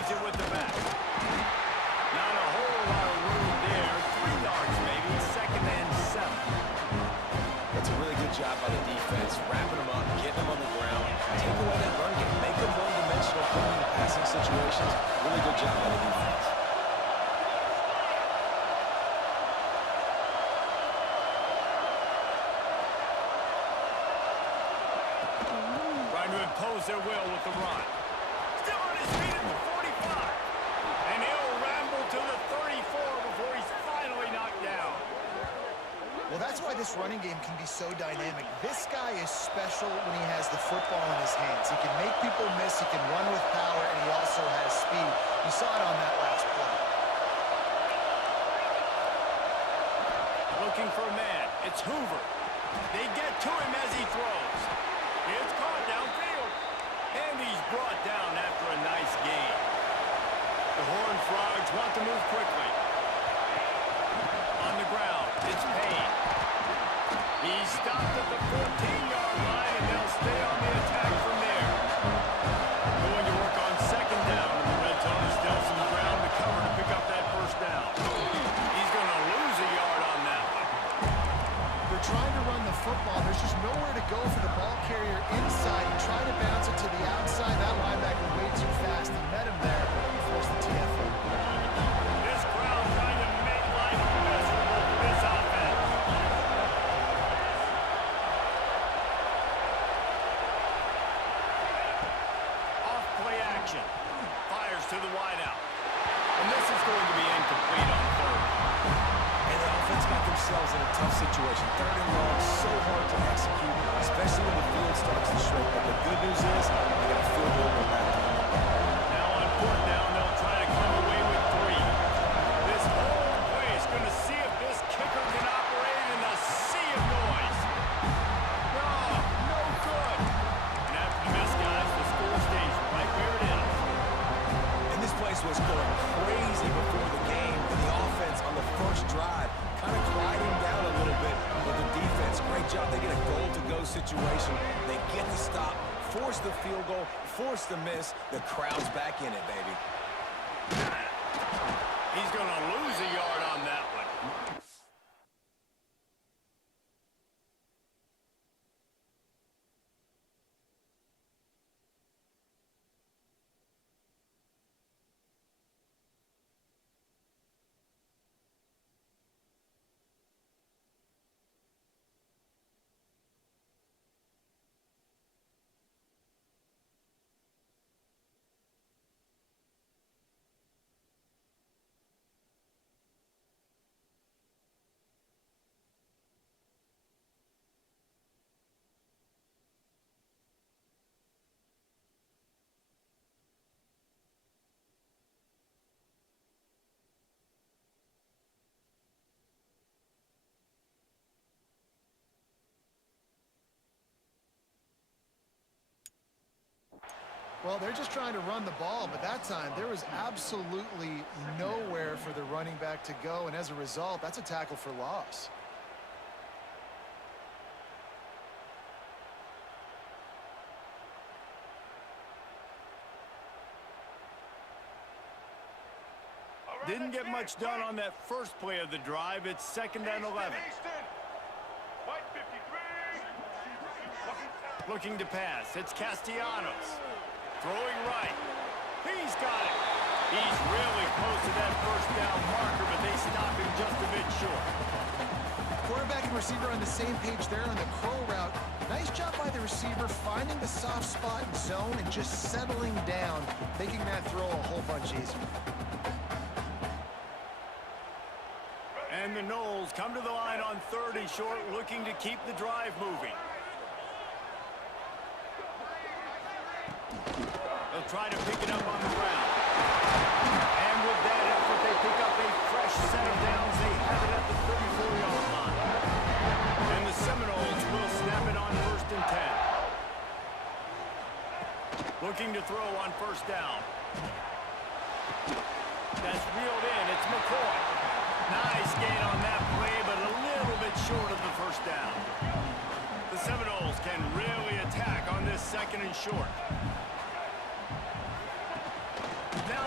leads it with the back. Not a whole lot of room there. 3 yards maybe, 2nd and 7. That's a really good job by the defense, wrapping them up, getting them on the ground, take away that run game, make them one-dimensional in passing situations. Really good job by the defense. Trying to impose their will with the run. Still on his feet at the 45. And he'll ramble to the 34 before he's finally knocked down. Well, that's why this running game can be so dynamic. This guy is special when he has the football in his hands. He can make people miss, he can run with power, and he also has speed. You saw it on that last play. Looking for a man. It's Hoover. They get to him as he throws. It's caught downfield. And he's brought down after a nice gain. The Horned Frogs want to move quickly. On the ground, it's Payne. He's stopped at the 14-yard line, and they'll stay on the attack from there. Going to work on 2nd down, and the red zone is still some ground to cover to pick up that 1st down. He's going to lose a yard on that one. They're trying to run the football. There's just nowhere to go for the ball carrier inside. He tried to bounce it to the outside. That linebacker way too fast. He met him there. He forced the TFL. This crowd trying to make life miserable for this offense. Off play action. Fires to the wideout. And this is going to be incomplete on 3rd. And the offense got themselves in a tough situation. 3rd and long, so hard to execute, especially when the field starts to shrink. But the good news is they got a field goal in that game. Now on 4th down, they'll try to come away with 3. This whole play is going to see if this kicker can operate in a sea of noise. No, no good. And after the miss, guys, the score stays right where it is. And this place was going crazy before the game, and the offense on the 1st drive kind of quieting down a little bit, but the defense, great job. They get a goal-to-go situation. They get the stop, force the field goal, force the miss. The crowd's back in it, baby. He's going to lose a yard on that one. Well, they're just trying to run the ball, but that time there was absolutely nowhere for the running back to go, and as a result, that's a tackle for loss. Didn't get much done on that first play of the drive. It's 2nd and 11. Looking to pass. It's Castellanos. Throwing right. He's got it. He's really close to that 1st down marker, but they stop him just a bit short. Quarterback and receiver on the same page there on the crow route. Nice job by the receiver finding the soft spot in zone and just settling down, making that throw a whole bunch easier. And the Noles come to the line on 3rd and short, looking to keep the drive moving. They'll try to pick it up on the ground. And with that effort, they pick up a fresh set of downs. They have it at the 34-yard line. And the Seminoles will snap it on 1st and 10. Looking to throw on 1st down. That's reeled in. It's McCoy. Nice gain on that play, but a little bit short of the 1st down. The Seminoles can really attack on this 2nd and short. Now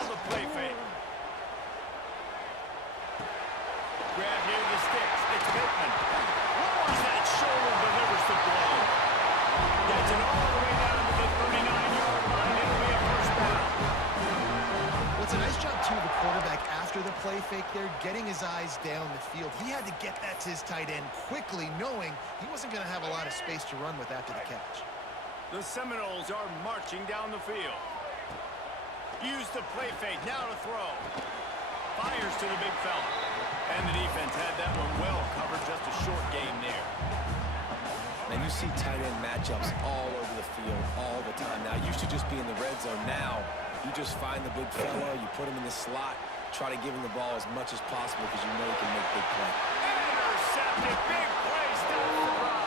near the sticks. It's Pittman. Lowers that shoulder, delivers the blow. Gets it all the way down to the 39-yard line. It'll be a first down. Well, it's a nice job, too, the quarterback after the play fake there, getting his eyes down the field. He had to get that to his tight end quickly, knowing he wasn't going to have a lot of space to run with after the catch. The Seminoles are marching down the field. Use the play fake, now to throw. Fires to the big fella. And the defense had that one well covered, just a short game there. And you see tight end matchups all over the field all the time. Now, it used to just be in the red zone. Now, you just find the big fella, you put him in the slot, try to give him the ball as much as possible because you know he can make big plays. Intercepted, big play, stops the drive.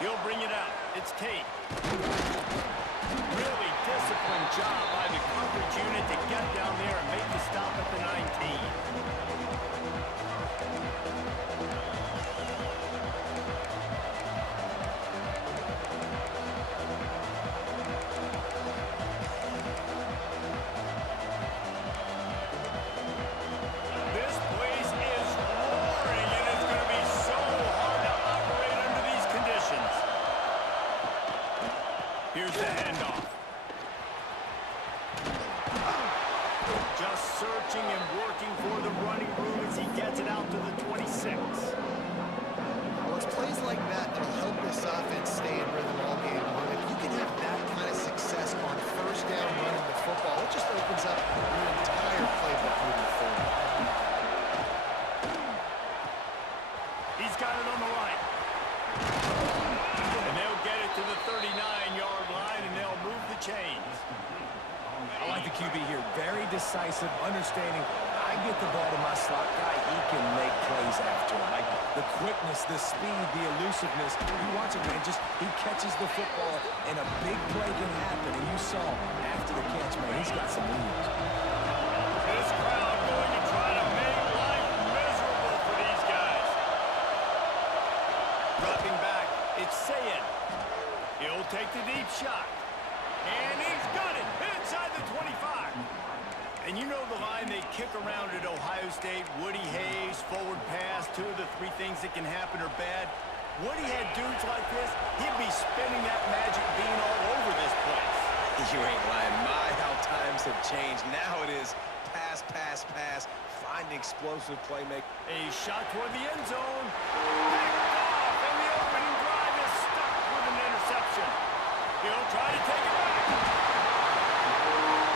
He'll bring it out. It's Tate. Really disciplined job by the coverage unit to get down there and make the stop at the 19. This place is roaring, and it's going to be so hard to operate under these conditions. Here's the handoff. Just searching and working for the running room as he gets it out to the 26. Well, it's plays like that that'll help this offense stay in rhythm all game long. If you can have that kind of success on first down running the football, it just opens up your entire playbook moving forward. He's got it on the right. And they'll get it to the 39-yard line, and they'll move the chains. I like the QB here. Very decisive, understanding. I get the ball to my slot guy. He can make plays after it. Like the quickness, the speed, the elusiveness. You watch it, man. Just he catches the football, and a big play can happen. And you saw after the catch, man, he's got some moves. This crowd going to try to make life miserable for these guys. Dropping back, it's Sayin. He'll take the deep shot. And he's got it inside the 25. And you know the line they kick around at Ohio State, Woody Hayes, forward pass, two of the three things that can happen are bad. Woody had dudes like this, he'd be spinning that magic bean all over this place. You ain't lying. My, how times have changed. Now it is pass, pass, pass. Find explosive playmaker. A shot toward the end zone. Picked off, and the opening drive is stuck with an interception. He'll try to take it back.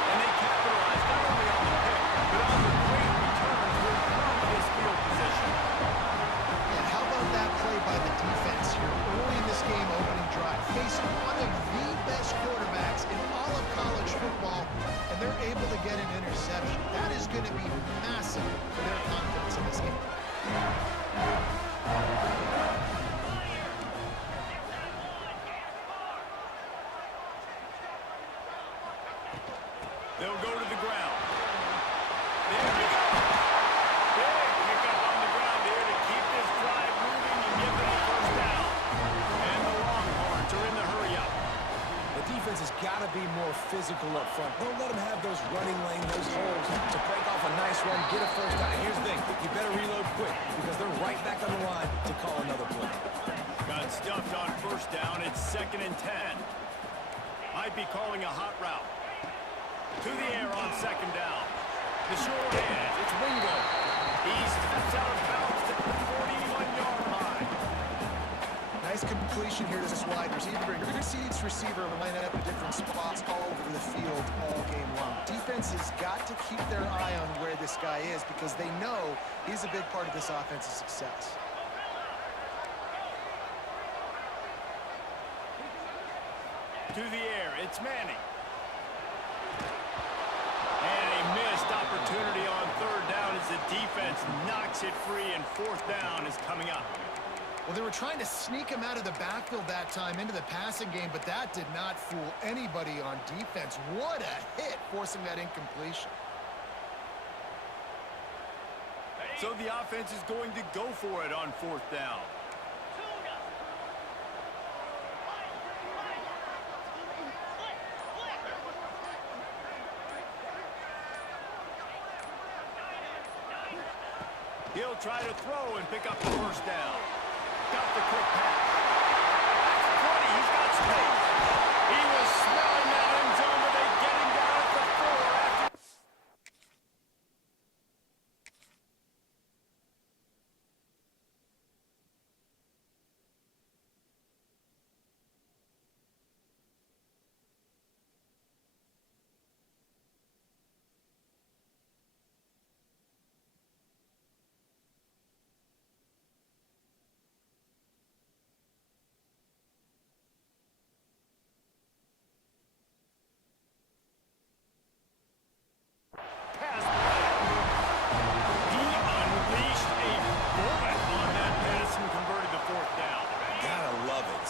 And they capitalize not only on the pick, but on the great returns with previous field position. And how about that play by the defense here early in this game, opening drive? Facing one of the best quarterbacks in all of college football, and they're able to get an interception. That is going to be massive for their confidence in this game. They'll go to the ground. There we go. Big pickup on the ground here to keep this drive moving and give them a first down. And the Longhorns are in the hurry-up. The defense has got to be more physical up front. Don't let them have those running lane, those holes to break off a nice run, get a first down. And here's the thing, you better reload quick because they're right back on the line to call another play. Got stuffed on first down. It's 2nd and 10. Might be calling a hot route. To the air on 2nd down. The short hand, it's Wingo. He steps out of bounds to the 41-yard line. Nice completion here to this wide receiver. You're going to see each receiver line up in different spots all over the field all game long. Defense has got to keep their eye on where this guy is because they know he's a big part of this offense's success. To the air, it's Manning. And a missed opportunity on 3rd down as the defense knocks it free, and 4th down is coming up. Well, they were trying to sneak him out of the backfield that time into the passing game, but that did not fool anybody on defense. What a hit, forcing that incompletion. So the offense is going to go for it on 4th down. He'll try to throw and pick up the first down. Got the quick pass. That's 20. He's got space. He was smelling that end zone, but they get him down at the 4 after.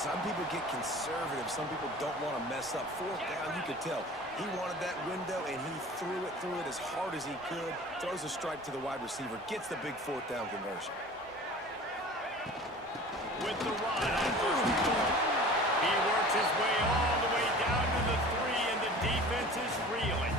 Some people get conservative. Some people don't want to mess up. Fourth down, you could tell. He wanted that window, and he threw it as hard as he could. Throws a strike to the wide receiver. Gets the big fourth down conversion. With the run on first and goal. He works his way all the way down to the 3, and the defense is reeling.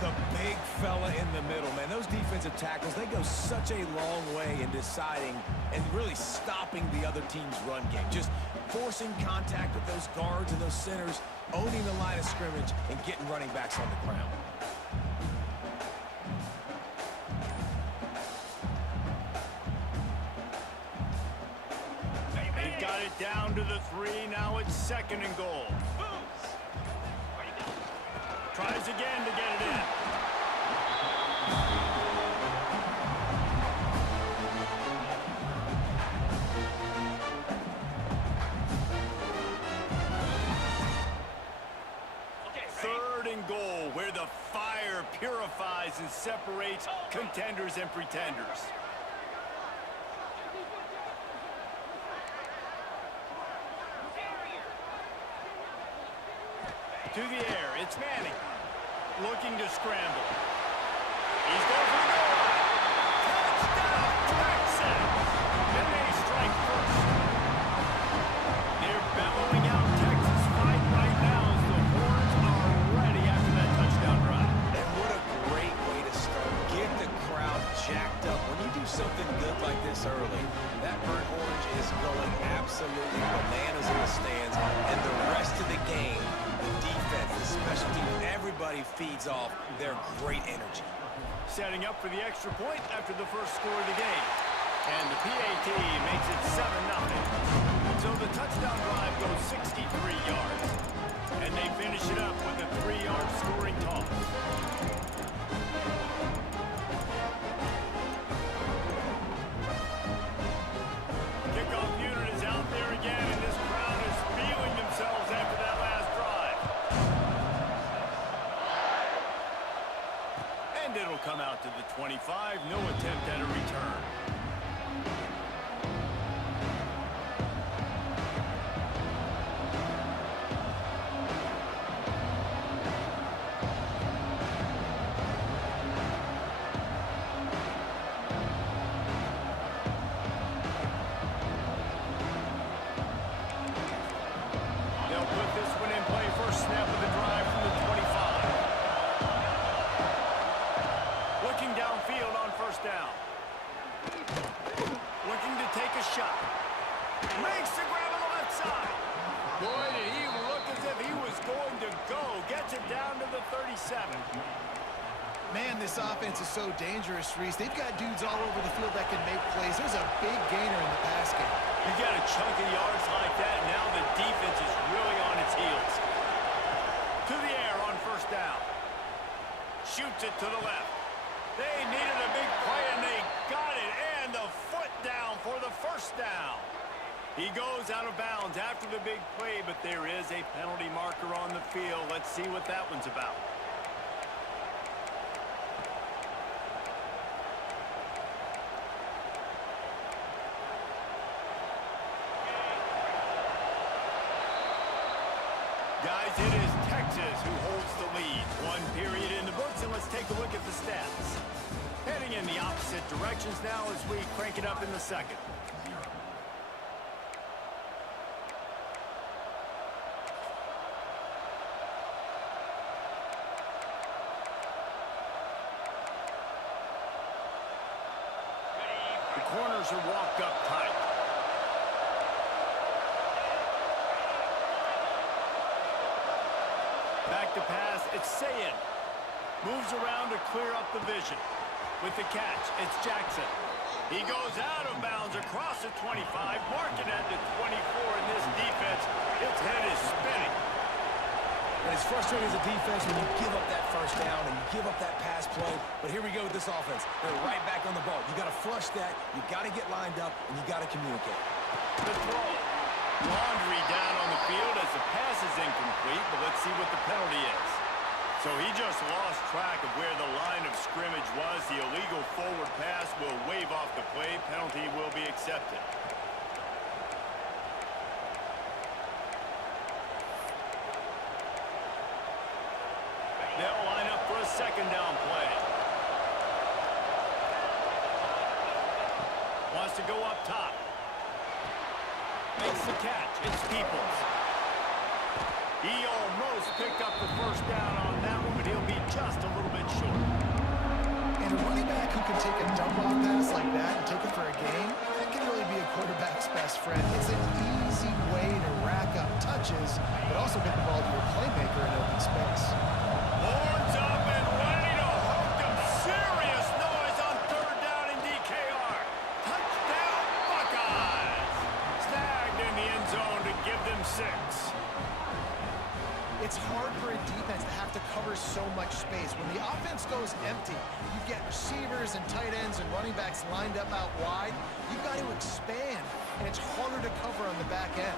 The big fella in the middle, man. Those defensive tackles, they go such a long way in deciding and really stopping the other team's run game. Just forcing contact with those guards and those centers, owning the line of scrimmage, and getting running backs on the ground. They've got it down to the 3. Now it's 2nd and goal. Tries again to get it in. Third and goal, where the fire purifies and separates contenders and pretenders. To the air, it's Manning. Looking to scramble. He's going for the goal line. Touchdown, Texans! And they strike first. They're bellowing out Texas fight right now as the Horns are ready after that touchdown drive. And what a great way to start. Get the crowd jacked up. When you do something good like this early, that burnt orange is going absolutely bananas in the stands. And the rest of the game, the defense, the special team, everybody feeds off their great energy. Setting up for the extra point after the first score of the game. And the PAT makes it 7-0. So the touchdown drive goes 63 yards. And they finish it up with a 3-yard scoring toss. Kickoff unit is out there again, and this crowd is feeling themselves after that last drive. And it'll come out to the 25. No attempt at a return. They'll put this one in play. First snap of the drive from the 25. Looking downfield on first down. Looking to take a shot. Makes the grab on the left side. Boy, did he look as if he was going to go. Gets it down to the 37. Man, this offense is so dangerous, Reese. They've got dudes all over the field that can make plays. There's a big gainer in the pass game. You got a chunk of yards like that, now the defense is really on its heels. To the air on first down. Shoots it to the left. They needed a big play, and they got it. And the foot down for the first down. He goes out of bounds after the big play, but there is a penalty marker on the field. Let's see what that one's about. Guys, it is Texas who holds the lead. 1 period in the books, and let's take a look at the stats. Heading in the opposite directions now as we crank it up in the second. The corners are walked up tight. Back to pass, it's Sayin. Moves around to clear up the vision. With the catch, it's Jackson. He goes out of bounds across the 25, marking at the 24 in this defense. Its head is spinning. And it's frustrating as a defense when you give up that first down and you give up that pass play. But here we go with this offense. They're right back on the ball. You got to flush that, you got to get lined up, and you got to communicate. The throw. Laundry down on the field as the pass is incomplete, but let's see what the penalty is. So he just lost track of where the line of scrimmage was. The illegal forward pass will wave off the play. Penalty will be accepted. second down play. Wants to go up top. Makes the catch. It's Peoples. He almost picked up the first down on that one, but he'll be just a little bit short. And a running back who can take a dump-off pass like that and take it for a gain, that can really be a quarterback's best friend. It's an easy way to rack up touches, but also get the ball to your playmaker in open space. Horns up and ready to hook them. Serious noise on third down in DKR. Touchdown, Buckeyes. Snagged in the end zone to give them 6. It's hard for a defense to have to cover so much space. When the offense goes empty, you get receivers and tight ends and running backs lined up out wide. You've got to expand, and it's harder to cover on the back end.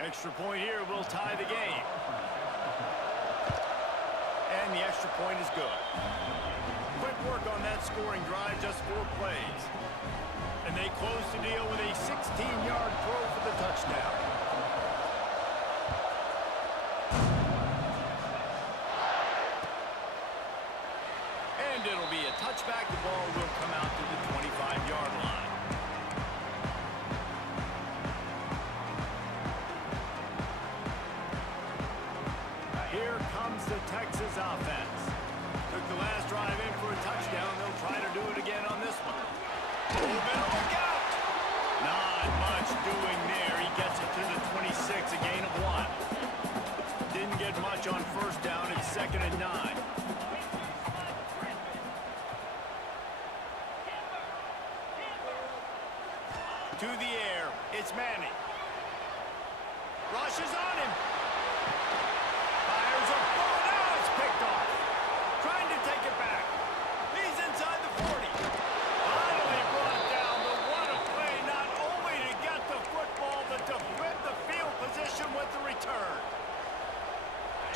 Extra point here will tie the game. And the extra point is good. Quick work on that scoring drive, just 4 plays. And they close the deal with a 16-yard throw for the touchdown. And it'll be a touchback. The ball will come out to the 25-yard line. Here comes the Texas offense. Took the last drive in for a touchdown. They'll try to do it again on this one. Oh, better look out! Not much doing there. He gets it to the 26, a gain of 1. Didn't get much on first down. It's 2nd and 9. To the air. It's Manning. Rushes on him. Fires a ball. Now it's picked off. Trying to take it back. He's inside the 40. Finally brought down, but what a play. Not only to get the football, but to flip the field position with the return.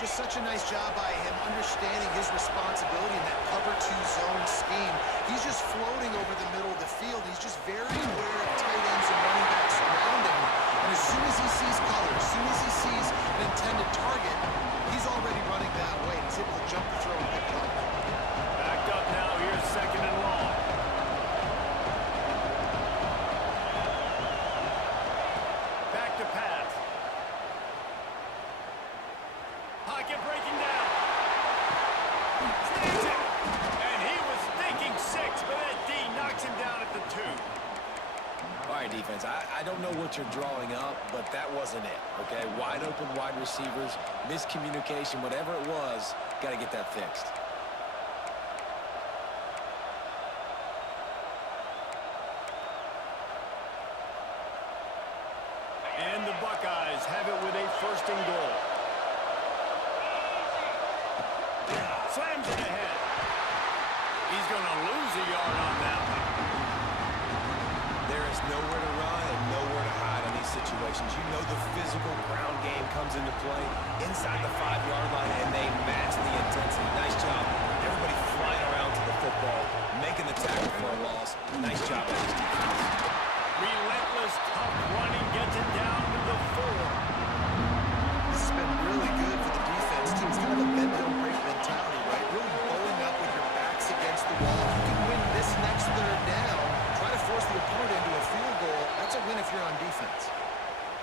Just such a nice job by him understanding his responsibility in that cover 2 zone scheme. He's just floating over the middle of the field. He's just very aware of tight ends and running backs surrounding. And as soon as he sees color, as soon as he sees an intended target, he's already running that way. He's able to jump the throw and pick it up. Backed up now. Here's 2nd and long. Back to pass. Pocket breaking down. Snags it. And he was thinking 6, but that D knocks him down at the 2. All right, defense, I don't know what you're drawing up, but that wasn't it, okay? Wide open wide receivers, miscommunication, whatever it was, got to get that fixed. And the Buckeyes have it with a 1st and goal. Slams it ahead. He's going to lose a yard on that one. There is nowhere to run and nowhere to hide on these situations. You know the physical ground game comes into play inside the 5-yard line, and they match the intensity. Nice job. Everybody flying around to the football, making the tackle for a loss. Nice job by this defense. Relentless, tough running, gets it down to the 4. This has been really good for the defense, too. It's kind of a bend don't break mentality, right? Really bowling up with your backs against the wall. If you can win this next 3rd down, try to force the opponent into a field goal. That's a win if you're on defense.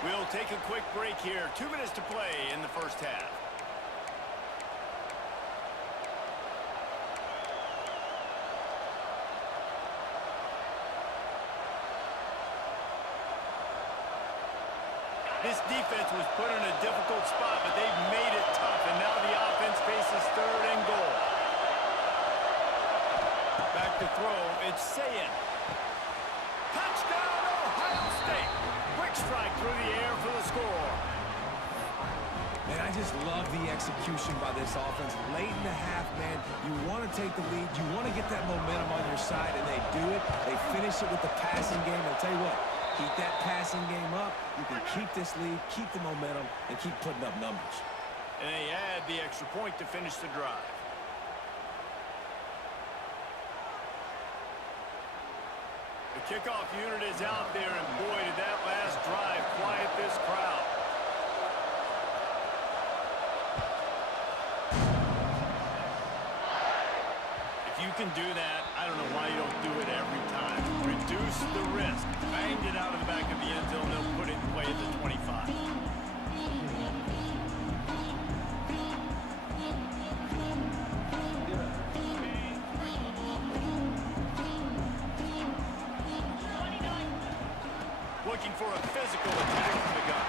We'll take a quick break here. 2 minutes to play in the first half. This defense was put in a difficult spot, but they've made it tough, and now the offense faces 3rd and goal. Back to throw, it's Sayin. Touchdown, Ohio State. Quick strike through the air for the score. Man, I just love the execution by this offense. Late in the half, man, you want to take the lead. You want to get that momentum on your side, and they do it. They finish it with the passing game. I'll tell you what, keep that passing game up. You can keep this lead, keep the momentum, and keep putting up numbers. And they add the extra point to finish the drive. Kickoff unit is out there, and boy, did that last drive quiet this crowd. If you can do that, I don't know why you don't do it every time. Reduce the risk. Banged it out of the back of the end zone. They'll put it away at the 25. Looking for a physical attack from the gun.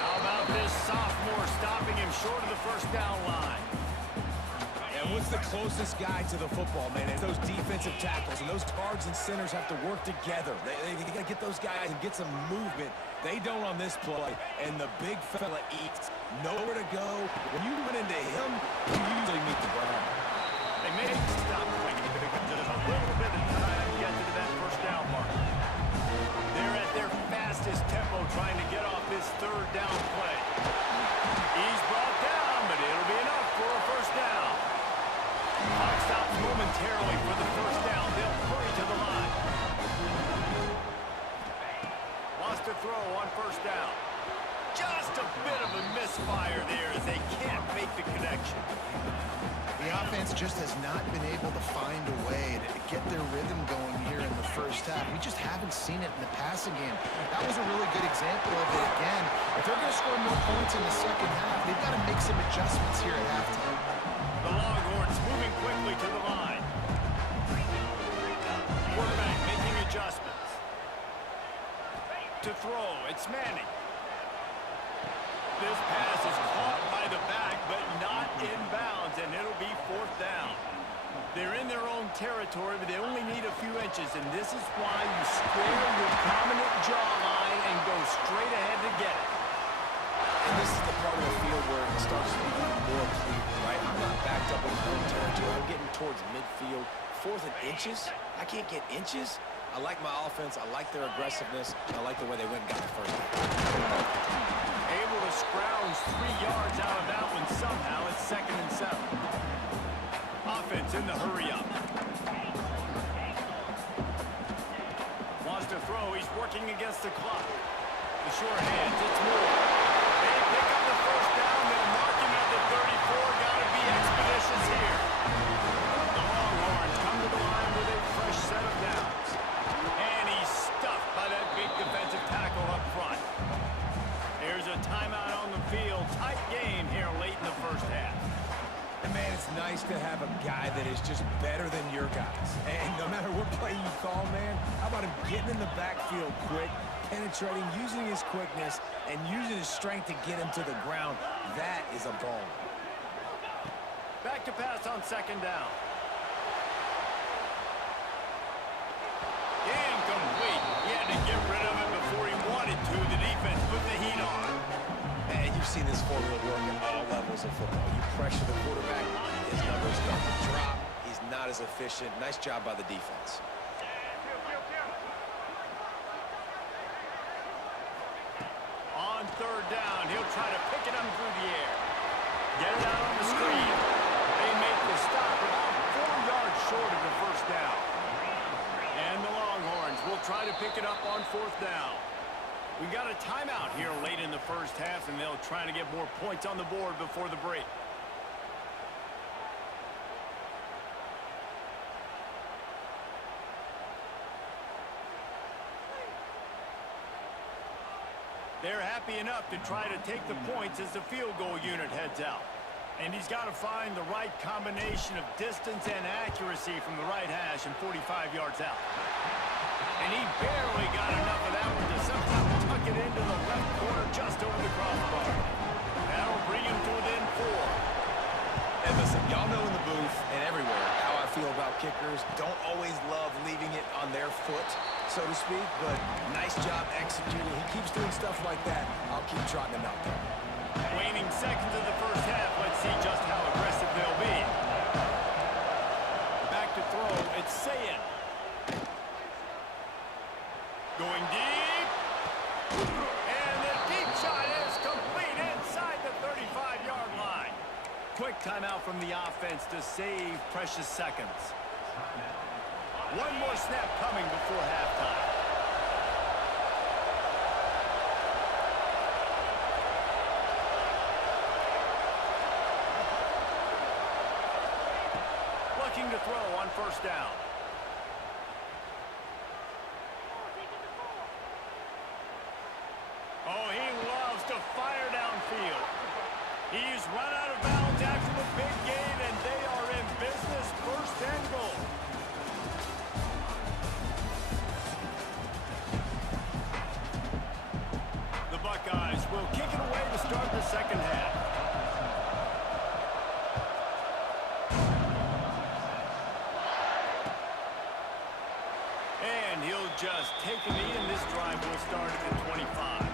How about this sophomore stopping him short of the first down line? And what's the closest guy to the football, man? It's those defensive tackles, and those guards and centers have to work together. They got to get those guys and get some movement. They don't on this play, and the big fella eats. Nowhere to go. When you run into him, you usually meet the ground. They may stop quick. It comes in a little bit of time to get to that first down mark. They're at their fastest tempo trying to get off this third down play. He's brought down, but it'll be enough for a first down. Clock stops momentarily for the first down. They'll hurry to the line. Wants to throw on first down. Just a bit of a misfire there as they can't make the connection. The offense just has not been able to find a way to get their rhythm going here in the first half. We just haven't seen it in the passing game. That was a really good example of it again. If they're going to score more points in the second half, they've got to make some adjustments here at halftime. The Longhorns moving quickly to the line. Quarterback making adjustments. To throw, it's Manning. This pass is caught by the back, but not in bounds, and it'll be fourth down. They're in their own territory, but they only need a few inches, and this is why you square your prominent jawline and go straight ahead to get it. And this is the part of the field where it starts to become more clear, right? I'm not backed up in my own territory. I'm getting towards midfield. Fourth and inches? I can't get inches? I like my offense. I like their aggressiveness. I like the way they went and got the first down. Able to scrounge 3 yards out of that one somehow. It's 2nd and 7. Offense in the hurry-up. Wants to throw. He's working against the clock. The short hands. It's Moore. They pick up the first down. They'll mark him at the 34. Got to be expeditious here. The Longhorns come to the line with a fresh set of downs. And he's stuffed by that big defensive tackle up front. There's a timeout on the field. Tight game here late in the first half. And man, it's nice to have a guy that is just better than your guys. And no matter what play you call, man, how about him getting in the backfield quick, penetrating, using his quickness, and using his strength to get him to the ground. That is a ball. Back to pass on 2nd down. Incomplete. He had to get rid of it before he wanted to. The defense put the heat on. And you've seen this formula work at all levels of football. You pressure the quarterback, his numbers start to drop. He's not as efficient. Nice job by the defense. On 3rd down, he'll try to pick it up through the air. Get it out on the screen. They make the stop about 4 yards short of the first down. And the Longhorns will try to pick it up on 4th down. We got a timeout here late in the first half, and they'll try to get more points on the board before the break. They're happy enough to try to take the points as the field goal unit heads out. And he's got to find the right combination of distance and accuracy from the right hash and 45 yards out. And he barely got enough of that one to somehow tuck it into the left corner just over the crossbar. That'll bring him to within 4. And listen, y'all know in the booth and everywhere how I feel about kickers. Don't always love leaving it on their foot, so to speak, but nice job executing. He keeps doing stuff like that. I'll keep trotting him out there. Waning seconds of the first half. Let's see just how aggressive they'll be. Back to throw. It's Sayin. Going deep. And the deep shot is complete inside the 35-yard line. Quick timeout from the offense to save precious seconds. One more snap coming before halftime. Looking to throw on first down. Oh, he loves to fire downfield. He's run out of bounds after the big gain, and they are in business, first and goal. The Buckeyes will kick it away to start the second half. And he'll just take a knee, and this drive will start at the 25.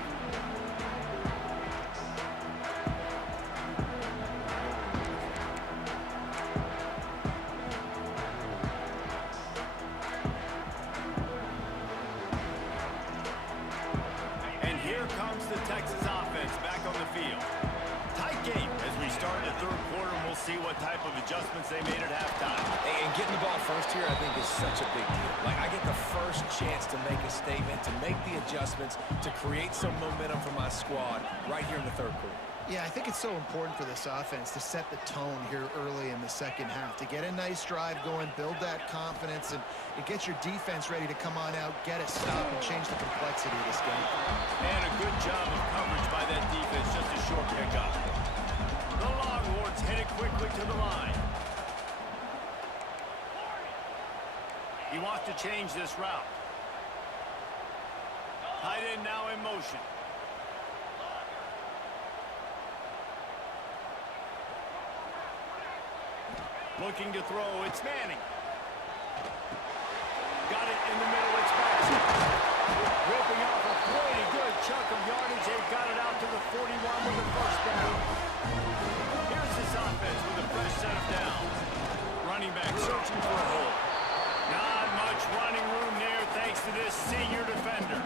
And here comes the Texas offense back on the field. Tight game as we start the third quarter, and we'll see what type of adjustments they made at halftime. And getting the ball first here, I think, is such a big deal. Like, I get the first chance to make a statement, to make the adjustments, to create some momentum for my squad right here in the third quarter. Yeah, I think it's so important for this offense to set the tone here early in the second half, to get a nice drive going, build that confidence, and get your defense ready to come on out, get a stop, and change the complexity of this game. And a good job of coverage by that defense, just a short pickup. The Longhorns headed quickly to the line. He wants to change this route. Tight end now in motion. Looking to throw, it's Manning. Got it in the middle, it's Baxter. Ripping off a pretty good chunk of yardage. They've got it out to the 41 with the first down. Here's this offense with a fresh set of downs. Running back searching for a hole. Not much running room there thanks to this senior defender.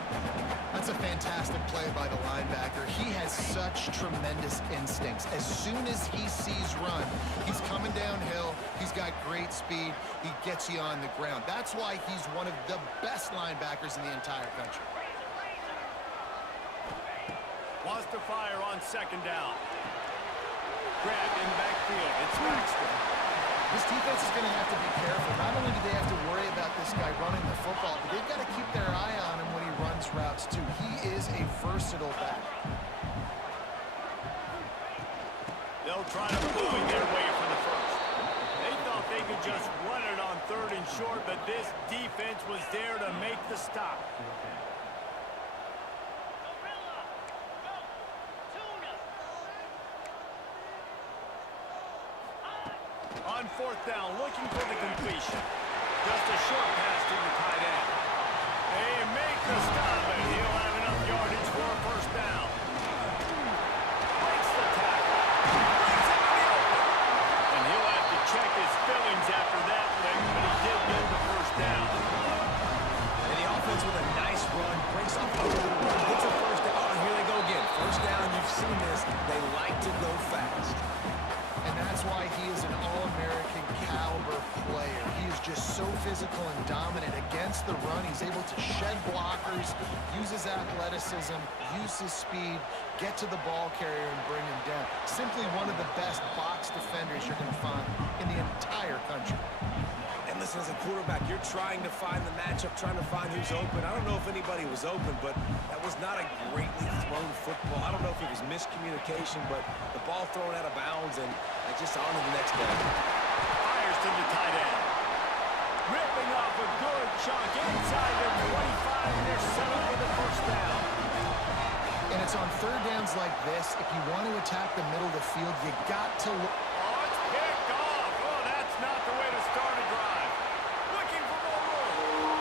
That's a fantastic play by the linebacker. He has such tremendous instincts. As soon as he sees run, he's coming downhill. He's got great speed. He gets you on the ground. That's why he's one of the best linebackers in the entire country. Wants to fire on second down. Grabbed in the backfield. It's Baxter. This defense is going to have to be careful. Not only do they have to worry about this guy running the football, but they've got to keep their eye on him when he runs routes, too. He is a versatile back. They'll try to bully their way for the first. They thought they could just run it on third and short, but this defense was there to make the stop. On fourth down, looking for the completion. Just a short pass to the tight end. They make the stop, and he'll have enough yardage for a first down. Breaks the tackle. Brings it to the open. And he'll have to check his fillings after that lick, but he did get the first down. And the offense with a nice run, breaks off a little run, gets a first down. Oh, here they go again. First down, you've seen this. They like to go fast. And that's why he is an All-American caliber player. He is just so physical and dominant against the run. He's able to shed blockers, use his athleticism, use his speed, get to the ball carrier and bring him down. Simply one of the best box defenders you're going to find in the entire country. And listen, as a quarterback, you're trying to find the matchup, trying to find who's open. I don't know if anybody was open, but that was not a greatly thrown football. I don't know if it was miscommunication, but the ball thrown out of bounds, and just on to the next play. Fires to the tight end. Ripping off a good chunk inside the 25, and they're set up for the first down. And it's on third downs like this, if you want to attack the middle of the field, you got to look. Oh, it's picked off. Oh, that's not the way to start a drive. Looking for more room.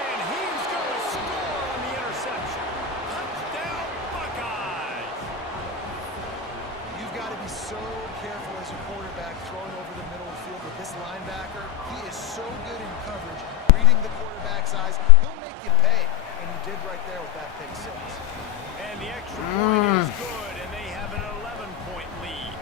And he's going to score on the interception. Touchdown, Buckeyes. You've got to be so careful as a quarterback throwing over the middle of the field with this linebacker. He is so good in coverage, reading the quarterback's eyes. He'll make you pay, and he did right there with that pick six. And the extra point is good, and they have an 11-point lead.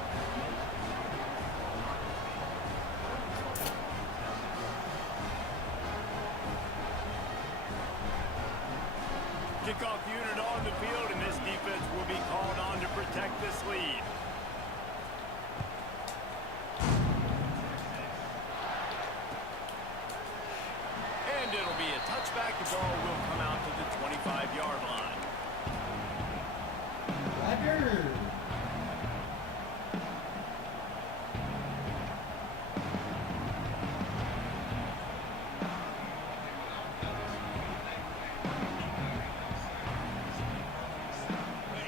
Kickoff unit on the field, and this defense will be called on to protect this lead. And it'll be a touchback. The ball will come out to the 25-yard line.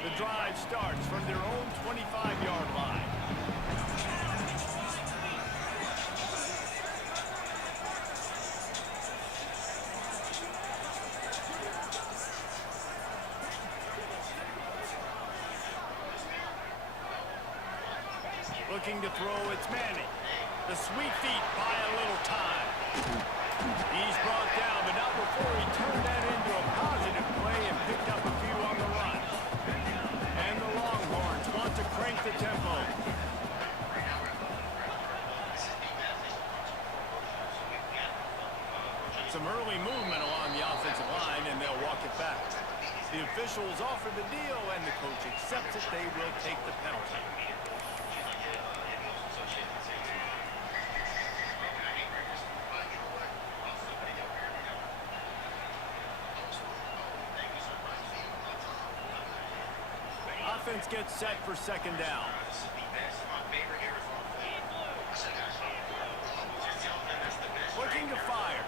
The drive starts from their own 25-yard line. Looking to throw, it's Manning. The sweet feet buy a little time. He's brought down, but not before he turned that into a positive play and picked up a few on the run. And the Longhorns want to crank the tempo. Some early movement along the offensive line, and they'll walk it back. The officials offer the deal, and the coach accepts it. They will take the penalty. Offense gets set for second down. Looking to fire.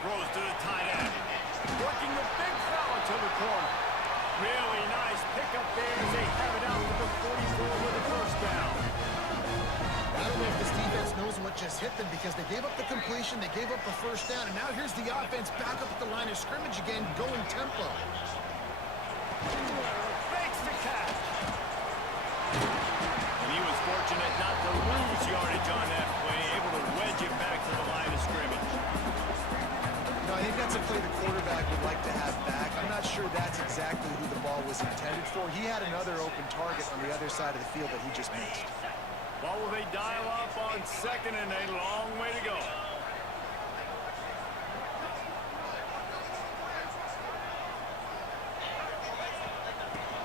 Throws to the tight end. Working the big fella to the corner. Really nice pickup there as they have it out to the 44 with a first down. I don't know if this defense knows what just hit them because they gave up the completion, they gave up the first down, and now here's the offense back up at the line of scrimmage again, going tempo. Makes the catch. And he was fortunate not to lose yardage on that play, able to wedge it back to the line of scrimmage. No, I think that's a play the quarterback would like to have back. I'm not sure that's exactly who the ball was intended for. He had another open target on the other side of the field that he just missed. What will they dial up on second and a long way to go?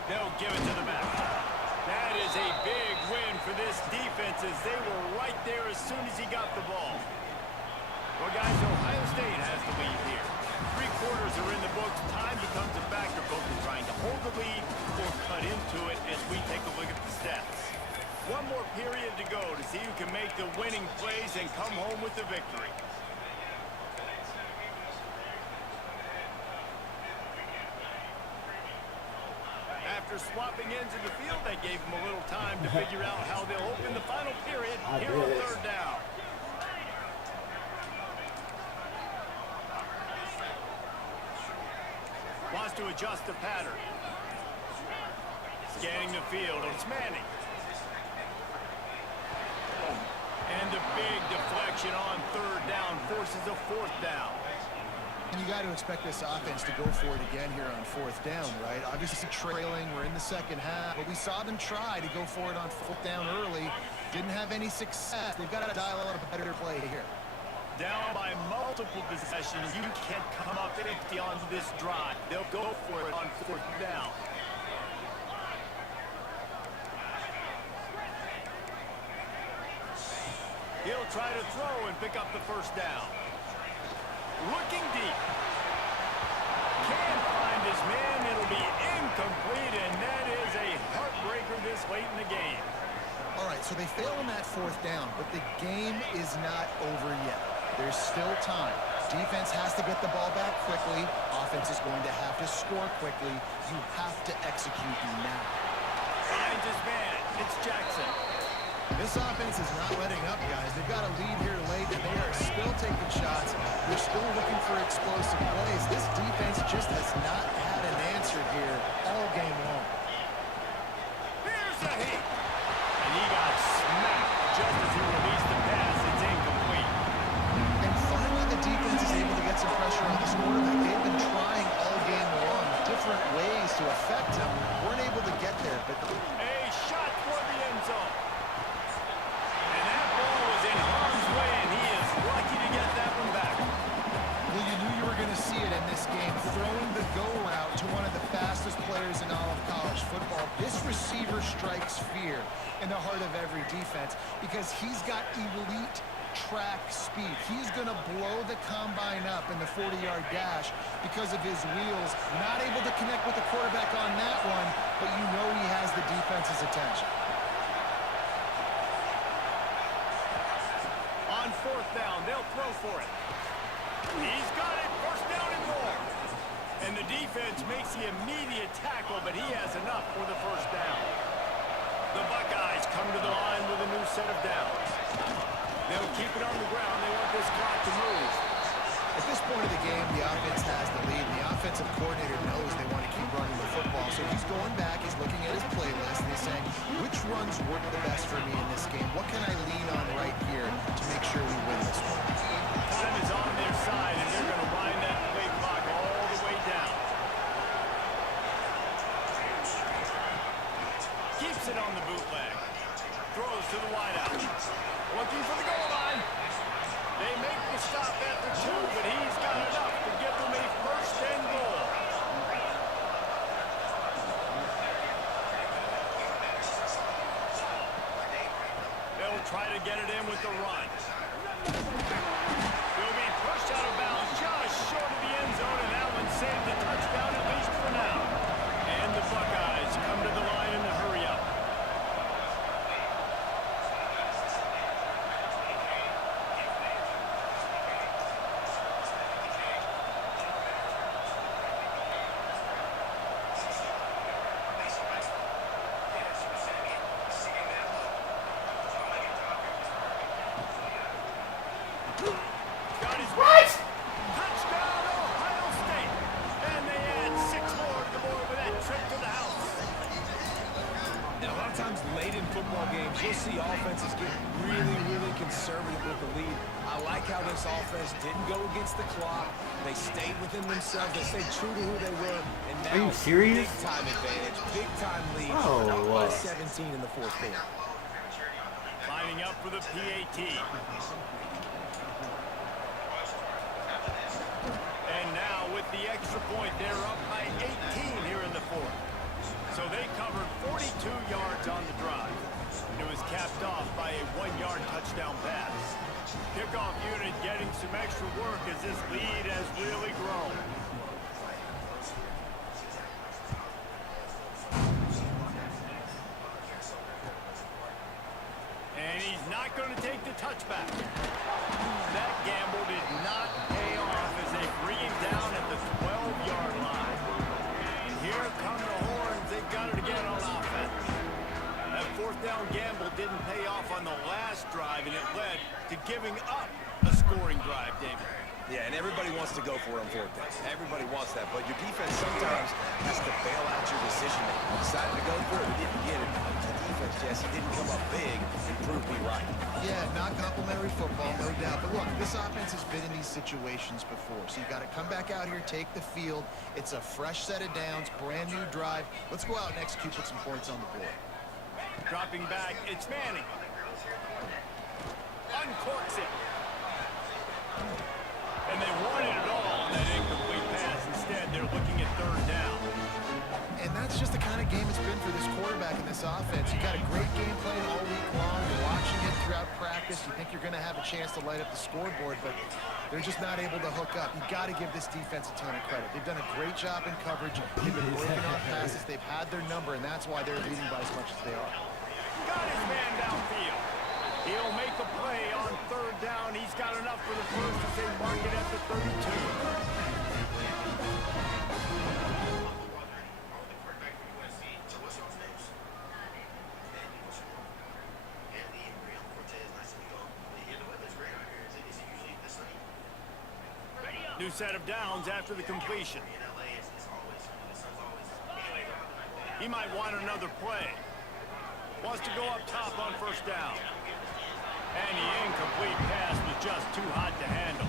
They'll give it to the back. That is a big win for this defense as they were right there as soon as he got the ball. Well, guys, Ohio State has the lead here. 3 quarters are in the books. Time becomes a factor both in trying to hold the lead or cut into it as we take a look at the stats. One more period to go to see who can make the winning plays and come home with the victory. After swapping ends of the field, that gave them a little time to figure out how they'll open the final period here on third down. Wants to adjust the pattern. Scanning the field, it's Manning. And a big deflection on third down forces a fourth down. You got to expect this offense to go for it again here on fourth down, right? Obviously trailing, we're in the second half, but we saw them try to go for it on fourth down early. Didn't have any success. They've got to dial up a better play here. Down by multiple possessions, you can't come up empty on this drive. They'll go for it on fourth down. He'll try to throw and pick up the first down. Looking deep. Can't find his man. It'll be incomplete, and that is a heartbreaker this late in the game. All right, so they fail on that fourth down, but the game is not over yet. There's still time. Defense has to get the ball back quickly. Offense is going to have to score quickly. You have to execute now. Finds his man. It's Jackson. This offense is not letting up, guys. They've got a lead here late, and they are still taking shots. They're still looking for explosive plays. This defense just has not had an answer here all game long. Here's the hit. And he got smacked just as he released the pass. It's incomplete. And finally, the defense is able to get some pressure on this quarterback. They've been trying all game long different ways to affect him. Weren't able to get there, but A shot toward the end zone. And that ball was in harm's way, and he is lucky to get that one back. well, you knew you were going to see it in this game. Throwing the This receiver strikes fear in the heart of every defense because he's got elite track speed. He's going to blow the combine up in the 40-yard dash because of his wheels. Not able to connect with the quarterback on that one, but you know he has the defense's attention. On fourth down, they'll throw for it. He's got it. First down and more. And the defense makes the immediate tackle, but he has enough for the first down. The Buckeyes come to the line with a new set of downs. They'll keep it on the ground. They want this clock to move. At this point of the game, the offense has the lead, and the offensive coordinator knows they want to keep running the football. So he's going back, he's looking at his playlist, and he's saying, which runs work the best for me in this game? What can I lean on right here to make sure we win this one? Time is on their side, and they're going to wind that play clock all the way down. Keeps it on the bootleg. Throws to the wideout. Looking for the goal line. They make the stop after 2, but he's got enough to give them a first and goal. They'll try to get it in with the run. He'll be pushed out of bounds just short of the end zone, and Allen saved the touchdown at least for now. And the Buckeyes come to the line in the hurry-up. Got his touchdown, Ohio State. And they add 6 more to the board with that trip to the house. Now, a lot of times late in football games, you'll see offenses get really conservative with the lead. I like how this offense didn't go against the clock. They stayed within themselves. They stayed true to who they were. And now, Are you serious? big-time advantage, big-time lead. Oh, Up by 17 in the fourth quarter. Lining up for the PAT. And now with the extra point, they're up by 18 here in the fourth. So they covered 42 yards on the drive. It was capped off by a 1-yard touchdown pass. Kickoff unit getting some extra work as this lead has really grown. And he's not going to take the touchback. That gamble did not pay off as they bring him down at the 12-yard line. And here come the Horns. They've got it again on offense. That fourth down gamble didn't pay off on the last drive, and it led to giving up a scoring drive, David. Yeah, and everybody wants to go for it on fourth down. Everybody wants that, but your defense sometimes has to bail out your decision-making. You decided to go for it, we didn't get it. The defense, Jesse, didn't come up big and prove me right. Yeah, not complimentary football, no doubt. But look, this offense has been in these situations before. So you got to come back out here, take the field. It's a fresh set of downs, brand new drive. Let's go out and execute with some points on the board. Dropping back, it's Manning. Uncorks it. And they wanted it all on that incomplete pass. Instead, they're looking at third down. And that's just the kind of game it's been for this quarterback in this offense. You got a great game plan all week long. You're watching it throughout practice. You think you're going to have a chance to light up the scoreboard, but they're just not able to hook up. You got to give this defense a ton of credit. They've done a great job in coverage. They've been breaking off passes. They've had their number, and that's why they're leading by as much as they are. Got his man downfield. He'll make a play on third down. He's got enough for the first as they mark it at the 32. New set of downs after the completion. He might want another play. Wants to go up top on first down. And the incomplete pass was just too hot to handle.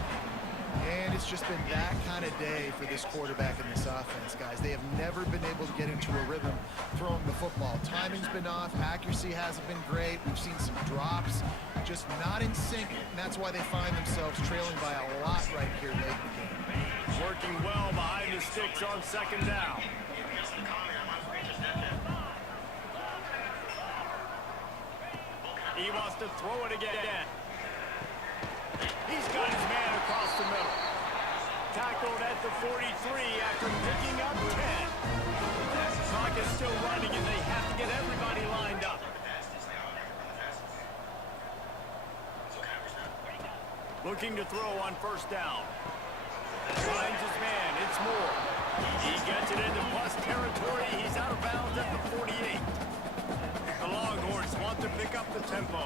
And it's just been that kind of day for this quarterback in this offense, guys. They have never been able to get into a rhythm throwing the football. Timing's been off. Accuracy hasn't been great. We've seen some drops, just not in sync. And that's why they find themselves trailing by a lot right here late in the game. Working well behind the sticks on second down. He wants to throw it again. He's got his man across the middle. Tackled at the 43 after picking up 10. The clock is still running, and they have to get everybody lined up. Looking to throw on first down. Finds his man. It's Moore. He gets it into plus territory. He's out of bounds at the 48. The Longhorns want to pick up the tempo.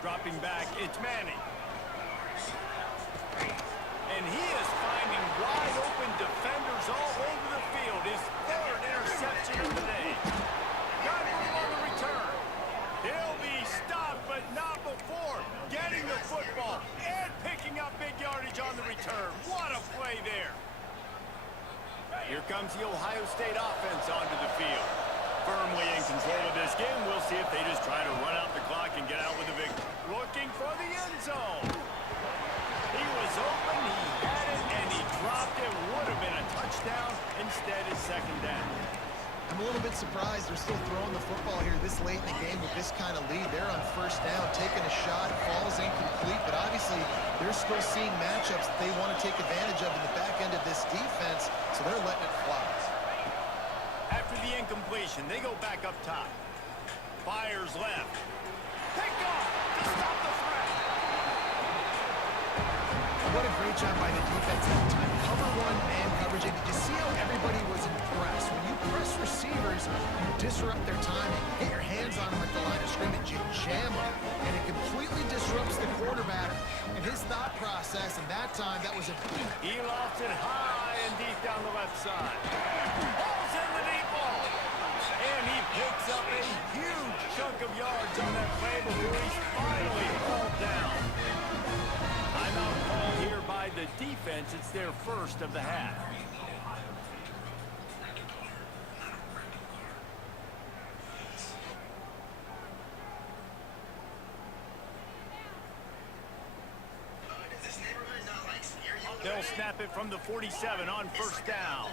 Dropping back, it's Manning. And he is finding wide open defenders all over the field. His third interception of the day. Got room on the return. He'll be stopped, but not before getting the football and picking up big yardage on the return. What a play there. Here comes the Ohio State offense onto the field. Firmly in control of this game. We'll see if they just try to run out the clock and get out with a victory. Looking for the end zone. He was open, he had it, and he dropped it. Would have been a touchdown. Instead, it's second down. I'm a little bit surprised they're still throwing the football here this late in the game with this kind of lead. They're on first down, taking a shot, falls incomplete, but obviously they're still seeing matchups that they want to take advantage of in the back end of this defense, so they're letting it fly. After the incompletion, they go back up top. Fires left. Picked off to stop the threat. What a great job by the defense that time. Cover one, man coverage. And did you see how everybody was impressed? When you press receivers, you disrupt their timing. You get your hands on them at the line of scrimmage. You jam them. And it completely disrupts the quarterback and his thought process. And that time, that was a... He lost it high and deep down the left side. Ball's in the deep ball. And he picks up a huge chunk of yards on that play before he's finally hauled down. Timeout call here by the defense. It's their first of the half. They'll snap it from the 47 on first down.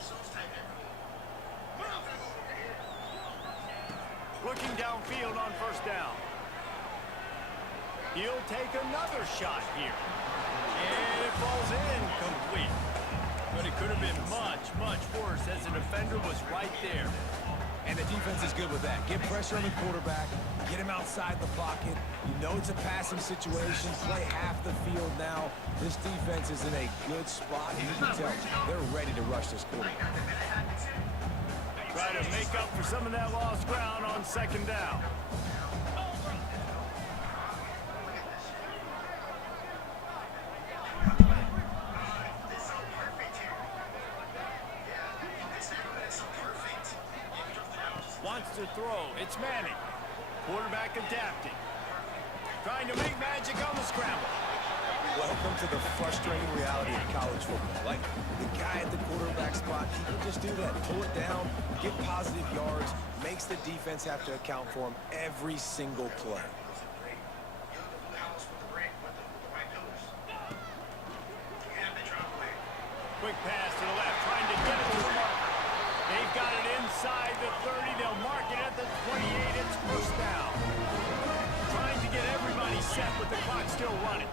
Looking downfield on first down. He'll take another shot here. And it falls incomplete. But it could have been much, much worse as the defender was right there. And the defense is good with that. Get pressure on the quarterback, get him outside the pocket. You know it's a passing situation. Play half the field now. This defense is in a good spot. You can tell they're ready to rush this quarterback. Try to make up for some of that lost ground on second down. Wants to throw. It's Manning. Quarterback adapting. Trying to make magic on the scramble. Welcome to the frustrating reality of college football. Like, the guy at the quarterback spot, he can just do that. Pull it down, get positive yards, makes the defense have to account for him every single play. Quick pass to the left, trying to get it to the mark. They've got it inside the 30. They'll mark it at the 28. It's first down. Trying to get everybody set with the clock still running.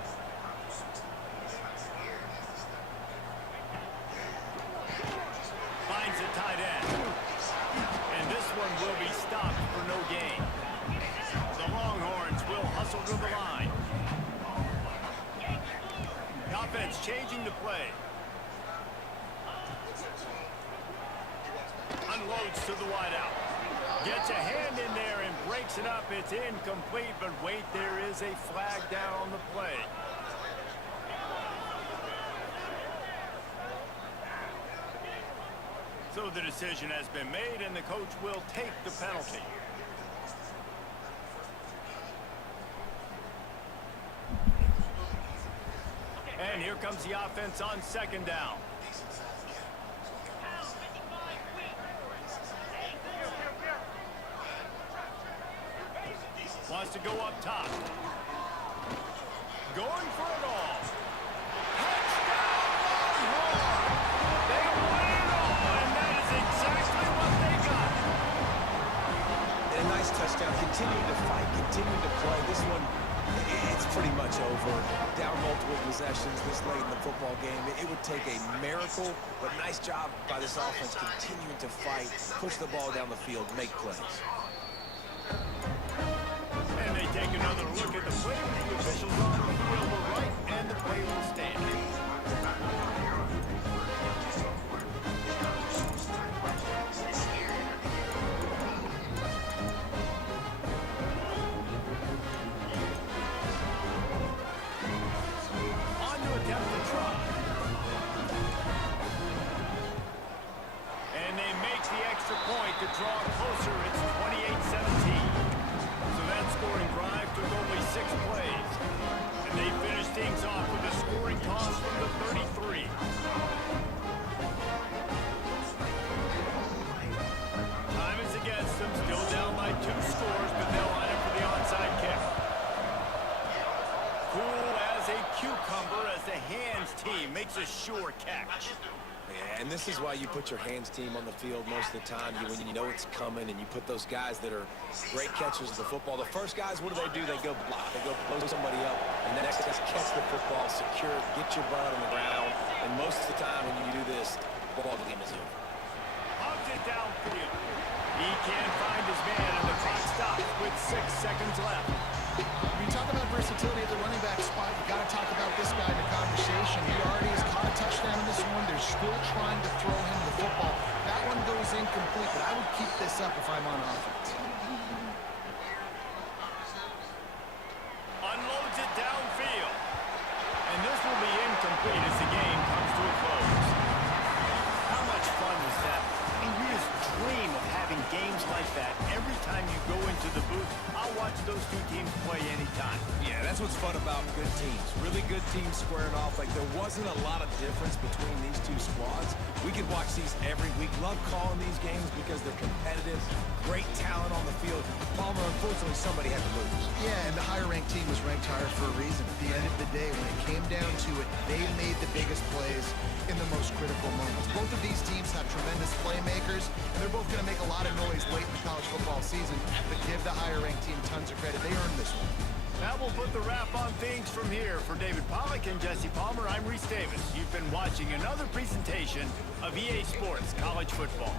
Finds a tight end. And this one will be stopped for no gain. The Longhorns will hustle to the line. The offense changing the play. Unloads to the wideout. Gets a hand in there and breaks it up. It's incomplete, but wait, there is a flag down on the play. So the decision has been made, and the coach will take the penalty. And here comes the offense on second down. Wants to go up top. Going for it all. Touchdown, Longhorns! They won it all, and that is exactly what they continue to fight, continue to play. This one, it's pretty much over. Down multiple possessions this late in the football game. It would take a miracle, but nice job by this offense continuing to fight, push the ball down the field, make plays. And they take another look at the play. The officials on the field were right, and the play will stand. On to attempt the try. And they make the extra point to draw closer. It's 28-17. So that scoring drive took only 6 plays. And they finished things off with a scoring toss from the 33. Time is against them. Still down by 2 scores, but they'll line up for the onside kick. Cool as a cucumber as the hands team makes a sure catch. Yeah, and this is why you put your hands team on the field most of the time. When you know it's coming, and you put those guys that are great catchers of the football. The first guys, what do? They go block. They go blow somebody up, and the next guys catch the football, secure it, get your butt on the ground. And most of the time when you do this, the ball game is over. Hugs it downfield. He can't find his man, and the clock stops with 6 seconds left. When you talk about versatility at the running back spot, you got to talk about this guy in the conversation. He already has caught a touchdown in this one. They're still trying to throw him the football. That one goes incomplete, but I would keep this up if I'm on offense. Unloads it downfield. And this will be incomplete as the game comes to a close. How much fun was that? I mean, you just dream of having games like that every time you go into the booth. I'll watch those 2 teams play anytime. Yeah, that's what's fun about good teams. Really good teams squaring off. Like, there wasn't a lot of difference between these 2 squads. We could watch these every week. Love calling these games because they're competitive. Great talent on the field. Palmer, unfortunately, somebody had to lose. Yeah, and the higher-ranked team was ranked higher for a reason. At the end of the day, when it came down to it, they made the biggest plays in the most critical moments. Both of these teams have tremendous playmakers, and they're both going to make a lot of noise late in the college football season. But give the higher-ranked team tons of credit. They earned this one. That will put the wrap on things from here. For David Pollack and Jesse Palmer, I'm Reese Davis. You've been watching another presentation of EA Sports College Football.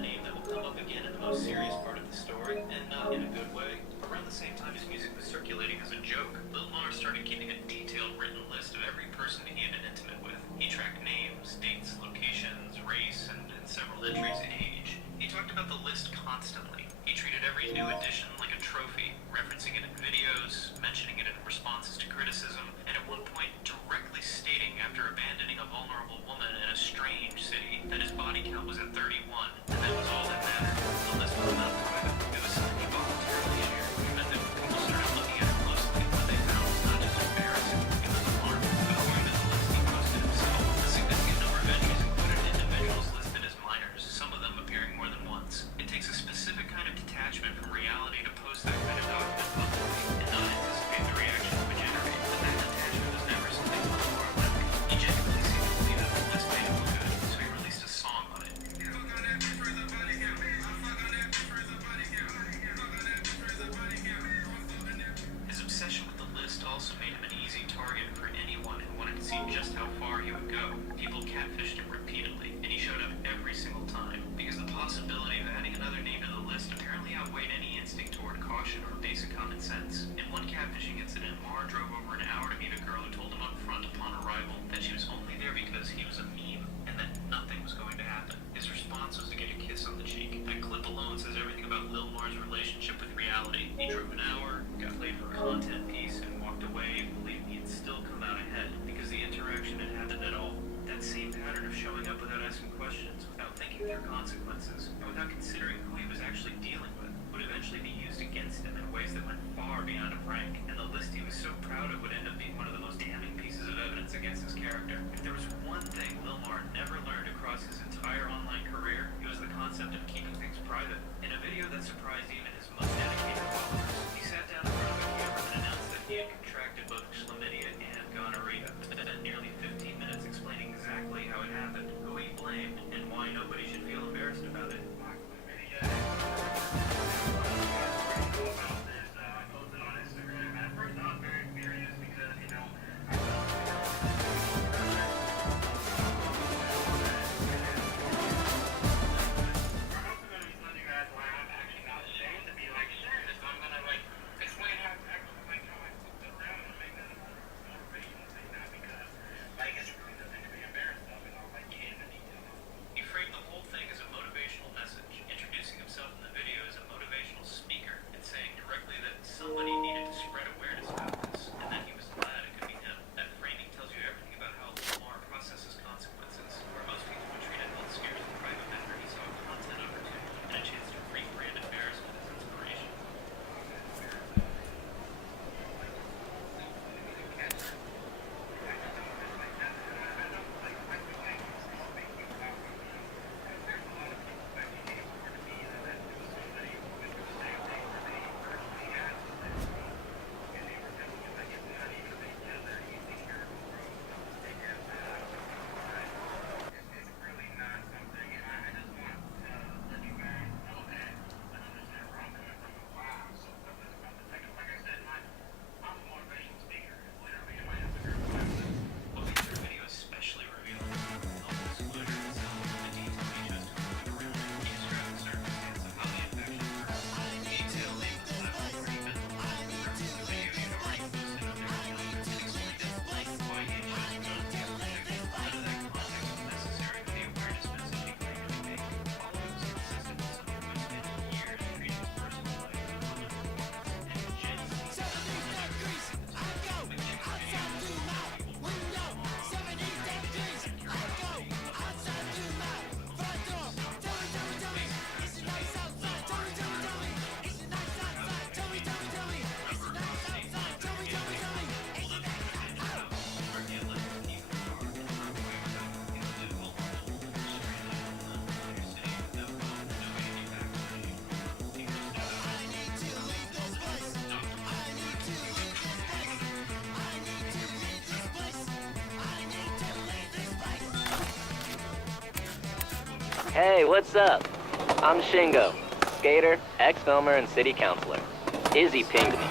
a name that will come up again in the most serious part of the story, and not in a good way. Around the same time his music was circulating as a joke, Lil Mars started keeping a detailed written list of every person he had been intimate with. He tracked names, dates, locations, race, and several entries in age. He talked about the list constantly. He treated every new addition like a trophy, referencing it in videos, mentioning it in responses to criticism, and at one point directly stating after abandoning a vulnerable woman in a strange city that his body count was at 31, and that was all that mattered. The list was not private. It was something he voluntarily shared, which meant that when people started looking at it closely, what they found was not just embarrassing, it was alarming. According to the list he posted himself, a significant number of entries included individuals listed as minors, some of them appearing more than once. It takes a specific kind of detachment from reality to post that kind of document publicly and not anticipate the reaction it would generate, but that detachment was never something Lamar left. He genuinely seemed to believe that the list made him look good, so he released a song on it. His obsession with the list also made him an easy target for anyone who wanted to see just how far he would go. People catfished him repeatedly, and he showed up every single time, because the possibility of adding another name to the list apparently outweighed any instinct toward caution or basic common sense. In one catfishing incident, Mar drove over an hour to meet a girl who told him up front upon arrival that she was only there because he was a meme, and that nothing was going to happen. His response was to get a kiss on the cheek. That clip alone says everything about Lil Mar's relationship with reality. He drove an hour, got played for a content piece, and walked away believing he'd still come out ahead because the interaction had happened at all. That same pattern of showing up without asking questions, without thinking through consequences, and without considering who he was actually dealing with, would eventually be used against him in ways that went far beyond a prank, and the list he was so proud of would end up being one of the most damning pieces of evidence against his character. If there was one thing Lil Mar never learned across his entire online career, it was the concept of keeping things private. In a video that surprised even his most dedicated followers, he sat down in front of a camera and announced that he had contracted both chlamydia and gonorrhea, and spent nearly 15 minutes explaining exactly how it happened, who he blamed, and why nobody should feel embarrassed about it. He framed the whole thing as a motivational message, introducing himself in the video as a motivational speaker, and saying directly that somebody needed to spread awareness about this, and that he was glad it could be him. That framing tells you everything about how Lamar processes consequences. Where most people would treat a health scare as a private matter, he saw a content opportunity and a chance to rebrand embarrassment as inspiration. What makes her video especially revealing is the disclosure of himself and the detail he chose to include around it. He described the circumstance of how the infection occurred, detailing the level of treatment, referenced the video he'd already posted on their channel, and explained why he had chosen to go with the objective. None of that context was necessary for the awareness message he claimed to be making. All of it was consistent with someone who had spent years treating his personal life as a public performance, and who genuinely Hey, what's up? I'm Shingo, skater, ex-filmer, and city councilor. Izzy pinged me.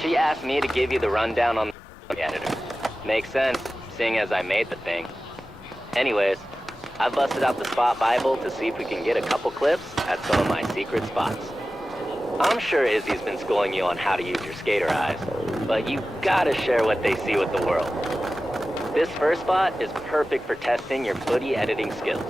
She asked me to give you the rundown on the editor. Makes sense, seeing as I made the thing. Anyways, I busted out the Spot Bible to see if we can get a couple clips at some of my secret spots. I'm sure Izzy's been schooling you on how to use your skater eyes, but you gotta share what they see with the world. This first spot is perfect for testing your footy editing skills.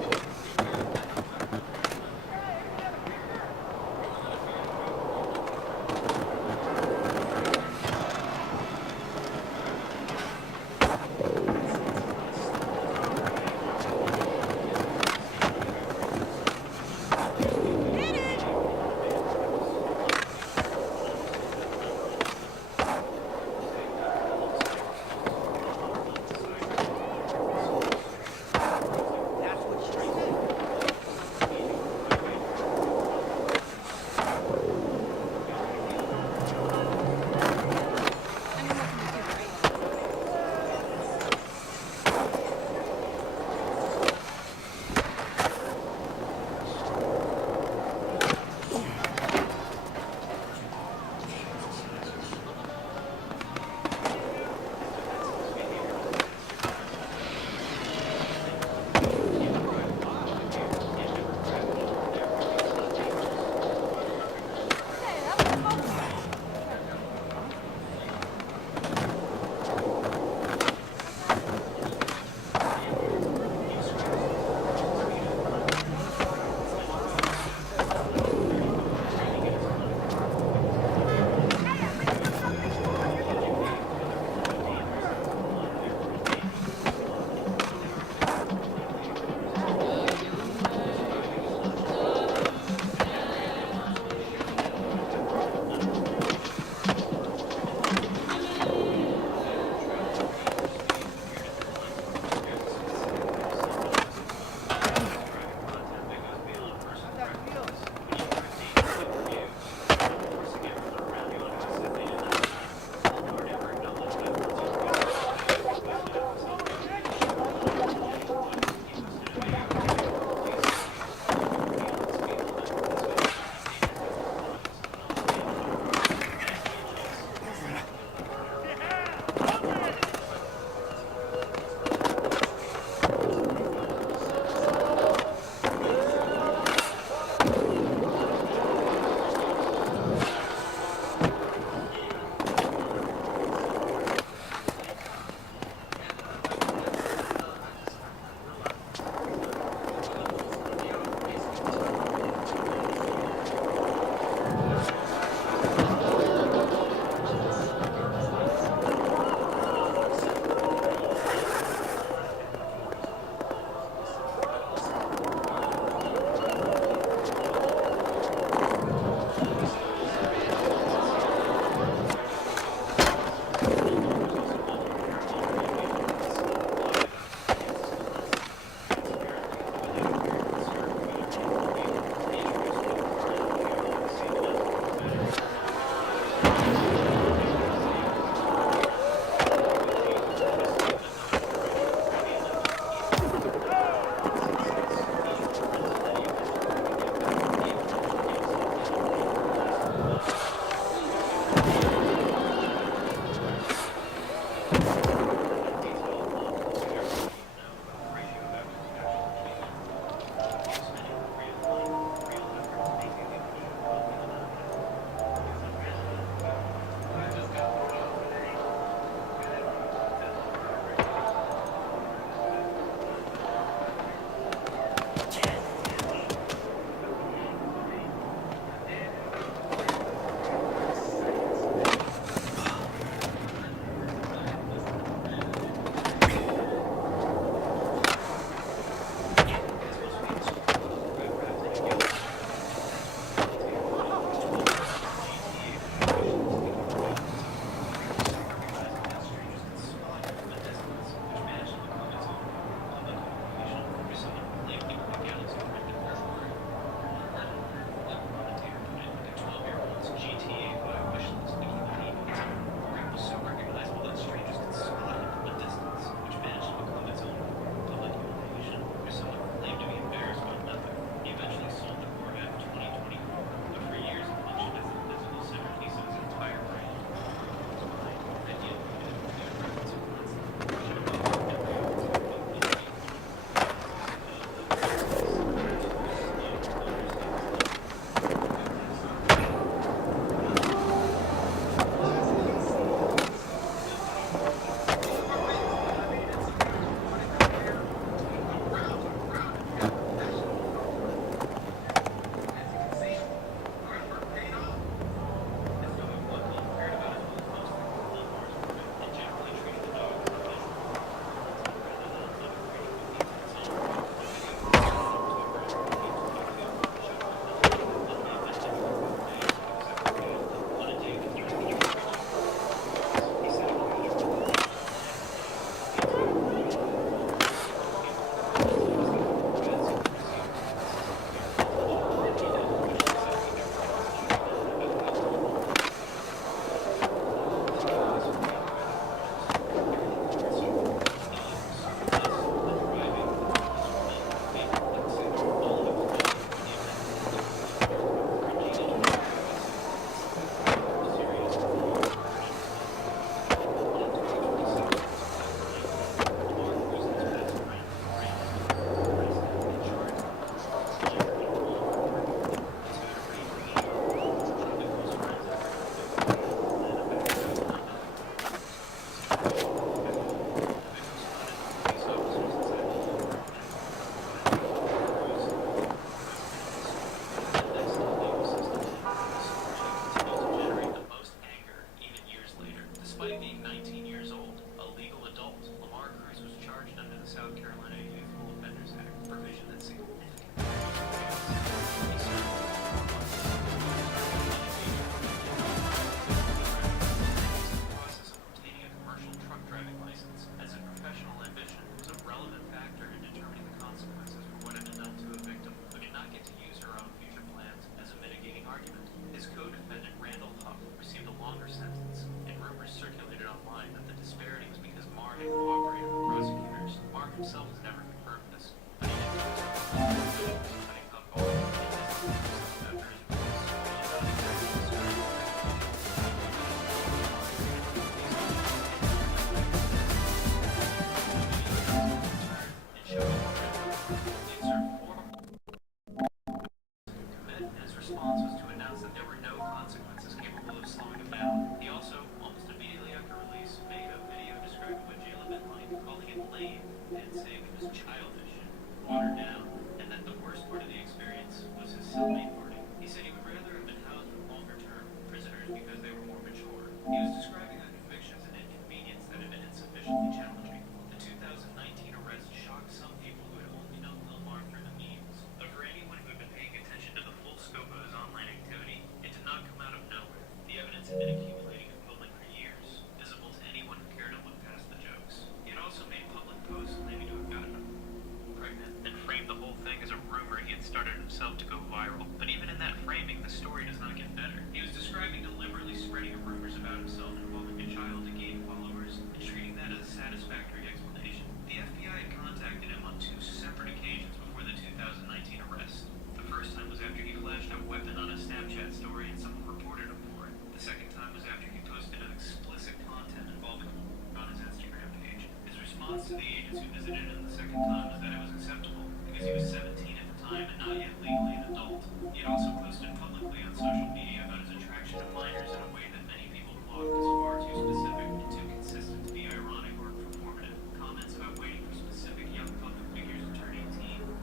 himself to go viral. But even in that framing, the story does not get better. He was describing deliberately spreading of rumors about himself involving a child to gain followers, and treating that as a satisfactory explanation. The FBI had contacted him on 2 separate occasions before the 2019 arrest. The first time was after he flashed a weapon on a Snapchat story and someone reported him for it. The second time was after he posted an explicit content involving on his Instagram page. His response to the agents who visited him the second time was that it was acceptable because he was 17 at the time and not yet legally an adult. He had also posted publicly on social media about his attraction to minors in a way that many people clocked as far too specific and too consistent to be ironic or performative. Comments about waiting for specific young public figures to turn 18,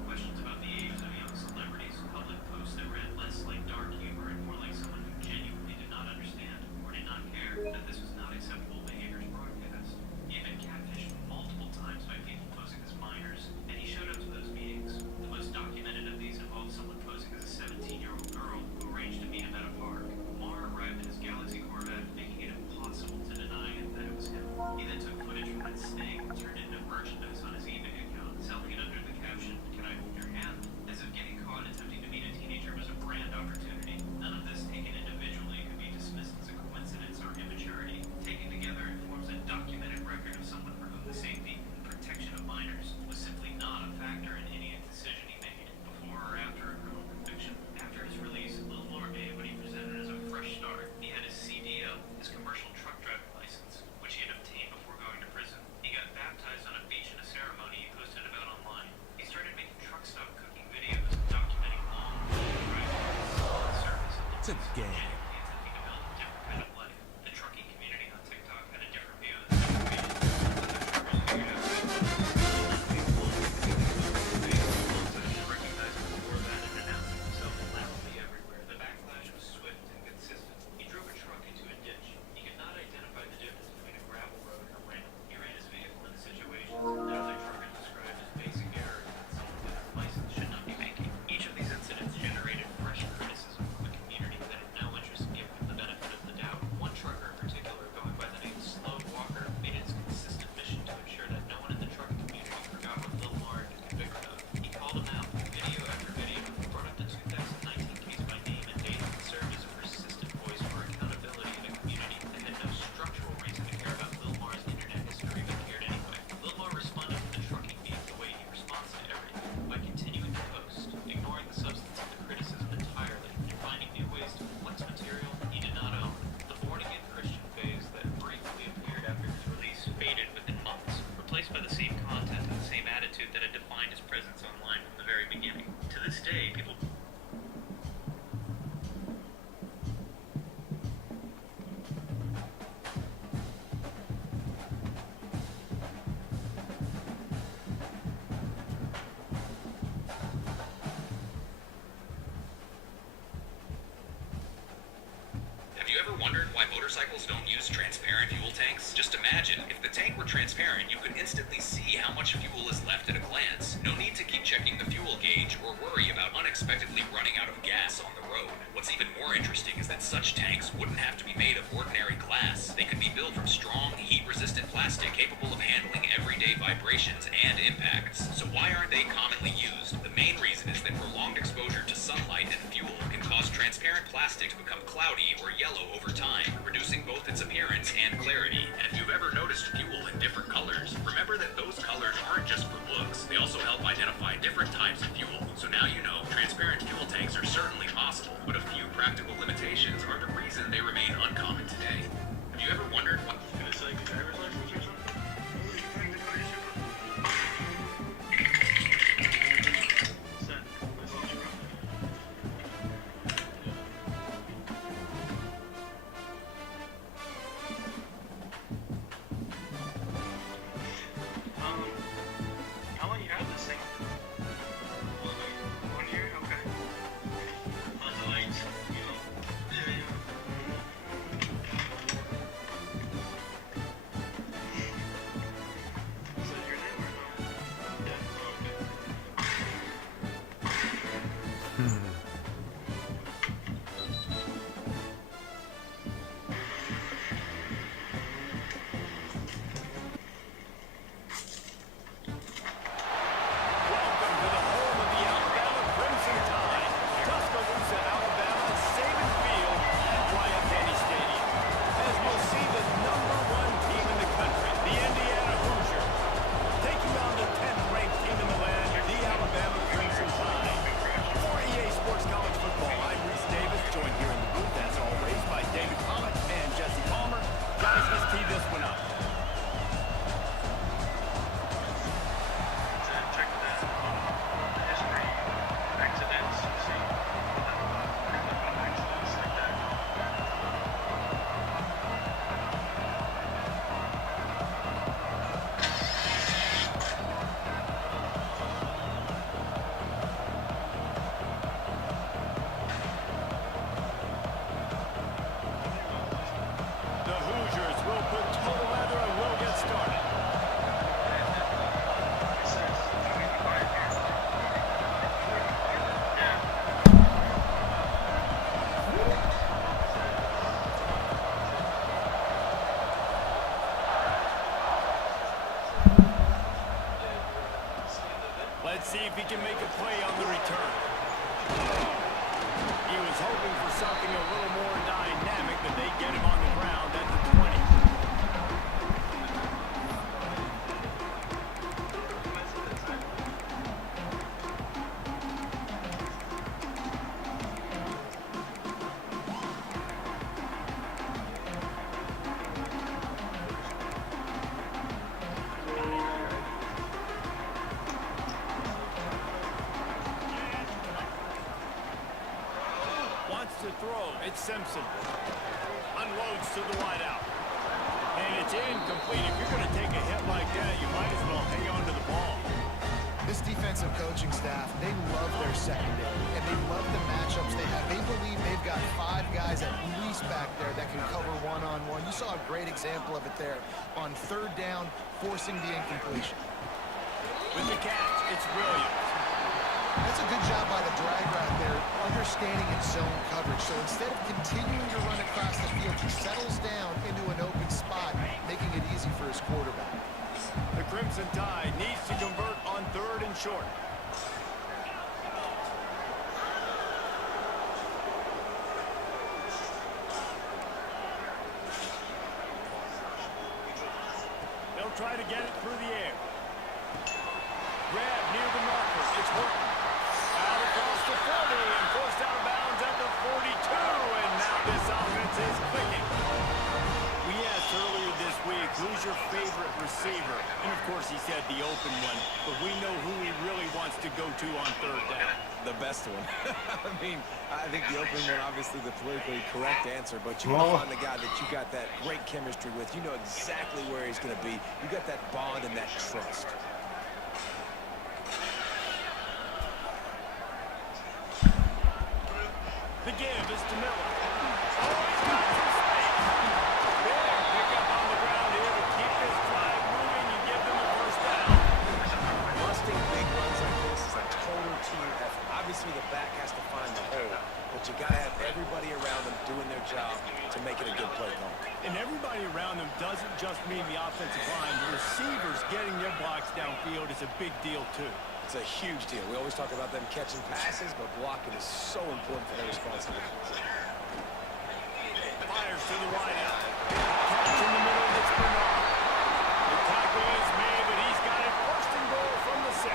questions about the age of young celebrities, public posts that read less like dark humor and more like someone who genuinely did not understand or did not care that this was not acceptable behavior's broadcast. He had been catfished multiple times by people posing as minors, and he showed up to those meetings. The most documented of these involved someone posing as a 17-year-old girl who arranged to meet him at a park. Lamar arrived in his Galaxy Corvette, making it impossible to deny that it was him. He then took footage from it staying and turned it into merchandise on his eBay account, selling it under the caption, "Can I hold your hand?" As if getting caught attempting to meet a teenager was a brand opportunity. None of this taken individually could be dismissed as a coincidence or immaturity. Taken together, it forms a documented record of someone for whom the safety and protection of minors was simply not a factor in any decision he made, before or after a criminal conviction. After his release, Lil Mar made what he presented as a fresh start. He had his CDL, his commercial truck driving license, which he had obtained before going to prison. He got baptized on a beach in a ceremony he posted about online. He started making truck stop cooking videos documenting long drive service. It's a game. Attempting to build a different kind of life. The trucking community on TikTok had a different view of the situation. Other truckers figured out recognizing the Corvette and announcing himself loudly everywhere. The backlash was swift and consistent. He drove a truck into a ditch. He could not identify the difference between a gravel road and a ramp. He ran his vehicle into situations that other truckers described as basic errors that someone with a license should not be making. Each of these incidents generated fresh criticism from a community that had no interest in giving him the benefit of the doubt. One trucker in particular, going by the name Slow Walker, made it his consistent mission to ensure that no one in the trucking community forgot what Lil Mar had been convicted of. He called him out video after video, brought up the 2019 case by name and date, and served as a persistent voice for accountability in a community that had no structural reason to care about Lil Mar's internet history but cared anyway. Lil Mar responded to the trucking beef the way he responds to everything, by continuing to post, ignoring the substance of the criticism entirely, and finding new ways to flex material he did not own. The born-again Christian phase that briefly appeared after his release faded within months, replaced by the same content and the same attitude that had defined his presence online from the very beginning. To this day, people Have you ever wondered why motorcycles don't use transparent fuel tanks? Just imagine, if the tank were transparent, you could instantly see how much fuel is left at a glance. No need to keep checking the fuel gauge or worry about unexpectedly running out of gas on the road. What's even more interesting is that such tanks wouldn't have to be made of ordinary glass. They could be built from strong, heat-resistant plastic capable of handling everyday vibrations and impacts. So why aren't they commonly used? The main reason is that prolonged exposure to sunlight and fuel can cause transparent plastic to become cloudy or yellow over time, reducing both its appearance and clarity. And if you've ever noticed fuel in different colors, remember that those colors aren't just for looks. They also help identify different types of fuel. So now you know, transparent fuel tanks are certainly possible, but a few practical limitations are the reason they remain uncommon today. Have you ever wondered what... Can I sell you a driver's license or something? Send. Let's launch from how long you had this thing? 1 year? Okay. if he can make a play on the return. He was hoping for something a little more dynamic, but they get him on the ground at the 20. To throw, it's Simpson. Unloads to the wideout. And it's incomplete. If you're going to take a hit like that, you might as well hang on to the ball. This defensive coaching staff, they love their secondary, and they love the matchups they have. They believe they've got 5 guys at least back there that can cover one-on-one. You saw a great example of it there on 3rd down, forcing the incompletion. With the catch, it's Williams. That's a good job by the drag route there, understanding its zone coverage. So instead of continuing to run across the field, he settles down into an open spot, making it easy for his quarterback. The Crimson Tide needs to convert on 3rd and short. They'll try to get it through the air. Grab near the marker. It's Horton. Out across the 40 and forced out of bounds at the 42. And now this offense is clicking. We asked earlier this week, who's your favorite receiver? And of course he said the open one. But we know who he really wants to go to on 3rd down. The best one. I mean, I think the opening one, obviously the politically correct answer, but you want to find the guy that you got that great chemistry with. You know exactly where he's going to be. You got that bond and that trust. The give is to Miller. Oh, he's got some space. There, pick up on the ground here to keep this drive moving and give them a 1st down. Busting big runs like this is a total team effort. Obviously, the back has to find the hole, but you got to have everybody around them doing their job to make it a good play call. And everybody around them doesn't just mean the offensive line. The receivers getting their blocks downfield is a big deal, too. It's a huge deal. We always talk about them catching passes, but blocking is so important for their responsibilities. Fires to the wideout. Catch in the middle, it's Bernard. The tackle is made, but he's got it 1st and goal from the 6.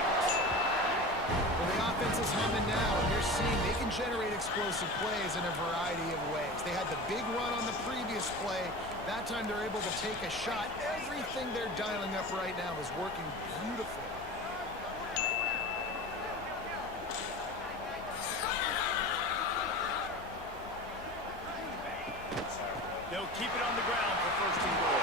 Well, the offense is humming now, and you're seeing they can generate explosive plays in a variety of ways. They had the big run on the previous play. That time they're able to take a shot. Everything they're dialing up right now is working beautifully. They'll keep it on the ground for 1st and goal.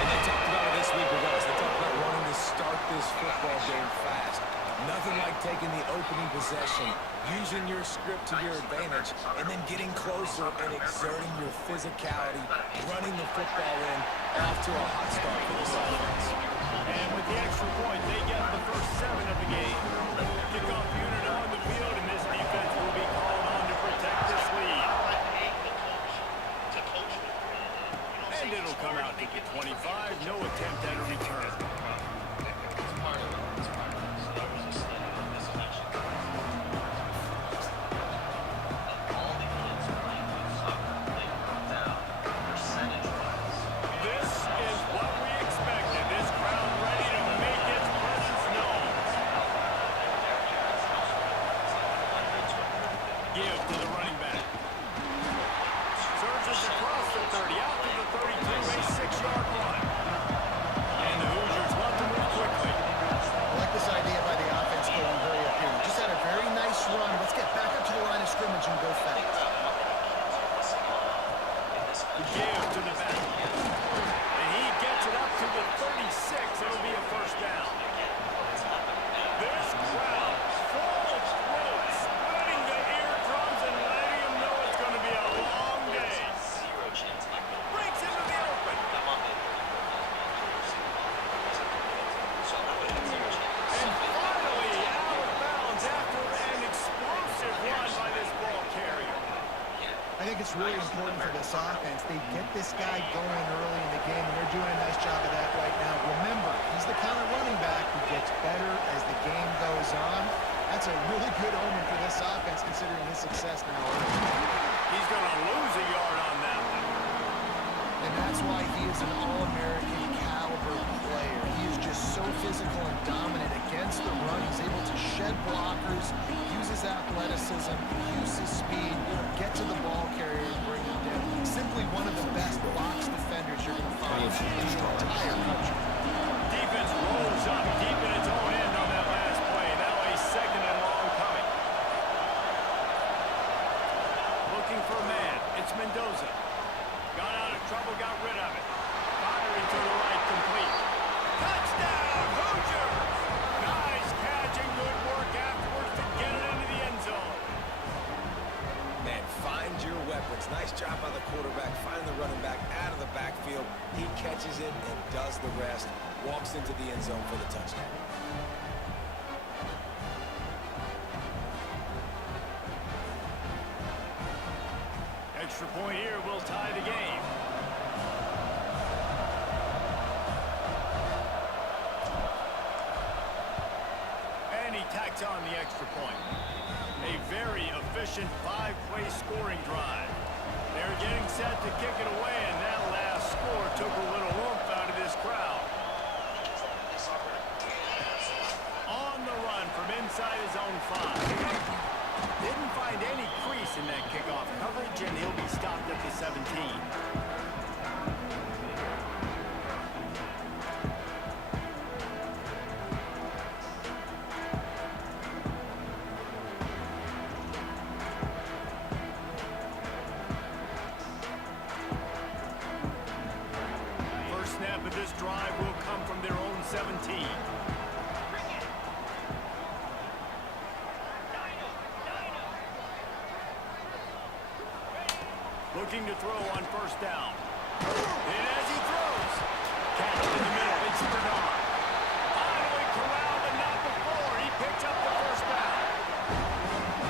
And they talked about it this week with us. They talked about wanting to start this football game fast. Nothing like taking the opening possession, using your script to your advantage, and then getting closer and exerting your physicality, running the football in, off to a hot start for this offense. And with the extra point, they get the first 7 of the game. Kickoff unit on the field, and this defense will be called on to protect this lead. And it'll come out to the 25. No attempt at a return. This is what we expected. This crowd think it's really important for this offense. They get this guy going early in the game, and they're doing a nice job of that right now. Remember, he's the kind of running back who gets better as the game goes on. That's a really good omen for this offense, considering his success now. He's going to lose a yard on that one. And that's why he is an All-American caliber player. He is just so physical and dominant against the run. He's able to shed blockers, use his athleticism, use his speed, get to the ball carrier and bring him down. Simply one of the best box defenders you're going to find in the entire country. Defense rolls up deep in its own end on that last play. Now a second and long coming. Looking for a man. It's Mendoza. Got out of trouble, got rid of it. Firing to the right, complete. Touchdown, Hoosiers! Nice catch and good work afterwards to get it into the end zone. Man, find your weapons. Nice job by the quarterback. Find the running back out of the backfield. He catches it and does the rest. Walks into the end zone for the touchdown. Extra point here will tie the game. And he tacks on the extra point. A very efficient five-play scoring drive. They're getting set to kick it away, and that last score took a little oomph out of this crowd. On the run from inside his own 5. Didn't find any crease in that kickoff coverage, and he'll be stopped at the 17. First snap of this drive will come from their own 17. Looking to throw on first down. And as he throws, catch in the middle, it's Bernard. Finally corralled, but not before. He picks up the first down.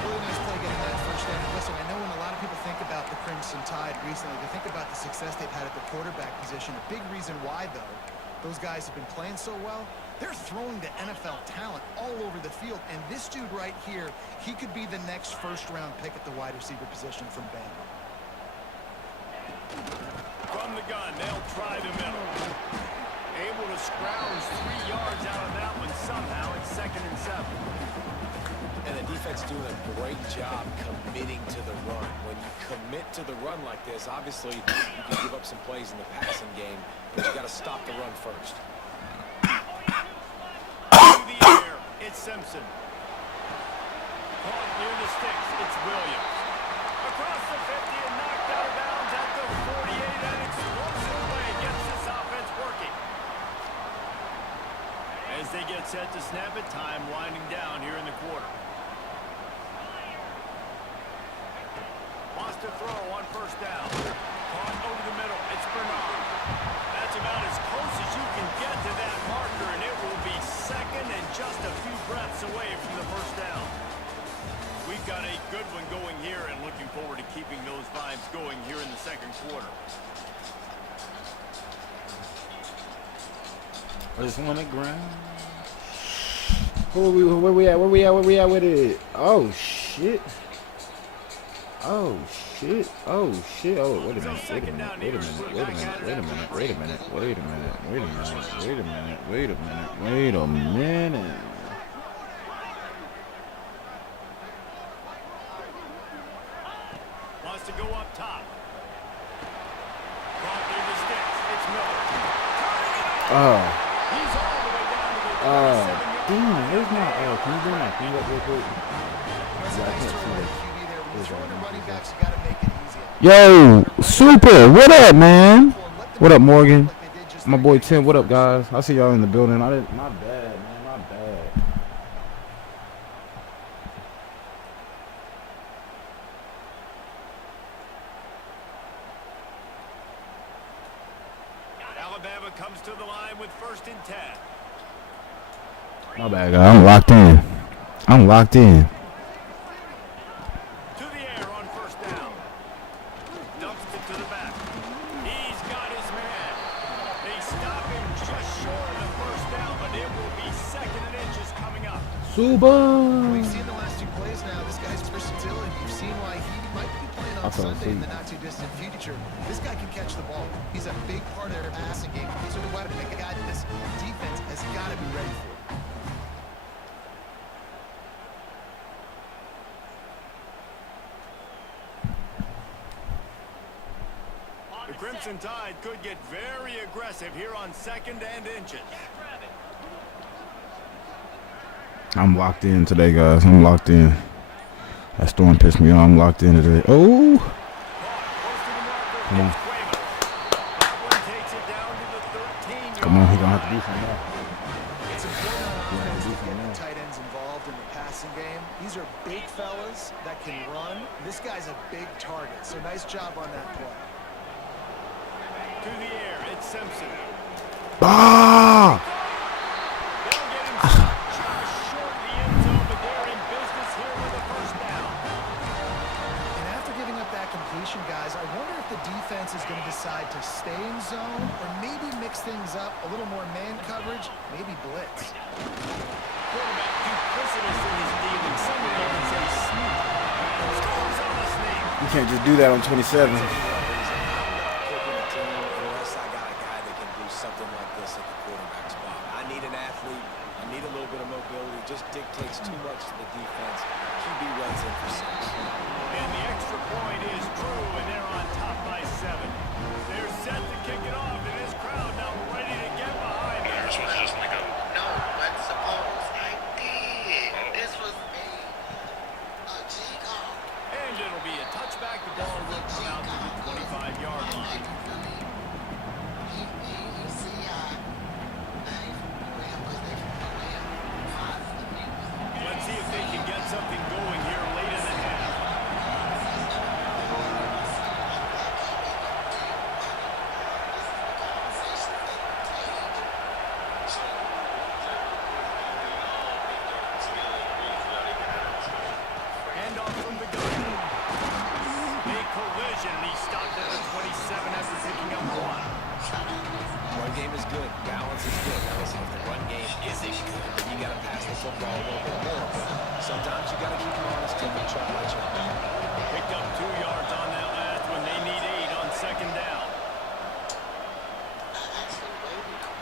Really nice play getting that first down. And listen, I know when a lot of people think about the Crimson Tide recently, they think about the success they've had at the quarterback position. A big reason why, though, those guys have been playing so well, they're throwing to NFL talent all over the field. And this dude right here, he could be the next first-round pick at the wide receiver position from Bama. From the gun, they'll try the middle. Able to scrounge 3 yards out of that one somehow. It's 2nd and 7. And the defense doing a great job committing to the run. When you commit to the run like this, obviously you can give up some plays in the passing game, but you got to stop the run first. To the air, it's Simpson. Caught near the sticks, it's Williams. Across the 50 and knocked out of bounds at the 48. An explosive play gets this offense working. As they get set to snap it, time winding down here in the quarter. Wants to throw on first down. Caught over the middle. It's Bernard. That's about as close as you can get to that marker, and it will be second and just a few breaths away from the first down. We've got a good one going here, and looking forward to keeping those vibes going here in the second quarter. I just want to grind. Where we at with it? Oh shit. Oh shit. Oh shit. Oh, wait a minute. Wants to go up top. Caught near the sticks. It's Miller. He's all the way down to the 37-yard damn, where's my can you bring that? Can you look real quick? That's a nice throw by QB there. When you're throwing to running backs, you got to make it easy. Yo, super. What up, man? What up, Morgan? My boy Tim. What up, guys? I see y'all in the building. My bad, man. My bad. Alabama comes to the line with 1st and 10. My bad, guy. I'm locked in. To the air on first down. Well, you've Suba. seen the last two plays now. This guy's versatility. You've seen why he might be playing I on fell Sunday in asleep. the not-too-distant future. This guy can catch the ball. He's a big part of their passing game. He's a weapon. A guy this defense has got to be ready for. The Crimson Tide could get very aggressive here on 2nd and inches. I'm locked in today, guys. I'm locked in. That storm pissed me off. I'm locked in today. Oh. Come on. Come on. He's going to have to do something now. It's important on offense to get the tight ends involved in the passing game. These are big fellas that can run. This guy's a big target, so nice job on that play. To the air, it's Simpson. Ah! They'll get him just short of the end zone, but they're in business here with a first down. And after giving up that completion, guys, I wonder if the defense is going to decide to stay in zone or maybe mix things up, a little more man coverage, maybe blitz. Quarterback duplicitous in his dealing. Some would even say sneak. Scores on the sneak. You can't just do that on 27. Something like this at the quarterback spot. I need an athlete. I need a little bit of mobility. Just dictates too much to the defense. QB runs in for 6. And the extra point is true, and they're on top by 7. They're set to kick it off, and this crowd now ready to get behind it. Ours was just like a No, but suppose I did. This was a G call. And it'll be a touchback. The ball will come out to the 25-yard line. Let's see if they can get something going here late in the half. Handoff from the gun. Big collision, and he stopped at the 27 after picking up 1. Run game is good. Balance is good. Now listen, if the run game isn't good, then you got to pass the football a little bit more. But sometimes you got to keep them honest and try to let you know. Picked up 2 yards on that last one. They need 8 on 2nd down.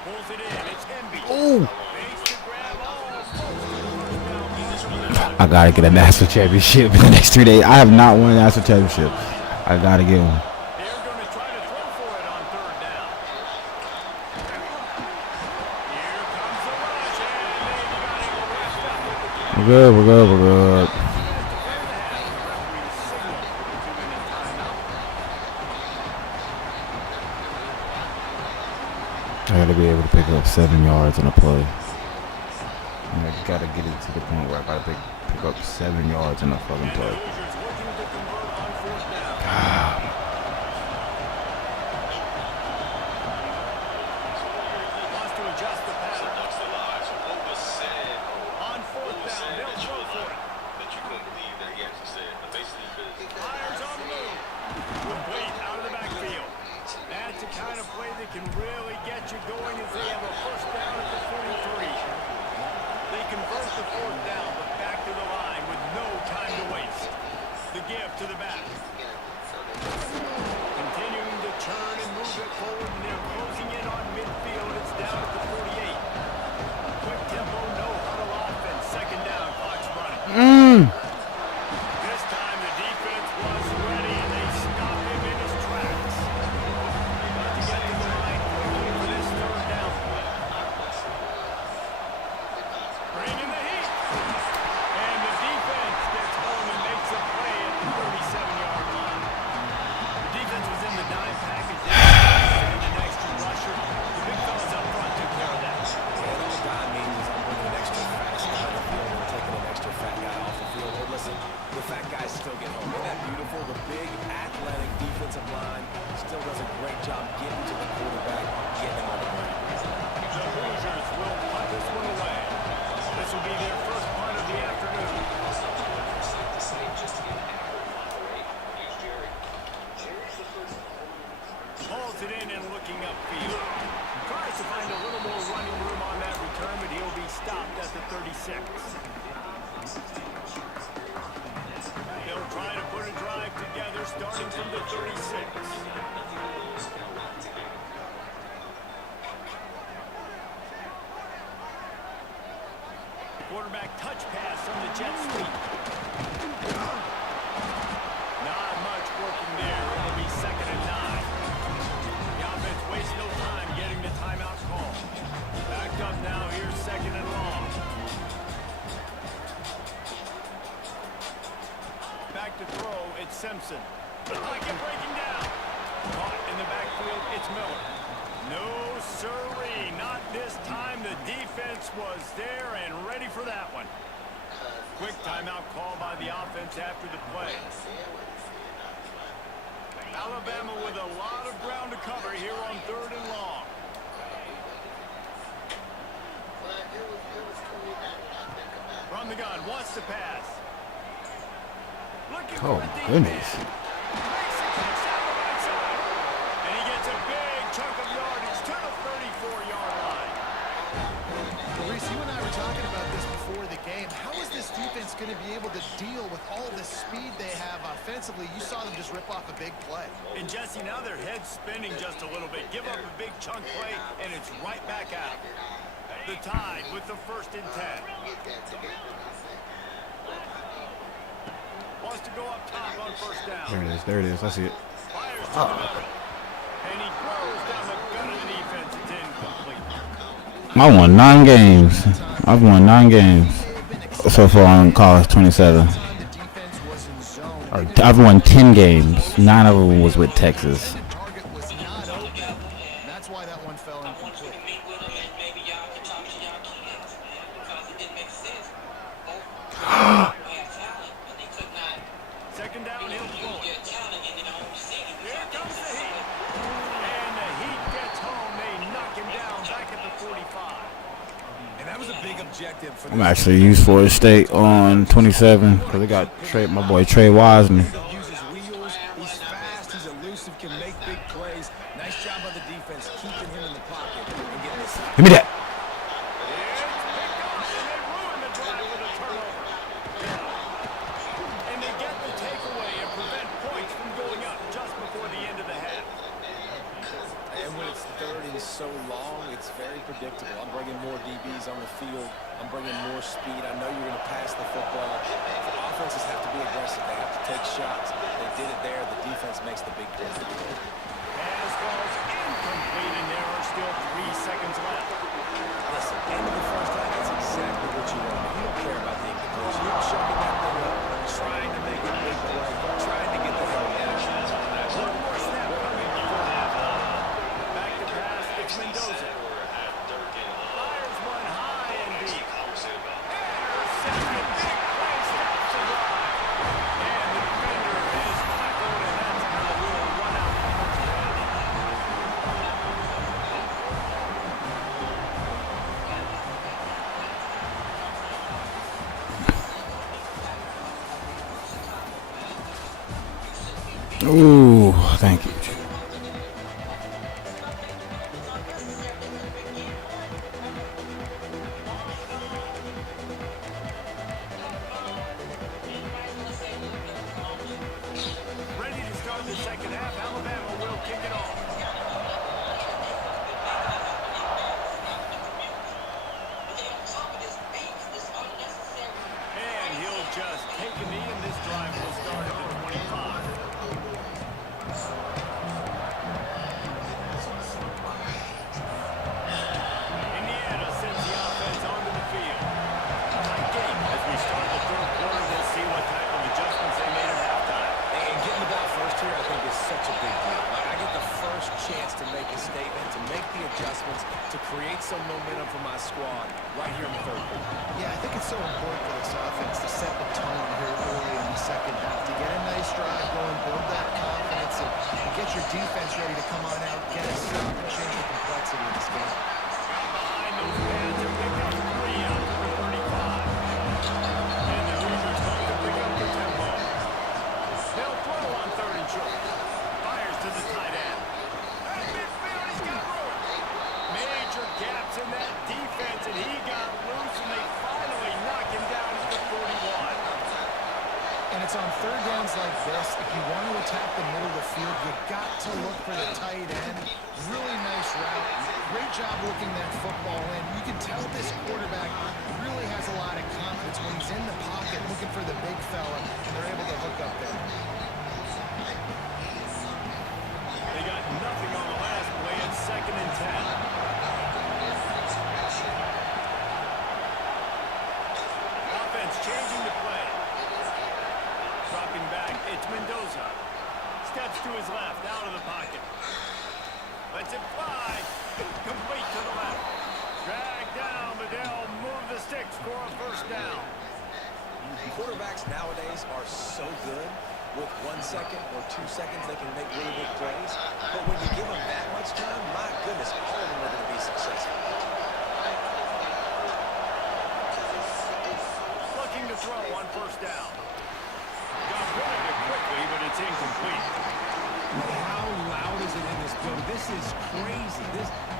Pulls it in. It's Emby. Ooh. Fakes the grab. Oh, I gotta get a national championship in the next 3 days. I have not won a national championship. I gotta get one. they're going to try to throw for it on 3rd down. Here comes the rush, and they've got him wrapped up with the We're good. We're good. We're good. I gotta be able to pick up 7 yards on a play. And I gotta get it to the point where I gotta pick up 7 yards on a fucking play. Hoosiers looking to convert on 4th down. Wants to adjust the pattern. On 4th down, they'll throw for it. Fires on the move. Complete out of the backfield. That's the kind of play that can really get you going as they have a first down at the 43. They convert the 4th down, but back to the line with no time to waste. The give to the back. Continuing to turn and move it forward, and they're closing in on midfield. It's down at the 48. Quick tempo, no huddle offense. 2nd down, clock's running. This time the defense was ready, and they stopped him in his tracks. About to get to the line quickly for this 3rd down play. Bringing the heat. And the defense gets home and makes a play at the 37-yard line. The defense was in the dime package. They sent an extra rusher. The big fellas up front took care of that. And all dime means is I'm bringing an extra fast guy on the field and taking an extra fat guy off the field. Hey, listen, the fat guys still get home. Isn't that beautiful? The big, athletic defensive line still does a great job getting to the quarterback, getting him on the ground. The Hoosiers will punt this one away. This will be their first punt of the afternoon. Hauls it in and looking upfield. Tries to find a little more running room on that return, but he'll be stopped at the 36. launching from the 36. Quarterback touch pass on the jet sweep. Not much working there. It'll be 2nd and 9. The offense wastes no time getting the timeout call. Backed up now. Here's 2nd and long. Back to throw. It's Simpson. Pocket breaking down. Caught in the backfield. It's Miller. No sirree. Not this time. The defense was there and ready for that one. Quick timeout call by the offense after the play. Alabama with a lot of ground to cover here on 3rd and long. From the gun, wants to pass. Looking Oh, for a deep goodness. man. Makes a catch down the right side. And he gets a big chunk of yardage to the 34-yard line. Reese, you and I were talking about this before the game. How is this defense going to be able to deal with all the speed they have offensively? You saw them just rip off a big play. And Jesse, now their head's spinning just a little bit. Give up a big chunk play, and it's right back out. The Tide with the 1st and 10. Wants to go up top on 1st down. There it is. There it is. I see it. Fires to the middle. And he throws down the gun of the defense. It's incomplete. I won 9 games. I've won 9 games so far in college 27. I've won 10 games. 9 of them was with Texas. The target was not open. That's why that one fell incomplete. Second down, he'll throw it. Here comes the Heat. And the Heat gets home. They knock him down back at the 45. And that was a big objective for I'm actually used Florida State on 27 because they got my boy Trey Wiseman. He uses wheels, he's fast, he's elusive, can make big plays. Nice job by the defense, keeping him in the pocket and getting the sack. Give me that. It's picked off, and they ruin the drive with a turnover. And they get the takeaway and prevent points from going up just before the end of the half. And when it's 3rd and so long, it's very predictable. I'm bringing more DBs on the field. I'm bringing more speed. I know you're going to pass the football. The offenses have to be aggressive. They have to take shots. They did it there. The defense makes the big play. Pass falls incomplete, and there are still 3 seconds left. Listen, end of the first half, that's exactly what you want. You don't care about the incompletion. You're chucking that thing up, trying to make a big play, trying to get the hell out of it. One more snap coming before halftime. Back to pass, it's Mendoza. Fires one high and deep. Intercepted, big play, stops the drive. And the defender is tackled, and that's how we'll run out the first half. Ooh, thank you. Ready to start the second half. Alabama will kick it off. And he'll just take a knee, and this drive will start at the 25. Indiana sends the offense onto the field. Tight game as we start the 3rd quarter. We'll see what type of adjustments they made at halftime. And getting the ball first here, I think, is such a big deal. I get the first chance to make a statement, to make the adjustments, to create some momentum for my squad right here in the 3rd quarter. Yeah, I think it's so important for this offense to set the tone here early in the second half, to get a nice drive going, build that confidence, and get your defense ready to come on out, get a stop, and change the complexity of this game. Behind those fans and pick up 3 out of the 35. And the Hoosiers hope to pick up the tempo. They'll throw on 3rd and short. Fires to the tight end. At midfield, he's got room. Major gaps in that defense, and he got loose, and they finally knock him down at the 41. And It's on third downs like this. If you want to attack the middle of the field, you've got to look for the tight end. Really nice route. Great job looking that football in. You can tell this quarterback really has a lot of confidence when he's in the pocket looking for the big fella, and they're able to hook up there. They got nothing on the last play. It's 2nd and 10. Offense changing the play. Dropping back, it's Mendoza. Steps to his left, out of the pocket. Lets it fly. Complete to the left. Drag down, but they'll move the sticks for a first down. Quarterbacks nowadays are so good. With 1 second or 2 seconds, they can make really big plays. But when you give them that much time, my goodness, all of them are going to be successful. Looking to throw on first down. Got rid of it quickly, but it's incomplete. How loud is it in this building? This is crazy.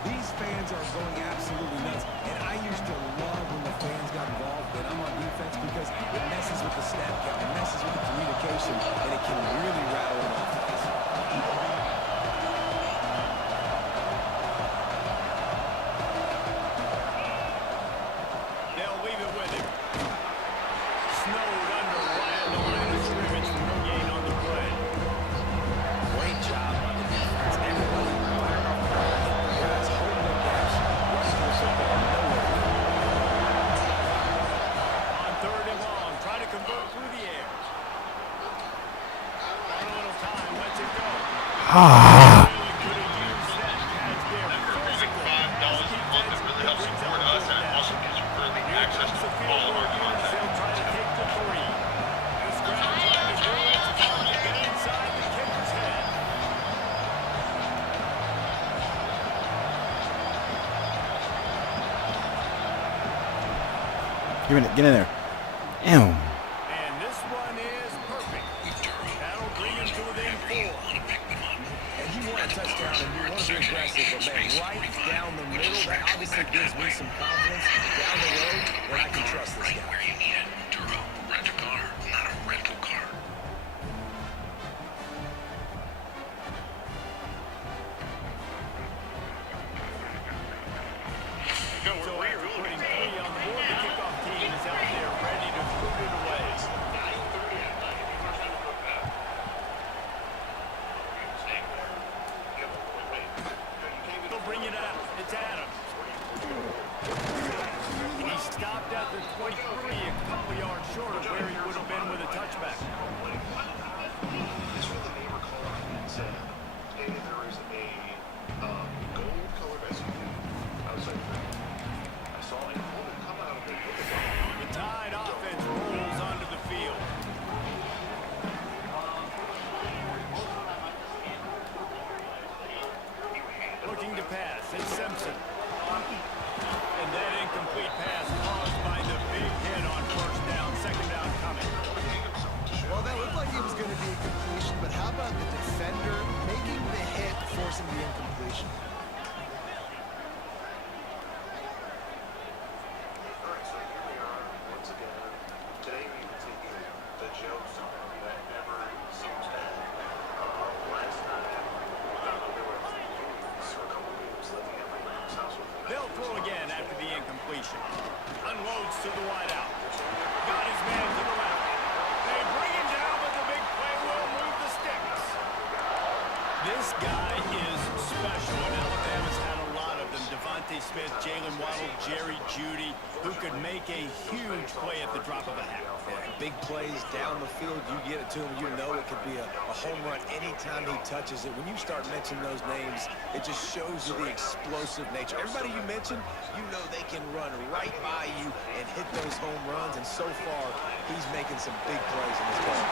These fans are going absolutely nuts. And I used to love when the fans got involved, and I'm on defense because it messes with the snap count, it messes with the communication, and it can really rattle an offense. They'll leave it with him. Snowed under right on the line of scrimmage. No gain on the play. Great job on the defense. Everybody firing off the ball. The guys holding their gaps, rushing the football, nowhere to go. On 3rd and long, trying to convert through the air. On a little time, lets it go. Ah! Really could have used that catch there. Physical. $5 a month that really helps support us and also gives you early access to all of our content. They'll try to take the 3. This ground trying to do it. Get inside the kicker's head. Get in there. Ew. And this one is perfect. That'll bring him to within 4. And you want a touchdown and you want to be aggressive, but man, right down the middle, that obviously gives me some confidence down the road that I can trust this guy. Where you need it, Duro. Rent a car, not a rental car. So after putting 3 on the board, the kickoff team is out there ready to put it away. They'll bring it out. It's Adams. He stopped at the 23, a couple yards short of where he would have been with a touchback. This was the neighbor called me and said, hey, there is a gold-colored SUV outside the building. I saw a woman come out of it with a dog. The Tide offense rolls onto the field. Looking to pass. It's Simpson. And that incomplete pass caused by the big hit on first down. 2nd down coming. Well, that looked like it was going to be a completion, but how about the defender making the hit, forcing the incompletion? All right, so here we are once again. Today we will take the jokes that never seems to end. Last time, there were a couple games living at my mom's house with me. They'll throw again after the incompletion. Unloads to the wideout. Got his man to the left. They bring him down, but the big play will move the sticks. This guy is special, and Alabama's had a lot of them. Devontae Smith, Jalen Waddle, Jerry Jeudy, who could make a huge play at the drop of a hat. Yeah, big plays down the field, you get it to him, you know it could be a home run anytime he touches it. When you start mentioning those names, it just shows you the explosive nature. Everybody you mentioned, you know they can run right by you and hit those home runs, and so far, he's making some big plays in this game.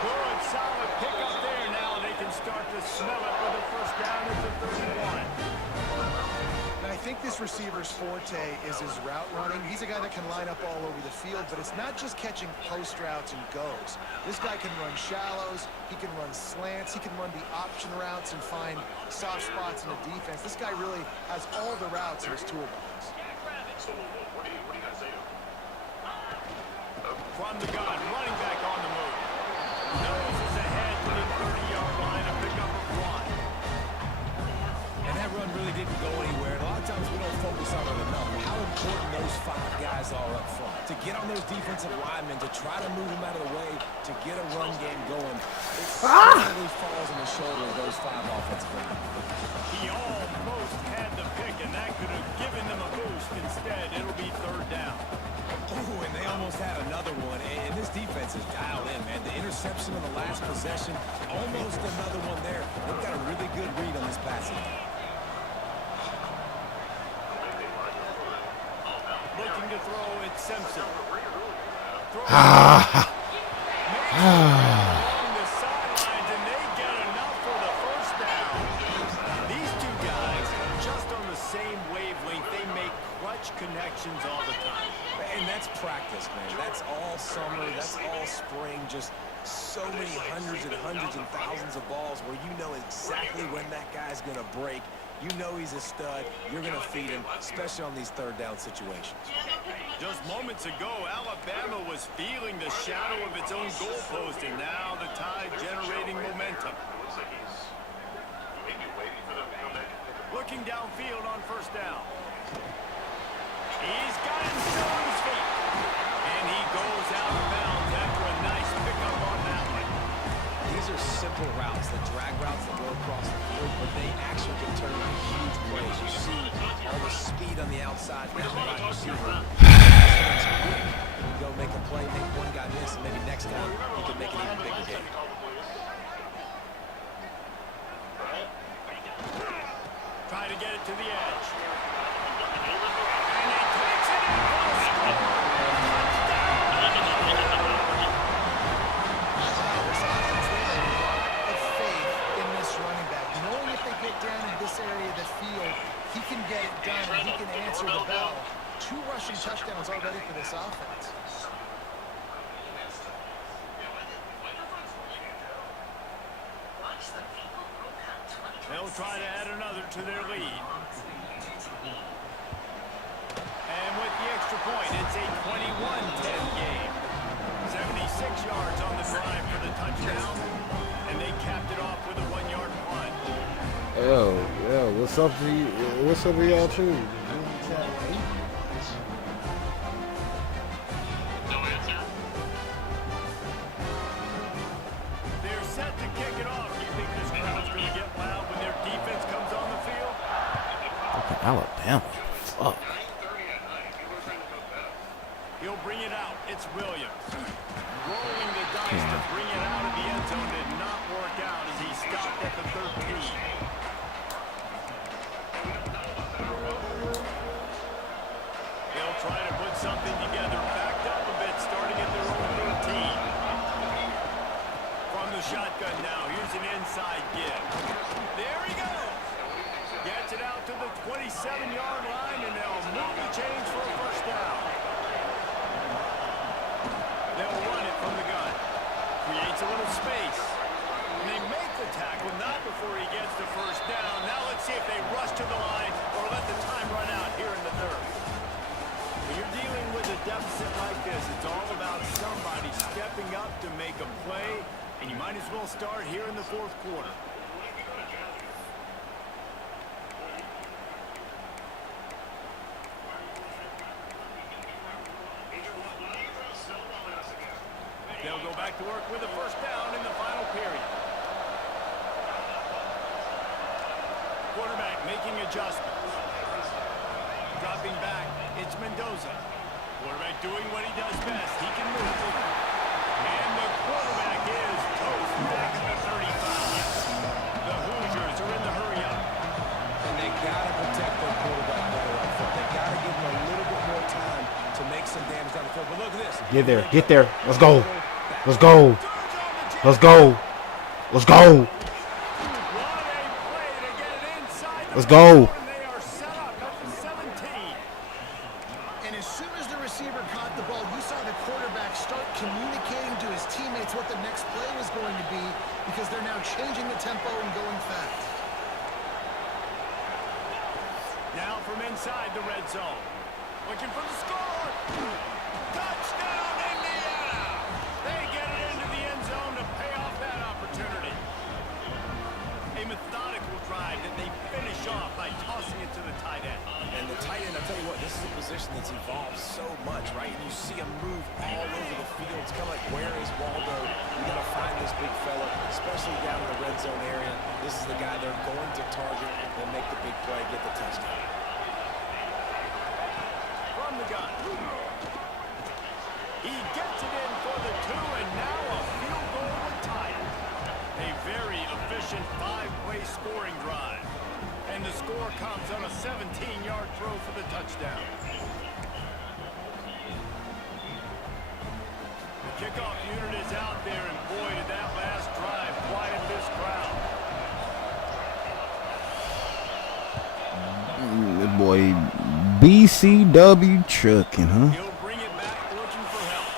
Good, solid pick up there now. They can start to smell it with a first down at the 31. And I think this receiver's forte is his route running. He's a guy that can line up all over the field, but it's not just catching post routes and goes. This guy can run shallows, he can run slants, he can run the option routes and find soft spots in the defense. This guy really has all the routes in his toolbox. So what do you guys say to him? From the gun, running back on the move. Noses ahead to the 30-yard line to pick up a fly. And that run really didn't go anywhere. And a lot of times we don't focus on it enough. How important those 5 guys are up front. To get on those defensive linemen, to try to move them out of the way, to get a run game going. It certainly falls on the shoulder of those 5 offensive linemen. He almost had the pick, and that could have given them a boost. Instead, it'll be 3rd down. Oh, and they almost had another one. And this defense is dialed in, man. The interception on the last possession, almost another one there. They've got a really good read on this passing. Looking to throw, it's Simpson. Along the sidelines, and they get enough for the 1st down. These 2 guys are just on the same wavelength. They make clutch connections all the time. And that's practice, man. That's all summer. That's all spring. Just so many hundreds and thousands of balls where you know exactly when that guy's going to break. You know he's a stud. You're going to feed him, especially on these 3rd down situations. Just moments ago, Alabama was feeling the shadow of its own goalpost, and now the Tide generating momentum. Looking downfield on 1st down. He's got himself on his feet. And he goes out of bounds after a nice pickup on that one. These are simple routes, the drag routes that go across the field, but they actually can turn into huge plays. You see all the speed on the outside, down the wide receiver. You go make a play, make one guy miss, and maybe next time you can make an even bigger hit. Try to get it to the edge. And he takes it in for a score. Of faith in this running back. Knowing if they get down in this area of the field, he can get it done and he can answer the bell. 2 rushing touchdowns already for this offense. They'll try to add another to their lead. And with the extra point, it's a 21-10 game. 76 yards on the drive for the touchdown, and they capped it off with a 1-yard punt. Yo, what's up to you? What's up with y'all too? They're set to kick it off. You think this crowd's going to get loud when their defense comes on the field? Fucking Alabama. Fuck. He'll bring it out. It's Williams. Rolling the dice to bring it out of the end zone did not work out as he stopped at the 13. They'll try to put something together, backed up a bit, starting at their own 13. From the shotgun now, here's an inside give. There he goes. Gets it out to the 27-yard line, and they'll move the chains for a 1st down. They'll run it from the gun. Creates a little space. And they make the tackle, not before he gets to 1st down. Now let's see if they rush to the line or let the time run out here in the 3rd. When you're dealing with a deficit like this, it's all about somebody stepping up to make a play, and you might as well start here in the 4th quarter. They'll go back to work with a 1st down in the final period. Quarterback making adjustments. Dropping back, it's Mendoza. Quarterback doing what he does best. He can move. And the quarterback is toast back at the 35. The Hoosiers are in the hurry-up. And they got to protect their quarterback better up front. They got to give him a little bit more time to make some damage down the field. But look at this. Get there. Let's go. Let's go. Let's go. Let's go. Let's go. They are set up at the 17. And as soon as the receiver caught the ball, you saw the quarterback start communicating to his teammates what the next play was going to be because they're now changing the tempo and going fast. Now from inside the red zone. Looking for the score. Touchdown, Indiana! They get it into the end zone to pay it's evolved so much, right? And you see him move all over the field. It's kind of like, where is Waldo? You got to find this big fella, especially down in the red zone area. This is the guy they're going to target and make the big play, get the touchdown. From the gun. He gets it in for the 2, and now a field goal would tie it. A very efficient 5-way scoring drive. And the score comes on a 17-yard throw for the touchdown. The kickoff unit is out there, and boy, did that last drive quiet this crowd. The boy BCW trucking, huh? He'll bring it back looking for help.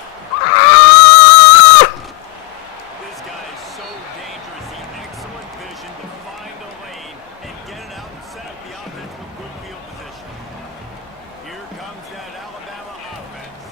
This guy is so dangerous. He excellent vision to find a lane and get it out and set up the offense with good field position. Here comes that Alabama offense.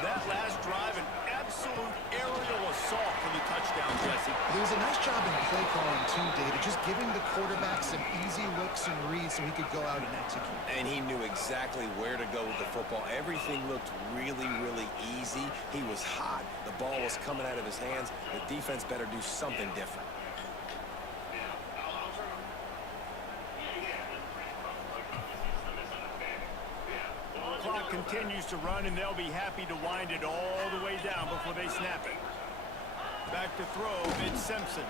That last drive, an absolute aerial assault for the touchdown, Jesse. It was a nice job in play calling too, David, just giving the quarterback some easy looks and reads so he could go out and execute. And he knew exactly where to go with the football. Everything looked really, really easy. He was hot. The ball was coming out of his hands. The defense better do something different. Clock continues to run, and they'll be happy to wind it all the way down before they snap it. Back to throw, it's Simpson.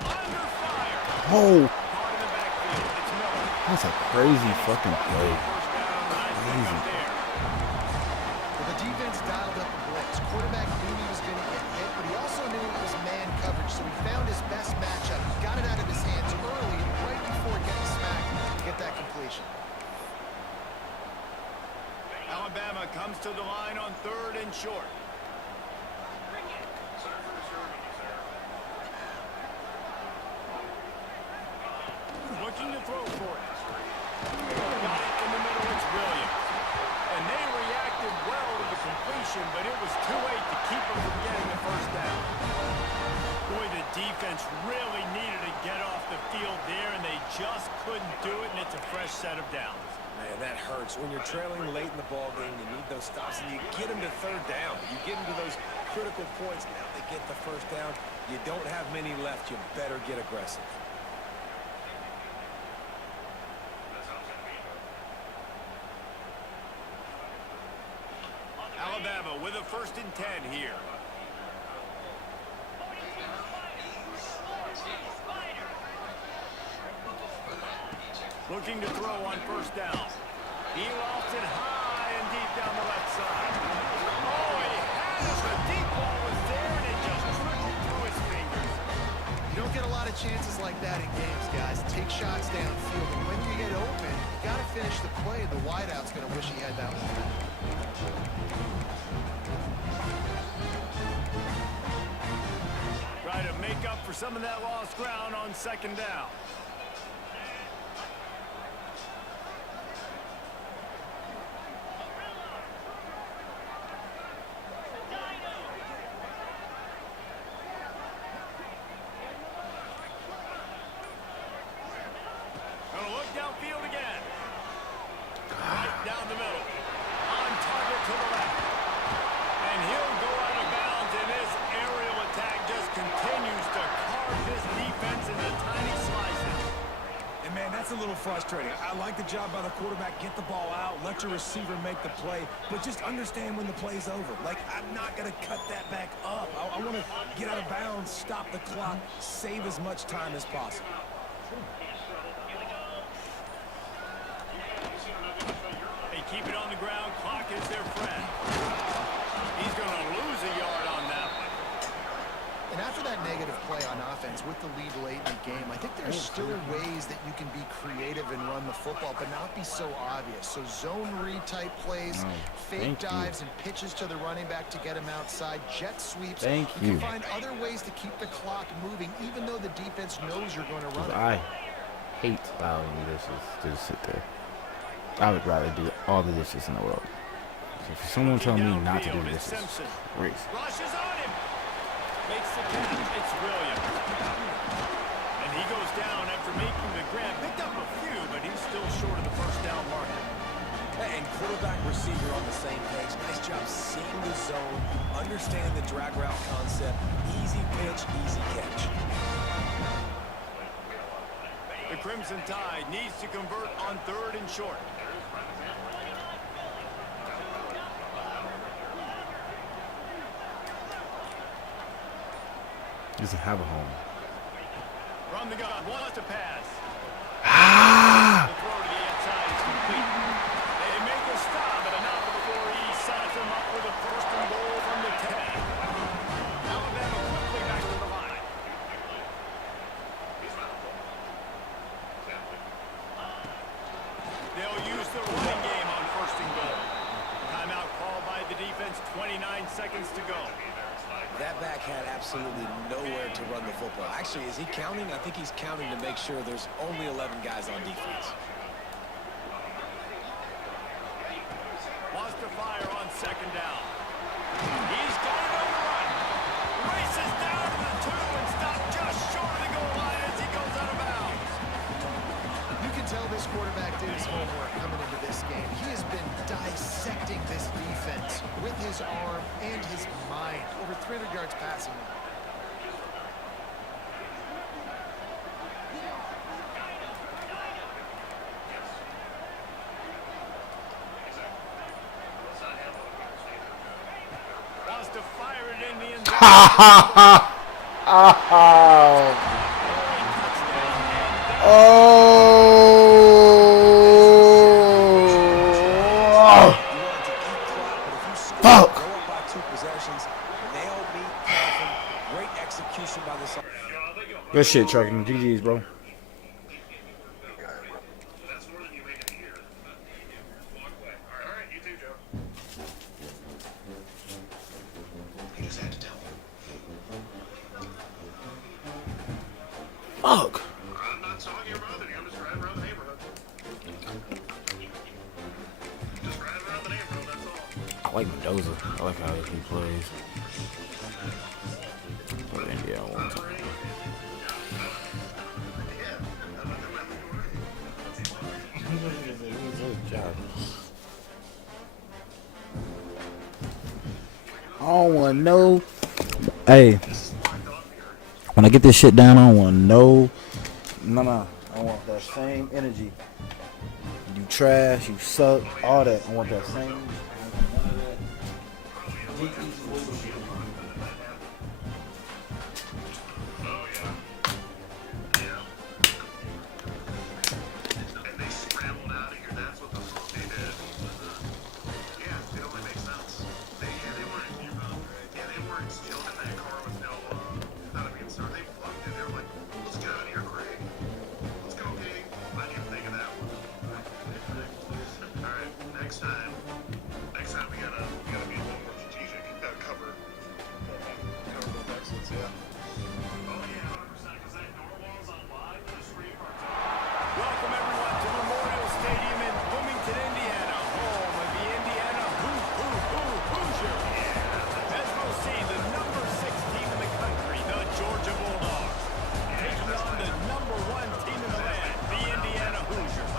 Under fire. Oh, Caught in the backfield. It's Miller. that's a crazy fucking play. First down, nice pick up there. Well, the defense dialed up the blitz. Quarterback knew he was going to get hit, but he also knew it was man coverage, so he found his best matchup. He got it out of his hands early, right before getting smacked to get that completion. Alabama comes to the line on 3rd and short. Looking to throw for it. Got it in the middle, it's Williams. And they reacted well to the completion, but it was too late to keep them from getting the first down. Boy, the defense really needed to get off the field there, and they just couldn't do it, and it's a fresh set of downs. Man, that hurts. When you're trailing late in the ball game, you need those stops, and you get them to 3rd down. You get them to those critical points. Now they get the first down. You don't have many left. You better get aggressive. Alabama with a 1st and 10 here. Looking to throw on 1st down. He lofts it high and deep down the left side. Oh, he has it. The deep ball was there, and it just trickled through his fingers. You don't get a lot of chances like that in games, guys. Take shots downfield, and when you get open, you got to finish the play. The wideout's going to wish he had that one. Try to make up for some of that lost ground on 2nd down. Gonna look downfield again. Right down the middle. On target to the left. And he'll go out of bounds, and this aerial attack just continues to carve this defense into tiny slices. And, man, that's a little frustrating. I like the job by the quarterback. Get the ball out. Let your receiver make the play. But just understand when the play's over. Like, I'm not going to cut that back up. I want to get out of bounds, stop the clock, save as much time as possible. They keep it on the ground. Clock is their friend. He's going to lose a yard on that one. And after that negative play on offense with the lead late in the game, I think there's still ways that you can be creative and run the football, but not be so obvious. So zone read type plays, fake dives and pitches to the running back to get him outside, jet sweeps. You can find other ways to keep the clock moving, even though the defense knows you're going to run it. I hate allowing dishes to just sit there. I would rather do all the dishes in the world. So if someone tell me not to do this, race. Rushes on him. Makes the catch. It's Williams. And he goes down after making the grab. Picked up a few, but he's still short of the first down marker. And quarterback receiver on the same page. Nice job seeing the zone, understanding the drag route concept. Easy pitch, easy catch. The Crimson Tide needs to convert on 3rd and short. Doesn't have a home. From the gun, wants to pass. Ah! The throw to the outside is complete. They make a stop, but enough before he sets them up with a 1st and goal from the 10. Alabama quickly back to the line. They'll use the running game on 1st and goal. Timeout called by the defense, 29 seconds to go. That back had absolutely nowhere to run the football. Actually, is he counting? I think he's counting to make sure there's only 11 guys on defense. Wants to fire on 2nd down. He's got it on the run. Races down to the 2 and stopped just short of the goal line as he goes out of bounds. You can tell this quarterback did his homework coming into this game. He has been dissecting this defense with his arm and his mind. Over 300 yards passing. Wants to fire it in the end zone. Fuck! Good shit, Chuck. GG's, bro. That's more than you make in a year. Walk away. All right, you too, Joe. You just had to tell me. Fuck! I'm not talking about it. I'm just riding around the neighborhood. Just riding around the neighborhood, that's all. I like Mendoza. I like how he plays. But India, I want to. I don't want to know. Hey, when I get this shit down, I don't want to know. No. I want that same energy. You trash, you suck, all that. I want that same. I don't want none of that. And they scrambled out of here. That's what the fuck they did. Yeah, it only makes sense. They weren't chilling in that car with no, not a being sorry. They plugged in. They were like, let's get out of here, Craig. Let's go, King. I didn't even think of that one. All right, next time we gotta be a little more strategic. Gotta cover both exits, yeah. Oh yeah, 100%. Because that Norwal's on live for the screen. Welcome everyone to Memorial Stadium in Bloomington, Indiana, home of the Indiana Hoosiers. As we'll see, the number 6 team in the country, the Georgia Bulldogs, taking on the number 1 team in the land, the Indiana Hoosiers.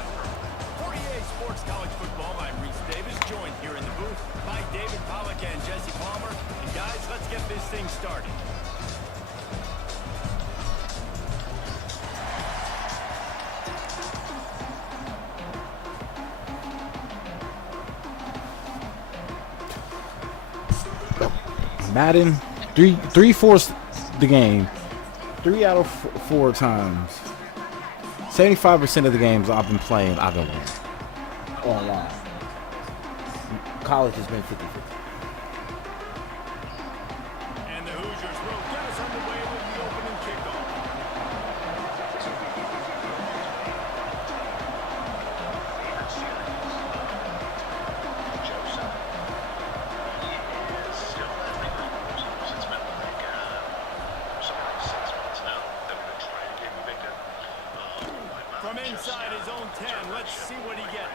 48 Sports College Football, I'm Reese Davis, joined here in the booth by David Pollack and Jesse Palmer. And guys, let's get this thing started. Madden, three fourths the game. 3 out of 4 times. 75% of the games I've been playing, I've been winning. Online. College has been 50-50. And the Hoosiers will get us underway with the opening kickoff. From inside his own 10, let's see what he gets.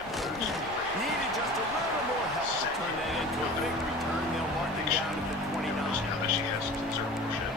Needed just a little more help to turn that into a big return. They'll mark it down at the 29. She has zero shit.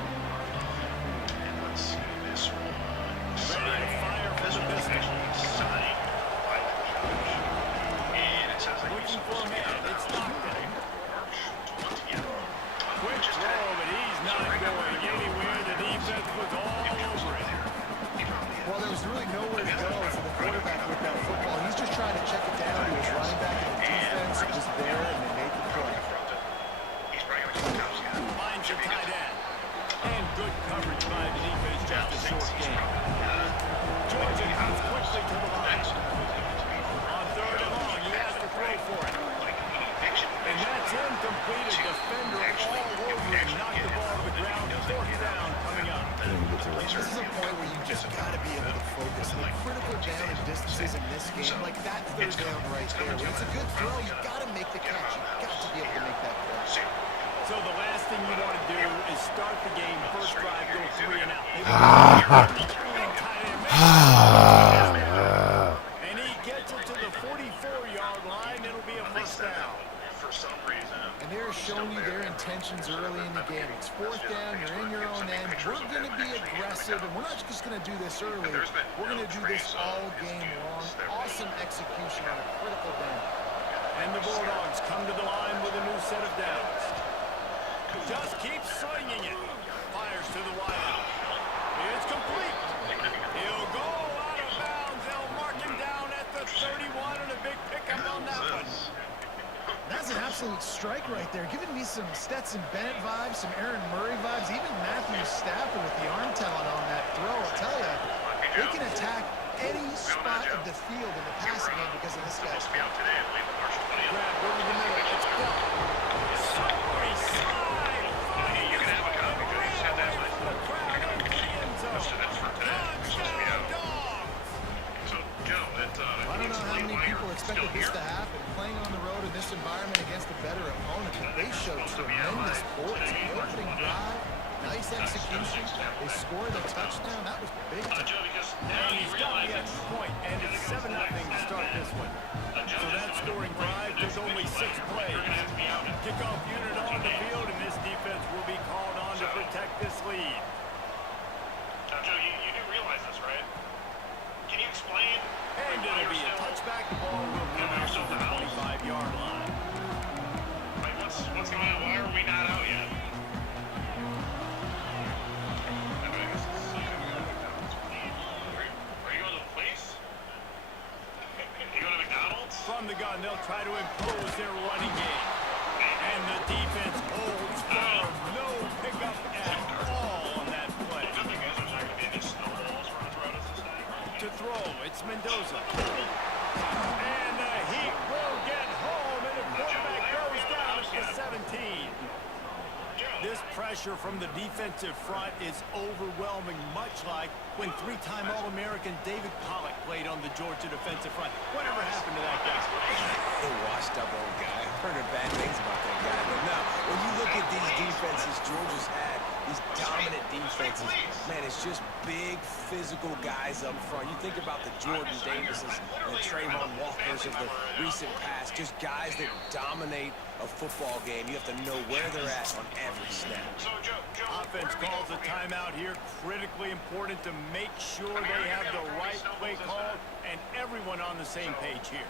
short game. Georgia comes quickly to the line. On 3rd and long, he has to throw for it. And that's incomplete. A defender all over him. Knocked the ball to the ground. 4th down coming up. This is a point where you just got to be able to focus. And the critical down and distances in this game, like that 3rd down right there. When it's a good throw, you got to make the catch. You got to be able to make that play. So the last thing you want to do is start the game, first drive, go 3 and out. And he gets it to the 44-yard line. It'll be a first down. For some reason. And they're showing you their intentions early in the game. It's 4th down, you're in your own end. We're going to be aggressive, and we're not just going to do this early. We're going to do this all game long. Awesome execution on a critical down. And the Bulldogs come to the line with a new set of downs. Just keeps swinging it. Fires to the wideout. It's complete. He'll go out of bounds. They'll mark him down at the 31, and a big pickup on that one. That's an absolute strike right there. Giving me some Stetson Bennett vibes, some Aaron Murray vibes, even Matthew Stafford with the arm talent on that throw. I'll tell you, they can attack any spot of the field in the passing game because of this guy's Be out today, I believe, March 20th. Grab over the middle. It's Bell. Slippery slide. You can have a copy because you just had that list. The crowd into the end zone. So that's for today. It's supposed to be Touchdown, out. Dogs. So, Joe, that, I don't know how many people expected this to happen. Playing on the road in this environment against a better opponent, but they showed tremendous poise. The opening drive, nice execution. They scored a touchdown. That was big. Joe, because now And you he's got realize the extra point, and it's 7-0 to start this one. So that scoring drive took only 6 plays. Kickoff unit on the field, and this defense will be called on to protect this lead. Now, Joe, you do realize this, right? Can you explain? And it'll be a touchback. The ball will come out to the 25-yard line. Like, what's going on? Why are we not out yet? Are you going to the place? You going to McDonald's? From the gun, they'll try to impose their running game. And the defense holds firm. No pickup at all on that play. Good thing is there's not going to be any snowballs running throughout us this day. To throw, it's Mendoza. And the Heat will get home, and the quarterback goes down at the 17. This pressure from the defensive front is overwhelming, much like when 3-time All-American David Pollock played on the Georgia defensive front. Whatever happened to that guy? A washed up old guy. I've heard bad things about that guy. But no, when you look at these defenses Georgia's had, these dominant defenses, man, it's just big, physical guys up front. You think about the Jordan Davises and the Trayvon Walkers of the recent past, just guys that dominate a football game. You have to know where they're at on every snap. Offense calls a timeout here. Critically important to make sure they have the right play call and everyone on the same page here.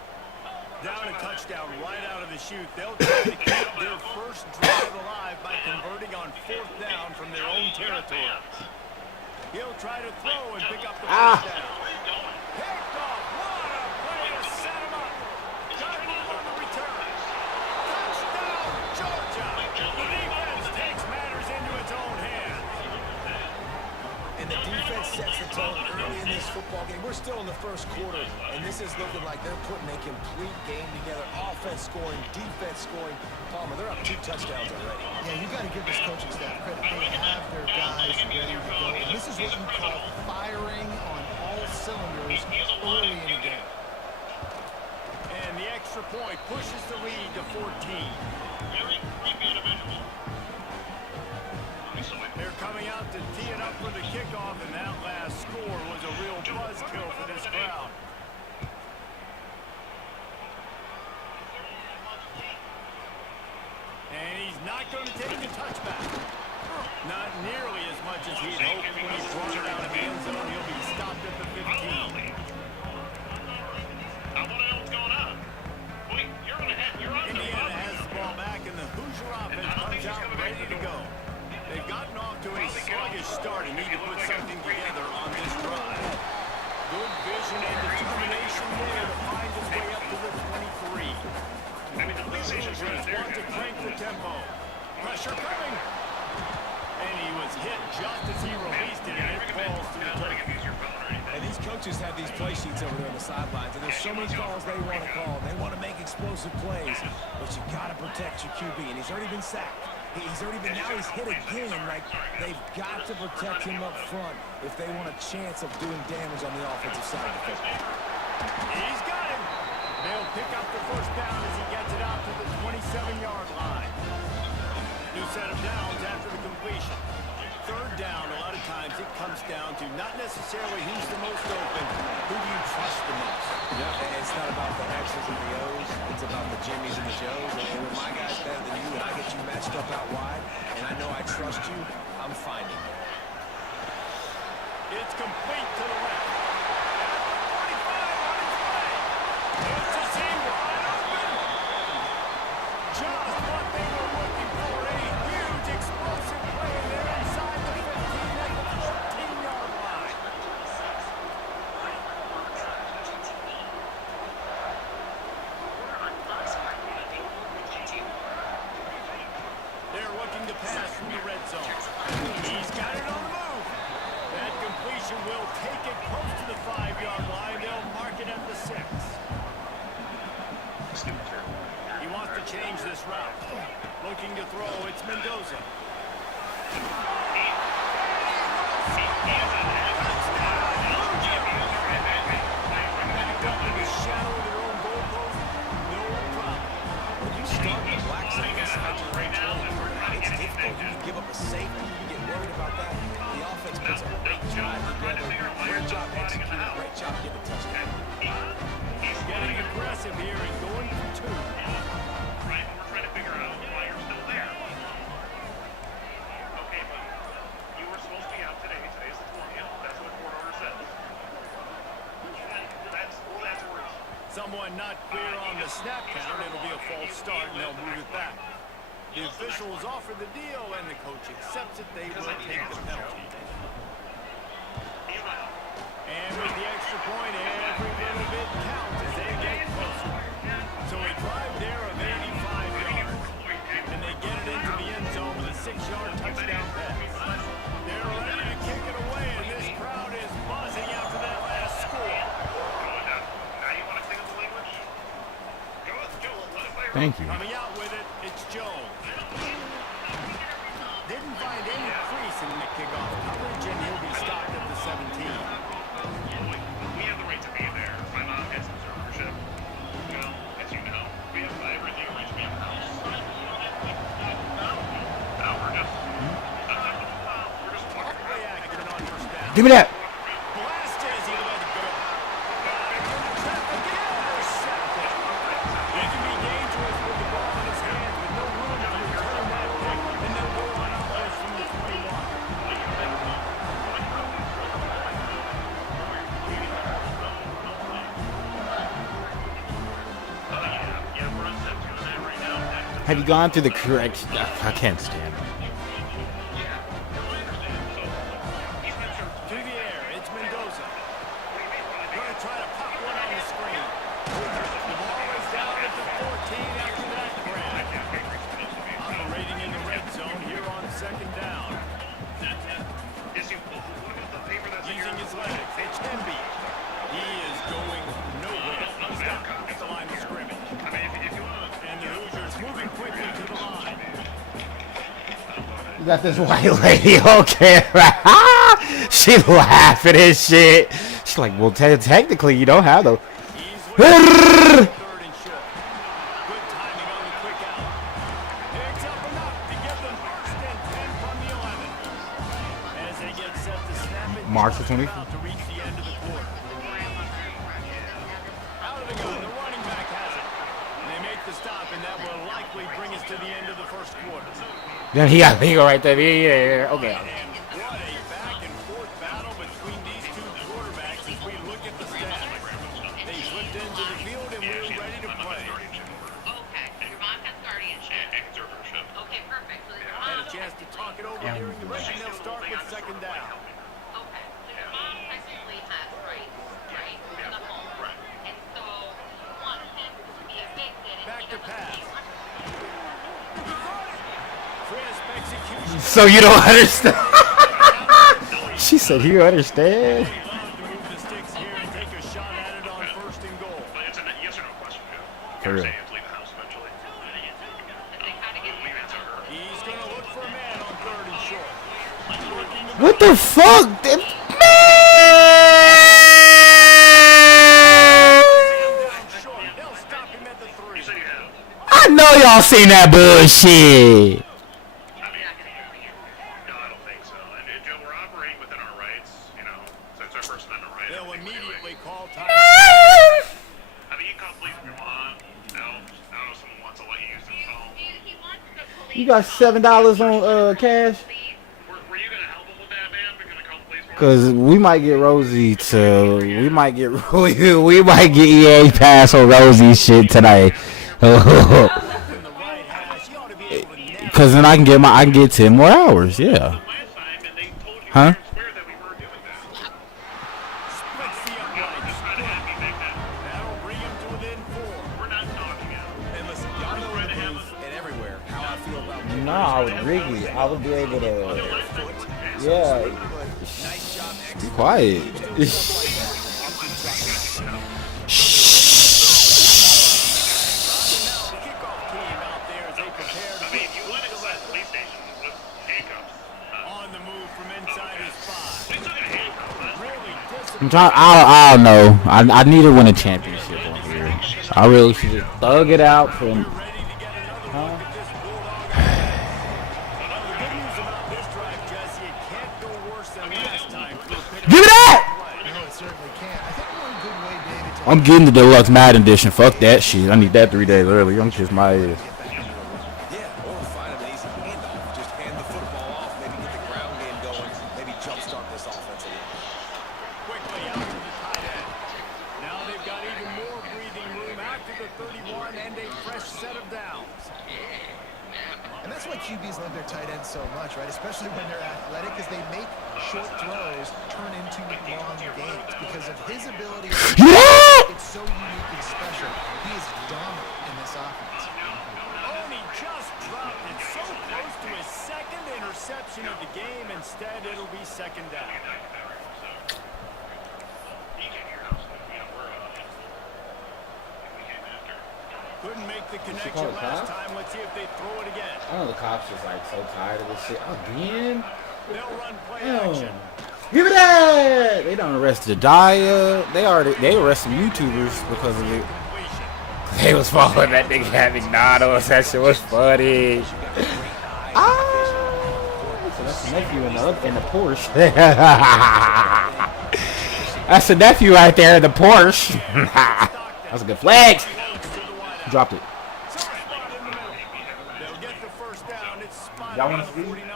Down a touchdown right out of the chute. They'll try to keep their first drive alive by converting on 4th down from their own territory. He'll try to throw and pick up the first down. Picked off. What a play to set him up. Got him on the return. Touchdown, Georgia. The defense takes matters into its own hands. And the defense sets the tone early in this football game. We're still in the first quarter, and this is looking like they're putting a complete game together. Offense scoring, defense scoring. Palmer, they're up 2 touchdowns already. Yeah, you got to give this coaching staff credit. They have their guys ready to go. And this is what you call firing on all cylinders early in the game. And the extra point pushes the lead to 14. They're coming out to tee it up for the kickoff, and that last score was a real buzzkill for this crowd. And he's not going to take the touchback. Not nearly as much as he'd hoped when he brought it out of the end zone. He'll be stopped at the 15. I want to know what's going on. Wait, you're on Indiana has the ball back, and the Hoosier offense comes out ready to go. They've gotten off to a sluggish start and need to put something together on this drive. Good vision and determination there to find his way up to the 23. The Hoosiers want to crank the tempo. Pressure coming. And he was hit just as he released it, and it falls to the turf. And these coaches have these play sheets over there on the sidelines, and there's so many calls they want to call. They want to make explosive plays, but you got to protect your QB, and he's already been sacked. He's already been, now he's hit again. Like, they've got to protect him up front if they want a chance of doing damage on the offensive side of the football. He's got him. They'll pick up the first down as he gets it out to the 27-yard line. New set of downs after the completion. Third down, a lot of times it comes down to not necessarily who's the most open, who do you trust the most. Yeah, and it's not about the X's and the O's. It's about the Jimmies and the Joes. And when my guy's better than you and I get you matched up out wide, and I know I trust you, I'm finding you. It's complete to the left. At the 25 on its way. It's a seam wide open. Just what they were looking for. A huge explosive play, and they're inside the 15 at the 14-yard line. They're looking to pass from the red zone. He's got it on the move. That completion will take it close to the 5-yard line. They'll mark it at the 6. He wants to change this route. Looking to throw, it's Mendoza. Start the black zone inside your range. It's difficult. You can give up a safety. You get worried about that. The offense puts a great drive together. Great job executing. Great job getting a touchdown. He's getting aggressive here and going for 2. Right, we're trying to figure out why you're still there. Okay, but you were supposed to be out today. Today's the 20th. That's what court order says. That's worse. Someone not clear on the snap count. It'll be a false start, and they'll move it back. The officials offer the deal, and the coach accepts it. They will take the penalty. And with the extra point, every little bit counts as they get closer. So a drive there of 85 yards, and they get it into the end zone with a 6-yard touchdown pass. They're ready to kick it away, and this crowd is buzzing after that last score. Now you want to sing the language? Go, let it play. Thank you. Coming out with it, it's Jones. Didn't find any crease in the kickoff coverage, and he'll be stopped at the 17. We have the right to be there. My mom has conservatorship. Well, as you know, we have everything reached me in the house. Now we're just walking Play action on first down. Give me that. Blast as he let it go. Traffic intercepted. He can be dangerous with the ball in his hands, but no room to return that pick, and they'll go on offense from the 21. Have you gone through the correct stuff? I can't stand it. To the air, it's Mendoza. Going to try to pop one on the screen. The ball is down at the 14 after that grab. Operating in the red zone here on second down. Using his legs, it's Hemby. He is going nowhere. Unstopped at the line of scrimmage. And the Hoosiers moving quickly to the line. You got this white lady on camera. She laughing and shit. She's like, well, technically, you don't have those. Third and short. Good timing on the quick out. Picks up enough to get them first and 10 from the 11. As they get set to snap it, Marks the 20. about to reach the end of the quarter. Out of the gun, the running back has it. And they make the stop, and that will likely bring us to the end of the first quarter. Then he got Bingo right there. Yeah, okay. And what a back-and-forth battle between these two quarterbacks as we look at the stats. They slipped into the field, and we're ready to play. Okay, your mom has guardianship. Okay, perfect. So your Had a mom, chance to talk it over during the rush, and they'll start with second down. okay, so your mom technically has rights, right, in the home. And so you want him to be evicted and Back he to doesn't pass. pay rent. Chris makes it So you don't understand? She said you understand. He'll have to move the sticks here and take a shot at it on first and goal. But it's a yes or no question, too. For real. Say you have to leave the house eventually. He's going to look for a man on third and short. Working the What the fuck? Man! down short. They'll stop him at the 3. You said you have. I know y'all seen that bullshit. No, I don't think so. And Joe, we're operating within our rights, you know. So it's our First Amendment right. They'll immediately call time. I mean, you can call police if you want. No, I don't know if someone wants to let you use their phone. You got $7 on cash? Were you gonna help him with that, man? We're gonna call the police for him? Cause we might get Rosie to, we might get EA pass on Rosie's shit tonight. Cause then I can get 10 more hours. Yeah. Last time, and they told you Huh? swear that we were doing that. Splits the upright. Just trying to have you make that. That'll bring him to within 4. We're not talking out. And listen, y'all know in the booth and everywhere how I feel about Nah, I would Riggy. I would be able to. Yeah. nice job Be quiet. The kickoff team out there as they prepare to I mean, you went inside the police station with handcuffs. on the move from inside his 5. They took a handcuff, huh? Really I'm trying. I don't know. I need to win a championship on here. I really should just thug it out from. ready to get another look at this Bulldog. The good news about this drive, Jesse, it can't go worse than last time. Give me that! No, it certainly can't. I think we're in a good way, David, to I'm getting the deluxe Madden edition. Fuck that shit. I need that 3 days early. I'm just my ass. Yeah, or find him an easy handoff. Just hand the football off, maybe get the ground game going, maybe jumpstart this offense a little. Quickly out to the tight end. Now they've got even more breathing room out to the 31 and a fresh set of downs. And that's why QBs love their tight ends so much, right? Especially when they're athletic, because they make short throws turn into long gains. Because of his ability, it's so unique and special. He is dominant in this offense. Oh, and he just dropped it so close to his second interception of the game. Instead, it'll be second down. Couldn't make the connection last time. Let's see if they throw it again. I know the cops is like so tired of this shit. Again? They'll run play action. Give me that! They done arrested Daya. They arrested YouTubers because of it. Completion. They was following that nigga at McDonald's. That shit was funny. So that's the nephew in the Porsche. That's the nephew right there in the Porsche. That's a good flex. Dropped it. They'll get the first down. It's spotted Y'all on wanna the see? 49.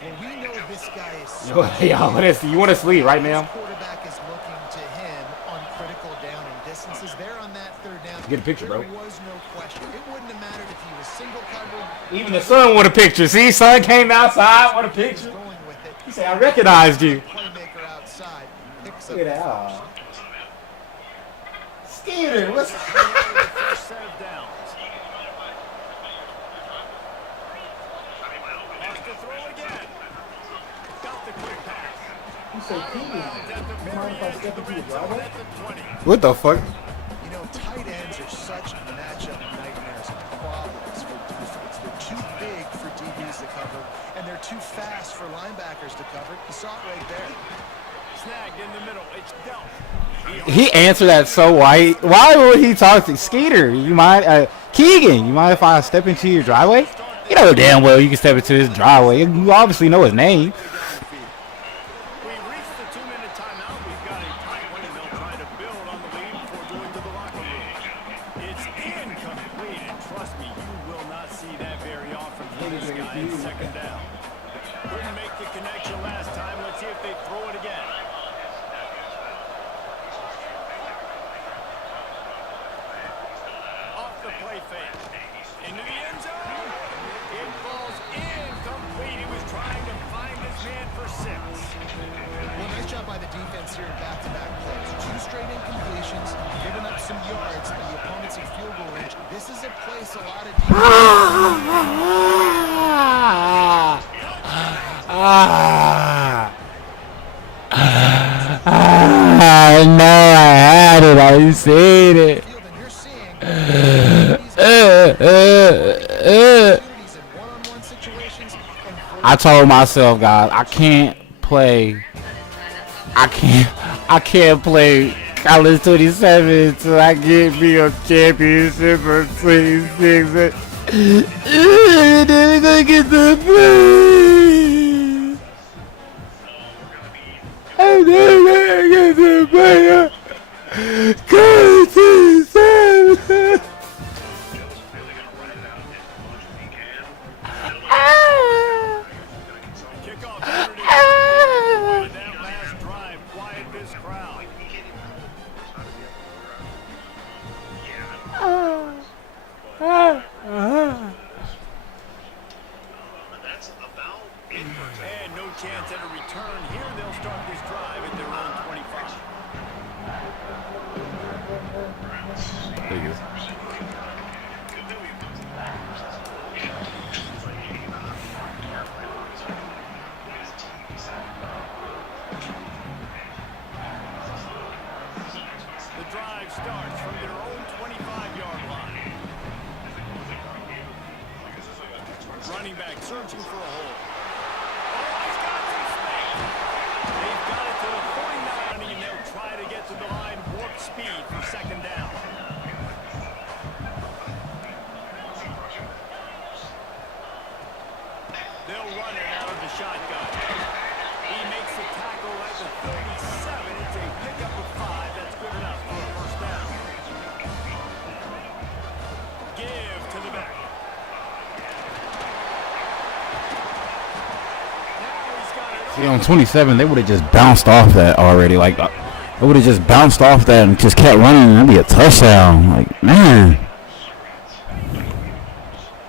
Well, we know this guy is so Yo, you want to sleep right now? This quarterback is looking to him on critical down and distances. There on that third down. Get a picture, bro. There was no question. It wouldn't have mattered if he was single covered. Even the son want a picture. See, son came outside, want a picture. Going with it. He said, I recognized you. Playmaker outside picks up Look at the that. first. Skeeter, what's The first set of downs. Wants to throw again. Got the quick pass. At the very edge of the red zone at the 20. What the fuck? You know, tight ends are such matchup nightmares and problems for defense. They're too big for DBs to cover, and they're too fast for linebackers to cover. You saw it right there. Snagged in the middle. It's dealt. He answered that so white. Why would he talk to Skeeter? You mind, Keegan? You mind if I step into your driveway? You know damn well you can step into his driveway. You obviously know his name. We reached the 2-minute timeout. We've got a tight one, and they'll try to build on the lead before going to the locker room. It's incomplete, and trust me, you will not see that very often from this guy in second down. Couldn't make the connection last time. Let's see if they throw it again. Off the play fake. Into the end zone. It falls incomplete. He was trying to find his man for 6. Well, nice job by the defense here in back-to-back plays. 2 straight incompletions, giving up some yards, and the opponent's in field goal range. This is a place a lot of defense seen it. Field, and you're seeing opportunities in one-on-one situations and I told myself, guys, I can't play college 27 until I get me a championship for 26. And then I'm gonna get the play. And then I'm gonna get the play. College 27. Kickoff Saturday. That last drive, quiet this crowd. That's about it for today. And no chance at a return here. They'll start this drive at their own 25. There you go. The drive starts from their own 25-yard line. Running back searching for a hole. Oh, he's got some space. They've got it to the 49, and they'll try to get to the line warp speed for second down. They'll run it out of the shotgun. He makes the tackle at the 37. It's a pickup of 5. That's good enough for a first down. Give to the back. Now he's got it. See, on 27, they would have just bounced off that already. Like, they would have just bounced off that and just kept running, and that'd be a touchdown. Like, man.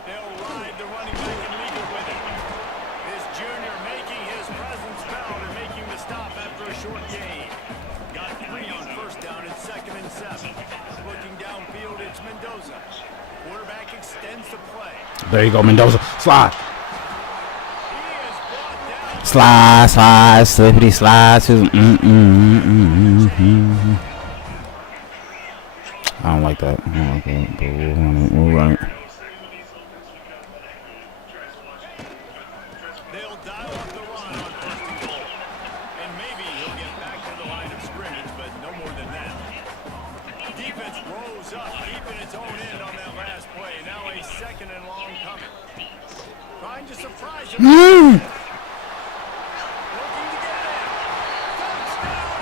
They'll ride the running back and leave it with him. This junior making his presence felt and making the stop after a short gain. Got 3 on first down and 2nd and 7. Looking downfield, it's Mendoza. Quarterback extends the play. There you go, Mendoza. Slide. He is brought down. Slide, slippity slide. I don't like that. But we'll run it. They'll dial up the run on 1st and goal. And maybe he'll get back to the line of scrimmage, but no more than that. Defense rose up, keeping its own end on that last play. Now a 2nd and long coming. Trying to surprise him. Looking to get in. Touchdown, Indiana!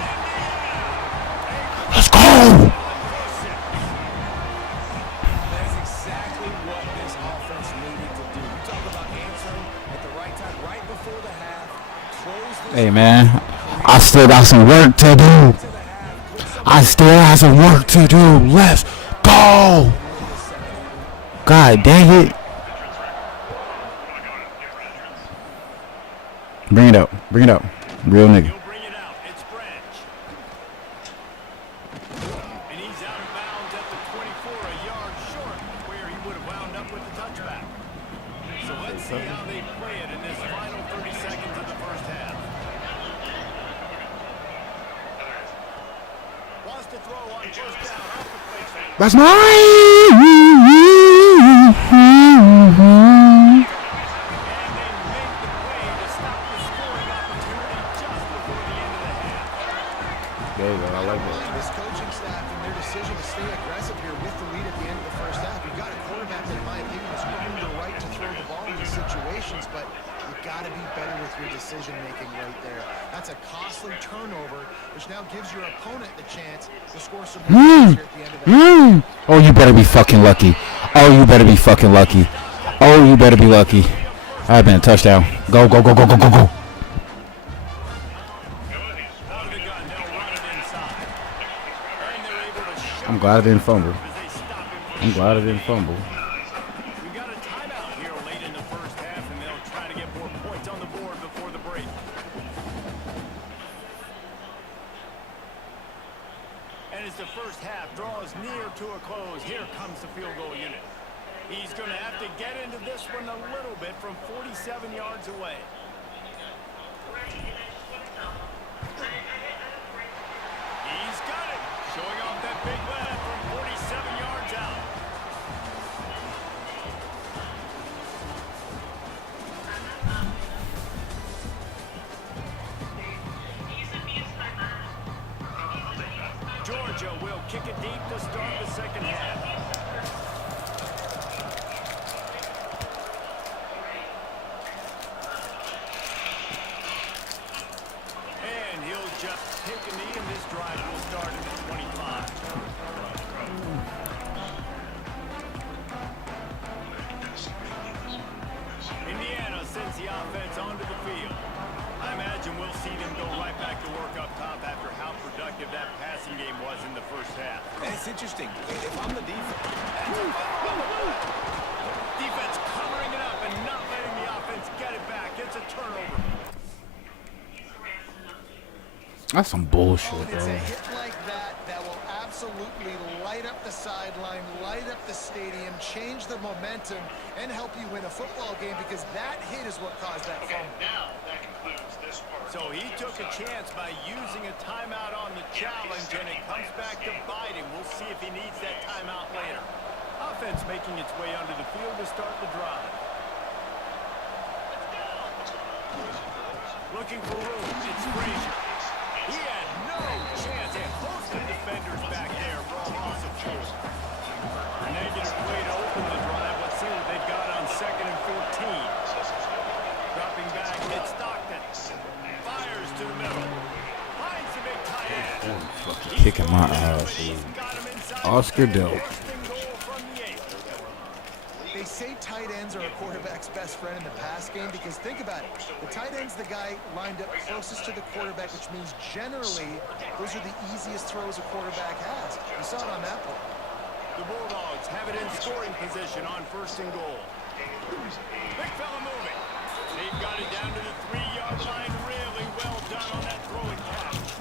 Let's go. That's exactly what this offense needed to do. You talk about answering at the right time, right before the half. Close this Hey, man. I still got some work to do. I still have some work to do. Let's go. God dang it. Bring it up. Bring it up. Real nigga. He'll bring it out. It's Branch. And he's out of bounds at the 24, a yard short where he would have wound up with the touchback. So let's see how they play it in this final 30 seconds of the first half. Wants to throw on first down off the play fake. That's mine. And they make the play to stop the scoring opportunity just before the end of the half. There you go. I like believe this coaching staff and their decision to stay aggressive here with the lead at the end of the first half. You've got a quarterback that, in my opinion, has earned the right to throw the ball in these situations, but you've got to be better with your decision-making right there. That's a costly turnover, which now gives your opponent the chance to score some more points here at the end of the half. Oh, you better be fucking lucky. Oh, you better be fucking lucky. Oh, you better be lucky. I've been a touchdown. Go, go, go, go, go, go, go. Out of the gun, they'll run it inside. And they're able to shut I'm glad I didn't fumble. as they stop him from I'm glad I didn't fumble. We got a timeout here late in the first half, and they'll try to get more points on the board before the break. And as the first half draws near to a close, here comes the field goal unit. He's going to have to get into this one a little bit from 47 yards away. He's got it, showing off that big leg. kick it deep to start the second half. And he'll just take a knee, and this drive will start at the 25. Indiana sends the offense onto the field. I imagine we'll see them go right back to work up top after how productive that passing game was in the first half. And it's interesting. If I'm the defense, Defense covering it up and not letting the offense get it back. It's a turnover. That's some bullshit, Oh, and it's bro. a hit like that will absolutely light up the sideline, light up the stadium, change the momentum, and help you win a football game because that hit is what caused that fumble. Now that concludes this part. So he took a chance by using a timeout on the challenge, and it comes back to bite him. We'll see if he needs that timeout later. Offense making its way onto the field to start the drive. Looking for room. It's Frazier. He had no chance. A host of defenders back there for a loss of 4. A negative play to open the drive. Let's see what they've got on 2nd and 14. Dropping back, it's Stockton. Fires to the middle. Finds the big tight end. Fucking kicking my ass, dude. Oscar Delp. They say tight ends are a quarterback's best friend in the pass game because think about it. The tight end's the guy lined up closest to the quarterback, which means generally those are the easiest throws a quarterback has. You saw it on that play. The Bulldogs have it in scoring position on 1st and goal. Big fella moving. They've got it down to the 3-yard line. Really well done on that throwing catch.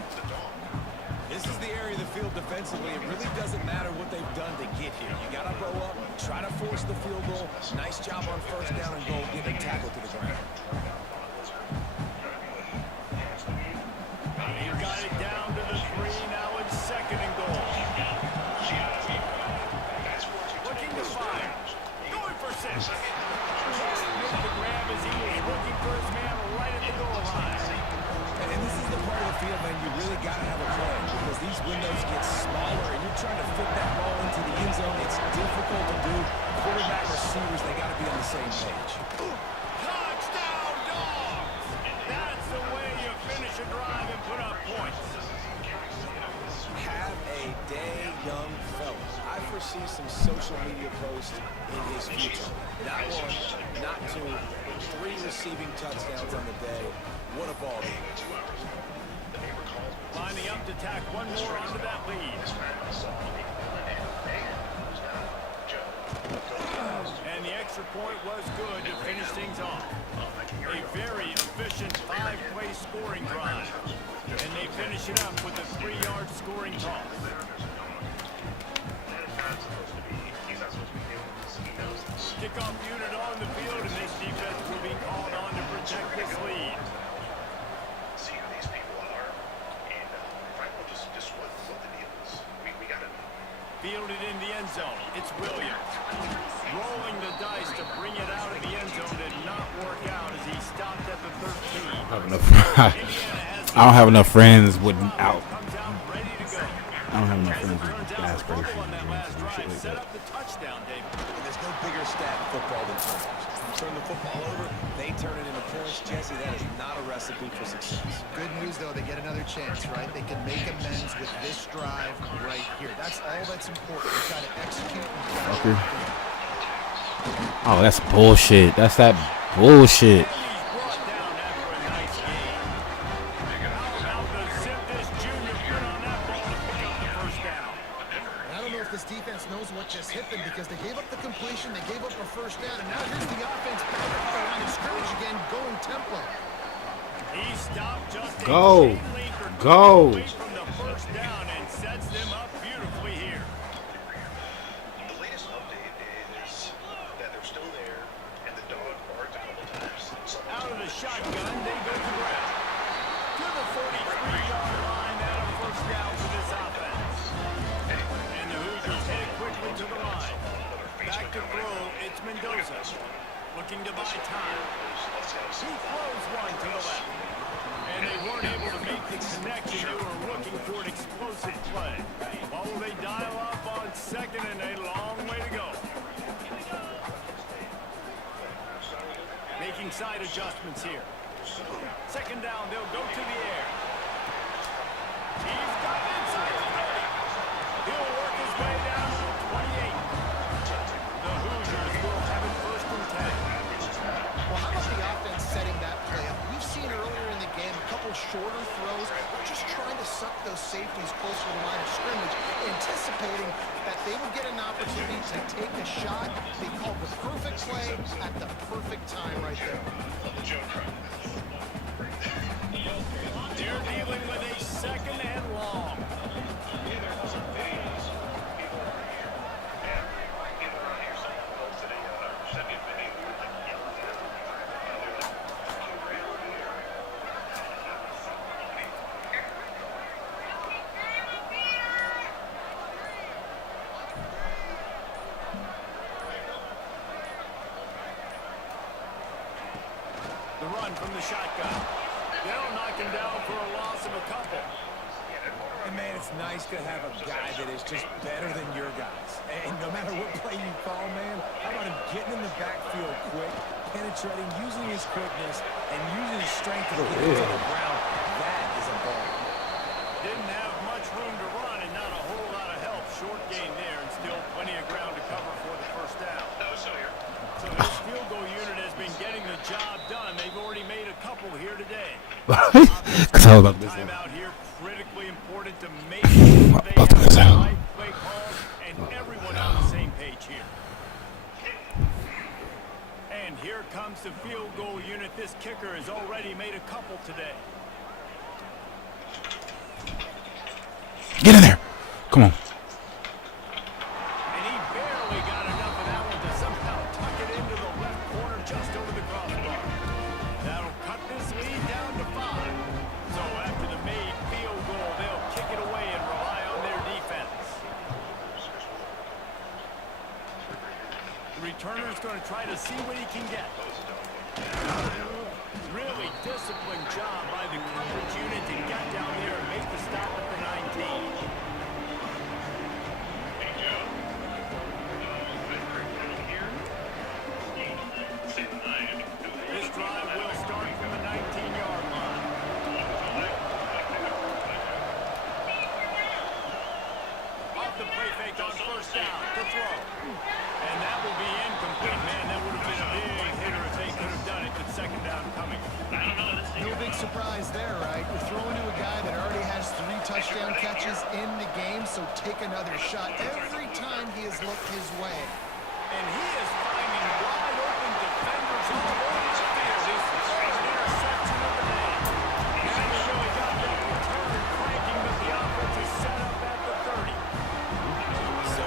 this is the area of the field defensively. It really doesn't matter what they've done to get here. You got to grow up, try to force the field goal. Nice job on 1st down and goal, getting a tackle to the ground. He got it down to the 3. Now it's 2nd and goal. Looking to fire. Going for 6. Made the grab as he was looking for his man right at the goal line. And this is the part of the field, man, you really got to have a plan because these windows get smaller and you're trying to fit that ball into the end zone. It's difficult to do. Quarterback, receivers, they got to be on the same page. Touchdown, Dogs! That's the way you finish a drive and put up points. Have a day, young fella. I foresee some social media posts in his future. Not 1, not 2, 3 receiving touchdowns on the day. What a ball game. Lining up to tack one more onto that lead. And the extra point was good to finish things off. A very efficient 5-play scoring drive. And they finish it up with a 3-yard scoring toss. Kickoff unit on the field, and this defense will be called on to protect this lead. See who these people are, and frankly, just what the deal is. We got to. Fielded in the end zone. It's Williams. Rolling the dice to bring it out of the end zone did not work out as he stopped at the 13. I don't have enough friends with out. Comes out ready to go. I don't have enough friends with Turns out the aspirations fumble on that and last shit drive like set that. up the touchdown, David. And there's no bigger stat in football than turnovers. You turn the football over, they turn it into points. Jesse, that is not a recipe for success. Good news, though, they get another chance, right? They can make amends with this drive right here. That's all that's important. You got to execute. Fucker. Oh, that's bullshit. That's that bullshit. And he's brought down after a nice game. How about the zip this junior put on that ball to pick up the first down? I don't know if this defense knows what just hit them because they gave up the completion, they gave up a 1st down, and now here's the offense back up the line of scrimmage again, going tempo. He stopped just a Go. chain link or two Go. away from the 1st down and sets them up beautifully here. The latest update is that they're still there, and the dog barked a couple times. Out of the shotgun, they go to ground. To the 43-yard line, and a 1st down for this offense. And the Hoosiers head quickly to the line. Back to throw, it's Mendoza. Looking to buy time. He throws one to the left. And they weren't able to make the connection. They were looking for an explosive play. What will they dial up on second, and a long way to go. Making side adjustments here. Second down, they'll go to the air. He's got it inside the 30. He'll work his way down to the 28. The Hoosiers will have it first and 10. Well, how about the offense setting that play up? We've seen earlier in the game a couple shorter throws, just trying to suck those safeties closer to the line of scrimmage, anticipating that they would get an opportunity to take a shot. They called the perfect play at the perfect time right there. They're dealing with a second and long. The run from the shotgun. They'll knock him down for a loss of a couple. And, man, it's nice to have a guy that is just better than your guys. And no matter what play you call, man, how about him getting in the backfield quick, penetrating, using his quickness, and using his strength to get to the ground. That is a ball. Didn't have much room to run and not a whole lot of help. Short gain there and still plenty of ground to cover for the first down. So this field goal unit has been getting the job done. They've already made a couple here today. Because I was about to Time out here, critically important to make About sure they to have miss the out. right play calls and everyone on the same page here. And here comes the field goal unit. This kicker has already made a couple today. Get in there. Come on. And he barely got enough of that one to somehow tuck it into the left corner just over the crossbar. That'll cut this lead down to 5. So after the made field goal, they'll kick it away and rely on their defense. The returner's going to try to see what he can get. Really disciplined job by the coverage unit to get down there and make the stop at the 19. This drive will start from the 19-yard line. Off the play fake on first down to throw. And that will be incomplete. Man, that would have been a big hitter if they could have done it with second down coming. No big surprise there, right? You're throwing to a guy that already has 3 touchdown catches in the game, so take another shot every time he has looked his way. And he is finding wide open defenders all over the field. He's throwing an interception of the day. Now he really got that return cranking, but the offense is set up at the 30. So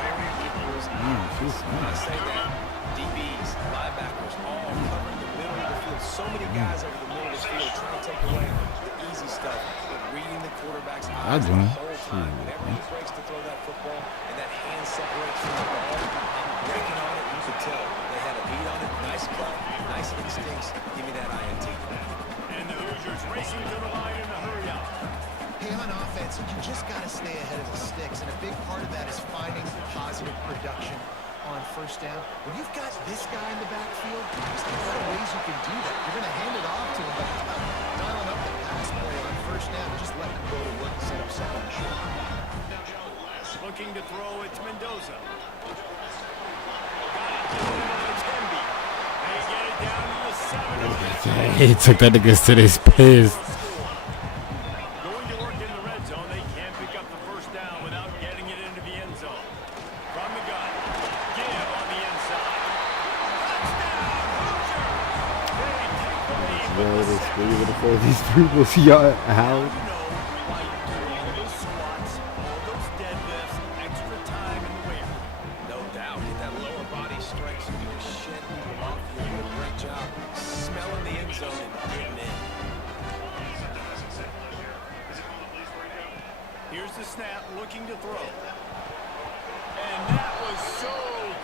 when I say that, DBs, linebackers, all covering the middle of the field. So many guys over the middle of the field trying to take away the easy stuff, but reading the quarterback's eyes the whole time. Whenever he breaks to throw that football and that hand separates from the ball, breaking on it, you could tell they had a beat on it. Nice cut, nice instincts. Give me that INT. And the Hoosiers racing to the line in the hurry up. Hey, on offense, you just got to stay ahead of the sticks, and a big part of that is finding positive production on first down. When you've got this guy in the backfield, there's a lot of ways you can do that. You're going to hand it off to him, but dialing up the pass play on first down, just let him go to work and set up second and short. Looking to throw, it's Mendoza. Got it to Temby. They get it down to the 7. He took that nigga to his piss. Going to work in the red zone. They can't pick up the first down without getting it into the end zone. From the gun. Give on the inside. Touchdown, Hoosier! They take the lead with the These people see y'all how. You know why you do all those squats, all those deadlifts, extra time in the weight room. No doubt. Get that lower body strength so you can shed people off. You're doing a great job smelling the end zone and getting in. Here's the snap, looking to throw. And that was so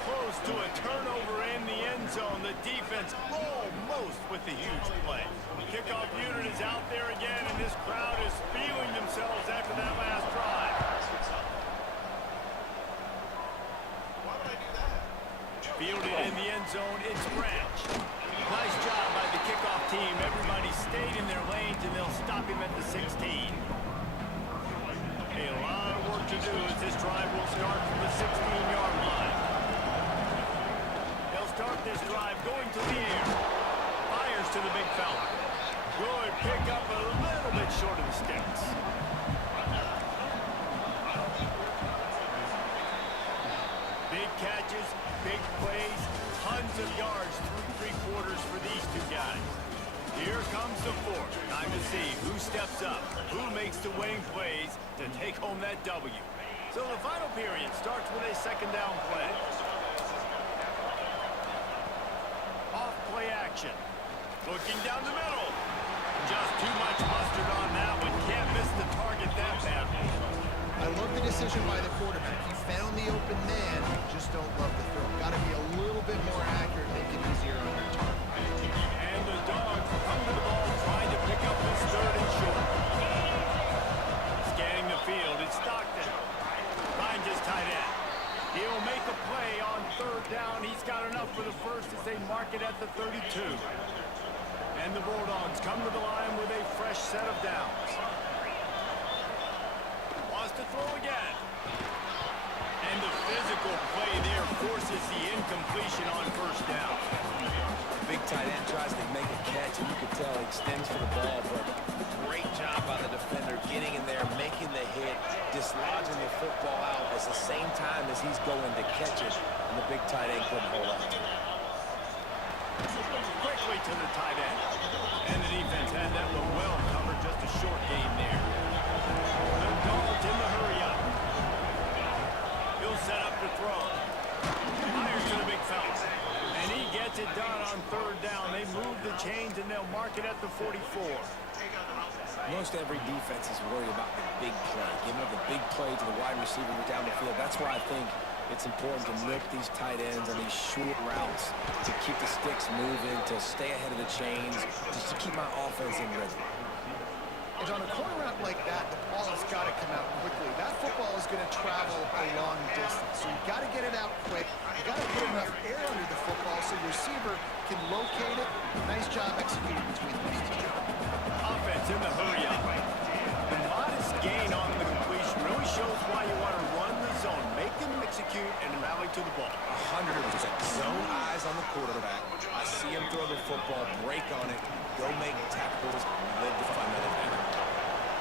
close to a turnover in the end end zone. The defense almost with the huge play. Kickoff unit is out there again, and this crowd is feeling themselves after that last drive. Fielded in the end zone, it's Branch. Nice job by the kickoff team. Everybody stayed in their lanes, and they'll stop him at the 16. A lot of work to do as this drive will start from the 16-yard line. They'll start this drive going to the air. Fires to the big fella. Good pick up a little bit short of the sticks. Big catches, big plays, tons of yards through three-quarters for these two guys. Here comes the fourth. Time to see who steps up, who makes the winning plays to take home that W. So the final period starts with a second down play. Off play action. Looking down the middle. Just too much mustard on that one. Can't miss the target that badly. I love the decision by the quarterback. He found the open man. Just don't love the throw. Got to be a little bit more accurate, make it easier on your target. And the Dogs come to the ball trying to pick up this third and short. Scanning the field, it's Stockton. Finds his tight end. He'll make a play on third down. He's got enough for the first as they mark it at the 32. And the Bulldogs come to the line with a fresh set of downs. Wants to throw again. And the physical play there forces the incompletion on first down. Big tight end tries to make a catch, and you can tell he extends for the ball, but great job by the defender getting in there, making the hit, dislodging the football out at the same time as he's going to catch it, and the big tight end couldn't hold on to it. Quickly to the tight end. And the defense had that one well covered, just a short gain there. The Dogs in the hurry up. He'll set up to throw. Fires to the big fella. And he gets it done on third down. They move the chains and they'll mark it at the 44. Most every defense is worried about the big play, giving up the big play to the wide receiver down the field. That's why I think it's important to milk these tight ends on these short routes to keep the sticks moving, to stay ahead of the chains, just to keep my offense in rhythm. And on a corner route like that, the ball has got to come out quickly. That football is going to travel a long distance, so you've got to get it out quick. You've got to put enough air under the football so your receiver can locate it. Nice job executing between those two. Offense in the hurry up. The modest gain on the completion really shows why you want to run the zone. Make them execute and rally to the ball. 100%. Zone eyes on the quarterback. I see him throw the football, break on it, go make tackles, live to find another down.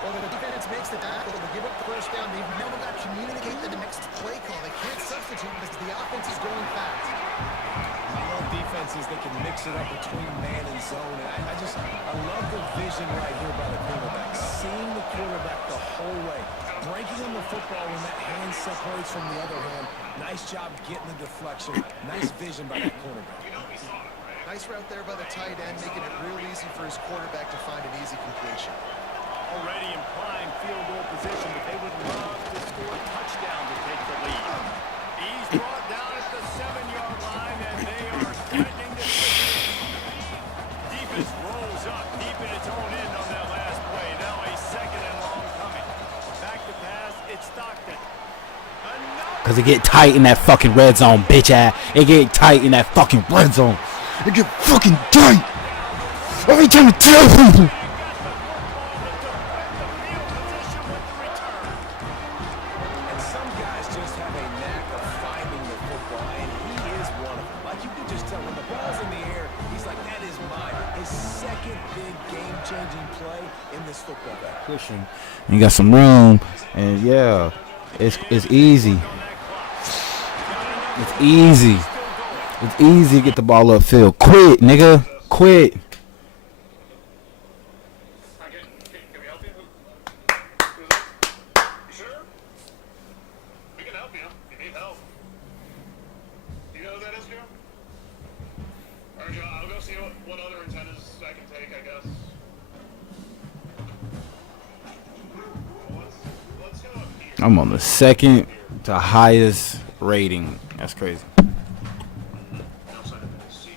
Well, the defense makes the tackle, they give up the first down. They've never got to communicate the next play call. They can't substitute because the offense is going fast. I love defenses that can mix it up between man and zone. And I love the vision right here by the quarterback. Seeing the quarterback the whole way. Breaking on the football when that hand separates from the other hand. Nice job getting the deflection. Nice vision by that quarterback. Nice route there by the tight end, making it real easy for his quarterback to find an easy completion. Already in prime field goal position, but they would love to score a touchdown to take the lead. He's brought down at the 7-yard line, and they are threatening to take it. Defense rolls up deep in its own end on that last play. Now a second and long coming. Back to pass, it's Stockton. Cause it get tight in that fucking red zone, bitch ass. It get tight in that fucking red zone. It get fucking tight. Every time you tell people. Pushing. You got some room, and yeah, it's easy. It's easy. It's easy to get the ball upfield. Quit, nigga. Quit. Can we help you? Sure. We can help you if you need help. Do you know who that is, Joe? All right, Joe, I'll go see what other antennas I can take, I guess. Let's go up here. I'm on the second to highest rating. That's crazy. Outside of the seat.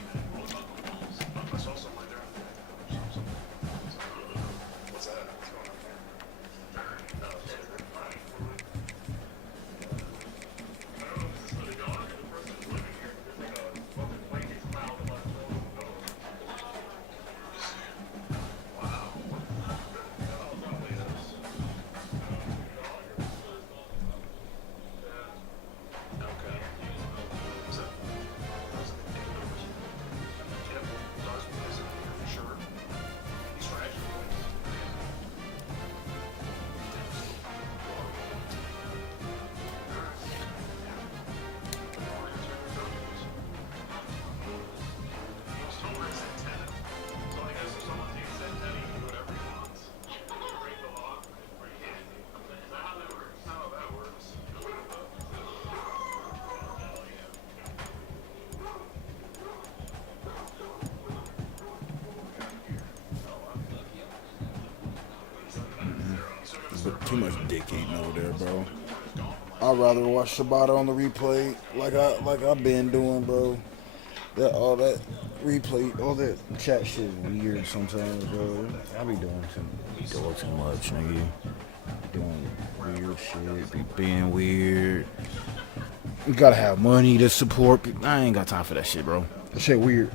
Too much dick eating over there, bro. I'd rather watch Shibata on the replay like I've been doing, bro. All that replay, all that chat shit is weird sometimes, bro. I be doing too much, nigga. Doing weird shit, be being weird. You gotta have money to support people. I ain't got time for that shit, bro. That shit weird.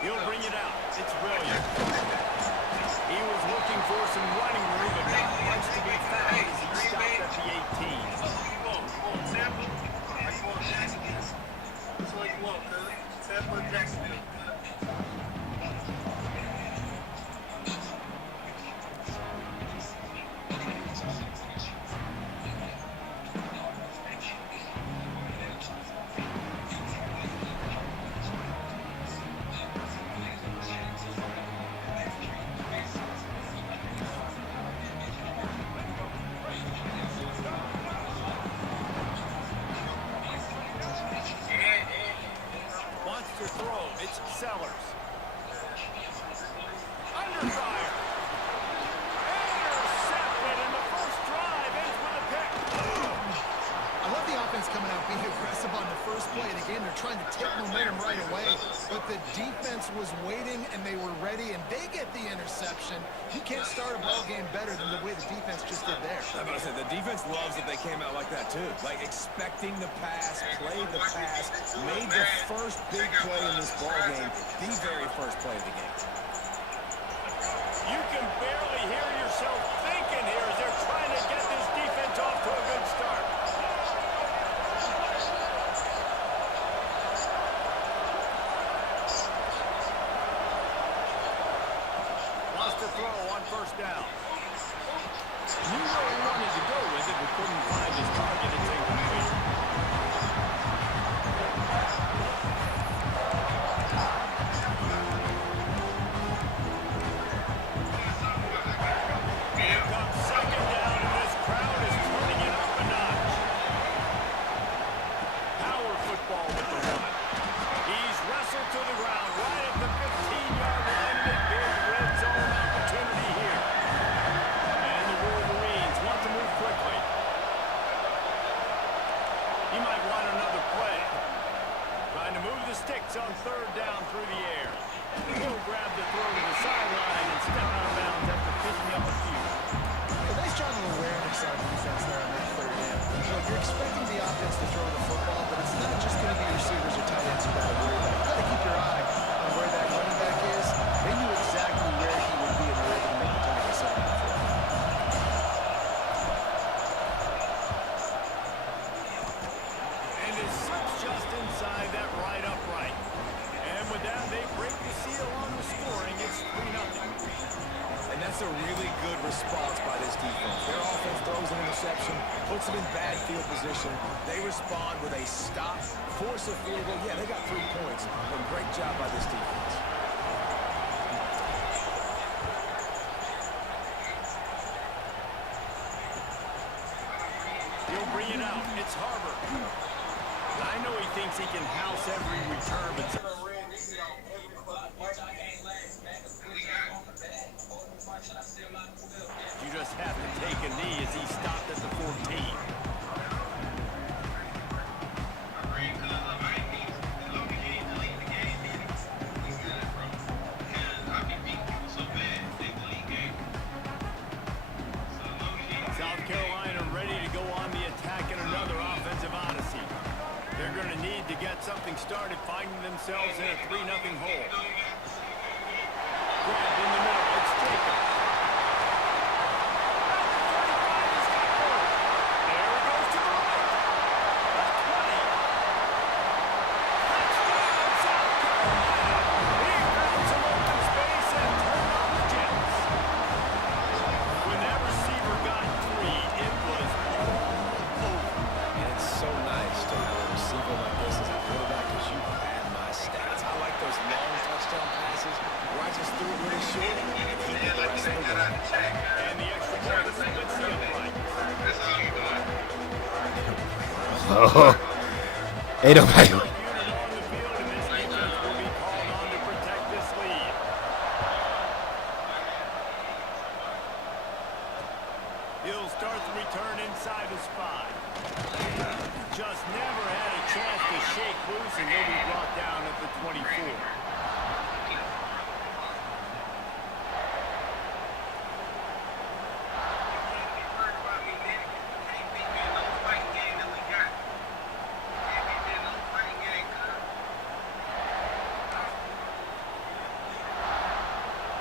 He'll bring it out. It's brilliant. He was looking for some running room, but not much to be found as he stopped at the 18. That's what you want, cuz. Tampa, Jacksonville. Wants to throw. It's Sellers. Under fire. Intercepted, and the first drive ends with a pick. I love the offense coming out being aggressive on the first play of the game. They're trying to take momentum right away, but the defense was waiting and they were ready, and they get the interception. You can't start a ball game better than the way the defense just did there. I'm about to say, the defense loves that they came out like that too. Like expecting the pass, played the pass, made the first big play in this ball game, the very first play of the game. can barely hear yourself thinking here as they're trying to get this defense off to a good start. Wants to throw on first down. Knew where he wanted to go with it, but couldn't find his target. It's incomplete. Here comes second down, and this crowd is turning it up a notch. Power football with the run. He's wrestled to the ground right at the 15-yard line. A big red zone opportunity here. And the Wolverines want to move quickly. He might want another play. Trying to move the sticks on third down through the air. He'll grab the throw to the sideline and step out of bounds after picking up a few. Nice job of awareness on defense there on that third down. Look, you're expecting the offense to throw the football, but it's not just going to be receivers or tight ends you got to worry about. You got to keep your eye on where that running back is. They knew exactly where he would be and were able to make the target assignment for him. And it slips just inside that right upright. And with that, they break the seal on the scoring. It's 3-0. And that's a really good response by this defense. Their offense throws an interception, puts them in bad field position. They respond with a stop, force a field goal. Yeah, they got 3 points. And great job by this defense. He'll bring it out. It's Harbor. I know he thinks he can house every return, but you just have to take a knee as he stopped at the 14. South Carolina ready to go on the attack in another offensive odyssey. They're going to need to get something started, finding themselves in a 3-0 hole. Grabbed in the middle. It's Jacob. There he goes to the right. The 20. Touchdown, South Carolina. He found some open space and turned on the Jets. When that receiver got 3, it was over. And it's so nice to have a receiver like this as a quarterback because you had my stats. I like those long touchdown passes where I just threw it really short and he did the rest of the way. And the extra point splits the upright. Ain't nobody. Unit on the field, and this defense will be called on to protect this lead. He'll start the return inside his 5. Just never had a chance to shake loose, and he'll be brought down at the 24.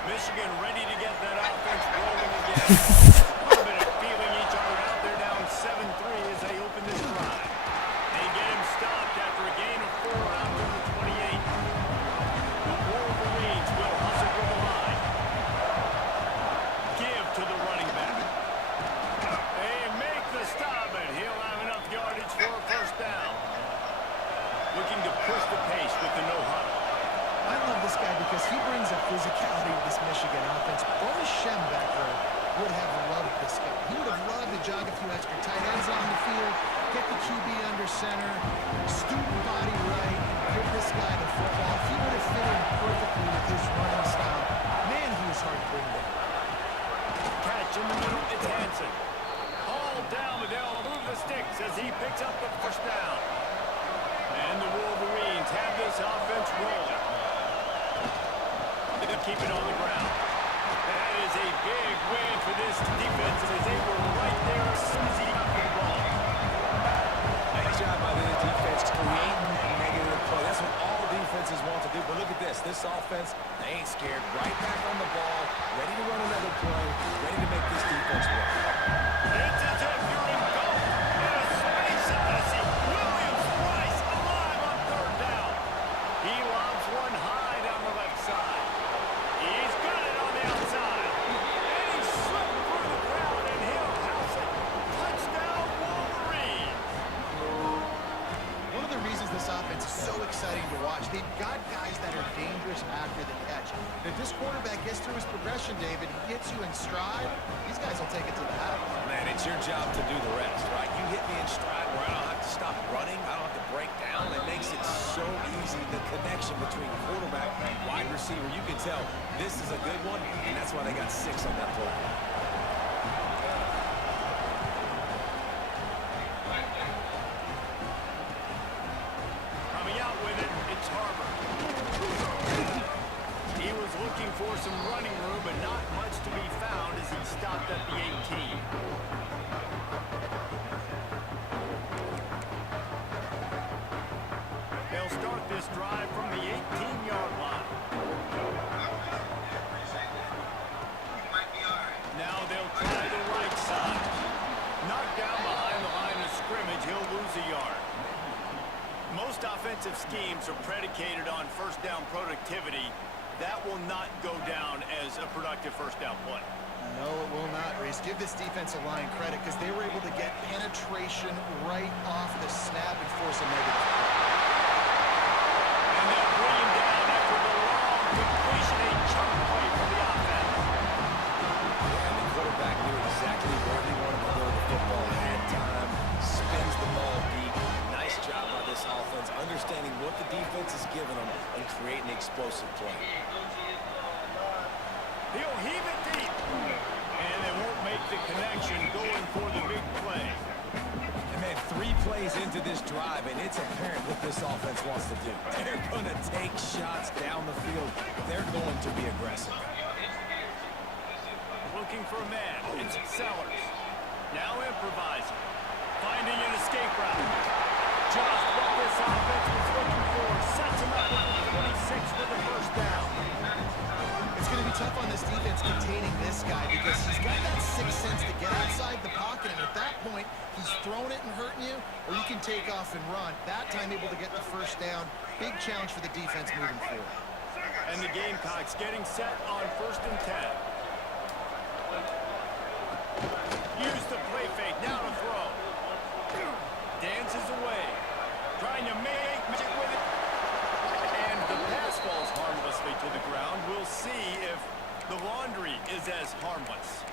Michigan ready to get that offense rolling again. A little bit of feeling each other out. They're down 7-3 as they open this drive. They get him stopped after a gain of 4 out to the 28. The Wolverines will hustle for the line. Give to the running back. They make the stop, and he'll have enough yardage for a first down. Looking to push the pace with the no-huddle. I love this guy because he brings a physicality to this Michigan offense. Boris Shem back there would have loved this guy. He would have loved to jog a few extra tight ends on the field, get the QB under center, student body right, and give this guy the football. He would have fit in perfectly with his running style. Man, he was hard to bring down. Catch in the middle, it's Hansen. All down, but they'll move the sticks as he picks up the first down. And the Wolverines have this offense rolling. They'll keep it on the ground. That is a big win for this defense as they were right there as soon as he got the ball. Nice job by the defense. Create this offense, they ain't scared. Right back on the ball, ready to run another play, ready to make this defense work. It's as if you're in golf in a space odyssey. Williams-Brice alive on third down. He lobs one high down the left side. He's got it on the outside. And he slipped through the crowd, and he'll house it. Touchdown, Wolverine. One of the reasons this offense is so exciting to watch, they've got guys that are dangerous after the catch. If this quarterback gets through his progression, David, he gets you in stride, these guys will take it to the house. Man, it's your job to do the rest, right? You hit me in stride where I don't have to stop running. I don't have to break down. It makes it so easy. The connection between quarterback and wide receiver, you can tell this is a good one, and that's why they got 6 on that play. Coming out with it, it's Harbor. He was looking for some running room, but not much to be found as he stopped at the 18. They'll start this drive from the 18-yard line. Now they'll try the right side. Knocked down behind the line of scrimmage, he'll lose a yard. Most offensive schemes are predicated on first down productivity. That will not go down as a productive first down play. No, it will not, Reese. Give this defensive line credit because they were able to get penetration right off the snap and force a negative play. And they'll bring him down after the long completion, a chunk play for the offense. And the quarterback knew exactly where he wanted to throw the football, had time, spins the ball deep. Nice job by this offense, understanding what the defense is giving them and creating an explosive play. He'll heave it deep. And they won't make the connection going for the big play. And man, 3 plays into this drive, and it's apparent what this offense wants to do. They're going to take shots down the field. They're going to be aggressive. Looking for a man. It's Sellers. Now improvising. Finding an escape route. Just what this offense was looking for. Sets him up at 26 with the first down. It's going to be tough on this defense containing this guy because he's got that 6th sense to get outside the pocket, and at that point, he's throwing it and hurting you, or you can take off and run. That time able to get the first down. Big challenge for the defense moving forward. And the Gamecocks getting set on 1st and 10. Use the play fake, now to throw. Dances away. Trying to make magic with it. And the pass falls harmlessly to the ground. We'll see if the laundry is as harmless.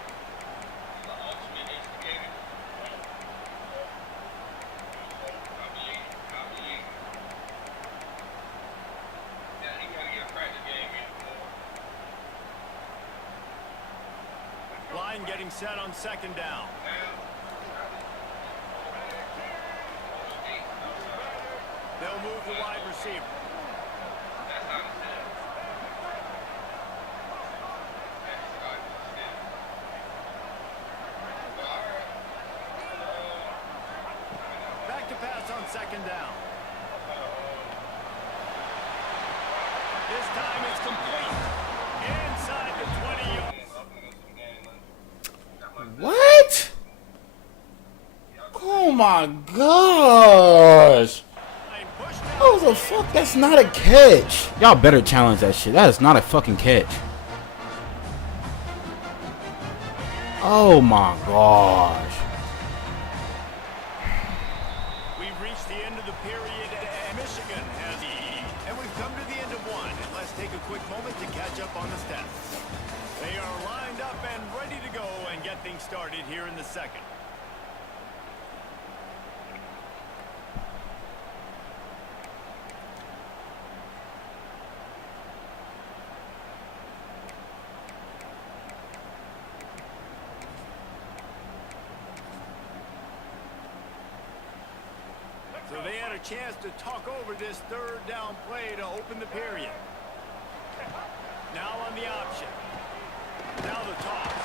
Line getting set on 2nd down. They'll move the wide receiver. Back to pass on 2nd down. This time it's complete. Inside the 20-yard. What? Oh my gosh. How the fuck? That's not a catch. Y'all better challenge that shit. That is not a fucking catch. Oh my gosh. We've reached the end of the period and Michigan has the lead. And we've come to the end of one. And let's take a quick moment to catch up on the stats. They are lined up and ready to go and get things started here in the 2nd. So they had a chance to talk over this 3rd down play to open the period. Now on the option. Now the toss.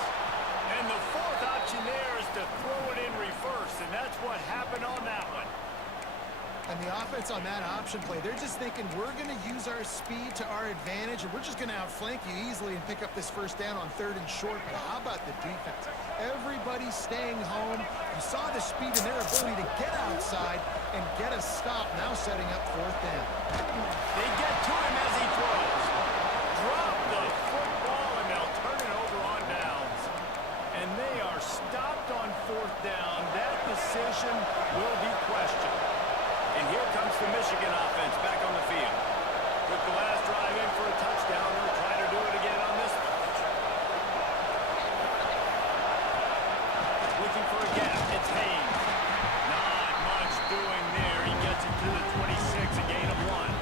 And the 4th option there is to throw it in reverse, and that's what happened on that one. And the offense on that option play, they're just thinking we're going to use our speed to our advantage, and we're just going to outflank you easily and pick up this first down on 3rd and short. But how about the defense? Everybody's staying home. You saw the speed and their ability to get outside and get a stop, now setting up 4th down. They get to him as he throws. Drop the football, and they'll turn it over on downs. And they are stopped on 4th down. That decision will be questioned. And here comes the Michigan offense back on the field. Took the last drive in for a touchdown. They'll try to do it again on this one. Looking for a gap. It's Haynes. Not much doing there. He gets it to the 26, a gain of 1.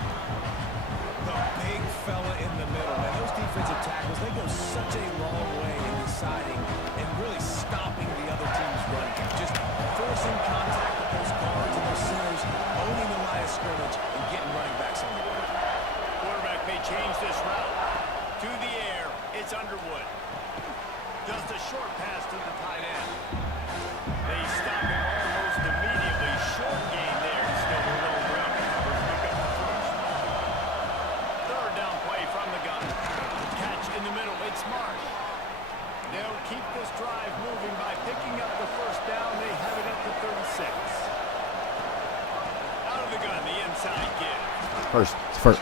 The big fella in the middle. Man, those defensive tackles, they go such a long way in deciding and really stopping the other team's run game. Just forcing contact with those guards and those centers, owning the line of scrimmage, and getting running backs on the ground. Quarterback may change this route. To the air, it's Underwood. Just a short pass to the tight end. They stop him almost immediately. Short gain there. Still a little ground cover to pick up the first. 3rd down play from the gun. Catch in the middle. It's Marsh. They'll keep this drive moving by picking up the first down. They have it at the 36. Out of the gun, the inside give. First. Make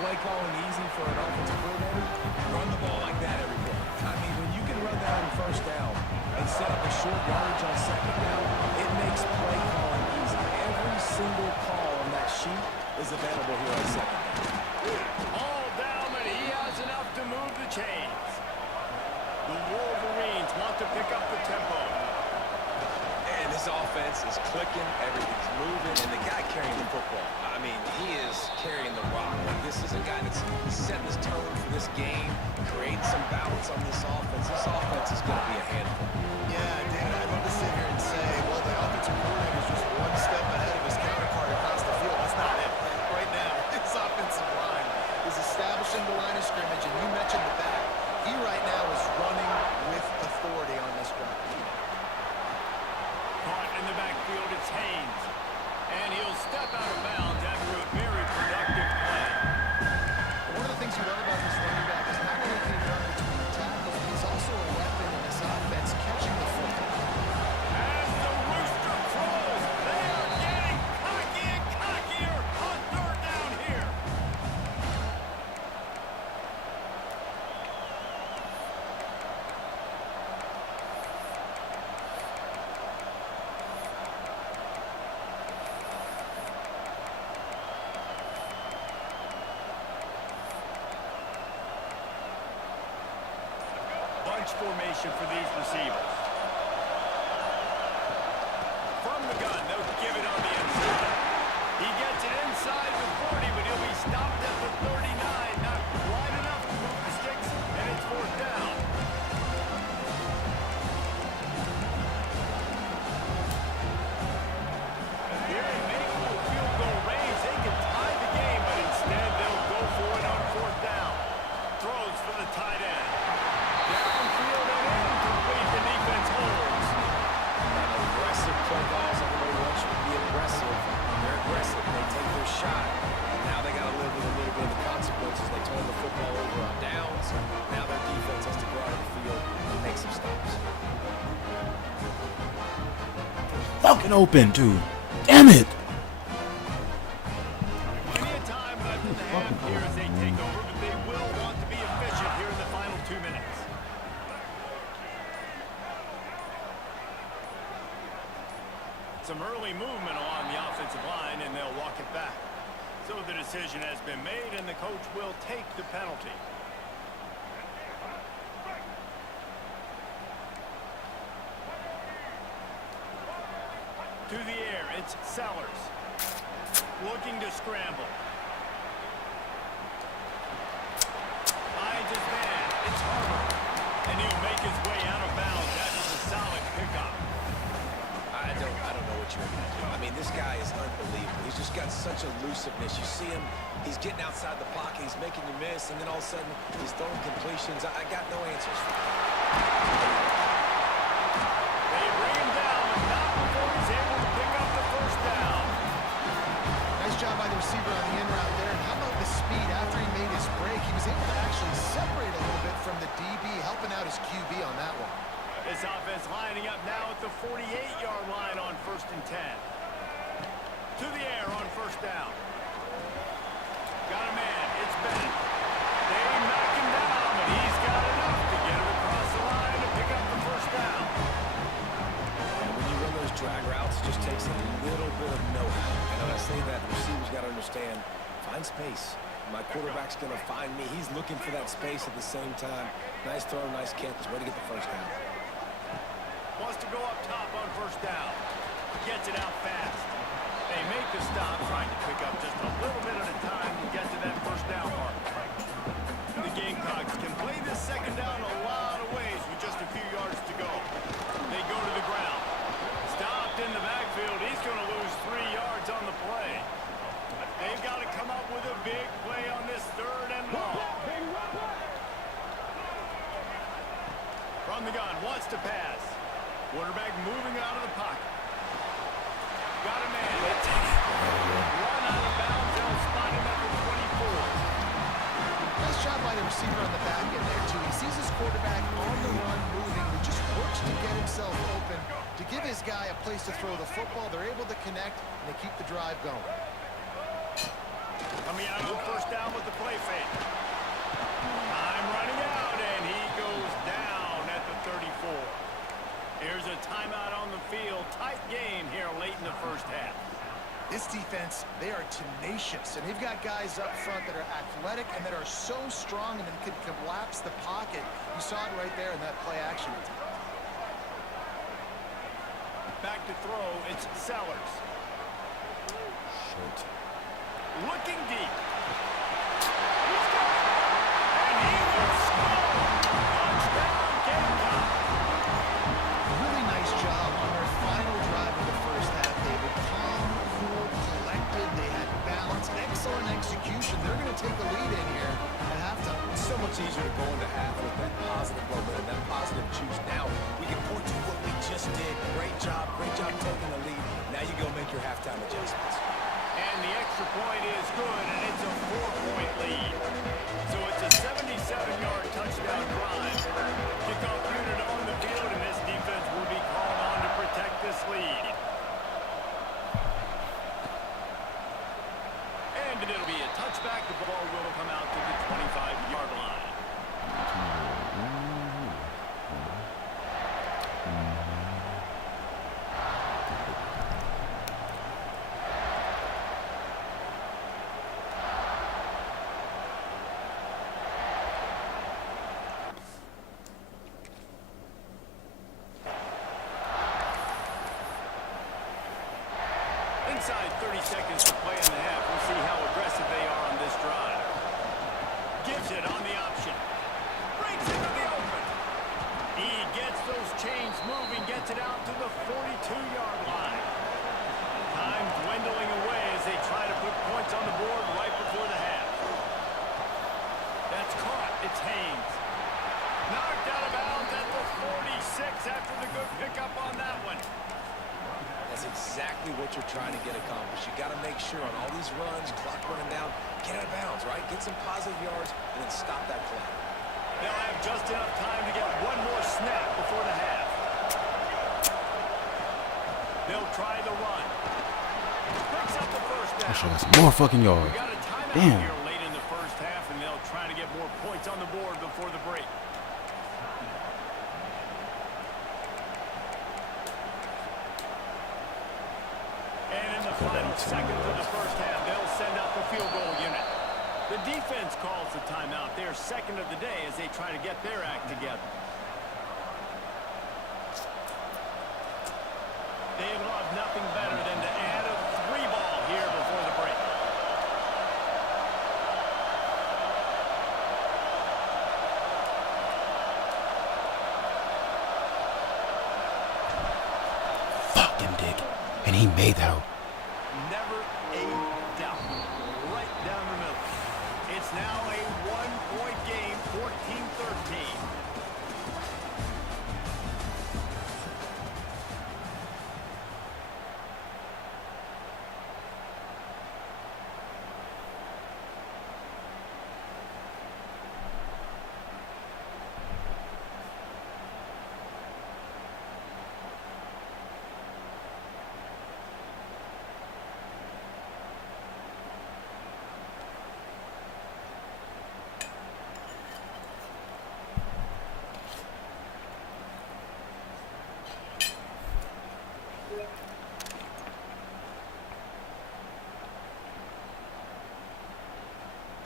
play calling easy for an offensive coordinator. Run the ball like that every play. I mean, when you can run that on 1st down and set up a short yardage on 2nd down, it makes play calling easy. Every single call on that sheet is available here on 2nd down. All down, and he has enough to move the chains. The Wolverines want to pick up the tempo. And this offense is clicking, everything's moving, and the guy carrying the football, I mean, he is carrying the rock. Like, this is a guy that's setting this tone for this game, creating some balance on this offense. This offense is going to be a handful. Yeah, Dan, I'd love to sit here and say, well, the offensive coordinator is just one step ahead of his counterpart across the field. That's not it. Right now, his offensive line is establishing the line of scrimmage, and you mentioned the back. He right now is running with authority on this drive. Caught in the backfield, it's Haynes. And he'll step out of bounds after a very productive play. One of the things you love about this running back is not only can he run between the tackles, but he's also a weapon in this offense catching the football. As the rooster crows, they are getting cocky and cockier on 3rd down here. Bunch formation for these receivers. From the gun, they'll give it on the inside. He gets it inside the 40, but he'll be stopped at the 39. Not wide enough to move the sticks, and it's 4th down. Here in Mayfield field goal range, they can tie the game, but instead they'll go for it on 4th down. Throws for the tight end. Downfield and incomplete. The defense holds. Aggressive play calls. Everybody wants you to be aggressive. They're aggressive. They take their shot. Now they got to live with a little bit of the consequences. They turn the football over on downs. Now their defense has to go out of the field and make some stops. Fucking open, too. Damn it. Plenty of time left in the half here as they take over, but they will want to be efficient here in the final 2 minutes. Some early movement along the offensive line, and they'll walk it back. So the decision has been made, and the coach will take the penalty. To the air, it's Sellers. Looking to scramble. Finds his man. It's Harper. And he'll make his way out of bounds. That is a solid pickup. I don't know what you're going to do. I mean, this guy is unbelievable. He's just got such elusiveness. You see him, he's getting outside the pocket, he's making you miss, and then all of a sudden, he's throwing completions. I got no answers for him. They bring him down, but not before he's able to pick up the first down. receiver on the in route there. And how about the speed after he made his break? He was able to actually separate a little bit from the DB, helping out his QB on that one. This offense lining up now at the 48-yard line on 1st and 10. To the air on 1st down. Got a man. It's Bennett. They knock him down, but he's got enough to get him across the line to pick up the 1st down. And when you run those drag routes, it just takes a little bit of know-how. And when I say that, the receiver's got to understand, find space. My quarterback's going to find me. He's looking for that space at the same time. Nice throw, nice catch. Way to get the 1st down. Wants to go up top on 1st down. Gets it out fast. They make the stop, trying to pick up just a little bit at a time to get to that 1st down mark. The Gamecocks can play this 2nd down a lot of ways with just a few yards to go. They go to the ground. Stopped in the backfield. He's going to lose 3 yards on the play. They've got to come up with a big play on this 3rd and long. From the gun, wants to pass. Quarterback moving out of the pocket. Got a man. Run out of bounds. They'll spot him at the 24. Nice job by the receiver on the back end there, too. He sees his quarterback on the run moving. He just works to get himself open, to give his guy a place to throw the football. They're able to connect, and they keep the drive going. Coming out on 1st down with the play fake. Time running out, and he goes down at the 34. Here's a timeout on the field. Tight game here late in the 1st half. This defense, they are tenacious, and they've got guys up front that are athletic and that are so strong and then can collapse the pocket. You saw it right there in that play action attempt. Back to throw, it's Sellers. Short. Looking deep. He's got it. And he will score. Touchdown, Gamecock. Really nice job on their final drive of the 1st half, David. Calm, cool, collected. They had balance, excellent execution. They're going to take a lead in here at halftime. It's so much easier to go into half with that positive momentum, that positive juice. Now we can point to what we just did. Great job taking the lead. Now you go make your halftime adjustments. And the extra point is good, and it's a 4-point lead. So it's a 77-yard touchdown drive. Kickoff unit on the field, and this defense will be called on to protect this lead. And it'll be a touchback. The ball will come out to the 25-yard line. Inside 30 seconds to play in the half. We'll see how aggressive they are on this drive. Gives it on the option. Breaks into the open. He gets those chains moving, gets it out to the 42-yard line. Time dwindling away as they try to put points on the board right before the half. That's caught. It's Haynes. Knocked out of bounds at the 46 after the good pickup on that one. That's exactly what you're trying to get accomplished. You got to make sure on all these runs, clock running down, get out of bounds, right? Get some positive yards, and then stop that clock. They'll have just enough time to get one more snap before the half. They'll try the run. Picks up the 1st down. I should have some more fucking We yards. got a timeout Damn. here late in the 1st half, and they'll try to get more points on the board before the break. And in the final seconds of the 1st half, they'll send out the field goal unit. The defense calls the timeout. Their 2nd of the day as they try to get their act together. They've loved nothing better than to add a 3-ball here before the break. Fuck him, Dick. And he made that. Never a doubt. Right down the middle. It's now a 1-point game, 14-13.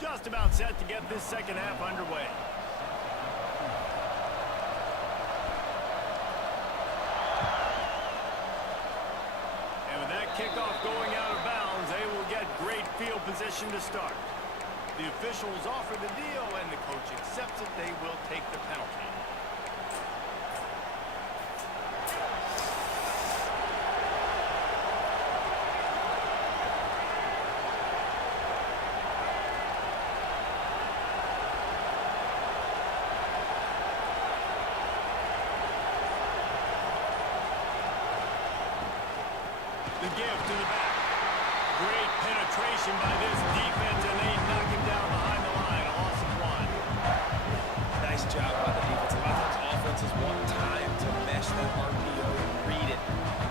Just about set to get this second half underway. And with that kickoff going out of bounds, they will get great field position to start. The officials offer the deal, and the coach accepts it. They will take the penalty. The give to the back. Great penetration by this defense, and they knock him down behind the line. A loss of 1. Nice job by the defense. A lot of times offenses want time to mesh that RPO and read it.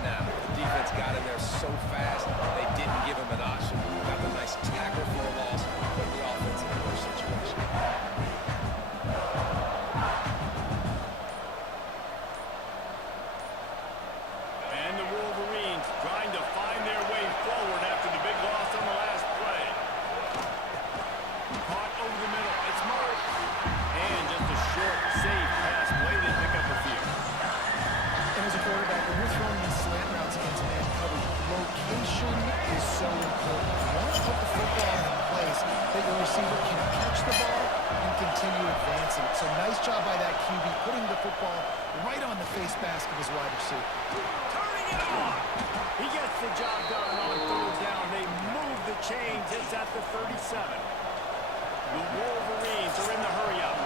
Now, the defense got in there so fast, they didn't give him an option. Got the nice tackle for a loss, put the offense in a worse situation. And the Wolverines trying to find their way forward after the big loss on the last play. Caught over the middle. It's Murray. And just a short, safe pass play. They pick up a few. And as a quarterback, when you're throwing these slant routes against man coverage, location is so important. You want to put the football in a place that your receiver can catch the ball and continue advancing. So nice job by that QB, putting the football right on the face mask of his wide receiver. Turning it on. He gets the job done on third down. They move the chains. It's at the 37. The Wolverines are in the hurry-up.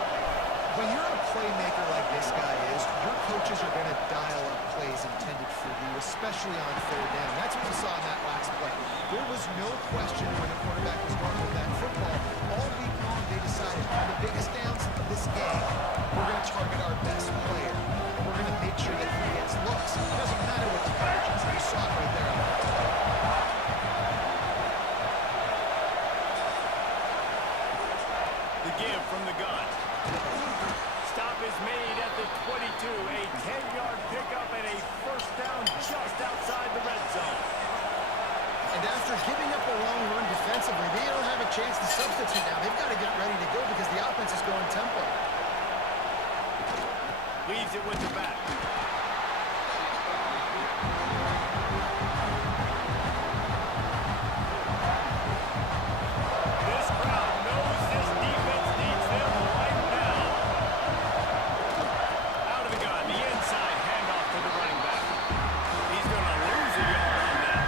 When you're a playmaker like this guy is, your coaches are going to dial up plays intended for you, especially on third down. That's what we saw in that last play. There was no question when the quarterback was going with that football. All week long, they decided on the biggest downs of this game, we're going to target our best player. And we're going to make sure that he gets looks. It doesn't matter what the coverage is. You saw it right there. The give from the gun. Stop is made at the 22. A 10-yard pickup and a first down just outside the red zone. And after giving up a long run defensively, they don't have a chance to substitute now. They've got to get ready to go because the offense is going tempo. Leaves it with the back. This crowd knows this defense needs them right now. Out of the gun, the inside handoff to the running back. He's going to lose a yard on that.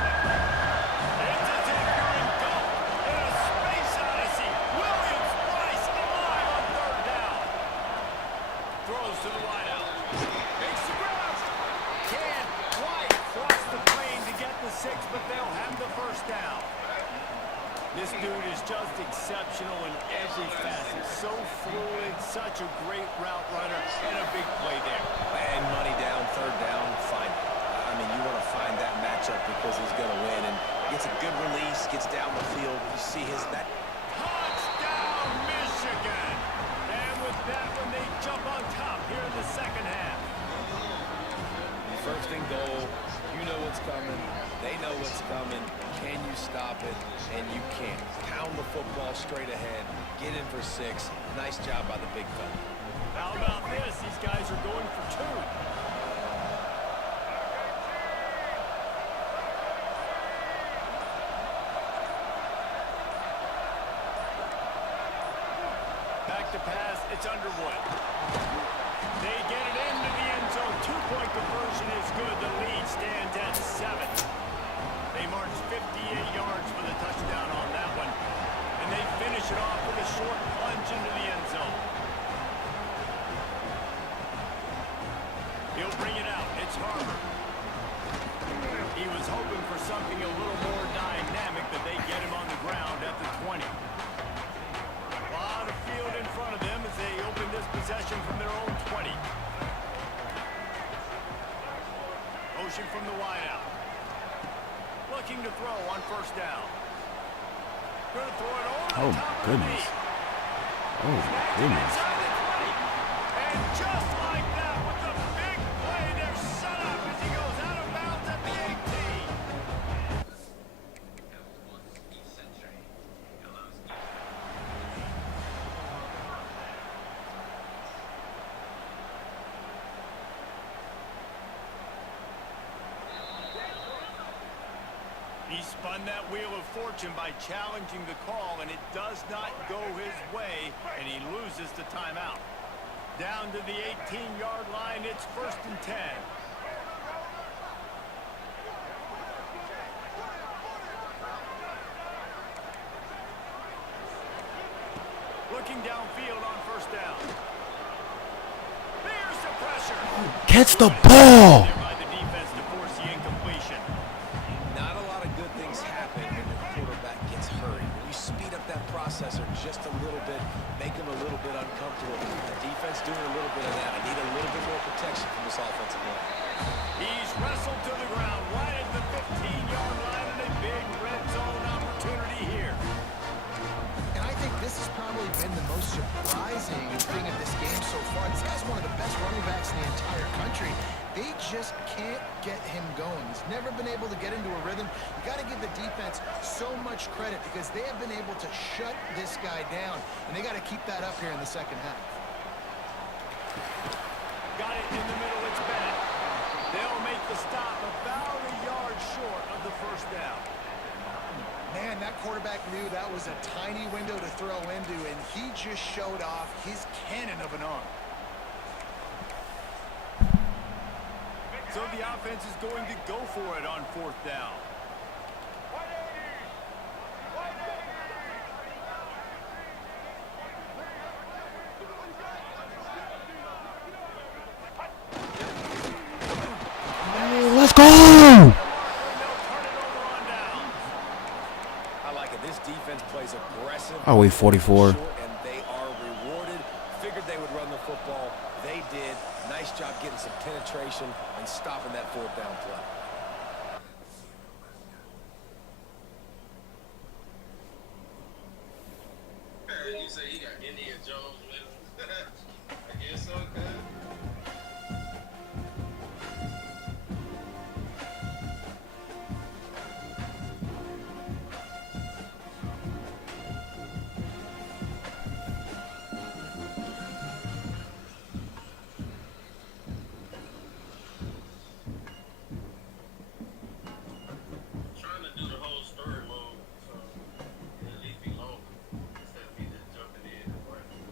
It's as if you're engulfed in a space odyssey. Williams Price alive on third down. Throws to the wideout. Makes the grab. Can't quite cross the plane to get the 6, but they'll have the first down. This dude is just exceptional in every facet. So fluid, such a great route runner, and a big play there. And money down, third down, fine. I mean, you want to find that matchup because he's going to win. And gets a good release, gets down the field. You see that. Touchdown, Michigan! And with that one, they jump on top here in the second half. First and goal, you know what's coming. They know what's coming. Can you stop it? And you can't. Pound the football straight ahead. Get in for 6. Nice job by the big fella. How about this? These guys are going for 2. Back to pass. It's Underwood. They get it into the end zone. 2-point conversion is good. The lead stands at 7. They march 58 yards for the touchdown on that one. And they finish it off with a short plunge into the end zone. He'll bring it out. It's Harvard. He was hoping for something a little more dynamic, but they get him on the ground at the 20. A lot of field in front of them as they open this possession from their own 20. Motion from the wideout. Looking to throw on first down. Going to throw it over the top of the knee. Oh, goodness. Inside the 20. And just like that, with the big play, they're set up as he goes out of bounds at the 18. spun that wheel of fortune by challenging the call, and it does not go his way, and he loses the timeout. Down to the 18-yard line, it's 1st and 10. Looking downfield on 1st down. There's the pressure. Catch the ball. There by the defense to force the incompletion. Not a lot of good things happen when your quarterback gets hurried. When you speed up that processor just a little bit, make him a little bit uncomfortable. The defense doing a little bit of that. I need a little bit more protection from this offensive line. He's wrestled to the ground right at the 15-yard line, and a big red zone opportunity here. And I think this has probably been the most surprising thing of this game so far. This guy's one of the best running backs in the entire country. They just can't get him going. He's never been able to get into a rhythm. You got to give the defense so much credit because they have been able to shut this guy down, and they got to keep that up here in the second half. Got it in the middle. It's Bennett. They'll make the stop about a yard short of the 1st down. Man, that quarterback knew that was a tiny window to throw into, and he just showed off his cannon of an arm. So the offense is going to go for it on 4th down. Let's go. They'll turn it over on downs. I like it. This defense plays aggressive. I weigh 44. And they are rewarded. Figured they would run the football. They did. Nice job getting some penetration and stopping that 4th down play. You say he got Indiana Jones with him? I guess so, cuz. Trying to do the whole story mode, so it'll at least be long instead of me just jumping in and working.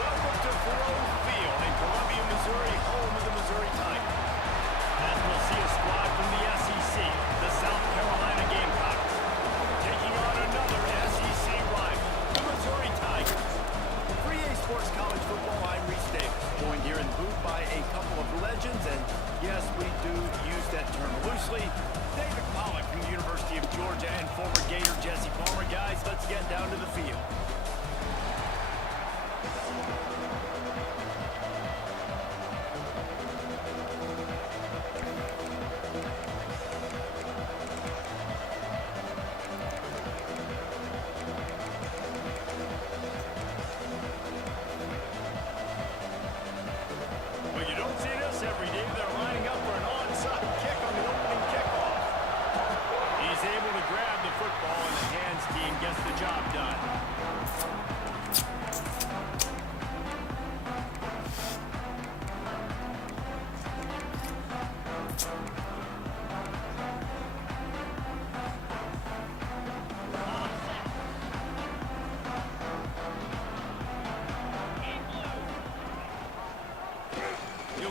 Welcome to Faurot Field in Columbia, Missouri, home of the Missouri Tigers. As we'll see a squad from the SEC, the South Carolina Gamecocks, taking on another SEC rival, the Missouri Tigers. For EA Sports College Football, I'm Reese Davis, joined here in the booth by a couple of legends, and yes, we do use that term loosely. David Pollack from the University of Georgia and former Gator Jesse Palmer. Guys, let's get down to the field. Well, you don't see this every day. They're lining up for an onside kick on the opening kickoff. He's able to grab the football, and the hands team gets the job done.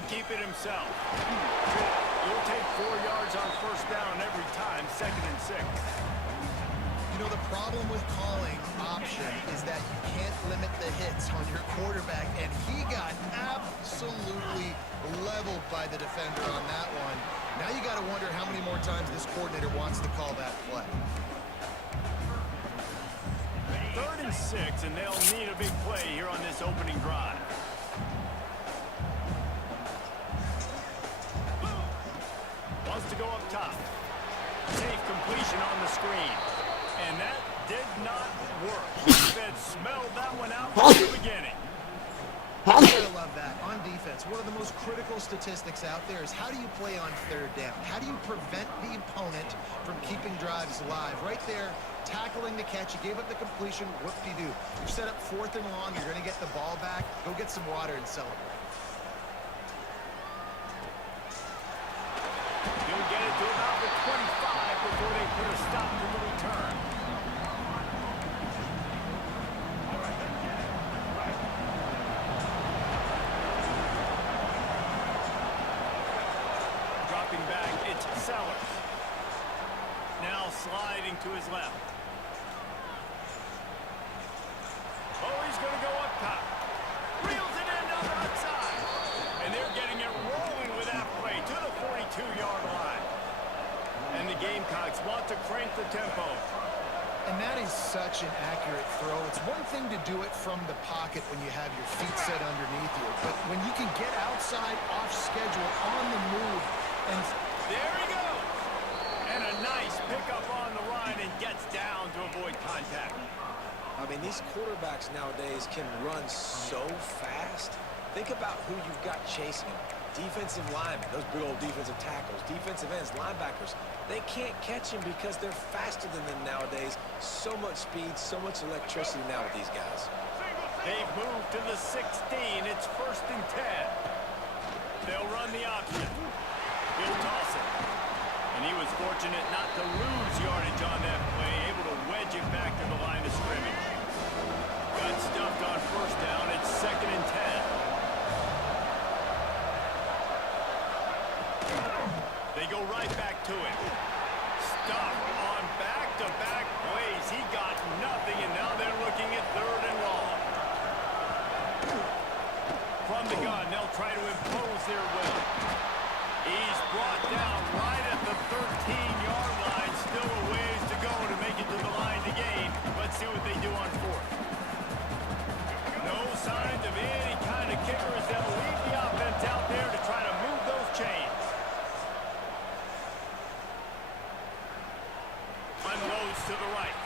keep it himself. You'll take 4 yards on first down every time, 2nd and 6. You know, the problem with calling option is that you can't limit the hits on your quarterback, and he got absolutely leveled by the defender on that one. Now you got to wonder how many more times this coordinator wants to call that play. 3rd and 6, and they'll need a big play here on this opening drive. Wants to go up top. Safe completion on the screen. And that did not work. Defense smelled that one out from the beginning. I love that. On defense, one of the most critical statistics out there is how do you play on 3rd down? How do you prevent the opponent from keeping drives alive? Right there, tackling the catch. You gave up the completion. Whoop-de-doo. You set up 4th and long. You're going to get the ball back. Go get some water and celebrate. He'll get it to about the 25 before they put a stop to the return. Dropping back, it's Sellers. Now sliding to his left. Oh, he's going to go up top. Reels it in on the outside. And they're getting it rolling with that play to the 42-yard line. And the Gamecocks want to crank the tempo. And that is such an accurate throw. It's one thing to do it from the pocket when you have your feet set underneath you, but when you can get outside, off schedule, on the move, and there he goes. And a nice pickup on the run and gets down to avoid contact. I mean, these quarterbacks nowadays can run so fast. Think about who you've got chasing them. Defensive linemen, those big old defensive tackles, defensive ends, linebackers. They can't catch him because they're faster than them nowadays. So much speed, so much electricity now with these guys. They've moved to the 16. It's 1st and 10. They'll run the option. He'll toss it. And he was fortunate not to lose yardage on that play, able to wedge it back to the line of scrimmage. Got stuffed on first down. It's 2nd and 10. They go right back to it. Stuffed on back-to-back plays. He got nothing, and now they're looking at 3rd and long. From the gun, they'll try to impose their will. He's brought down right at the 13-yard line. Still a ways to go to make it to the line to gain. Let's see what they do on 4th. No signs of any kind of kickers that'll leave the offense out there to try to move those chains. Unloads to the right.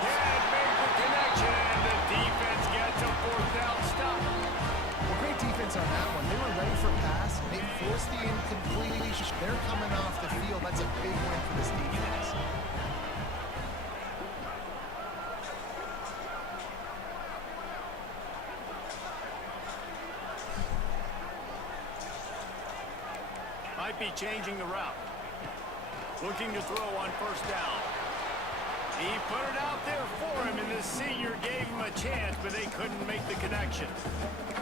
Can't make the connection, and the defense gets a 4th down stop. well, great defense on that one. They were ready for pass. They forced the incompletion. They're coming off the field. That's a big win for this defense. Might be changing the route. Looking to throw on first down. He put it out there for him, and the senior gave him a chance, but they couldn't make the connection.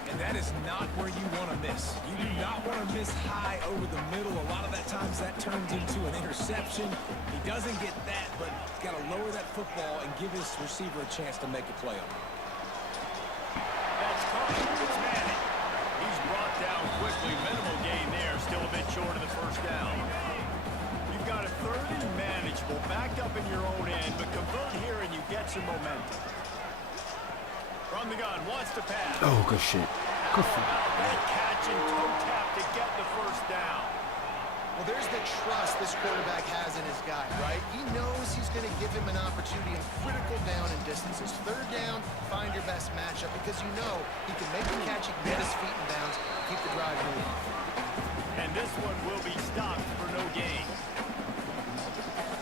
And that is not where you want to miss. You do not want to miss high over the middle. A lot of that times that turns into an interception. He doesn't get that, but he's got to lower that football and give his receiver a chance to make a play on it. That's caught. It's Manning. He's brought down quickly. Minimal gain there. Still a bit short of the first down. You've got a 3rd and manageable, backed up in your own end, but convert here and you get some momentum. From the gun, wants to pass. Oh, good shit. Good for That catch and toe tap to get the first down. Well, there's the trust this quarterback has in his guy, right? He knows he's going to give him an opportunity in critical down and distances. 3rd down, find your best matchup because you know he can make the catch, he can get his feet in bounds, keep the drive moving. And this one will be stopped for no gain.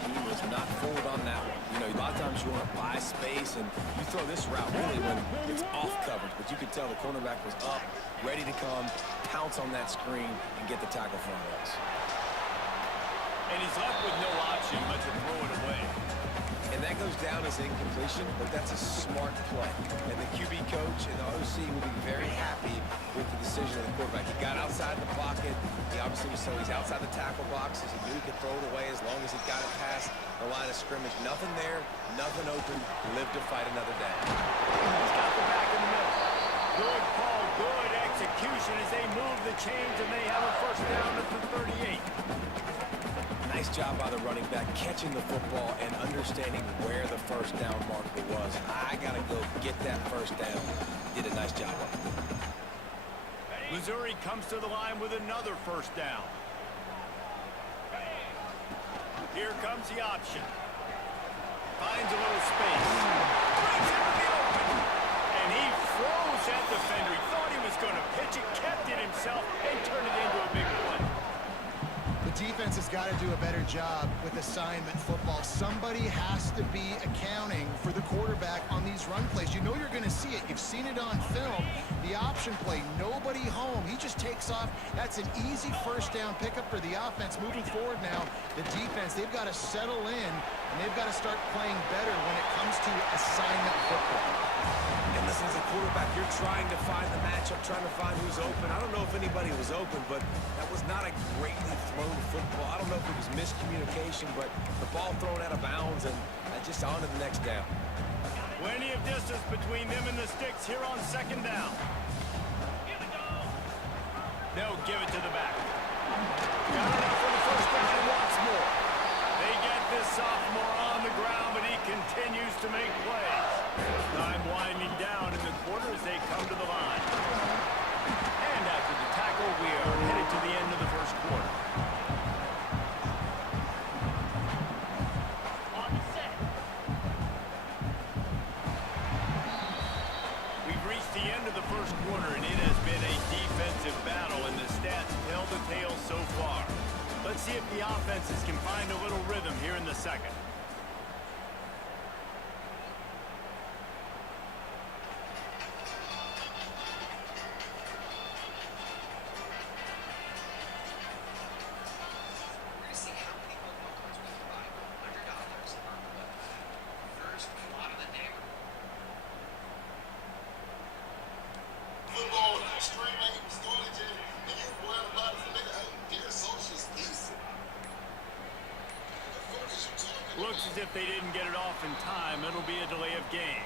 He was not fooled on that one. You know, a lot of times you want to buy space, and you throw this route really when it's off coverage. But you could tell the cornerback was up, ready to come, pounce on that screen, and get the tackle for him. And he's left with no option but to throw it away. And that goes down as incompletion, but that's a smart play. And the QB coach and the OC will be very happy with the decision of the quarterback. He got outside the pocket. He obviously was so he's outside the tackle boxes. He knew he could throw it away as long as he got it past the line of scrimmage. Nothing there, nothing open. Live to fight another day. He's got the back in the middle. Good call, good execution as they move the chains, and they have a first down at the 38. Nice job by the running back, catching the football and understanding where the first down marker was. I got to go get that first down. Did a nice job of it. Missouri comes to the line with another first down. Here comes the option. Finds a little space. Brings it to the open. And he froze that defender. He thought he was going to pitch it, kept it himself, and turned it into a big play. The defense has got to do a better job with assignment football. Somebody has to be accounting for the quarterback on these run plays. You know you're going to see it. You've seen it on film. The option play, nobody home. He just takes off. That's an easy first down pickup for the offense. Moving forward now, the defense, they've got to settle in, and they've got to start playing better when it comes to assignment football. And listen, as a quarterback, you're trying to find the matchup, trying to find who's open. I don't know if anybody was open, but that was not a greatly thrown football. I don't know if it was miscommunication, but the ball thrown out of bounds, and just on to the next down. Plenty of distance between them and the sticks here on second down. They'll give it to the back. Got enough for the first down and wants more. They get this sophomore on the ground, but he continues to make plays. Time winding down in the quarter as they come to the line. And after the tackle, we are headed to the end of the first quarter. We've reached the end of the first quarter, and it has been a defensive battle, and the stats tell the tale so far. Let's see if the offenses can find a little rhythm here in the second. Looks as if they didn't get it off in time. It'll be a delay of game.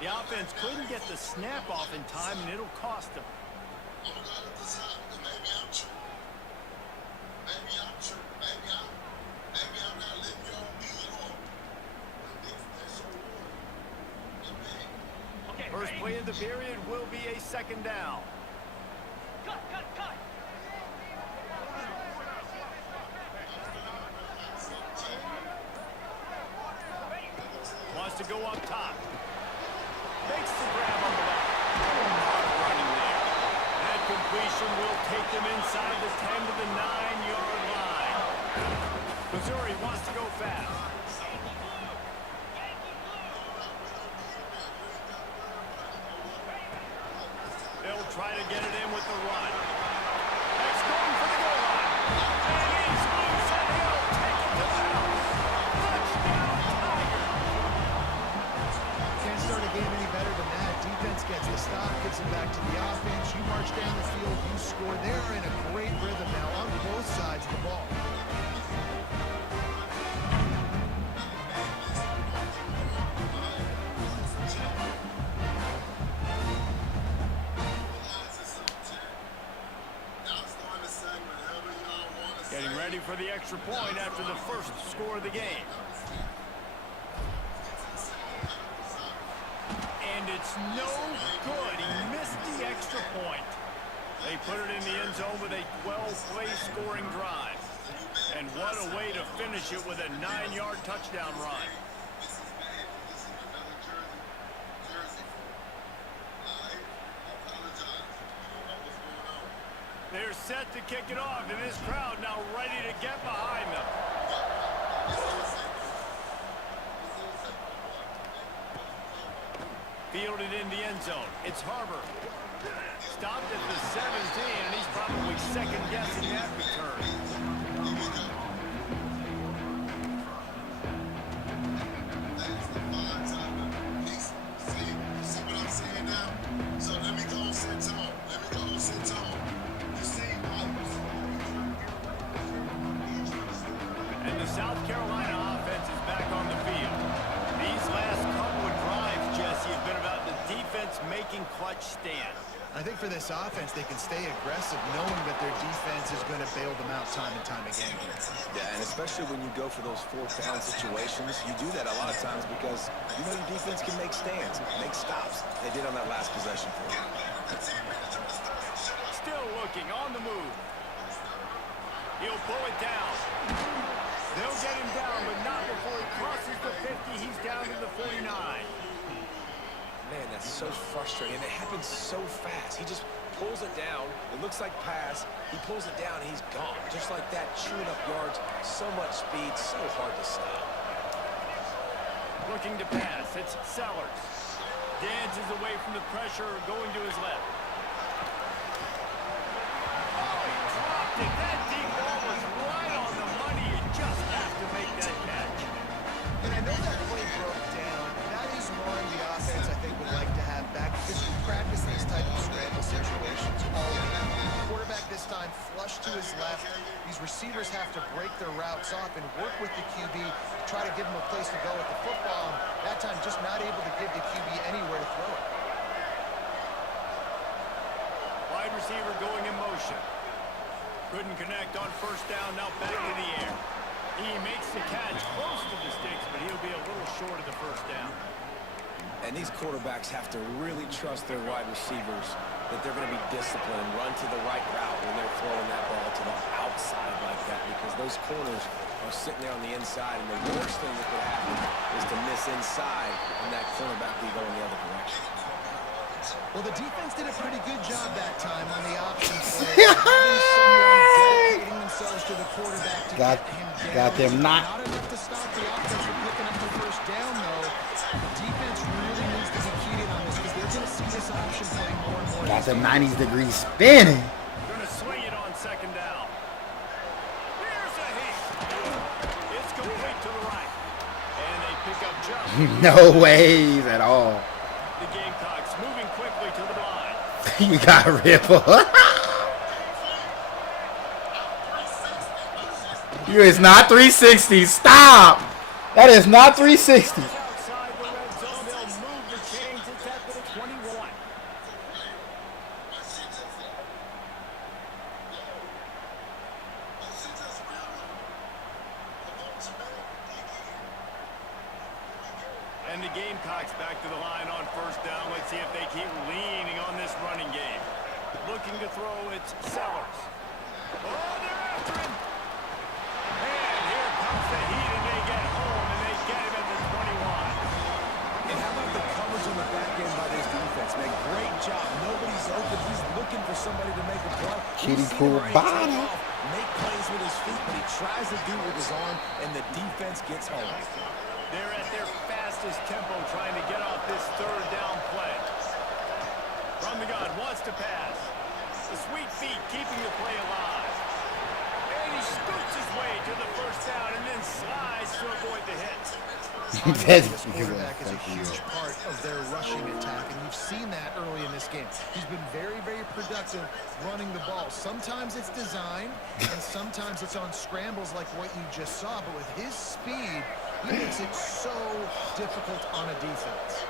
The offense couldn't get the snap off in time, and it'll cost them. First play of the period will be a second down. Cut. Wants to go up top. Makes the grab on the left. Hard running there. That completion will take them inside the 10 to the 9-yard line. Missouri wants to go fast. They'll try to get it in with the run. That's going for the goal line. And he's loose, and he'll take it to the house. Touchdown, Tiger. Can't start a game any better than that. Defense gets the stop, gives it back to the offense. You march down the field, you score. They're in a great rhythm now on both sides of the ball. Getting ready for the extra point after the first score of the game. And it's no good. He missed the extra point. They put it in the end zone with a 12-play scoring drive. And what a way to finish it with a 9-yard touchdown run. They're set to kick it off, and this crowd now ready to get behind them. Fielded in the end zone. It's Harbor. Stopped at the 17, and he's probably second-guessing that return. And the South Carolina offense is back on the field. These last couple of drives, Jesse, have been about the defense making clutch stands. I think for this offense, they can stay aggressive knowing that their defense is going to bail them out time and time again. Yeah, and especially when you go for those fourth down situations, you do that a lot of times because you know your defense can make stands, make stops. They did on that last possession for you. Still looking on the move. He'll pull it down. They'll get him down, but not before he crosses the 50. He's down to the 49. Man, that's so frustrating. And it happens so fast. He just pulls it down. It looks like pass. He pulls it down, and he's gone. Just like that, chewing up yards. So much speed, so hard to stop. Looking to pass. It's Sellers. Dances away from the pressure, going to his left. Oh, he dropped it. That deep ball was right on the money. You just have to make that catch. And I know that play broke down. That is one the offense, I think, would like to have back because we practice these type of scramble situations all game. Quarterback this time flush to his left. These receivers have to break their routes off and work with the QB to try to give him a place to go with the football. And that time just not able to give the QB anywhere to throw it. Wide receiver going in motion. Couldn't connect on first down, now back in the air. He makes the catch close to the sticks, but he'll be a little short of the first down. And these quarterbacks have to really trust their wide receivers that they're going to be disciplined and run to the right route when they're throwing that ball to the outside like that because those corners are sitting there on the inside, and the worst thing that could happen is to miss inside and that cornerback be going the other direction. Well, the defense did a pretty good job that time on the option play. Having someone dedicating themselves to the quarterback to get him down. Got them Not enough to stop the offense from picking up the first down, though. The defense really needs to be keyed in on this because they're going to see this option play more and more. Got them 90 degrees spinning. Gonna swing it on second down. Here's a hit. It's complete to the right. And they pick up just. No ways at all. The Gamecocks moving quickly to the line. You got Ripple. You is not 360. Stop. That is not 360. Outside the red zone, they'll move the chains. It's at the 21. And the Gamecocks back to the line on first down. Let's see if they keep leaning on this running game. Looking to throw, it's Sellers. Oh, they're after him. And here comes the heat, and they get home, and they get him at the 21. And how about the coverage on the back end by this defense, man? Great job. Nobody's open. He's looking for somebody to make a play. Kitty pool bottom. Make plays with his feet, but he tries to do it with his arm, and the defense gets home. They're at their fastest tempo trying to get off this third down play. From the gun, wants to pass. The sweet feet keeping the play alive. And he scoots his way to the first down and then slides to avoid the hit. This quarterback is a huge part of their rushing attack, and you've seen that early in this game. He's been very, very productive running the ball. Sometimes it's designed, and sometimes it's on scrambles like what you just saw. But with his speed, he makes it so difficult on a defense.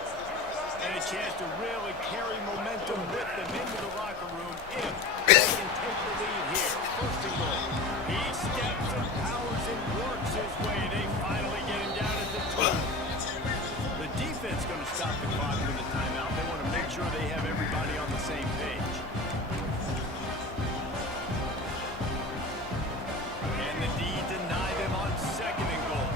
And a chance to really carry momentum with them into the locker room if they can take the lead here. First and goal. He steps and powers and works his way. They finally get him down at the 2. The defense going to stop the clock with the timeout. They want to make sure they have everybody on the same page. And the D deny them on second and goal.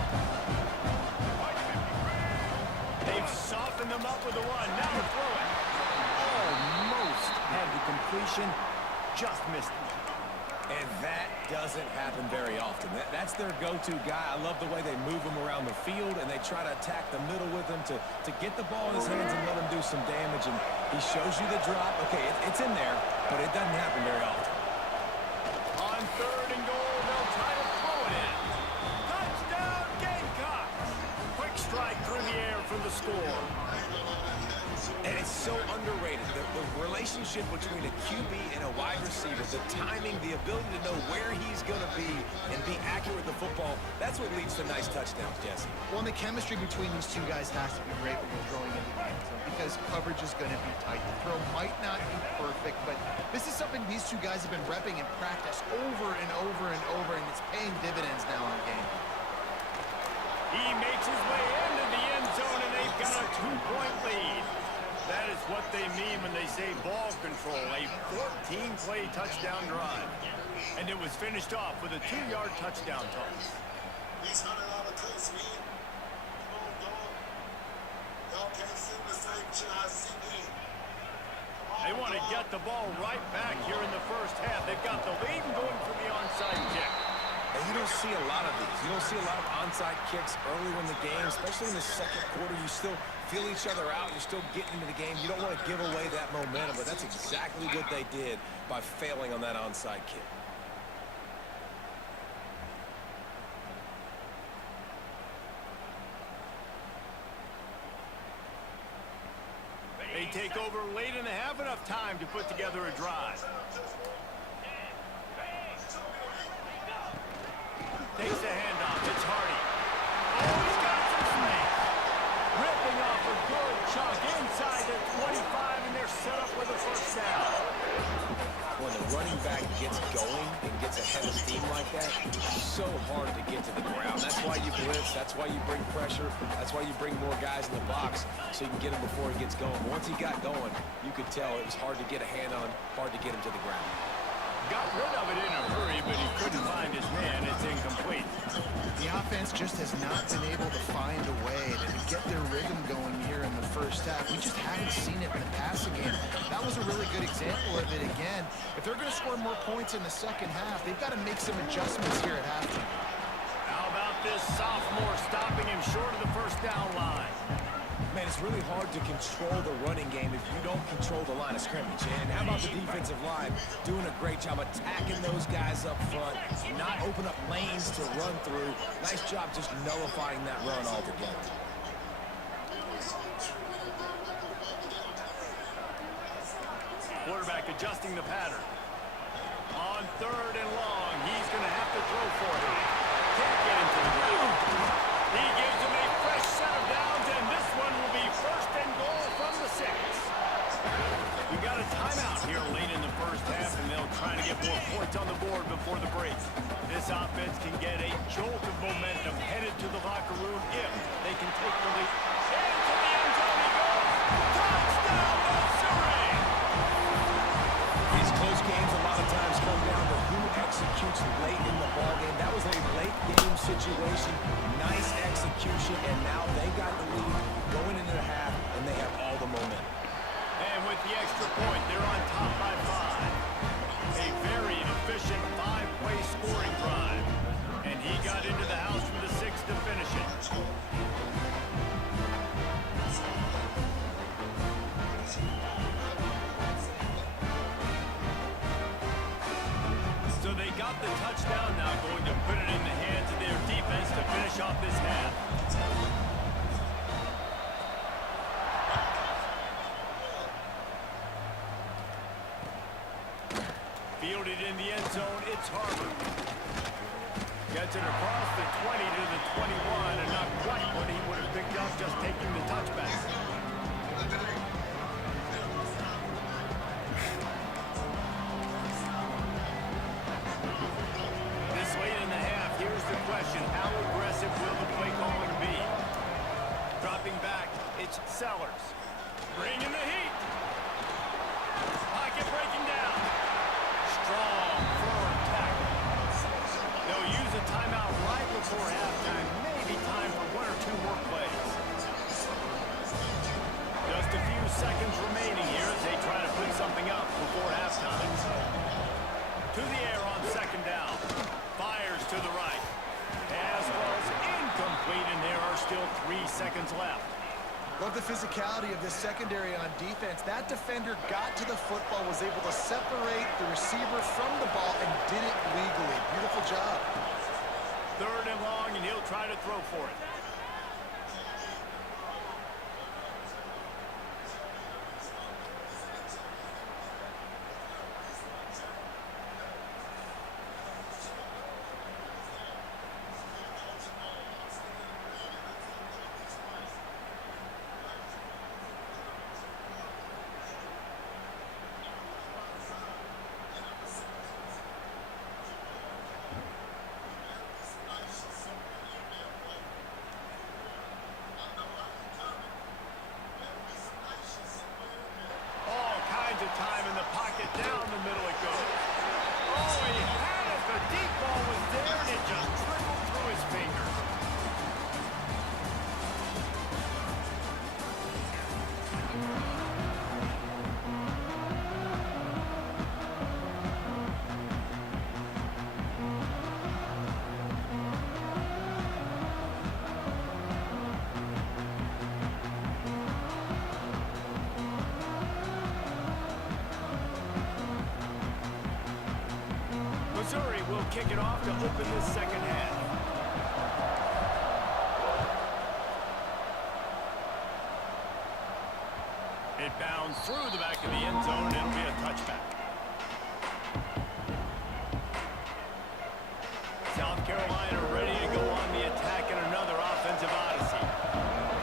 They've softened them up with a run. Now they're throwing. Almost had the completion. Just missed it. And that doesn't happen very often. That's their go-to guy. I love the way they move him around the field, and they try to attack the middle with him to get the ball in his hands and let him do some damage. And he shows you the drop. Okay, it's in there, but it doesn't happen very often. On third and goal, they'll try to throw it in. Touchdown, Gamecocks. Quick strike through the air for the score. And it's so underrated. The relationship between a QB and a wide receiver, the timing, the ability to know where he's going to be and be accurate with the football, that's what leads to nice touchdowns, Jesse. Well, and the chemistry between these two guys has to be great when you're throwing into the end zone because coverage is going to be tight. The throw might not be perfect, but this is something these two guys have been repping in practice over and over and over, and it's paying dividends now in the game. He makes his way into the end zone, and they've got a 2-point lead. That is what they mean when they say ball control, a 14-play touchdown drive. And it was finished off with a 2-yard touchdown toss. He's hunting all the clicks, man. Come on, dog. Y'all can't sing the same shit I sing in. They want to get the ball right back here in the first half. They've got the lead and going for the onside kick. And you don't see a lot of these. You don't see a lot of onside kicks early in the game, especially in the second quarter. You still feel each other out. You're still getting into the game. You don't want to give away that momentum, but that's exactly what they did by failing on that onside kick. They take over late and they have enough time to put together a drive. Takes the handoff. It's Hardy. Oh, he's got some space. Ripping off a good chunk inside the 25, and they're set up with a first down. When the running back gets going and gets ahead of steam like that, it's so hard to get to the ground. That's why you blitz. That's why you bring pressure. That's why you bring more guys in the box so you can get him before he gets going. Once he got going, you could tell it was hard to get a hand on, hard to get him to the ground. Got rid of it in a hurry, but he couldn't find his man. It's incomplete. The offense just has not been able to find a way to get their rhythm going here in the first half. We just haven't seen it in the passing game. That was a really good example of it again. If they're going to score more points in the second half, they've got to make some adjustments here at halftime. How about this sophomore stopping him short of the first down line? Man, it's really hard to control the running game if you don't control the line of scrimmage. And how about the defensive line doing a great job attacking those guys up front, not open up lanes to run through. Nice job just nullifying that run altogether. Quarterback adjusting the pattern. On 3rd and long, he's going to have to throw for it. Can't get him to the ground. He gives him a fresh set of downs, and this one will be 1st and goal from the 6. We got a timeout here late in the first half, and they'll try to get more points on the board before the break. This offense can get a jolt of momentum headed to the locker room if they can take the lead. Into the end zone he goes. Touchdown, Missouri! These close games a lot of times come down to who executes late in the ballgame. That was a late game situation. Nice execution, and now they got the lead going into the half, and they have all the momentum. And with the extra point, they're on top by 5. A very efficient 5-play scoring drive. And he got into the house for the 6 to finish it. So they got the touchdown, now going to put it in the hands of their defense to finish off this half. Fielded in the end zone, it's Harvard. Gets it across the 20 to the 21, and not quite what he would have picked up just taking the touchback. This late in the half, here's the question. How aggressive will the play calling be? Dropping back, it's Sellers. Bringing the heat. Pocket breaking down. Strong, firm tackle. They'll use a timeout right before halftime. Maybe time for 1 or 2 more plays. Just a few seconds remaining here as they try to put something up before halftime. To the air on 2nd down. Fires to the right. Pass was incomplete, and there are still 3 seconds left. Love the physicality of this secondary on defense. That defender got to the football, was able to separate the receiver from the ball, and did it legally. Beautiful job. 3rd and long, and he'll try to throw for it. will kick it off to open this second half. It bounds through the back of the end zone, and it'll be a touchback. South Carolina ready to go on the attack in another offensive odyssey.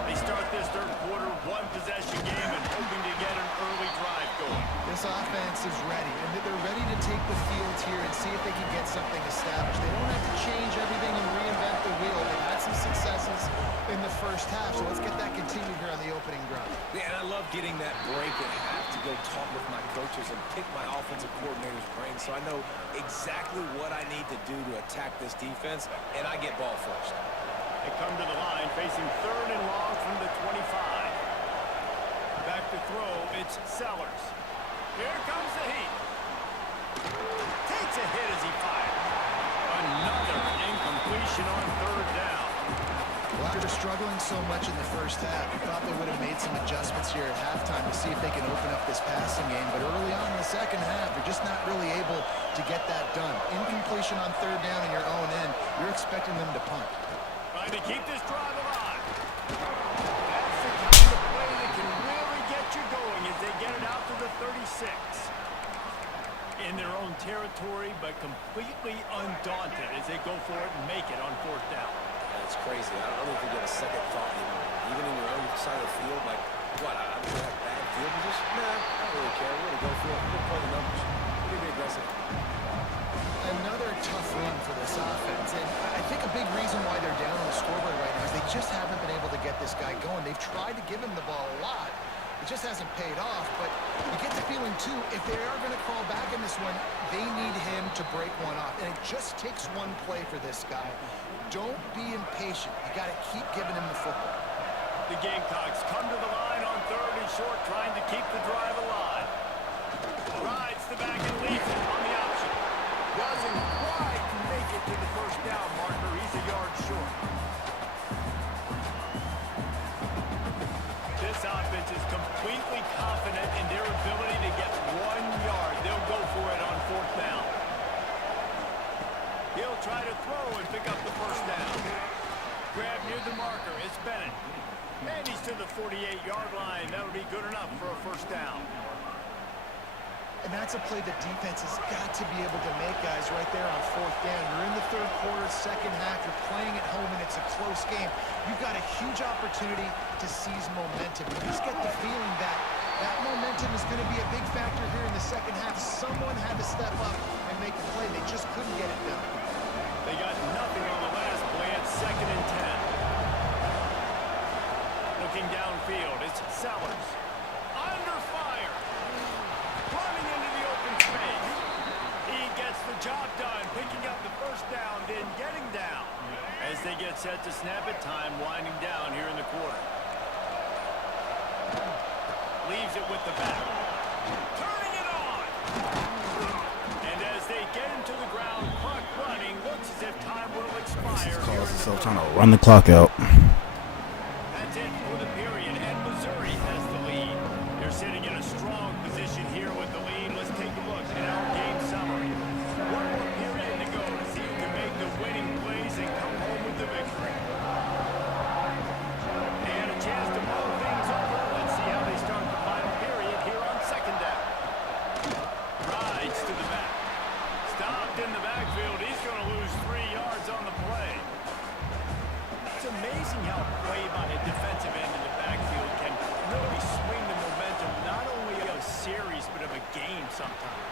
They start this third quarter one-possession game and hoping to get an early drive going. This offense is ready, and they're ready to take the field here and see if they can get something established. They don't have to change everything and reinvent the wheel. They've had some successes in the first half, so let's get that continued here on the opening drive. Yeah, and I love getting that break at half to go talk with my coaches and pick my offensive coordinator's brain so I know exactly what I need to do to attack this defense, and I get ball first. They come to the line facing third and long from the 25. Back to throw, it's Sellers. Here comes the heat. Takes a hit as he fires. Another incompletion on third down. Well, after struggling so much in the first half, you thought they would have made some adjustments here at halftime to see if they can open up this passing game. But early on in the second half, they're just not really able to get that done. Incompletion on third down in your own end, you're expecting them to punt. Trying to keep this drive alive. That's the kind of play that can really get you going as they get it out to the 36. In their own territory, but completely undaunted as they go for it and make it on fourth down. It's crazy. I don't even get a second thought anymore. Even in your own side of the field, like, what, I'm going to have bad field position? Nah, I don't really care. We're going to go for it. We're going to play the numbers. We're going to be aggressive. Another tough run for this offense, and I think a big reason why they're down on the scoreboard right now is they just haven't been able to get this guy going. They've tried to give him the ball a lot. It just hasn't paid off, but you get the feeling, too, if they are going to crawl back in this one, they need him to break one off, and it just takes one play for this guy. Don't be impatient. You got to keep giving him the football. The Gamecocks come to the line on third and short, trying to keep the drive alive. Rides the back and leaves it on the option. Doesn't quite make it to the first down marker. He's a yard short. This offense is completely confident in their ability to get 1 yard. They'll go for it on fourth down. He'll try to throw and pick up the first down. Grab near the marker. It's Bennett. And he's to the 48-yard line. That'll be good enough for a first down. And that's a play the defense has got to be able to make, guys, right there on fourth down. You're in the third quarter, second half. You're playing at home, and it's a close game. You've got a huge opportunity to seize momentum. You just get the feeling that that momentum is going to be a big factor here in the second half. Someone had to step up and make the play. They just couldn't get it done. They got nothing on the last play at 2nd and 10. Looking downfield, it's Sellers. Under fire. Running into the open space. He gets the job done, picking up the first down, then getting down. As they get set to snap it, time winding down here in the quarter. Leaves it with the back. Turning it on. And as they get him to the ground, clock running, looks as if time will expire. So trying to run the clock out. That's it for the period, and Missouri has the lead. They're sitting in a strong position here with the lead. Let's take a look at our game summary. One more period to go to see who can make the winning plays and come home with the victory. And a chance to blow things over. Let's see how they start the final period here on second down. Rides to the back. Stopped in the backfield. He's going to lose 3 yards on the play. It's amazing how play by a defensive end in the backfield can really swing the momentum, not only of a series, but of a game sometimes.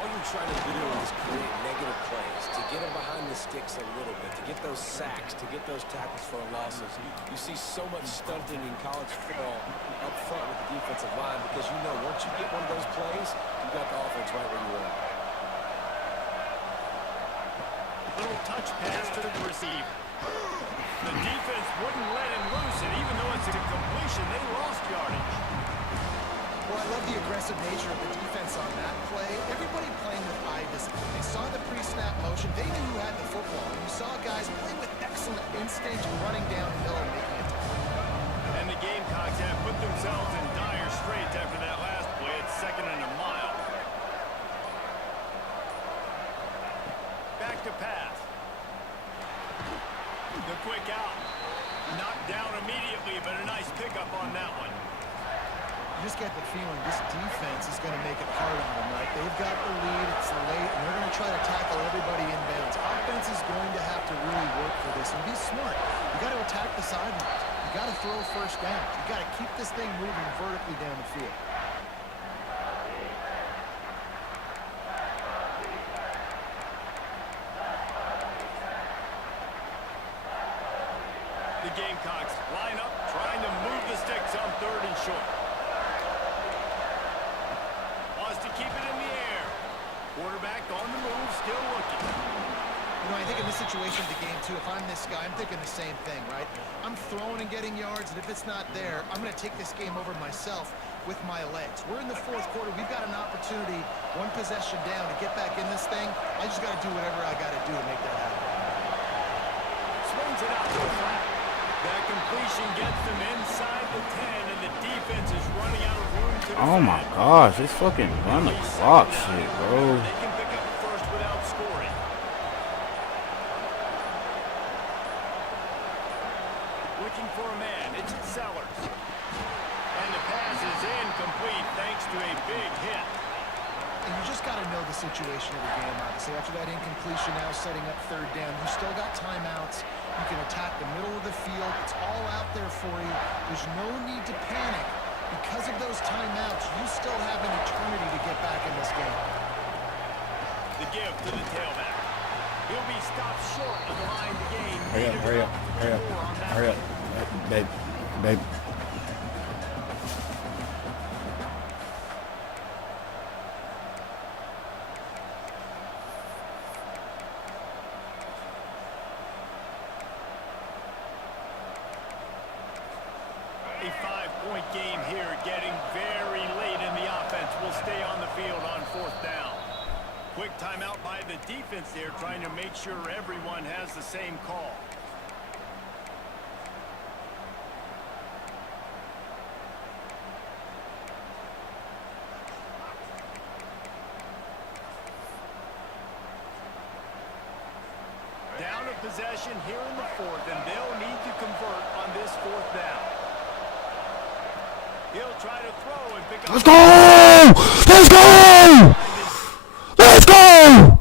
All you're trying to do is create negative plays, to get them behind the sticks a little bit, to get those sacks, to get those tackles for losses. You see so much stunting in college football up front with the defensive line because you know once you get one of those plays, you got the offense right where you want it. Little touch pass to the receiver. The defense wouldn't let him loose, and even though it's a completion, they lost yardage. Well, I love the aggressive nature of the defense on that play. Everybody playing with eye discipline. They saw the pre-snap motion. They knew who had the football. And you saw guys play with excellent instinct, running downhill and making it. And the Gamecocks have put themselves in dire straits after that last play. It's 2nd and a mile. Back The quick out. Knocked down immediately, but a nice pickup on that one. You just get the feeling this defense is going to make it hard on them, right? They've got the lead, it's late, and they're going to try to tackle everybody inbounds. Offense is going to have to really work for this and be smart. You got to attack the sidelines. You got to throw first down. You got to keep this thing moving vertically down the field. The Gamecocks line up, trying to move the sticks on 3rd and short. Wants to keep it in the air. Quarterback on the move, still looking. You know, I think in this situation of the game, too, if I'm this guy, I'm thinking the same thing, right? I'm throwing and getting yards, and if it's not there, I'm going to take this game over myself with my legs. We're in the 4th quarter. We've got an opportunity, one possession down, to get back in this thing. I just got to do whatever I got to do to make that happen. Swings it out to the flat. That completion gets them inside the 10, and the defense is running out of room to defend. Oh my gosh, it's fucking run the clock shit, bro. They can pick up the first without scoring. Looking for a man, it's Sellers. And the pass is incomplete thanks to a big hit. And you just got to know the situation of the game, obviously. After that incompletion, now setting up 3rd down. You still got timeouts. You can attack the middle of the field. It's all out there for you. There's no need to panic. Because of those timeouts, you still have an eternity to get back in this game. The give to the tailback. He'll be stopped short of the line to gain. Hurry up, babe. A 5-point game here, getting very late in the offense. Will stay on the field on 4th down. Quick timeout by the defense there, trying to make sure everyone has the same call. Down a possession here in the 4th, and they'll need to convert on this 4th down. He'll try to throw and pick up. Let's go! Let's go! Let's go!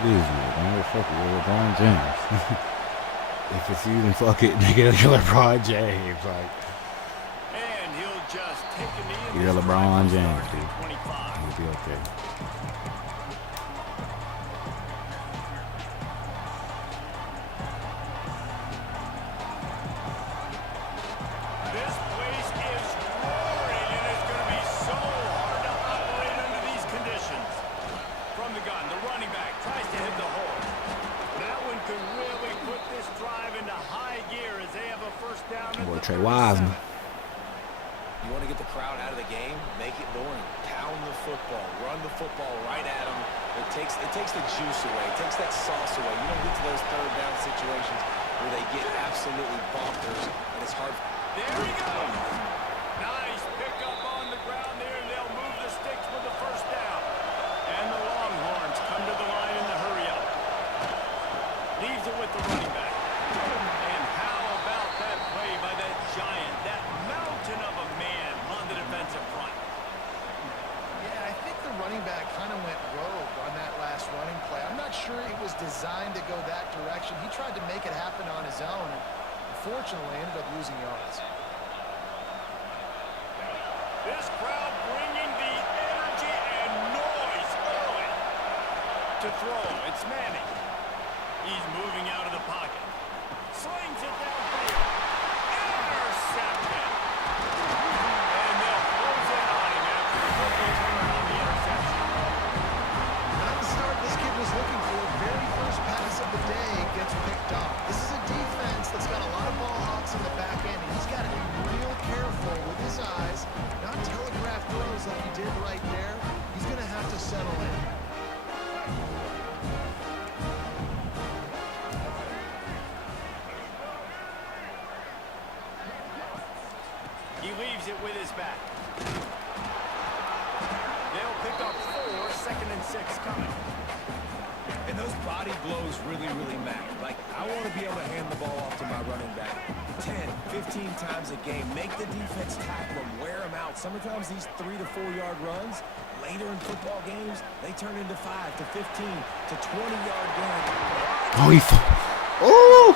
it is you. Don't give a fuck. You're LeBron James. If it's even fuck it, nigga, you're LeBron James. Like, And he'll just take a knee. you're LeBron James, Start dude. at 25. You'll be okay. This place is roaring, and it's going to be so hard to operate under these conditions. From the gun, the running back tries to hit the hole. That one could really put this drive into high gear as they have a first down. At Boy, the Trey 37. Wiseman. You want to get the crowd out of the game, make it boring. Pound the football, run the football right at them. It takes the juice away. It takes that sauce away. You don't get to those third down situations where they get absolutely bonkers, and it's hard. There he goes. Nice pickup on the ground there, and they'll move the sticks with the first down. And the Longhorns come to the line in the hurry up. Leaves it with the running back. And how about that play by that giant, that mountain of a man on the defensive front? Yeah, I think the running back kind of went rogue on that last running play. I'm not sure it was designed to go that direction. He tried to make it happen on his own, and unfortunately ended up losing yards. This crowd bringing the energy and noise early. To throw, it's Manning. He's moving out of the pocket. Slings it downfield. Intercepted. And they'll close in on him after the quickly turn around the interception. Not the start this kid was looking for. Very first pass of the day gets picked off. This is a defense that's got a lot of ball hawks in the back end, and he's got to be real careful with his eyes, not telegraph throws like he did right there. He's going to have to settle in. He leaves it with his back. They'll pick up 4, 2nd and 6 coming. And those body blows really, really matter. Like, I want to be able to hand the ball off to my running back 10, 15 times a game. Make the defense tackle them, wear them out. Sometimes these 3 to 4 yard runs, later in football games, they turn into 5 to 15 to 20-yard gains. Oh, he. Oh!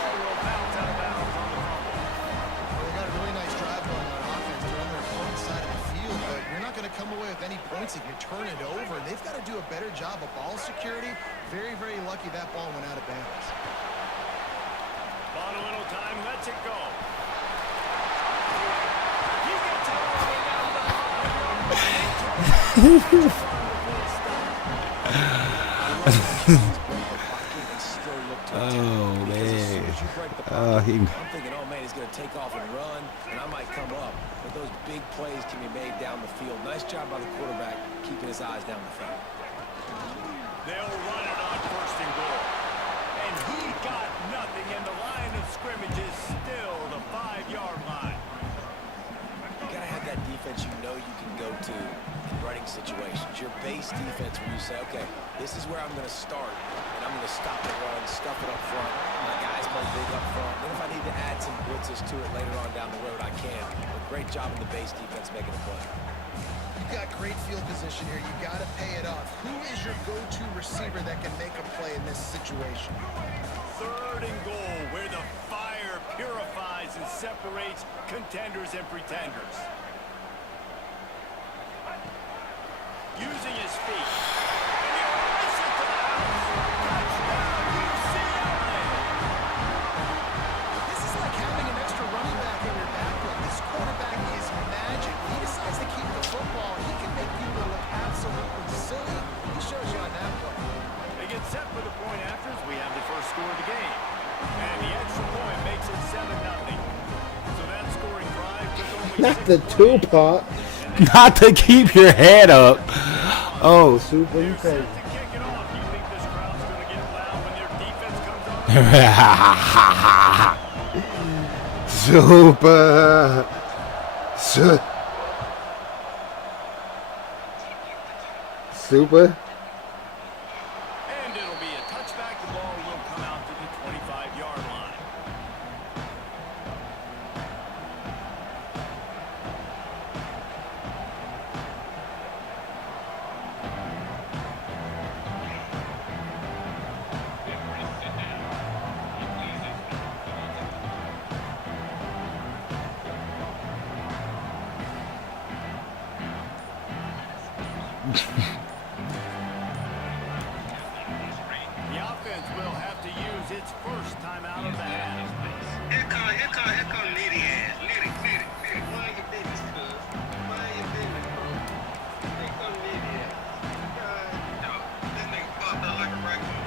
Well, they got a really nice drive going on offense. They're on their opponent's side of the field, but you're not going to come away with any points if you turn it over. They've got to do a better job of ball security. Very, very lucky that ball went out of bounds. Bought a little time, lets it go. He gets it all the way down the Oh, man. He. I'm thinking, oh, man, he's going to take off and run, and I might come up. But those big plays can be made down the field. Nice job by the quarterback keeping his eyes down the field. They'll run it on 1st and goal. And he got nothing, and the line of scrimmage is still the 5-yard line. You got to have that defense you know you can go to in running situations. Your base defense where you say, okay, this is where I'm going to start, and I'm going to stop the run, stuff it up front. My guys play big up front. Then if I need to add some blitzes to it later on down the road, I can. But great job in the base defense making a play. You've got great field position here. You got to pay it off. Who is your go-to receiver that can make a play in this situation? 3rd and goal, where the fire purifies and separates contenders and pretenders. Using his feet. And he'll race it to the house. Touchdown, UCLA! This is like having an extra running back in your backfield. This quarterback is magic. He decides to keep the football. He can make people look absolutely silly. He shows you on that play. They get set for the point afters. We have the first score of the game. And the extra point makes it 7-0. So that scoring drive took only Not 6 the plays. Tupac. Not to keep your head up. Oh, super, you They're set crazy. to kick it off. You think this crowd's going to get loud when their defense comes on? Super. And it'll be a touchback. The ball will come out to the 25-yard line. defense will have to use its first timeout of the half. Here come Nitty ass. Nitty. Mind your business, cuz. Mind your business, bro. Here come Nitty ass. God, yo, this nigga popped out like a raccoon.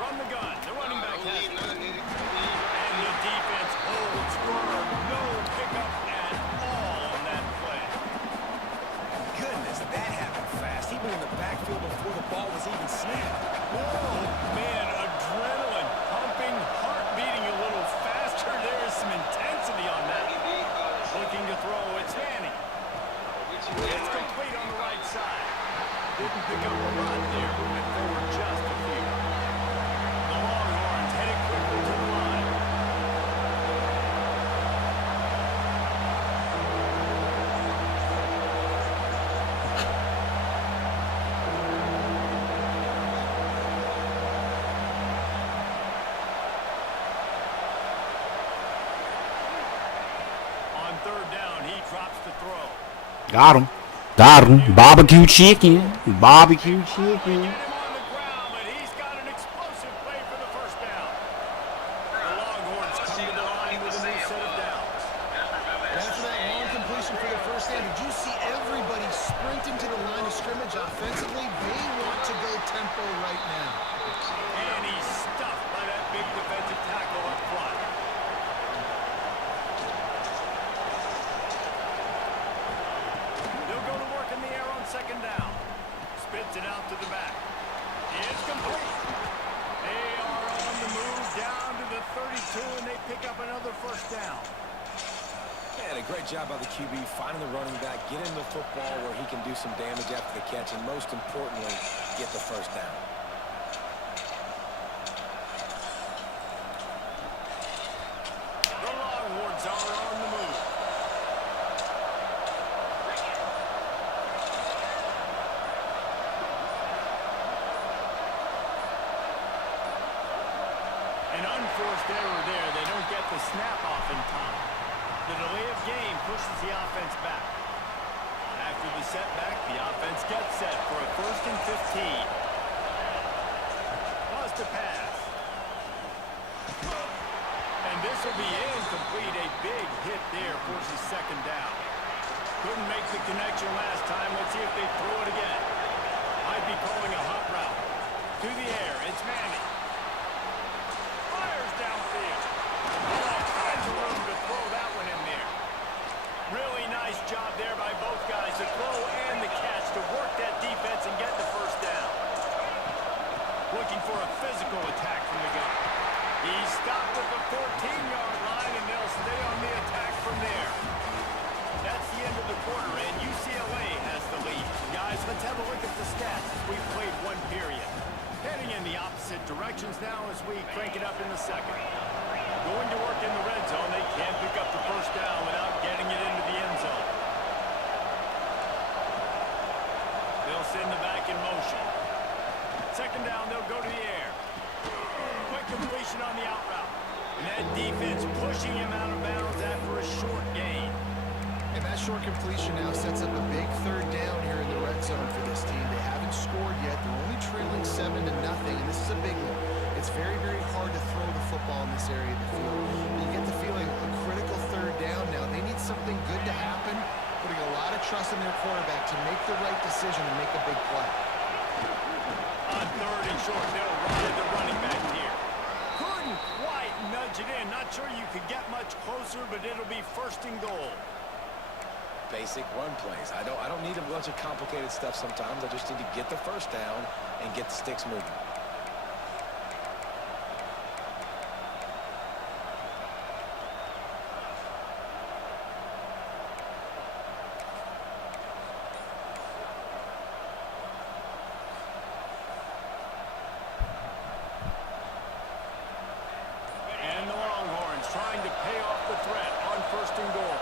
From the gun, the running back has it. None, Nitty. And the defense holds firm. No pickup at all on that play. Goodness, that happened fast. He went in the backfield before the ball was even snapped. Whoa, man, adrenaline pumping, heart beating a little faster. There is some intensity on that. Looking to throw, it's Manning. It's complete on the right side. Didn't pick up a lot there, but there were just a few. The Longhorns headed quickly to the line. On third down, he drops the throw. Got him. Barbecue chicken. Barbecue chicken. Get him on the ground, but he's got an explosive play for the first down. The Longhorns come to the line with a new set of downs. After that long completion for the first down, did you see everybody sprinting to the line of scrimmage offensively? They want to go tempo right now. And he's stuffed by that big defensive tackle up front. They'll go to work in the air on second down. Spits it out to the back. It's complete. They are on the move down to the 32, and they pick up another first down. Man, a great job by the QB finding the running back, get him the football where he can do some damage after the catch, and most importantly, get the first down. The Longhorns are on the move. An unforced error there. They don't get the snap off in time. The delay of game pushes the offense back. After the setback, the offense gets set for a 1st and 15. Plus to pass. And this will be incomplete. A big hit there forces second down. Couldn't make the connection last time. Let's see if they throw it again. Might be calling a hot route. To the air, it's Manning. Fires downfield. All kinds of room to throw that one in there. Really nice job there by both guys, the throw and the catch, to work that defense and get the first down. Looking for a physical attack from the guy. He stopped at the 14-yard line, and they'll stay on the attack from there. That's the end of the quarter, and UCLA has the lead. Guys, let's have a look at the stats as we've played one period. Heading in the opposite directions now as we crank it up in the second. Going to work in the red zone. They can't pick up the first down without getting it into the end zone. They'll send the back in motion. Second down, they'll go to the air. Quick completion on the out route. And that defense pushing him out of bounds after a short gain. And that short completion now sets up a big third down here in the red zone for this team. They haven't scored yet. They're only trailing 7-0, and this is a big one. It's very, very hard to throw the football in this area of the field. You get the feeling a critical third down now. They need something good to happen, putting a lot of trust in their quarterback to make the right decision and make a big play. On third and short, they'll run at the running back here. Couldn't quite nudge it in. Not sure you could get much closer, but it'll be 1st and goal. Basic run plays. I don't need a bunch of complicated stuff sometimes. I just need to get the first down and get the sticks moving. And the Longhorns trying to pay off the threat on 1st and goal.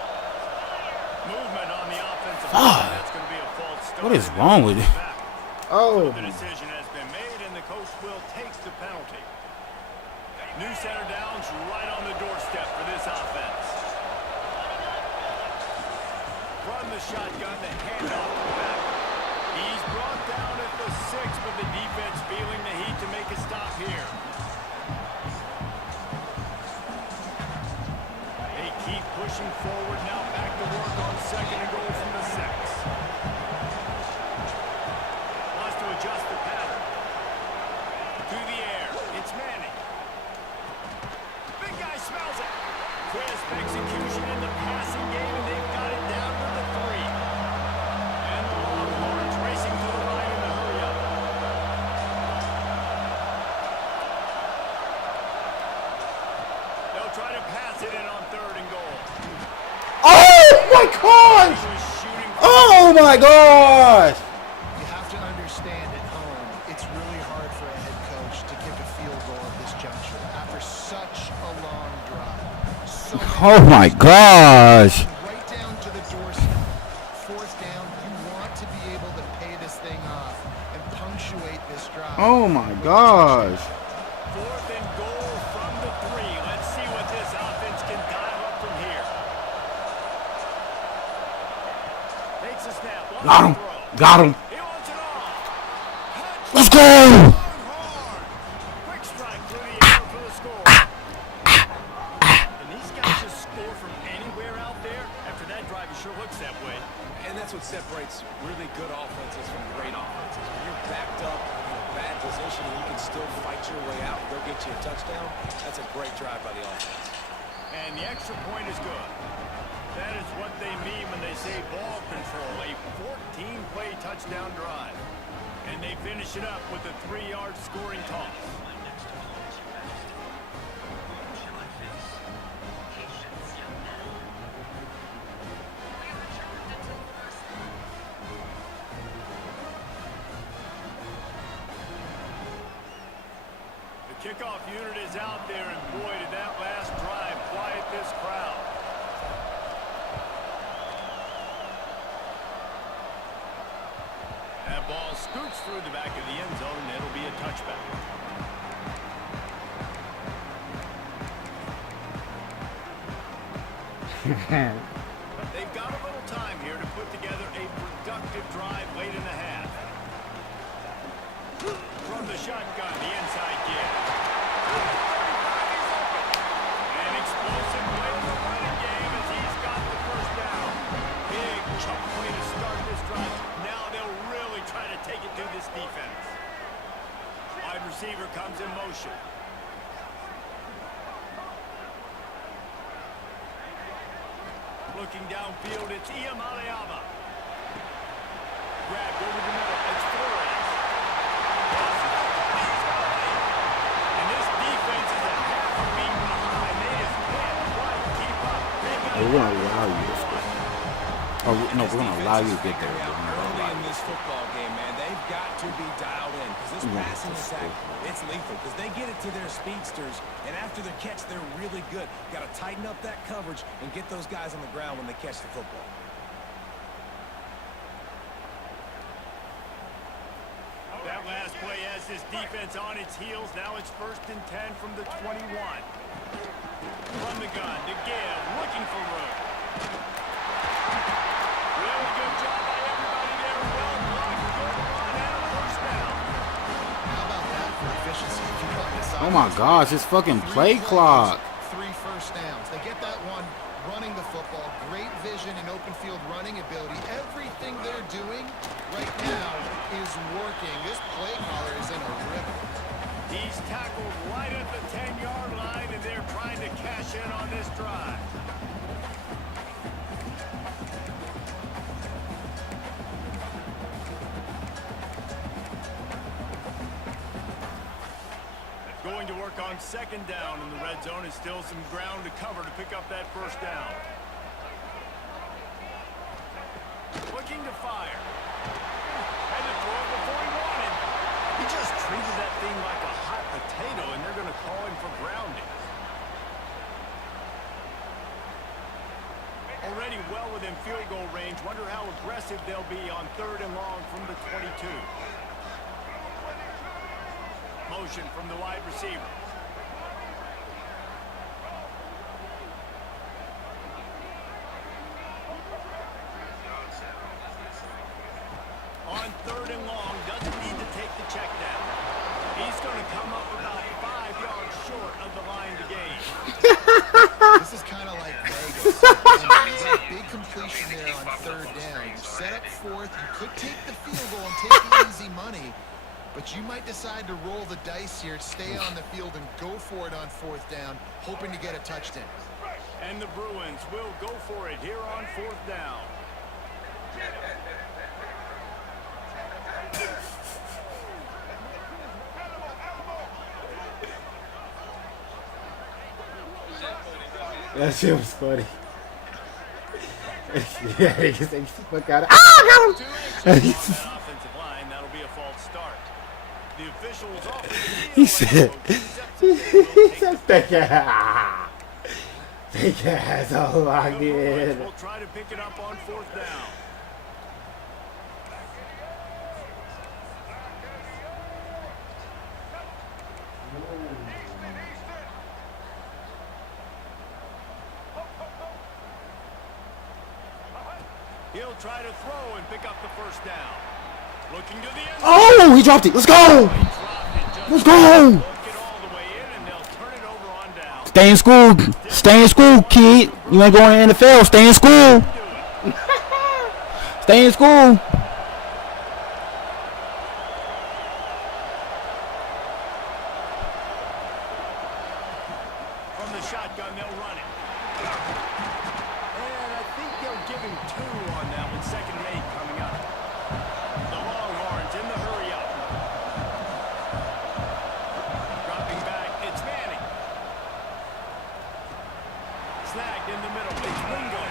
Movement on the offensive line. That's going to be a false start. What is wrong with it? Oh. The decision has been made, and the coach will take the penalty. New center downs right on the doorstep for this offense. pushing forward now, back to work on second and goal from the 6. Wants to adjust the pattern. To the air. It's Manning. Big guy smells it. Crisp execution in the passing game, and they've got it down to the 3. And the Longhorns racing to the line in the hurry-up. They'll try to pass it in on third and goal. Oh my gosh! He was shooting Oh my gosh! You have to understand at home, it's really hard for a head coach to kick a field goal at this juncture after such a long drive. So Oh my gosh! right down to the doorstep. Fourth down, you want to be able to pay this thing off and punctuate this drive. Oh my gosh! fourth and goal from the 3. Let's see what this offense can dial up from here. Takes a snap. Wants Got to him! throw. Got him! He wants it all. Let's go! Longhorn. Quick strike through the air for the score. And these guys just score from anywhere out there. After that drive, it sure looks that way. And that's what separates really good offenses from great offenses. When you're backed up in a bad position and you can still fight your way out and go get you a touchdown, that's a great drive by the offense. And the extra point is good. That is what they mean when they say ball control, a 14-play touchdown drive. And they finish it up with a 3-yard scoring toss. The kickoff unit is out there, and boy, did that last drive quiet this crowd. That ball scoots through the back of the end zone, and it'll be a touchback. They've got a little time here to put together a productive drive late in the half. From the shotgun, the inside give. An explosive play in the running game as he's got the first down. Big chunk play to start this drive. Now they'll really try to take it to this defense. Wide receiver comes in motion. Looking downfield, it's Iamaleava. Grabbed over the middle, it's Flores. And this defense is a half of being behind. They just can't quite keep up. We're gonna allow you to score. Oh no, we're gonna allow you to get there. But we're not gonna Early allow in you. this football game, man, they've got to be dialed in because this passing attack, it's lethal because they get it to their speedsters, and after the catch, they're really good. Got to tighten up that coverage and get those guys on the ground when they catch the football. That last play has this defense on its heels. Now it's 1st and 10 from the 21. From the gun to Gale, looking for room. Really good job by everybody there. Well blocked, good run, and a first down. How about that for efficiency? If you run this Oh my offense, gosh, it's fucking play clock. 3 first downs. They get that one running the football. Great vision and open field running ability. Everything they're doing right now is working. This play caller is in a rhythm. He's tackled right at the 10-yard line, and they're trying to cash in on this drive. Going to work on 2nd down in the red zone. Is still some ground to cover to pick up that first down. Looking to fire. Had to throw it before he wanted. He just treated that thing like a hot potato, and they're going to call him for grounding. Already well within field goal range. Wonder how aggressive they'll be on 3rd and long from the 22. Motion from the wide receiver. On 3rd and long, doesn't need to take the check down. He's going to come up about 5 yards short of the line to gain. This is kind of like Vegas. a big completion there on third down. You set up fourth. You could take the field goal and take the easy money, but you might decide to roll the dice here, stay on the field, and go for it on fourth down, hoping to get a touchdown. And the Bruins will go for it here on fourth down. That shit was funny. Yeah, they just take the fuck out of. Ah, got him! Offensive line, that'll be a false start. The officials off the He field. said, "Take your ass all locked The Bruins in." will try to pick it up on fourth down. He'll try to throw and pick up the first down. Looking to the end. Oh, he dropped it. Let's go. Let's go. Stay in school. Stay in school, kid. You ain't going to the NFL. Stay in school. Stay in school. From the shotgun, they'll run it. And I think they'll give him 2 on that one. 2nd and 8 coming up. The Longhorns in the hurry up. Dropping back, it's Manning. Snagged in the middle, it's Wingo.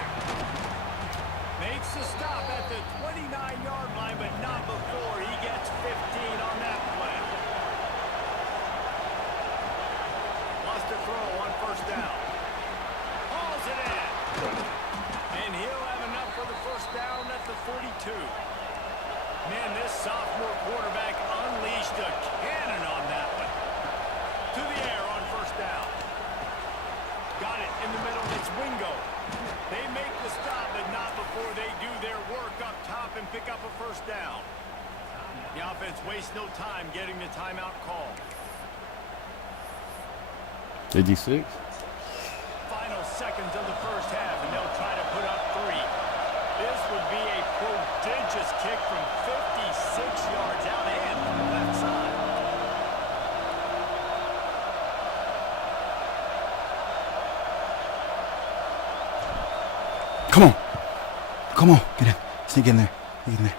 Makes the stop at the 29-yard line, but not before he gets 15 on that play. Wants to throw on first down. Hauls it in. And he'll have enough for the first down at the 42. Man, this sophomore quarterback unleashed a cannon on that one. To the air on first down. Got it in the middle. It's Wingo. They make the stop, but not before they do their work up top and pick up a first down. The offense wastes no time getting the timeout call. 56. Final seconds of the first half, and they'll try to put up 3. This would be a prodigious kick from 56 yards out ahead from the left side. Come on. Come on. Get in. Sneak in there. Sneak in there.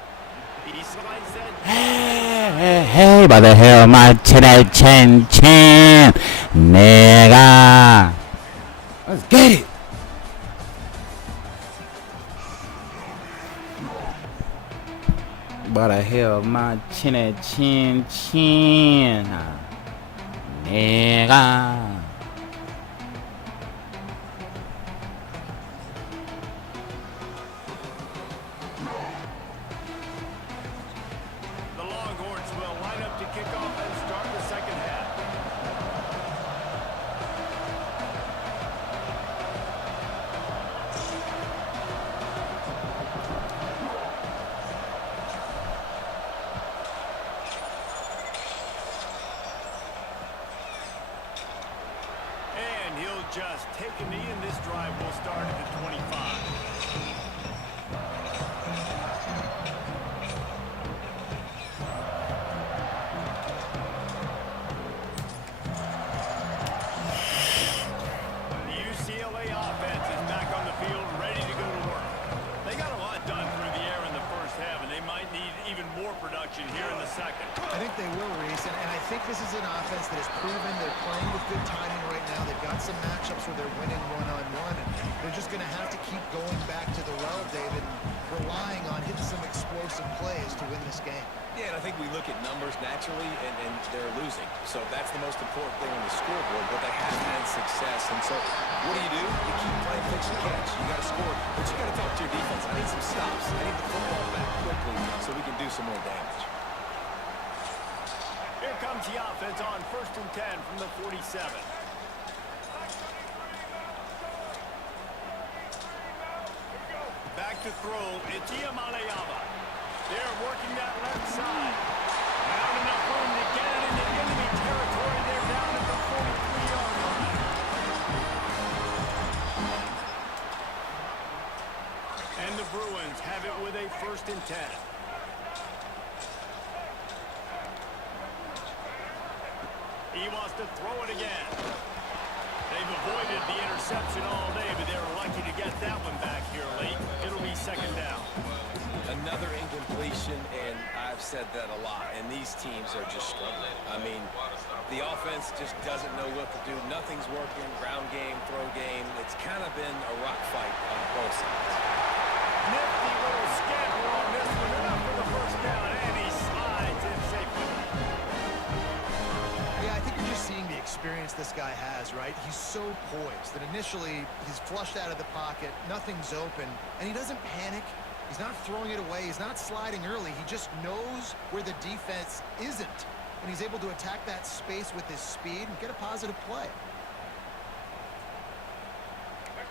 He slides that. Hey, by the hell, my chin, nigga. Let's get it. By the hell, my chin, nigga. The Longhorns will line up to kick off and start the second half. And he'll just take a knee, and this drive will start at the 25. The UCLA offense is back on the field, ready to go to work. They got a lot done through the air in the first half, and they might need even more production here in the second. I think they will, Reese, and I think this is an offense that has proven they're playing with good timing right now. They've got some matchups where they're winning one-on-one, and they're just going to have to keep going back to the well, David, and relying on hitting some explosive plays to win this game. Yeah, and I think we look at numbers naturally, and they're losing. So that's the most important thing on the scoreboard, but they have had success. And so what do? You keep playing pitch and catch. You got to score, but you got to talk to your defense. I need some stops. I need the football back quickly so we can do some more damage. Here comes the offense on 1st and 10 from the 47. Back to throw. It's Iamaleava. They're working that left side. Not enough room to get it into enemy territory. They're down at the 43-yard line. 10. He wants to throw it again. They've avoided the interception all day, but they were lucky to get that one back here late. It'll be second down. Another incompletion, and I've said that a lot, and these teams are just struggling. I mean, the offense just doesn't know what to do. Nothing's working. Ground game, throw game. It's kind of been a rock fight on both sides. Nifty little scamper on this one. Enough for the first down, and he slides in safely. Yeah, I think you're just seeing the experience this guy has, right? He's so poised that initially he's flushed out of the pocket, nothing's open, and he doesn't panic. He's not throwing it away. He's not sliding early. He just knows where the defense isn't, and he's able to attack that space with his speed and get a positive play.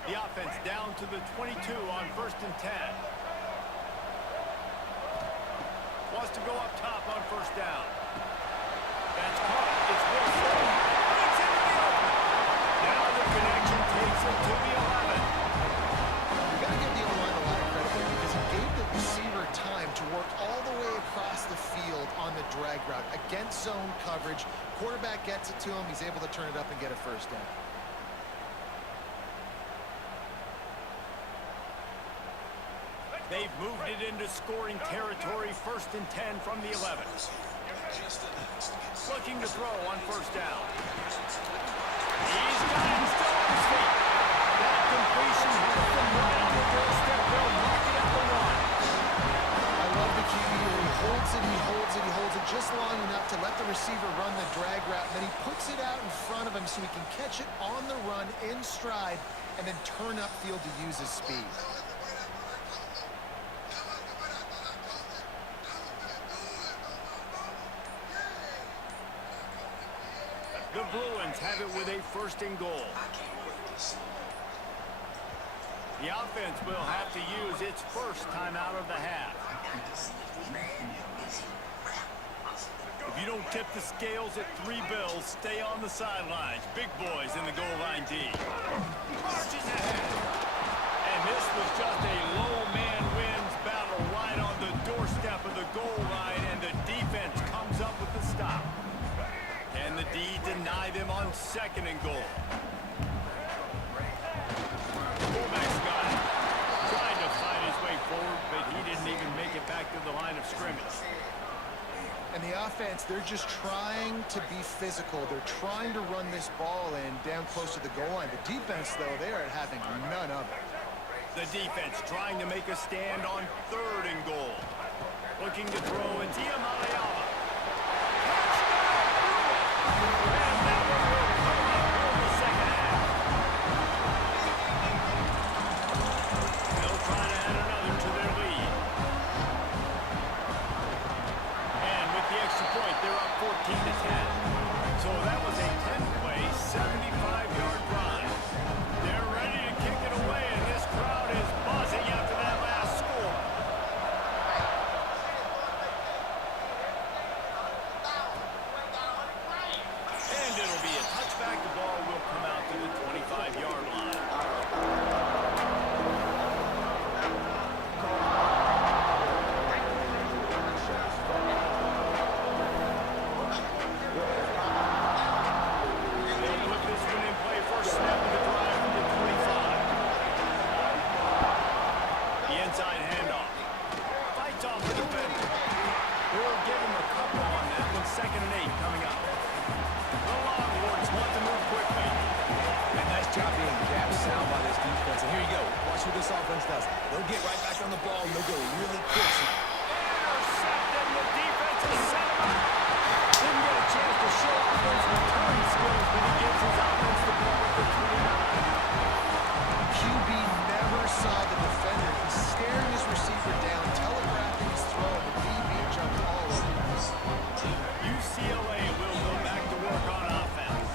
The offense down to the 22 on 1st and 10. Wants to go up top on 1st down. That's caught. It's Wilson. Breaks into the open. Now the connection takes him to the 11. You got to give the O-line a lot of credit there because he gave the receiver time to work all the way across the field on the drag route against zone coverage. Quarterback gets it to him. He's able to turn it up and get a first down. They've moved it into scoring territory. 1st and 10 from the 11. Looking to throw on 1st down. He's got him still on his feet. That completion hits them right on the doorstep. They'll mark it at the 1. I love the QB. He holds it, he holds it, he holds it just long enough to let the receiver run the drag route. And then he puts it out in front of him so he can catch it on the run in stride and then turn upfield to use his speed. The Bruins have it with a 1st and goal. The offense will have to use its first time out of the half. If you don't tip the scales at 3 bills, stay on the sidelines. Big boys in the goal line D. Marches ahead. And this was just a low man wins battle right on the doorstep of the goal line, and the defense comes up with the stop. Can the D deny them on 2nd and goal? Fullback's got it. Tried to fight his way forward, but he didn't even make it back to the line of scrimmage. And the offense, they're just trying to be physical. They're trying to run this ball in down close to the goal line. The defense, though, they are having none of it. The defense trying to make a stand on 3rd and goal. Looking to throw, and Tiamaleyama. And that one will come up in the second half. They'll try to add another to their lead. And with the extra point, they're up 14-10. So that was a 10-play, 75-yard drive. They're ready to kick it away, and this crowd is buzzing after that last score. And it'll be a touchback. The ball will come out to the 25-yard line. They'll put this one in play for a snap of the drive from the 25. The inside handoff. Fights off the defender. We'll give him a couple on that one. 2nd and 8 coming up. The Longhorns want to move quickly. And nice job being gap sound by this defense. And here you go. Watch what this offense does. They'll get right back on the ball, and they'll go really quick. Intercepted. The defense is set up. Didn't get a chance to show off those return skills, but he gives his offense the ball at the 29. QB never saw the defender. He's staring his receiver down, telegraphing his throw. The DB jumped all over him. UCLA will go back to work on offense.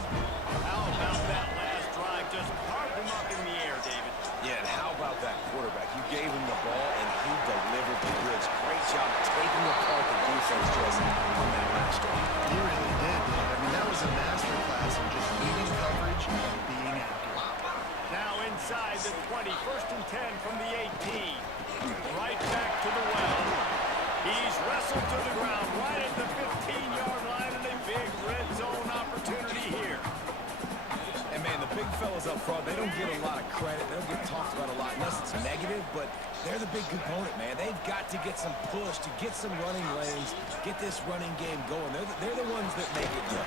How about that last drive? Just carved him up in the air, David. Yeah, and how about that quarterback? You gave him the ball, and he delivered the goods. Great job taking apart the defense, Jesse, on that last drive. He really did. I mean, that was a masterclass in just reading coverage and being accurate. Now inside the 20, 1st and 10 from the 18. Right back to the well. He's wrestled to the ground right at the 15-yard line, and a big red zone opportunity here. And, man, the big fellas up front, they don't get a lot of credit. They don't get talked about a lot unless it's negative, but they're the big component, man. They've got to get some push, to get some running lanes, get this running game going. They're the ones that make it go.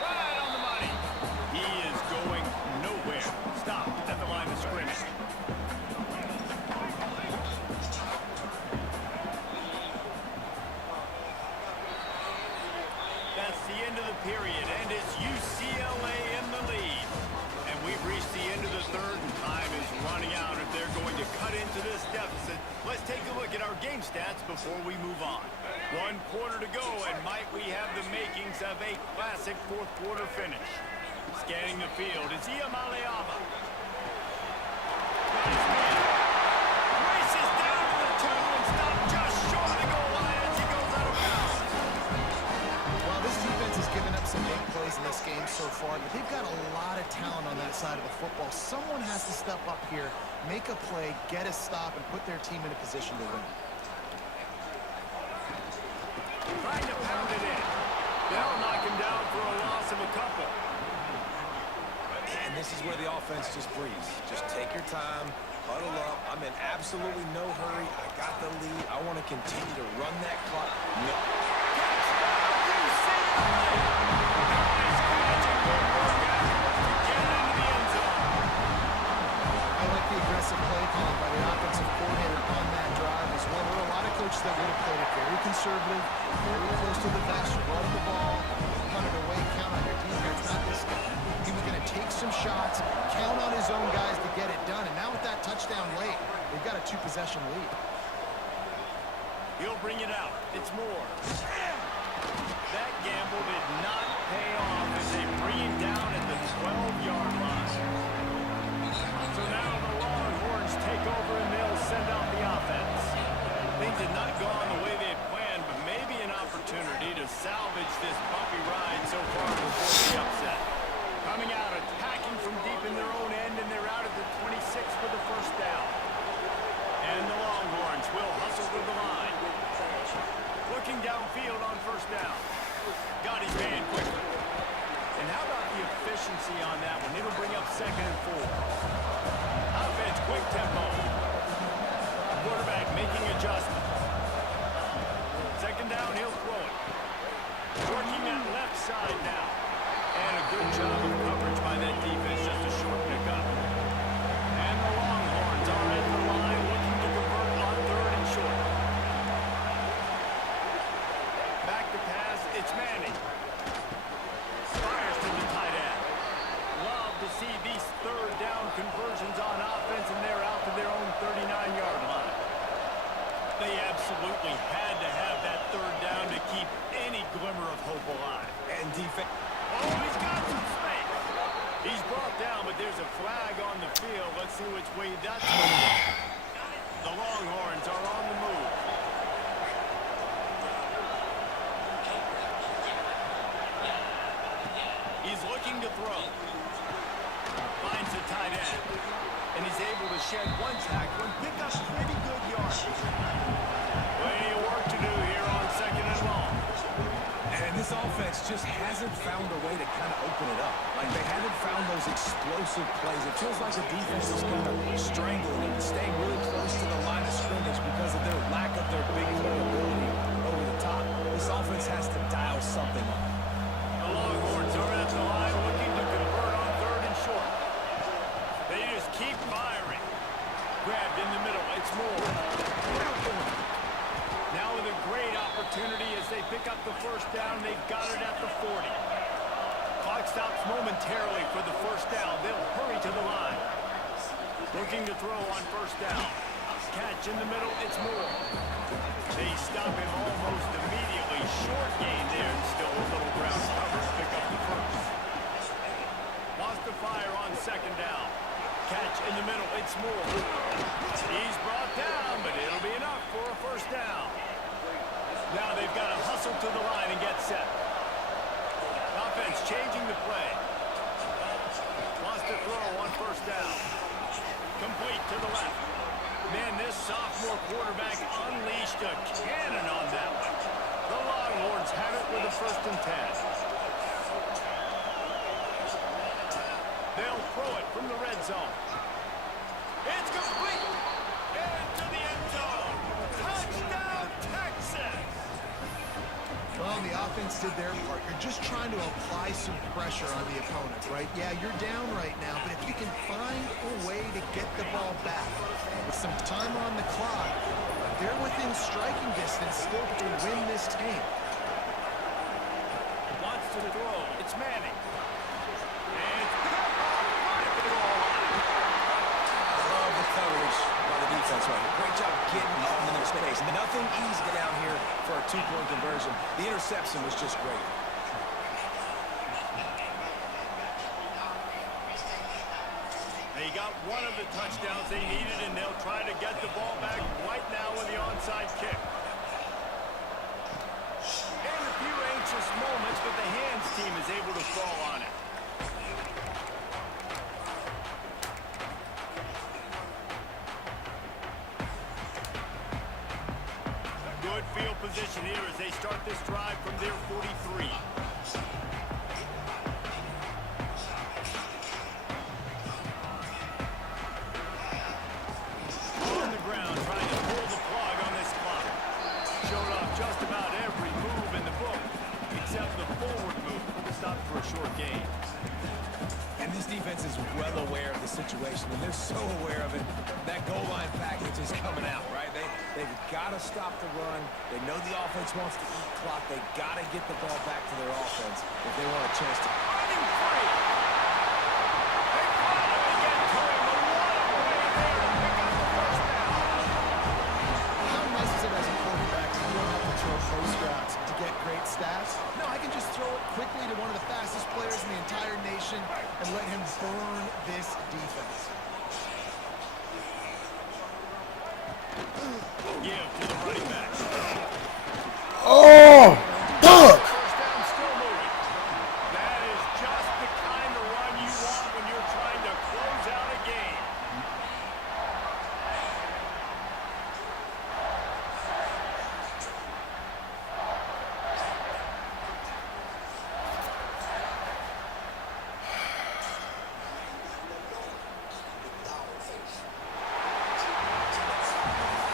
Right on the money. He is going nowhere. Stop at the line of scrimmage. That's the end of the period, and it's UCLA in the lead. And we've reached the end of the third, and time is running out if they're going to cut into this deficit. Let's take a look at our game stats before we move on. 1 quarter to go, and might we have the makings of a classic fourth quarter finish. Scanning the field is Iamaleava. Races down to the 2 and stopped just short of the goal line as he goes out of bounds. Well, this defense has given up some big plays in this game so far, but they've got a lot of talent on that side of the football. Someone has to step up here, make a play, get a stop, and put their team in a position to win. Trying to pound it in. They'll knock him down for a loss of a couple. And this is where the offense just breathes. Just take your time, huddle up. I'm in absolutely no hurry. I got the lead. I want to continue to run that clock. No. I like the aggressive play call by the offensive coordinator on that drive as well. There are a lot of coaches that would have played it very conservative, very close to the vest, run the ball, punt it away, count on your defense. Not this guy. He was going to take some shots, count on his own guys to get it done. And now with that touchdown late, they've got a 2-possession lead. He'll bring it out. It's Moore. That gamble did not pay off as they bring him down at the 12-yard line. So now the Longhorns take over and they'll send out the offense. Things had not gone the way they had planned, but maybe an opportunity to salvage this bumpy ride so far before the upset. Coming out, attacking from deep in their own end, and they're out at the 26 for the first down. And the Longhorns will hustle to the line. Looking downfield on first down. Got his man quickly. And how about the efficiency on that one? It'll bring up 2nd and 4. Offense, quick tempo. Quarterback making adjustments. 2nd down, he'll throw it. Working that left side now. And a good job of coverage by that defense, just a short pickup. And the Longhorns are at the line looking to convert on 3rd and short. Back to pass, it's Manning. Fires to the tight end. Love to see these 3rd down conversions on offense, and they're out to their own 39-yard line. They absolutely had to have that 3rd down to keep any glimmer of hope alive. And defense. Oh, he's got some space. He's brought down, but there's a flag on the field. Let's see which way that's going to go. The Longhorns are on the move. He's looking to throw. Finds the tight end. And he's able to shed one tackle and pick up pretty good yardage. Plenty of work to do here on 2nd and long. And this offense just hasn't found a way to kind of open it up. Like, they haven't found those explosive plays. It feels like the defense is kind of strangling and staying really close to the line of scrimmage because of their lack of their big playability over the top. This offense has to dial something up. The Longhorns are at the line looking to convert on 3rd and short. They just keep firing. Grabbed in the middle. It's Moore. Now with a great opportunity as they pick up the first down. They've got it at the 40. Clock stops momentarily for the first down. They'll hurry to the line. Looking to throw on first down. Catch in the middle. It's Moore. They stop him almost immediately. Short gain there and still a little ground cover to pick up the first. Lost the fire on 2nd down. Catch in the middle. It's Moore. He's brought down, but it'll be enough for a first down. Now they've got to hustle to the line and get set. Offense changing the play. Wants to throw on first down. Complete to the left. Man, this sophomore quarterback unleashed a cannon on that one. The Longhorns have it with a 1st and 10. They'll throw it from the red zone. It's complete. Into the end zone. Touchdown, Texas. Well, the offense did their part. You're just trying to apply some pressure on the opponent, right? Yeah, you're down right now, but if you can find a way to get the ball back with some time on the clock, they're within striking distance still to win this game. Wants to throw. It's Manning. And it's Love the coverage by the defense right here. Great job getting off in their space. Nothing easy down here for a 2-point conversion. The interception was just great. They got one of the touchdowns they needed, and they'll try to get the ball back right now with the onside kick. And a few anxious moments, but the hands team is able to fall on it. Good field position here as they start this drive from their 43. On the ground, trying to pull the plug on this clock. Showed off just about every move in the book, except the forward move. Stopped for a short gain. And this defense is well aware of the situation, and they're so aware of it. That goal line package is coming out, right? They've got to stop the run. They know the offense wants to eat clock. They got to get the ball back to their offense if they want a chance to. Running free. They finally get to him. A way there to pick up the first down. How nice is it as a quarterback so you don't have to throw post routes to get great stats? No, I can just throw it quickly to one of the fastest players in the entire nation and let him burn this defense. Give to the running back. Oh, fuck! First down, still moving. That is just the kind of run you want when you're trying to close out a game.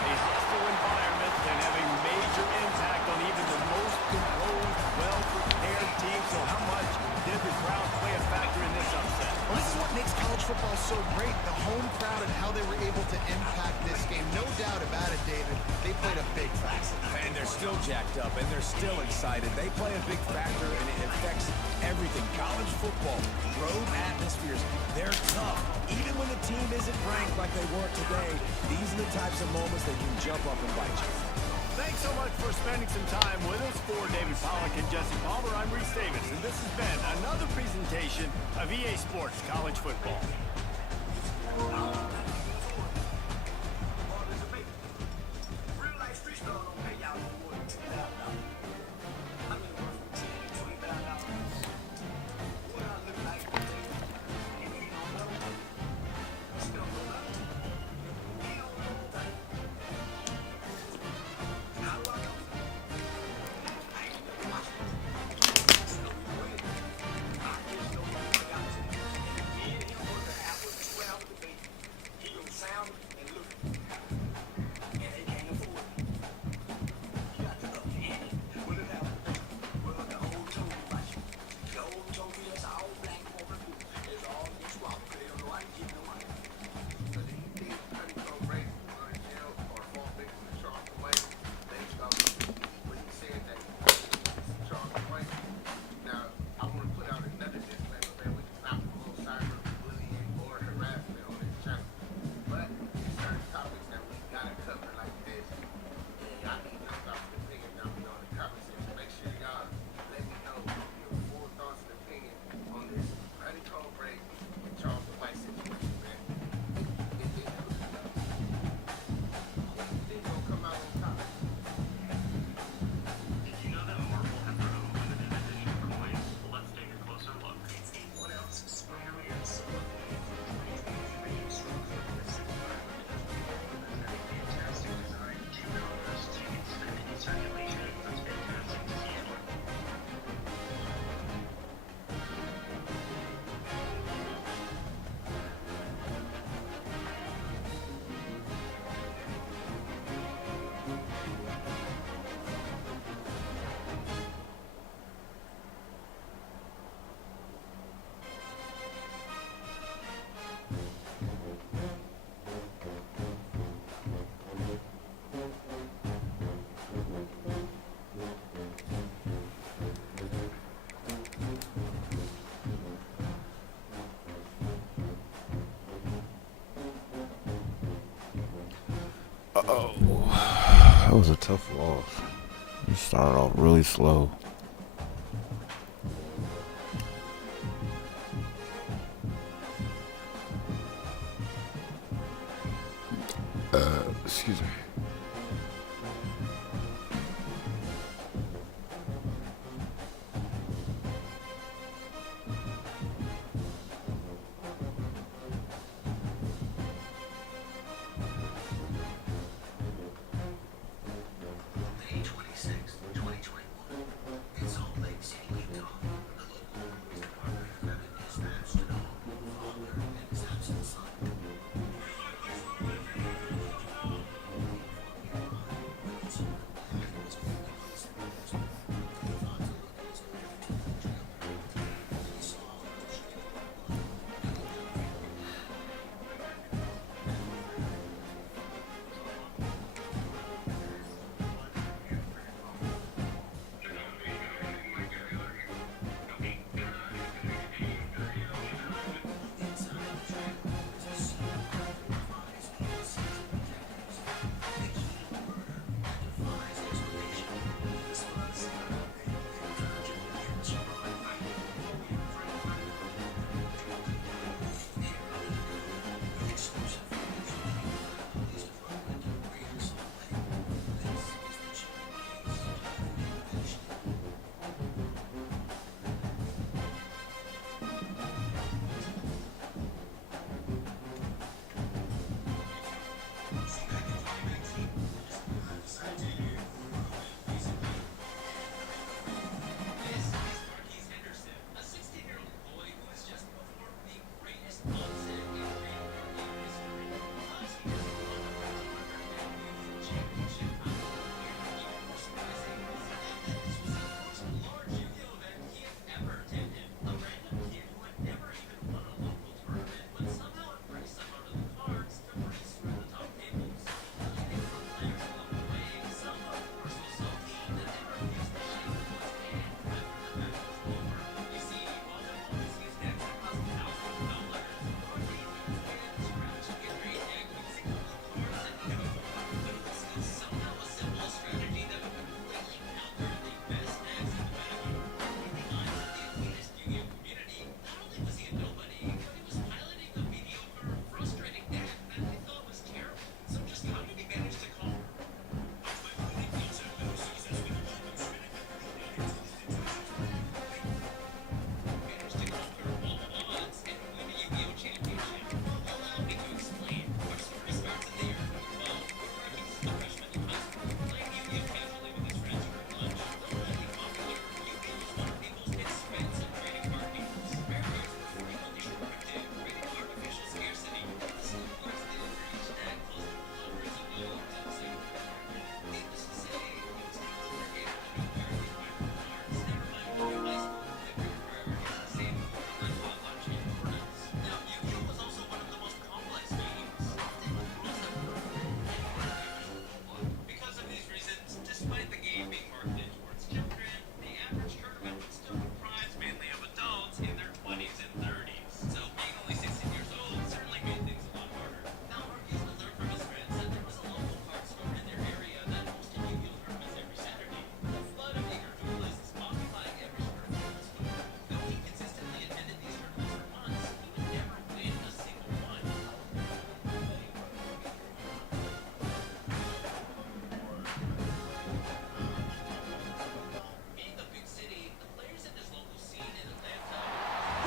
A hostile environment can have a major impact on even the most composed, well-prepared team. So how much did the crowd play a factor in this upset? Well, this is what makes college football so great, the home crowd and how they were able to impact this game. No doubt about it, David. They played a big factor. And they're still jacked up, and they're still excited. They play a big factor, and it affects everything. College football, road atmospheres, they're tough. Even when the team isn't ranked like they weren't today, these are the types of moments that can jump up and bite you. Thanks so much for spending some time with us. For David Pollack and Jesse Palmer, I'm Reese Davis, and this has been another presentation of EA Sports College Football. Oh, that was a tough loss. We started off really slow. Excuse me. May 26th, 2021. In Salt Lake City, Utah, the local police department have been dispatched to the home of a father and his absent son.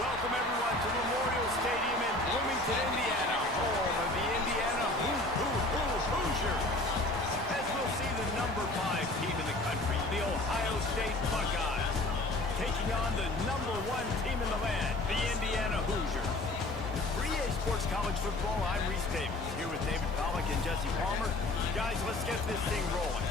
Welcome everyone to Memorial Stadium in Bloomington, Indiana, home of the Indiana Hoosiers. As we'll see the number 5 team in the country, the Ohio State Buckeyes, taking on the number 1 team in the land, the Indiana Hoosiers. For EA Sports College Football, I'm Reese Davis, here with David Pollack and Jesse Palmer. Guys, let's get this thing rolling.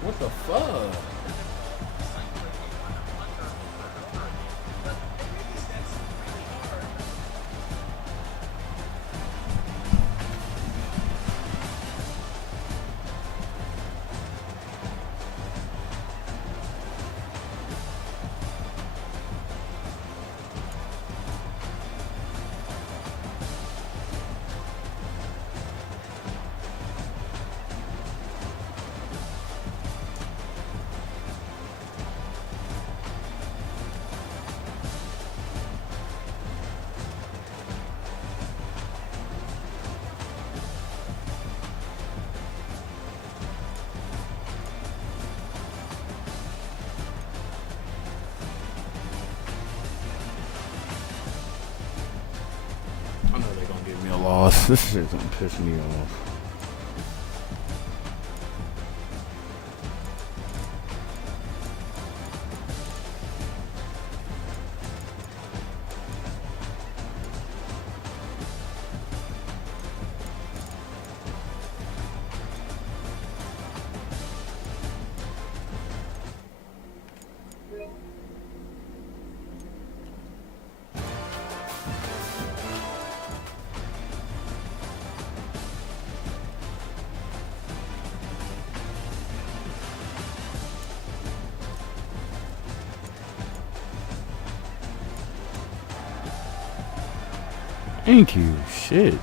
What the fuck? This shit gonna piss me off. Thank you. Shit.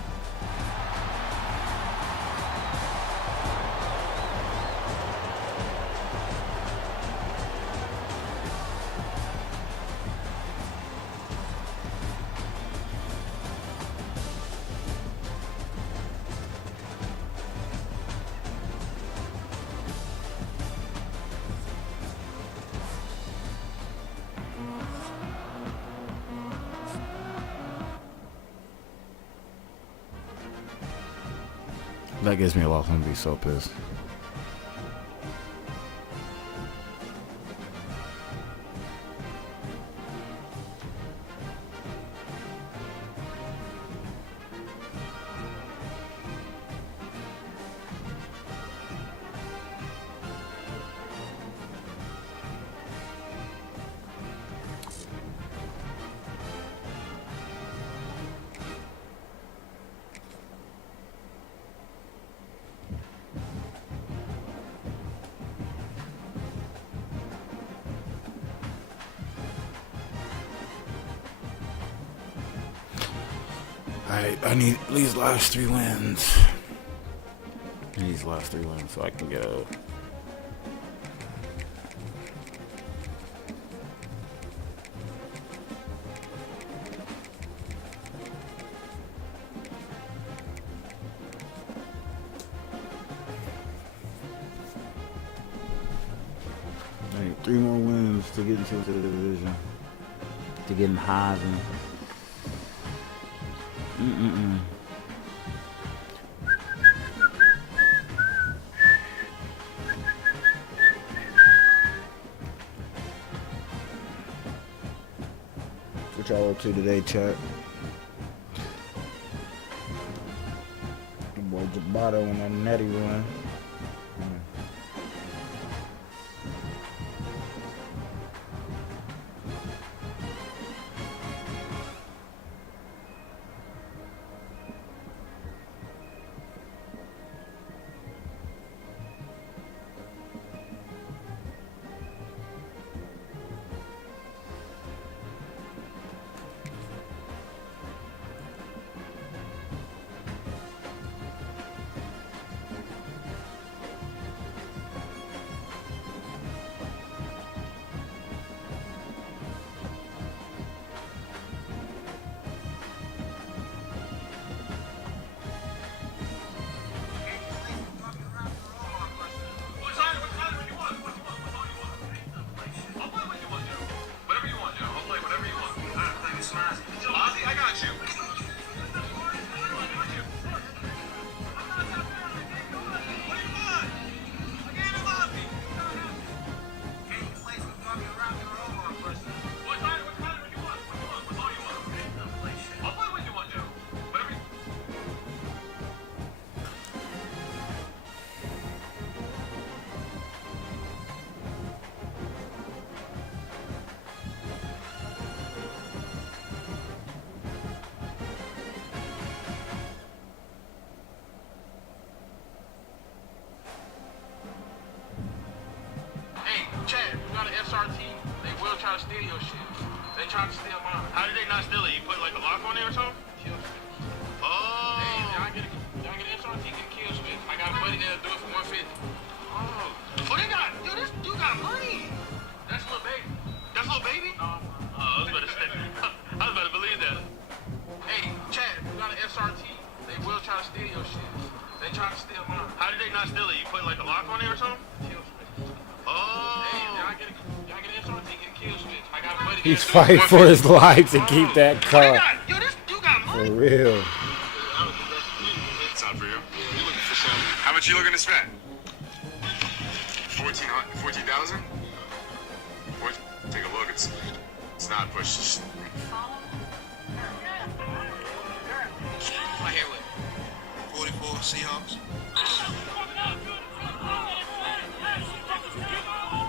That gives me a lot. I'm gonna be so pissed. I need these last 3 wins. These last 3 wins so I can get a. I need 3 more wins to get into the division. To get in Heisman. What y'all up to today, chat? Your boy Jabato on that netty one. Chad, you got an SRT? They will try to steal your shit. They trying to steal mine. How did they not steal it? You put like a lock on it or something? Kill switch. Oh. Hey, y'all get an SRT, get a kill switch. I got a buddy that'll do it for 150. Oh. Oh, they got, dude, this dude got money. That's Lil Baby. That's Lil Baby? Oh, I was about to say. I was about to believe that. Hey, Chad, you got an SRT? They will try to steal your shit. They trying to steal mine. How did they not steal it? You put like a lock on it or something? Kill switch. Oh. Hey, y'all get an SRT, get a kill switch. I got a buddy. He's fighting for his life to keep that car. Yo, this dude got money. For real. top for you. You looking for some? How much you looking to spend? 14,000? Take a look. It's not pushed. Just... My hair with 44 Seahawks.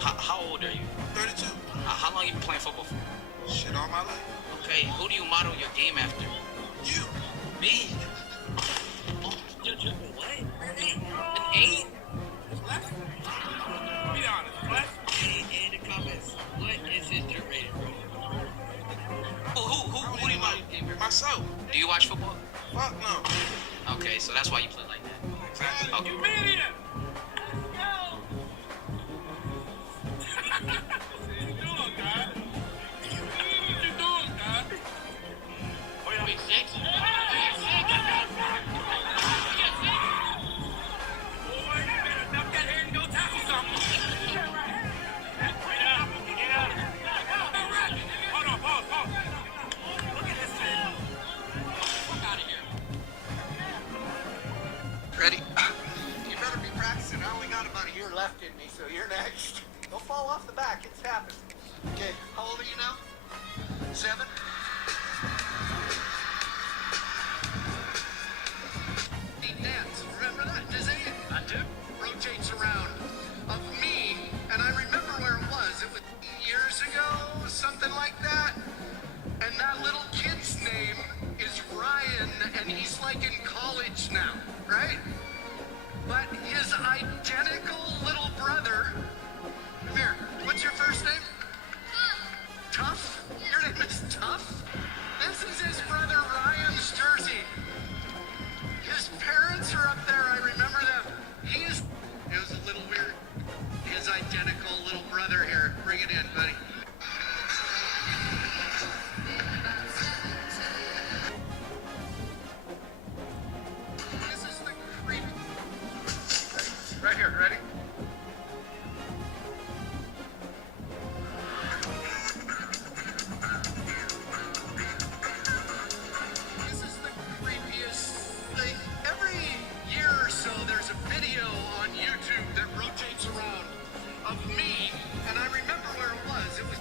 How old are you? 32. How long you been playing football for? Shit, all my life. Okay, who do you model your game after? You. Me? What? An 8? Be honest, what? In the comments, what is his drip rating, bro? Who do you model your game after? Myself. Do you watch football? Fuck no. Okay, so that's why you play like that. Exactly. Okay. You made it! Ready? You better be practicing. I only got about a year left in me, so you're next. Don't fall off the back. It's happened. Okay, how old are you now? 7? Deep dance. Remember that? Does it? I do. Rotates around of me, and I remember where it was. It was years ago, something like that. And that little kid's name is Ryan, and he's like in college now, right? But his identical little brother, come here, what's your first name? Tough? Your name is Tough? This is his brother Ryan's jersey. His parents are up there, I remember them. It was a little weird. His identical little brother here. Bring it in, buddy. This is the creep. Right here, ready? This is the creepiest thing. Every year or so, there's a video on YouTube that rotates around of me, and I remember where it was. It was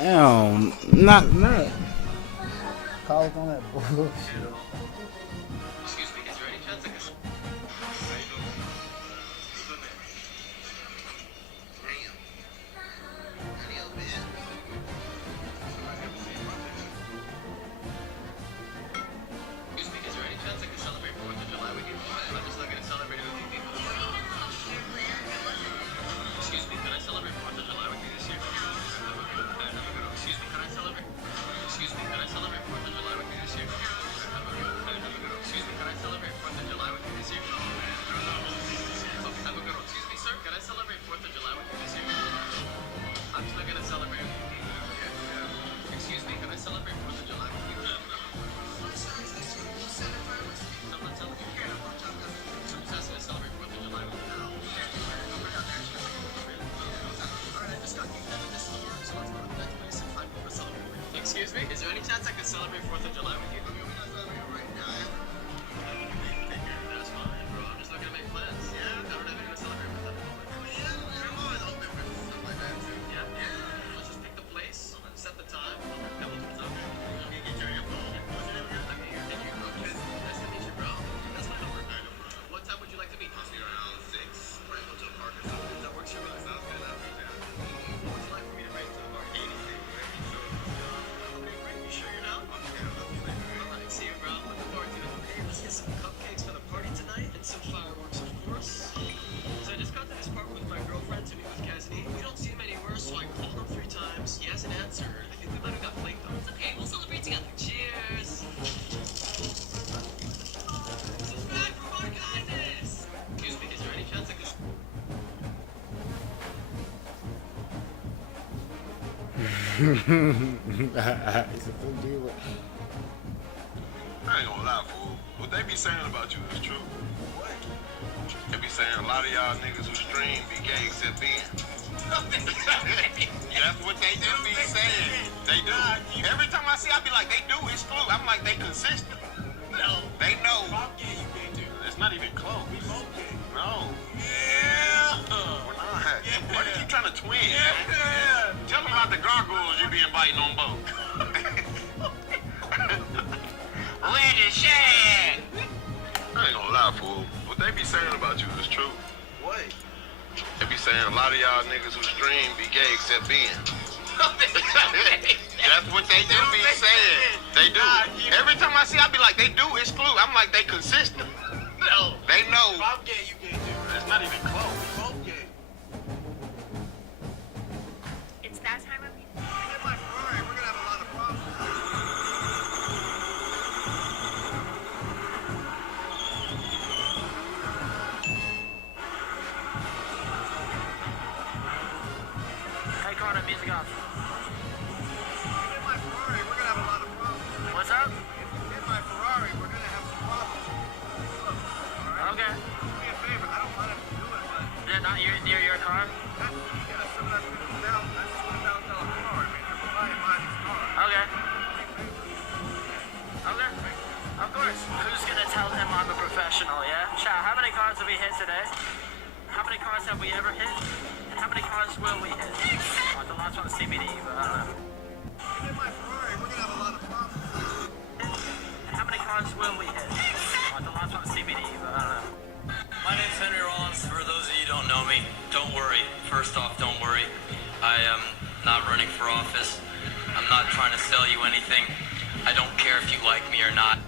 Damn, not. Call it on that bullshit. Excuse me, is there any chance I can... Excuse me, is there any chance I can celebrate 4th of July with you? I'm just looking to celebrate it with you people. Excuse me, can I celebrate 4th of July with you this year? Excuse me, can I celebrate? Excuse me, can I celebrate 4th of July with you this year? Excuse me, can I celebrate 4th of July with you this year? Oh, have a good one. Excuse me, sir, can I celebrate 4th of July with you this year? I'm just looking to celebrate with you. Excuse me, can I celebrate 4th of July with you? I'm not celebrating. Someone's asking to celebrate 4th of July with you. Alright, I just got you in this store, so let's go to the next place and find more to celebrate with. Excuse me, is there any chance I can celebrate 4th of July with you? That's fine, bro. I'm just looking to make plans. Yeah, I don't have anything to celebrate with at the moment. I'm always open for stuff like that too. Yeah. Let's just pick the place, set the time, and we'll do it. Okay, get your info. I'm here. Thank you. Okay. Nice to meet you, bro. That's my number. What time would you like to meet? I'll see you around 6. Right, go to a park or something. That works for me. Sounds good. I'll be down. What would you like for me to bring to the park? Anything. Okay, great. You sure you're down? Okay, I'll see you later. All right, see you, bro. Looking forward to it. Okay, let's get some cupcakes for the party tonight and some fireworks, of course. So I just got to this park with my girlfriend to meet with Cassidy. We don't see him anywhere, so I called him 3 times. He hasn't answered. I think we might have got played though. It's okay. We'll celebrate together. Cheers. This is back from our kindness. Excuse me. Is there any chance I could... I ain't gonna lie, fool. What they be saying about you is true. What? They be saying a lot of y'all niggas who stream be gay except Ben. That's what they just be saying. They do. Every time I see, I be like, they do. It's true. I'm like, they consistent. No. They know. If I'm gay, you gay too. It's not even close. We both gay. No. Yeah. We're not. Yeah. Why do you keep trying to twin? Yeah. Tell them about the gargoyles you be inviting on boat. Where the shit? I ain't gonna lie, fool. What they be saying about you is true. What? They be saying a lot of y'all niggas who stream be gay except Ben. That's what they do be saying. They do. Every time I see, I be like, they do. It's true. I'm like, they consistent. No. They know. If I'm gay, you gay too. It's not even close. We both gay. It's that time of year. Get my Ferrari. We're gonna have a lot of problems. Hey, Carter, music off. Get my Ferrari. We're gonna have a lot of problems. What's up? Get my Ferrari. We're gonna have some problems. Okay. Do me a favor. I don't want him to do it, but Yeah, not your car? that's some of that $50,000. That's $20,000 car. I mean, you're buying my car. Okay. Okay. Of course. Who's gonna tell him I'm a professional, yeah? Chat, how many cars have we hit today? How many cars have we ever hit? And how many cars will we hit? Oh, the last one was CBD, but I don't know. Get my Ferrari. We're gonna have a lot of problems. And how many cars will we hit? Oh, the last one was CBD, but I don't know. My name's Henry Rollins. For those of you who don't know me, don't worry. First off, don't worry. I am not running for office. I'm not trying to sell you anything. I don't care if you like me or not.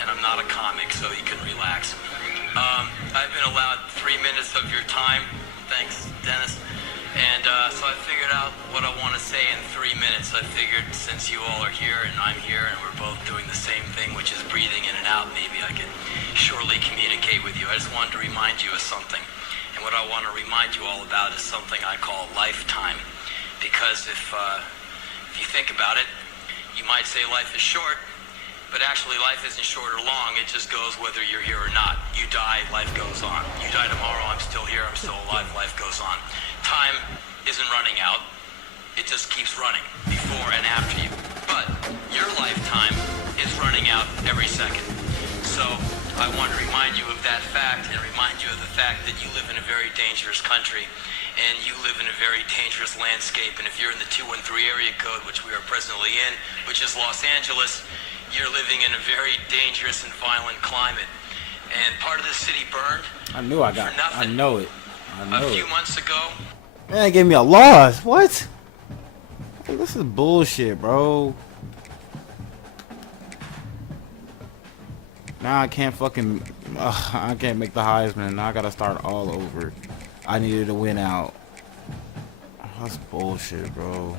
And I'm not a comic, so you can relax. I've been allowed 3 minutes of your time. Thanks, Dennis. And so I figured out what I want to say in 3 minutes. I figured since you all are here and I'm here and we're both doing the same thing, which is breathing in and out, maybe I can surely communicate with you. I just wanted to remind you of something. And what I want to remind you all about is something I call lifetime. Because if you think about it, you might say life is short, but actually life isn't short or long. It just goes whether you're here or not. You die, life goes on. You die tomorrow, I'm still here, I'm still alive, life goes on. Time isn't running out. It just keeps running before and after you. But your lifetime is running out every second. So I want to remind you of that fact and remind you of the fact that you live in a very dangerous country and you live in a very dangerous landscape. And if you're in the 213 area code, which we are presently in, which is Los Angeles, you're living in a very dangerous and violent climate. And part of the city burned. I knew I got it. I know it. I know a few it. months ago. Man, they gave me a loss. What? Hey, this is bullshit, bro. Now I can't fucking... I can't make the Heisman. Now I gotta start all over. I needed to win out. That's bullshit, bro.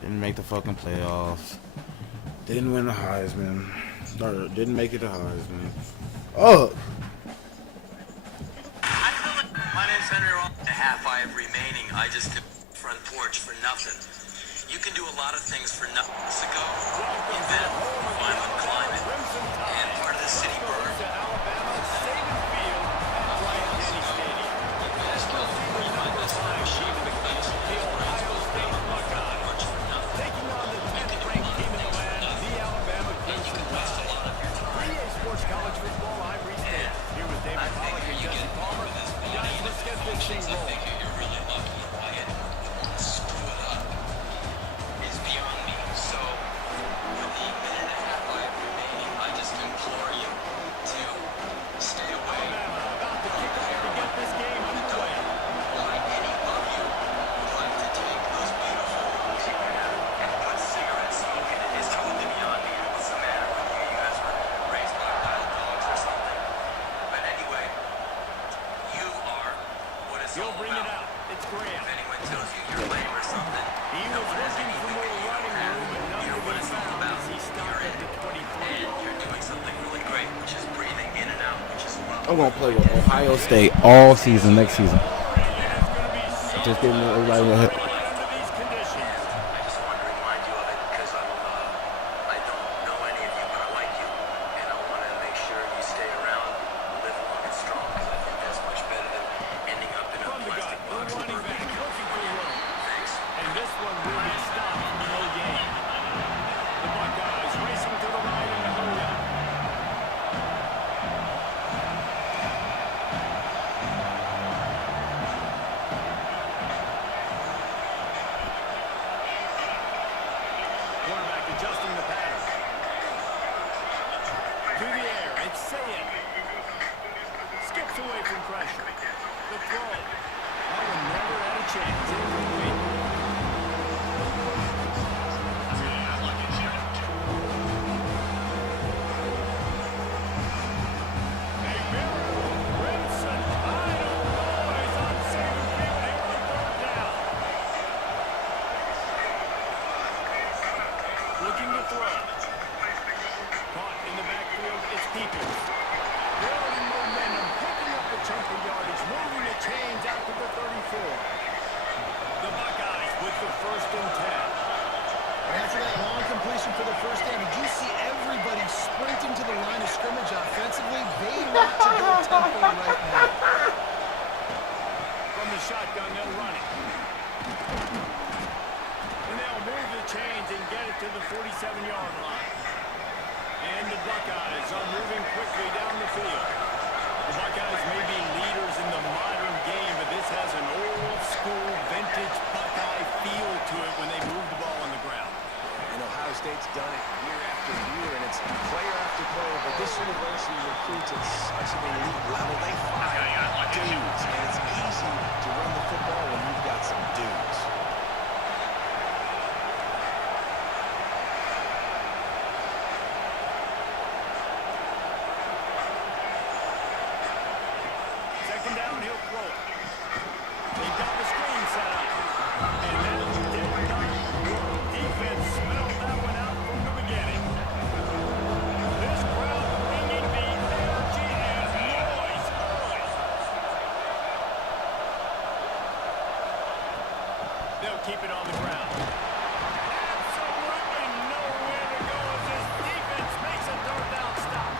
Didn't make the fucking playoffs. Didn't win the Heisman. Didn't make it to Heisman. Oh! My name's Henry Rollins. The half I have remaining, I just took front porch for nothing. You can do a lot of things for nothing. Months ago, in that violent climate, and part of the city burned. You'll bring it out. It's Graham. If anyone tells you you're lame or something, He no was one has looking anything for that more you running don't have. room, and You know what it's all found about. as he stopped You're at in. the 23. And you're doing something really great, which is breathing in and out, which is well. I'm gonna play with Ohio State all season next season. Just giving everybody a hit. I just want to remind you of it because I don't know any of you, but I like you, and I want to make sure you stay around, live long and strong, because I think that's much better than ending up in a plastic box. Running back, looking for room. Thanks. And this one will be stopped from no gain. The Buckeyes racing to the line in the hurry up. Quarterback adjusting the pattern. To the air, it's Sayed. Skips away from pressure. The throw. That one never had a chance. Incomplete. Brimson, idle boys on second field here on third down. Looking to throw. Caught in the backfield, it's Peoples. Building momentum, picking up the chunk of yardage, moving the chains out to the 34. The Buckeyes with the 1st and 10. And after that long completion for the first down, did you see everybody sprinting to the line of scrimmage offensively? They want to go tempo right now. From the shotgun, they'll run it. And they'll move the chains and get it to the 47-yard line. And the Buckeyes are moving quickly down the field. The Buckeyes may be leaders in the modern game, but this has an old-school, vintage Buckeye feel to it when they move the ball on the ground. And Ohio State's done it year after year, and it's player after player. But this university recruits at such an elite level. They find dudes, and it's easy to run the football when you've got some dudes. Second down, he'll throw it. They've got the screen set up. And that did not work. Defense smelled that one out from the beginning. This crowd bringing the energy and noise early. They'll keep it on the ground. Absolutely nowhere to go as this defense makes a third down stop.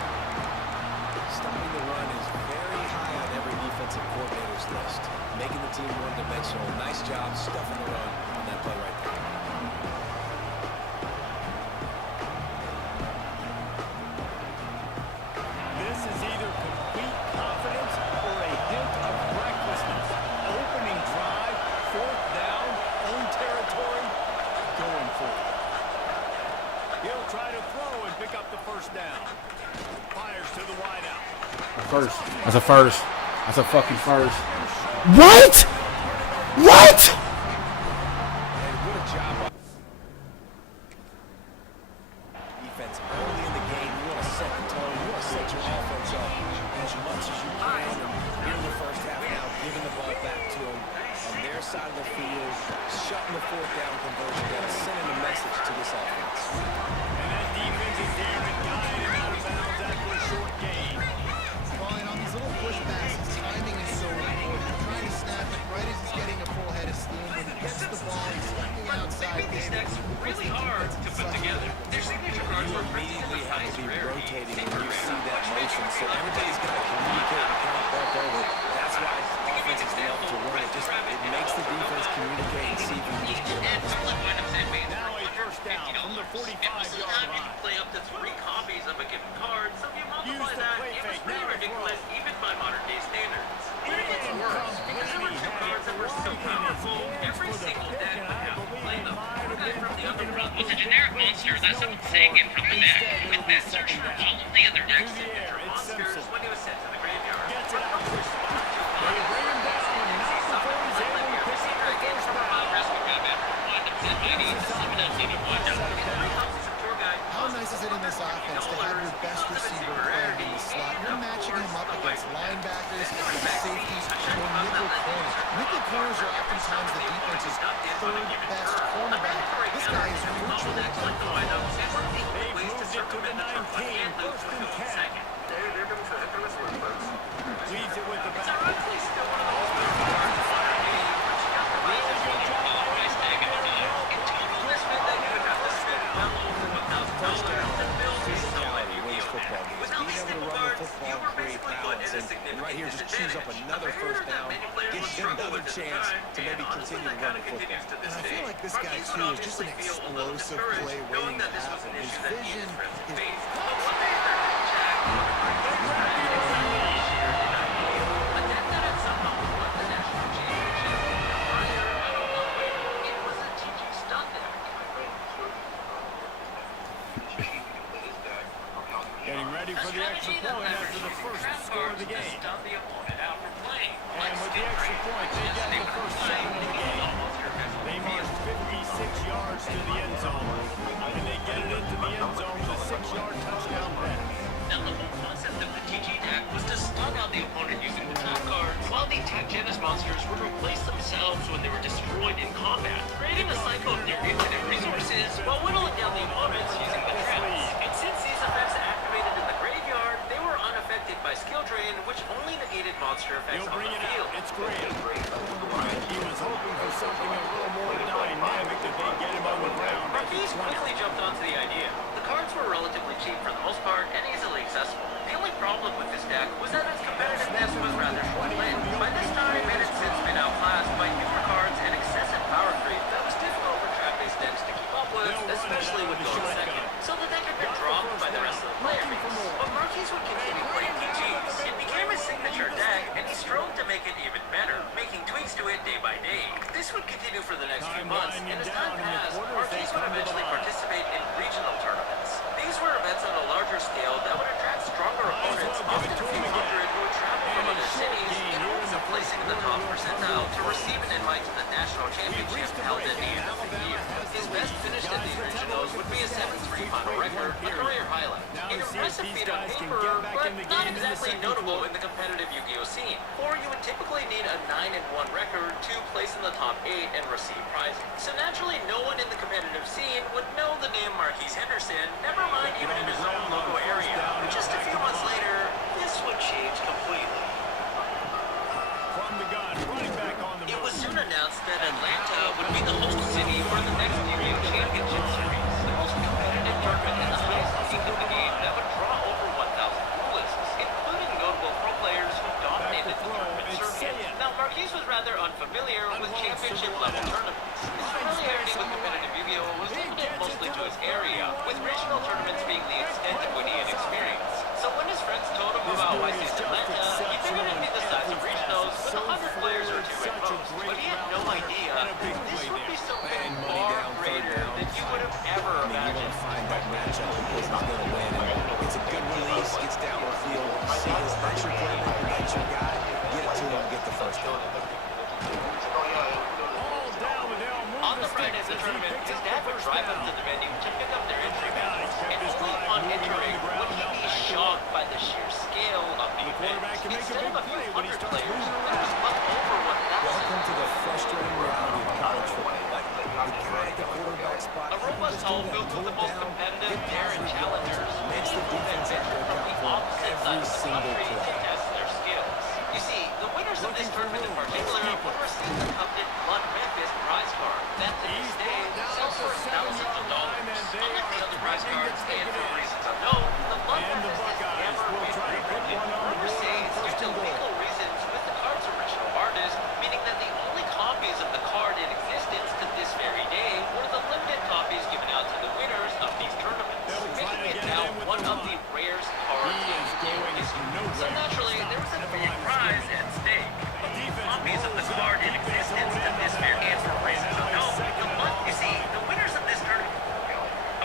Stopping the run is very high on every defensive coordinator's list. Making the team one-dimensional. Nice job stuffing the run on that play right there. This is either complete confidence or a hint of recklessness. Opening drive, 4th down, own territory, going for it. He'll try to throw and pick up the 1st down. Fires to the wideout. First. That's a first. That's a fucking first. What? What? And what a job. Defense early in the game. You want to set the tone. You want to set your offense up as much as you can. And here in the first half now, giving the ball back to them on their side of the field, shutting the 4th down conversion down, sending a message to this offense. And that defense is there to guide him out of bounds after a short gain. Well, and on these little push passes, timing is so important. You're trying to snap it right as he's getting a full head of steam. When he gets the ball, he's stepping outside. These decks really hard to put together. Their signature cards were Immediately have to be rotating when you see that motion. So everybody's got to communicate and count back over. That's why offense is able to run it. It makes the defense communicate and see if you can just get it out. Now a 1st down from the 45-yard line. Play up to 3 copies of a given card, so if you Use multiply the that, play it was fake. pretty Now to ridiculous throw. even by modern day standards. But it gets worse, because there were 2 cards that were so powerful, every single deck would have to play them. And from the other front was a generic monster that someone sang in from the deck, with that search for all of the other decks' signature monsters when he was sent to the graveyard. Gets it out. They bring him down, and not before he's able to pick up the 1st down. How nice is it in this offense to have your best receiver playing in the slot? You're matching him up against linebackers, safeties, or nickel corners. Nickel corners are oftentimes the defense's 3rd best cornerback. This guy is virtually unplayable. They've moved it to the 19, 1st and 10. Leads it with the back. Football games. Being able to run the football and create balance. And right here, just choose up another 1st down. Gives you another chance to maybe continue to run the football. And I feel like this guy, too, is just an explosive play waiting to happen. His vision, Getting ready for the extra point after the 1st score of the game. And with the extra point, they get the 1st down of the game. They marched 56 yards to the end zone, and they get it into the end zone with a 6-yard touchdown pass. Now the whole concept of the TG deck was to stun out the opponent using the top cards, while the Tech Genesis monsters would replace themselves when they were destroyed in combat, creating a cycle of near infinite resources while whittling down the opponents using the traps. And since these effects activated in the graveyard, they were unaffected by skill drain, which only negated monster effects He'll on bring the it field. out. It's great. He was hoping for something a little more dynamic that they get him on the ground. Marquise quickly jumped onto the idea. The cards were relatively cheap for the most part and easily accessible. The only problem with this deck was that its competitiveness was rather short-lived. By this time, it had since been outclassed by newer cards and excessive power creep that was difficult for trap-based decks to keep up with, especially with going second. So the deck had been dropped by the rest of the player base. But Marquise would continue playing PGs. It became his signature deck, and he strove to make it even better, making tweaks to it day by day. This would continue for the next few months, and as time passed, Marquise would eventually participate in regional tournaments. These were events on a larger scale that would attract stronger opponents, often a few hundred who would travel from other cities in hopes of placing in the top percentile to receive an invite to the national championship held at the end of the year. His best finish at these regionals would be a 7-3 final record, a career highlight. An impressive feat on paper, but not exactly notable in the competitive Yu-Gi-Oh scene, for you would typically need a 9-1 record to place in the top 8 and receive prizes. So naturally, no one in the competitive scene would know the name Marquise Henderson, never mind even in his own local area. But just a few months later, this would change completely. From the gun, running back on the It move. was soon announced that Atlanta would be the host city for the next Yu-Gi-Oh Championship Series, the most competitive tournament and the highest ranking of the game that would draw over 1,000 duelists, including notable pro players who dominated the tournament circuit. Now, Marquise was rather unfamiliar with championship-level tournaments. His familiarity with competitive Yu-Gi-Oh was limited mostly to his area, with regional tournaments being the extent of what he had experienced. So when his friends told him of doing I is see just Atlanta. He exceptional figured it'd be the and size of every regionals pass with so 100 players or fluid, two at such a most. great But he had no route idea and a big this play would be there. something And money far down, third greater down. than you would have ever I mean, you want imagined. to find that matchup and who's going to win. And it's a good release, gets down the field, sees that's your playmaker, that's your guy. Get it to him, get the first down. All down, but they'll move On the Friday of sticks the as he tournament, picks his up dad the would first drive up down. to the venue to pick up their injury badges, kept and his only drive upon moving on entering the ground, would he now be back to shocked by the sheer scale of the quarterback event. can make a Instead big of a few play when he hundred starts players, moving there around. was much over 1,000. Welcome to the frustrating reality of college football. Like, the guy at the quarterback spot, A robust hall filled with the most competitive daring challengers, many of whom had ventured from the opposite side of the country to test their skills. You see, the winners of this tournament in particular would receive the coveted Blood Memphis prize card that to this day sells for thousands of dollars. Unlike the other prize cards, and for reasons unknown, the Blood Memphis has never been reprinted. Rumors say it's due to legal reasons with the card's original artist, meaning that the only copies of the card in existence to this very day were the limited copies given out to the winners of these tournaments, making it now one of the rarest cards in video history. So naturally, there was a big prize at stake. Copies of the card in existence to this very day, and for reasons unknown, you see, the winners of this tournament,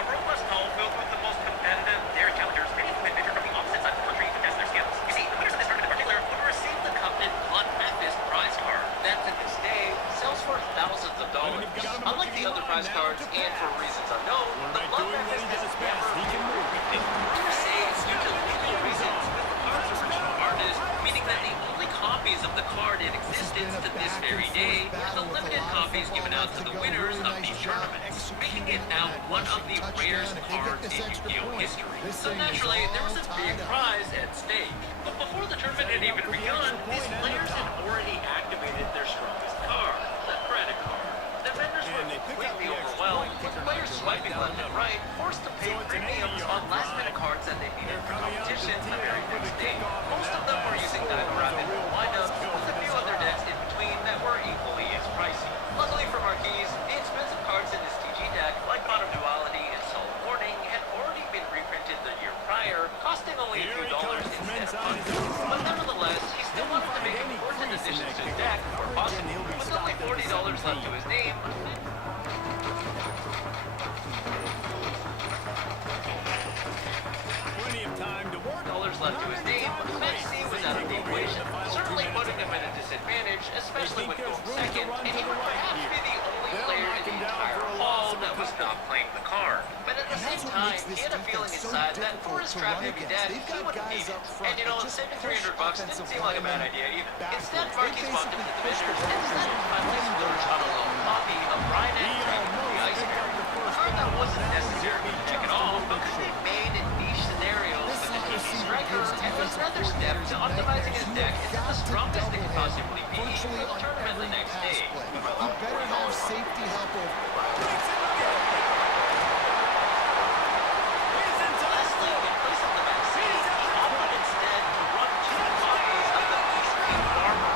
a robust hall filled with the most competitive daring challengers, many of whom had ventured from the opposite side of the country to test their skills. You see, the winners of this tournament in particular would receive the coveted Blood Memphis prize card that to this day sells for thousands of dollars. Unlike the other prize cards, and for reasons unknown, the Blood Memphis has never been reprinted. Rumors say it's due to legal reasons with the card's original artist, meaning that the only copies of the card in existence to this very day were the limited copies given out to the winners of these tournaments, making it now one of the rarest cards in Yu-Gi-Oh history. So naturally, there was a big prize at stake. But before the tournament had even begun, these players had already activated their strongest card, the credit card. The vendors were completely overwhelmed, with players swiping left and right, forced to pay premiums on last-minute cards that they needed for competition the very next day. Most of them were using Diamond Rapid and Windup, with a few other decks in between that were equally as pricey. Luckily for Marquise, the expensive cards in his TG deck, like Bottom Duality and Solemn Warning, had already been reprinted the year prior, costing only a few dollars instead of hundreds. But nevertheless, he still wanted to make important additions to his deck where possible. With only $40 left to his name, Plenty of time to work. left to his name, Maxi was out of the equation, certainly putting him at a disadvantage, especially when going second, and he would perhaps be the only player in the entire hall that was not playing the card. But at the same time, he had a feeling inside that for his trap-heavy deck, he wouldn't need it. And you know, saving $300 didn't seem like a bad idea either. Instead, Marquise walked into the vendors and decided to finally splurge on a little copy of Ryan and Drake the Ice Bear. A card that wasn't necessary to check at all, but could be made in niche scenarios with a GC striker, and was another step to optimizing his deck into the strongest it could possibly be for the tournament the next day. He better have safety help over. Lastly, in place of the Maxi, he opted instead to run 2 copies of the Beast King Armor,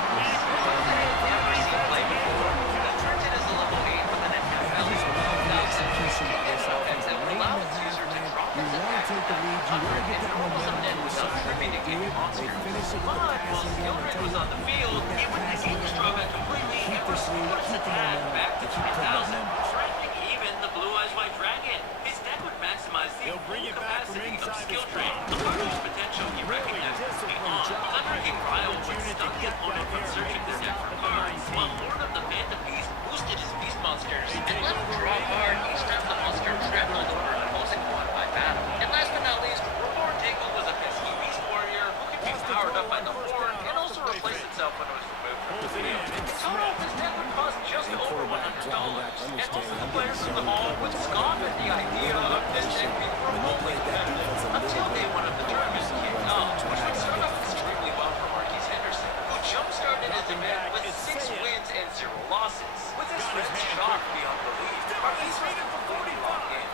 that he had never seen play before. He printed as a level 8 with an attack value of 1,000, and weapons that would allow its user to drop his attack without 100 and rolls of net without contributing any monsters. But while Skildred was on the field, he would negate this drawback completely and restore his attack back to 3,000, threatening even the Blue Eyes White Dragon. His deck would maximize the full capacity of Skildred, a part of his potential he recognized beyond. Leveraging Ryle would stun the opponent from searching their deck for cards, while Lord of the Phantom Beast boosted his beast monsters and let him draw a card each time the monster trampled over an opposing one by battle. And last but not least, Reborn Tangle was a pesky beast warrior who could be powered up by the horn and also replace itself when it was removed from the field. In total, this deck would cost just over $100, and most of the players in the hall would scoff at the idea of this deck being remotely competitive until day one of the tournament kicked off, which would start off extremely well for Marquise Henderson, who jump-started his event with 6 wins and 0 losses. With his friends shocked beyond belief, Marquise was completely locked in.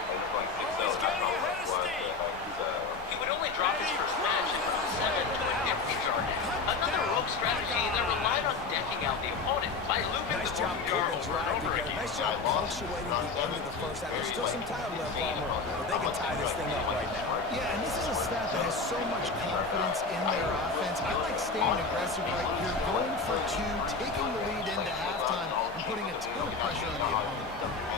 He would only drop his first match in round 7 to an empty Jarden, another rogue strategy that relied on decking out the opponent by looping the Jar over and over again. Nice job punctuating the end of the first half. There's still some time left, Palmer, but they can tie this thing up right now. Yeah, and this is a stat that has so confidence in their offense. I like staying aggressive right here, going for two, taking the lead into halftime, and putting a ton of pressure on the opponent.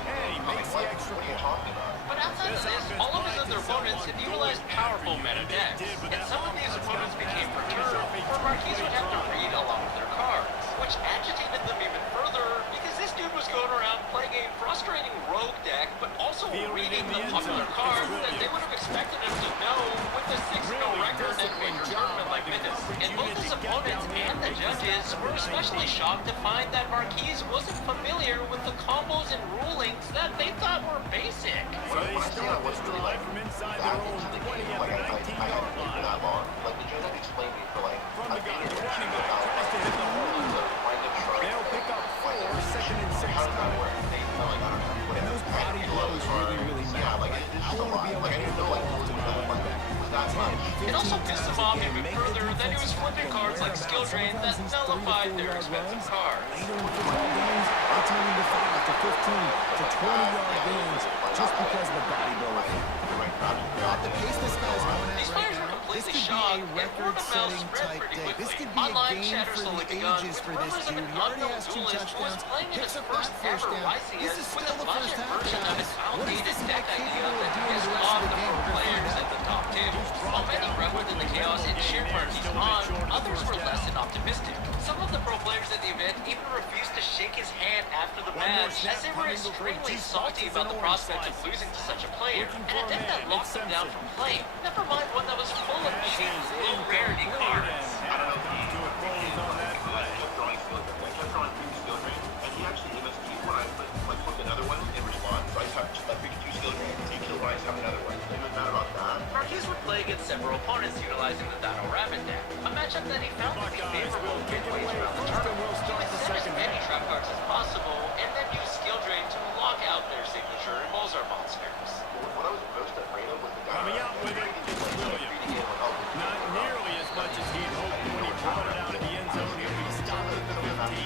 And he makes the extra point. But outside of this, all of his other opponents had utilized powerful meta decks, and some of these opponents became perturbed, where Marquise would have to read a lot of their cards, which agitated them even further, because this dude was going around playing a frustrating rogue deck, but also reading the popular cards that they would have expected him to know with a 6-0 record at major tournament like this. And both his opponents and the judges were especially shocked to find that Marquise wasn't familiar with the combos and rulings that they thought were basic. So they start this drive from inside their own 20 at the 19-yard line. Like, the judge had explained to me for like From the gun, the running back tries to hit the hole. They'll pick up 4, second and 6 coming. And those body blows really matter. Like, I want to be able to hand the ball off to my running back. It also pissed him off even further that he was flipping cards like skill drain that nullified their expensive cards. Later in football games, they turn into 5 to 15 to 20-yard games just because of the body blow. At the pace this guy's going at These right players were now, this completely could be shocked, a and word of mouth record-setting spread type pretty day. This quickly. could be a Online game chatter for slowly the begun, ages with for this rumors of dude. an He already unknown has 2 duelist was touchdowns, playing in picks his up first that first ever down. Lysias This is with still a the first budget half, version of guys. his What is outdated this guy deck idea capable of that doing pissed the rest off of the the game? pro We're gonna players find at the top tables. While many reveled in the chaos and cheered Marquise on, others were less than optimistic. Some of the pro players at the event even refused to shake his hand after the match, as they were extremely salty about the prospect of losing to such a player, and a deck that locked them down from playing. Never mind one that was full of cheap, low rarity cards. I don't know if he kept drawing skill drain, and he actually MSP'd when I flipped another one in response. So I kept just picking 2 skill drains. He killed when I have another one. He was mad about that. Marquise would play against several opponents utilizing the Dino Rabbit deck, a matchup that he found to be favorable midways around the tournament. He would set as many trap cards as possible, and then use skill drain to lock out their signature Mozart monsters. What I was most afraid of was the guy Coming out with it, it's Williams. Not nearly as much as he'd hoped when he brought it out of the end zone. He'll be stopped at the 15.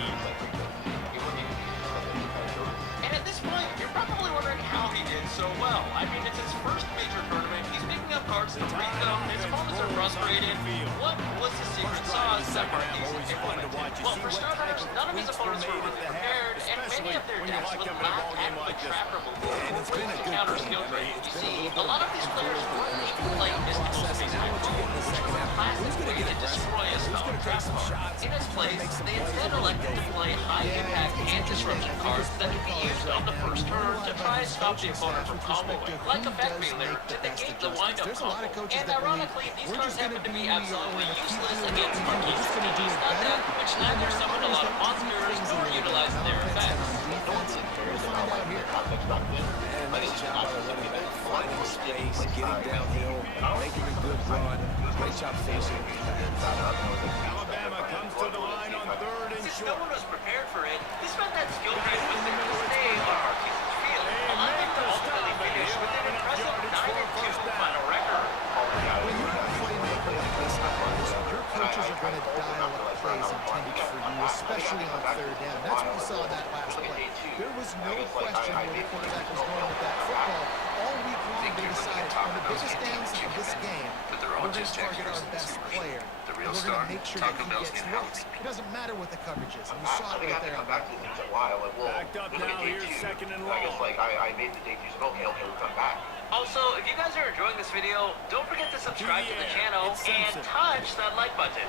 And at this point, you're probably wondering how he did so well. I mean, it's his first major tournament. He's picking up cards to read them. His opponents are frustrated. What was the secret sauce that Marquise implemented? Well, for starters, none of his opponents were really prepared, and many of their decks would lack adequate trap removal or ways to counter skill drain. You see, a lot of these players weren't even playing mystical space control, which was a classic way to destroy a spell trap card. In its place, they instead elected to play high-impact and disruption cards that could be used on the first turn to try and stop the opponent from comboing, like Effect Mailer to negate the wind-up combo. And ironically, these cards happen to be absolutely useless against Marquise's PG stun deck, which neither summoned a lot of monsters nor utilized their effects. Nice job by the running back, finding space, getting downhill, making a good run. Great job finishing. Alabama comes to the line on 3rd and Since no short. one was prepared for it, this meant that skill drain was there to stay on Marquise's field, allowing him to ultimately finish with an impressive 9-2 final record. When you're a playmaker like this, guys, your coaches are going to dial up plays intended for you, especially on 3rd down. That's what we saw in that last play. There was no question where the quarterback was going with that football. All week long, they decided on the biggest downs of this game, we're going to target our best player. And we're going to make sure that he gets looks. It doesn't matter what the coverage is. And you saw it right there on that play. Backed up now, here's 2nd and long. I guess, like, I made the debut, so okay, we'll come back. Also, if you guys are enjoying this video, don't forget to subscribe to the channel and touch that like button.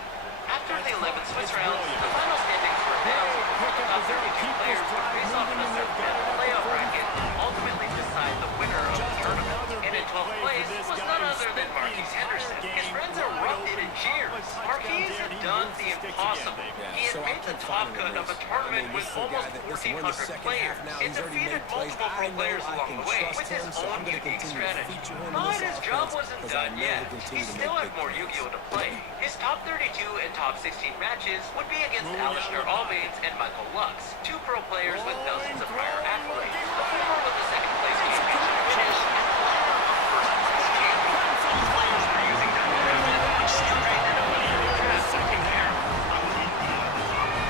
After the 11 Swiss rounds, the final standings were announced before the top 32 players would face off in a third playoff bracket to ultimately decide the winner of the tournament. And in 12th place was none other than Marquise Henderson. His friends erupted in cheers. Marquise had done the impossible. He had made the top cut of a tournament with almost 1,400 players and defeated multiple pro players along the way with his own unique strategy. But his job wasn't done yet. He still had more Yu-Gi-Oh! To play. His top 32 and top 16 matches would be against Alistair Albanes and Michael Lux, 2 pro players with dozens of prior accolades. The former with the 2nd place championship finish, and the latter a first-place champion. Both players were using their movement, which stimulated a draft second pair.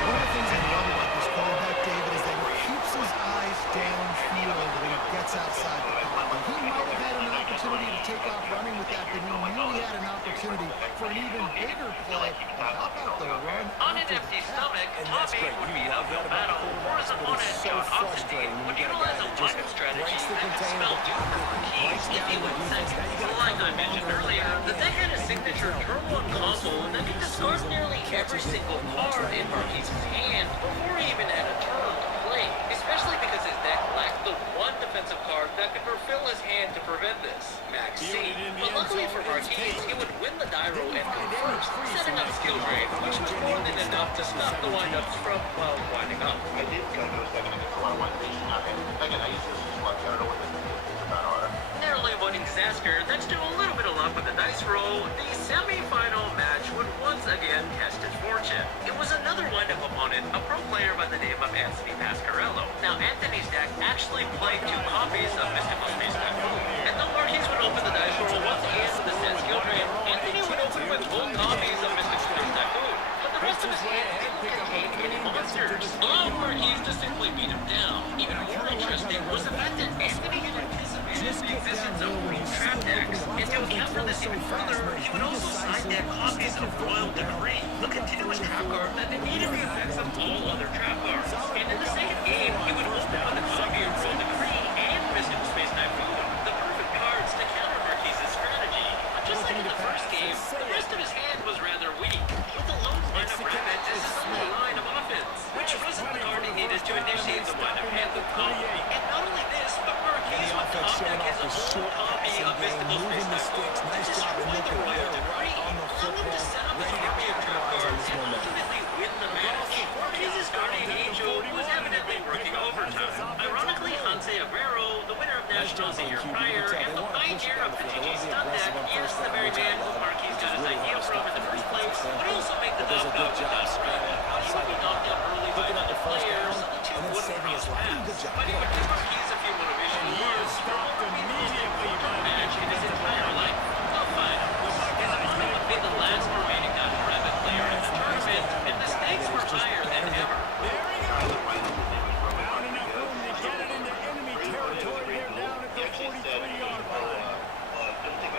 One of the things I love about this quarterback, David, is that he keeps his eyes downfield when he gets outside the pocket. He might have had an opportunity to take off running with that, but he knew he had an opportunity for an even bigger bigger play, but how about the run On an after empty the stomach, And that's Tommy great. would You be an love uphill that about battle, or his quarterbacks, but opponent, it's so John Oxenstein, frustrating when would you got a utilize guy a that just blocking strategy breaks the that could container spell of the doom for pocket, Marquise breaks in down the 1 defense. second. Now you So gotta like I cover mentioned longer earlier, back the end. deck had a signature turn one combo that could discard nearly every single card in Marquise's hand before he even had a turn to play, especially because his deck lacked the one defensive card that could refill his hand to prevent this, Max C. But luckily for Marquise, he would win the die roll and go first, setting up skill drain, which was more than enough to stop the windups from, well, winding up. I did kind of go second against a lot of one facing out. And again, I used to just lucky. I don't know what this is about our. Narrowly winning Zasker, thanks to a little bit of luck with the dice roll, the semi-final match would once again test his fortune. It was another wind-up opponent, a pro player by the name of Anthony Pasquarello. Now, Anthony's deck actually played 2 copies of Mystical Space Typhoon, and though Marquise would open the dice roll once again with the set skill drain, Anthony would open with both copies of Mystical Space Typhoon, but the rest of his hand didn't contain any monsters, allowing Marquise to simply beat him down. Even more interesting was the fact that Anthony had anticipated the existence of rogue trap decks, and to account for this even further, he would also side deck copies of Royal Decree, a continuous trap card that negated the effects of all other trap cards. And in the second game, he would open with a copy of Royal Decree and Mystical Space Typhoon, the perfect cards to counter Marquise's strategy. But just like in the first game, the rest of his hand was rather weak, with the lone lineup rabbit as his only line of offense, which wasn't the card he needed to initiate the lineup hand loop combo. And not only this, but Marquise would top deck his own copy of Mystical Space Typhoon to destroy the Royal Decree, allow him to set up his army of trap cards and ultimately win the match. Marquise's guardian angel was evidently working overtime. Ironically, Hanse Aguero, the winner of Nationals a year prior, and the pioneer of the GG stun deck, is the very man who Marquise got his idea from in the first place, but he also made the knockout with Dust Rabbit. He would be knocked out early by another player, so the two wouldn't cross paths. But he would give Marquise a few motivational words for what would be the most important match in his entire life. The final. His opponent would be the last remaining Dust Rabbit player in the tournament, and the stakes were higher than ever. There he goes. Found enough room to get it into enemy territory. They're down at the 43-yard line.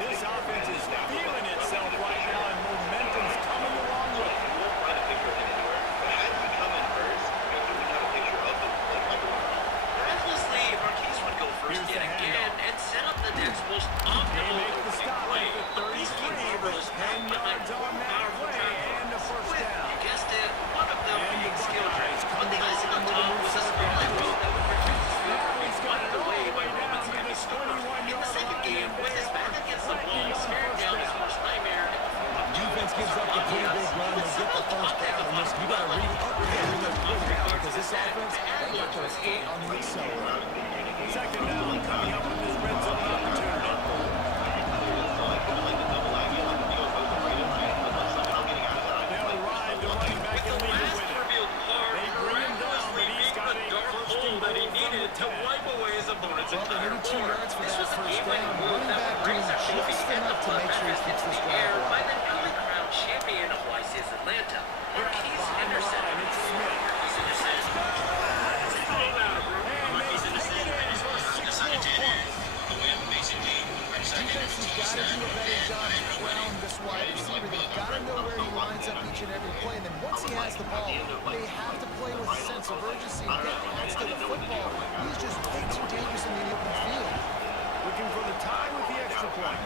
This offense is feeling itself right now, and momentum's coming along with it. We won't find a picture of it anywhere, but had we come in first, we would have a picture of it like everyone. Miraculously, Marquise would go first yet again and set up the deck's most optimal opening play. A beastly Barbaros packed behind 4 powerful trap cards. With, you guessed it, one of them being skill drains. But the icing on top was a spotlight road that would protect his field from being wiped away by Roman's heavy storm. In the second game, with his back against the wall, staring down his worst nightmare in the form of Defense gives up the pretty big run. They get the first down. And this, you gotta read up again because this offense, they got their foot on the accelerator. Second down coming up with this red zone opportunity. They'll ride the running back and leave it with it. revealed card They bring him down, but miraculously he's beat got the a dark first hole and that he goal needed from to the 10. wipe away his opponent's Well, they entire need 2 board. yards for This that was a first game-winning down. move Running that back would raise doing that trophy just and the enough to make sure he bloodbath keeps into this the drive air by alive. the newly crowned champion of YCS Atlanta, Marquise Behind the Henderson. line, it's Smith. Marquise Henderson. Marquise Henderson. Defense has got to do a better job of crowning this wide receiver. They've got to know where he lines up each and every play. And then once he has the ball, they have to play with a sense of urgency and get hands to the football. He's just way too dangerous in the open field. Looking for the tie with the extra point.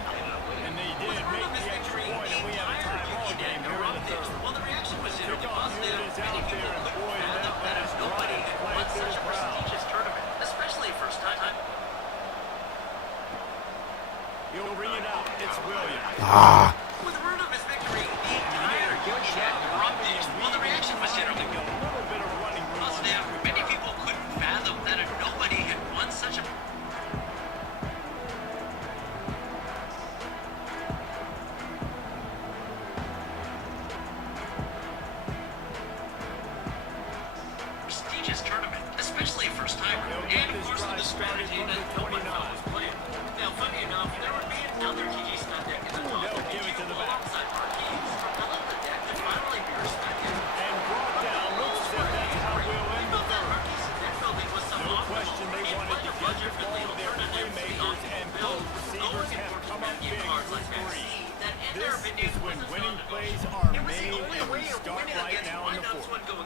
And they did make the extra point, and we have a time ball game here in the third. Well, the reaction was generally positive. Here it is Many out people there, and couldn't boy, fathom that that last nobody drive had played won to such the a crowd. prestigious tournament, especially first time. He'll bring it out. It's Williams. With word of his victory, the entire chat erupted. Well, the reaction was generally A little bit of running room on positive. that. Many people couldn't fathom that nobody had won such a prestigious tournament, especially first timer. And of course, with the strategy that no one thought was playing. Now, funny enough, there would be another GG Stun deck in the top They'll give it to the back. alongside Marquise, propelling the deck to finally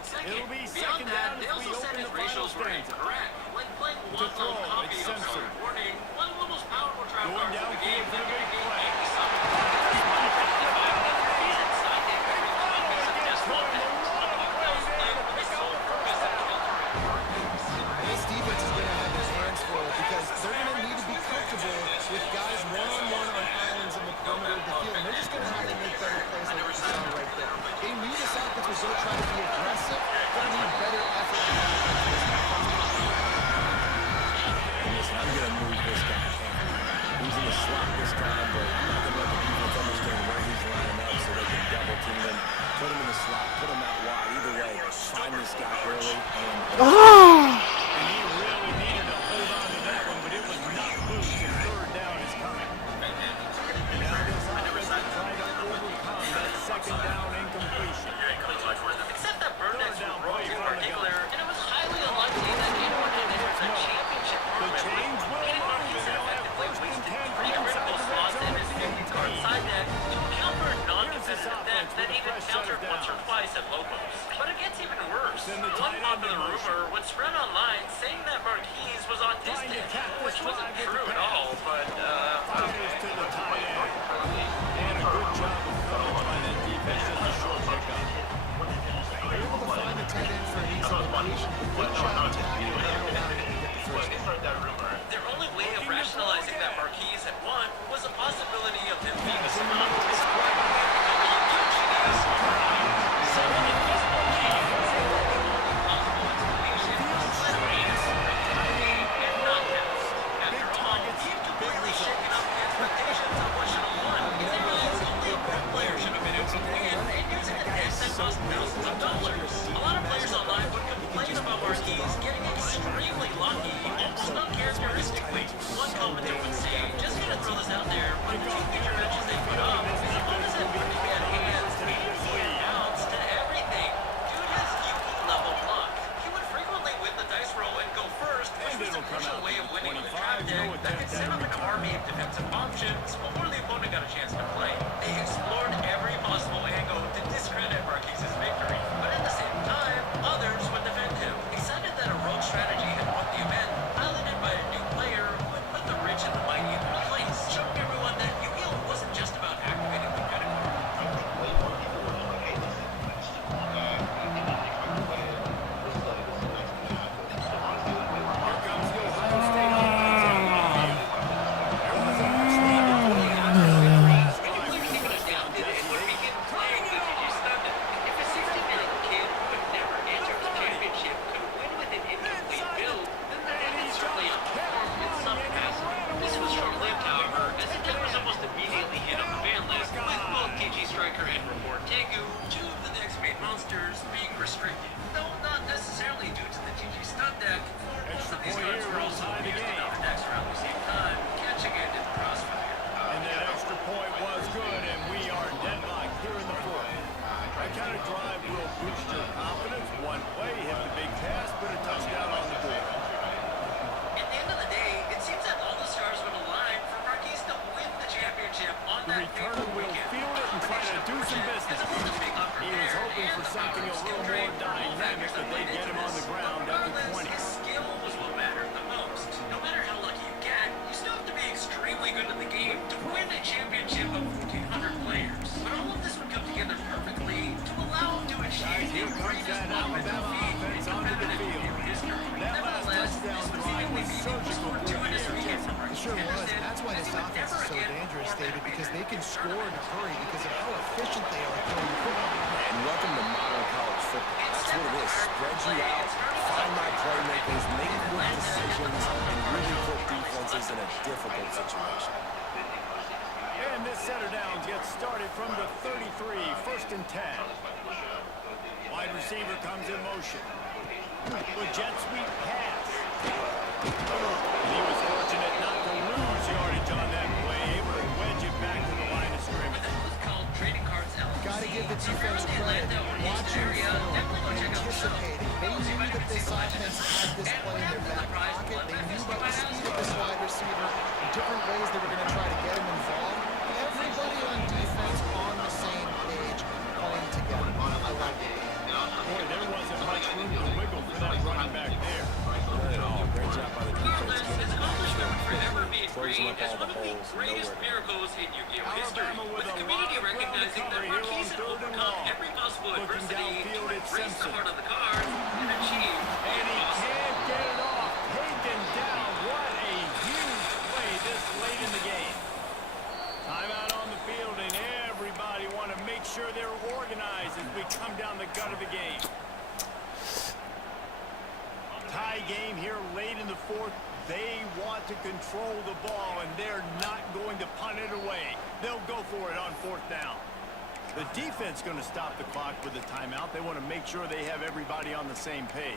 second. It'll be Beyond second that, down they as we also said open his the final ratios were stanza. incorrect. Like playing To one low throw, copy it's of censored. Star Warning, one of the most powerful trap Going cards in the game. downfield for the big He's play. inside the every time he's a best offense. Those played with the sole purpose of countering. This defense is going to have their hands full because they're going to need to be comfortable with guys one-on-one on islands in the perimeter of the field. And they're just going to have to make better plays like we saw right there. They knew this offense was going to try to be aggressive. They're going to need better effort. Listen, I'm going to move this guy. He's in the slot this time, but I'm not going to let the defense understand where he's lining up so they can double team him. Put him in the slot, put him out wide. Either way, find this guy early. And he really needed to hold on to that one, but it was not loose, and third down is coming. And now this offense is trying to overcome that second down incompletion. Except that Burnett Third down was wrong play in from the particular, and it was highly unlikely that anyone had entered the championship The tournament change with will getting move, Marquise and they'll have effectively first and wasted 10 three from critical inside the slots red in zone his of the 50-card team. side deck to account for a Here's this non-competitive offense depth that with a even fresh set of countered once or downs. twice at Lobos. But it gets even worse. Send the One tight end in popular motion. rumor would spread online saying that Marquise was Trying to autistic, cap this which wasn't drive with true the at all, pass. but Fires to the tight end. And a good job of coverage by that defense. Just a short pickup. They're able to find the tight end for an easy completion. Good job tackling and allowing him to get the first down. their only way of rationalizing that Marquise had won was a possibility of him being a synonymous A lot of players online would complain about Marquise getting extremely lucky, almost uncharacteristically. One commenter would say, just gonna throw this out there, but the two feature matches they put up, the opponents had pretty bad hands, and bounce to everything. Dude has Yuki level luck. He would frequently win the dice roll and go first, which was a crucial way of winning on the trap deck that could set up an army of defensive options before the opponent got a chance to play. They explored every possible angle to discredit Marquise's victory, but at the same time, others would defend him. Excited that a rogue strategy had won the event, piloted by a new player who would put the rich and the mighty in their place, showing everyone that Yu-Gi-Oh! Wasn't just about activating the credit card. Restricted, though not necessarily due to the GG stun deck, for both of these cards were also used in other decks around the same time, catching it in the crossfire. And that extra point was good, and we are deadlocked here in the fourth. That kind of drive will boost your confidence. One play, hit the big pass, put a touchdown on the board. At the end of the day, it seems that all the stars would align for Marquise to win the championship on The that returner fateful will weekend. feel it and try to do some business. He was hoping for something a little more dynamic, but they get him on the ground at the 20. His skill was what mattered the most. No matter how lucky you get, you still have to be extremely good at the game to win a championship of 1,400 players. But all of this would come together perfectly to allow him to achieve the greatest offensive feat in competitive year history. That last touchdown drive was surgical for the air. It sure was. And that's why this offense is so dangerous, David, because they can score in a hurry because of how efficient they are throwing the football. And welcome to modern college football. That's what it is. Spread you out, find my playmakers, make quick decisions, and really put defenses in a difficult situation. And this setter down gets started from the 33, first and 10. Wide receiver comes in motion. The jet sweep pass. He was fortunate not to lose yardage on that play, able to wedge it back to the line of scrimmage. Gotta give the defense credit. Watching film, anticipating. They knew that this offense had this play in their back pocket. They knew about the speed of this wide receiver, the different ways they were going to try to get him involved. Everybody on defense on the same page, playing together. I like it. Boy, there wasn't they're organized as we come down the gut of the game. Tie game here late in the fourth. They want to control the ball, and they're not going to punt it away. They'll go for it on fourth down. The defense going to stop the clock with a timeout. They want to make sure they have everybody on the same page.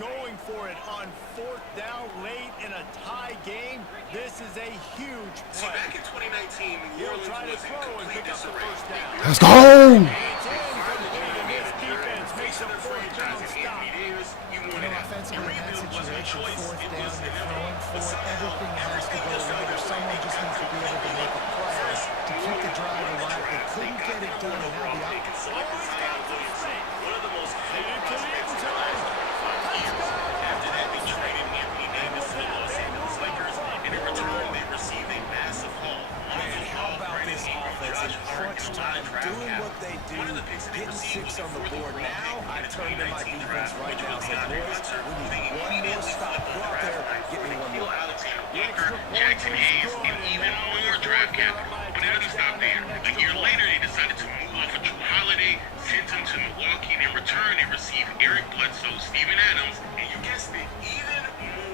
Going for it on fourth down late in a tie game. This is a huge play. See, back in 2019, New Orleans try to was in throw and complete pick up the disarray. first down. Let's go! This defense makes a fourth down stop. Offensively in that situation, fourth down, you're throwing for it. Everything has to go right, or someone just needs to be able to make a play to keep the drive alive. They couldn't get it done, and now the One of the most hated prospects in the last 5 years. After that, they traded Anthony Davis to the Los Angeles Lakers, and in return, they received a massive haul. Man, how about this offense in crunch time, doing what they do, hitting six on the board. Now I turn to my defense right now and say, boys, we need one more stop. Go out there, get me one more. Jackson Hayes, and even more draft capital. But it doesn't stop there. A year later, they decided to move off of Drew Holiday, sent him to Milwaukee, and in return, they received Eric Bledsoe, Steven Adams, And you guessed it, even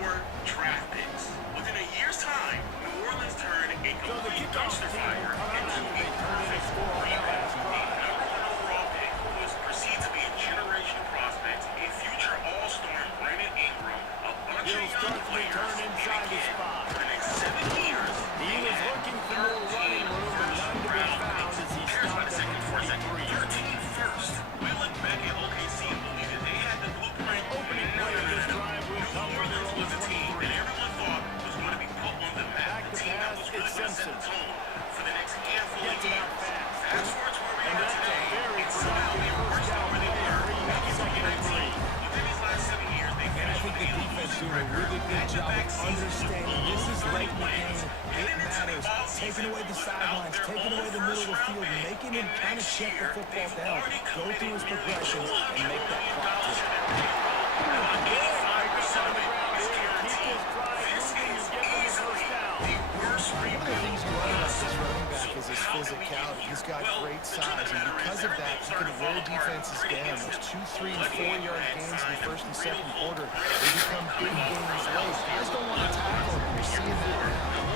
more draft picks. Within a year's time, New Orleans turned a complete dumpster fire into a perfect rebuild. The #1 overall pick was perceived to be a generational prospect, a future all-star Brandon Ingram, a bunch of young players, and again, for the next 7 years, He was looking for more running room, and none to be found as he Here's my stopped second at for a second. 23. Your team first. We look back at OKC and believe that they had the blueprint. Opening play of this drive will come New when they're Orleans was a on team 23. that everyone thought was going to be put on the map. Back The to team that pass, was really it's going to set the Simpson. tone for the next handful of Gets it out years. fast. Fast forward to where we And are that's a today, very and somehow they productive reversed first where they down were play. back in Second and 2019. Within these last 7 years, they And I finished think with the a defense losing doing a record. really good job Back-to-back of seasons understanding this is late in the game. It Heading into the matters. ball Taking season away the without sidelines, their taking own away the middle of the first-round field, pick. making him And kind of next check the year, football they've down, already go through his committed progressions, nearly and make that $200 clock million tick. to their payroll. About 85% of it is guaranteed. This is easily the worst rebuild One of the things you love about this running back is his physicality. He's got great size, and because of that, he can wear defenses down. Those 2, 3, and 4-yard gains in the first and second quarter, they become big gains late. Guys don't want to tackle him. You're seeing that now.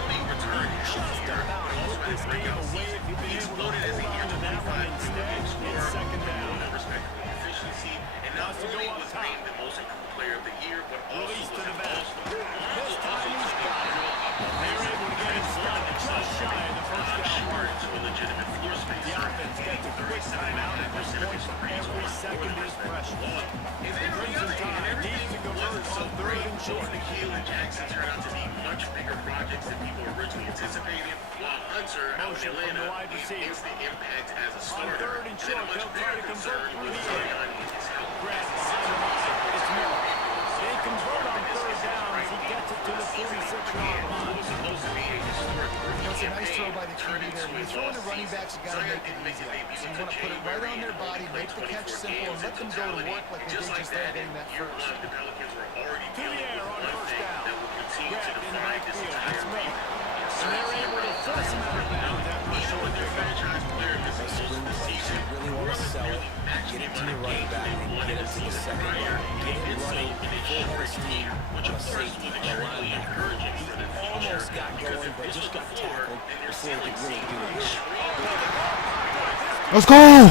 Just about put this game away if he'd been able to hold on to that one instead. It's second down. Efficiency, and not only was named the most improved player of the year, but also Release was to the back. involved. This time he's got it. They're able to get him stopped just shy of the first down mark. To a legitimate floor space. The offense gets a quick timeout at this point. Every second is precious. And then on the Crimson other hand, Tide needs to convert on third and short. Hill and Jackson turned out to be much bigger projects than people originally anticipated, while Hunter out in Motion from the Atlanta wide made receiver. instant impact as a On starter. third and And then short, a much they'll try to bigger convert concern through was the air. Zion and his health. Grab behind the line. It's Miller. They convert on third down as he gets it to the 46-yard line. Supposed to be a historic rookie It's a nice campaign throw by the turned QB there. into When a you're throwing to lost running season. backs, you got to Zion make it didn't make easy. the debut So you until want to put it right January on their and body, only make the played catch 24 simple, and games let in them go to totality. work like And they did like just there that, getting that year first. one, the Pelicans were already To the dealing air with on one first thing down. that will continue to Grabbed in the define this backfield. entire It's league. Miller. And they're able to force him out of bounds after a short Their pickup. franchise player misses most of the season. You really want to sell it, get it to your running back, and get it to the second level. Get it running, full head of steam, on a safety, on a linebacker. He almost got going, but just got tackled before he could really do it. Let's go!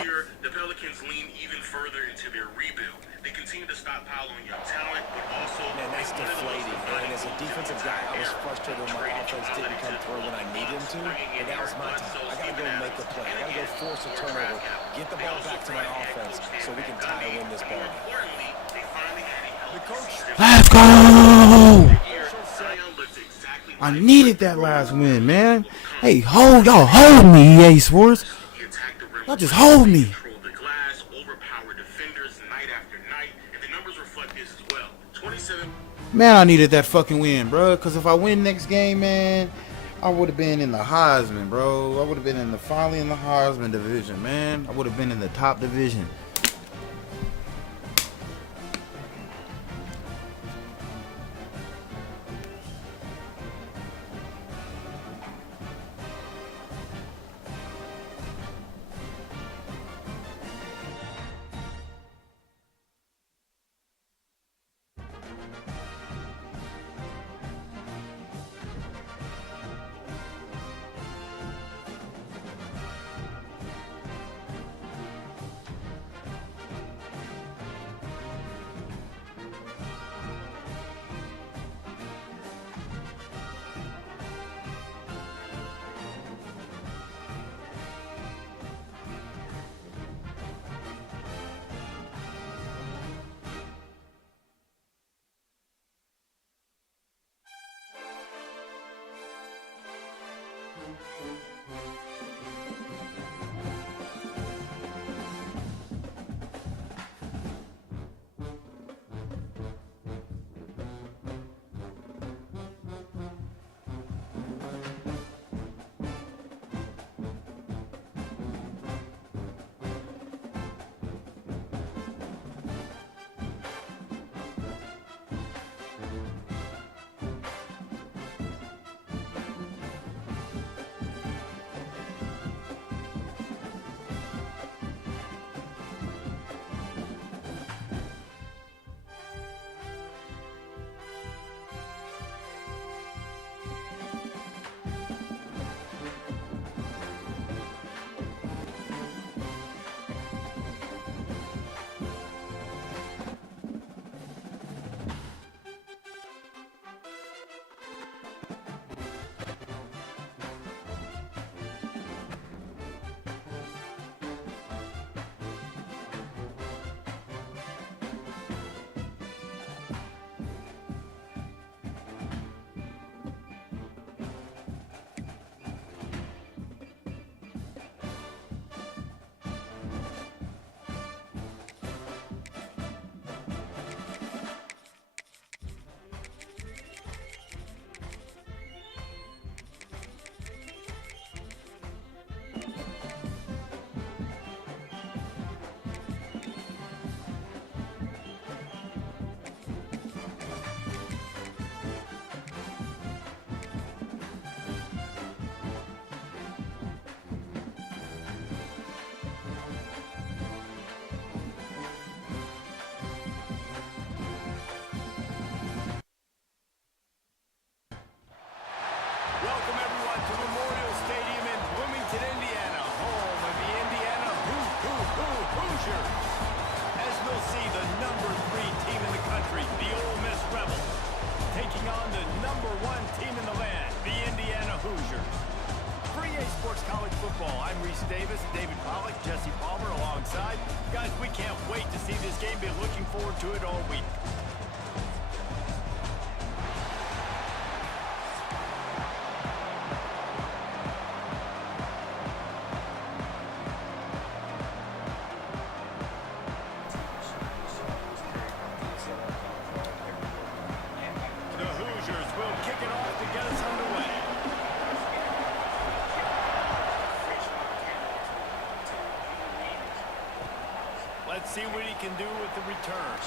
Here, the Pelicans lean even further into their rebuild. They continue to stockpile on young talent, but also Man, that's deflating. And as a defensive guy, I was frustrated when my offense didn't come through when I needed him to. And that was my time. I got to go make a play. I got to go force a turnover, get the ball back to my offense so we can tie and win this ball. importantly, they finally had a healthy Let's go! Zion looked exactly I needed that last win, man. Hey, y'all hold me, EA Sports. Y'all just hold me. controlled the glass, overpowered defenders night after night, and the numbers reflect this as well. 27 Man, I needed that fucking win, bro. Because if I win next game, man, I would have been in the Heisman, bro. I would have been finally in the Heisman division, man. I would have been in the top division. Welcome everyone to Memorial Stadium in Bloomington, Indiana, home of the Indiana Hoosiers. As we'll see, the number 3 team in the country, the Ole Miss Rebels, taking on the number 1 team in the land, the Indiana Hoosiers. For EA Sports College Football, I'm Reese Davis, David Pollack, Jesse Palmer alongside. Guys, we can't wait to see this game. Been looking forward to it all week. Let's see what he can do with the return.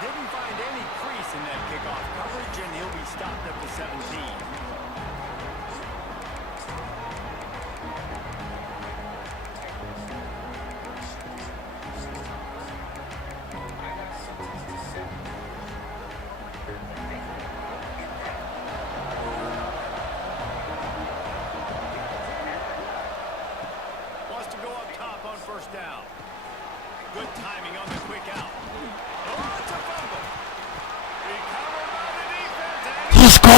Didn't find any crease in that kickoff coverage, and he'll be stopped at the 17. First down. Good timing on the quick out. Oh, it's a fumble. Recovered by the defense. Let's go!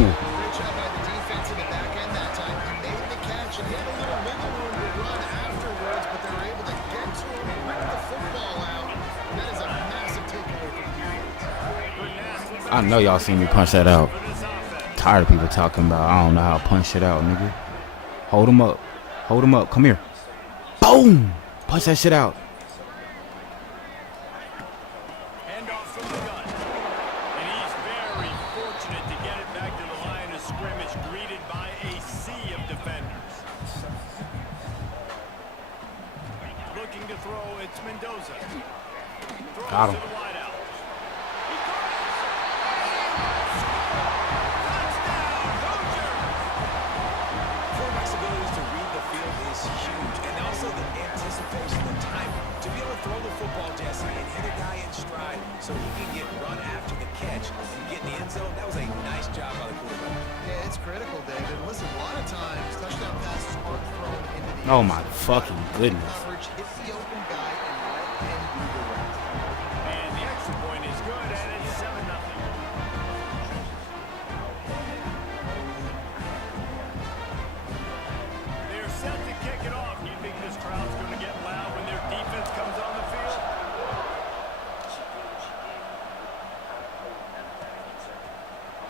Great job by the defense in the back end that time. He made the catch and he had a little wiggle room to run afterwards, but they were able to get to him and rip the football out. And that is a massive takeaway from the defense. I know y'all seen me punch that out. Tired of people talking about I don't know how to punch it out, nigga. Hold him up. Hold him up. Come here. Boom! Punch that shit out. Hand off from the gun. And he's very fortunate to get it back to the line of scrimmage, greeted by a sea of defenders. Looking to throw, it's Mendoza. Got him. So he can get run after the catch and get in the end zone. That was a nice job by the quarterback. Yeah, it's critical, David. Listen, a lot of times touchdown passes aren't thrown into the Oh my fucking goodness. coverage. Hit the open guy and let him do the rest. And the extra point is good, and it's 7-0. They're set to kick it off. Do you think this crowd's going to get loud when their defense comes on the field?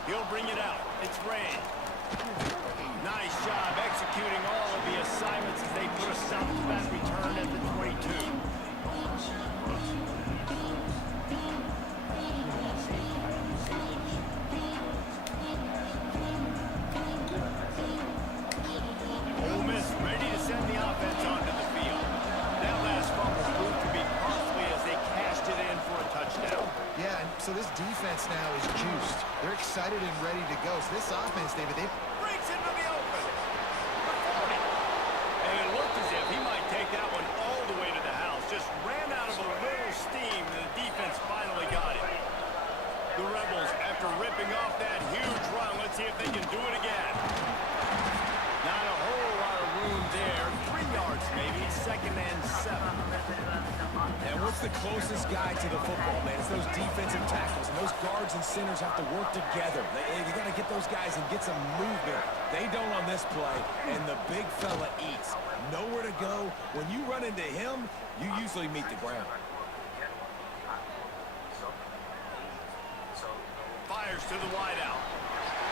He'll bring it out. It's Ray. Nice job executing all of the assignments as they put a stop to that return at the 22. Ole Miss ready to send the offense onto the field. That last fumble proved to be costly as they cashed it in for a touchdown. Yeah, and so this defense now is juiced. They're excited and ready to go. So this offense, David, they Breaks into the open. The 40. And it looked as if he might take that one all the way to the house. Just ran out of a little steam, and the defense finally got it. The Rebels, after ripping off that huge run, let's see if they can do it again. Not a whole lot of room there. 3 yards maybe, 2nd and 7. And what's the closest guy to the football, man? It's those defensive tackles. And those guards and centers have to work together. They got to get those guys and get some movement. They don't on this play, and the big fella eats. Nowhere to go. When you run into him, you usually meet the ground. Fires to the wideout.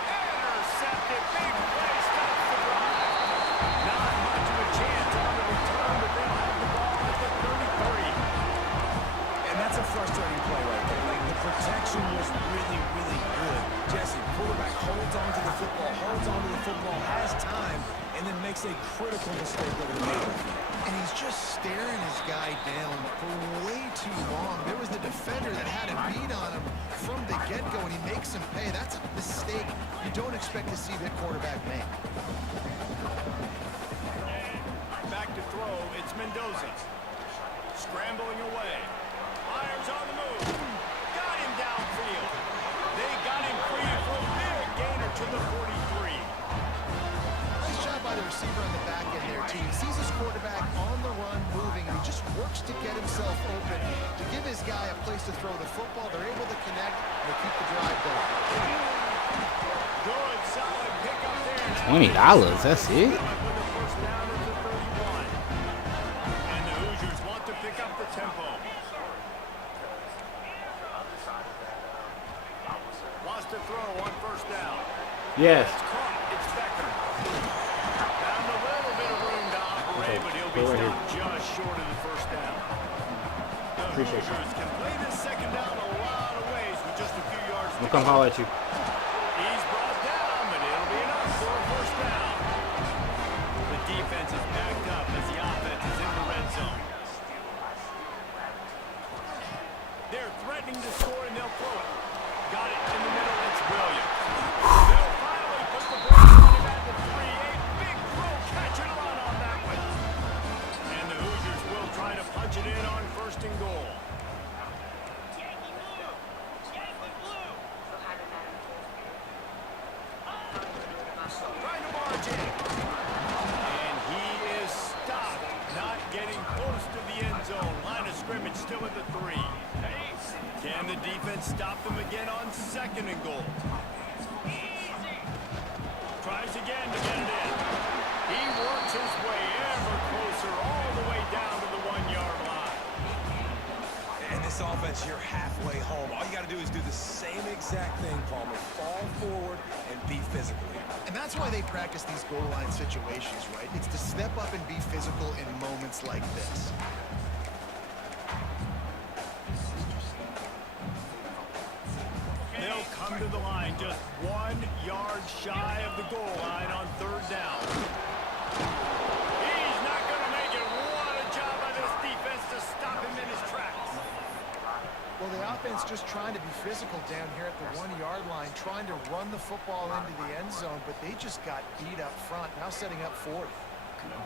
Intercepted. Big play. Stops the drive. Not much of a chance on the return, but they'll have the ball at the 33. And that's a frustrating play right there. Like, the protection was really, really good. Jesse, quarterback holds on to the football, has time, and then makes a critical mistake over the middle. and he's just staring his guy down for way too long. There was the defender that had a beat on him from the get-go, and he makes him pay. That's a mistake you don't expect to see the quarterback make. Back to throw, it's Mendoza. Scrambling away. Myers on the move. Got him downfield. They got him free for a big gainer to the 43. Nice job by the receiver on the back end there, too. He sees his quarterback on the run moving, and he just works to get himself open to give his guy a place to throw the football. They're able to connect, and they keep the drive going. Good, solid pickup there. $20, that's it? And the Hoosiers want to pick up the tempo. Wants to throw on first down. Yes. It's caught. It's Becker. Found a little bit of room to operate, but he'll be stopped just short of the first down. The Hoosiers can play this second down a lot of ways with just a few yards to We'll come holler at you. He's brought down, but it'll be enough for a first down. The defense is backed up as the offense is in the red zone. They're threatening to score, and they'll throw it. Got it in the middle. It's Williams. They'll finally put the brakes on him at the 3. A big throw. Catch and run on that one. And the Hoosiers will try to punch it in on first and goal. Trying to march in. And he is stopped. Not getting close to the end zone. Line of scrimmage still at the 3. Can the defense stop them again on second and goal? Tries again to get it in. He works his way ever closer all the way down to the 1-yard line. And this offense, you're halfway home. All you got to do is do the same exact thing, Palmer. Fall forward and be physical here. And that's why they practice these goal line situations, right? It's to step up and be physical in moments like this. They'll come to the line just 1 yard shy of the goal line on third down. He's not going to make it. What a job by this defense to stop him in his tracks. Well, the offense just trying to be physical down here at the 1-yard line, trying to run the football into the end zone, but they just got beat up front. Now setting up fourth.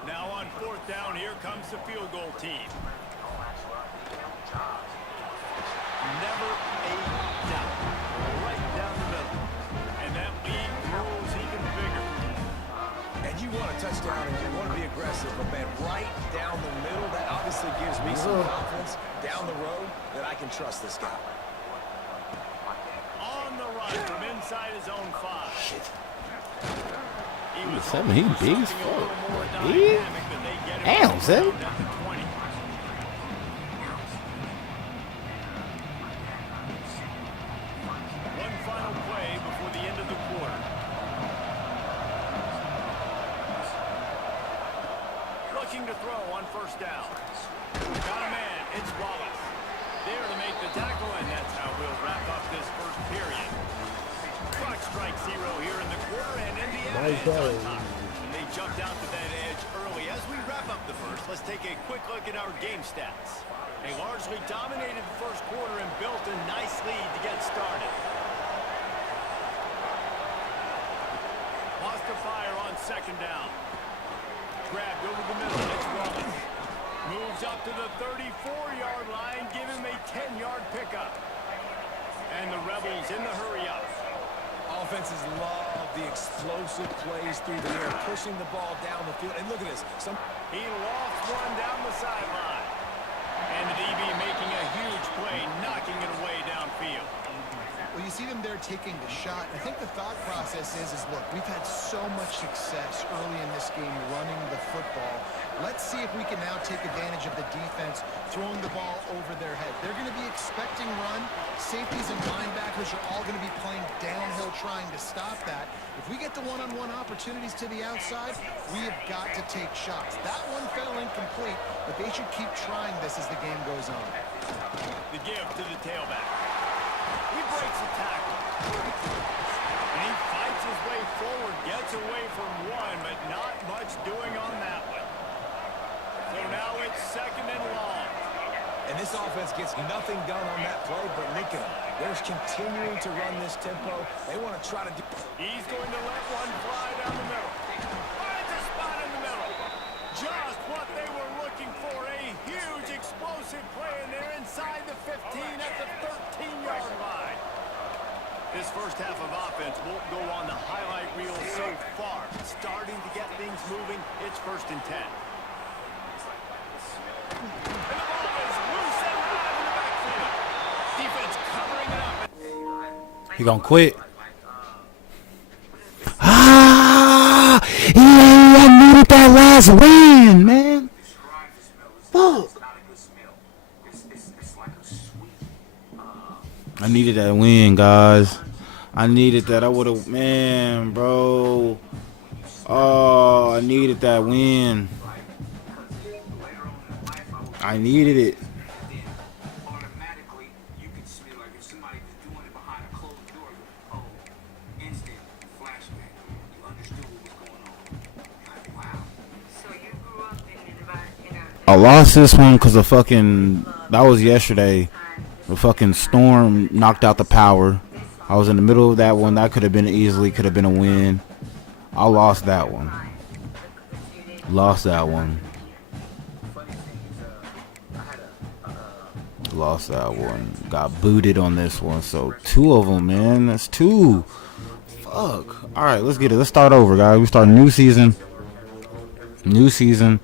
Now on fourth down, here comes the field goal team. Never a doubt. Right down the middle. And that lead grows even bigger. And you want a touchdown and you want to be aggressive, but man, right down the middle, that obviously gives me some confidence down the road that I can trust this guy. On the run from inside his own 5. Shit. He was Seven, he big as something a little fuck. more Big? dynamic, but they get him Damn, Seven. down to 20. One final play before the end of the quarter. first down. Got a man. It's Wallace. There to make the tackle, and that's how we'll wrap up this first period. Clock strikes 0 here in the quarter, and Indiana is on top. And they jumped out to that edge early. As we wrap up the first, let's take a quick look at our game stats. They largely dominated the first quarter and built a nice lead to get started. Lost to fire on second down. Grabbed over the middle. It's Wallace. Moves up to the 34-yard line. Give him a 10-yard pickup. And the Rebels in the hurry-up. Offenses love the explosive plays through the air, pushing the ball down the field. And look at this. He lost one down the sideline. And the DB making a huge play, knocking it away downfield. Well, you see them there taking the shot. I think the thought process is look, we've had so much success early in this game running the football. Let's see if we can now take advantage of the defense throwing the ball over their head. They're going to be expecting run. Safeties and linebackers are all going to be playing downhill trying to stop that. If we get the one-on-one opportunities to the outside, we have got to take shots. That one fell incomplete, but they should keep trying this as the game goes on. The give to the tailback. He breaks a tackle. And he fights his way forward, gets away from one, but not much doing on that one. So now it's second and long. And this offense gets nothing done on that play but linking them. They're continuing to run this tempo. They want to try to do... He's going to let one fly down the middle. Finds a spot in the middle. Just what they were looking for. A huge explosive play, and they're inside the 15 at the 13-yard line. This first half of offense won't go on the highlight reel so far. Starting to get things moving. It's first and 10. And the ball is loose and live in the backfield. Defense covering it up. He gonna quit. Ah! Yeah, I needed that last win, man. Fuck. I needed that win, guys. I needed that. I would have, man, bro. Oh, I needed that win. I needed it. I lost this one because of fucking, that was yesterday. The fucking storm knocked out the power. I was in the middle of that one. That could have been easily, could have been a win. I lost that one. Lost that one. Lost that one. Got booted on this one. So 2 of them, man. That's 2. Fuck. All right, let's get it. Let's start over, guys. We start a new season. New season.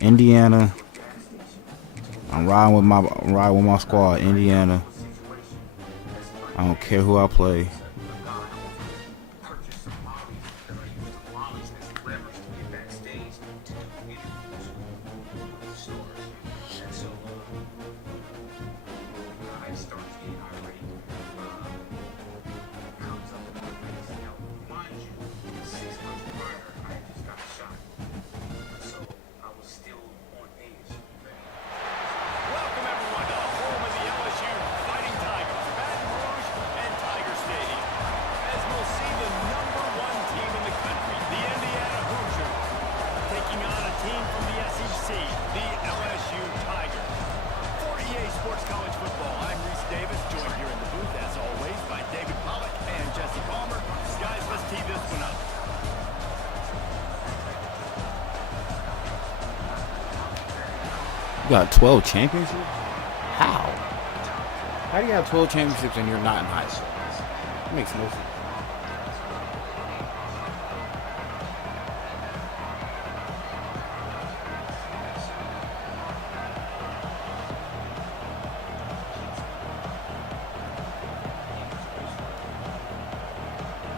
Indiana. I'm riding with my squad. Indiana. I don't care who I play. Got 12 championships? How? How do you have 12 championships and you're not in high school? That makes no sense.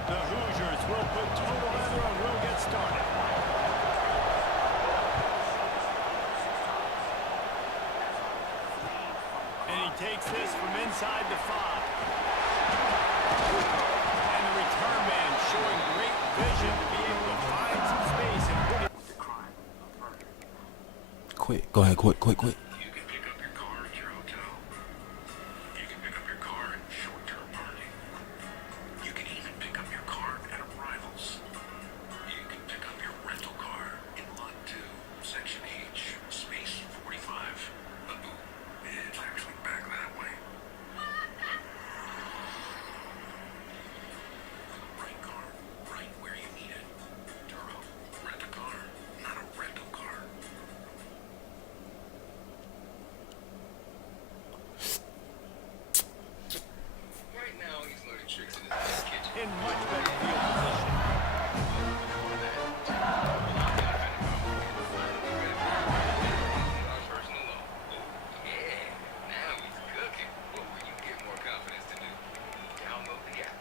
The Hoosiers will put total leather and will get started. And he takes this from inside the 5. And the return man showing great vision to be able to find some space and put it. Go ahead, quick. You can pick up your car at your hotel. You can pick up your car at short-term parking. You can even pick up your car at arrivals. You can pick up your rental car in Lot 2, Section H, Space 45. It's actually back that way. Right car, right where you need it. Turo, rent a car, not a rental car. Right now, he's learning tricks in his kitchen. In much better field position. Now he's cooking. What will you get more confidence to do? Download the app.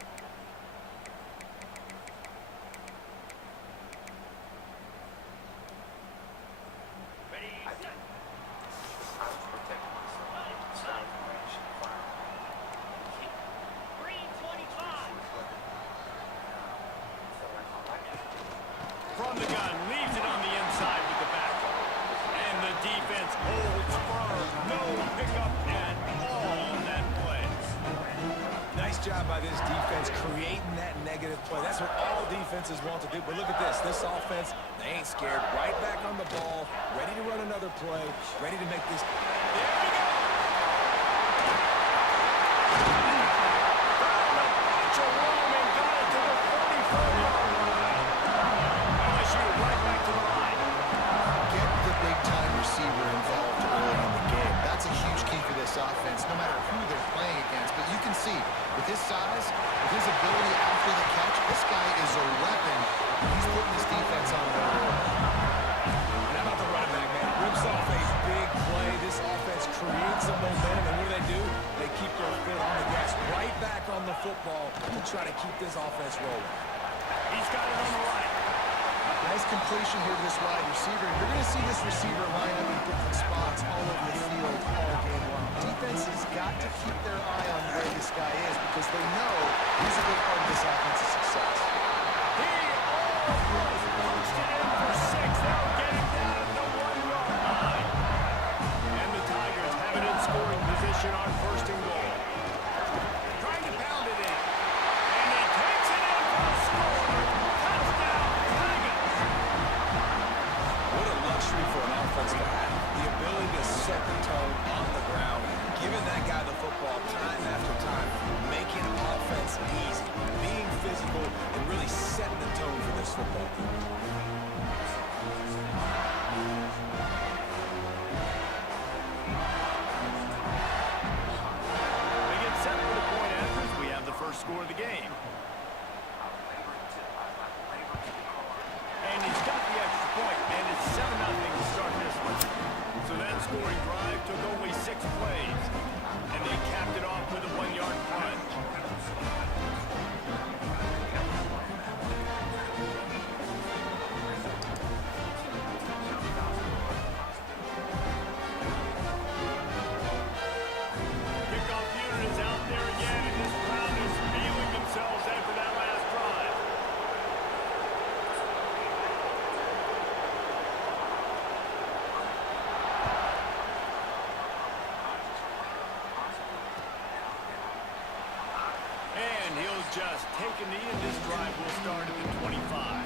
From the gun, leaves it on the inside with the back. And the defense holds firm. No pickup at all on that play. Nice job by this defense creating that negative play. That's what all defenses want to do. But look at this. This offense, they ain't scared. Right back on the ball, ready to run another play, ready to make this. There we go. Found a bunch of room and got it to the 44-yard line. LSU right back to the line. Get the big-time receiver involved early in the game. That's a huge key for this offense, no matter who they're playing against. But you can see, with his size, with his ability after the catch, this guy is a weapon. He's putting this defense on the road. And how about the running back, man? Rips off a big play. This offense creates some momentum, and what do? They keep their foot on the gas, right back on the football to try to keep this offense rolling. He's got it on the right. Nice completion here to this wide receiver. You're going to see this receiver line up in different spots all over the field all game long. Defense has got to keep their eye on where this guy is because they know he's a big part of this offense's success. He almost punched it in for 6. They'll get him down at the 1-yard line. And the Tigers have it in scoring position on 1st and goal. Trying to pound it in. And he takes it in for a score. Touchdown, Tigers. What a luxury for an offense to have. The ability to set the tone on the ground, giving that guy the football time after time, making offense easy, being physical, and really setting the tone for this football team. They get set for the point after as we have the first score of the game. And he's got the extra point, and it's 7-0 to start this one. So that scoring drive took only 6 plays, and they capped it off with a 1-yard plunge. Kickoff unit is out there again, and this crowd is feeling themselves after that last drive. And he'll just take a knee, and this drive will start at the 25.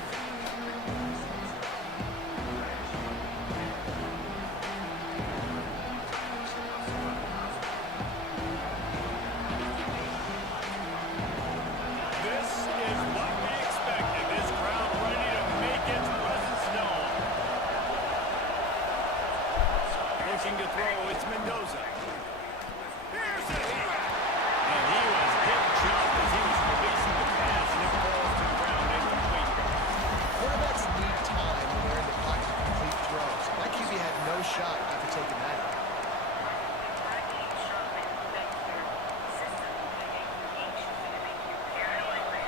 This is what we expected. This crowd ready to make its presence known. Looking to throw, it's Mendoza. Here's a hit. And he was hit just as he was releasing the pass, and it falls to the ground incomplete. Quarterbacks need time when they're in the pocket to complete throws. That QB had no shot after taking that.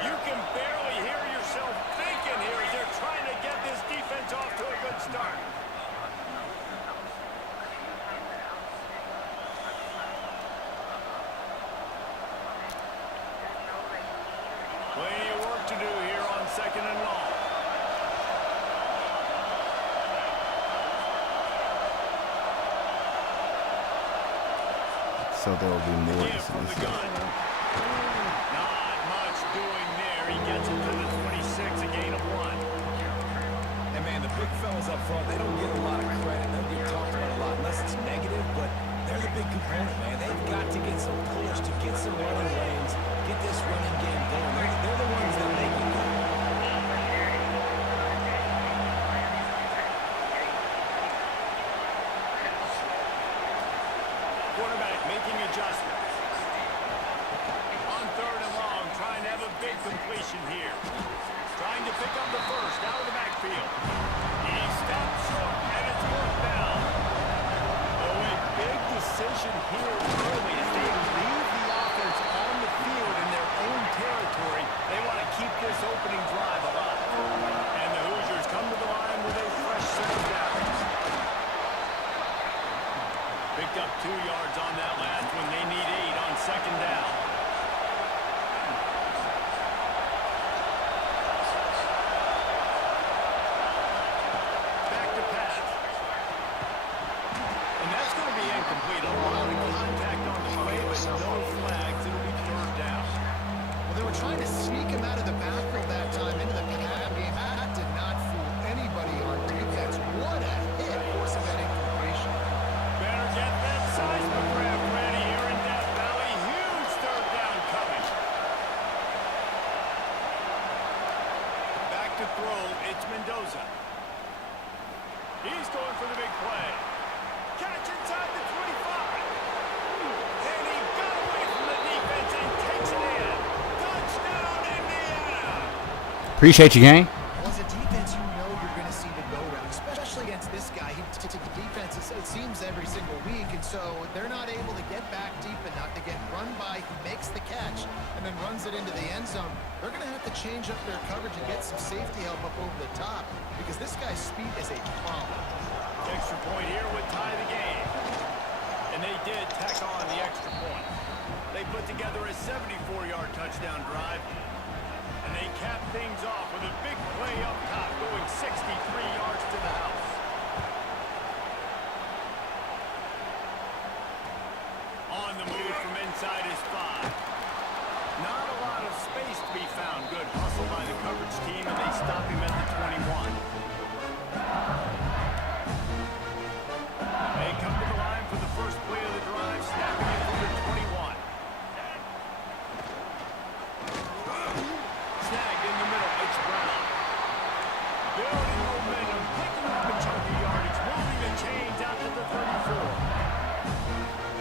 You can barely hear yourself thinking here as they're trying to get this defense off to a good start. Plenty of work to do here on 2nd and long. sure there will be more Give this from the season. gun. Not much doing there. He gets it to the 26, a gain of 1. And man, the big fellas up front, they don't get a lot of credit. They don't get talked about a lot unless it's negative, but they're the big component, man. They've got to get some push, to get some running lanes, get this running game going. They're the ones that make it go. Quarterback making adjustments. On 3rd and long, trying to have a big completion here. Trying to pick up the first out of the backfield. He stops short, and it's 4th down. Oh, a big decision here early as they leave the offense on the field in their own territory. They want to keep this opening drive alive. And the Hoosiers come to the line with a fresh set of downs. Picked up 2 yards on that last one. They need 8 on 2nd down. Back to pass. And that's going to be incomplete. A lot of contact on the play, but no flags. It'll be 3rd down. Well, they were trying to sneak him out of the backfield that time into the pass game. That did not fool anybody on defense. What a hit forcing that incompletion. Better get that seismograph ready here in Death Valley. Huge 3rd down coming. Back to throw. It's Mendoza. He's going for the big play. Catch inside the 25. And he got away from the defense and takes it in. Touchdown, Indiana. Appreciate you, gang. Well, as a defense, you know you're going to see the go-round, especially against this guy. He to the defense, it seems, every single week, and so they're not able to get back deep enough to get run by. He makes the catch and then runs it into the end zone. They're going to have to change up their coverage and get some safety help up over the top because this guy's speed is a problem. Extra point here would tie the game. And they did tack on the extra point. They put together a 74-yard touchdown drive. And they cap things off with a big play up top, going 63 yards to the house. On the move from inside his 5. Not a lot of space to be found. Good hustle by the coverage team, and they stop him at the 21. They come to the line for the first play of the drive, snapping it from the 21. Snagged in the middle, it's Brown. Building momentum, picking up a chunk of yardage, moving the chains out to the 34.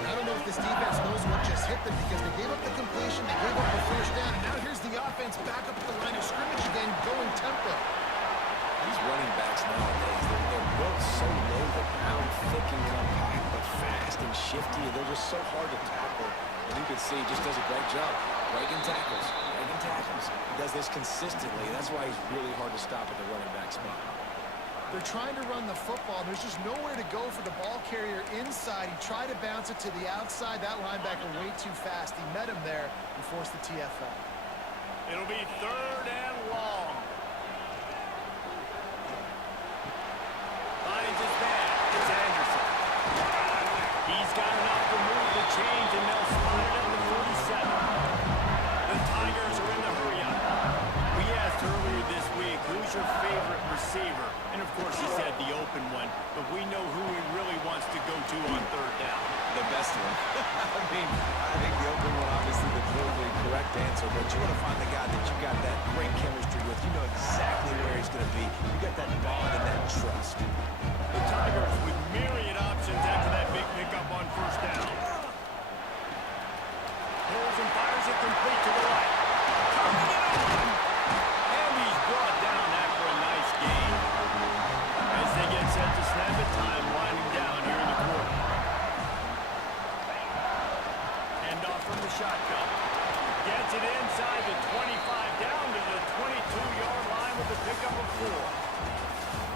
I don't know if this defense knows what just hit them because they gave up the completion, they gave up the first down, and now here's the offense back up to the line of scrimmage again, going tempo. These running backs nowadays, they're built so low the ground, thick and compact, but fast and shifty, and they're just so hard to tackle. And you can see he just does a great job breaking tackles, breaking tackles. He does this consistently, and that's why he's really hard to stop at the running back spot. They're trying to run the football. There's just nowhere to go for the ball carrier inside. He tried to bounce it to the outside. That linebacker way too fast. He met him there and forced the TFL. It'll be 3rd and long. Finds his man. It's Anderson. He's got enough to move the chains, and they'll slide it at the 47. The Tigers are in the hurry-up. We asked earlier this week, who's your favorite receiver? And, of course, he said the open one. But we know who he really wants to go to on 3rd down. The best one. I mean, I think the open one, obviously, the politically correct answer, but you want to find the guy that you got that great chemistry with. You know exactly where he's going to be. You got that bond and that trust. The Tigers with myriad options after that big pickup on 1st down. Pulls and fires it complete to the right. Coming in on. And he's brought down after a nice gain. As they get set to snap it, time winding down here in the quarter. Hand off from the shotgun. Gets it inside the 25, down to the 22-yard line with a pickup of 4.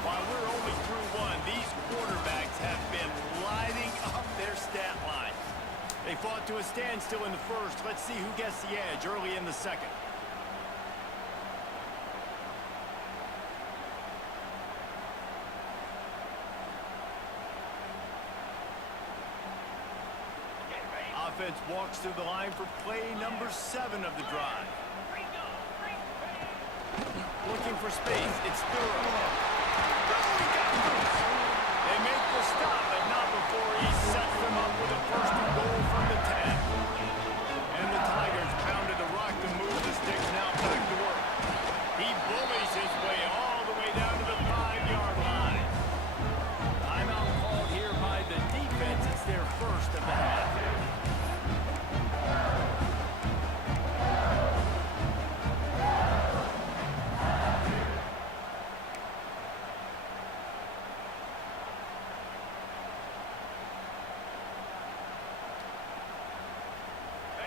While we're only through 1, these quarterbacks have been lighting up their stat line. They fought to a standstill in the first. Let's see who gets the edge early in the second. offense walks through the line for play number 7 of the drive. Looking for space. It's Thurow. They make the stop, but not before he sets them up with a first and goal from the 10. And the Tigers pounded the rock to move the sticks now back to work. He bullies his way all the way down to the 5-yard line. Timeout called here by the defense. It's their first of the half.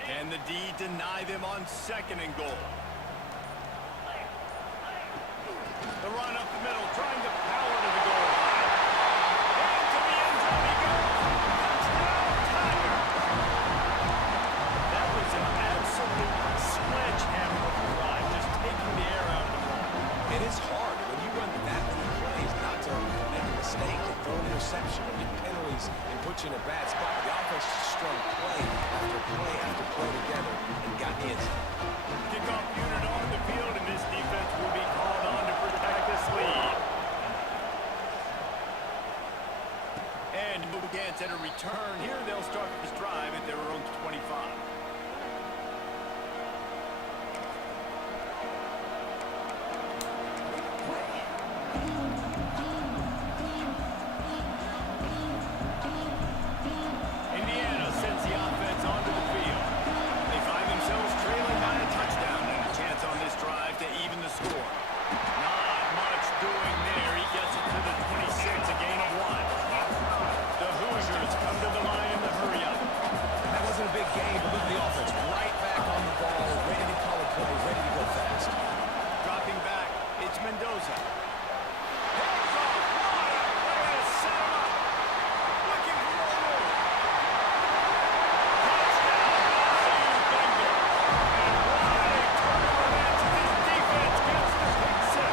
And the D deny them on 2nd and goal. The run up the middle, trying to power to the goal line. Into the end zone he goes. Touchdown, Tigers. That was an absolute sledgehammer of a drive, just taking the air out of the ball. It is hard when you run that many plays not to make a mistake and throw an interception or get penalties and put you in a bad spot. The offense just strung play after play after play together and got the end zone. Kickoff unit on the field, and this defense will be called on to protect this lead. And Bugans at a return. Here they'll start this drive at their own 25. Indiana sends the offense onto the field. They find themselves trailing by a touchdown and a chance on this drive to even the score. Not much doing there. He gets it to the 26, a gain of 1. The Hoosiers come to the line in the hurry up. That wasn't a big game, but look at the offense. Right back on the ball, ready to call a play, ready to go fast. Dropping back, it's Mendoza. Hands off, what a way to set him up. Looking for one more. Touchdown, Bayou Bengal. And what a turnaround as this defense gets the pick 6.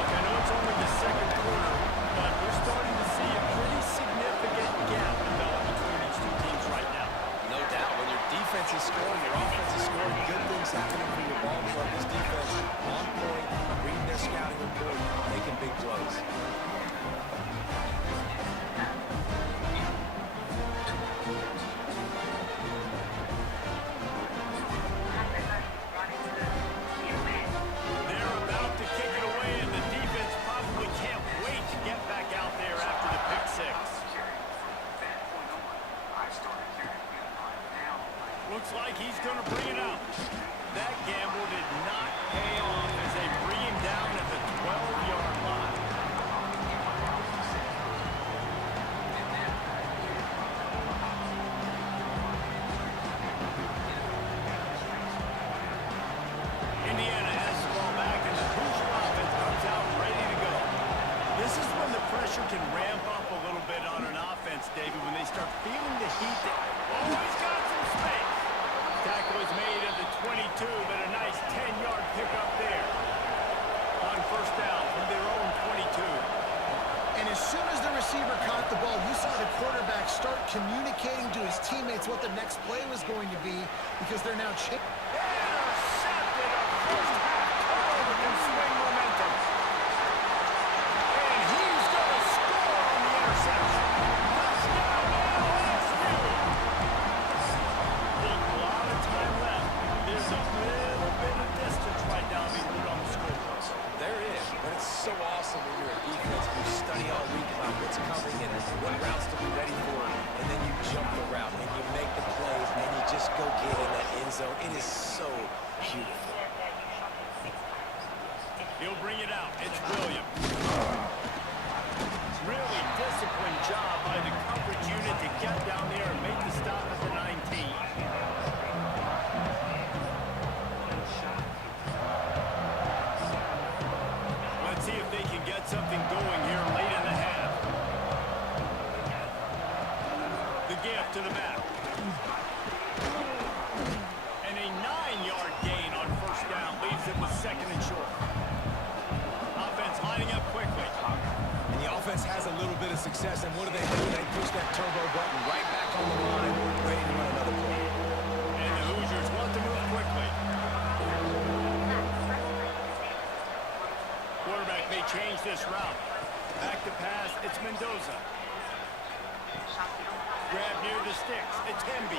Look, I know it's only the 2nd quarter, but we're starting to see a pretty significant gap develop between these two teams right now. No doubt, when your defense is scoring, your offense is scoring, good things happening for your ball club. This defense on point, reading their scouting report, making big plays. They're about to kick it away, and the defense probably can't wait to get back out there after the pick 6. Looks like he's going to bring it out. That gamble did not pay off as they bring him down at the 12-yard line. Indiana has the ball back, and the Hoosier offense comes out ready to go. This is when the pressure can ramp up a little bit on an offense, David, when they start feeling the heat. Always got some space. Tackle is made at the 22, but a nice 10-yard pickup there. On 1st down from their own 22. And as soon as the receiver caught the ball, you saw the quarterback start communicating to his teammates what the next play was going to be because they're now changing. Intercepted. A first half turnover can swing momentum. And he's going to score on the interception. Touchdown, LSU. Look, a lot of time left. There's a little bit of distance right now being put on the scoreboard. There is, but it's so awesome when you're a defense. You study all week about what's coming and what routes to be ready for, and then you jump the route and you make the plays and you just go get in that end zone. It is so beautiful. He'll bring it out. It's Williams. Really disciplined job by the coverage unit to get down there and make the stop at the 19. Let's see if they can get something going here late in the half. The gift to the back. And a 9-yard gain on 1st down leaves it with 2nd and short. Offense lining up quickly. And the offense has a little bit of success, and what do? They push that turbo button right back on the line, ready to run another play. And the Hoosiers want to move quickly. Quarterback may change this route. Back to pass, it's Mendoza. Grab near the sticks, it's Hemby.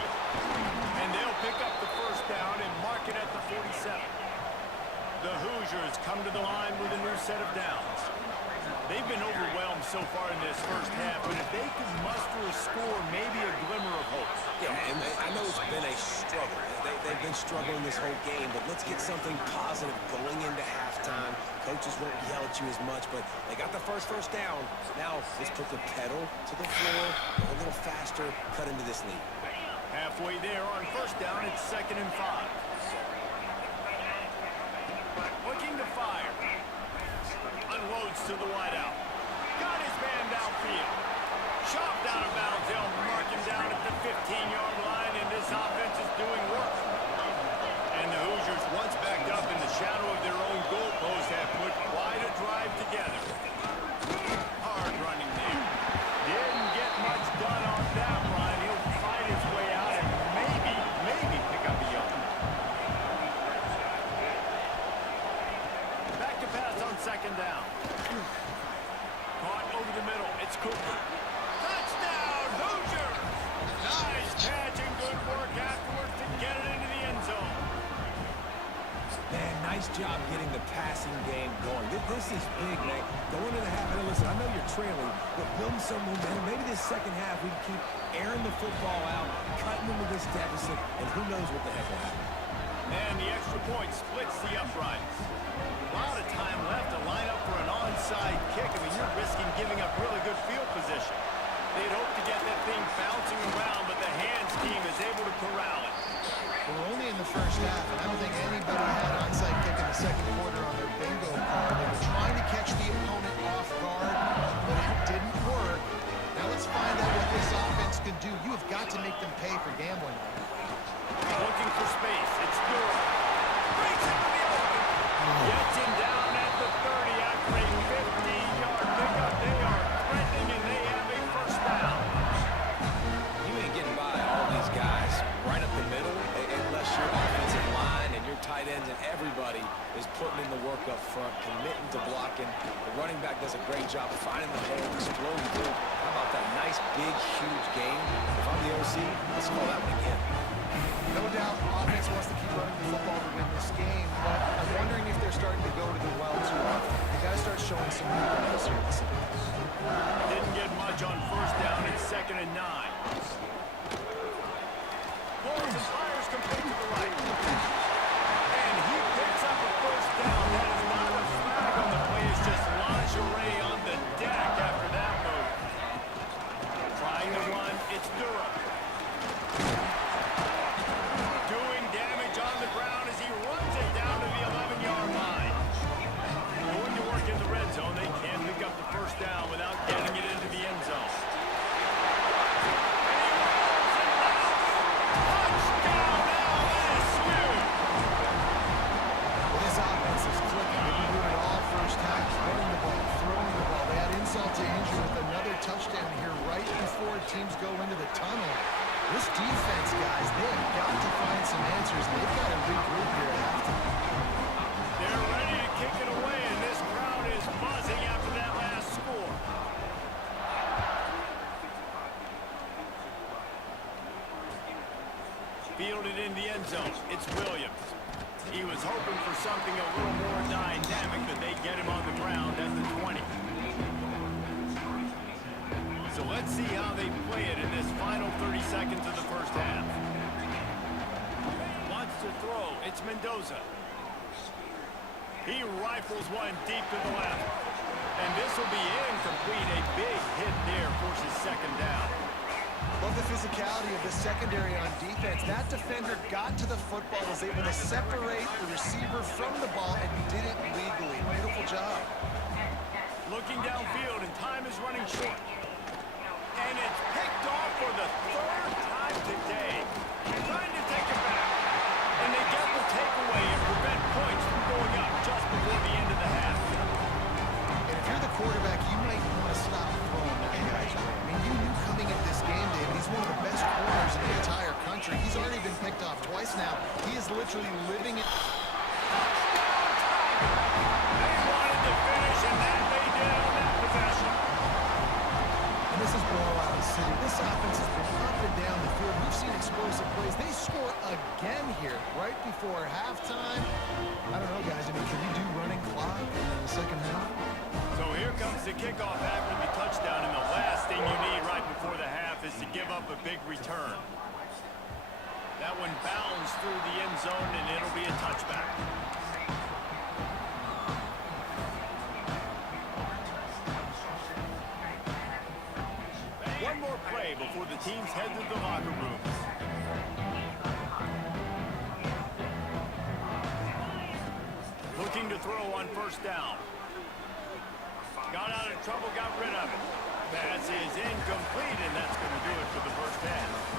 And they'll pick up the first down and mark it at the 47. The Hoosiers come to the line with a new set of downs. They've been overwhelmed so far in this first half, but if they can muster a score, maybe a glimmer of hope. Yeah, and I know it's been a struggle. They've been struggling this whole game, but let's get something positive going into halftime. Coaches won't yell at you as much, but they got the first down. Now, let's put the pedal to the floor, go a little faster, cut into this lead. Halfway there on first down, it's 2nd and 5. Looking to fire. Unloads to the wideout. Got his man downfield. Chopped out of bounds. They'll mark him down at the 15-yard line, and this offense is doing work. And the Hoosiers, once backed up in the shadow of their own goalpost, have put quite a drive together. Hard running there. Didn't get much done on that run. He'll fight his way out and maybe pick up a yard. Back to pass on 2nd down. Caught over the middle. It's Cooper. Touchdown, Hoosiers! Nice catch and good work afterwards to get it into the end zone. Man, nice job getting the passing game going. This is big, man. Going into the half, and listen, I know you're trailing, but building some momentum. Maybe this second half we can keep airing the football out, cutting into this deficit, and who knows what the heck will happen. And the extra point splits the uprights. A lot of time left to line up for an onside kick. I mean, you're risking giving up really good field position. They'd hope to get that thing bouncing around, but the hands team is able to corral it. We're only in the first half, and I don't think anybody had onside kick in the second quarter on their bingo card. They were trying to catch the opponent off guard, but it didn't work. Now let's find out what this offense can do. You have got to make them pay for gambling. Looking for space. It's Durham. Breaks into the open. Gets him down at the 30 after a 15-yard pickup. They are threatening, and they have a first down. You ain't getting by all these guys right up the middle unless your offensive line and your tight ends and everybody is putting in the work up front, committing to blocking. The running back does a great job finding the hole, exploding through. How about that nice, big, huge game? If I'm the OC, let's call that one again. No doubt offense wants to keep running the football to win this game, but I'm wondering if they're starting to go to the well too often. They got to start showing some weakness here. Didn't get much on first down. It's 2nd and 9. Pulls and fires complete to the right. And he picks up a first down. That is not a flag on the play. It's just lingerie on the deck after that move. Trying to run. It's Durham. Doing damage on the ground as he runs it down to the 11-yard line. Going to work in the red zone. They can't pick up the first down without getting it into the end zone. Touchdown, LSU! Well, this offense is clicking. They've been doing it all first half, running the ball, throwing the ball. They had insult to injury with another touchdown here right before teams go into the tunnel. This defense, guys, they have got to find some answers. They've got to regroup here at halftime. They're ready to kick it away, and this crowd is buzzing after that last score. Fielded in the end zone. It's Williams. He was hoping for something a little more dynamic, but they get him on the ground at the 20. So let's see how they play it in this final 30 seconds of the first half. Wants to throw. It's Mendoza. He rifles one deep to the left. And this will be incomplete. A big hit there forces 2nd down. Love the physicality of the secondary on defense. That defender got to the football, was able to separate the receiver from the ball, and did it legally. Beautiful job. Looking downfield, and time is running short. And it's picked off for the 3rd time today. Trying to take it back. And they get the takeaway and prevent points from going up just before the end of the half. And if you're the quarterback, you might want to stop throwing that guy's way. I mean, you knew coming into this game, David, he's one of the best minutes now. He is literally living it. They wanted to finish, and that they did on that possession. And this is blowout city. This offense has been up and down the field. We've seen explosive plays. They score again here right before halftime. I don't know, guys. I mean, can we do running clock in the second half? So here comes the kickoff after the touchdown, and the last thing you need right before the half is to give up a big return. That one bounds through the end zone, and it'll be a touchback. One more play before the teams head to the locker rooms. Looking to throw on first down. Got out of trouble, got rid of it. Pass is incomplete, and that's going to do it for the first half.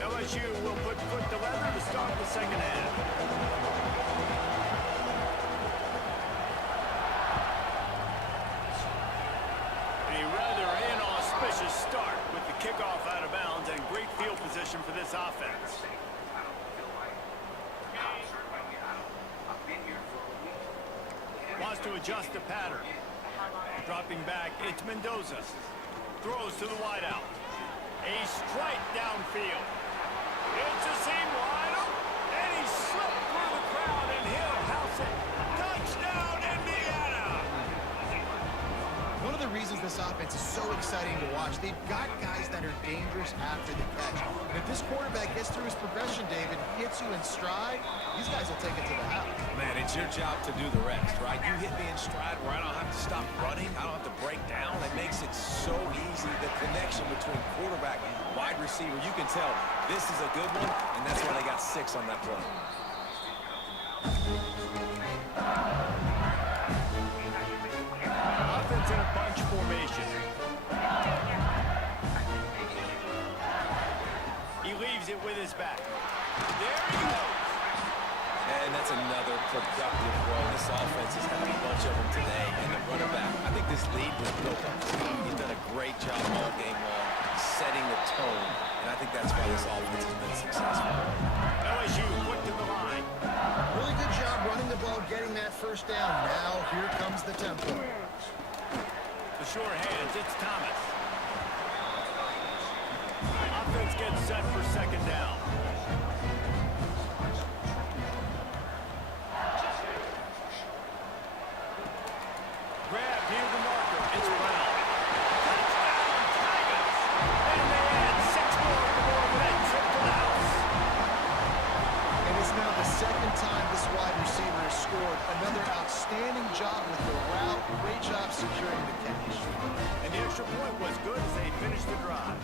LSU will put foot to leather to start the second half. A rather inauspicious start with the kickoff out of bounds and great field position for this offense. Wants to adjust the pattern. Dropping back, it's Mendoza. Throws to the wideout. A strike downfield. It's a seam wide open, and he slipped through the crowd, and he'll house it. Touchdown, Indiana! One of the reasons this offense is so exciting to watch, they've got guys that are dangerous after the catch. And if this quarterback gets through his progression, David, hits you in stride, these guys will take it to the house. Man, it's your job to do the rest, right? You hit me in stride where I don't have to stop running. I don't have to break down. It makes it so easy. The connection between quarterback and wide receiver, you can tell this is a good one, and that's why they got 6 on that play. Offense in a bunch formation. He leaves it with his back. There he goes. And that's another productive throw. This offense has had a bunch of them today. And the running back, I think this lead was built up. He's done a great job all game long, setting the tone. And I think that's why this offense has been successful. LSU put to the line. Really good job running the ball, getting that first down. Now, here comes the tempo. The sure hands, it's Thomas. Offense gets set for second down. Grab near the marker, it's Brown. Touchdown, Tigers! And they add 6 more to the board with that trip to the house. And it's now the second time this wide receiver has scored. Another outstanding job with the route. Great job securing the catch. And the extra point was good as they finished the drive.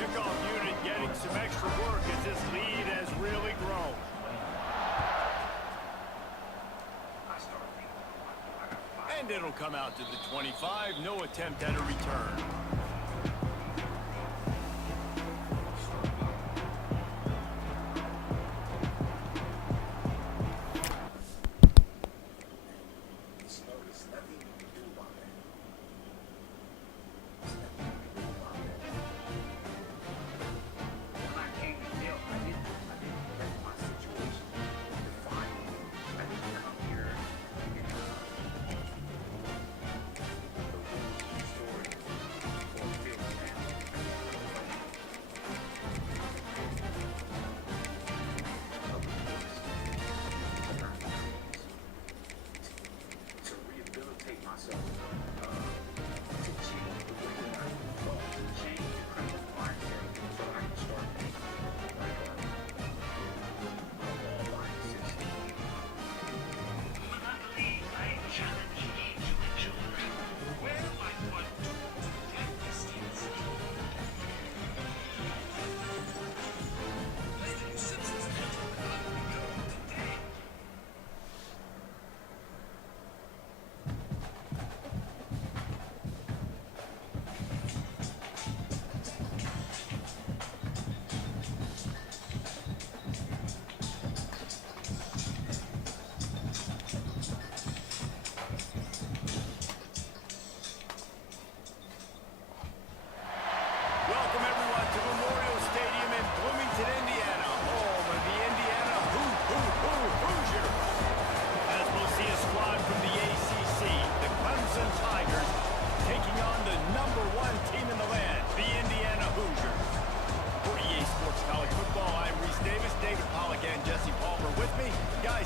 Kickoff unit getting some extra work as this lead has really grown. And it'll come out to the 25. No attempt at a return.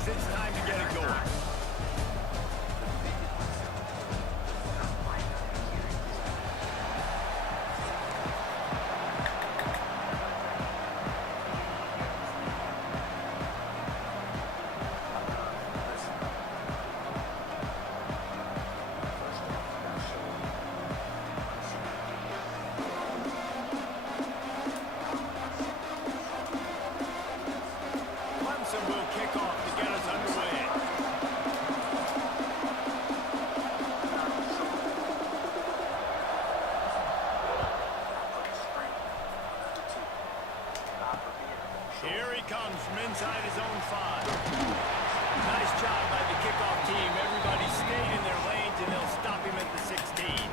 guys, it's time to get it going. Clemson will kick off to get us underway. Here he comes from inside his own 5. Nice job by the kickoff team. Everybody stayed in their lanes, and they'll stop him at the 16.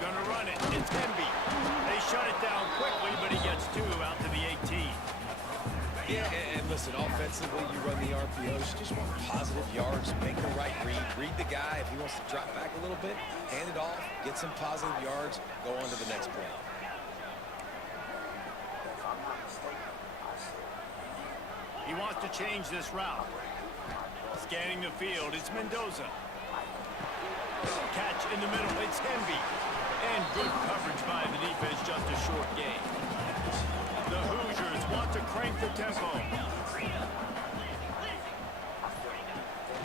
Gonna run it. It's Hemby. They shut it down quickly, but he gets 2 out to the 18. Yeah, and listen, offensively, you run the RPOs, you just want positive yards, make the right read the guy. If he wants to drop back a little bit, hand it off, get some positive yards, go on to the next play. He wants to change this route. Scanning the field, it's Mendoza. Catch in the middle, it's Hemby. And good coverage by the defense, just a short gain. The Hoosiers want to crank the tempo.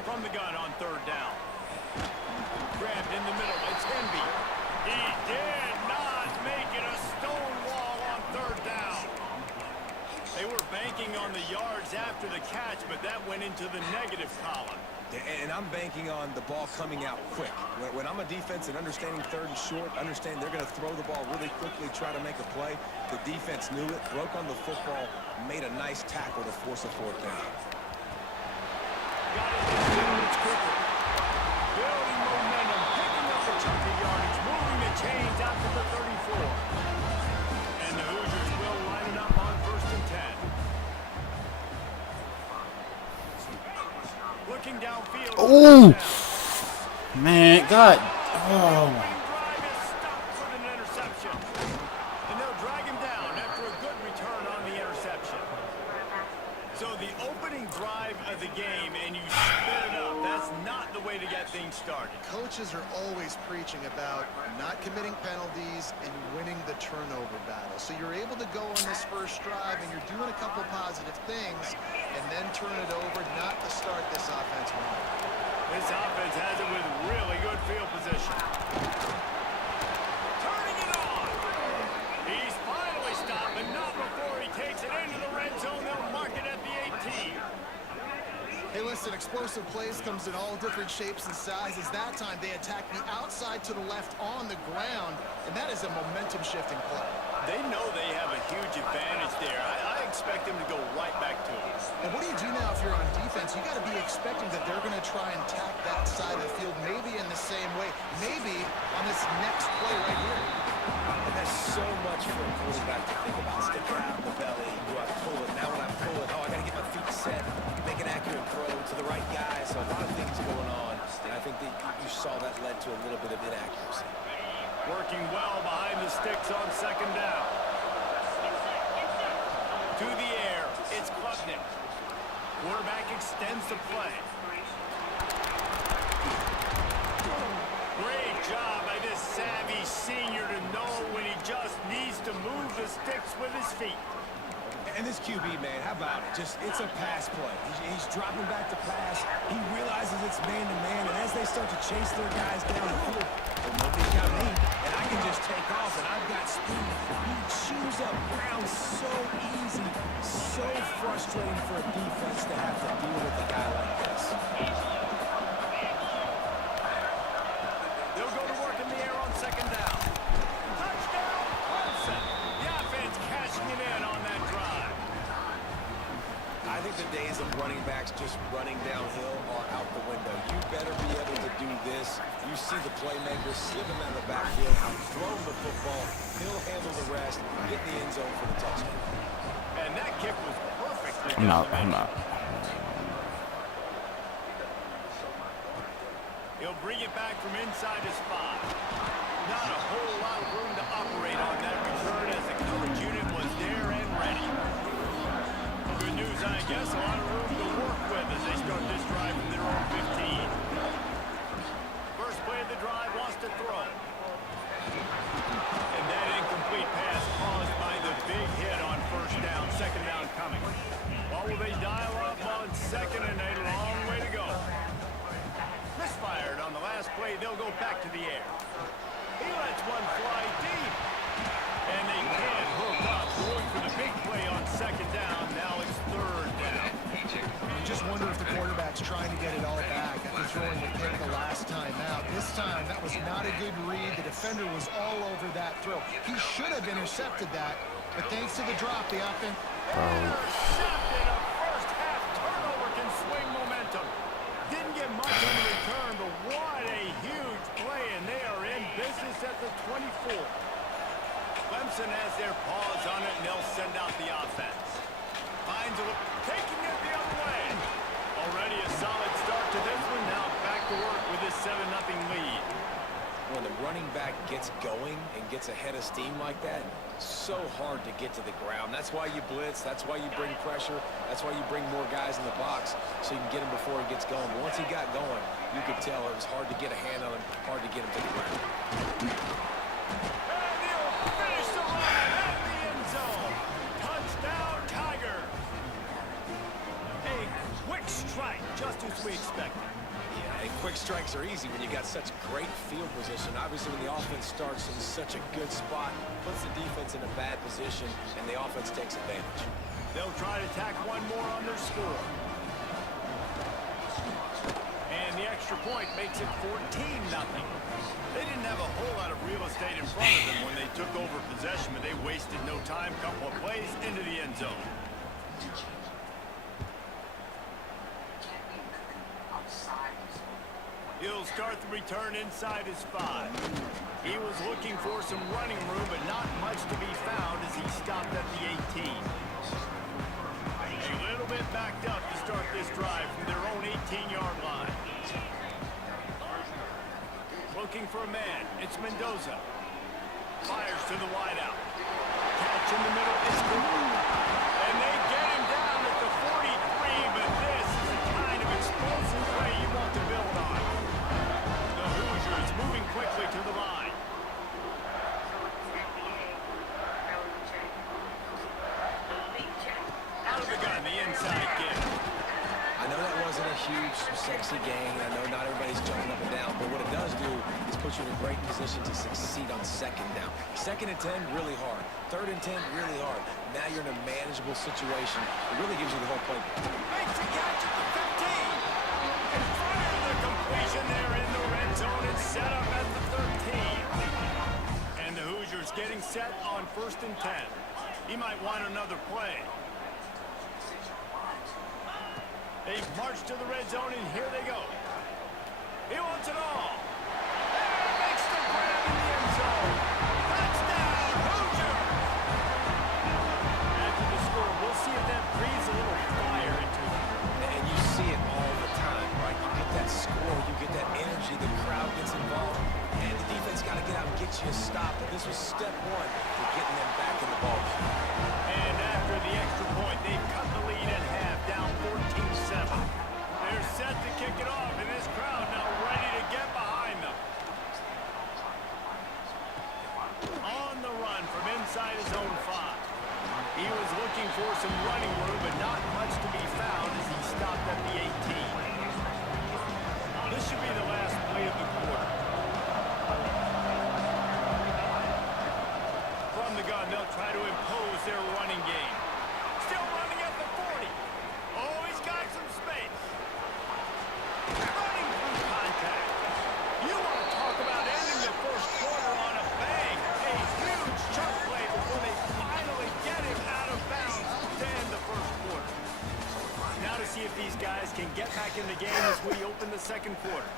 From the gun on 3rd down. Grabbed in the middle, it's Hemby. He did not make it a stone wall on 3rd down. They were banking on the yards after the catch, but that went into the negative column. And I'm banking on the ball coming out quick. When I'm a defense and understanding 3rd and short, understand they're going to throw the ball really quickly, try to make a play. The defense knew it, broke on the football, made a nice tackle to force a 4th down. Got it in, it's quicker. Building momentum, picking up a chunk of yardage, moving the chains out to the 34. And the Hoosiers will line it up on 1st and 10. Looking downfield. Oh, man, God. Oh. Drive is stopped with an interception. And they'll drag him down after a good return on the interception. So the opening drive of the game, and you spit it up. That's not the way to get things started. Coaches are always preaching about not committing penalties and winning the turnover battle. So you're able to go on this first drive, and you're doing a couple positive things, and then turn it over, not to start this offense well. This offense has it with really good field position. Turning it on. He's finally stopped, but not before he takes it into the red zone. They'll mark it at the 18. Hey, listen, explosive plays comes in all different shapes and sizes. That time, they attack the outside to the left on the ground, and that is a momentum-shifting play. They know they have a huge advantage there. I expect them to go right back to it. And what do you do now if you're on defense? You got to be expecting that they're going to try and tack that side of the field, maybe in the same way, maybe on this next play right here. And that's so much for a quarterback to think about. Stick it out in the belly. Do I pull it? Now when I pull it, oh, I got to get my feet set. Make an accurate throw to the right guy. So a lot of things going on. And I think that you saw that led to a little bit of inaccuracy. Working well behind the sticks on 2nd down. To the air, it's Klubnik. Quarterback extends the play. Great job by this savvy senior to know when he just needs to move the sticks with his feet. And this QB, man, how about it? It's a pass play. He's dropping back to pass. He realizes it's man-to-man, and as they start to chase their guys down the field, well, nobody's got me, and I can just take off, and I've got speed. He chews up ground so easy, so frustrating for a defense to have to deal with a guy like this. They'll go to work in the air on 2nd down. Touchdown, Clemson. The offense cashing it in on that drive. I think the days of running backs just running downhill are out the window. You better be able to do this. You see the playmakers slipping out of the backfield, ball. He'll handle the rest, get in the end zone for the touchdown. And that kick was perfectly I'm not. He'll bring it back from inside his 5. Not a whole lot of room to operate on that return as the coverage unit was there and ready. Good news, I guess, a lot of room to work with as they start this drive from their own 15. First play of the drive wants to throw. And that incomplete pass caused by the big hit on first down, second down coming. What will they dial up on second and a long way to go? Misfired on the last play, they'll go back to the air. He lets one fly deep. And they can hook up, going for the big play on second down. Now it's third down. You just wonder if the quarterback's trying to get it all back after throwing the pick the last time out. This time, that was not a good read. The defender was all over that throw. He should have intercepted that, but thanks to the drop, the offense... Intercepted. A first half turnover can swing momentum. Didn't get much on the return, but what a huge play, and they are in business at the 24. Clemson has their paws on it, and they'll send out the offense. Finds it, taking it the other way. Already a solid start to this one. Now back to work with this 7-0 lead. When the running back gets going and gets ahead of steam like that, so hard to get to the ground. That's why you blitz. That's why you bring pressure. That's why you bring more guys in the box so you can get him before he gets going. But once he got going, you could tell it was hard to get a hand on him, hard to get him to the ground. And he'll finish the run at the end zone. Touchdown, Tiger. A quick strike, just as we expected. Yeah, and quick strikes are easy when you got such great field position. Obviously, when the offense starts in such a good spot, puts the defense in a bad position, and the offense takes advantage. They'll try to tack one more on their score. And the extra point makes it 14-0. They didn't have a whole lot of real estate in front of them when they took over possession, but they wasted no time. Couple of plays into the end zone. He'll start the return inside his 5. He was looking for some running room, but not much to be found as he stopped at the 18. A little bit backed up to start this drive from their own 18-yard line. Looking for a man. It's Mendoza. Fires to the wideout. Catch in the middle is good. And they get him down at the 43, but this is the kind of explosive play you want to build on. The Hoosiers moving quickly to the line. Out of the gun, the inside give. I know that wasn't a huge, sexy game. I know not everybody's jumping up and down, but what it does do is put you in a great position to succeed on second down. Second and 10, really hard. Third and 10, really hard. Now you're in a manageable situation. It really gives you the whole play. Makes the catch at the 15. And fire the completion there in the red zone. It's set up at the 13. And the Hoosiers getting set on first and 10. He might want another play. They've marched to the red zone, and here they go. He wants it all. And makes the grab in the end zone. Touchdown, Hoosier! After the score, we'll see if that breathes a little fire into it. And you see it all the time, right? You get that score, you get that energy, the crowd gets involved, and the defense got to get out and get you a stop. But this was step one to getting them back in the ball. And after the extra point, they've cut the lead in half, down 14-7. They're set to kick it off, and this crowd now ready to get behind them. On the run from inside his own 5. He was looking for some running room, but not much to be found as he stopped at the 18. This should be the last play of the quarter. From the gun, they'll try to impose their running game. Still running at the 40. Oh, he's got some space. Running through contact. You want to talk about ending the first quarter on a bang. A huge chunk play before they finally get him out of bounds to end the first quarter. Now to see if these guys can get back in the game as we open the second quarter.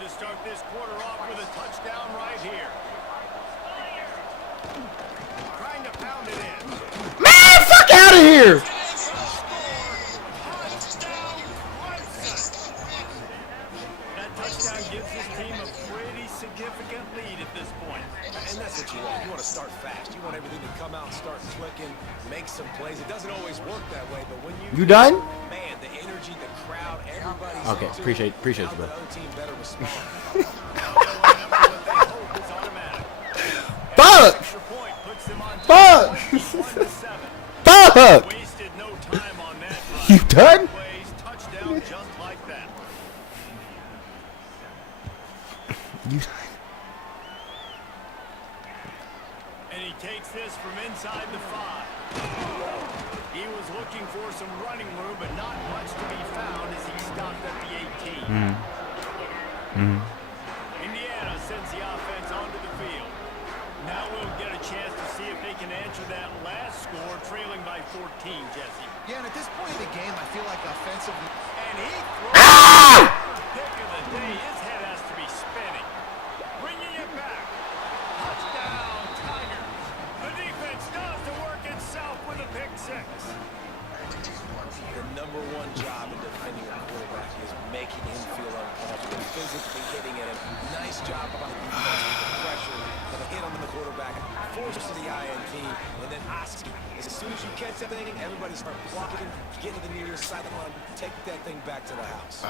to start this quarter off with a touchdown right here. Trying to pound it in. Man, fuck out of here! That touchdown gives his team a pretty significant lead at this point. And that's what you want. You want to start fast. You want everything to come out and start clicking, make some plays. It doesn't always work that way, but when you done? Man, the energy, the crowd, everybody's Okay, into appreciate it. you, Now bro. the other team better respond. Fuck! Extra point puts them on Fuck! 21-7. Fuck! Wasted no time on that drive. You done? Plays, touchdown just like that. You. And he takes this from inside the 5. He was looking for some running room, but not much to be found as he stopped at the 18. Indiana sends the offense onto the field. Now we'll get a chance to see if they can answer that last score, trailing by 14, Jesse. Yeah, and at this point in the game, I feel like offensively... And he throws pick of the day. His head has to be spinning. Bringing it back. Touchdown, Tigers. The defense does the work itself with a pick 6. The number one job in defending a quarterback is making him feel uncomfortable, physically hitting at him. Nice job by the defense with the pressure of a hit on the quarterback, force to the INT, and then Oski. As soon as you catch that thing, everybody start blocking, get to the near side of the line, take that thing back to the house.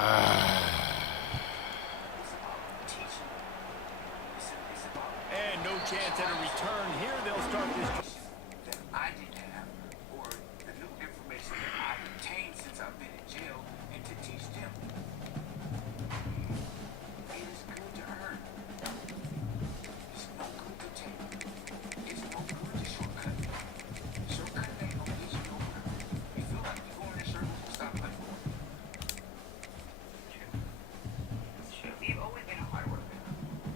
And no chance at a return here. They'll start this. That I didn't have, or the new information that I've obtained since I've been in jail, and to teach them. It is good to earn. It's no good to take. It's no good to shortcut. Shortcut ain't gonna get you nowhere. You feel like you're going in circles and stop like that. True. You've always been a hard worker.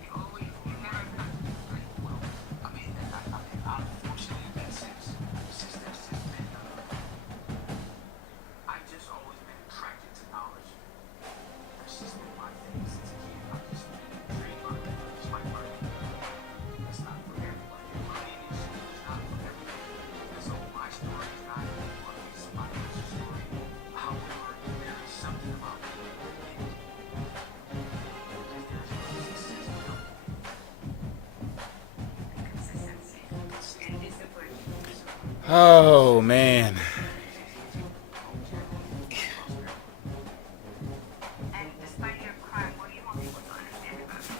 You've always, you've never done well. I mean, I'm fortunate in that sense. Since then, I've just always been attracted to knowledge. That's just been my thing since a kid. I've just been intrigued by it. Just like learning. That's not for everybody. Learning is not for everybody. And so my story is not everybody's story. However, there is something about it. Oh man. And despite your crime, what do you want people to understand about you?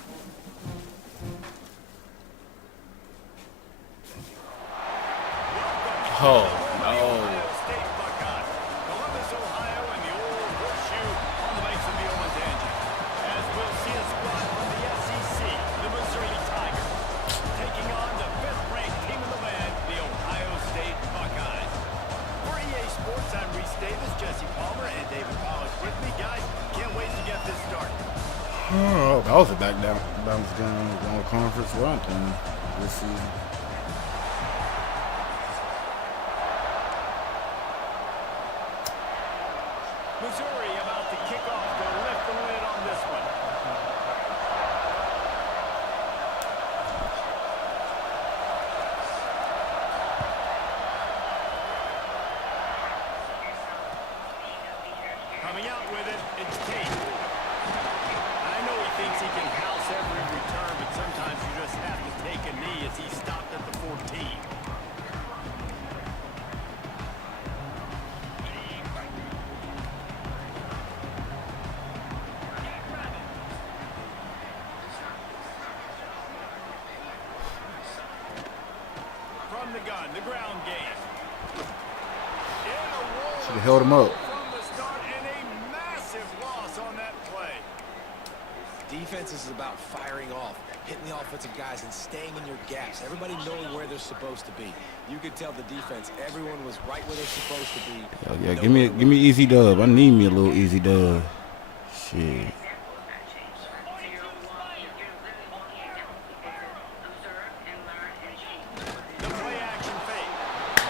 Oh Ohio State Buckeyes. Columbus, Ohio, and the old horseshoe on the banks of the Olentangy. As we'll see a squad from the SEC, the Missouri Tigers, taking on the 5th-ranked team in the land, the Ohio State Buckeyes. For EA Sports, I'm Reese Davis, Jesse Palmer, and David Polish with me. Guys, can't wait to get this started. Oh, that was a back down. That was going to conference run this season. Missouri about to kick off to lift the lid on this one. Coming out with it, it's Tate. I know he thinks he can house every return, but sometimes you just have to take a knee as he stopped at the 14. From the gun, the ground game. Should have held him up. From the start, and a massive loss on that play. Defense is about firing off, hitting the offensive guys, and staying in your gaps. Everybody knowing where they're supposed to be. You could tell the defense, everyone was right where they're supposed to be. Hell yeah, give me easy dub. I need me a little easy dub. Shit. The play action fake.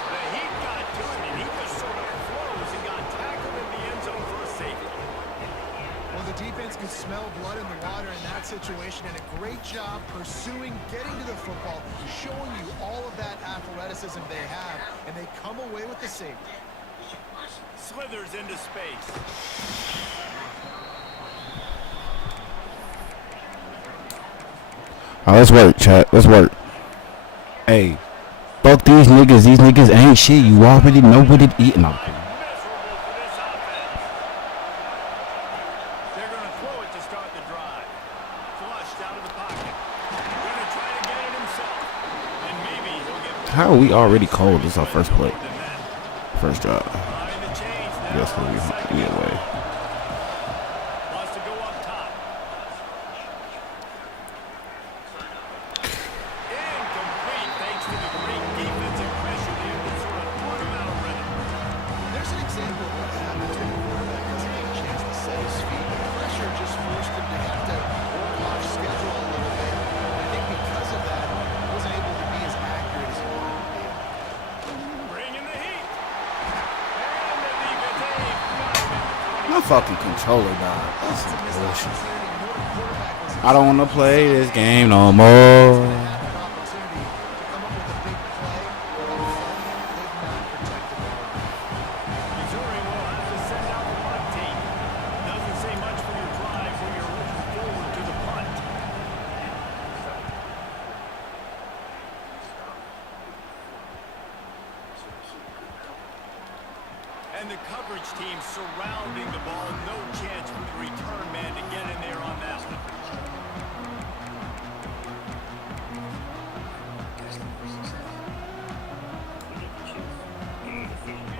The Heat got to him, and he just sort of froze and got tackled in the end zone for a safety. Well, the defense defense can smell blood in the water in that situation, and a great job pursuing, getting to the football, showing you all of that athleticism they have, and they come away with the safety. Slithers into space. All right, let's work, chat. Let's work. Hey, fuck these niggas. These niggas ain't shit. You already know what it is. No. They're going to throw it to start the drive. Flushed out of the pocket. Going to try to get it himself. And maybe he'll get back. How are we already cold? This is our first play. First drive. Yes, we away. Wants to go up top. Incomplete thanks to the great defensive pressure there that sort of put him out of rhythm. There's an example of what happens when a quarterback doesn't have a chance to set his feet. The pressure just forced him to have to work off schedule a little bit. And I think because of that, he wasn't able to be as accurate as he wanted to be. Bringing the heat. And the defense got him at the 20. My fucking controller died. That's some bullshit. I don't want to play this game no more. Missouri will have to send out the punt team. Doesn't say much for your drive when you're looking forward to the punt. And the coverage team surrounding the ball. No chance for the return man to get in there on that one.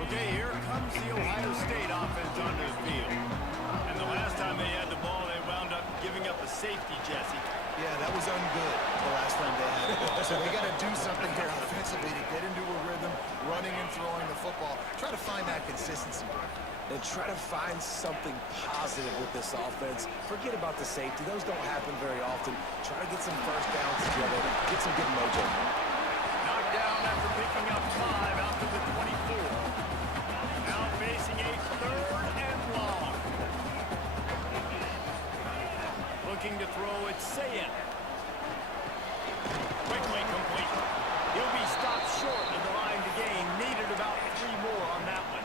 Okay, here comes the Ohio State offense onto the field. And the last time they had the ball, they wound up giving up a safety, Jesse. Yeah, that was ungood the last time they had it. So they got to do something here offensively to get into a rhythm, running and throwing the football. Try to find that consistency. And try to find something positive with this offense. Forget about the safety. Those don't happen very often. Try to get some first downs together. Get some good mojo. Knocked down after picking up 5 out to the 24. Now facing a 3rd and long. Looking to throw it, Sayin. Quickly complete. He'll be stopped short of the line to gain. Needed about 3 more on that one.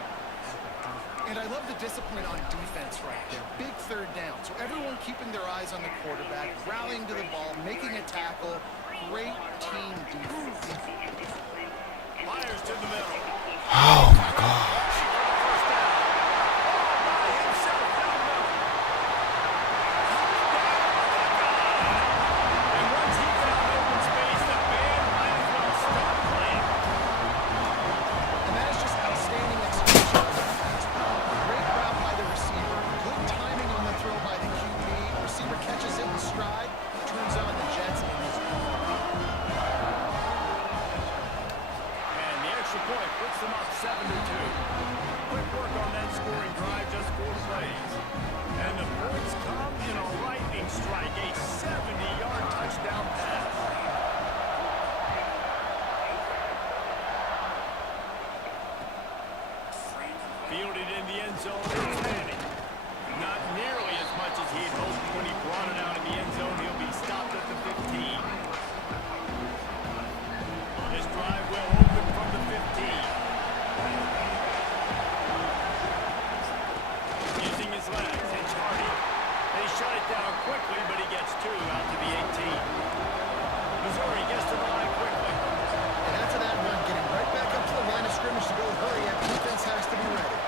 And I love the discipline on defense right there. Big 3rd down. So everyone keeping their eyes on the quarterback, rallying to the ball, making a tackle. Great team defense. Fires to the middle. Oh my gosh. And once he found open space, the band might as well stop playing. And that is just outstanding execution on that pass. Great route by the receiver. Good timing on the throw by the QB. Receiver catches it in stride, turns on the Jets, and he's And the extra point puts them up 7-2. Quick work on that scoring drive, just 4 plays. And the points come in a lightning strike, a 70-yard touchdown pass. Fielded in the end zone, it's Manning. Not nearly as much as he'd hoped when he brought it out of the end zone. He'll be stopped at the 15. This drive will open from the 15. Using his legs, it's Hardy. They shut it down quickly, but he gets 2 out to the 18. Missouri gets to the line quickly. And after that run, getting right back up to the line of scrimmage to go hurry up. Defense has to be ready.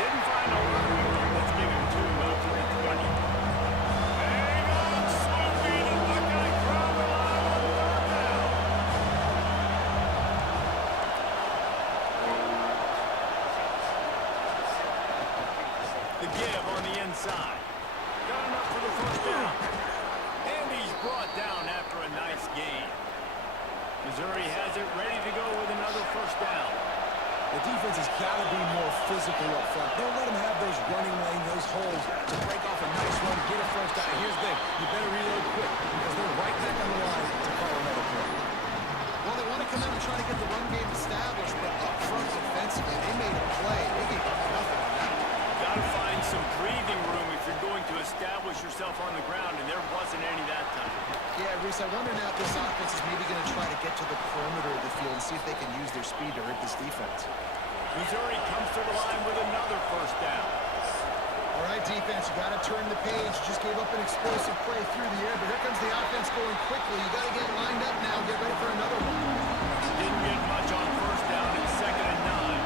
Didn't find a lot of room. Let's give him 2 out to the 20. Hang on, Snoopy, the Buckeye crowd alive on 3rd down. The give on the inside. Got enough for the 1st down. And he's brought down after a nice gain. Missouri has it ready to go with another 1st down. The defense has got to be more physical up front. Don't let them have those running lanes, those holes to break off a nice run, get a 1st down. Here's the thing. You better reload quick because they're right back on the line to call another play. Well, they want to come out and try to get the run game established, but up front defensively, they made a play. They gave up nothing on that. got to find some breathing room if you're going to establish yourself on the ground, and there wasn't any that time. Yeah, Reese, I wonder now if this offense is maybe going to try to get to the perimeter of the field and see if they can use their speed to hurt this defense. Missouri comes to the line with another first down. All right, defense, you got to turn the page. You just gave up an explosive play through the air, but here comes the offense going quickly. You got to get lined up now. Get ready for another one. Didn't get much on first down in 2nd and 9.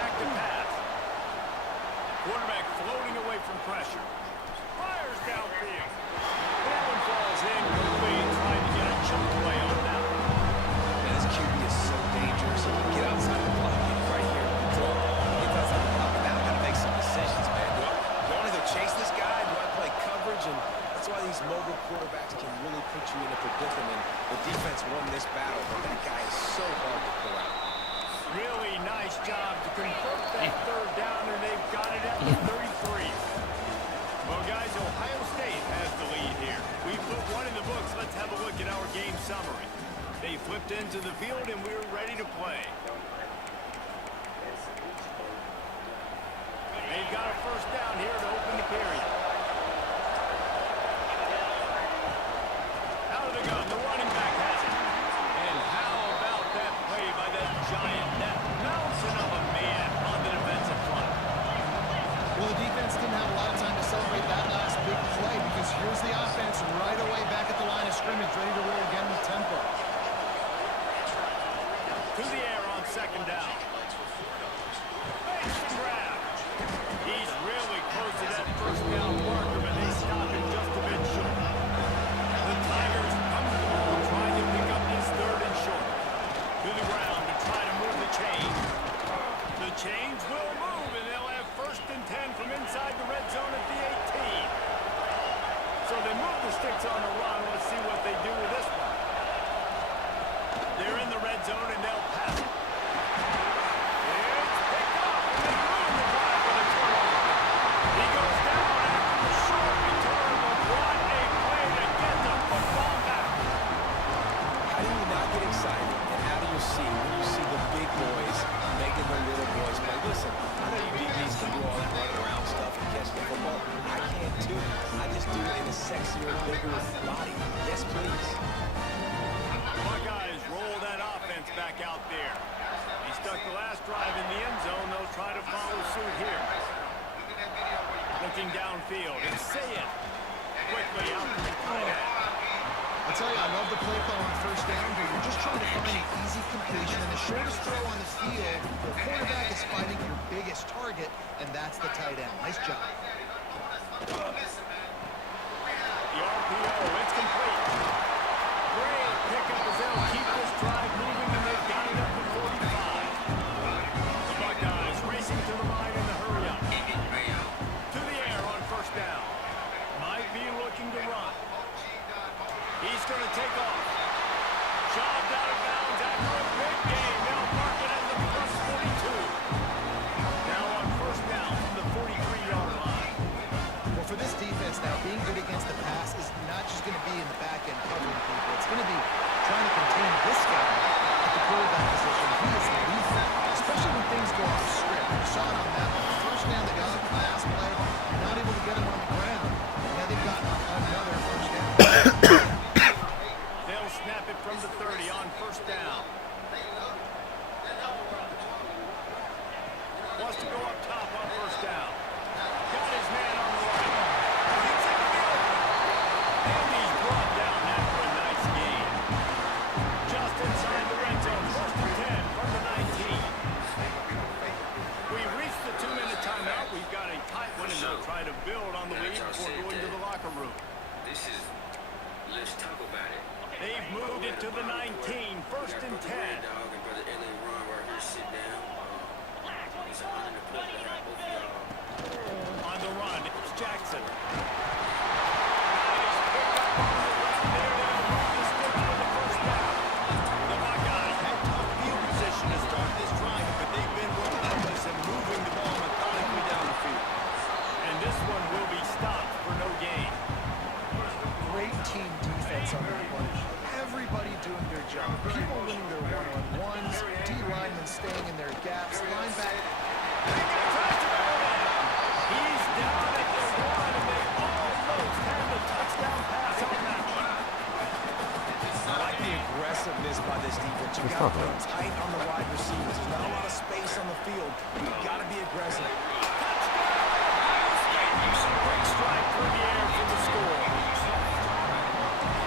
Back to pass. Quarterback floating away from pressure. Fires downfield. That one falls in quickly, trying to get a chunk play on that one. Man, this QB is so dangerous. Get outside the block. Get right here. Control. Get outside the block. Now I got to make some decisions, man. Do I want to go chase this guy? Do I play coverage? And that's why these mobile quarterbacks can really put you in a predicament. The defense won this battle, but that guy is so hard to pull out. Really nice job to convert that third down, and they've got it at the 33. Well, guys, Ohio State has the lead here. We put one in the books. Let's have a look at our game summary. They flipped into the field, and we're ready to play. They've got a first down here to open the period. Out of the gun, the running back has it. And how about that play by that giant, that mountain of a man on the defensive front? Well, the defense didn't have a lot of time to celebrate that last big play because here's the offense right away back at the line of scrimmage, ready to roll again with tempo. To the air on 2nd down. Fakes the grab. He's really close to that first down marker, but they stop him just a bit short. The Tigers come to the ball, trying to pick up this 3rd and short. To the ground to try to move the chain. The chains will move, and they'll have 1st and 10 from inside the red zone at the 18. So they move the sticks on the run. Let's see what they do with this one. They're in the red zone, and they'll pass it. It's picked up, and they move the drive with a turnover. He goes down after the short return, but what a play to get the football back. How do you not get excited? And how do you see when you see the big boys making the little boys play? Listen, I know you DBs can do all that running around stuff and catch the football. I can't too. I just do it in a sexier, bigger body. Yes, please. Buckeyes roll that offense back out there. He stuck the last drive in the end zone. They'll try to follow suit here. Looking downfield. It's Sayed. Quickly out to the tight end. I tell you, I love the play call on first down, but you're just trying to find an easy completion, and the shortest throw on the field, the quarterback is fighting your biggest target, and that's the tight end. Nice job. The RPO, it's complete. Great pickup as they'll keep this drive moving, and they've got it up to 45. The Buckeyes racing to the line in the hurry-up. To the air on first down. Might be looking to run. He's going to take off. Shoved out of bounds after a big game. They'll mark it at the plus 42. Now on first down from the 43-yard line. Well, for this defense now, being good against the pass is not just going to be in the back end covering people. It's going to be trying to contain this guy at the quarterback position. He is lethal, especially when things go off script. You saw it on that one. First down, they got the pass play. Not able to get him on the ground. Now they've got another first down. They'll snap it from the 30 on first down. Wants to go up top on first down. Got his man on the line. Gets it to the open. And he's brought down after a nice gain. Just inside the red zone. 1st and 10 from the 19. We reached the 2-minute timeout. We've got a tight one, and they'll try to build on the lead before going to the locker room. Let's talk about it. They've moved it to the 19. 1st and 10. On the run, it's Jackson. Nice pickup on the run there. They'll move the stick for the first down. The Buckeyes had tough field position to start this drive, but they've been relentless in moving the ball methodically down the field. And this one will be stopped for no gain. Great team defense on that one. Everybody doing their job. People winning their one-on-ones, D linemen staying in their gaps, linebackers tight on the wide receivers. There's not a lot of space on the field. You've got to be aggressive. Break strike through the air for the score.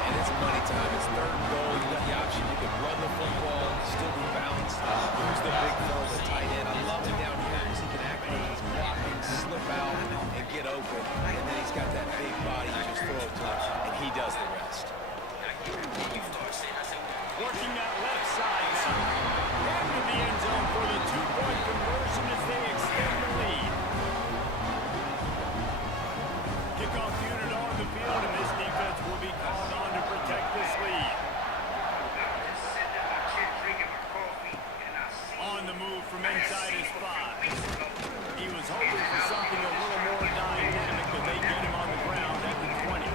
And it's money time. It's 3rd and goal. You got the option. You can run the football, still be balanced. Use the big fella, the tight end. I love it down here because he can act like he's blocking, slip out, and get open. And then he's got that big body. You just throw it to him, and he does the rest. Working that left side now. Into the end zone for the 2-point conversion as they extend the lead. Kickoff unit on the field, and this defense will be called on to protect this lead. On the move from inside his 5. He was hoping for something a little more dynamic, but they get him on the ground at the 20.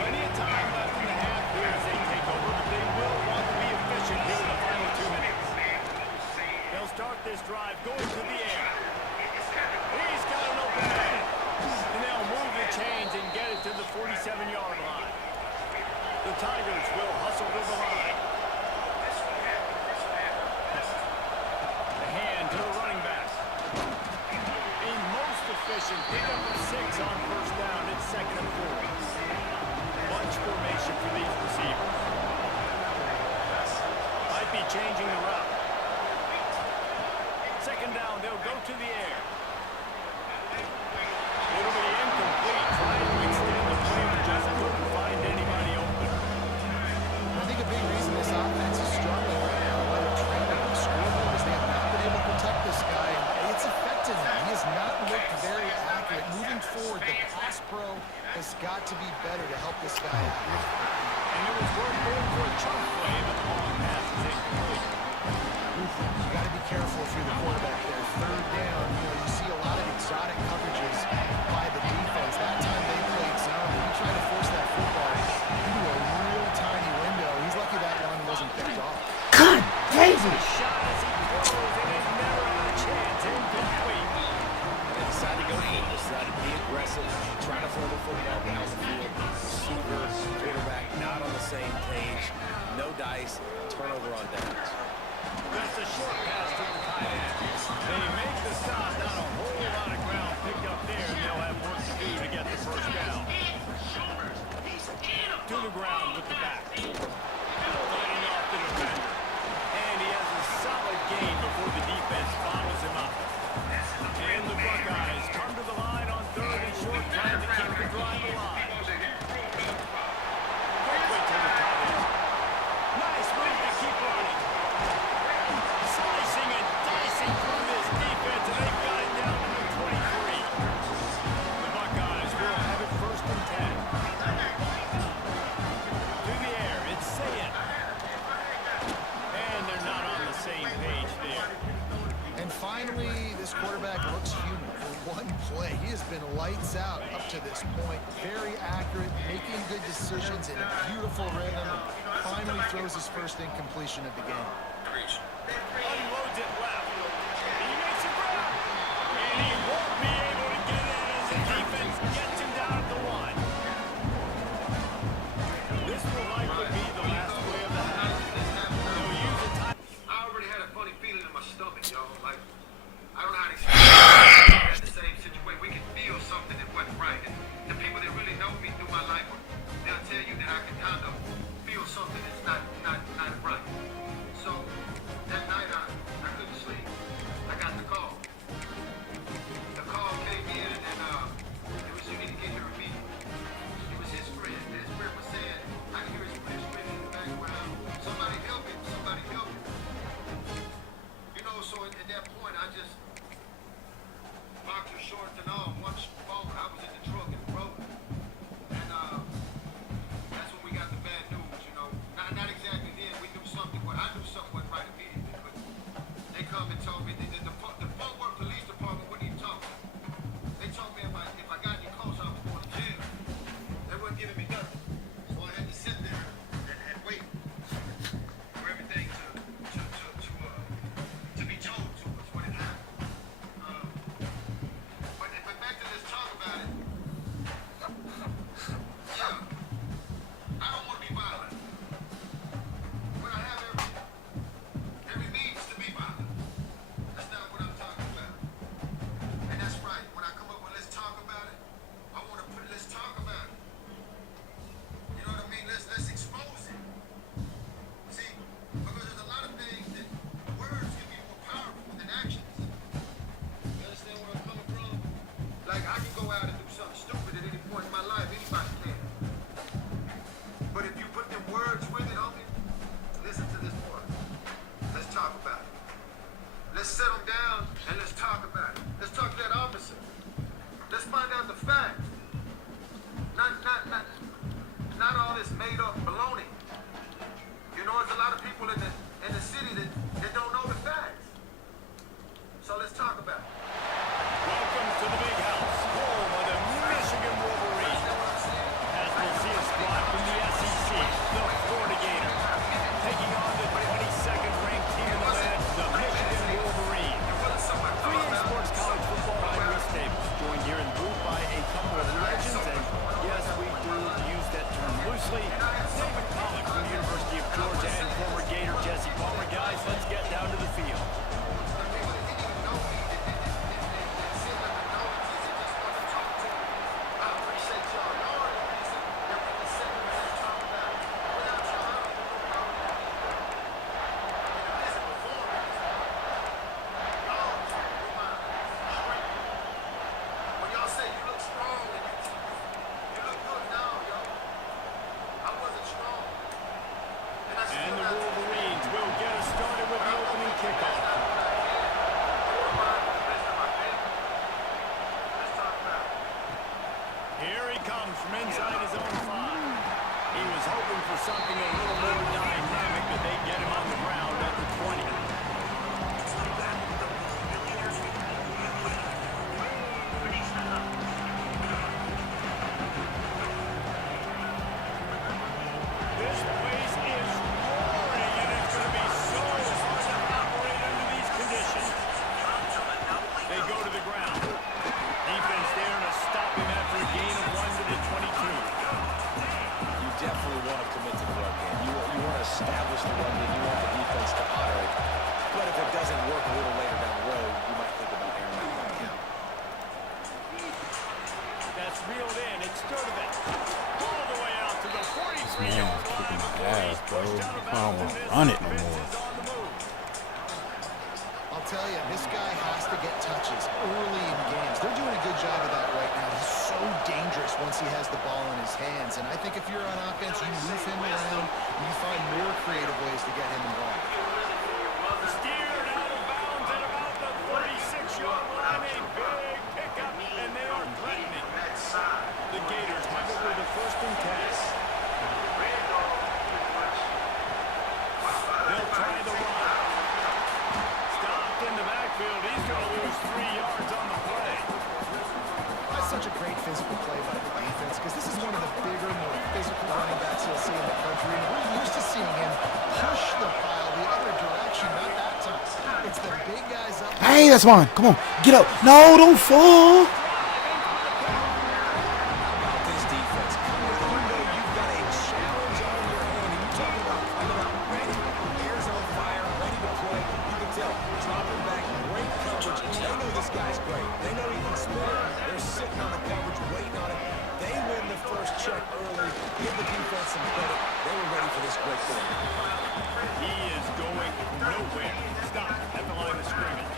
Plenty of time left in the half here as they take over, but they will want to be efficient here in the final 2 minutes. They'll start this drive going to the air. He's got an open man. And they'll move the chains and get it to the 47-yard line. The Tigers will hustle to the line. The hand to the running back. A most efficient pickup of 6 on 1st down. It's 2nd and 4. Bunch formation for these receivers. Might be changing the route. 2nd down, they'll go to the air. It'll be incomplete. Trying to extend the play, but just couldn't find anybody open. I think a big reason this offense is struggling right now, whether training or screwing, is they have not been able to protect this guy. It's affected him. He has not looked very accurate. Moving forward, the pass pro has got to be better to help this guy out. And it was worth going for a chunk play, but the long pass is incomplete. You got to be careful if you're the quarterback there. 3rd down, you see a lot of exotic coverages by the defense. That time they played zone. He tried to force that football into a real tiny window. He's lucky that one wasn't picked off. God dang it! Shot as he throws, and it never had a chance. Incomplete. They decided to go for it. They decided to be aggressive, trying to throw the football down the field. Receiver, quarterback, not on the same page. No dice. Turnover on downs. That's a short pass to the tight end. They make the stop. Not a whole lot of ground picked up there, and they'll have work to do to get the 1st down. To the ground with the back. Fighting off the defender. And he has a solid gain before the defense bottles him up. And the Buckeyes come to the line on 3rd and short, trying to keep the drive alive. Quickly to the tight end. Nice move to keep running. Slicing and dicing through this defense, and they've got it down to the 23. The Buckeyes will have it 1st and 10. To the air, it's Sayet. And they're not on the same page there. And finally, this quarterback looks human for one play. He has been lights out up to this point. Very accurate, making good decisions in a beautiful rhythm. Finally throws his 1st incompletion of the game. Unloads it left. He makes a grab. And he won't be able to get it as the defense gets him down at the 1. This will likely be the last play of the half. They'll use a time. I already had a funny feeling in my stomach, y'all. Like, I don't know how to explain it. I had the same situation. We can feel something that wasn't right. And the people that really know me through my life, they'll tell you that I can kind of feel something that's not right. So that night I couldn't sleep. I got the call. The call came in and it was, you need to get here immediately. It was his friend. His friend was saying, I can hear his friend in the background. Somebody help him. Somebody help him. You know, so at that point I just boxer shorts and all, one phone. I was in the truck and rolling. And that's when we got the bad news, you know. Not exactly then. We knew something. I knew something wasn't right immediately. But they come and told me that the Fort Worth Police Department wouldn't even talk to me. They told me if I got any calls, I was going to jail. They weren't giving me nothing. So I had to sit there and wait for everything to be told to us when it happened. But back to this talk about it. people in the city that don't know the facts. So let's talk about it. Welcome to the big house, home of the Michigan Wolverines. As we'll see a squad from the SEC, the Florida Gators, taking on the 22nd ranked team in the land, the Michigan Wolverines. 3A Sports College Football, I'm Chris Staples, joined here in the booth by a couple of legends, and yes, we do use that term loosely. David Pollack from the University of Georgia and former Gator Jesse Palmer. Guys, let's get down to the field. And the Wolverines will get us started with the opening kickoff. Here he comes from inside his own 5. He was hoping for something a little more dynamic, but they get him on the ground at the 20. This place is roaring, and it's going to be so hard to operate under these conditions. They go to the ground. Defense there to stop him after a gain of 1 to the 22. You definitely want to commit to the run game. You want to establish the run game. You want the defense to honor it. But if it doesn't work a little later down the road, you might think about airing that ball out. That's reeled in. It's Sturdivant. All the way out to the 43 Man, yard kicking line. my ass, bro. I don't want to run it no more. I'll tell you, this guy has to get touches early in games. They're doing a good job of that right now. He's so dangerous once he has the ball in his hands. And I think if you're on offense, you move him around and you find more creative ways to get him involved. Steered out of bounds at about the 36-yard line. A big pickup, and they are threatening. The Gators have it with the 1st and 10. They'll try the run. Stopped in the backfield. He's going to lose 3 yards on the play. That's such a great physical play by the defense because this is one of the bigger, more physical running backs you'll see in the country. And we're used to seeing him push the pile the other direction, not that time. It's the big guys up. Hey, that's mine. Come on, get up. No, don't fall. This defense, you know you've got a challenge on your hand, and you're talking about coming out ready, ears on fire, ready to play. You can tell, dropping back, great coverage. They know this guy's great. They know he can score. They're sitting on the coverage, waiting on it. They win the first check early. Give the defense some credit. They were ready for this great thing. He is going nowhere. Stop at the line of scrimmage.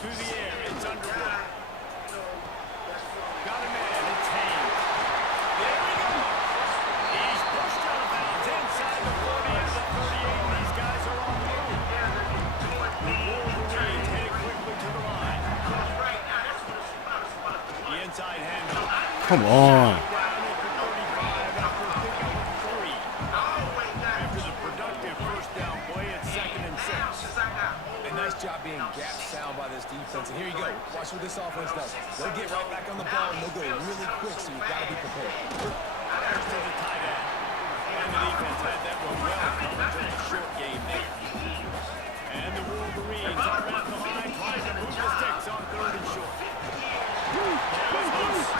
To the air, it's Underwood. Got him in, it's Haynes. There we go. He's pushed out of bounds inside the 40 and the 38. These guys are on the move. The Wolverines heading quickly to the line. The inside handoff. Come on. After the productive 1st down play, it's 2nd and 6. A nice job being gap sound by this defense. And here you go. Watch what this offense does. They'll get right back on the ball, and they'll go really quick, so you've got to be prepared. There's to the tight end. And the defense had that one well covered in a short game there. And the Wolverines are at the line, trying to move the sticks on 3rd and short. Ball is loose.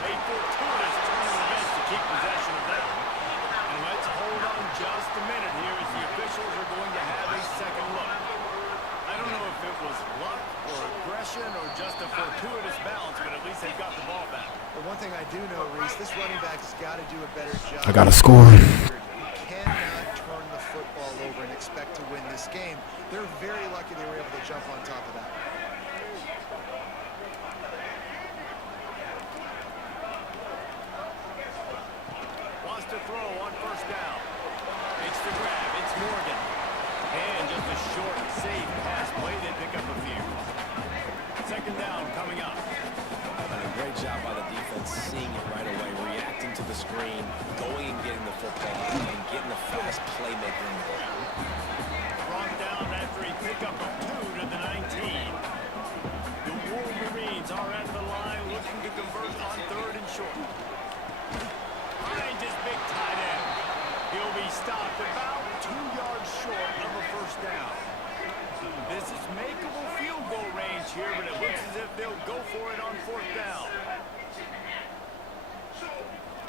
A fortuitous turn of events to keep possession of that. And let's hold on just a minute here as the officials are going to have a second look. I don't know if it was luck or aggression or just a fortuitous balance, but at least they've got the ball back. But one thing I do know, Reese, this running back has got to do a better job. I got to score. You cannot turn the football over and expect to win this game. They're very lucky they were able to jump on top of that. Wants to throw on 1st down. It's the grab. It's Morgan. And just a short, safe pass play. They pick up a few. 2nd down coming up. And a great job by and seeing it right away, reacting to the screen, going and getting the football, and getting a fast playmaker in the ball. Brought down after he picked up a 2 to the 19. The Wolverines are at the line looking to convert on 3rd and short. Finds his big tight end. He'll be stopped about 2 yards short of a first down. This is makeable field goal range here, but it looks as if they'll go for it on 4th down.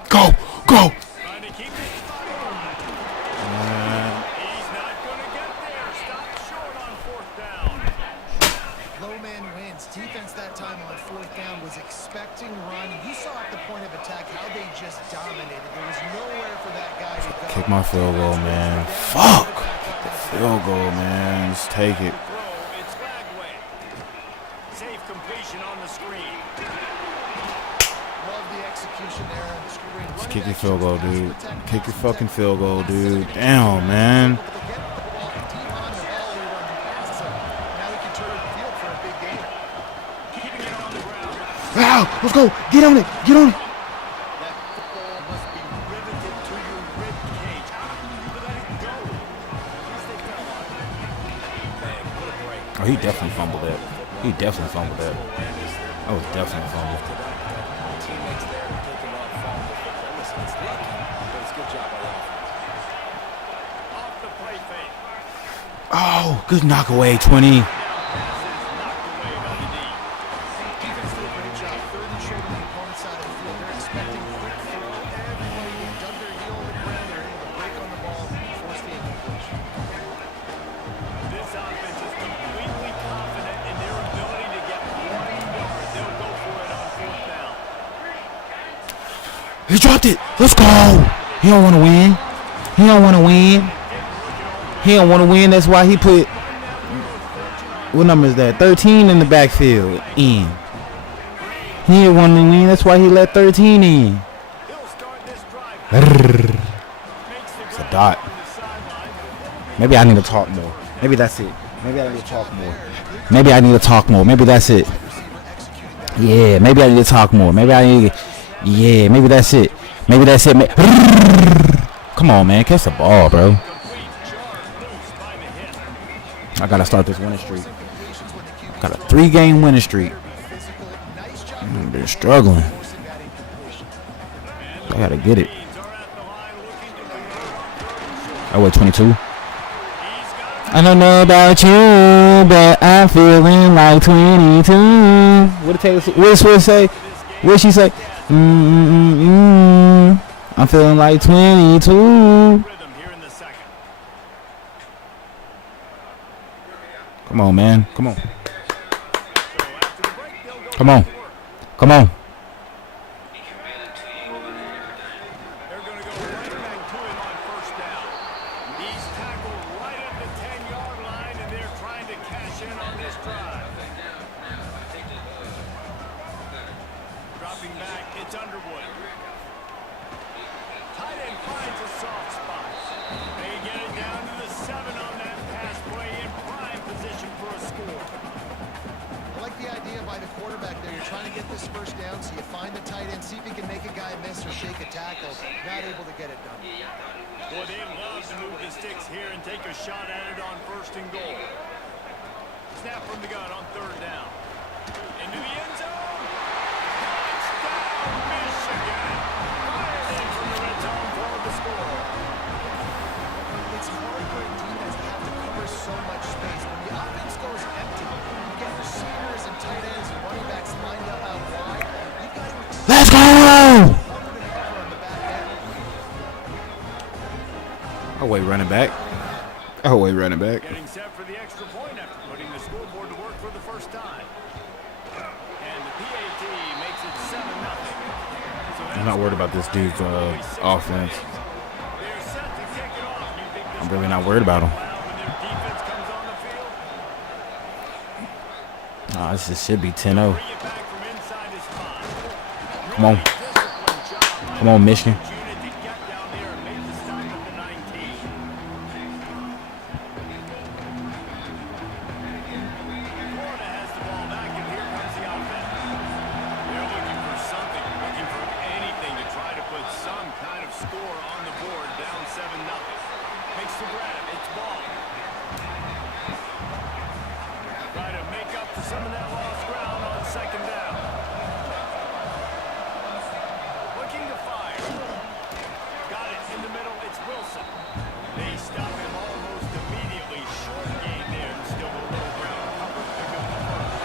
Go, go. Trying to keep this spot alive. He's not going to get there. Stopped short on 4th down. Low man wins. Defense that time on 4th down was expecting run. You saw at the point of attack how they just dominated. There was nowhere for that guy to go. Kick my field goal, man. Fuck. Kick the field goal, man. Just take it. It's Bagway. Safe completion on the screen. Love the execution there on the screen. Just kick your field goal, dude. Kick your fucking field goal, dude. Damn, man. Wow, let's go. Get on it. Get on it. Oh, he definitely fumbled that. He definitely fumbled that. That was definitely a fumble. Teammates there to pick him up, fumble the football. Listen, it's lucky, but it's a good job by the offense. Off the play fake. Oh, good knock away, 20. He dropped it. Let's go. He don't want to win. He don't want to win. He don't want to win. That's why he put, what number is that? 13 in the backfield. In. He didn't want to win. That's why he let 13 in. It's a dot. Maybe I need to talk more. Maybe that's it. Maybe I need to talk more. Maybe I need to talk more. Maybe that's it. Yeah, maybe I need to talk more. Maybe I need to... Yeah, maybe that's it. Maybe that's it. Come on, man. Catch the ball, bro. I got to start this winning streak. Got a 3-game winning streak. They're struggling. I got to get it. Oh, wait, 22. I don't know about you, but I'm feeling like 22. What did Swift say? What did she say? I'm feeling like 22. Come on, man. Come on. Come on. Come on. Let's go! Oh, wait, running back. Oh, wait, running back. Getting set for the extra point after putting the scoreboard to work for the first time. And the PAT makes it 7-0. I'm not worried about this dude's offense. I'm really not worried about him. Nah, this should be 10-0. Come on. Come on, Michigan. They stop him almost immediately. Short game there. Still a little ground cover. Pick up the first.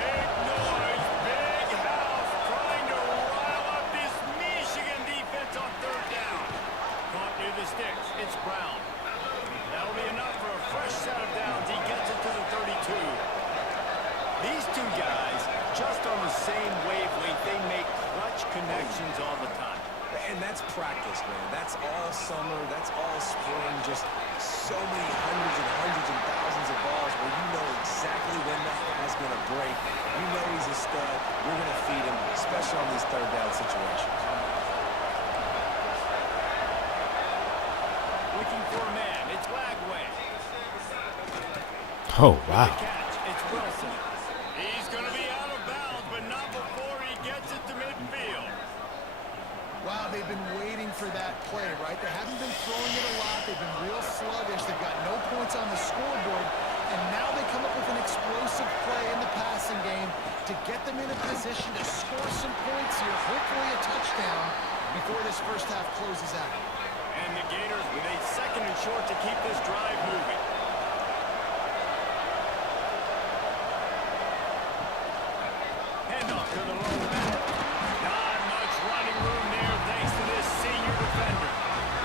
Big noise. Big house. Trying to rile up this Michigan defense on third down. Caught near the sticks. It's Brown. That'll be enough for a fresh set of downs. He gets it to the 32. These two guys, just on the same wavelength, they make clutch connections all the time. And that's practice, man. That's all summer. That's all spring. Just so many hundreds and thousands of balls where you know exactly when the is going to break. You know he's a stud. You're going to feed him, especially on these third down situations. Looking for a man. It's Lagway. Oh, wow. It's Wilson. He's going to be out of bounds, but not before he gets it to midfield. Wow, they've been waiting for that play, right? They haven't been throwing it a lot. They've been real sluggish. They've got no points on the scoreboard. And now they come up with an explosive play in the passing game to get them in a position to score some points here, hopefully a touchdown, before this first half closes out. And the Gators with a second and short to keep this drive moving. Handoff to the low back. Not much running room there thanks to this senior defender.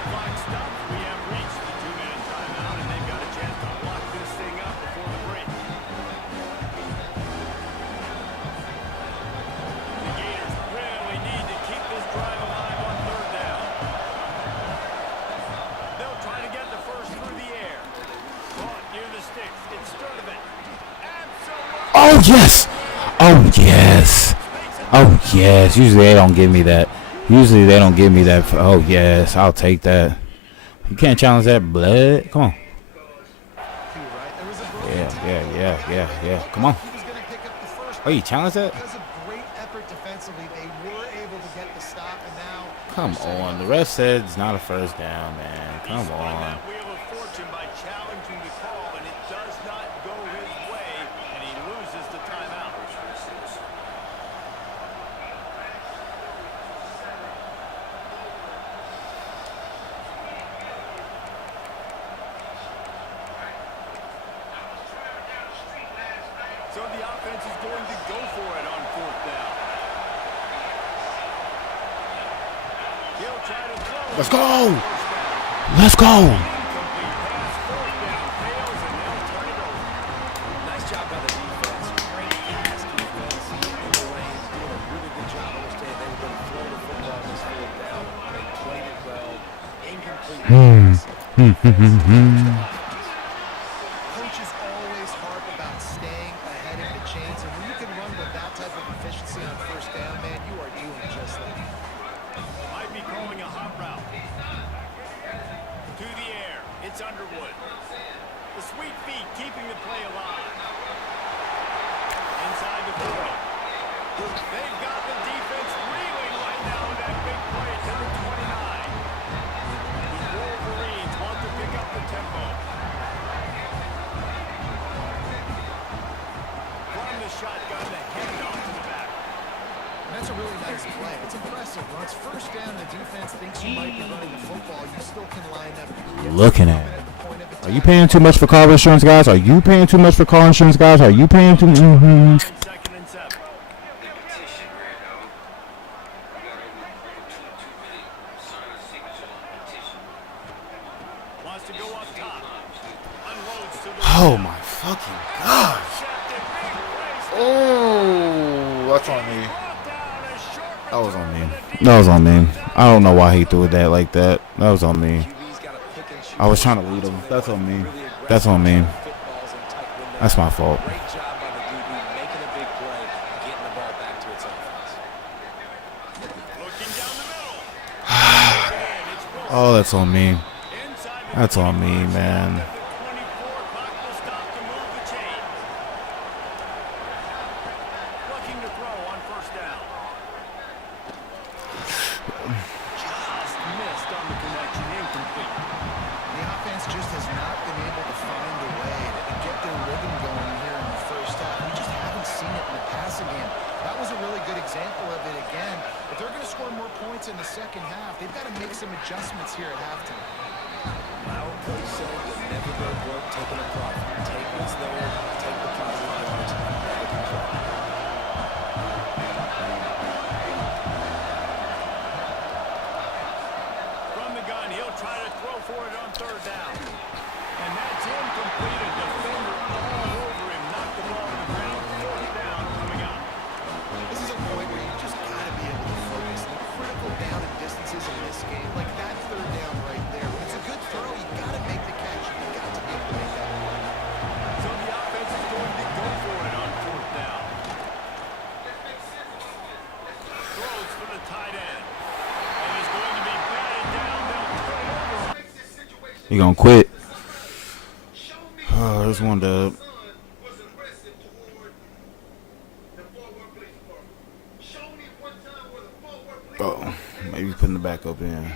Clock stops. We have reached the 2-minute timeout, and they've got a chance to lock this thing up before the break. The Gators really need to keep this drive alive on third down. They'll try to get the first through the air. Caught near the sticks. It's Sturdivant. Absolutely. Oh, yes. Oh, yes. Oh, yes. Usually they don't give me that. Usually they don't give me that. Oh, yes. I'll take that. You can't challenge that, blood. Come on. Yeah. Come on. Oh, you challenge that? Because of great effort defensively, they were able to get the stop, and now... Come on. The ref said it's not a first down, man. Come on. Wheel of fortune by challenging the call, and it does not go his way, and he loses the timeout. So the offense is going to go for it on fourth down. He'll try to throw. Let's go. Let's go. Nice job by the defense. Great pass defense. In the lanes, doing a really good job understanding they were going to throw the football this fourth down. They played it well. Incomplete pass. Coaches always harp about staying ahead of the chains, and when you can run with that type of efficiency on first down, man, you are doing just that. Might be calling a hot route. To the air. It's Underwood. The sweet feet keeping the play alive. Inside the 40. They've got the defense reeling right now with that big play to the 29. The Wolverines want to pick up the tempo. From the shotgun, the handoff to the back. That's a really nice play. It's impressive. When it's first down, the defense thinks you might be running the football. You still can line up. Looking at it. Are you paying too much for car insurance, guys? Are you paying too much for car insurance, guys? Are you paying too much? Second and 7. The petition, Rando. We got over 2 million signed signatures on the petition. Wants to go up top. Unloads to the Oh, my fucking gosh. Oh, that's on me. That was on me. That was on me. I don't know why he threw it that like that. That was on me. I was trying to lead him. That's on me. That's on me. That's my fault. Great job by the DB making a big play, getting the ball back to its offense. Looking down the middle. Oh, that's on me. That's on me, man. 24 clock will stop to move the chain. Looking to throw on first down. Just missed on the connection, incomplete. The offense just has not been able to find a way to get their rhythm going here in the first half. We just haven't seen it in the passing game. That was a really good example of it again. If they're going to score more points in the second half, they've got to make some adjustments here at halftime. Coach said you'll never go broke taking a profit. Take what's there, take the positive yards, never complain. From the gun, he'll try to throw for it on third down. And that's incomplete. A defender all over him. Knocked the ball on the ground. Fourth down coming up. This is a point where you just got to be able to focus. Critical down and distances in this game, like that third down right there. When it's a good throw, you got to make the catch. You got to be able to make that play. So the offense is going to go for it on fourth down. Throws for the tight end. And he's going to be batted down. They'll turn it over. You gonna quit? Oh, this one dub. Oh, maybe putting the backup in.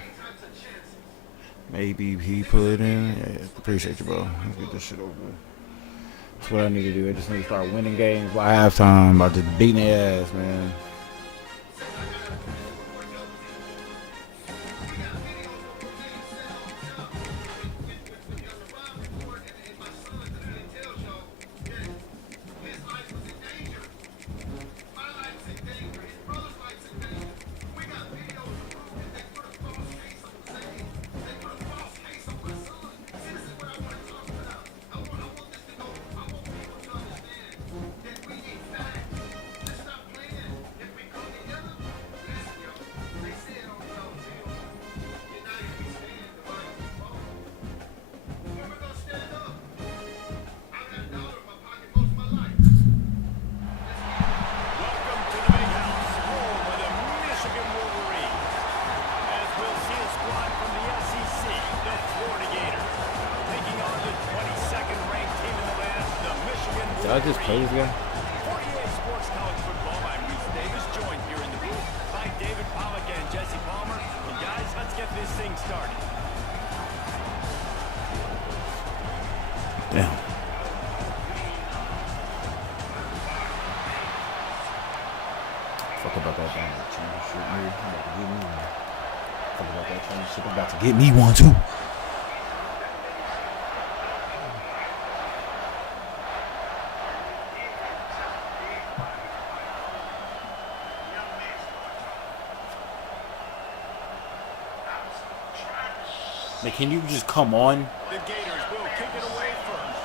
Maybe he put it in. Yeah, appreciate you, bro. Let's get this shit over with. That's what I need to do. I just need to start winning games by halftime by just beating their ass, man. Did I just play this guy? 48 Sports College Football. I'm Reese Davis, joined here in the booth by David Pollack and Jesse Palmer. And guys, let's get this thing started. Damn. Fuck about that damn championship, man. I'm about to get me one. Fuck about that championship. I'm about to get me one too. Like, can you just come on? The Gators will kick it away first.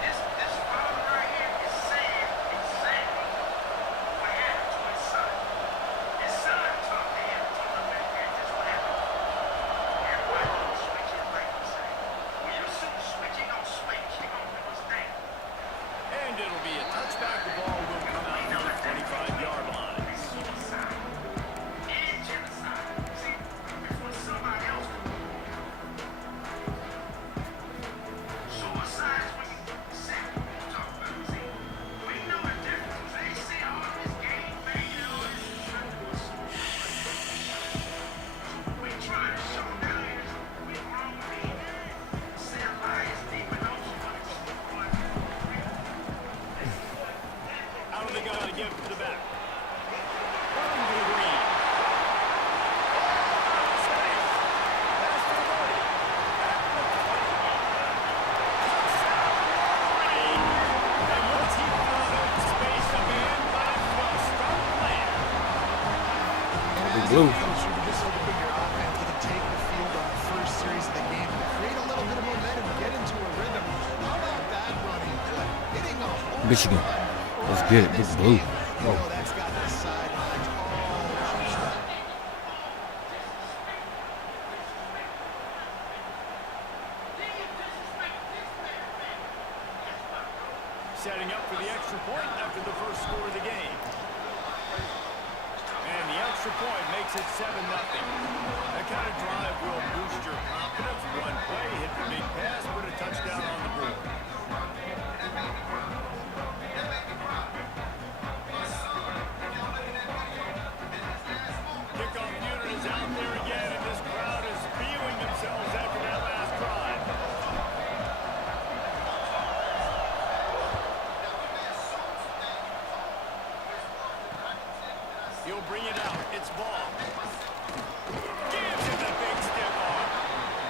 This father right here is saying exactly what happened to his son. His son talked to him, told him that this what happened. Everybody gonna switch it like you say. When you switch, you don't switch. You gonna do his thing. And it'll be a touchback. The ball will come out to the 25-yard line. And genocide. See, it's what somebody else do. Suicide's when you say you talk about it. See, we know the difference. They say all this game banging, all this shit. We try to show down here. We wrong people. Say a lie is deep and also Out of the gun to give to the back. From the green. Space. Pass to the body. Back to the 20. And once he found open space, the man might as well start playing. And as a coach, you're just hoping your offense can take the field on the first series of the game and create a little bit of momentum, get into a rhythm. How about that running play? Hitting a home Michigan. run Let's early get it. in This this blue. game. You know that's got the sidelines all juiced up. Setting up for the extra point after the first score of the game. And the extra point makes it 7-0. That kind of drive will boost your confidence. One play, hit the big pass, put a touchdown on the board. Kickoff unit is out there again, and this crowd is feeling themselves after that last drive. He'll bring it out. It's ball. Gives him the big stiff arm.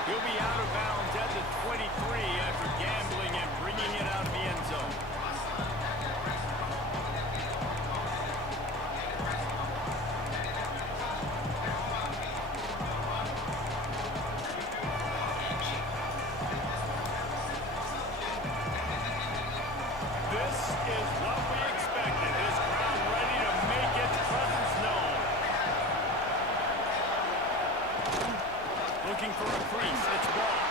He'll be out of bounds at the 23 after gambling and bringing it out of the end zone. This is what we expected. This crowd ready to make its presence known. Looking for a crease. It's ball.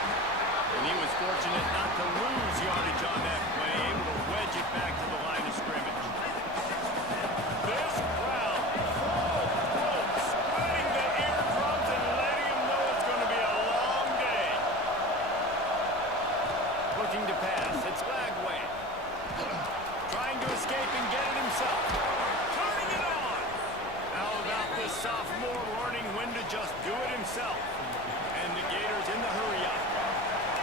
And he was fortunate not to lose yardage on that play, able to wedge it back to the line of scrimmage. This crowd full, sweating the eardrums and letting him know it's going to be a long day. Looking to pass. It's Lagway. Trying to escape and get it himself. Turning it on. How about this sophomore learning when to just do it himself? And the Gators in the hurry up.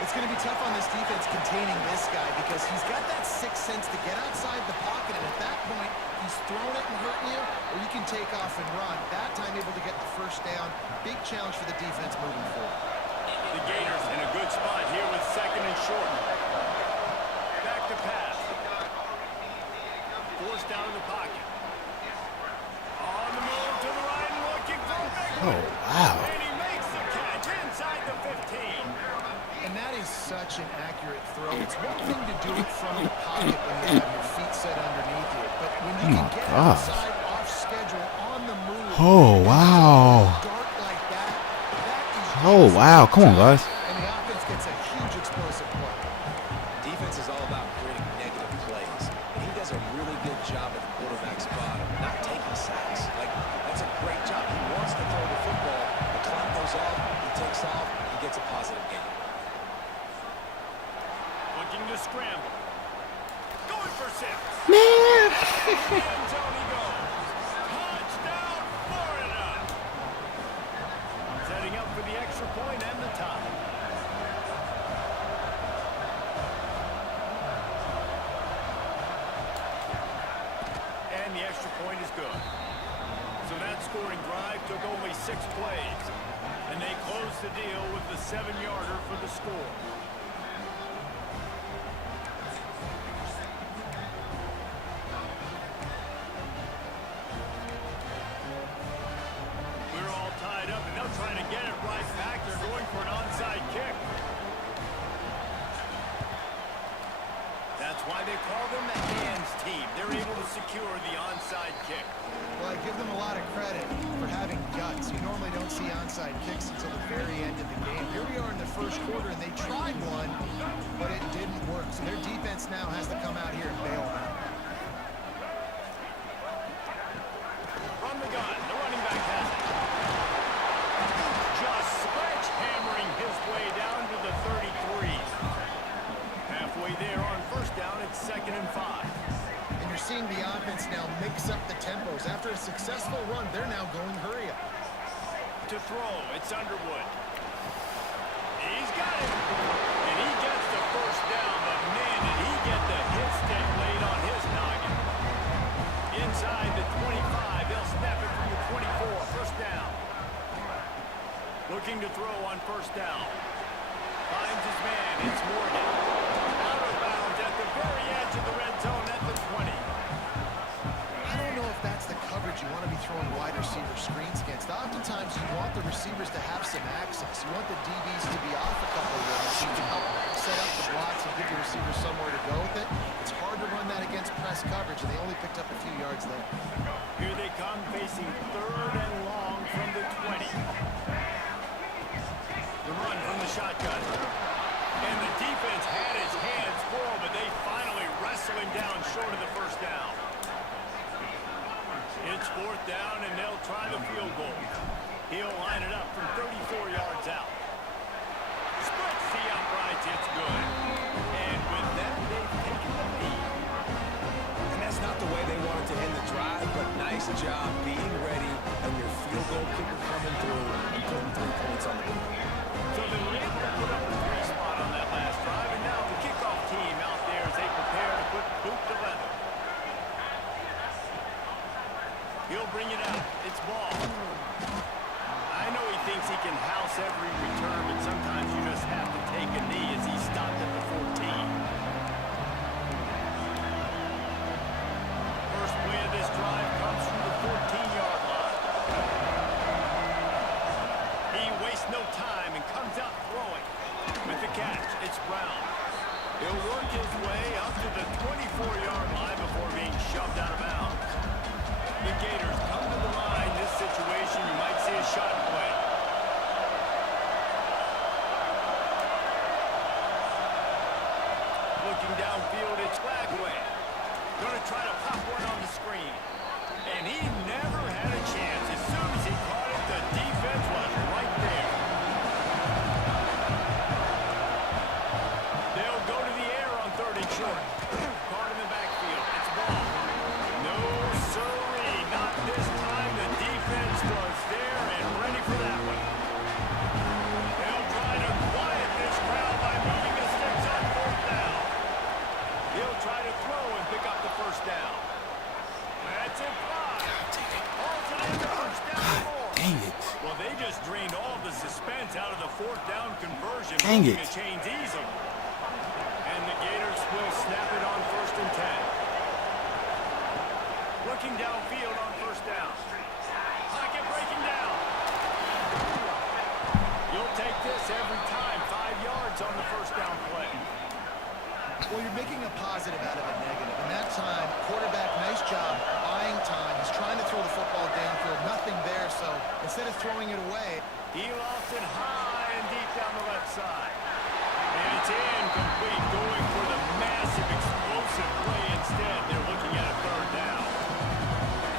It's going to be tough on this defense containing this guy because he's got that sixth sense to get outside the pocket, and at that point, he's throwing it and hurting you, or you can take off and run. That time able to get the first down. Big challenge for the defense moving forward. The Gators in a good spot here with second and short. Back to pass. Forced down in the pocket. On the move to the right, looking for a big one. Oh, wow. And he makes the catch inside the 15. And that is such an accurate throw. It's one thing to do it from the pocket when you have your feet set underneath you, but when you can get outside, off schedule, on the move, Oh, wow. dart like that, that is Oh, wow. Come on, guys. and the offense gets a huge explosive play. Defense is all about creating negative plays, and he does a really good job at the quarterback spot of not taking sacks. Like, that's a great job. He wants to throw the football. The clock goes off, he takes off, he gets a positive gain. Looking to scramble. Going for 6. Man. End zone he goes. Touchdown, Florida. Setting up for the extra point and the tie. And the extra point is good. So that scoring drive took only 6 plays. And they closed the deal with the 7-yarder for the score. We're all tied up, and they'll try to get it right back. They're going for an onside kick. That's why they call them the hands team. They're able to secure the onside kick. Well, I give them a lot of credit for having guts. You normally don't see onside kicks until the very end of the game. Here we are in the first quarter, and they tried one, but it didn't work. So their defense now has to come out here and bail them out. From the gun, the running back has it. Just sledgehammering his way down to the 33. Halfway there on first down, it's 2nd and 5. And you're seeing the offense now mix up the tempos. After a successful run, they're now going hurry up. To throw, it's Underwood. He's got it. And he gets the first down, but man, did he get the hit stick laid on his noggin. Inside the 25, they'll snap it from the 24, first down. Looking to throw on first down. Finds his man, it's Morgan. Out of bounds at the very edge of the red zone at the 20. I don't know if that's the coverage you want to be throwing wide receiver screens against. Oftentimes, you want the receivers to have some access. You want the DBs to be off a couple of runs so you can help set up the blocks and give the receivers somewhere to go with it. It's hard to run that against press coverage, and they only picked up a few yards there. Here they come, facing 3rd and long from the 20. The run from the shotgun. And the defense had his hands full, but they finally wrestle him down short of the first down. It's 4th down, and they'll try the field goal. He'll line it up from 34 yards out. Splits the uprights, it's good. And with that, they've taken the lead. And that's not the way they wanted to end the drive, but nice job being ready and your field goal kicker coming through and putting 3 points on the board. So they were able to put up a 3 spot on that last drive, and now the kickoff team out there as they prepare to put boot to leather. He'll bring it out. It's ball. I know he thinks thinks he can house every return, but sometimes you just have to take a knee as he stopped at the 14. First play of this drive comes from the 14-yard line. He wastes no time and comes out throwing. With the catch, it's Brown. He'll work his way up to the 24-yard line before being shoved out of bounds. The Gators come to the line. This situation, you might see a shot play. Looking downfield, it's Flagway. Going to try to pop one on the screen. And he never had a chance. As soon as he caught it, the defense was right there. They'll go to the air on 3rd and short. Card in the backfield. It's ball. No, sirree. Not this time. The defense was there and ready for that one. They'll try to quiet this crowd by moving the sticks on 4th down. He'll try to throw and pick up the first down. That's it. 5. Holds it in the first down. Dang it. Well, they just drained all the suspense out of the 4th down conversion. Dang it. The chains easily. And the Gators will snap it on 1st and 10. Looking downfield on 1st down. Pocket breaking down. You'll take this every time. 5 yards on the 1st down play. Well, you're making a positive out of a negative. And that time, quarterback, nice job buying time. He's trying to throw the football downfield. Nothing there, so instead of throwing it away, He lost it high and deep down the left side. And it's incomplete, going for the massive, explosive play instead. They're looking at a 3rd down.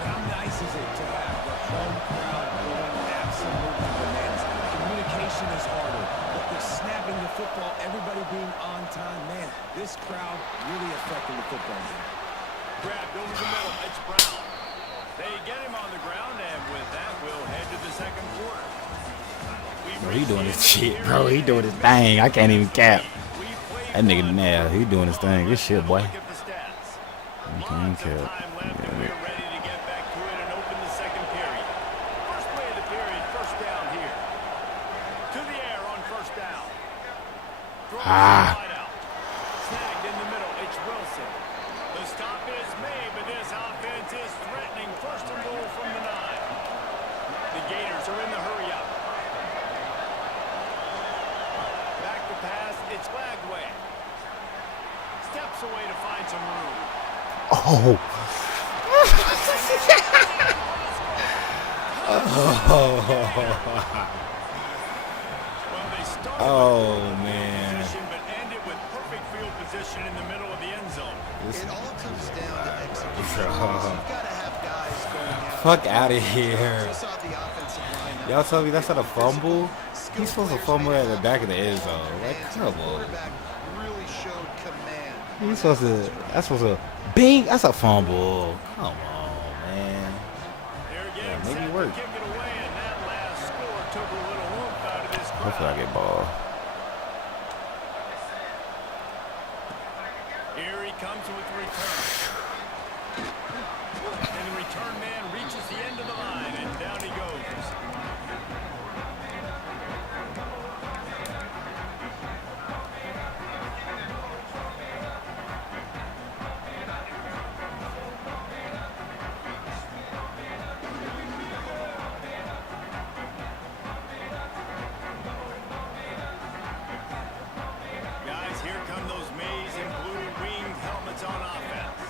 How nice is it to have the home crowd going absolutely bananas? Communication is harder, but the snapping the football, everybody being on time, man, this crowd really affecting the football game. Grabbed over the middle, it's Brown. They get him on the ground, and with that, we'll head to the 2nd quarter. Bro, he doing his shit, bro. He doing his thing. I can't even cap. That nigga, nah, he doing his thing. Good shit, boy. I can't cap. Yeah. Ah. Snagged in the middle, it's Wilson. The stop is made, but this offense is threatening. 1st and goal from the 9. The Gators are in the hurry up. Back to pass, it's Flagway. Steps away to find some room. Oh. Oh, man. But ended with perfect field position in the middle of the end zone. it all comes down to execution. You've got to have guys going out. Fuck out of here. Just saw the offensive line. Y'all tell me that's not a fumble? He's supposed to fumble at the back of the end zone. Like, come on. Quarterback really showed command. He's supposed to, that's supposed to, bing, that's a fumble. Come on, man. Yeah, maybe it worked. Hopefully I get ball. Here he comes with the return. And the return man reaches the end of the line, and down he goes. Guys, here come those maize and blue-winged helmets on offense.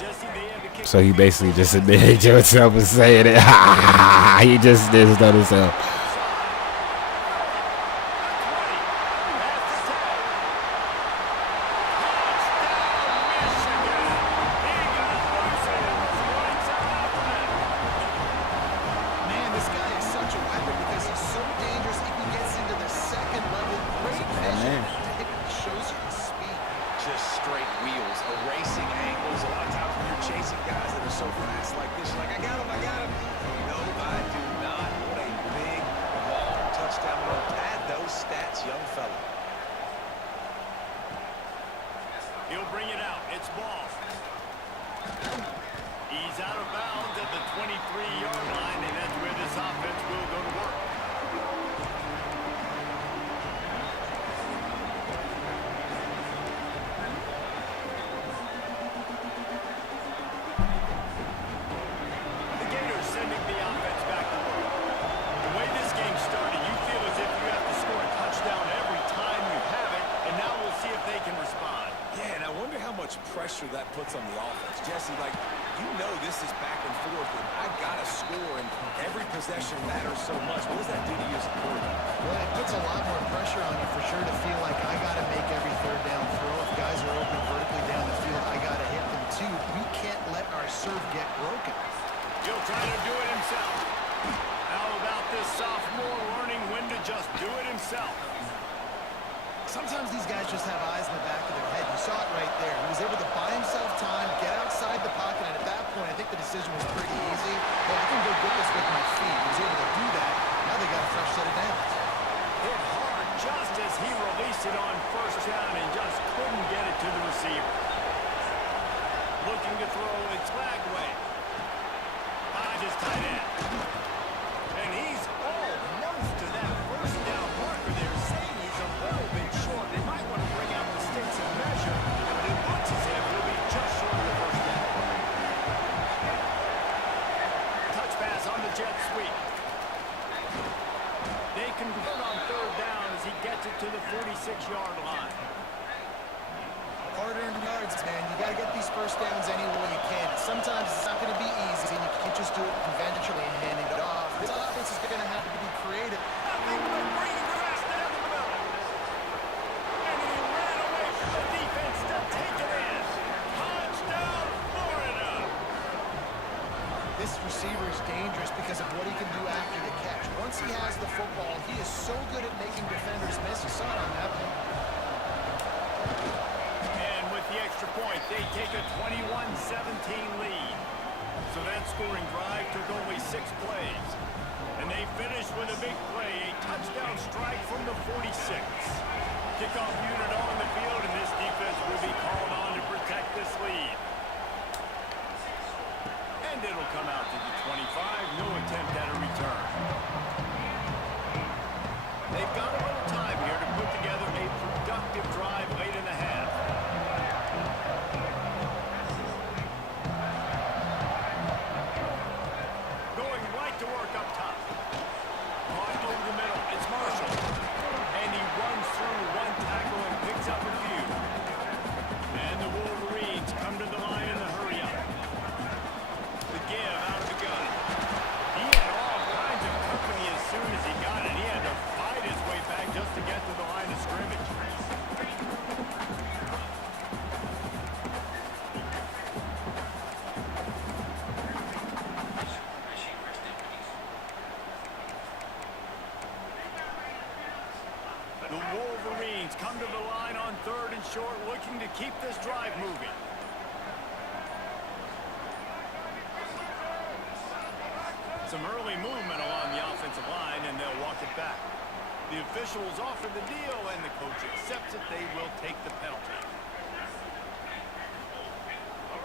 Jesse, they have to kick. So he basically just admitted to himself and saying it. He just did it on himself. Man, this guy is such a weapon because he's so dangerous. If he gets into the 2nd level, great vision. It shows you the speed. Just straight wheels, erasing angles. A lot of times when you're chasing guys that are so fast like this, you're like, I got him. No, I do not. What a big pressure that puts on the offense. Jesse, like, you know this is back and forth, and I got to score, and every possession matters so much. What does that do to you as a quarterback? Well, it puts a lot more pressure on you for sure to feel like I got to make every third down throw. If guys are open vertically down the field, I got to hit them too. We can't let our serve get broken. He'll try to do it himself. How about this sophomore learning when to just do it himself? Sometimes these guys just have eyes in the back of their head. You saw it right there. He was able to buy himself time, get outside the pocket, and at that point, I think the decision was pretty easy. Hey, I can go get this with my feet. He was able to do that. Now they got a fresh set of downs. Hit hard just as he released it on first down and just couldn't get it to the receiver. Looking to throw, it's Lagway. Hodges tight end. And he's almost to that first down marker there, saying he's a little bit short. They might want to bring out the sticks and measure, but it looks as if he'll be just short of the first down. Touch pass on the jet sweep. They convert on third down as he gets it to the 46-yard line. Hard-earned yards, man. You got to get these first downs any way you can. Sometimes it's not going to be easy, and you can't just do it conventionally and handing it off. This offense is going to have to be creative. Nothing but green grass down the middle. And he ran away from the defense to take it in. Touchdown, Florida. This receiver is dangerous because of what he can do after the catch. Once he has the football, he is so good at making defenders miss. You saw it on that one. The extra point, they take a 21-17 lead. So that scoring drive took only 6 plays. And they finished with a big play, a touchdown strike from the 46. Kickoff unit on the field, and this defense will be called on to protect this lead. And it'll come out to the 25, no attempt at a return. They've got a little time here to put together a productive drive late in the half. To work up top. Caught over the middle. It's Marshall. And he runs through one tackle and picks up a few. And the Wolverines come to the line in the hurry up. The give out of the gun. He had all kinds of company as soon as he got it. He had to fight his way back just to get to the line of scrimmage. The Wolverines come to the line on third and short, looking to keep this drive moving. Some early movement along the offensive line, and they'll walk it back. The officials offer the deal, and the coach accepts it. They will take the penalty.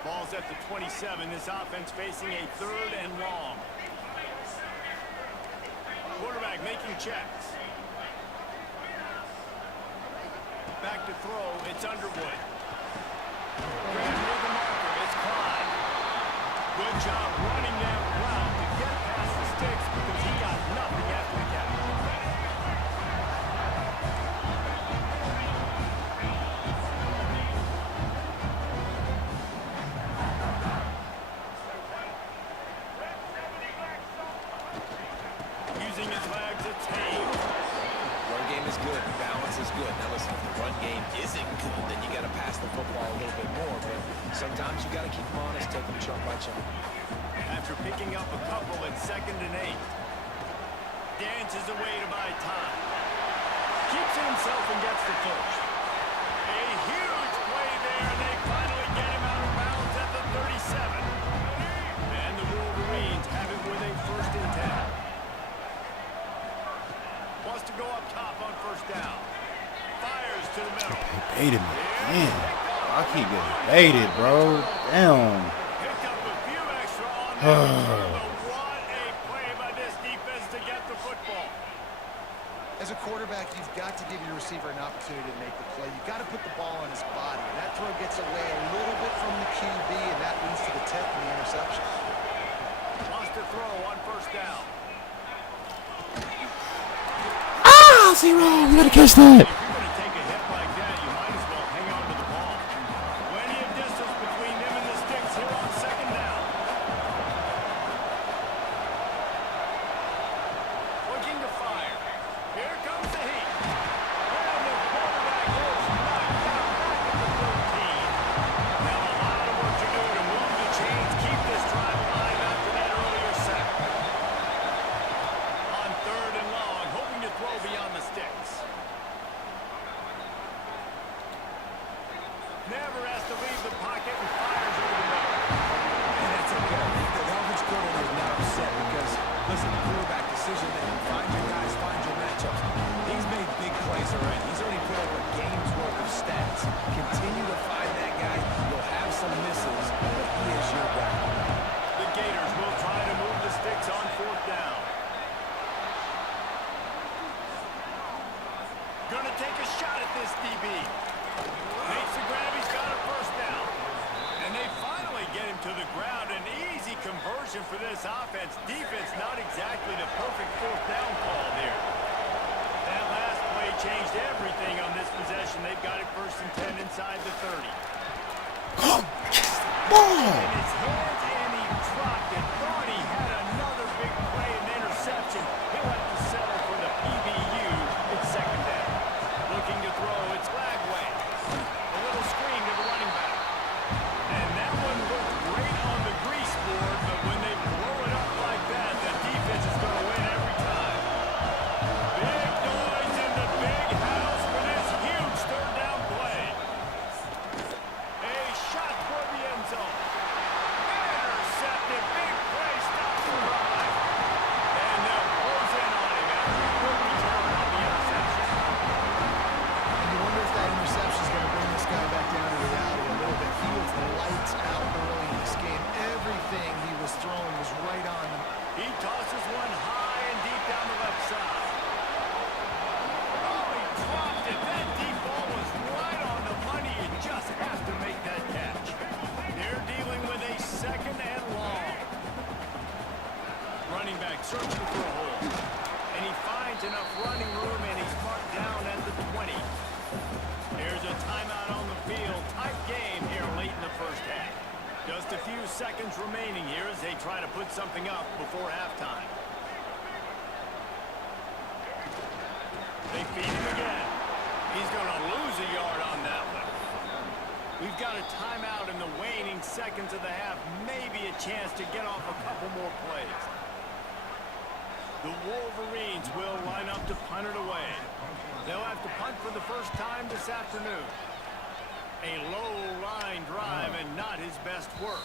Ball's at the 27. This offense facing a third and long. Quarterback making checks. Back to throw, it's Underwood. Grab with the marker, it's Clyde. Good job running that route to get past the sticks because he got nothing after the catch. Using his legs, it's Hayes. Run game is good. Balance is good. Now listen, if the run game isn't good, then you got to pass the football a little bit more. But sometimes you got to keep them honest, take them chunk by chunk. After picking up a couple at 2nd and 8. Dances away to buy time. Keeps it himself and gets the push. A huge play there, and they finally get him out of bounds at the 37. And the Wolverines have it with a 1st and 10. Wants to go up top on first down. Fires to the middle. Baited me. Damn. I keep getting baited, bro. Damn. Picked up a few extra on that. What a play by this defense to get the football. As a quarterback, you've got to give your receiver an opportunity to make the play. You've got to put the ball on his body. And that throw gets away a little bit from the QB, and that leads to the tip and the interception. Wants to throw on first down. Zero. You gotta catch that. If you're going to take a hit like that, you might as well hang on to the ball. Plenty of distance Listen, quarterback decision making. Find your guys, find your matchups. He's made big plays already. He's already put up a game's worth of stats. Continue to find that guy. You'll have some misses, but he is your guy. The Gators will try to move the sticks on 4th down. Gonna take a shot at this DB. Makes the grab, he's got a 1st down. And they finally get him to the ground. An easy conversion for this offense. Defense not exactly the perfect 4th down call there. That last play changed everything on this possession. They've got it 1st and 10 inside the 30. In his hands, and he dropped it. Thought he had another big play and interception. He'll have to settle for the PBU. It's 2nd down. Looking to throw, it's Lagway. A little screen to the running back. And that one looked great on the grease board, but when they blow it up like that, the defense is going to win every time. Big noise in the big house for this huge 3rd down play. A shot toward the end zone. Intercepted. Big play. Stops the drive. And they'll close in on him after a good return on the interception. And you wonder if that interception is going to bring this guy back down to reality a little bit. He was lights out early in this game. Everything he was throwing was right on him. He tosses one high and deep down the left side. Oh, he dropped it. That deep ball was right on the money. You just have to make that catch. They're dealing with a 2nd and long. Running back searching for a hole. And he finds enough running room, and he's marked down at the 20. There's a timeout on the field. Tight game here late in the 1st half. Just a few seconds remaining here as they try to put something up before halftime. They feed him again. He's going to lose a yard on that one. We've got a timeout in the waning seconds of the half. Maybe a chance to get off a couple more plays. The Wolverines will line up to punt it away. They'll have to punt for the first time this afternoon. A low-line drive and not his best work.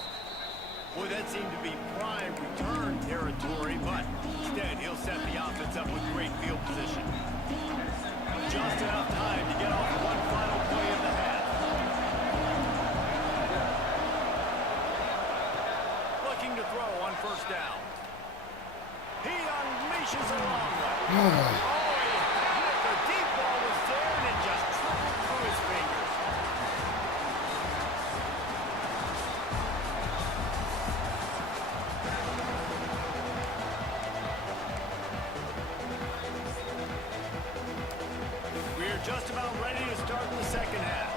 Boy, that seemed to be prime return territory, but instead he'll set the offense up with great field position. Just enough time to get off one final play of the half. Looking to throw on 1st down. He unleashes a long one. Oh, he had it. The deep ball was there, and it just trickled through his fingers. We're just about ready to start the 2nd half.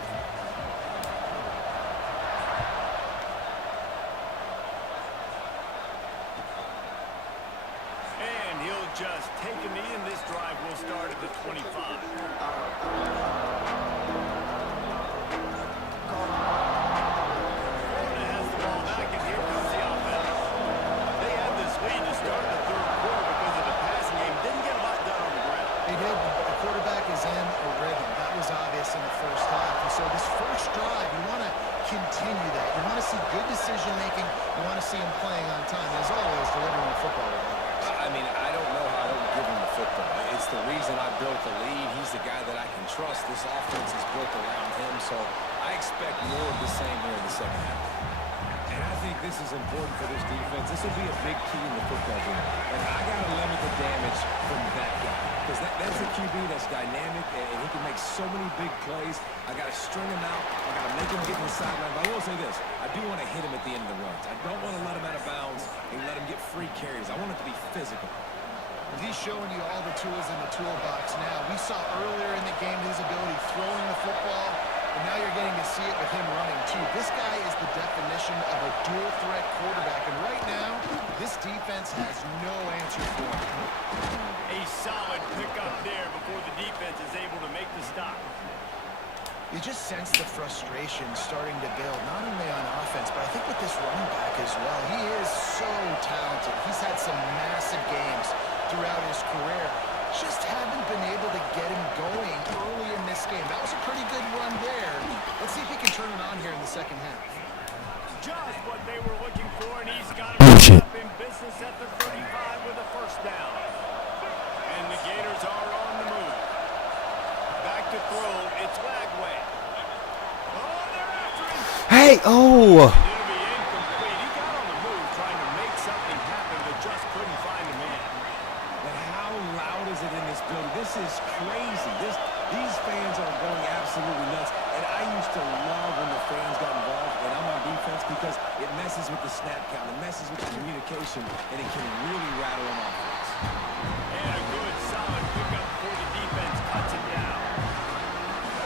And he'll just take a knee, and this drive will start at the 25. Florida has the ball back, and here comes the offense. They had this lead to start the 3rd quarter because of the passing game. Didn't get a lot done on the ground. They did, but the quarterback is in a rhythm. That was obvious in the 1st half. And so this 1st drive, you want to continue that. You want to see good decision-making. You want to see him playing on time. As always, delivering the football. I mean, I don't know how I don't give him the football. It's the reason I built the lead. He's the guy that I can trust. This offense is built around him, so I expect more of the same here in the 2nd half. And I think this is important for this defense. This will be a big key in the football game. And I got to limit the damage from that guy. Because that's a QB that's dynamic, and he can make so many big plays. I got to string him out. I got to make him get in the sideline. But I will say this. I do want to hit him at the end of the runs. I don't want to let him out of bounds and let him get free carries. I want it to be physical. He's showing you all the tools in the toolbox now. We saw earlier in the game his ability throwing the football, and now you're getting to see it with him running too. This guy is the definition of a dual-threat quarterback, and right now, this defense has no answer for him. A solid pickup there before the defense is able to make the stop. You just sense the frustration starting to build, not only on offense, but I think with this running back as well. He is so talented. He's had some massive games throughout his career. Just haven't been able to get him going early in this game. That was a pretty good run there. Let's see if he can turn it on here in the 2nd half. Just what they were looking for, and he's got him up in business at the 35 with a 1st Hey, oh. It'll be incomplete. He got on the move trying to make something happen, but just couldn't find a man. But how loud is it in this building? This is crazy. These fans are going absolutely nuts. And I used to love when the fans got involved, and I'm on defense because it messes with the snap count. It messes with the communication, and it can really rattle an offense. And a good, solid pickup before the defense cuts it down.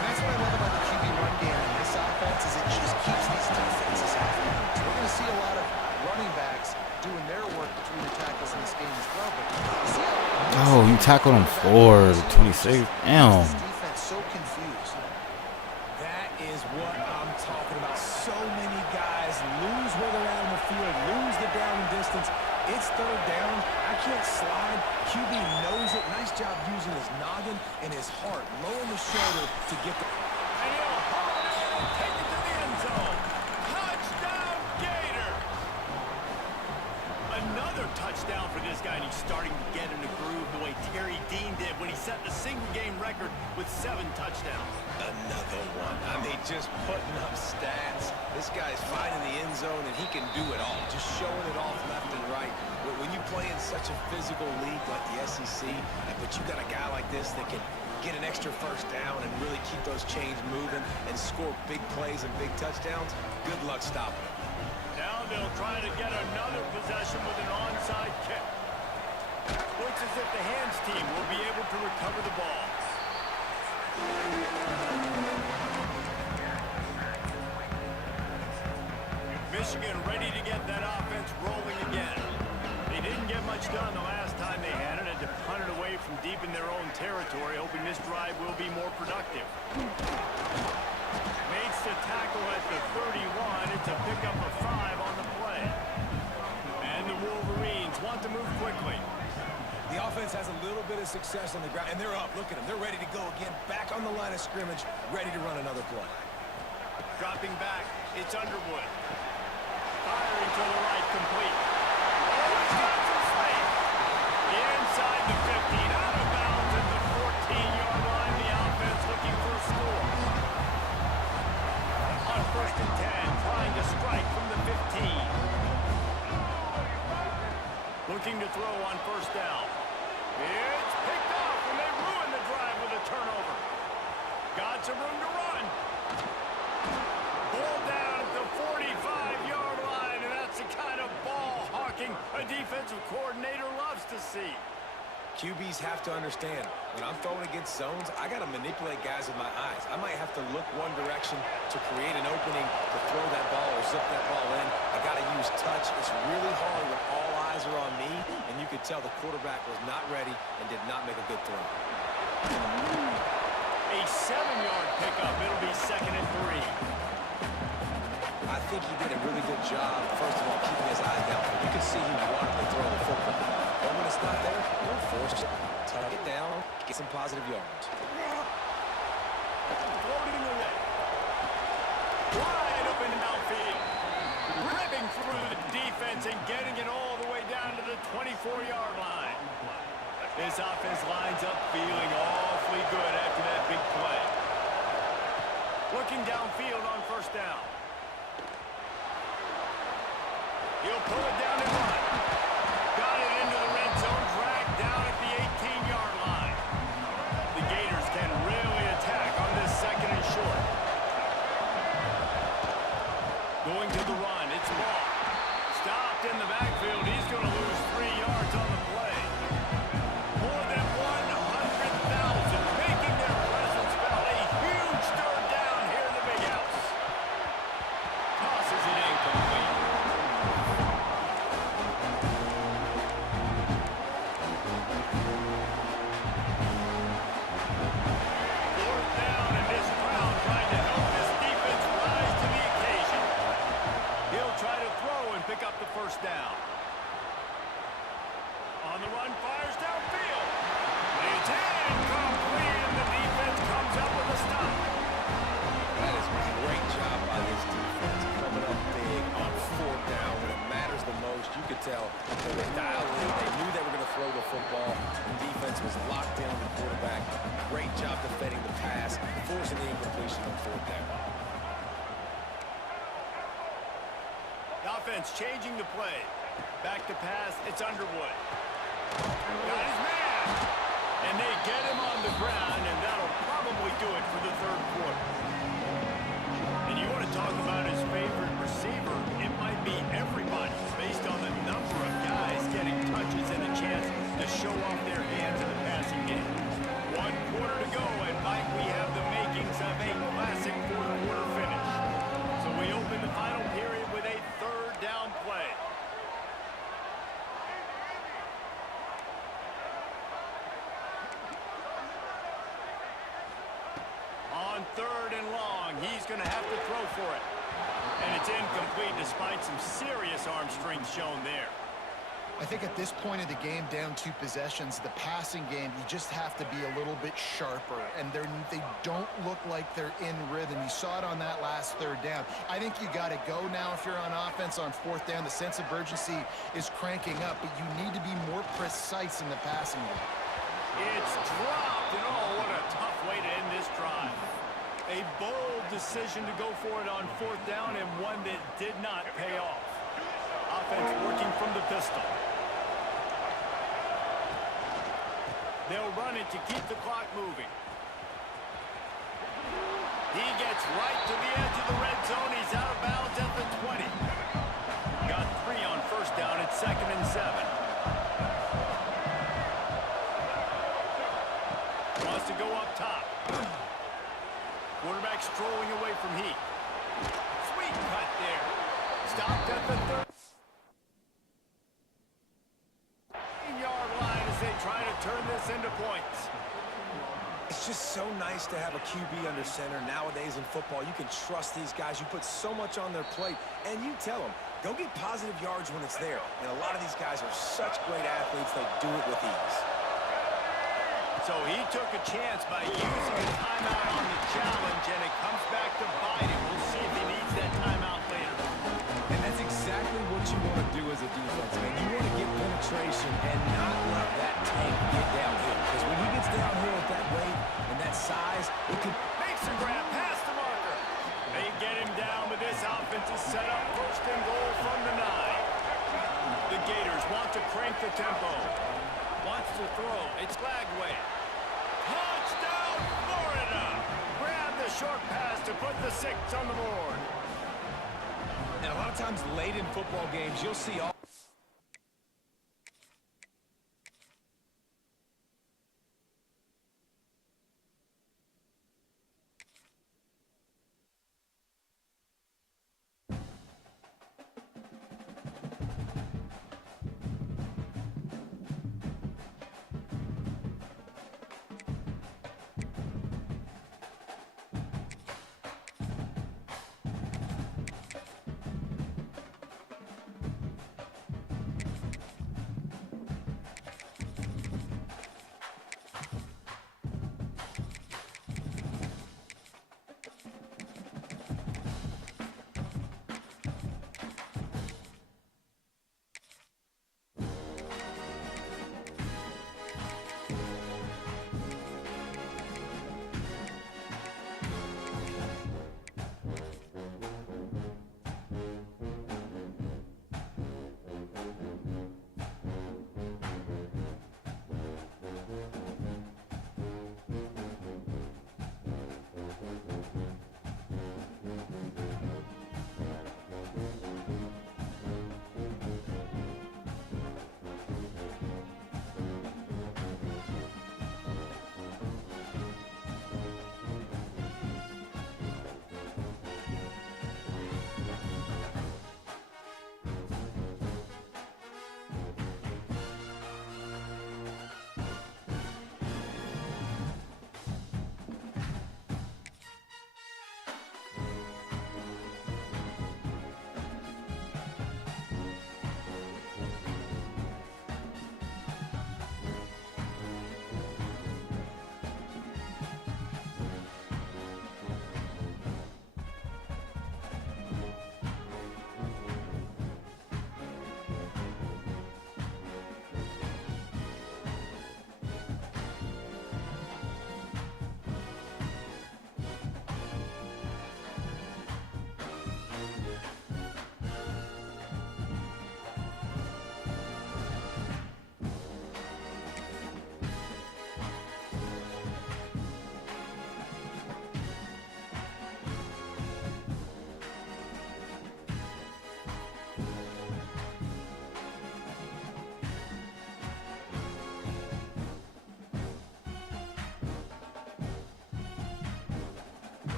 That's what I love about the QB run game in this offense is it just keeps these defenses off balance. We're going to see a lot of running backs doing their work between the tackles in this game as well. But you see how Oh, you tackled him for 26. Damn. this defense so confused. That is what I'm talking about. So many guys lose where they're at on the field, lose the down distance. It's third down. I can't slide. QB knows it. Nice job using his noggin and his heart, lowering the shoulder to get the... And he'll hold it and take it to the end zone. Touchdown, Gator! Another touchdown for this guy, and he's starting to get in the groove the way Terry Dean did when he set the single-game record with 7 touchdowns. Another one. I mean, just putting up stats. This guy's finding the end zone, and he can do it all. Just showing it off left and right. When you play in such a physical league like the SEC, but you got a guy like this that can get an extra first down and really keep those chains moving and score big plays and big touchdowns, good luck stopping him. Now they'll try to get another possession with an onside kick. Looks as if the hands team will be able to recover the ball. Michigan ready to get that offense rolling again. They didn't get much done the last time they had it, and to punt it away from deep in their own territory, hoping this drive will be more productive. Makes the tackle at the 31. It's a pickup of 5 on the play. And the Wolverines want to move quickly. The offense has a little bit of success on the ground, and they're up. Look at them. They're ready to go again. Back on the line of scrimmage, ready to run another play. Dropping back, it's Underwood. Firing to the right, complete. Oh, it's got some space. Inside the 15, out of bounds at the 14-yard line. The offense looking for a score. On 1st and 10, trying to strike from the 15. Looking to throw on 1st down. It's picked off, and they ruin the drive with a turnover. Got some room to run. Ball down at the 45-yard line, and that's the kind of ball hawking a defensive coordinator loves to see. QBs have to understand, when I'm throwing against zones, I got to manipulate guys with my eyes. I might have to look one direction to create an opening to throw that ball or zip that ball in. I got to use touch. It's really hard when all eyes are on me, and you could tell the quarterback was not ready and did not make a good throw. A 7-yard pickup. It'll be 2nd and 3. I think he did a really good job, first of all, keeping his eyes down. You can see he wanted to throw the football. But when it's not there, you're forced to tuck it down, get some positive yards. Floating away. Wide open downfield. Ripping through the defense and getting it all the way down to the 24-yard line. This offense lines up feeling awfully good after that big play. Looking downfield on 1st down. He'll pull it down and run. Got it into the red zone, dragged down at the 18-yard line. The Gators can really attack on this 2nd and short. Going to the run, it's Ball. Stopped in the backfield, he's going to lose 3 yards on the play. More than 100,000 making their presence felt. A huge third down here in the big house. Tosses it incomplete. defense changing the play. Back to pass, it's Underwood. Got his man. And they get him on the ground, and that'll probably do it for the third quarter. And you want to talk about his favorite receiver, it might be everybody based on the number of guys getting touches and a chance to show off their hands in the passing game. 1 quarter to go, and Mike, we have the makings of a classic fourth-quarter finish. So we open the final period with a third down play. On 3rd and long, he's going to have to throw for it. And it's incomplete despite some serious arm strength shown there. I think at this point of the game, down 2 possessions, the passing game, you just have to be a little bit sharper. And they don't look like they're in rhythm. You saw it on that last 3rd down. I think you got to go now if you're on offense on 4th down. The sense of urgency is cranking up, but you need to be more precise in the passing game. It's dropped, and oh, what a tough way to end this drive. A bold decision to go for it on 4th down, and one that did not pay off. Offense working from the pistol. They'll run it to keep the clock moving. He gets right to the edge of the red zone. He's out of bounds at the 20. Got 3 on 1st down. It's 2nd and 7. Wants to go up top. Quarterback strolling away from Heat. Sweet cut there. Stopped at the 13-yard line as they try to turn this into points. It's just so nice to have a QB under center nowadays in football. You can trust these guys. You put so much on their plate, and you tell them, go get positive yards when it's there. And a lot of these guys are such great athletes, they do it with ease. So he took a chance by using a timeout on the challenge, and it comes back to bite him. We'll see if he needs that timeout later. And that's exactly what you want to do as a defense, man. You want to get penetration and not let that tank get downhill. Because when he gets downhill at that rate and that size, it could... Makes a grab past the marker. They get him down, but this offense is set up 1st and goal from the 9. The Gators want to crank the tempo. Wants to throw. It's Lagway. Touchdown, Florida! Grab the short pass to put the 6 on the board. And a lot of times late in football games, you'll see all...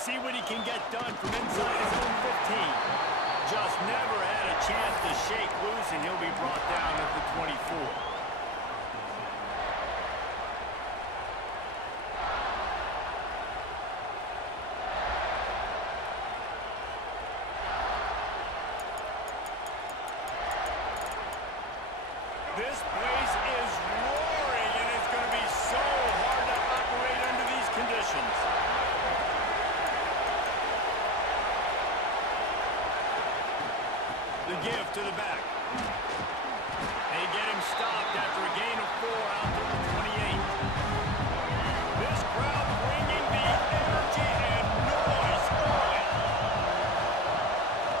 Let's see what he can get done from inside his own 15. Just never had a chance to shake loose, and he'll be brought down at the 24. This place is roaring, and it's going to be so hard to operate under these conditions. The give to the back. They get him stopped after a gain of 4 out to the 28. This crowd bringing the energy and noise early.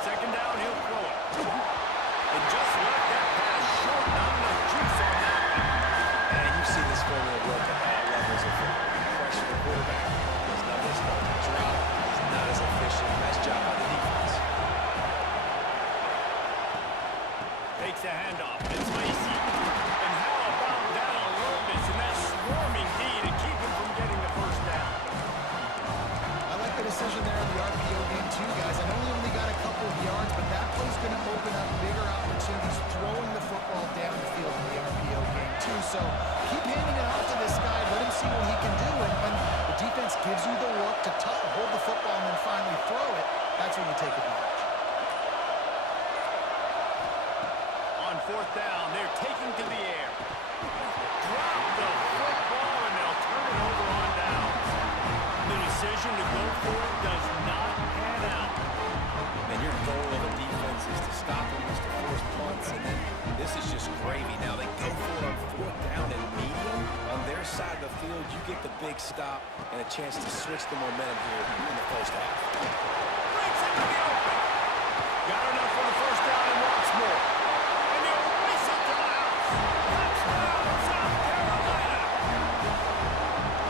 Second down, he'll throw it. And just left that pass short. Not enough juice on that one. And you've seen this formula work at all levels of pressure the quarterback. His numbers start to drop. He's not as efficient. Nice job by the defense. Takes a handoff. It's Lacy. And how about that alertness and that swarming D to keep him from getting the first down? I like the decision there in the RPO game too, guys. I know he only got a couple of yards, but that play's going to open up bigger opportunities throwing the football down the field in the RPO game too. So keep handing it off to this guy. Let him see what he can do. And when the defense gives you the look to hold the football and then finally throw it, that's when you take advantage. On fourth down, they're taking to the air. Drop the football, and they'll turn it over on downs. The decision to go for it does not pan out. And your goal of a defense is to stop them, is to force punts, and then this is just gravy. Now they go for it on fourth down and medium. On their side of the field, you get the big stop and a chance to switch the momentum here in the first half. Breaks into the open. Got enough for the first down and wants more. And he'll race it to the house. Touchdown, South Carolina.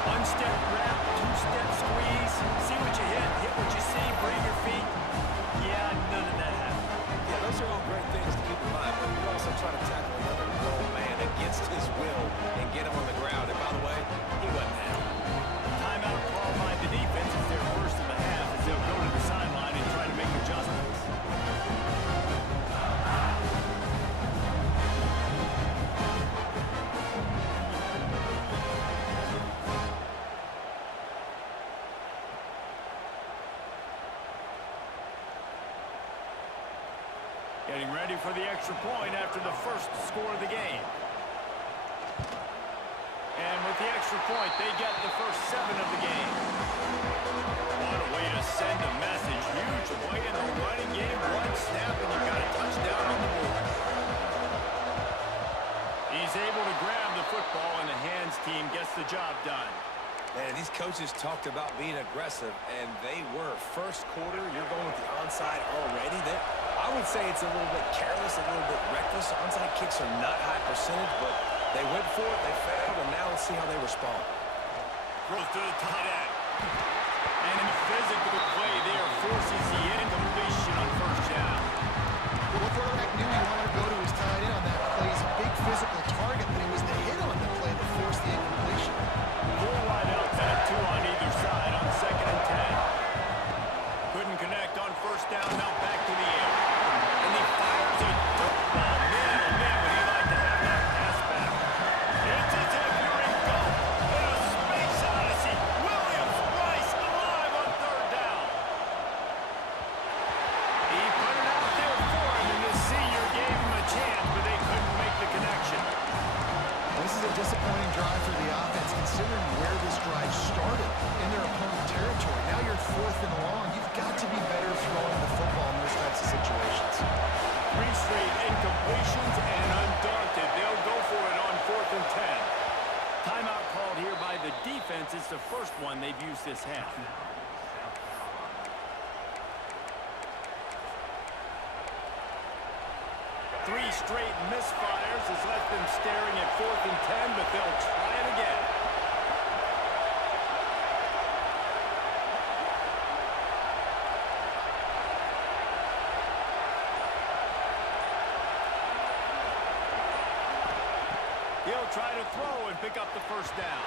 One-step wrap, two-step squeeze. See what you hit what you see, bring your feet. Yeah, none of that happened. Yeah, those are all great things to keep in mind, but you also try to tackle another grown man against his will and get him on the ground. And by the way, he wasn't happy. Timeout called by the defense is their first of the half as they'll go to the sideline and try to make adjustments. Getting ready for the extra point after the first score of the game. And with the extra point, they get the first 7 of the game. What a way to send a message. Huge play in the running game. One snap, and you got a touchdown on the board. He's able to grab the football, and the hands team gets the job done. And these coaches talked about being aggressive, and they were. First quarter, you're going with the onside already. I would say it's a little bit careless, a little bit reckless. Onside kicks are not high percentage, but they went for it, they failed, and now let's see how they respond. Throws to the tight end. And in physical play there forces the incompletion on first down. Well, the quarterback knew he wanted to go to his tight end on that play. He's a big physical target, but it was the hit on the play that forced the incompletion. 4 wideouts and 2 on either side on 2nd and 10. Couldn't connect on first down, now back to the air. And he fires a dirt ball. Man, oh man, would he like to have that pass back. It's as if you're in golf in a space odyssey. Williams Rice alive on 3rd down. He put it out there for him, and the senior gave him a chance, but they couldn't make the connection. This is a disappointing drive for the offense, considering where this drive started in their opponent territory. Now you're 4th and long. You've got to be better throwing the football in those types of situations. 3 straight incompletions, and undaunted, they'll go for it on 4th and 10. Timeout called here by the defense. It's the first one they've used this half. Three straight misfires has left them staring at 4th and 10, but they'll try it again. He'll try to throw and pick up the first down.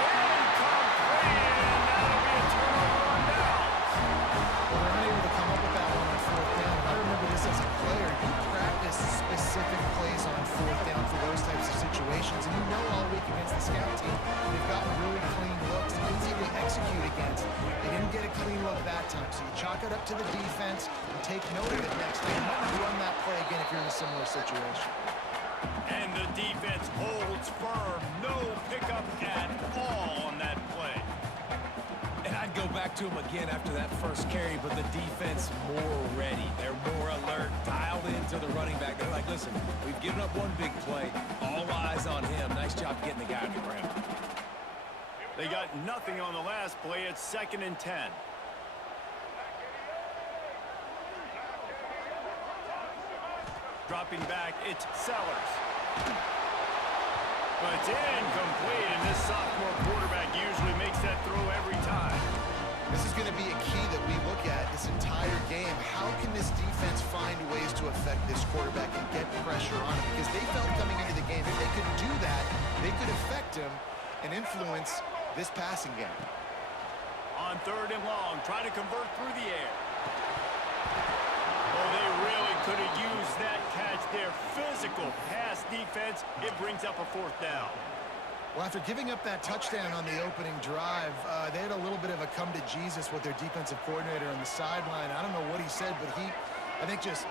Incomplete, and that'll be a turnover on down. So you chalk it up to the defense and take note of it next time. You might not run that play again if you're in a similar situation. And the defense holds firm. No pickup at all on that play. And I'd go back to him again after that first carry, but the defense more ready. They're more alert, dialed into the running back. They're like, listen, we've given up one big play. All eyes on him. Nice job getting the guy on the ground. They got nothing on the last play. It's 2nd and 10. Dropping back, it's Sellers. But it's incomplete, and this sophomore quarterback usually makes that throw every time. This is going to be a key that we look at this entire game. How can this defense find ways to affect this quarterback and get pressure on him? Because they felt coming into the game, if they could do that, they could affect him and influence this passing game. On 3rd and long, try to convert through the air. Oh, they really could have used that catch there. Physical pass defense. It brings up a 4th down. Well, after giving up that touchdown on the opening drive, they had a little bit of a come to Jesus with their defensive coordinator on the sideline. I don't know what he said, but he, I think, just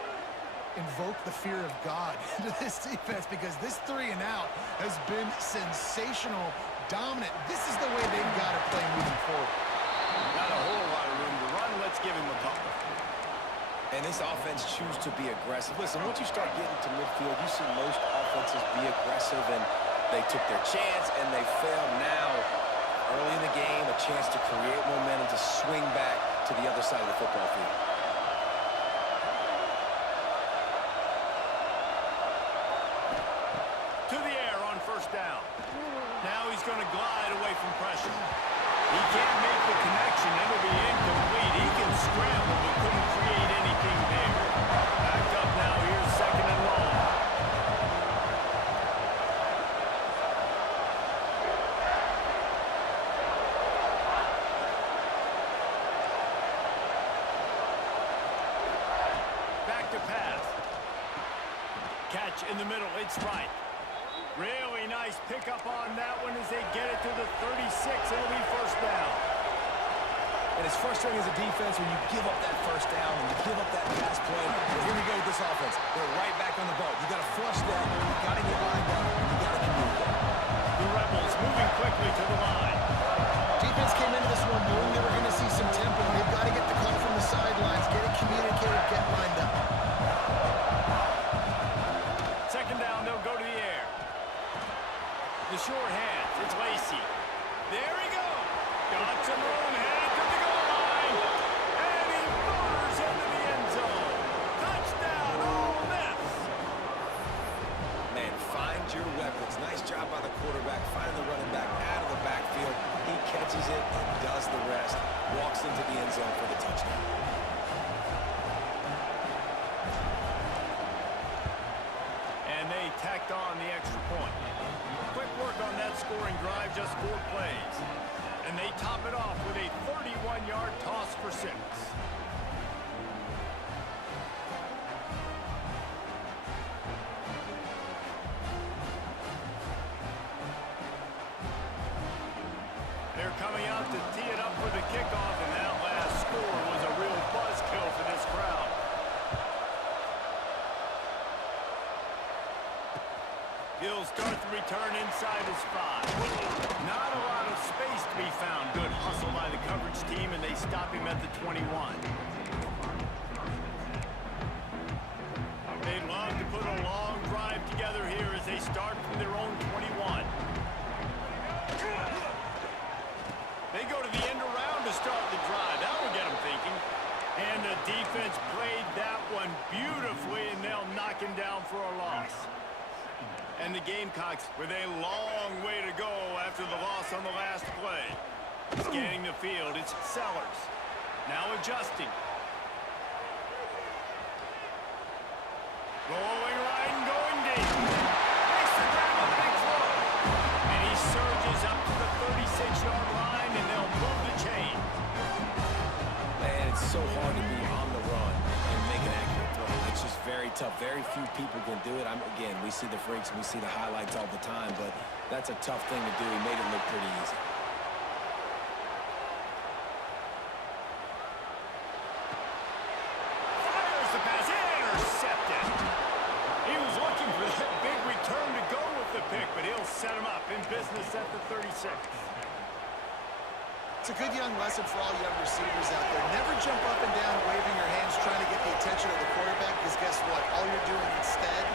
invoked the fear of God into this defense, because this 3 and out has been sensational, dominant. This is the way they've got to play moving forward. Not a whole lot of room to run. Let's give him a couple. And this offense choose to be aggressive. Listen, once you start getting to midfield, you see most offenses be aggressive, and they took their chance, and they failed now. Early in the game, a chance to create momentum, to swing back to the other side of the football field. To the air on 1st down. Now he's going to glide away from pressure. He can't make the connection. It'll be incomplete. He can scramble, but couldn't create anything there. Back up now. Here's 2nd and long. Back to pass. Catch in the middle. It's right. Really nice pickup on that one as they get it to the 36. It'll be 1st down. And it's frustrating as a defense when you give up that 1st down and you give up that pass play. But here we go with this offense. They're right back on the boat. You got to flush that. You got to get lined up. You got to communicate. The Rebels moving quickly to the line. Defense came into this one knowing they were going to see some tempo. They've got to get the call from the sidelines, get it communicated, get lined up. 2nd down, they'll go to the air. The short hands, it's Lacy. There he goes. Got some room, headed to the goal line. And he motors into the end zone. Touchdown, Ole Miss. Man, find your weapons. Nice job by the quarterback, finding the running back out of the backfield. He catches it and does the rest. Walks into the end zone for the touchdown. And they tacked on the extra point. Quick work on that scoring drive, just 4 plays. And they top it off with a 31-yard toss for 6. They're coming out to tee it up for the kickoff, and that last score was a real buzzkill for this crowd. He'll start the return inside his 5. Not a lot of space to be found. Good hustle by the coverage team, and they stop him at the 21. They'd love to put a long drive together here as they start from their own 21. They go to the end around to start the drive. That will get them thinking. And the defense played that one beautifully, and they'll knock him down for a loss. And the Gamecocks with a long way to go after the loss on the last play. Scanning the field, it's Sellers. Now adjusting. Rolling right and going deep. Makes the grab on the big throw. And he surges up to the 36-yard line, and they'll move the chain. Man, it's so hard to be on the run and make an accurate throw. It's just very tough. Very few people can do it. Again, we see the freaks and we see the highlights all the time, but that's a tough thing to do. He made it look pretty easy. 6. It's a good young lesson for all young receivers out there. Never jump up and down waving your hands trying to get the attention of the quarterback, because guess what? All you're doing instead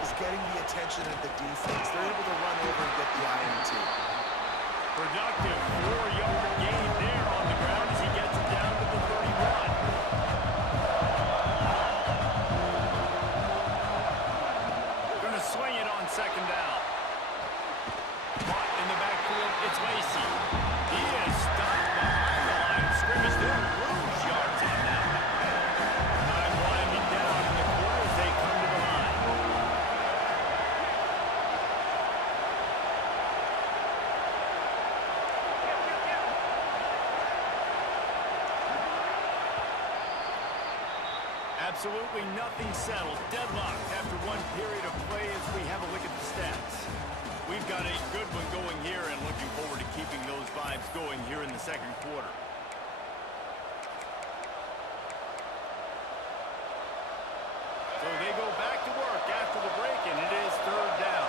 is getting the attention of the defense. They're able to run over and get the INT. Productive 4-yard gain there on the ground as he gets it down to the 31. Gonna swing it on 2nd down. Caught in the backfield, it's Lacy. He is stopped behind the line of scrimmage. They'll lose yards on that. Time winding down in the quarter as they come to the line. Absolutely nothing settled. Deadlocked after one period of play as we have a look at the stats. We've got a good one going here and looking forward to keeping those vibes going here in the 2nd quarter. So they go back to work after the break, and it is 3rd down.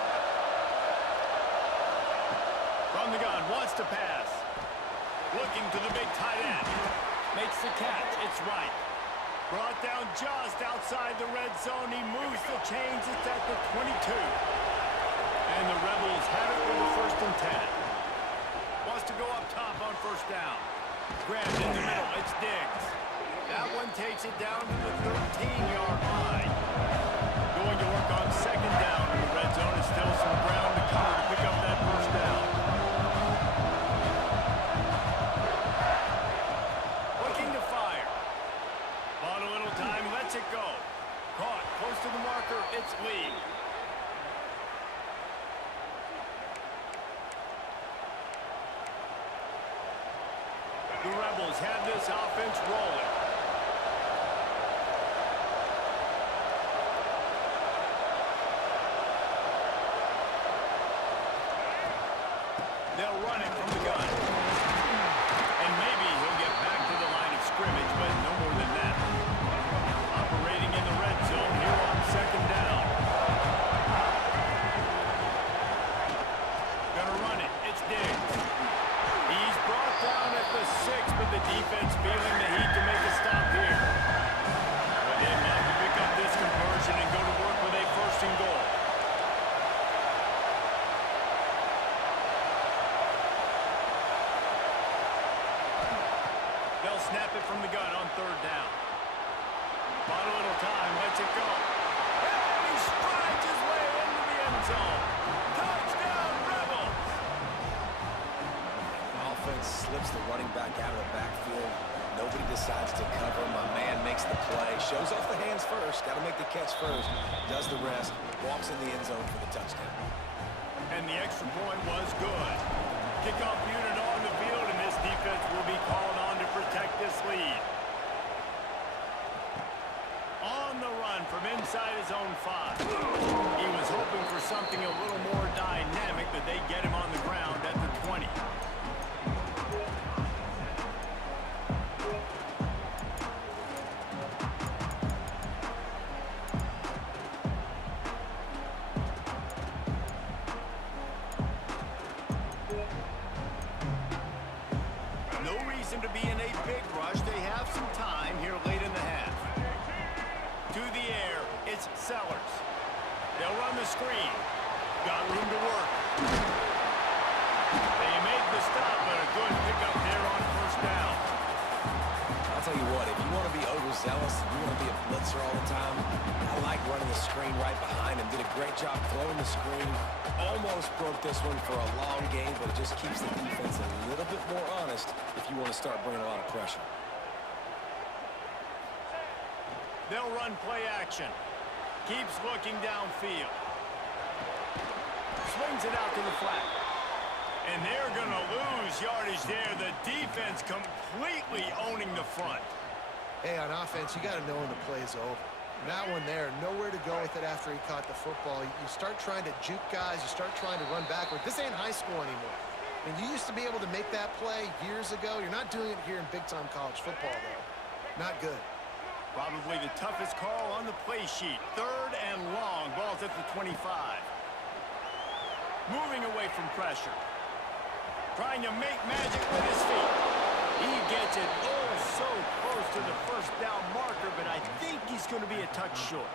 From the gun, wants to pass. Looking to the big tight end. Makes the catch. It's right. Brought down just outside the red zone. He moves the chains. It's at the 22. And the Rebels have it with the 1st and 10. Wants to go up top on 1st down. Grabbed in the middle. It's Diggs. That one takes it down to the 13-yard line. Going to work on 2nd down in the red zone. Is still some ground to cover to pick up that 1st down. Looking to fire. Bought a little time. Lets it go. Caught close to the marker. It's Lee. The Rebels have this offense rolling. They'll run it from the gun. And maybe he'll get back to the line of scrimmage, but no more than that. Operating in the red zone here on 2nd down. Gonna run it. It's Diggs. He's brought down at the 6, but the defense feeling the heat to make a stop here. But they'd like to pick up this conversion and go to work with a 1st and goal. They'll snap it from the gun on 3rd down. Bought a little time, lets it go. And he strides his way into the end zone. Touchdown, Rebels! Offense slips the running back out of the backfield. Nobody decides to cover. My man makes the play. Shows off the hands first. Got to make the catch first. Does the rest. Walks in the end zone for the touchdown. And the extra point was good. Kickoff unit on the field, and this defense will be called on to protect this lead. On the run from inside his own 5. He was hoping for something a little more dynamic, but they get him on the ground at the 20. No reason to be in a big rush. They have some time here late in the half. To the air, it's Sellers. They'll run the screen. Got room to work. They make the stop, but a good pickup there on 1st down. I'll tell you what, if you want to be overzealous, if you want to be a blitzer all the time, I like running the screen right behind him. Did a great job throwing the screen. Almost broke this one for a long game, but it just keeps the defense a little bit more honest if you want to start bringing a lot of pressure. They'll run play action. Keeps looking downfield. Swings it out to the flat. And they're going to lose yardage there. The defense completely owning the front. Hey, on offense, you got to know when the play's over. That one there, nowhere to go with it after he caught the football. You start trying to juke guys. You start trying to run backward. This ain't high school anymore. I mean, you used to be able to make that play years ago. You're not doing it here in big-time college football, though. Not good. Probably the toughest call on the play sheet. 3rd and long. Ball's at the 25. Moving away from pressure. trying to make magic with his feet. He gets it oh so close to the first down marker, but I think he's going to be a touch short.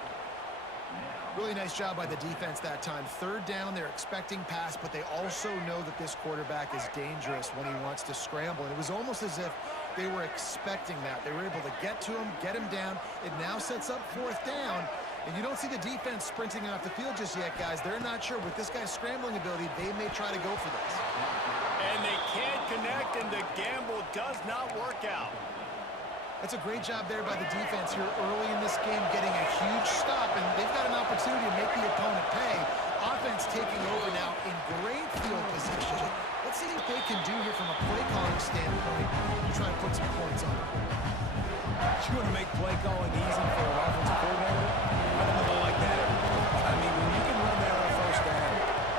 Really nice job by the defense that time. Third down, they're expecting pass, but they also know that this quarterback is dangerous when he wants to scramble. And it was almost as if they were expecting that. They were able to get to him, get him down. It now sets up fourth down. And you don't see the defense sprinting off the field just yet, guys. They're not sure. With this guy's scrambling ability, they may try to go for this. And they can't connect, and the gamble does not work out. That's a great job there by the defense here early in this game, getting a huge stop, and they've got an opportunity to make the opponent pay. Offense taking over now in great field position. Let's see what they can do here from a play calling standpoint to try to put some points on it. You want to make play calling easy for an offensive coordinator? I don't know like that. I mean, when you can run that on first down,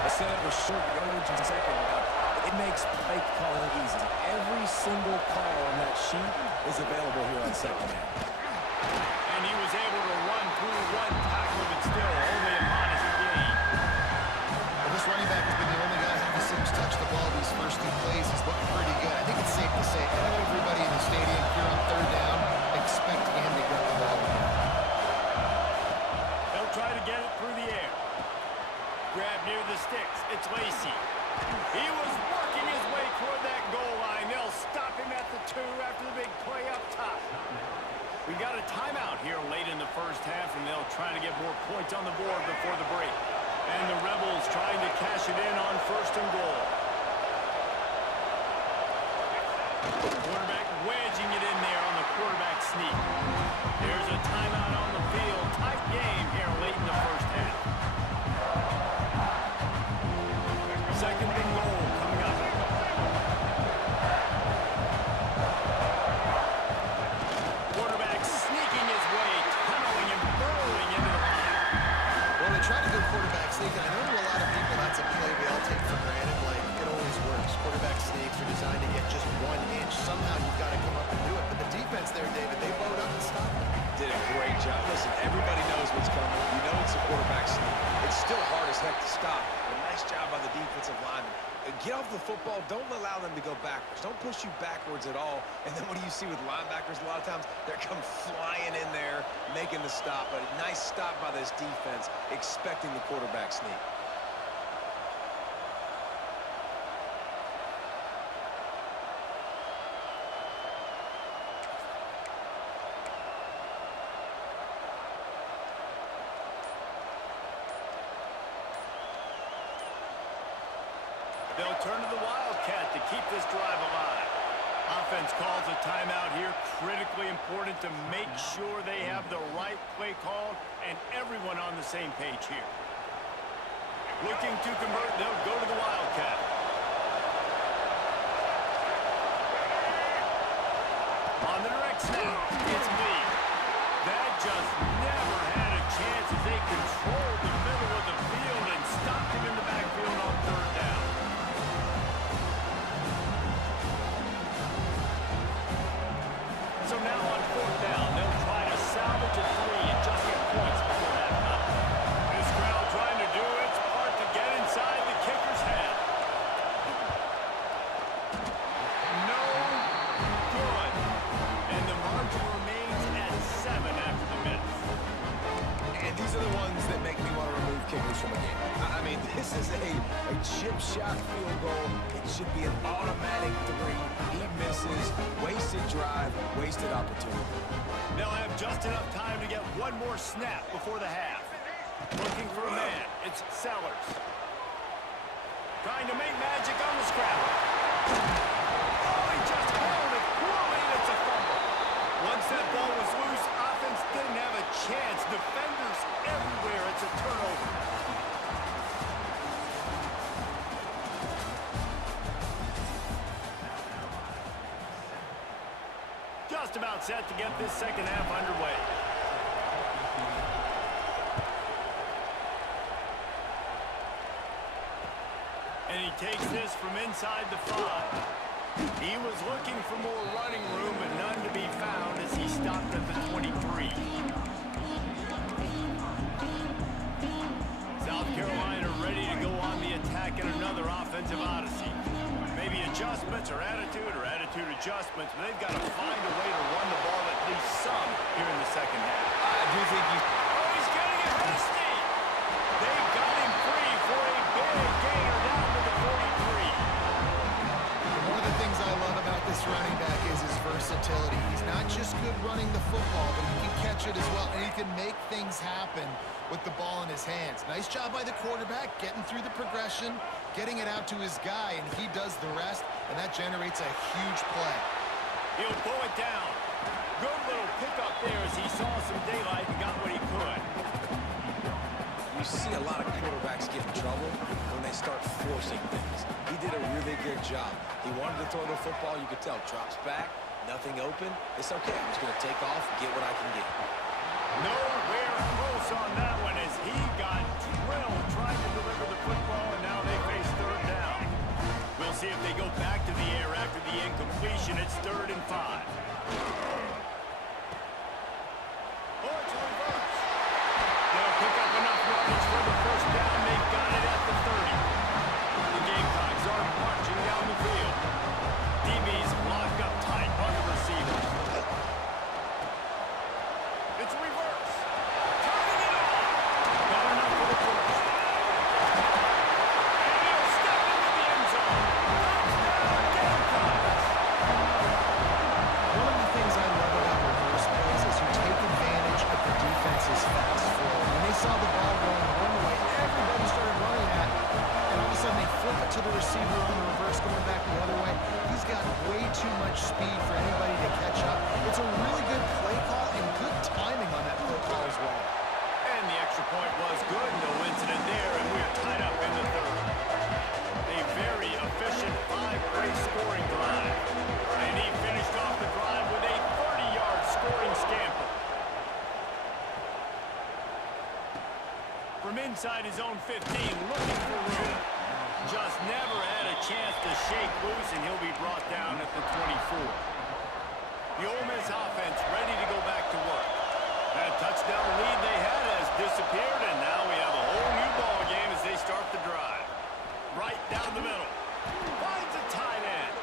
a setup with short yardage and second down, it makes play calling easy. Every single call on that sheet is available here on second down. And he was able to run through one tackle, but still only a modest gain. Well, this running back has been the only guy who seems to touch the ball these first two plays. He's looking pretty good. I think it's safe to say, I know everybody in the stadium here on third down expecting him to get the ball. They'll try to get it through the air. Grab near the sticks. It's Lacy. He was working his way toward that goal line. They'll stop him at the 2 after the big play up top. We got a timeout here late in the first half, and they'll try to get more points on the board before the break. And the Rebels trying to cash it in on first and goal. Quarterback wedging it in there on the quarterback sneak. There's a timeout on the field. Tight game here late in the first half. Second and goal coming up. Quarterback sneaking his way, tunneling and burrowing into the line. Well, they try to go quarterback sneak, and I know to a lot of people that's a play we all take for granted. Like, it always works. Quarterback sneaks are designed to get just 1 inch. Somehow you've got to come up and do it. But the defense there, David, they bowed up and stopped it. Did a great job. Listen, everybody knows what's coming. You know it's a quarterback sneak. It's still hard as heck to stop. A nice job by the defensive lineman. Get off the football. Don't allow them to go backwards. Don't push you backwards at all. And then what do you see with linebackers a lot of times? They're come flying in there, making the stop. But a nice stop by this defense, expecting the quarterback sneak. They'll turn to the Wildcat to keep this drive alive. Offense calls a timeout here. Critically important to make sure they have the right play call and everyone on the same page here. Looking to convert, they'll go to the Wildcat. On the direct snap, it's Lee. That just never had a chance as they controlled the middle of the field and stopped him in the backfield on third down. So now on fourth down, they'll try to salvage a 3 and just get points before halftime. This crowd trying to do its part to get inside the kicker's head. No good. And the margin remains at 7 after the miss. And these are the ones that make me want to remove kickers from a game. I mean, this is a chip shot field goal. It should be an automatic 3. He misses. Wasted drive, wasted opportunity. They'll have just enough time to get one more snap before the half. Looking for a man. It's Sellers. Trying to make magic on the scramble. Oh, he just held it poorly, and it's a fumble. Once that ball was loose, offense didn't have a chance. Defenders everywhere. It's a turnover. Just about set to get this second half underway. And he takes this from inside the 5. He was looking for more running room, but none to be found as he stopped at the 23. South Carolina ready to go on the attack in another offensive odyssey. Maybe a adjustments or attitude adjustments, but they've got to find a way to run the ball at least some here in the second half. I do think you... Oh, he's getting it hasty. They got him free for a big gainer down to the 43. One of the things I love about this running back is his versatility. He's not just good running the football, but he can catch it as well, and he can make things happen with the ball in his hands. Nice job by the quarterback, getting through the progression, getting it out to his guy, and he does the rest, and that generates a huge play. He'll pull it down. Good little pickup there as he saw some daylight and got what he could. You see a lot of quarterbacks get in trouble when they start forcing things. He did a really good job. He wanted to throw the football. You could tell. Drops back, nothing open. It's okay. I'm just going to take off, get what I can get. Nowhere close on that one as he got drilled trying to deliver the football, and now they face third down. We'll see if they go back to the air after the incompletion. It's 3rd and 5. Oh, it's a reverse. They'll pick up enough yards for the first down. They got it at the 30. The Gamecocks are marching down the field. DB's locked up tight on the receivers. It's a reverse. Turning it on. Got enough for the first. And he'll step into the end zone. Touchdown, Gamecocks. One of the things I love about reverse plays is you take advantage of the defense's fast flow. When they saw the ball going one way, everybody started running at it, and all of a sudden they flip it to the receiver on the reverse going back the other way. He's got way too much speed for anybody to catch up. It's a really good play call and good timing on that play call as well. And the extra point was good. No incident there, and we're tied up in the 3rd. A very efficient 5-play scoring drive. And he finished off the drive with a 30-yard scoring scamper. From inside his own 15, looking for room. Just never had a chance to shake loose, and he'll be brought down at the 24. The Ole Miss offense ready to go back to work. That touchdown lead they had has disappeared, and now we have a whole new ball game as they start the drive. Right down the middle. Finds a tight end.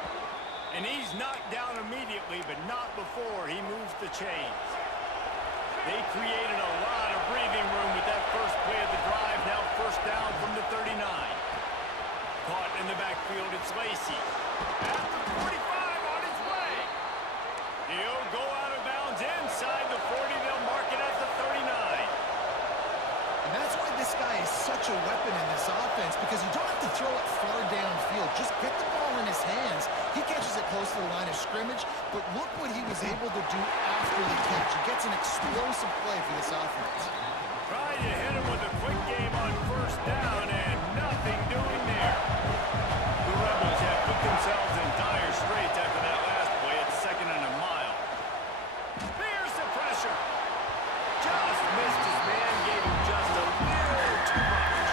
And he's knocked down immediately, but not before he moves the chains. They created a lot of breathing room with that first play of the drive. Now first down from the 39. Caught in the backfield, it's Lacy. At the 45 on his way. He'll go out of bounds inside the 40. They'll mark it at the 39. And that's why this guy is such a weapon in this offense, because you don't have to throw it far downfield. Just get the ball in his hands. He catches it close to the line of scrimmage, but look what he was able to do after the catch. He gets an explosive play for this offense. Trying to hit him with a quick game on first down, and nothing doing there. The Rebels have put themselves in dire straits after that last play. It's 2nd and a mile. There's the pressure. Just missed his man, gave him just a little too much.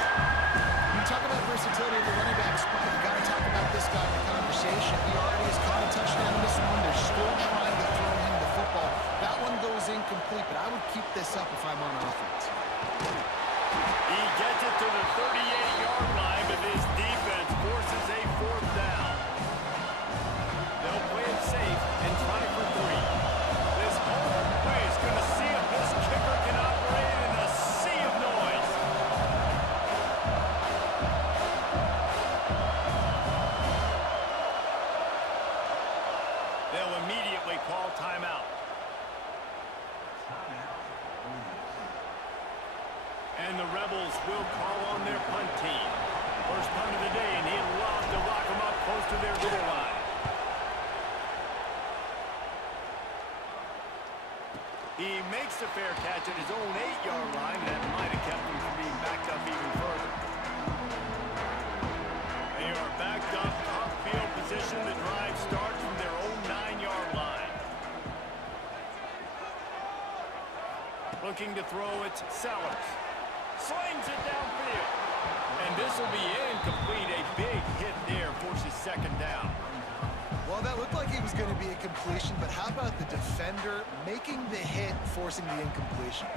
When you talk about versatility of the running back spot, you got to talk about this guy in the conversation. He already has caught a touchdown in this one. They're still trying to throw him the football. That one goes incomplete, but I would keep this up if I'm on offense. He gets it to the 38-yard line, but his defense forces a 4th down. They'll play it safe and try for 3. This whole play is going to see if this kicker can operate in a sea of noise. They'll immediately call timeout. And the Rebels will call on their punt team. First punt of the day, and he'd love to lock them up close to their goal line. He makes the fair catch at his own 8-yard line, and that might have kept him from being backed up even further. They are backed up, top field position. The drive starts from their own 9-yard line. Looking to throw it, Sellers. Slings it downfield. And this will be incomplete. A big hit there forces 2nd down. Well, that looked like he was going to be a completion, but how about the defender making the hit, forcing the incompletion?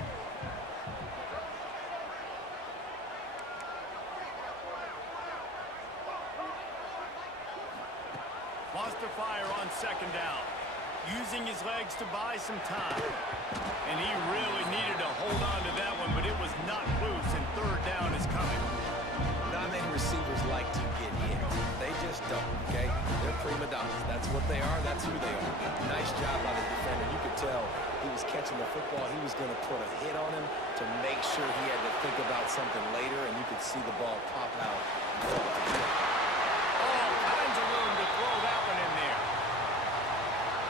Wants to fire on second down. Using his legs to buy some time. And he really needed to hold on to that one, but it was not loose, and third down is coming. Not many receivers like to get hit. They just don't, okay? They're prima donnas. That's what they are. That's who they are. Nice job by the defender. You could tell he was catching the football. He was going to put a hit on him to make sure he had to think about something later, and you could see the ball pop out and fall to the ground. All kinds of room to throw that one in there.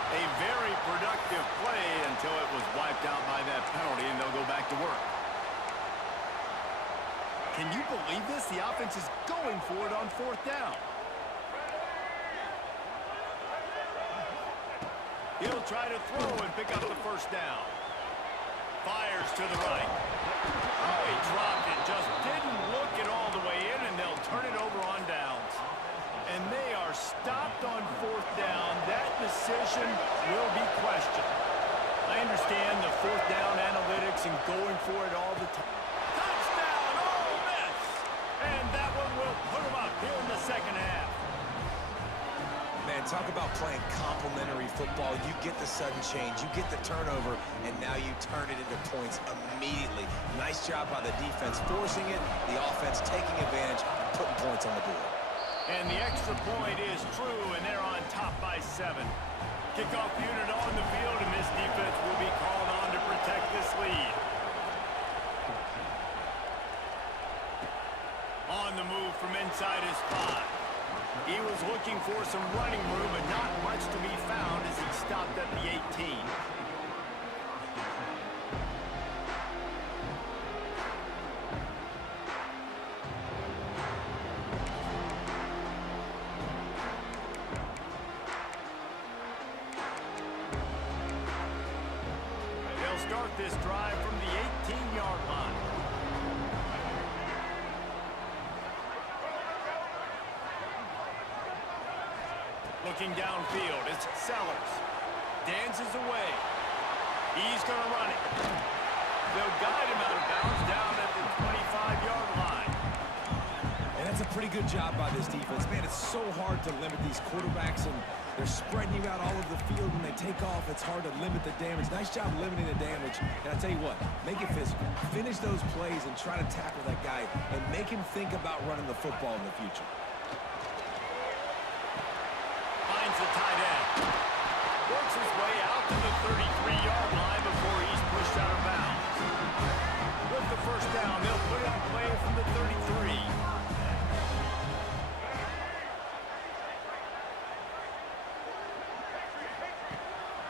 A very productive play until it was wiped out by that penalty, and they'll go back to work. Can you believe this? The offense is going for it on fourth down. He'll try to throw and pick up the first down. Fires to the right. Oh, he dropped it. Just didn't look it all the way in, and they'll turn it over on downs. And they are stopped on fourth down. That decision will be questioned. I understand the fourth down analytics and going for it all the time. Touchdown, Ole Miss! And that one will put them up here in the second half. Man, talk about playing complementary football. You get the sudden change, you get the turnover, and now you turn it into points immediately. Nice job by the defense forcing it, the offense taking advantage and putting points on the board. And the extra point is true, and they're on top by 7. Kickoff unit on the field, and this defense will be called on to protect this lead. On the move from inside his 5. He was looking for some running room, but not much to be found as he stopped at the 18. They'll start this drive from the 18-yard line. Looking downfield, it's Sellers. Dances away. He's going to run it. They'll guide him out of bounds down at the 25-yard line. And that's a pretty good job by this defense. Man, it's so hard to limit these quarterbacks, and they're spreading you out all over the field. When they take off, it's hard to limit the damage. Nice job limiting the damage. And I tell you what, make it physical. Finish those plays and try to tackle that guy and make him think about running the football in the future. The tight end works his way out to the 33-yard line before he's pushed out of bounds. With the first down, they'll put it in play from the 33.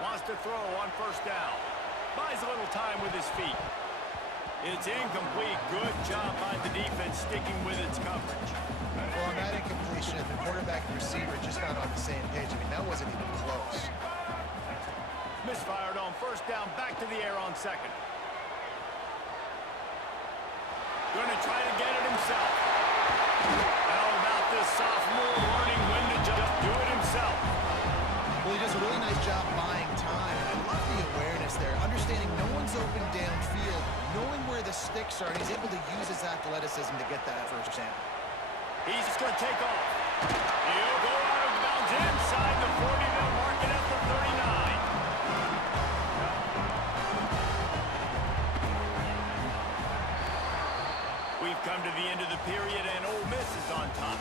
Wants to throw on first down. Buys a little time with his feet. It's incomplete. Good job by the defense sticking with its coverage. Well, on that incompletion, the quarterback and receiver just not on the same page. I mean, that wasn't even close. Misfired on first down, back to the air on second. Going to try to get it himself. How about this sophomore learning when to just do it himself? Well, he does a really nice job buying time. I love the awareness there, understanding no one's open downfield, knowing where the sticks are, and he's able to use his athleticism to get that first down. He's just going to take off. He'll go out of bounds inside the 40. They'll mark it at the 39. We've come to the end of the period, and Ole Miss is on top.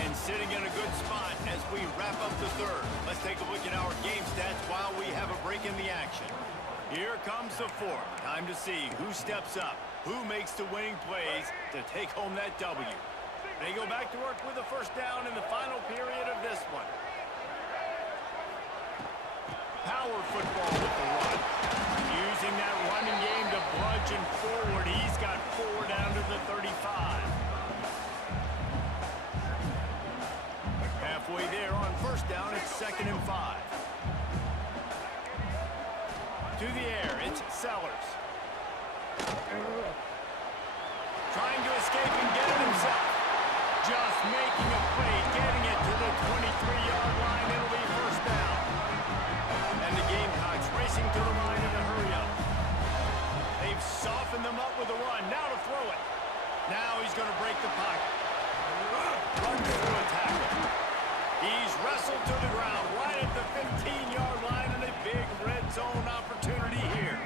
And sitting in a good spot as we wrap up the third. Let's take a look at our game stats while we have a break in the action. Here comes the fourth. Time to see who steps up, who makes the winning plays to take home that W. They go back to work with the first down in the final period of this one. Power football with the run. Using that running game to bludgeon forward. He's got 4 down to the 35. Halfway there on first down, it's 2nd and 5. To the air, it's Sellers. Trying to escape and get it himself. Just making a play, getting it to the 23-yard line. It'll be first down. And the Gamecocks racing to the line in a hurry-up. They've softened them up with a run. Now to throw it. Now he's going to break the pocket. Run through a tackle. He's wrestled to the ground right at the 15-yard line and a big red zone opportunity here.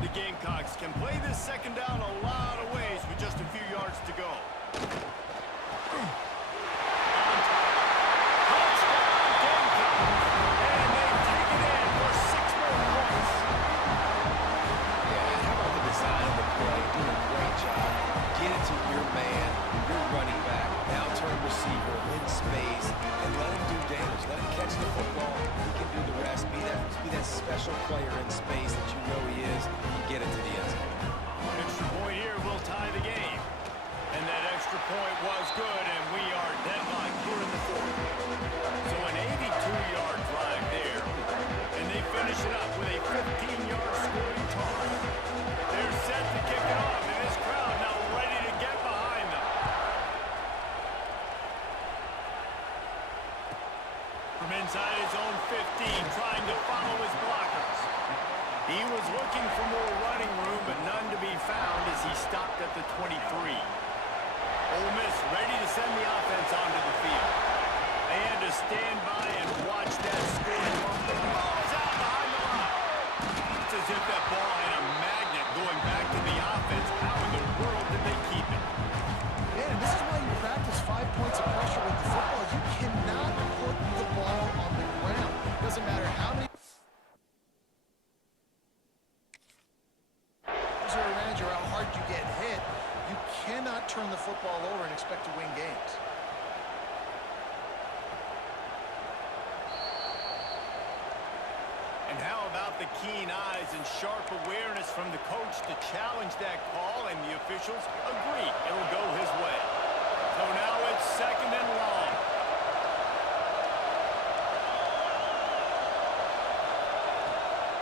The Gamecocks can play this second down a lot of ways with just a few yards to go. Receiver in space and let him do damage. Let him catch the football. He can do the rest. Be that special player in space that you know he is. And get it to the end zone. Extra point here will tie the game. And that extra point was good, and we are deadlocked here in the fourth. So an 82-yard drive there. And they finish it up with a 15-yard scoring toss. They're set to kick it off, and this crowd now ready to get behind them. From inside his own 15, trying to follow his blockers. He was looking for more running room, but none to be found as he stopped at the 23. Ole Miss ready to send the offense onto the field. They had to stand by and watch that scoring ball. The ball is out behind the line. It's as if that ball had a magnet going back to the offense. How in the world did they keep it? Yeah, and this is why you practice 5 points of pressure with the football. You cannot put the ball on the ground. Doesn't matter how many are around you or how hard you get hit. You cannot turn the football over and expect to win games. And how about the keen eyes and sharp awareness from the coach to challenge that call, and the officials agree it'll go his way. So now it's second and long.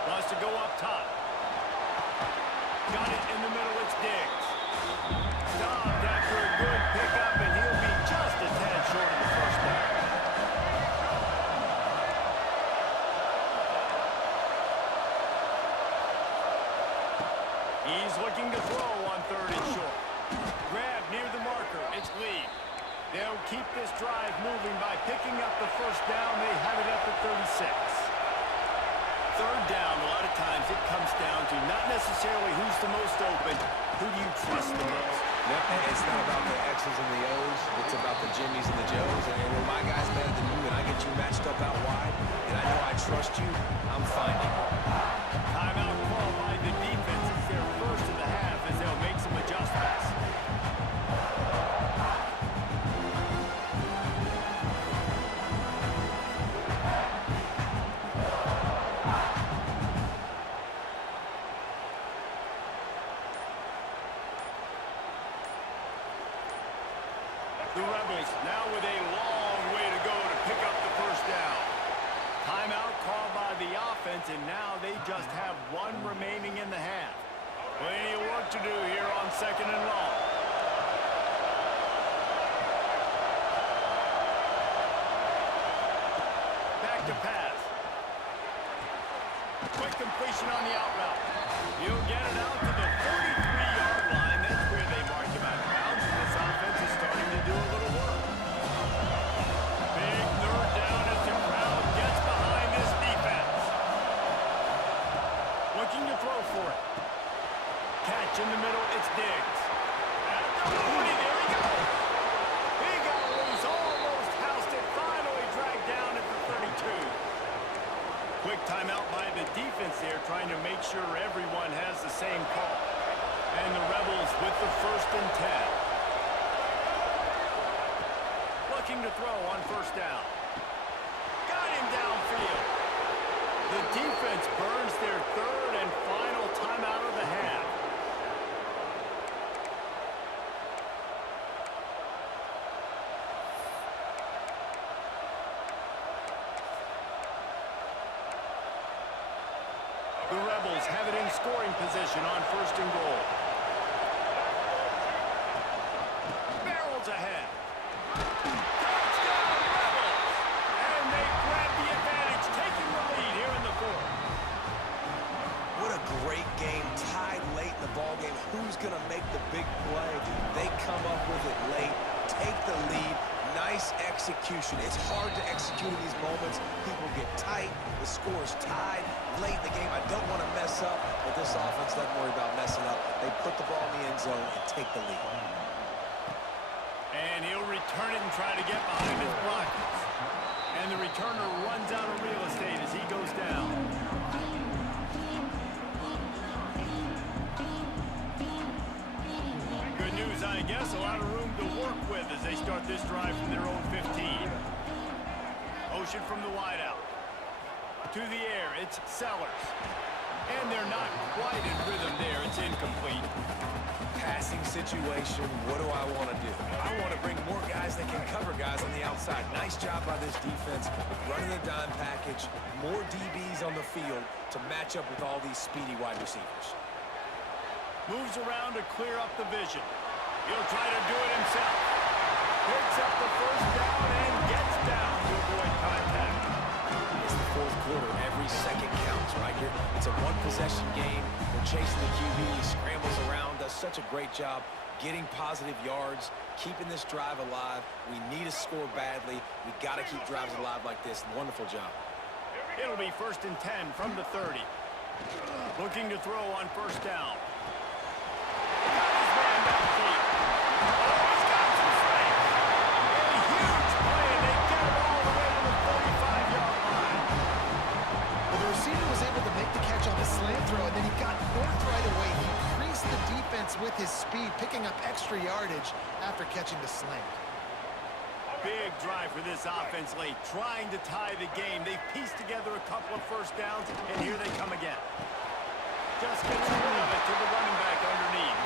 Wants to go up top. Got it in the middle, it's Diggs. Stopped after a good pickup, and he'll be just a tad short of the first down. He's looking to throw on third and short. Grab near the marker, it's Lee. They'll keep this drive moving by picking up the first down. They have it at the 36. Third down, a lot of times it comes down to not necessarily who's the most open, who do you trust the most? Yep, and it's not about the X's and the O's, it's about the Jimmies and the Joes. And when my guy's better than you and I get you matched up out wide, and I know I trust you, I'm finding. Timeout called by the defense. It's their first of the half as they'll make some adjustments. The Rebels now with a long way to go to pick up the first down. Timeout called by the offense, and now they just have one remaining in the half. Plenty of work to do here on second and long. Back to pass. Quick completion on the out route. He'll get it out to the 43-yard line. That's where they mark him out of bounds, and this offense is starting to do a little work. Big third down as the crowd gets behind this defense. Looking to throw for it. Catch in the middle, it's Diggs. At the 40, there he goes. He got loose, almost housed it, finally dragged down at the 32. Quick timeout by the defense there, trying to make sure everyone has the same call. And the Rebels with the first and 10. Looking to throw on first down. Got him downfield. The defense burns their third and final timeout of the half. The Rebels have it in scoring position on first and goal. Barrels ahead. Touchdown, Rebels! And they grab the advantage, taking the lead here in the fourth. What a great game, tied late in the ball game. Who's going to make the big play? They come up with it late, take the lead. Nice execution. execution. It's hard to execute in these moments. People get tight. The score's tied late in the game. I don't want to mess up, but this offense doesn't worry about messing up. They put the ball in the end zone and take the lead. And he'll return it and try to get behind his blockers. And the returner runs out of real estate as he goes down. Good news, I guess. A lot of room to work with as they start this drive from their own 15. Motion from the wideout. To the air, it's Sellers. And they're not quite in rhythm there. It's incomplete. Passing situation, what do I want to do? I want to bring more guys that can cover guys on the outside. Nice job by this defense, running the dime package, more DBs on the field to match up with all these speedy wide receivers. Moves around to clear up the vision. He'll try to do it himself. Picks up the first down and gets down to avoid contact. It's the fourth quarter. Every second counts, right? It's a one-possession game. We're chasing the QB. He scrambles around, does such a great job getting positive yards, keeping this drive alive. We need to score badly. We got to keep drives alive like this. Wonderful job. It'll be 1st and 10 from the 30. Looking to throw on first down. Got his man downfield. Oh, he's got some space. A huge play, and they get it all the way to the 45-yard line. Well, the receiver was able to make the catch on the slant throw, and then he got north right away. He creased the defense with his speed, picking up extra yardage after catching the slant. Big drive for this offense late, trying to tie the game. They've pieced together a couple of first downs, and here they come again. Just gets rid of it to the running back underneath.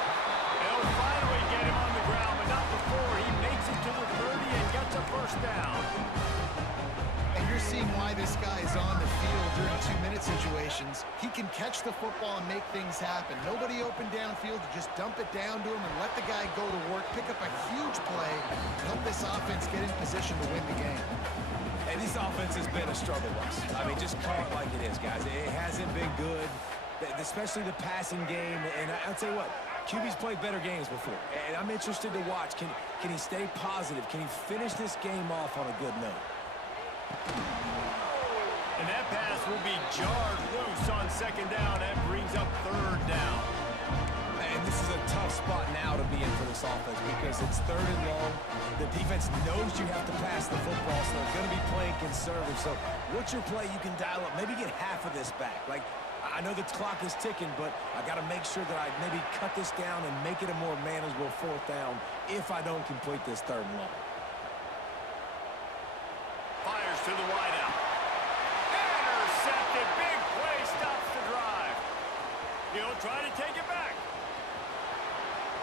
They'll finally get him on the ground, but not before he makes it to the 30 and gets a first down. And you're seeing why this guy is on the field during two-minute situations. He can catch the football and make things happen. Nobody open downfield, you just dump it down to him and let the guy go to work, pick up a huge play, help this offense get in position to win the game. And this offense has been a struggle bus. I mean, just call it like it is, guys. It hasn't been good, especially the passing game. And I'll tell you what, QB's played better games before. And I'm interested to watch. Can he stay positive? Can he finish this game off on a good note? And that pass will be jarred loose on second down. That brings up third down. And this is a tough spot now to be in for this offense because it's third and long. The defense knows you have to pass the football, so they're going to be playing conservative. So what's your play you can dial up? Maybe get half of this back. Like, I know the clock is ticking, but I got to make sure that I maybe cut this down and make it a more manageable fourth down if I don't complete this third and long. Fires to the wideout. Intercepted. Big play stops the drive. He'll try to take it back.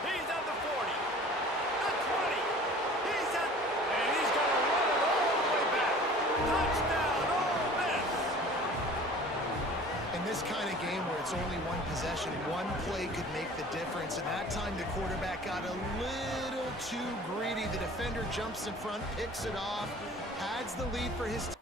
He's at the 40. The 20. He's at... And he's going to run it all the way back. Touchdown, Ole Miss. In this kind of game where it's only one possession, one play could make the difference. And that time the quarterback got a little too greedy. The defender jumps in front, picks it off, adds the lead for his team.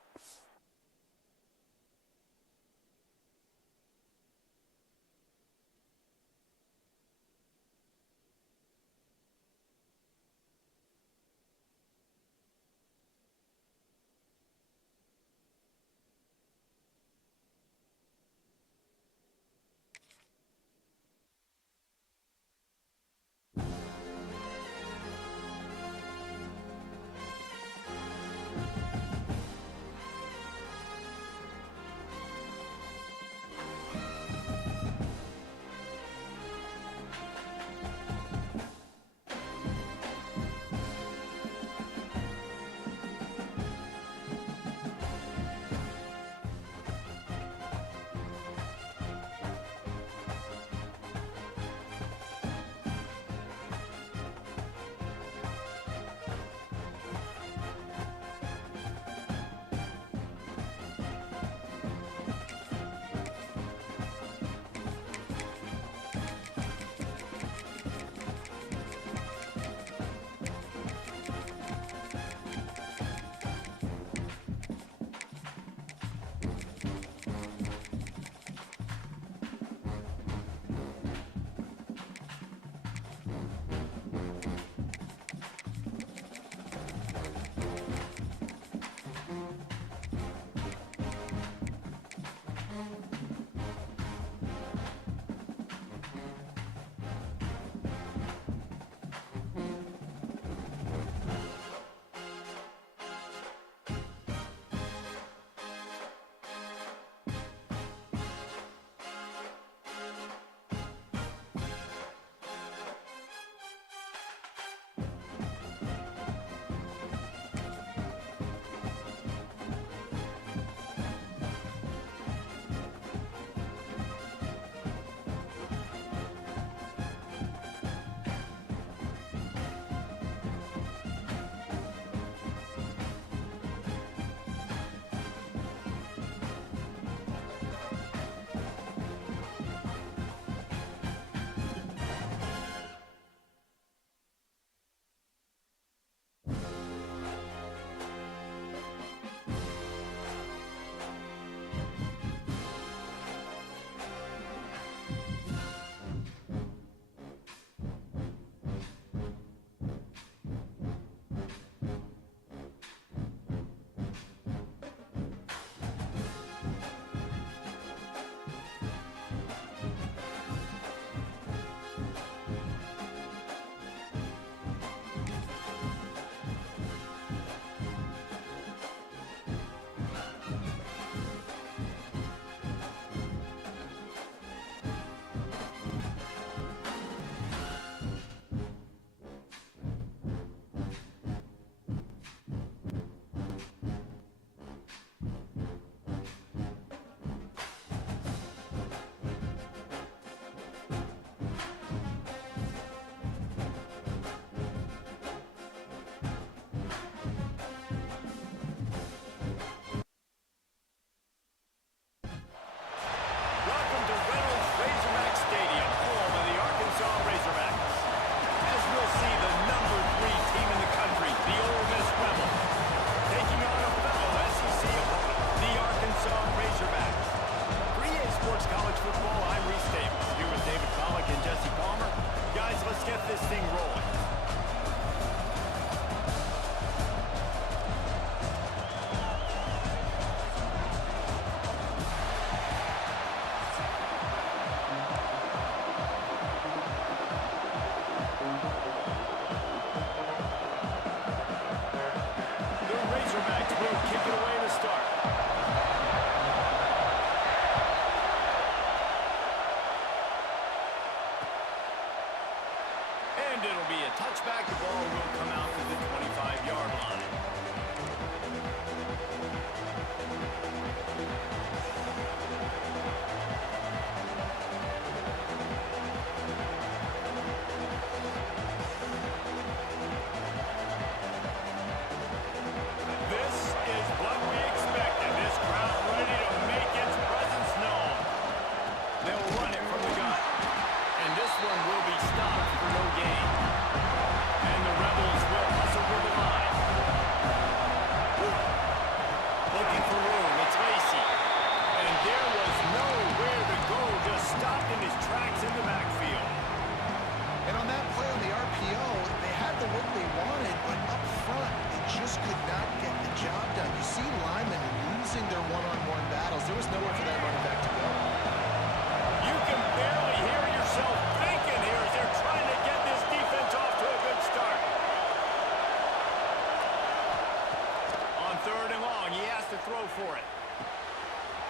for it.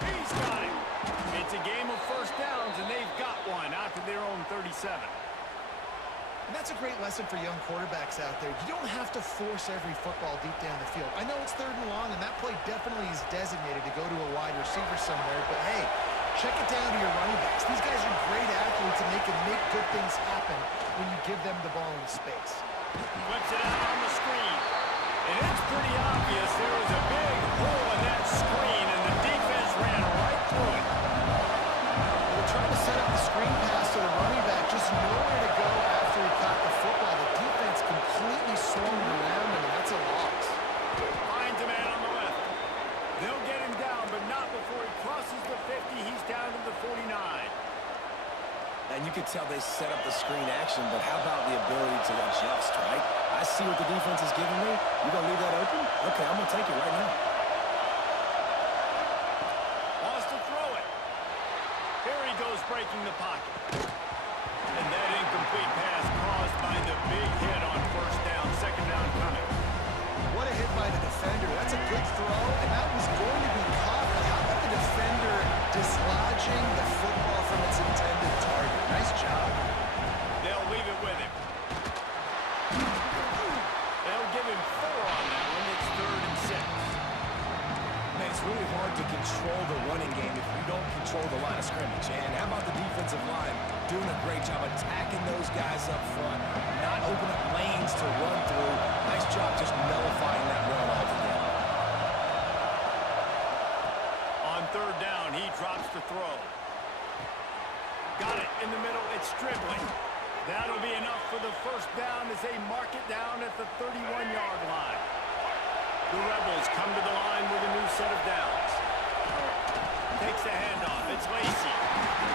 He's got it. It's a game of first downs, and they've got one out to their own 37. And that's a great lesson for young quarterbacks out there. You don't have to force every football deep down the field. I know it's 3rd and long, and that play definitely is designated to go to a wide receiver somewhere, but hey, check it down to your running backs. These guys are great athletes, and they can make good things happen when you give them the ball in space. Whips it out on the screen. And it's pretty obvious there was a big hole in that screen, and the defense ran right through it. They're trying to set up the screen pass to the running back, just nowhere to go after he caught the football. The defense completely swung around him, and that's a loss. Finds a man on the left. They'll get him down, but not before he crosses the 50. He's down to the 49. And you could tell they set up the screen action, but how about the ability to adjust, right? I see what the defense is giving me. You going to leave that open? Okay, I'm going to take it right now. Wants to throw it. Here he goes breaking the pocket. And that incomplete pass caused by the big hit on first down, second down coming. What a hit by the defender. That's a good throw, and that was going to be caught. But how about the defender dislodging the football from its intended target? Nice job. They'll leave it with him. They'll give him 4 on that one. It's 3rd and 6. Man, it's really hard to control the running game if you don't control the line of scrimmage. And how about the defensive line doing a great job attacking those guys up front, not opening up lanes to run through. Nice job just nullifying that run altogether. On 3rd down, he drops to throw. Got it in the middle. It's Stribling. That'll be enough for the first down as they mark it down at the 31-yard line. The Rebels come to the line with a new set of downs. Takes the handoff. It's Lacy.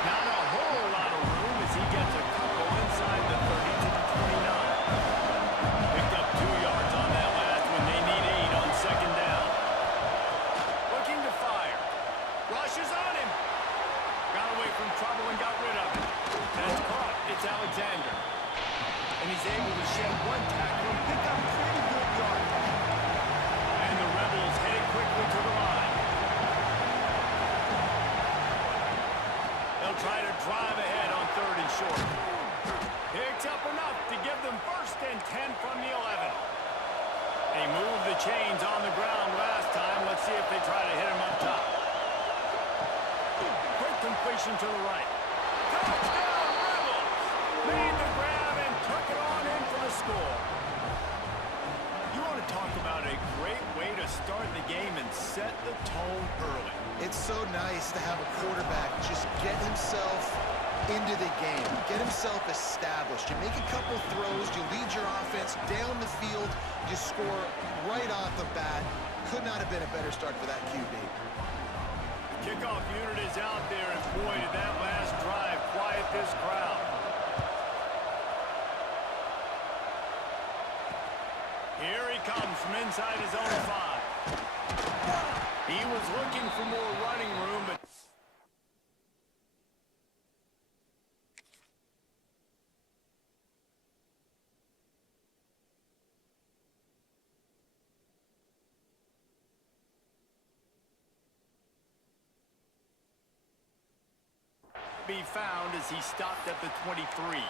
Not a whole lot of room as he gets a couple inside the 30 to the 29. Picked up 2 yards on that last one. They need 8 on second down. Looking to fire. Rushes on him. Got away from trouble and got rid of it. That's caught. It's Alexander. And he's able to shed 1 tackle and pick up pretty good yardage. And the Rebels headed quickly to the line. They'll try to drive ahead on 3rd and short. Picks up enough to give them 1st and 10 from the 11. They moved the chains on the ground last time. Let's see if they try to hit him up top. Quick completion to the right. Touchdown, Rebels! Made the grab and took it on in for the score. You want to talk about a great way to start the game and set the tone early. It's so nice to have a quarterback just get himself into the game, get himself established. You make a couple throws, you lead your offense down the field, you score right off the bat. Could not have been a better start for that QB. Kickoff unit is out there, and boy, did that last drive quiet this crowd. Here he comes from inside his own 5. He was looking for more running room, but be found as he stopped at the 23.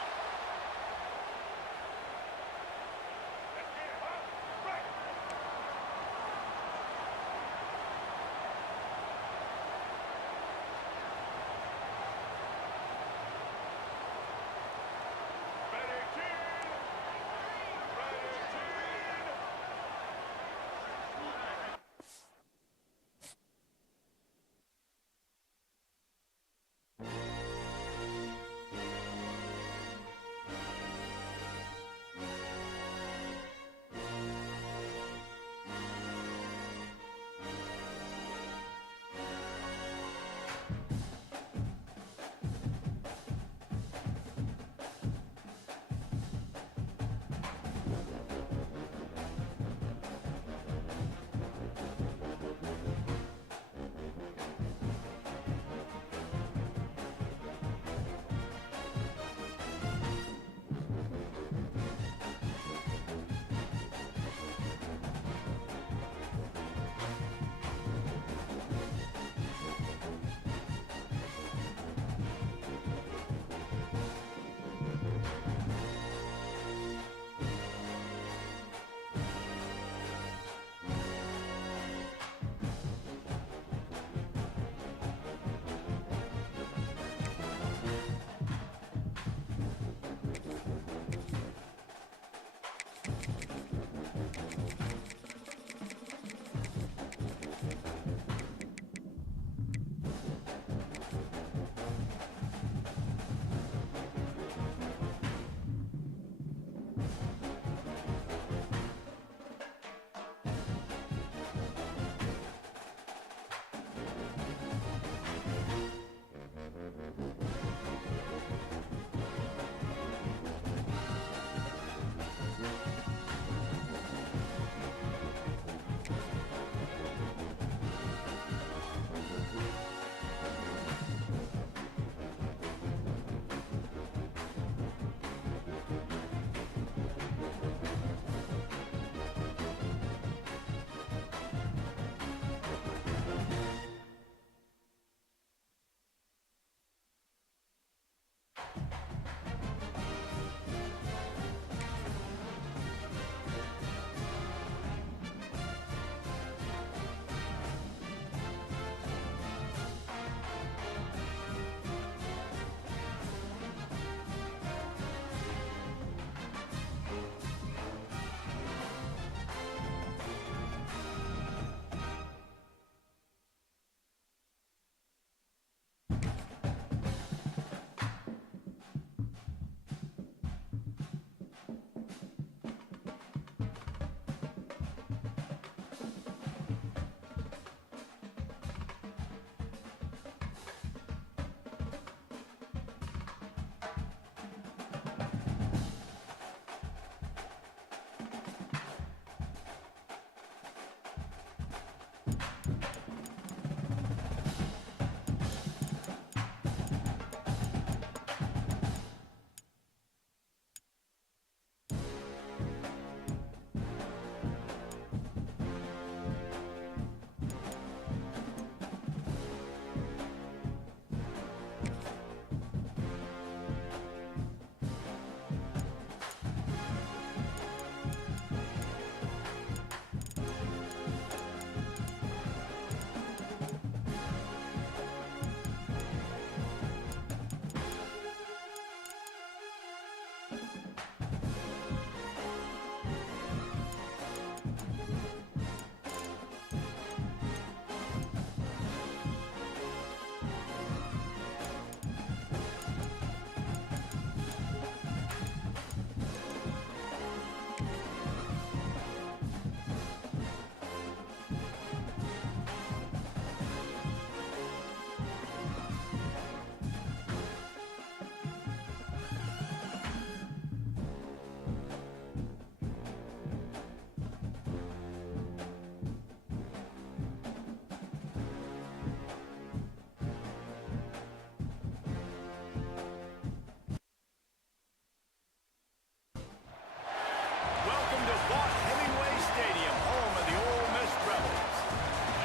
Vaught-Hemingway Stadium, home of the Ole Miss Rebels.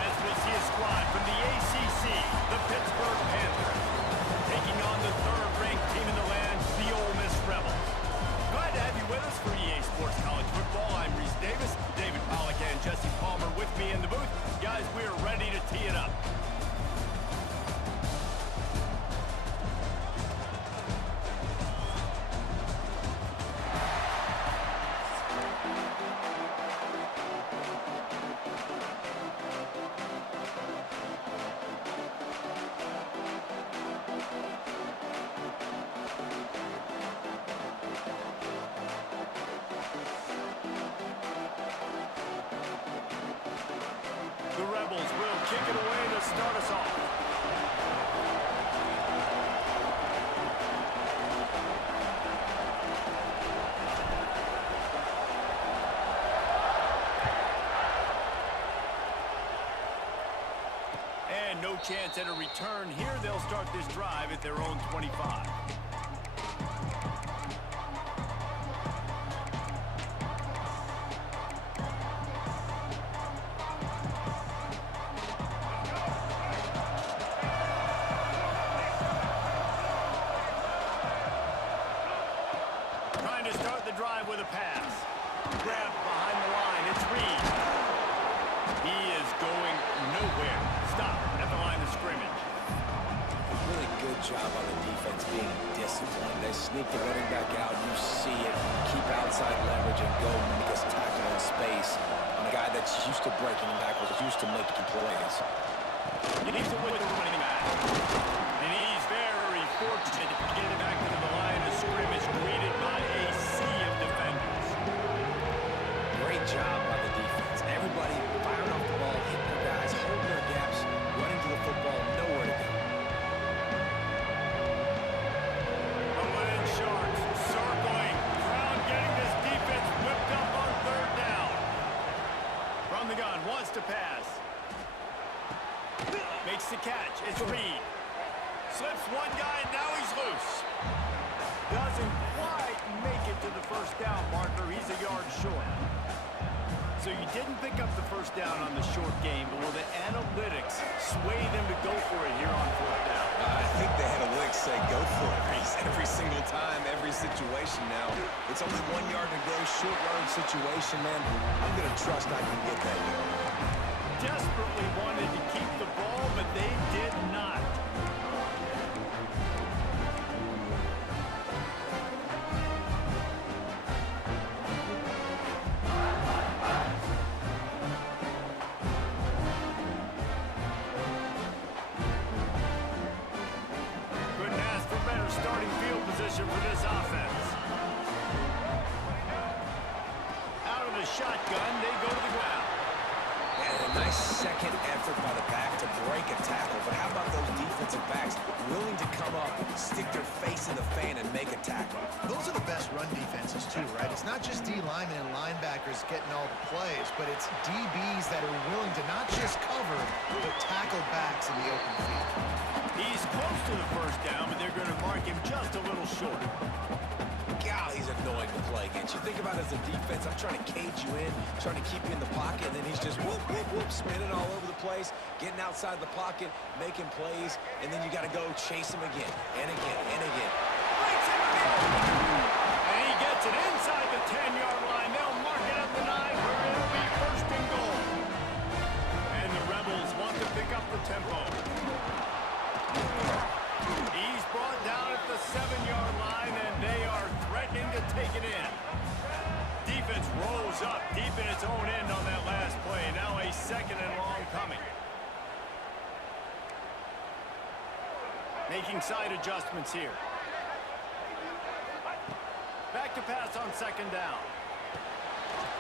As we'll see a squad from the ACC, the Pittsburgh Panthers, taking on the third-ranked team in the land, the Ole Miss Rebels. Glad to have you with us for EA Sports College Football. I'm Reese Davis, David Pollack and Jesse Palmer with me in the booth. Guys, we are ready to tee it up. The Rebels will kick it away to start us off. And no chance at a return here. They'll start this drive at their own 25. Trying to start the drive with a pass. Grab behind the line. It's Reed. He is going nowhere. Stop at the line of scrimmage. Really good job on the defense being disciplined. They sneak the running back out. You see it. Keep outside leverage and go make us tackle in space. On a guy that's used to breaking tackles, used to making plays. He needs to win the running back. And he's very fortunate to get it back into the line of scrimmage, greeted by a sea of defenders. Great job by the defense. Everybody firing off the ball, hitting their guys, holding their gaps, running to the football, nowhere to go. The Lynn Sharks circling. Brown getting this defense whipped up on third down. From the gun, wants to pass. Makes the catch. It's Reed. Slips one guy, and now he's loose. Doesn't quite make it to the first down marker. He's a yard short. So you didn't pick up the first down on the short game, but will the analytics sway them to go for it here on fourth down? I think the analytics say go for it, Reese. Every single time, every situation now. It's only 1 yard to go, short yard situation, man. I'm going to trust I can get that yard. Desperately wanted to keep the ball, but they did not. Couldn't ask for better starting field position for this offense. Out of the shotgun, they go to the ground. And a nice second effort by the back to break a tackle. But how about those defensive backs willing to come up, stick their face in the fan, and make a tackle? Those are the best run defenses too, right? It's not just D linemen and linebackers getting all the plays, but it's DBs that are willing to not just cover, but tackle backs in the open field. He's close to the first down, but they're going to mark him just a little short. God, he's annoying to play against. You think about it as a defense, I'm trying to cage you in, trying to keep you in the pocket, and then he's just whoop, whoop, whoop, spinning all over the place, getting outside the pocket, making plays, and then you got to go chase him again, and again, and again. Breaks into the open. And he gets it inside the 10-yard line. They'll mark it at the 9, where it'll be first and goal. And the Rebels want to pick up the tempo. He's brought down at the 7-yard line, and they are threatening to take it in. Defense rolls up deep in its own end on that last play. Now a second and long coming. Making side adjustments here. Back to pass on second down.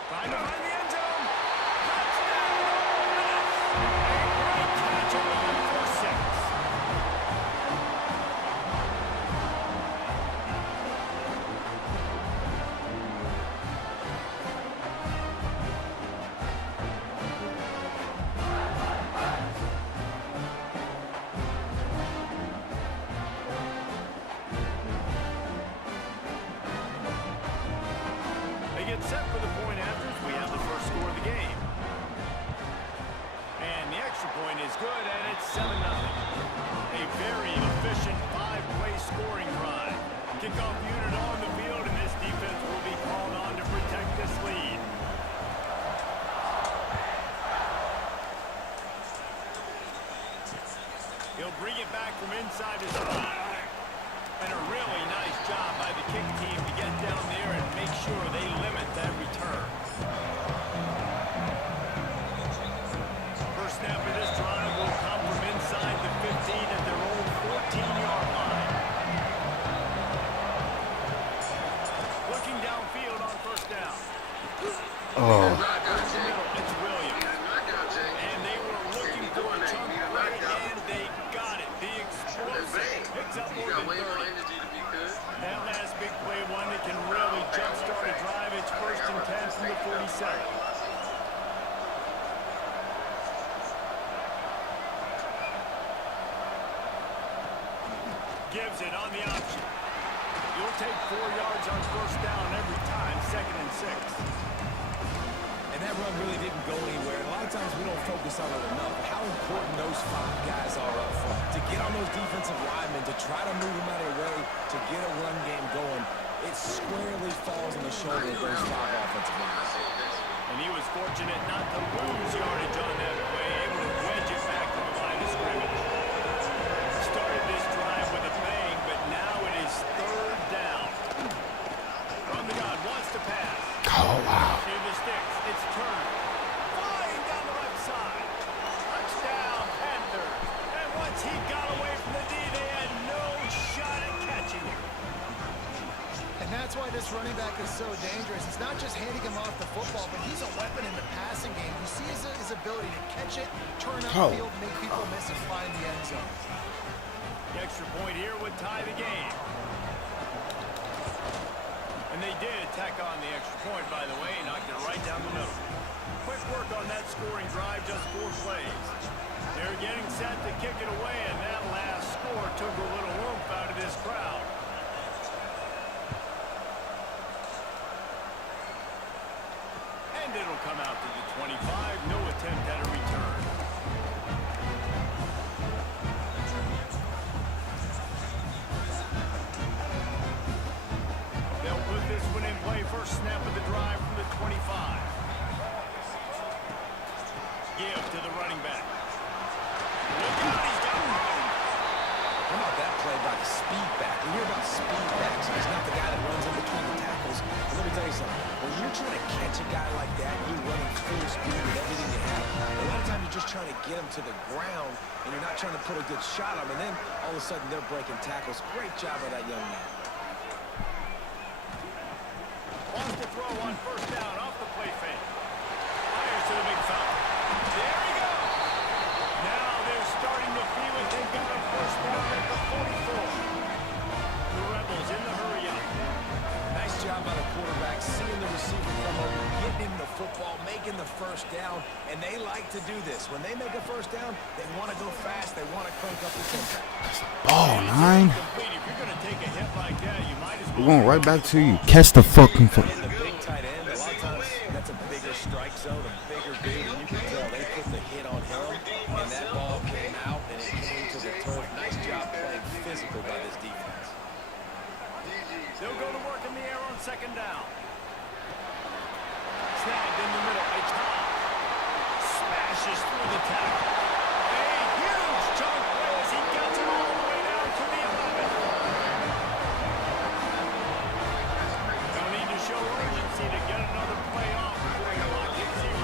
Trying to find the end zone. Touchdown! A great catch along for 6. A point is good, and it's 7-0. A very efficient 5-play scoring drive. Kickoff unit on the field, and this defense will be called on to protect this lead. He'll bring it back from inside his 5. And a really nice job by the kick team to get down there and make sure they limit that return. First snap of this drive will come from inside the 15 at their own 14-yard line. Looking downfield on first down. Oh. It's Williams. And they were looking for a chunk play, and they got it. The explosive picks up more than 30. That last big play, one that can really jumpstart a drive. It's 1st and 10 from the 47. Gives it on the option. You'll take 4 yards on first down every time, 2nd and 6. And that run really didn't go anywhere. A lot of times we don't focus on it enough. How important those 5 guys are up front. To get on those defensive linemen, to try to move them out of their way, to get a run game going, it squarely falls on the shoulder of those 5 offensive linemen. And he was fortunate not to lose yardage on that play, able to wedge it back to the line of scrimmage. Started this drive with a bang, but now it is 3rd down. From the gun, wants to pass. Oh, wow. In the sticks, it's turned. Flying down the left side. Touchdown, Panthers. And once he got away from the D, they had no shot at catching him. And that's why this running back is so dangerous. It's not just handing him off the football, but he's a weapon in the passing game. You see his ability to catch it, turn upfield, make people miss, and find the end zone. The extra point here would tie the game. And they did tack on the extra point, by the way, knocked it right down the middle. Quick work on that scoring drive, just 4 plays. They're getting set to kick it away, and that last score took a little oomph out of this crowd. And it'll come out to the 25, no attempt at a return. They'll put this one in play, first snap of the drive from the 25. Give to the running back. Look out, he's got room. How about that play by the speed back? We hear about speed backs. He's not the guy that runs in between the tackles. But let me tell you something. When you're trying to catch a guy like that, you're running full speed with everything you have. A lot of times you're just trying to get him to the ground, and you're not trying to put a good shot on him. And then all of a sudden they're breaking tackles. Great job by that young man. Wants to throw on first down off the play fake. Fires to the big fella. There he goes. Now they're starting to feel it. They've got a first down at the 44. The Rebels in the hurry up. Nice job by the quarterback, seeing the receiver come over, getting him the football, making the first down, and they like to do this. When they make a first down, they want to go fast, they want to crank up the tempo. Ball 9. If you're going to take a hit like that, you might as well. We're going right back to you. Catch the fucking foot. The big tight end, a lot of times that's a bigger strike zone, a bigger dude, and you can tell they put the hit on him, and that ball came out and it came to the turf. Nice job playing physical by this defense. They'll go to work in the air on second down. Snagged in the middle. It's Tom. Smashes through the tackle. A huge chunk play as he gets it all the way down to the 11. They'll need to show urgency to get another play off before you lock in 0.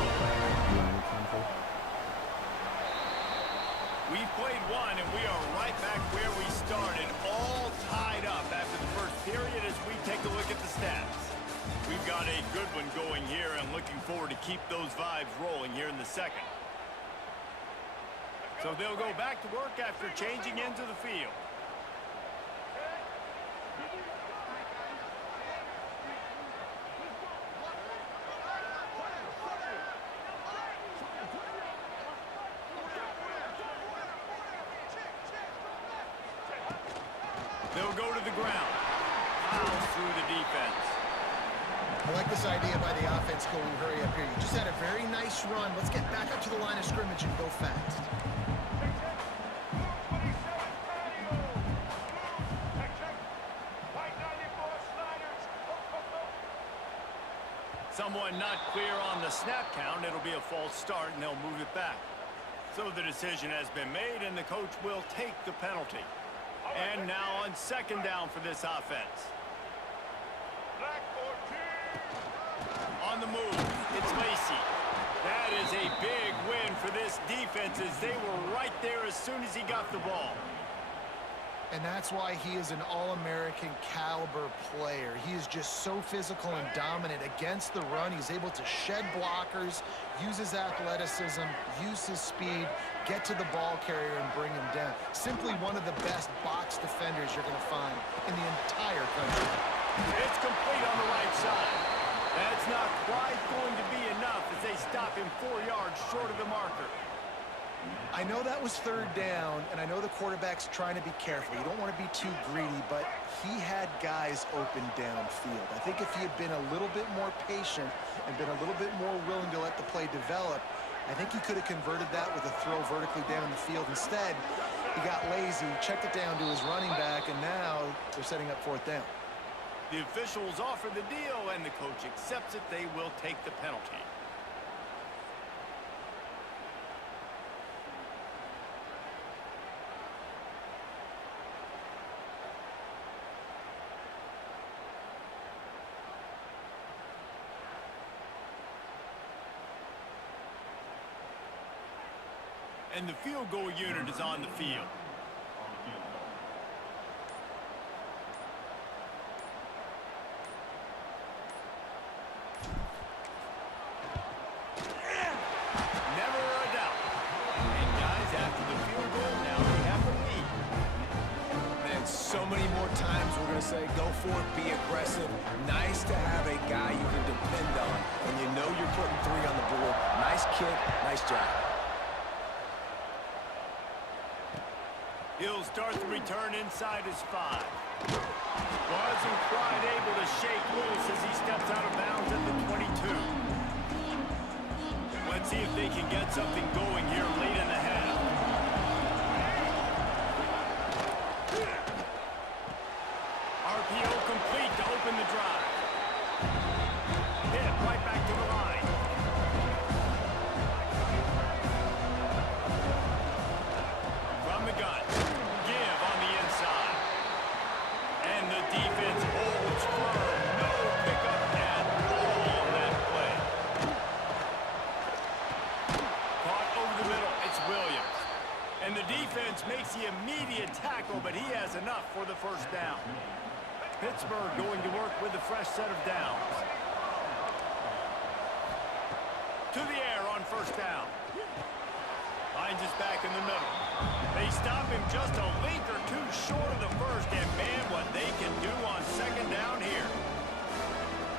We've played one, and we are right back where we started, all tied up after the first period as we take a look at the stats. We've got a good one going here, and looking forward to keep those vibes rolling here in the second. So they'll go back to work after changing into the field. They'll go to the ground. Fouls through the defense. I like this idea by the offense offense going hurry up here. You just had a very nice run. Let's get back up to the line of scrimmage and go fast. Someone not clear on the snap count. It'll be a false start, and they'll move it back. So the decision has been made, and the coach will take the penalty. And now on second down for this offense. On the move, it's Lacy. That is a big win for this defense as they were right there as soon as he got the ball. And that's why he is an All-American caliber player. He is just so physical and dominant against the run. He's able to shed blockers, use his athleticism, use his speed, get to the ball carrier and bring him down. Simply one of the best box defenders you're going to find in the entire country. It's complete on the right side. That's not quite going to be enough as they stop him 4 yards short of the marker. I know that was third down, and I know the quarterback's trying to be careful. You don't want to be too greedy, but he had guys open downfield. I think if he had been a little bit more patient and been a little bit more willing to let the play develop, I think he could have converted that with a throw vertically down the field. Instead, he got lazy, checked it down to his running back, and now they're setting up fourth down. The officials offer the deal, and the coach accepts it. They will take the penalty. And the field goal unit is on the field. Never a doubt. And guys, after the field goal, now we have the lead. Man, so many more times we're going to say, go for it, be aggressive. Nice to have a guy you can depend on when you know you're putting 3 on the board. Nice kick, nice job. He'll start the return inside his 5. Wasn't quite able to shake loose as he steps out of bounds at the 22. Let's see if they can get something going here late in the half. RPO complete to open the drive. Hit right back to the line. From the gun. Give on the inside. And the defense holds firm. No pickup at all on that play. Caught over the middle. It's Williams. And the defense makes the immediate tackle, but he has enough for the first down. Pittsburgh going to work with a fresh set of downs. To the air on first down. Hines is back in the middle. They stop him just a link or two short of the first, and man, what they can do on second down here.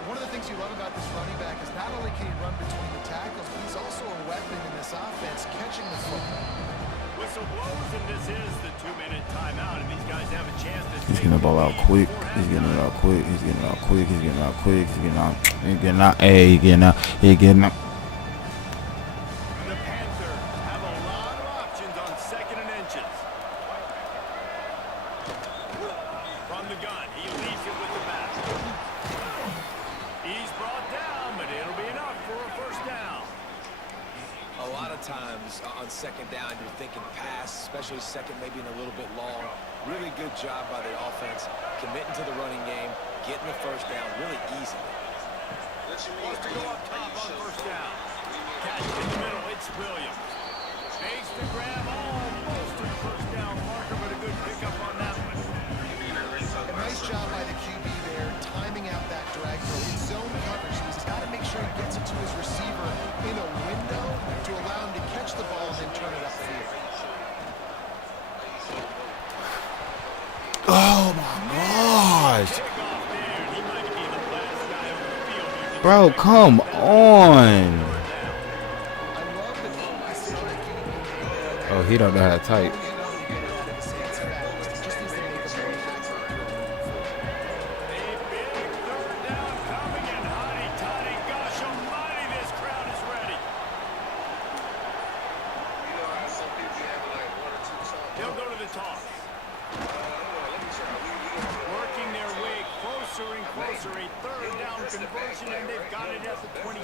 One of the things you love about this running back is not only can he run between the tackles, but he's also a weapon in this offense, catching the football. Whistle blows, and this is the 2-minute timeout, and these guys have a chance to He's getting the ball out quick. He's getting it out quick. He's getting it out quick. He's getting it out quick. He's getting out. He's getting out. Hey, he's getting out. He's getting out. The Panthers have a lot of options on second and inches. From the gun, he leaves it with the back. He's brought down, but it'll be enough for a first down. A lot of times on second down, you're thinking pass, especially second, maybe in a little bit long. Really good job by the offense, committing to the running game, getting the first down really easily. Wants to go up top on first down. Catch in the middle, it's Williams. Makes the grab almost to the first down marker, but a good pickup on that one. A nice job by the QB there, timing out that drag throw. It's zone coverage. He's got to make sure he gets it to his receiver in a window to allow him to catch the ball and then turn it upfield. Oh my gosh. Bro, come on. Oh, he don't know how to type. Coming in hotty-toddy, gosh almighty. conversion, and they've got it at the 26.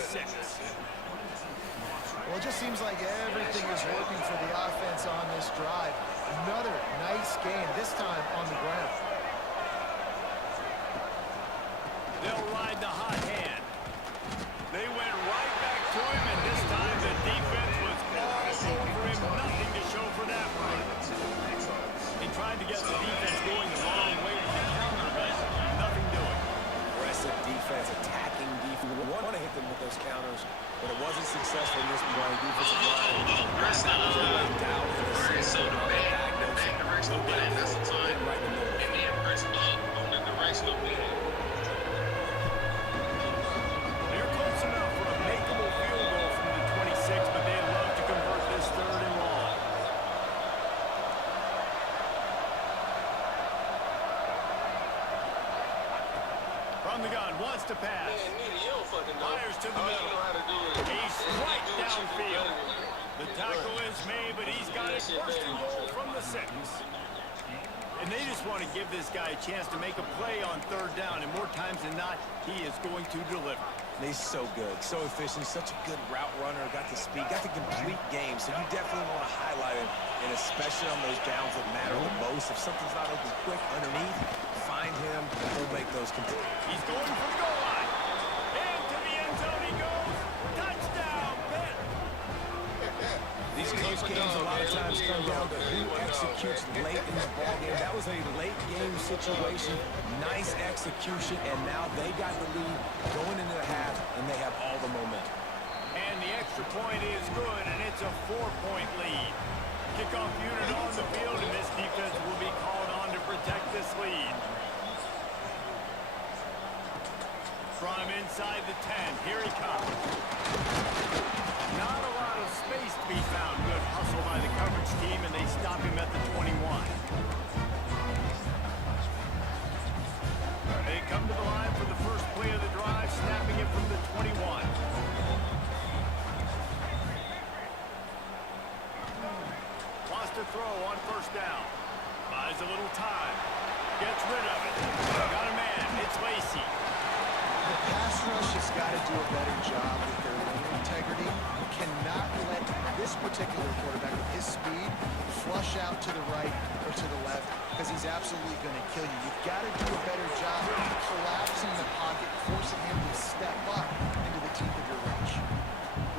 Well, it just seems like everything is working for the offense on this drive. Another nice game, this time on the ground. They'll ride the hot hand. They went right back to him, and this time the defense was all over him. Nothing to show for that one. He tried to get the defense going the wrong way to get counter, but nothing doing. Aggressive defense, attacking defense. We want to hit them with those counters, but it wasn't successful in this play. Defensive line. So the bad direction of wind, that's the time. And then press up on the direction of wind. They're close enough for a makeable field goal from the 26, but they'd love to convert this 3rd and long. From the gun, wants to pass. Fires to the middle. He's right downfield. The tackle is made, but he's got it 1st and goal from the 6. And they just want to give this guy a chance to make a play on 3rd down, and more times than not, he is going to deliver. He's so good, so efficient, such a good route runner, got the speed, got the complete game, so you definitely want to highlight him, and especially on those downs that matter the most. If something's not open quick underneath, find him, and he'll make those complete. He's going for the goal line. Into the end zone he goes. Touchdown, Pitt. These close games a lot of times come down to who executes late in the ballgame. That was a late game situation. Nice execution, and now they got the lead going into the half, and they have all the momentum. And the extra point is good, and it's a 4-point lead. Kickoff unit on the field, and this defense will be called on to protect this lead. From inside the 10, here he comes. Not a lot of space to be found. Good hustle by the coverage team, and they stop him at the 21. They come to the line for the first play of the drive, snapping it from the 21. Wants to throw on 1st down. Buys a little time. Gets rid of it. Got a man. It's Lacy. The pass rush has got to do a better job with their lane integrity. You cannot let this particular quarterback with his speed flush out to the right or to the left, because he's absolutely going to kill you. You've got to do a better job of collapsing the pocket, forcing him to step up into the teeth of your rush.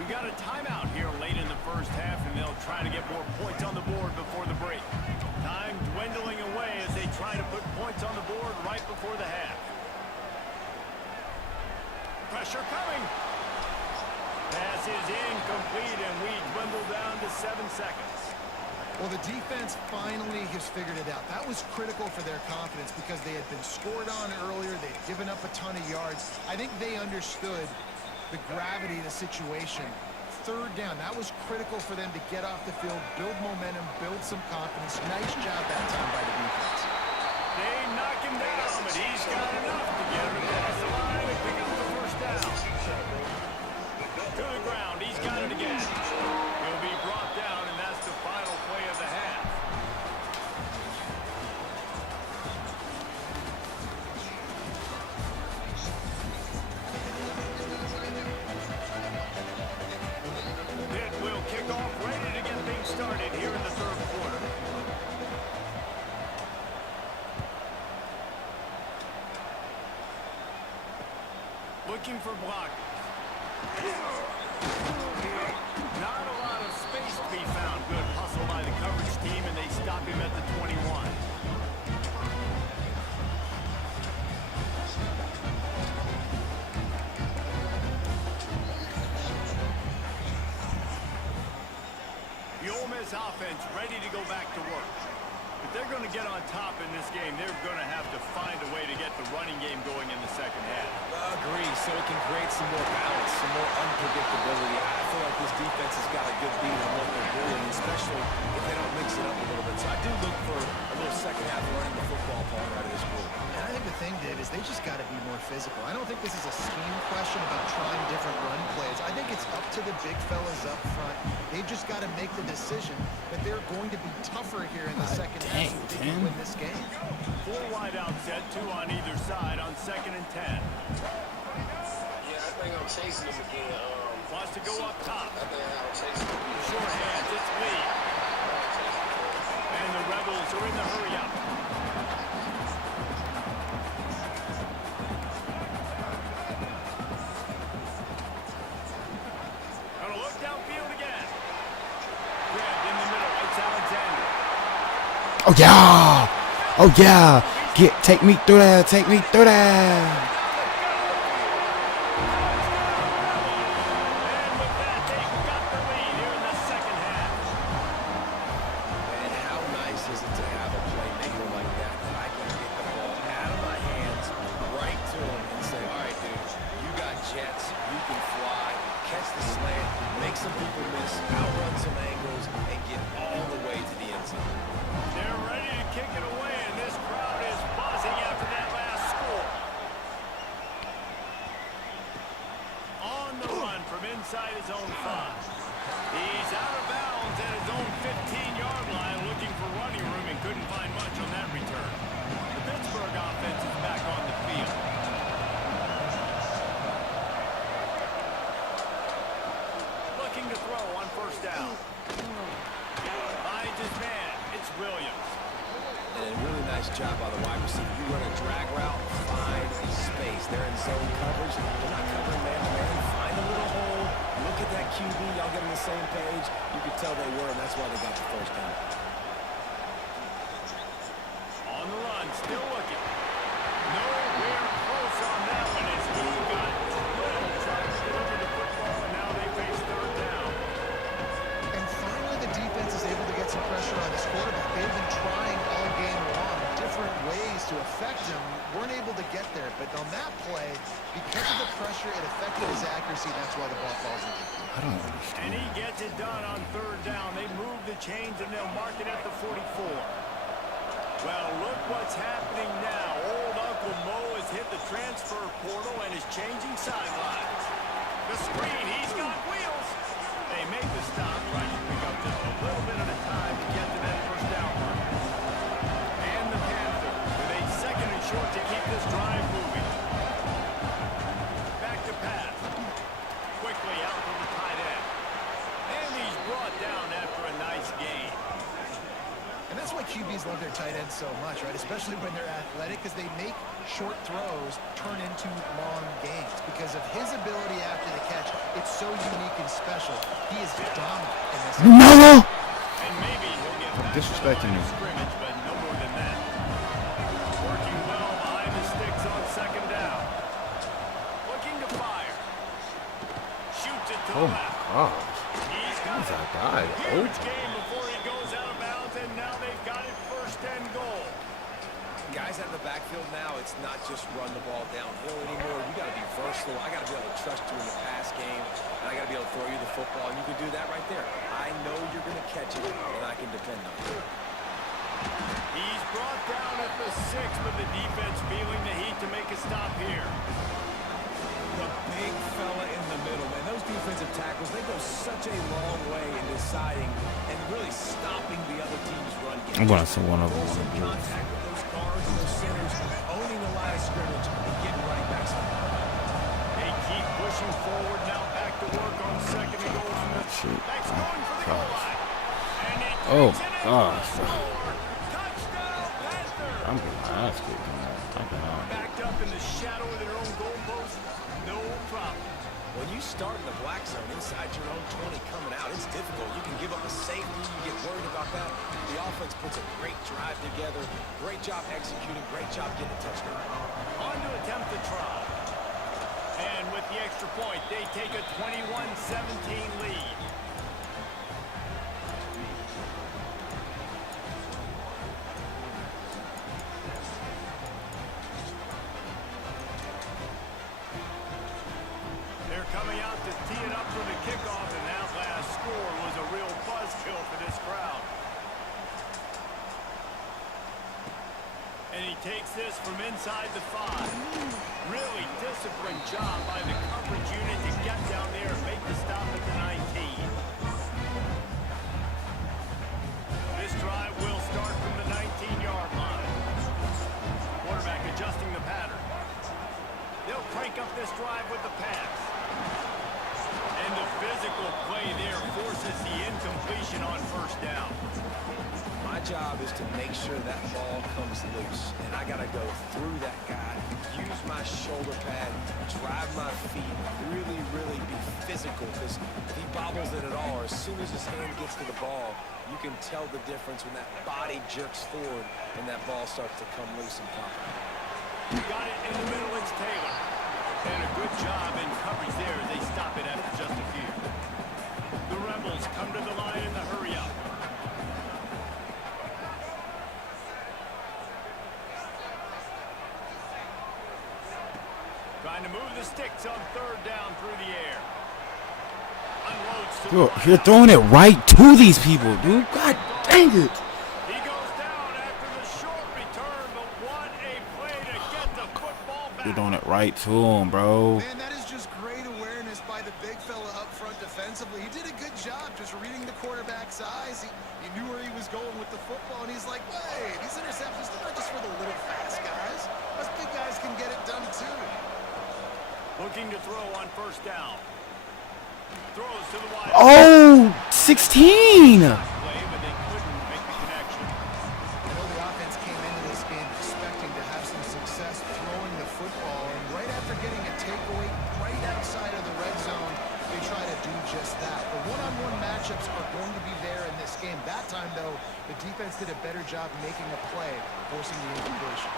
We got a timeout here late in the 1st half, and they'll try to get more points on the board before the break. Time dwindling away as they try to put points on the board right before the half. Pressure coming. Pass is incomplete, and we dwindle down to 7 seconds. Well, the defense finally has figured it out. That was critical for their confidence because they had been scored on earlier. They'd given up a ton of yards. I think they understood the gravity of the situation. 3rd down, that was critical for them to get off the field, build momentum, build some confidence. Nice job that time by the defense. They knock him down, but he's got enough to get him across the line and pick up the 1st down. To the ground, he's got it again. He'll be brought down, and that's the final play of the half. Pitt will kick off, ready to get things started here in the 3rd quarter. Looking for blockers. Not a lot of space to be found. Good hustle by the coverage team, and they stop him at the 21. The Ole Miss offense ready to go back to work. If they're going to get on top in this game, they're going to have to find a way to get the running game going in the 2nd half. Agree, so it can create some more balance, some more unpredictability. I feel like this defense has got a good beat on what they're doing, especially if they don't mix it up a little bit. So I do look for a little 2nd half running the football part out of this group. And I think the thing, Dave, is they just got to be more physical. I don't think this is a scheme question about trying different run plays. I think it's up to the big fellas up front. They've just got to make the decision that they're going to be tougher here in the 2nd half if they can win this game. 4 wide out set, 2 on either side on 2nd and 10. think I'm chasing him again. Wants to go up top. I think I'm chasing him. Short hands, it's Lee. And the Rebels are in the hurry-up. Gonna look downfield again. Grabbed in the middle, it's Alexander. Oh yeah! Oh yeah! Take me through there! Take me through there! Inside his own 5. He's out of bounds at his own 15-yard line, looking for running room and couldn't find much on that return. The Pittsburgh offense is back on the field. Looking to throw on first down. Finds his man. It's Williams. And a really nice job by the wide receiver. You run a drag route, find space. They're in zone coverage. They're not covering man-to-man. Find a little hole. Look at that QB. Y'all get on the same page. You could tell they were, and that's why they got the first down. On the run, still looking. Nowhere close on that one as he got drilled trying to deliver the football, and now they face third down. And finally the defense is able to get some pressure on this quarterback. They've been trying all game long different ways to affect him. Weren't able to get there, but on that play, because of the pressure, it affected his accuracy. That's why the ball falls in. I don't understand. And he gets it done on third down. They move the chains, and they'll mark it at the 44. Well, look what's happening now. Old Uncle Mo has hit the transfer portal and is changing sidelines. The screen, he's got wheels. They make the stop, trying to pick up just a little bit at a time to get to that first down mark. And the Panthers with a second and short to keep this drive moving. Back to pass. Quickly out from the tight end. And he's brought down after a nice gain. And that's why QBs love their tight ends so much, right? Especially when they're athletic, because they make short throws turn into long gains. Because of his ability after the catch, it's so unique and special. He is dominant in this. No! And maybe he'll get back Disrespecting to the line you. of scrimmage, but no more than that. Working well behind the sticks on second down. Looking to fire. Shoots it to the left. Oh, He's got who's that it. guy? Huge Oh. game before he goes out of bounds, and now they've got it first and goal. Guys out of the backfield now, it's not just run the ball downhill anymore. You got to be versatile. I got to be able to trust you in the pass game, and I got to be able to throw you the football, and you can do that right there. I know you're going to catch it, and I can depend on it. He's brought down at the 6, but the defense feeling the heat to make a stop here. The big fella in the middle, man. Those defensive tackles, they go such a long way in deciding and really stopping the other team's run game. I'm gonna say one of them. Forcing contact with those guards and those centers, owning the line of scrimmage and getting running backs on the line. They keep pushing forward, now back to work on second and goal from the Shit. That's going for the goal line. And it Oh, takes it in gosh. for the score. Touchdown, Panthers. I'm getting my ass kicked. Backed up in the shadow of their own goalpost, no problem. When you start in the black zone inside your own 20 coming out, it's difficult. You can give up a safety. You get worried about that. The offense puts a great drive together. Great job executing. Great job getting a touchdown. On to attempt the try. And with the extra point, they take a 21-17 lead. They're coming out to tee it up for the kickoff, and that last score was a real buzzkill for this crowd. And he takes this from inside the 5. Really disciplined job by the coverage unit to get down there and make the stop at the 19. This drive will start from the 19-yard line. Quarterback adjusting the pattern. They'll crank up this drive with the pass. to make sure that ball comes loose. And I got to go through that guy, use my shoulder pad, drive my feet, really, really be physical. Because if he bobbles it at all, or as soon as his hand gets to the ball, you can tell the difference when that body jerks forward and that ball starts to come loose and pop. Got it in the middle, it's Taylor. And a good job in coverage there as they stop it after just a few. The Rebels come to the line in the hurry-up. Trying to move the sticks on third down through the air. Unloads to Bro, you're throwing it right to these people, dude. God dang it. He goes down after the short return, but what a play to get the football back. You're throwing it right to him, bro. Man, that is just great awareness by the big fella up front defensively. He did a good job just reading the quarterback's eyes. He knew where he was going with the football, and he's like, wait, these interceptions, they're not just for the little fast guys. Us big guys can get it done too. Looking to throw on first down. Throws to the wide. Oh, 16. Play, but they couldn't make the connection. I know the offense came into this game expecting to have some success throwing the football, and right after getting a takeaway right outside of the red zone, they try to do just that. The one-on-one matchups are going to be there in this game. That time, though, the defense did a better job making a play, forcing the incompletion.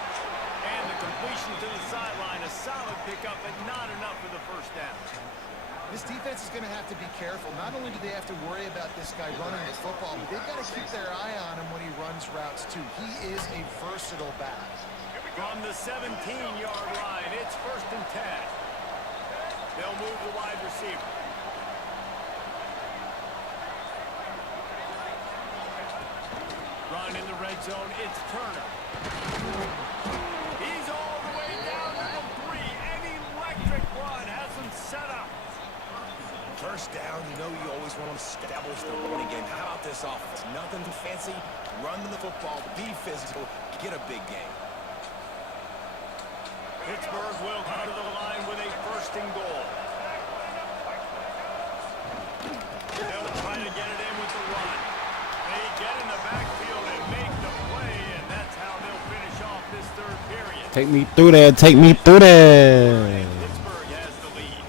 And the completion to the sideline, a solid pickup, but not enough for the first down. This defense is going to have to be careful. Not only do they have to worry about this guy running the football, but they've got to keep their eye on him when he runs routes, too. He is a versatile back. From the 17-yard line, it's 1st and 10. They'll move the wide receiver. Run in the red zone, it's Turner. He's all the way down to the 3. An electric run has him set up. First down, you know you always want to establish the running game. How about this offense? Nothing too fancy. Run the football, be physical, get a big game. Pittsburgh will come to the line with a 1st and goal. They'll try to get it in with the run. They get in the backfield and make the play, and that's how they'll finish off this third period. Take me through there. Take me through there. Pittsburgh has the lead,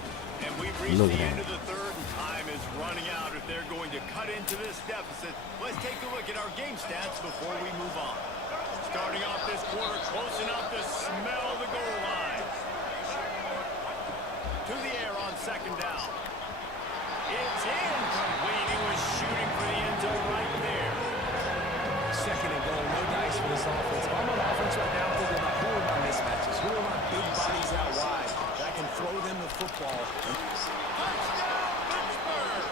and we've reached the end of the third, and time is running out if they're going to cut into this deficit. Let's take a look at our game stats before we move on. Starting off this quarter, close enough to smell the goal line. To the air on 2nd down. It's incomplete. He was shooting for the end zone right there. 2nd and goal, no dice for this offense. I'm on offense right now thinking about who are my mismatches, who are my big bodies out wide that I can throw them the football. Touchdown, Pittsburgh!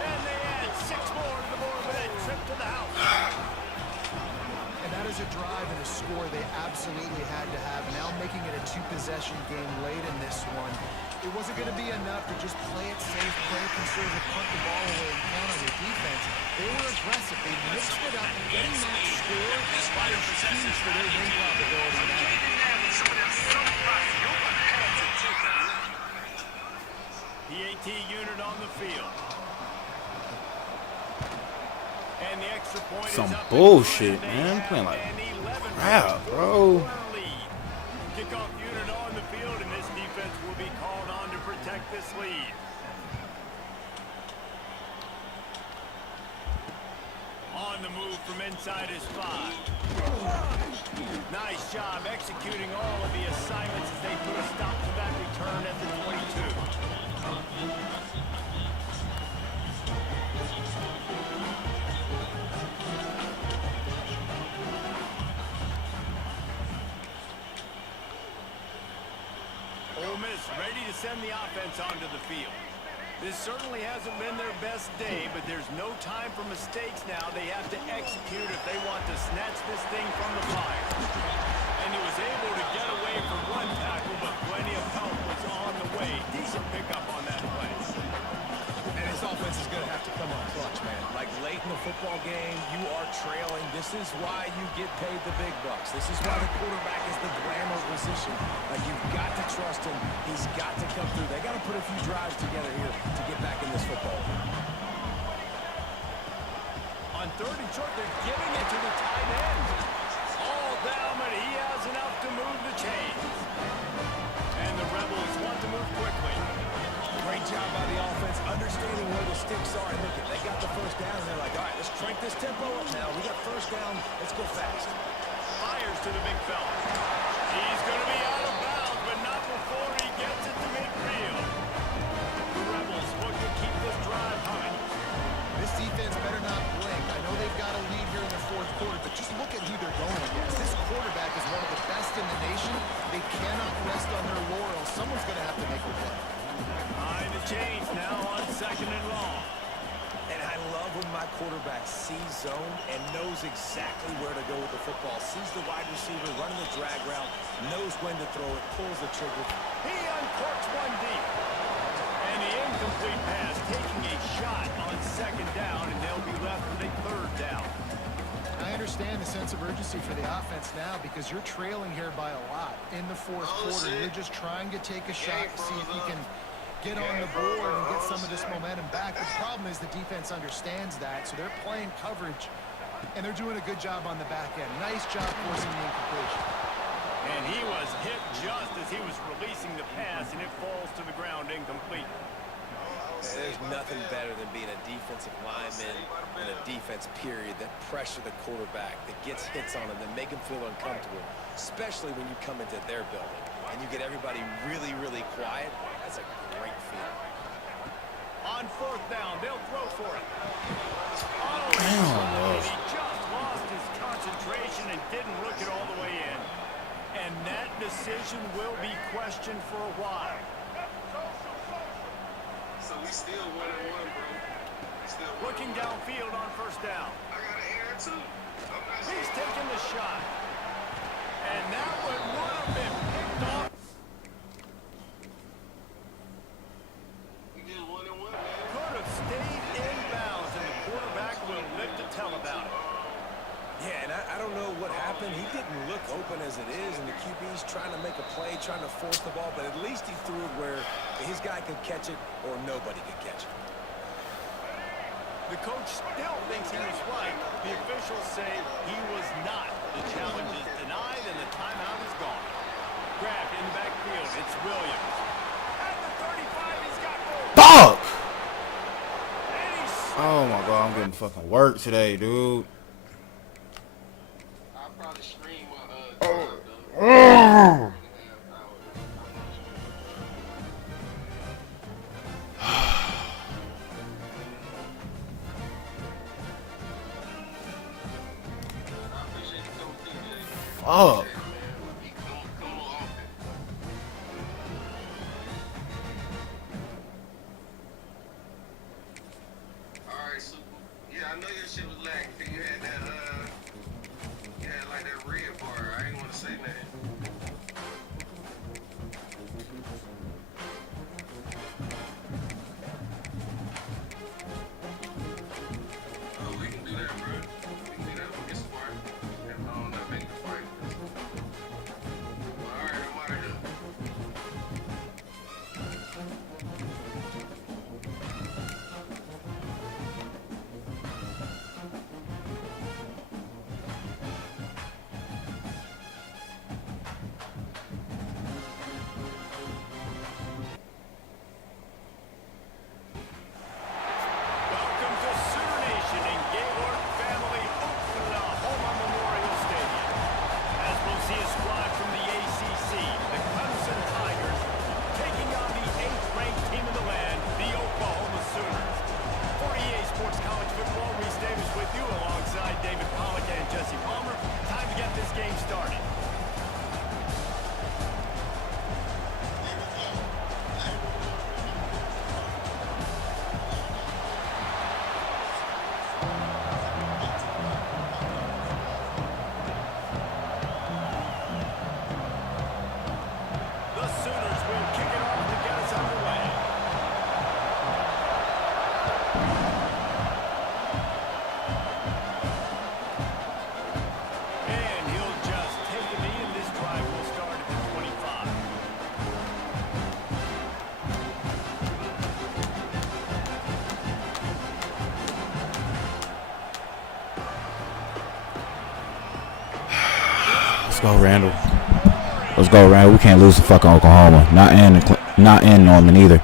And they add 6 more to the board with a trip to the house. And that is a drive and a score they absolutely had to have. Now making it a 2-possession game late in this one. It wasn't going to be enough to just play it safe, play it conservative, punt the ball away, and count on your defense. They were aggressive. They mixed it up, getting that score despite a huge for their win probability now. PAT unit on the field. And the extra point Some is up bullshit, and man. Playing like an 11 crap, bro. lead. Kickoff unit on the field, and this defense will be called on to protect this lead. On the move from inside his 5. Nice job executing all of the assignments as they put a stop to that return at the 22. Ole Miss ready to send the offense onto the field. This certainly hasn't been their best day, but there's no time for mistakes now. They have to execute if they want to snatch this thing from the fire. And he was able to get away from one tackle, but plenty of help was on the way. Decent pickup on that play. And this offense is going to have to come up clutch, man. Like late in the football game, you are trailing. This is why you get paid the big bucks. This is why the quarterback is the glamour position. Like, you've got to trust him. He's got to come through. They got to put a few drives together here to get back in this football. On 3rd and short, they're giving it to the tight end. enough to move the chains. And the Rebels want to move quickly. Great job by the offense, understanding where the sticks are. And look, they got the first down, and they're like, all right, let's crank this tempo up now. We got first down. Let's go fast. Fires to the big fella. He's going to be out of bounds, but not before he gets it to midfield. The Rebels look to keep this drive humming. This defense better not blink. I know they've got a lead here in the fourth quarter, but just look at who they're going against. This quarterback is one of the best in the nation. They cannot rest on their laurels. Someone's going to have to make a play. Behind the chains now on 2nd and long. And I love when my quarterback sees zone and knows exactly where to go with the football. Sees the wide receiver running the drag route, knows when to throw it, pulls the trigger. He uncorks one deep. And the incomplete pass taking a shot on 2nd down, and they'll be left with a 3rd down. I understand the sense of urgency for the offense now because you're trailing here by a lot in the fourth quarter. You're just trying to take a shot to see if you can get on the board and get some of this momentum back. The problem is the defense understands that, so they're playing coverage, and they're doing a good job on the back end. Nice job forcing the incompletion. And he was hit just as he was releasing the pass, and it falls to the ground incomplete. There's nothing better than being a defensive lineman in a defense period that pressure the quarterback, that gets hits on him, that make him feel uncomfortable, especially when you come into their building and you get everybody really, really quiet. That's a great feeling. On 4th down, they'll throw for it. Oh, he just lost his concentration and didn't look it all the way in. And that decision will be questioned for a while. So we still 1-1, bro. Still Looking downfield on 1st down. I got an error too. He's taking the shot. And that one would have been picked off. We did 1-1, man. Could have stayed in bounds, and the quarterback will live to tell about it. Yeah, and I don't know what happened. He didn't look open as it is, and the QB's trying to make a play, trying to force the ball, but at least he threw it where his guy could catch it or nobody could catch it. The coach still thinks he was right. The officials say he was not. The challenge is denied, and the timeout is gone. Grabbed in the backfield. It's Williams. At the 35, he's got room. Fuck! Oh my god, I'm getting fucking work today, dude. I'll probably stream Fuck. Alright, super. Yeah, I know your shit was lagging. You had that, you had like that red bar. I ain't want to say nothing. Oh, we can do that, bro. We can do that. We'll get smart. And not make the fight. Alright, I'm out of here. Welcome to Sooner Nation and Gaylord Family Oklahoma Memorial Stadium. As we'll see a squad from the ACC, the Clemson Tigers, taking on the 8th-ranked team in the land, the Oklahoma Sooners. For EA Sports College Football, Reese Davis with you alongside David Pollack and Jesse Palmer. Time to get this game started. The Sooners will kick it off to get us underway. And he'll just take a knee, and this drive will start at the 25. Let's go, Randall. Let's go, Rand. We can't lose to fucking Oklahoma. Not in Norman either.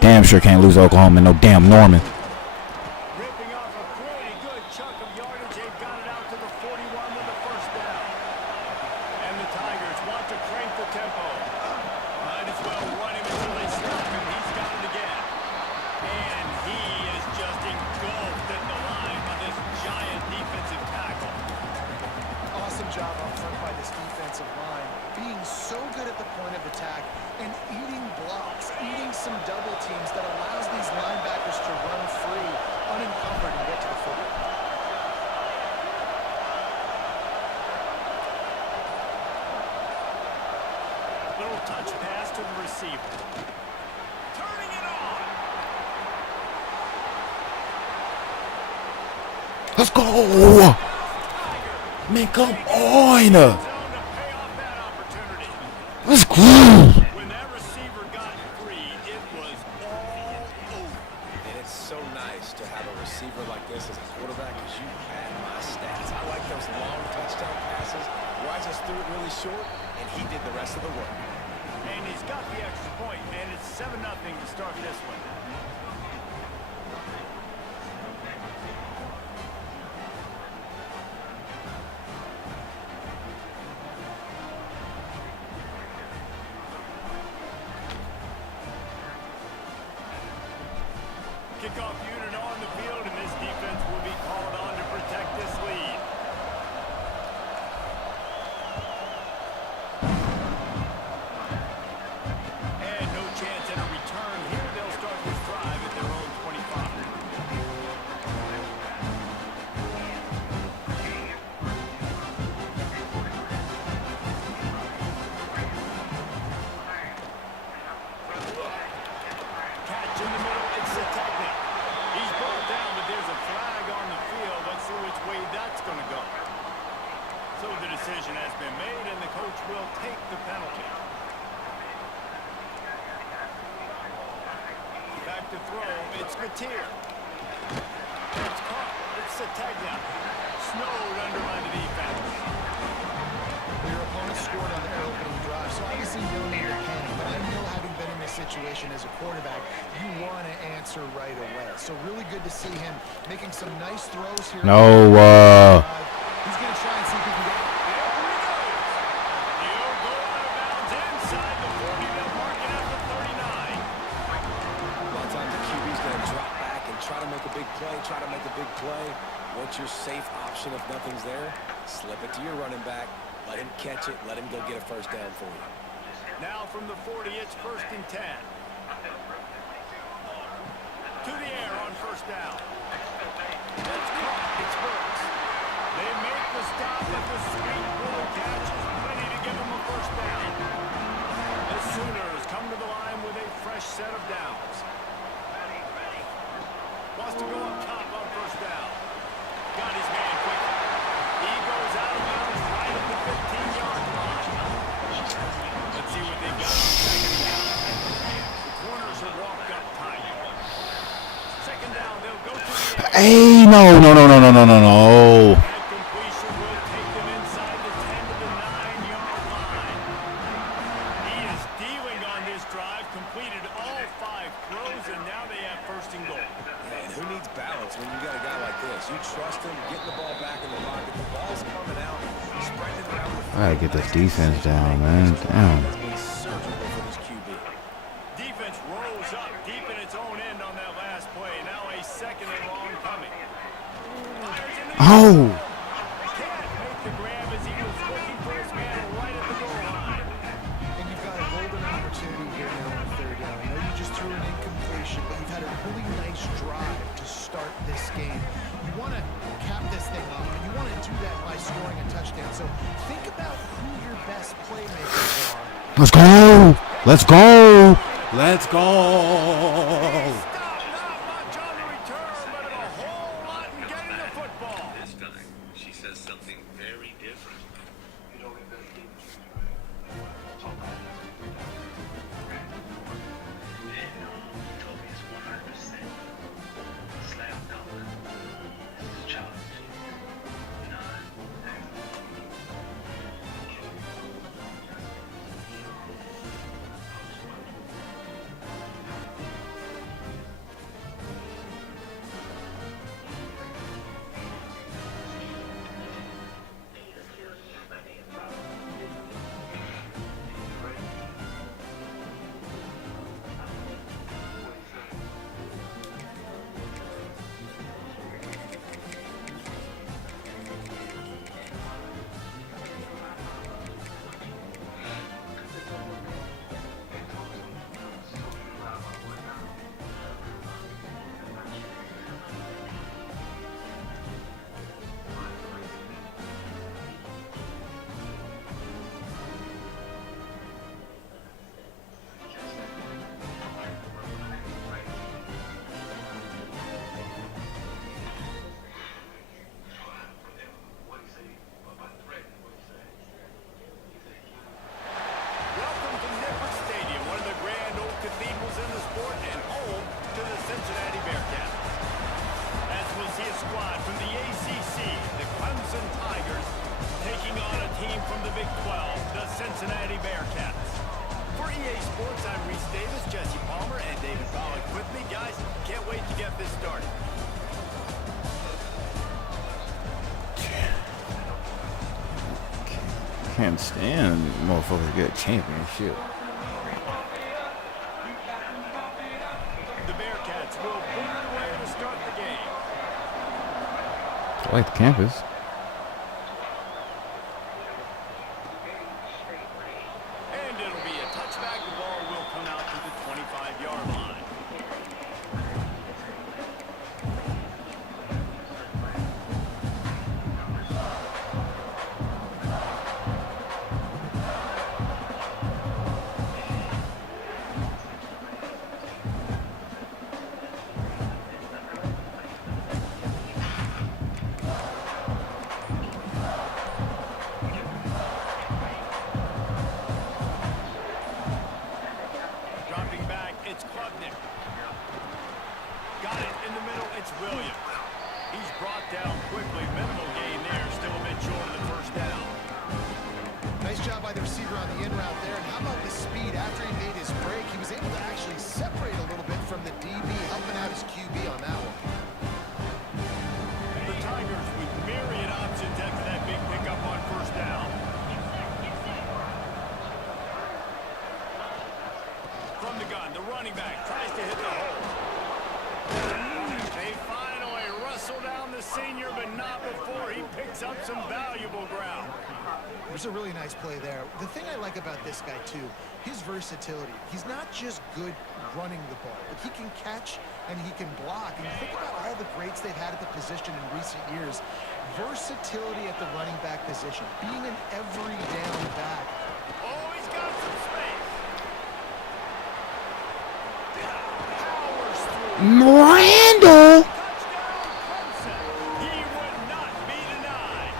Damn sure can't lose to Oklahoma. No damn Norman. Ripping off a pretty good chunk of yardage. They've got it out to the 41 with the first down. And the Tigers want to crank the tempo. Might as well run him until they stop him. He's got it again. And he is just engulfed at the line by this giant defensive tackle. Awesome job up front by this defensive line, being so good at the point of attack and eating blocks, eating some double teams that allows these linebackers to run free, unencumbered, and get to the football. Little touch pass to the receiver. Turning it on. Let's go. Man, come on. Let's go. When that receiver got free, it was all over. And it's so nice to have a receiver like this as a quarterback because you had my stats. I like those long touchdown passes where I just threw it really short, and he did the rest of the work. And he's got the extra point, and it's 7-0 to start this one. Kickoff unit on the field, and this defense will be called on to protect this lead. And no chance at a return here. They'll start this drive at their own 25. Catch in the middle, it's Sategna. He's brought down, but there's a flag on the field. Let's see which way that's going to go. So the decision has been made, and the coach will take the penalty. Back to throw, it's Gatier. It's caught, it's Sategna. Snowed under by the defense. Your opponent scored on their opening drive, so obviously you don't need to panic. But I know, having been in this situation as a quarterback, you want to answer right away. So really good to see him making some nice throws here. No, He's going to try and see if he can get it. He'll go out of bounds inside the 40. They'll mark it at the 39. A lot of times the QB's going to drop back and try to make a big play, Once your safe option, if nothing's there, slip it to your running back, let him catch it, let him go get a first down for you. Now from the 40, it's 1st and 10. To the air on first down. That's caught. It's Burks. They make the stop, but the sweet bullet catch is plenty to give them a first down. The Sooners come to the line with a fresh set of downs. Wants to go up top on first down. Got his man quickly. He goes out of bounds right at the 15-yard line. Let's see what they've got on second down. The corners are walked up tight. Second down, they'll go to the air. Hey, no. That completion will take them inside the 10 to the 9-yard line. He is dealing on this drive, completed all 5 throws, and now they have 1st and goal. And who needs balance when you got a guy like this? You trust him, getting the ball back in the pocket, the ball's coming out, spreading it around. I gotta get this defense down, man. Damn. That's been surgical for this QB. Defense rose up deep in its own end on that last play. Now a 2nd and long coming. Fires in the Oh. can't make the grab as he was looking for his man right at the goal line. And you've got a golden opportunity here now on 3rd down. I know you just threw an incompletion, but you've had a really nice drive to start this game. You want to cap this thing off, and you want to do that by scoring a touchdown. So think about who your best playmakers are. Let's go. Let's go. Let's go. Stop, not much on the return, but a whole lot in getting the football. This time, she says something very different. You don't get better games. Toby is 100% slam dunk. This is challenging. Can't stand motherfuckers get championship. The Bearcats will put it away to start the game. I like the campus. And it'll be a touchback. The ball will come out to the 25-yard line. Dropping back, it's Klubnik. Got it in the middle, it's Williams. He's brought down quickly. Minimal gain there, still a bit short of the first down. Nice job by the receiver on the in route there. And how about the speed after he made his break? He was able to actually separate a little bit from the DB, helping out his QB on that one. The Tigers with myriad options after that big pickup on first down. From the gun, the running back tries to hit the hole. They finally wrestle down the senior, but not before he picks up some valuable ground. There's a really nice play there. The thing I like about this guy, too, his versatility. He's not just good running the ball, but he can catch and he can block. And you think about all the greats they've had at the position in recent years. Versatility at the running back position, being an every down back. Oh, he's got some space. Randall! He would not be denied.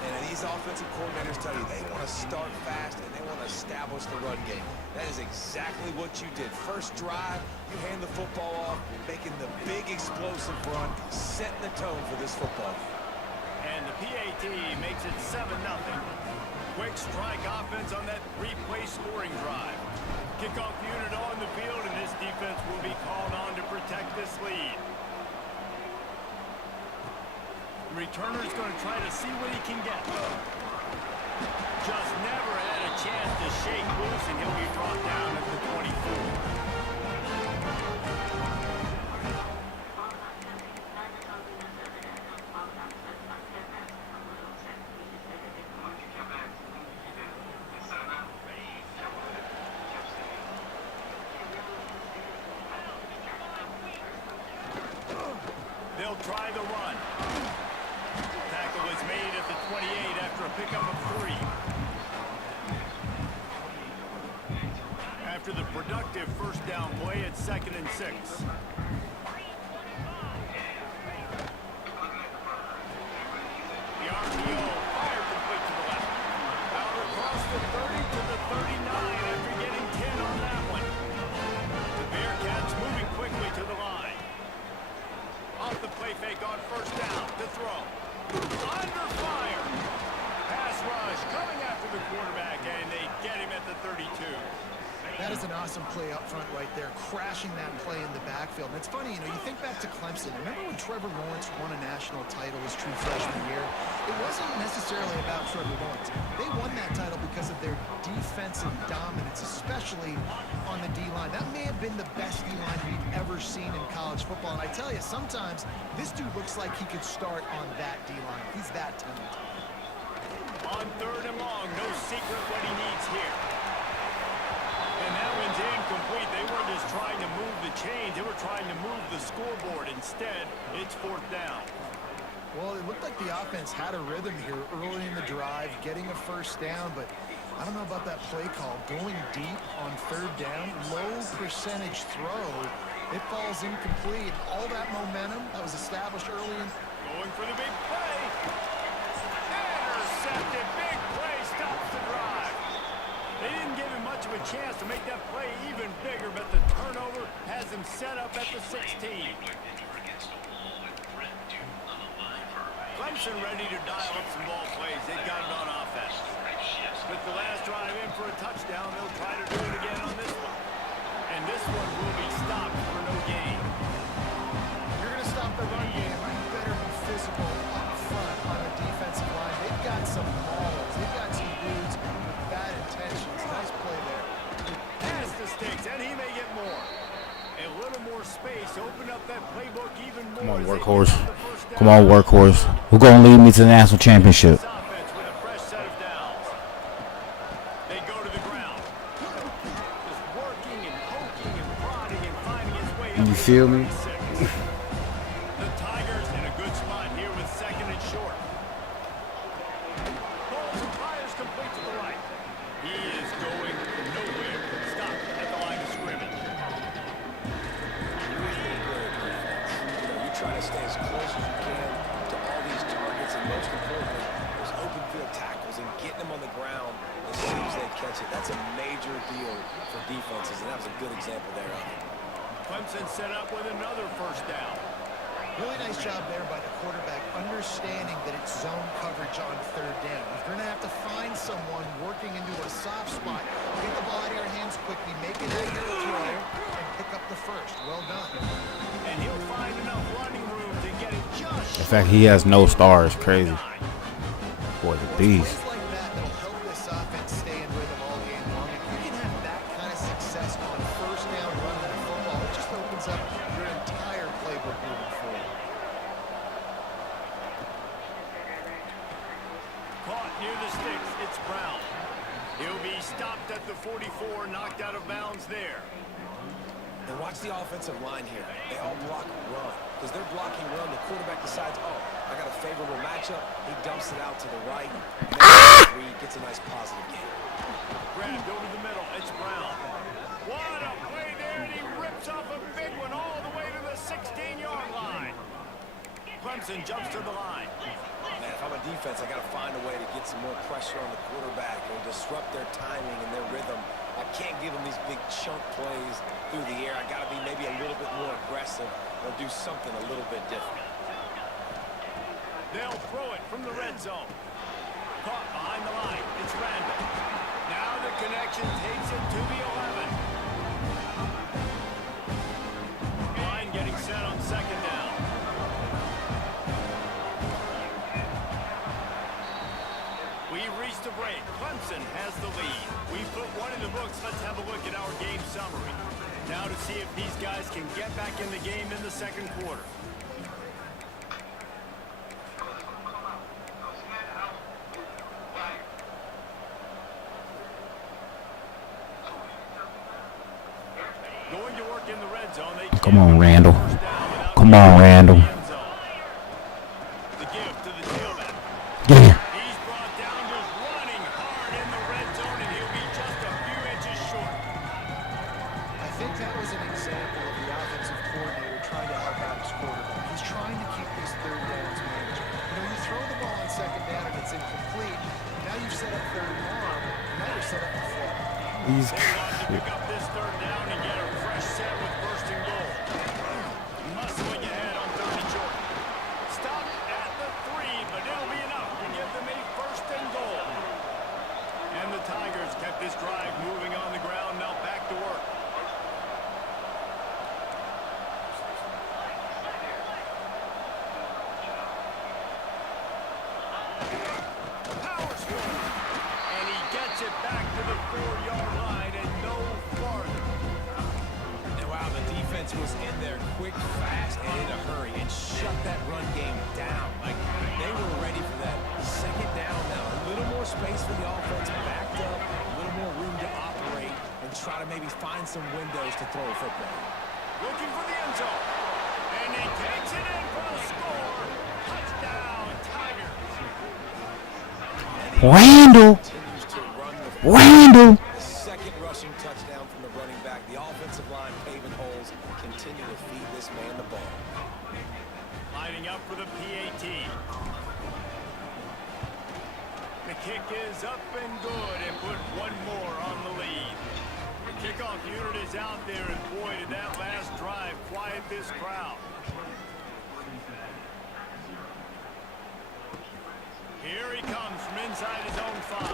And these offensive coordinators tell you they want to start fast and they want to establish the run game. That is exactly what you did. First drive, you hand the football off, making the big explosive run, setting the tone for this football. And the PAT makes it 7-0. Quick strike offense on that three-play scoring drive. Kickoff unit on the field, and this defense will be called on to protect this lead. Returner's going to try to see what he can get. Just never had a chance to shake loose, and he'll be brought down at the 24. They'll try the run. Tackle is made at the 28 after a pickup of 3. After the productive first down play, it's 2nd and 6. The RPO fired complete to the left. Out across the 30 to the 39 after getting 10 on that one. The Bearcats moving quickly to the line. Off the play fake on first down to throw. Under fire. Pass rush coming after the quarterback, and they get him at the 32. That is an awesome play up front right there, crashing that play in the backfield. And it's funny, you think back to Clemson. Remember when Trevor Lawrence won a national title his true freshman year? It wasn't necessarily about Trevor Lawrence. They won that title because of their defensive dominance, especially on the D-line. That may have been the best D-line we've ever seen in college football. And I tell you, sometimes this dude looks like he could start on that D-line. He's that talented. On 3rd and long, no secret what he needs here. And that one's incomplete. They weren't just trying to move the chains. They were trying to move the scoreboard. Instead, it's 4th down. Well, it looked like the offense had a rhythm here early in the drive, getting a first down, but I don't know about that play call. Going deep on 3rd down, low percentage throw. It falls incomplete. All that momentum that was established early in. Going for the big play. Intercepted. Big play stops the drive. They didn't give him much of a chance to make that play even bigger, but the turnover has him set up at the 16. Clemson ready to dial up some ball plays. They got it on offense. With the last drive in for a touchdown, they'll try to do it again on this one. And this one will be stopped for no gain. You're going to stop the run game. You better be physical up front on a defensive line. They've got some balls open up that playbook even more. Come on, workhorse. Come on, workhorse. Who gonna lead me to the national championship? They go to the ground. Just working and poking and prodding and finding his way up. You feel me? The Tigers in a good spot here with second and short. Balls and fires complete to the right. He is going nowhere. Stop at the line of scrimmage. You try to stay as close as you can to all these targets, and most importantly, those open field tackles and getting them on the ground as soon as they catch it. That's a major deal for defenses, and that was a good example there of it. Clemson set up with another first down. Really nice job there by the quarterback, understanding that it's zone coverage on third down. If you're going to have to find someone working into a soft spot, get the ball out of your hands quickly, make it a hero throw, and pick up the first. Well done. And he'll find enough running room to get it just. In fact, he has no stars. Crazy. Boy, the beast. Plays like that that'll help this offense stay in rhythm all game long. If you can have that kind of success on first down running the football, it just opens up your entire playbook moving forward. Caught near the sticks. It's Brown. He'll be stopped at the 44, knocked out of bounds there. And watch the offensive line here. They all block run. Because they're blocking run, the quarterback decides, oh, I got a favorable matchup. He dumps it out to the right. Reed gets a nice positive gain. Grabbed over the middle. It's Brown. What a play there, and he rips off a big one all the way to the 16-yard line. Clemson jumps to the line. Man, if I'm a defense, I got to find a way to get some more pressure on the quarterback or disrupt their timing and their rhythm. I can't give them these big chunk plays through the air. I got to be maybe a little bit more aggressive or do something a little bit different. They'll throw it from the red zone. Caught behind the line. It's Randall. Now the connection takes it to the 11. Line getting set on second down. We've reached a break. Clemson has the lead. We've put one in the books. Let's have a look at our game summary. Now to see if these guys can get back in the game in the second quarter. Going to work in the red zone. Come on, Randall. Come on, Randall. The give to the tailback. Get here. He's brought down just running hard in the red zone, and he'll be just a few inches short. I think that was an example of the offensive coordinator trying to help out his quarterback. He's trying to keep these third downs manageable. You know, you throw the ball on second down and it's incomplete. Now you've set up third and long. Now you're set up to flip. He's They want to pick up this third down and get a fresh set with first and goal. Muscling ahead on third and short. Stopped at the 3, but it'll be enough to give them a first and goal. And the Tigers kept this drive moving on the ground. Now back to work. Powers for it. And he gets it back to the 4-yard line and no farther. And wow, the defense was in there quick, fast, and in a hurry and shut that run game down. Like, they were ready for that second down now. A little more space for the offense, backed up, a little more room to operate and try to maybe find some windows to throw a football. Looking for the end zone. And he takes it in for a score. Touchdown, Tigers. Randall. Continues to run the Randall. The second rushing touchdown from the running back. The offensive line paving holes. Continue to feed this man the ball. Lining up for the PAT. The kick is up and good and put one more on the lead. The kickoff unit is out there, and boy, did that last drive quiet this crowd. Here he comes from inside his own 5.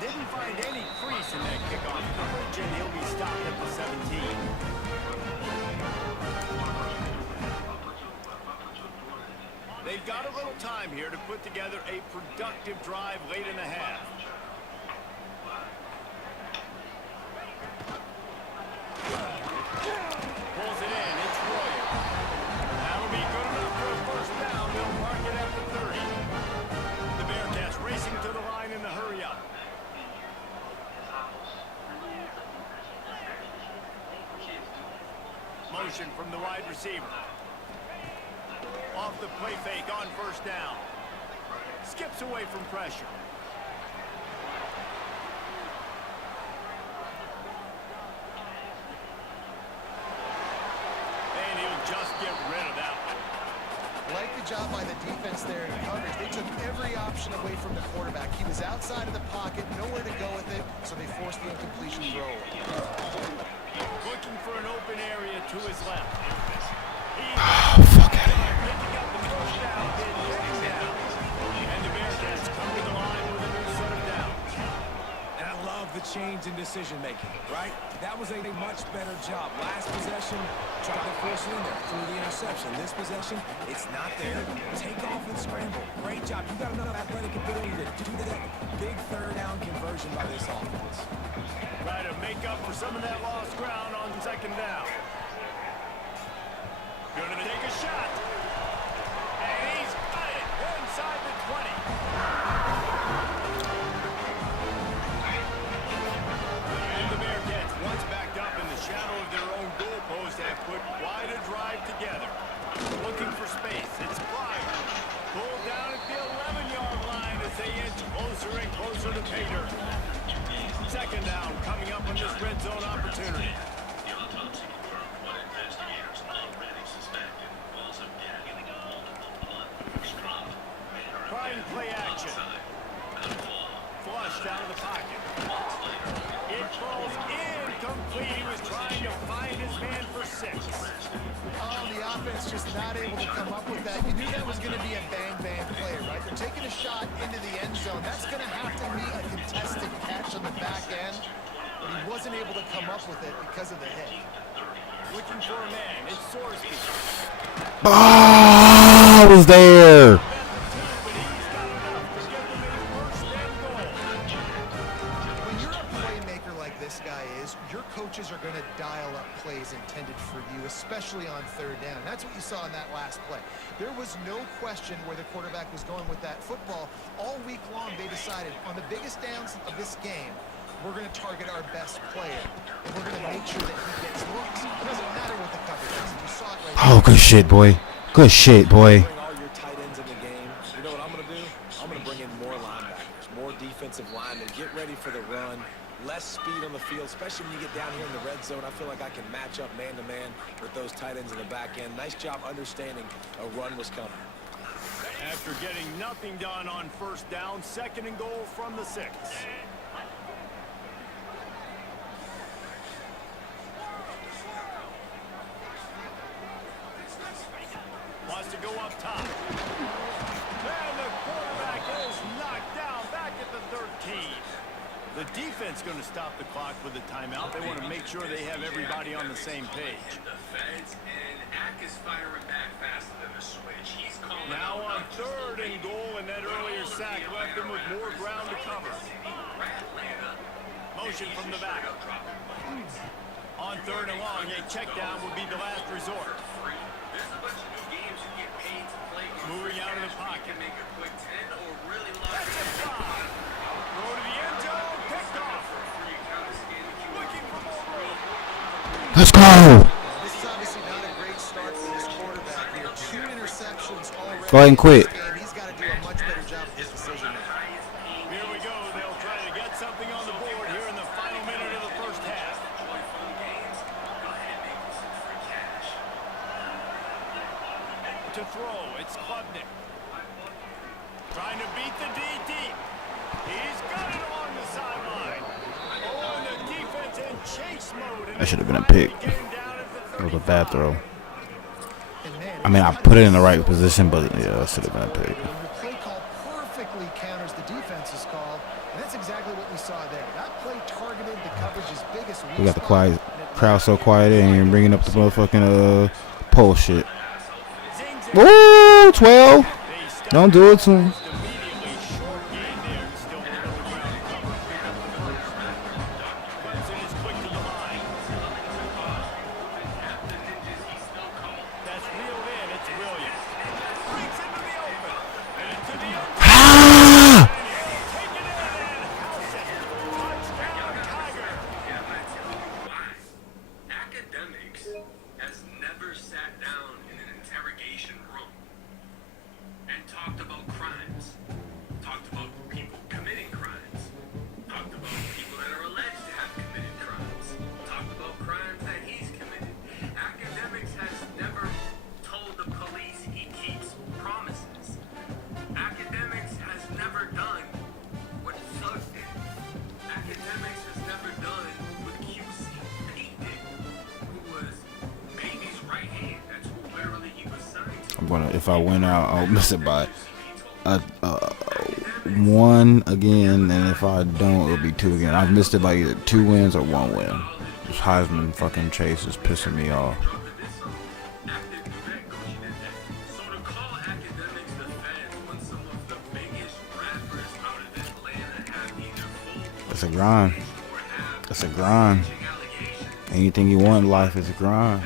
Didn't find any crease in that kickoff coverage, and he'll be stopped at the 17. They've got a little time here to put together a productive drive late in the half. Pulls it in. It's Royer. from the wide receiver. Off the play fake on first down. Skips away from pressure. And he'll just get rid of that one. Like the job by the defense there in coverage. They took every option away from the quarterback. He was outside of the pocket, nowhere to go with it, so they forced the incompletion throw. Looking for an open area to his left. Fuck out of here. Picking up the first down, then getting down. And the Bearcats come to the line with a new set of downs. And I love the change in decision making, right? That was a much better job. Last possession, tried to force it in there through the interception. This possession, it's not there. Take off and scramble. Great job. You got enough athletic ability to do that. Big third down conversion by this offense. Try to make up for some of that lost ground on second down. Gonna take a shot. And he's got it inside the 20. And the Bearcats, once backed up in the shadow of their own goalpost, have put quite a drive together. Looking for space. It's Clyde. Pulled down at the 11-yard line as they inch closer and closer to pay dirt. Second down coming up on this red zone opportunity. The autopsy confirmed what investigators already suspected was a gagging of multiple blood groups dropped. Trying play action. Flushed out of the pocket. It falls incomplete. He was trying to find his man for 6. Oh, the offense just not able to come up with that. You knew that was going to be a bang-bang play, right? They're taking a shot into the end zone. That's going to have to be a contested catch on the back end, but he wasn't able to come up with it because of the hit. Looking for a man. It's Sorsby. I was there. When you're a playmaker like this guy is, your coaches are going to dial up plays intended for you, especially on third down. That's what you saw in that last play. There was no question where the quarterback was going with that football. All week long, they decided on the biggest downs of this game, we're going to target our best player, and we're going to make sure that he gets looks. It doesn't matter what the coverage is. You saw it right Oh, good shit, boy. Good shit, boy. Bring all your tight ends in the game. You know what I'm going to do? I'm going to bring in more linebackers, more defensive linemen. Get ready for the run. Less speed on the field, especially when you get down here in the red zone. I feel like I can match up man-to-man with those tight ends in the back end. Nice job understanding a run was coming. After getting nothing done on first down, second and goal from the 6. Wants to go up top. And the quarterback is knocked down back at the 13. The defense going to stop the clock with a timeout. They want to make sure they have everybody on the same page. The feds and Ack is firing back faster than the switch. He's calling Now on third and goal, and that earlier sack left them with more ground to cover. Motion from the back. On third and long, a check down would be the last resort. There's a bunch of new games you get paid to play. Moving out of the pocket. You can make a quick 10 or really lock That's a five. Throw to the end zone. Picked off. Looking for more room. Let's go. This is obviously not a great start for this quarterback here. 2 interceptions already. Go ahead and quit. He's got to do a much better job with his decision now. Here we go. They'll try to get something on the board here in the final minute of the first half. To throw, it's Klubnik. Trying to beat the D deep. He's got it along the sideline. Oh, and the defense in chase mode. That should have been a pick. It was a bad throw. I mean, I put it in the right position, but yeah, it should have been a pick. The play call perfectly counters the defense's call, and that's exactly what we saw there. That play targeted the coverage's biggest weak We got the spot. quiet crowd so quiet in here, bringing up the motherfucking pole shit. Woo, 12. Don't do it to him. Academics has never I'm gonna, if I win out, I'll miss it by one again, and if I don't, it'll be two again. I've missed it by either 2 wins or 1 win. This Heisman fucking chase is pissing me off. It's a grind. It's a grind. Anything you want in life is a grind.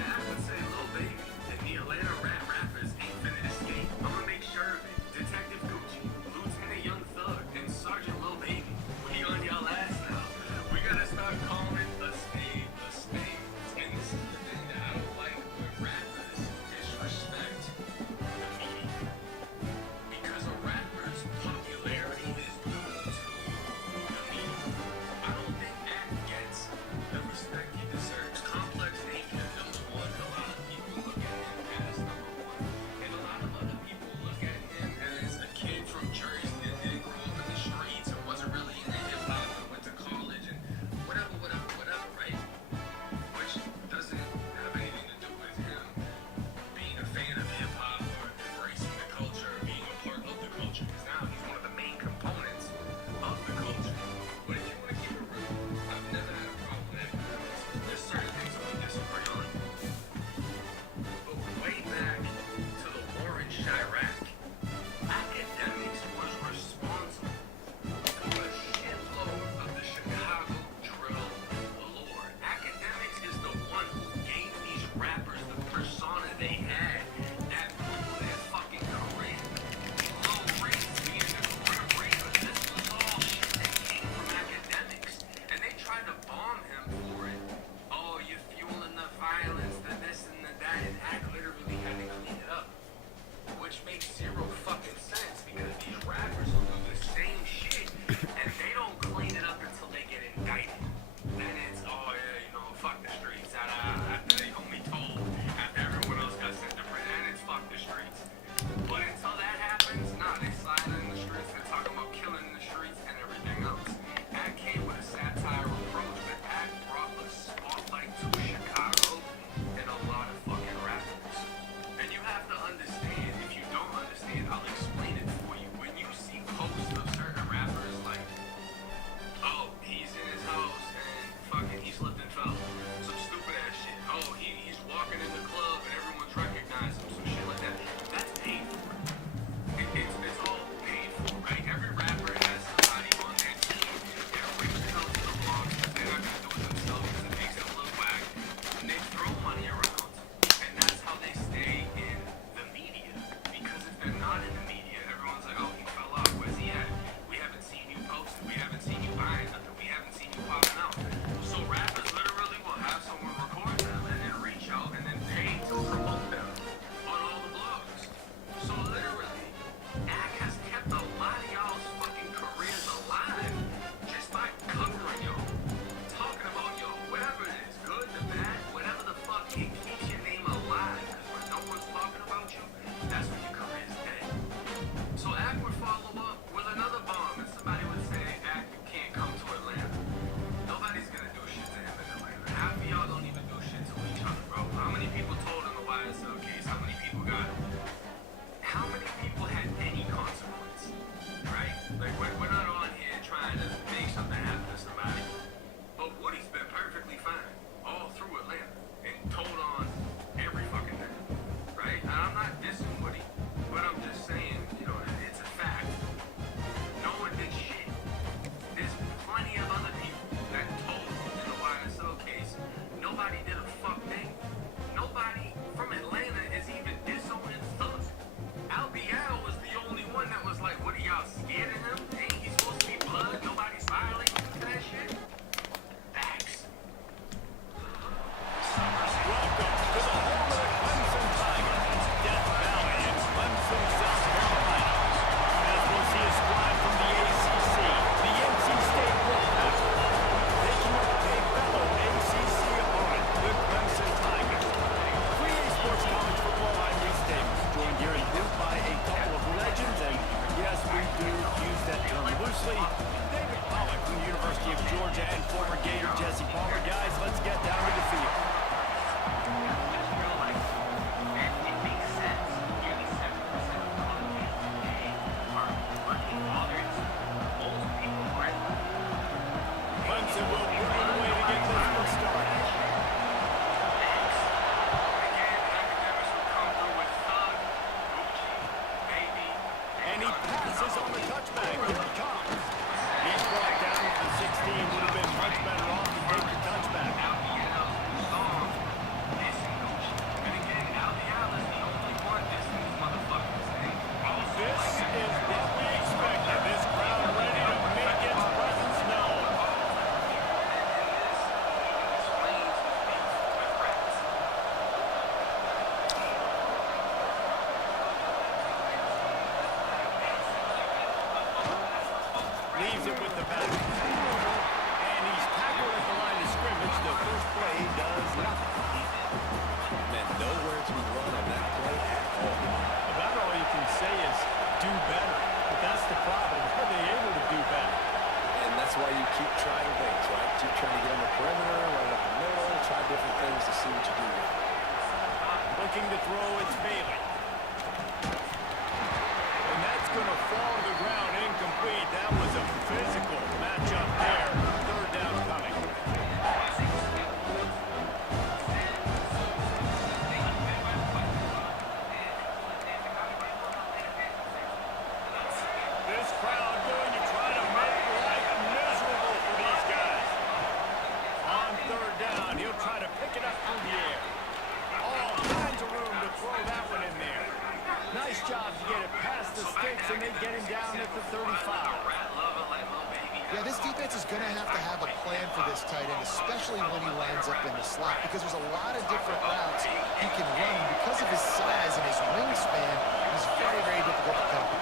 And he passes on the touchback. Here he comes. He's brought down at the 16. Would have been much better off to take the touchback. This is what we expected. This crowd ready to make its presence known. Leaves it with the back. And he's tackled at the line of scrimmage. The first play does nothing. Man, nowhere to run on that play at all. About all you can say is do better. But that's the problem. Are they able to do better? And that's why you keep trying things, right? Keep trying to get on the perimeter, run up the middle, try different things to see what you do. Looking to throw, it's Bailey. And that's going to fall to the ground incomplete. That was a physical matchup there. Third down coming. This crowd going to try to make life miserable for these guys. On third down, he'll try to pick it up through the air. All kinds of room to throw that one in there. Nice job to get it past the sticks, and they get him down at the 35. Yeah, this defense is going to have a plan for this tight end, especially when he lines up in the slot, because there's a lot of different routes he can run. Because of his size and his wingspan, he's very, very difficult to cover.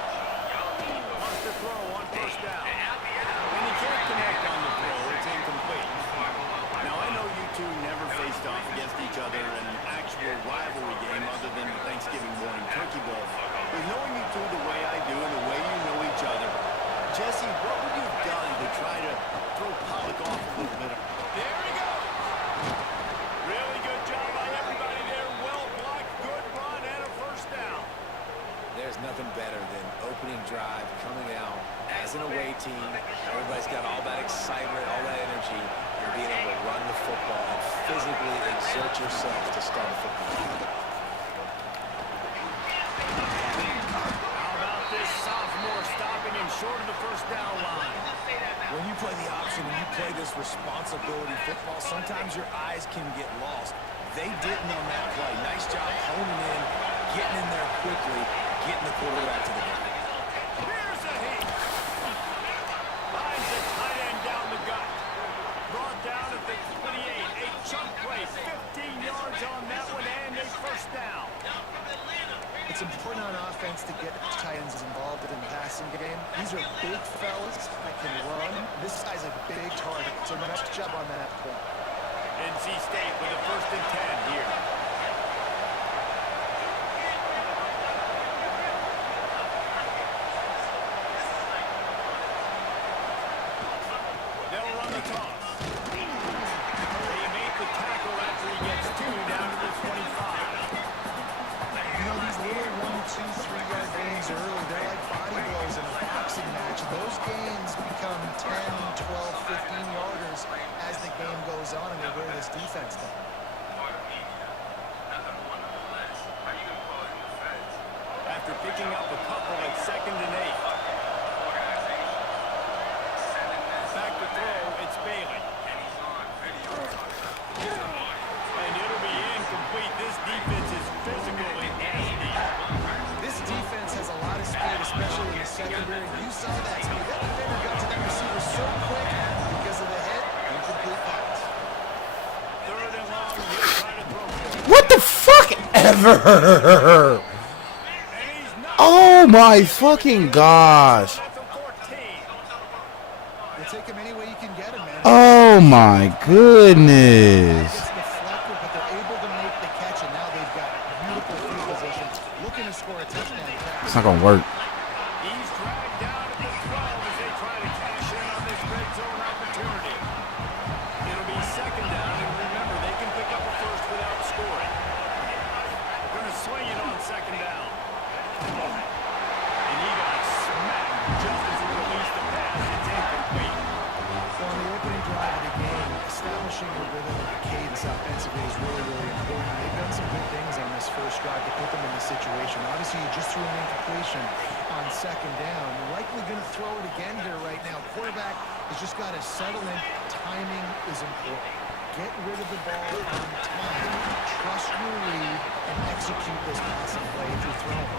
Wants to throw on first down. And he can't connect on the throw. It's incomplete. Now, I know you two never faced off against each other in an actual rivalry game other than the Thanksgiving morning turkey bowl. But knowing you two the way I do and the way you know each other, Jesse, what would you have done to try to throw Pollock off a little bit? There he goes. Really good job by everybody there. Well blocked, good run, and a first down. There's nothing better than opening drive, coming out as an away team. Everybody's got all that excitement, all that energy, and being able to run the football and physically exert yourself to start a football game. How about this sophomore stopping him short of the first down line? When you play the option and you play this responsibility football, sometimes your eyes can get lost. They didn't on that play. Nice job honing in, getting in there quickly, getting the quarterback to the ground. Here's a heat. Finds the tight end down the gut. Brought down at the 28. A chunk play, 15 yards on that one, and a first down. It's important on offense to get tight ends involved in the passing game. These are big fellas that can run. This guy's a big target, so nice job on that point. NC State with a 1st and 10 here. They'll run the toss. They make the tackle after he gets 2 down to the 25. You know, these little 1, 2, 3-yard gains early, they're like body blows in a boxing match. Those gains become 10, 12, 15-yarders as the game goes on, and they wear this defense down. After picking up a couple at 2nd and 8. Back to throw, it's Bailey. And it'll be incomplete. This defense is physical and nasty. This defense has a lot of speed, especially in the secondary. You saw that speed. That defender got to that receiver so quick because of the hit. Incomplete pass. 3rd and long, he'll try to throw for it. What the fuck ever? Oh my fucking gosh. We'll take him any way you can get him, man. Oh my goodness. It's deflected, but they're able to make the catch, and now they've got beautiful field position, looking to score a touchdown pass. It's not gonna work. He's dragged down at the 12 as they try to cash in on this red zone opportunity. It'll be 2nd down, and remember, they can pick up a first without scoring. They're going to swing it on 2nd down. And he got smacked just as he released the pass. It's incomplete. So on the opening drive of the game, establishing a rhythm and a cadence offensively is really, really important. They've done some good things on this first described to put them in this situation. Obviously, you just threw an incompletion on second down. You're likely going to throw it again here right now. Quarterback has just got to settle in. Timing is important. Get rid of the ball on time. Trust your read and execute this passing play if you're throwing.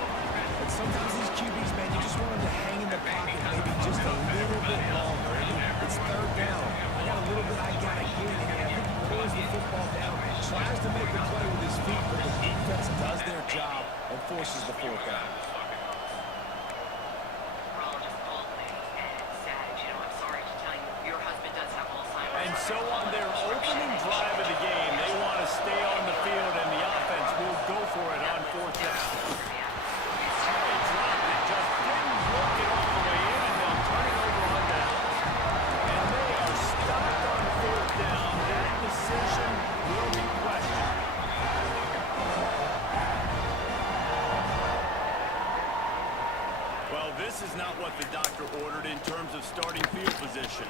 And sometimes these QBs, man, you just want them to hang in the pocket maybe just a little bit longer. It's third down. I got a little bit I got to get. And I think he pulls the football down, tries to make a play with his feet, but the defense does their job and forces the fourth down. And so on their opening drive of the game, they want to stay on the field, and the offense will go for it on fourth down. They dropped it, just didn't work it all the way in, and they'll turn it over on downs. And they are stopped on fourth down. That decision will be questioned. Well, this is not what the doctor ordered in terms of starting field position.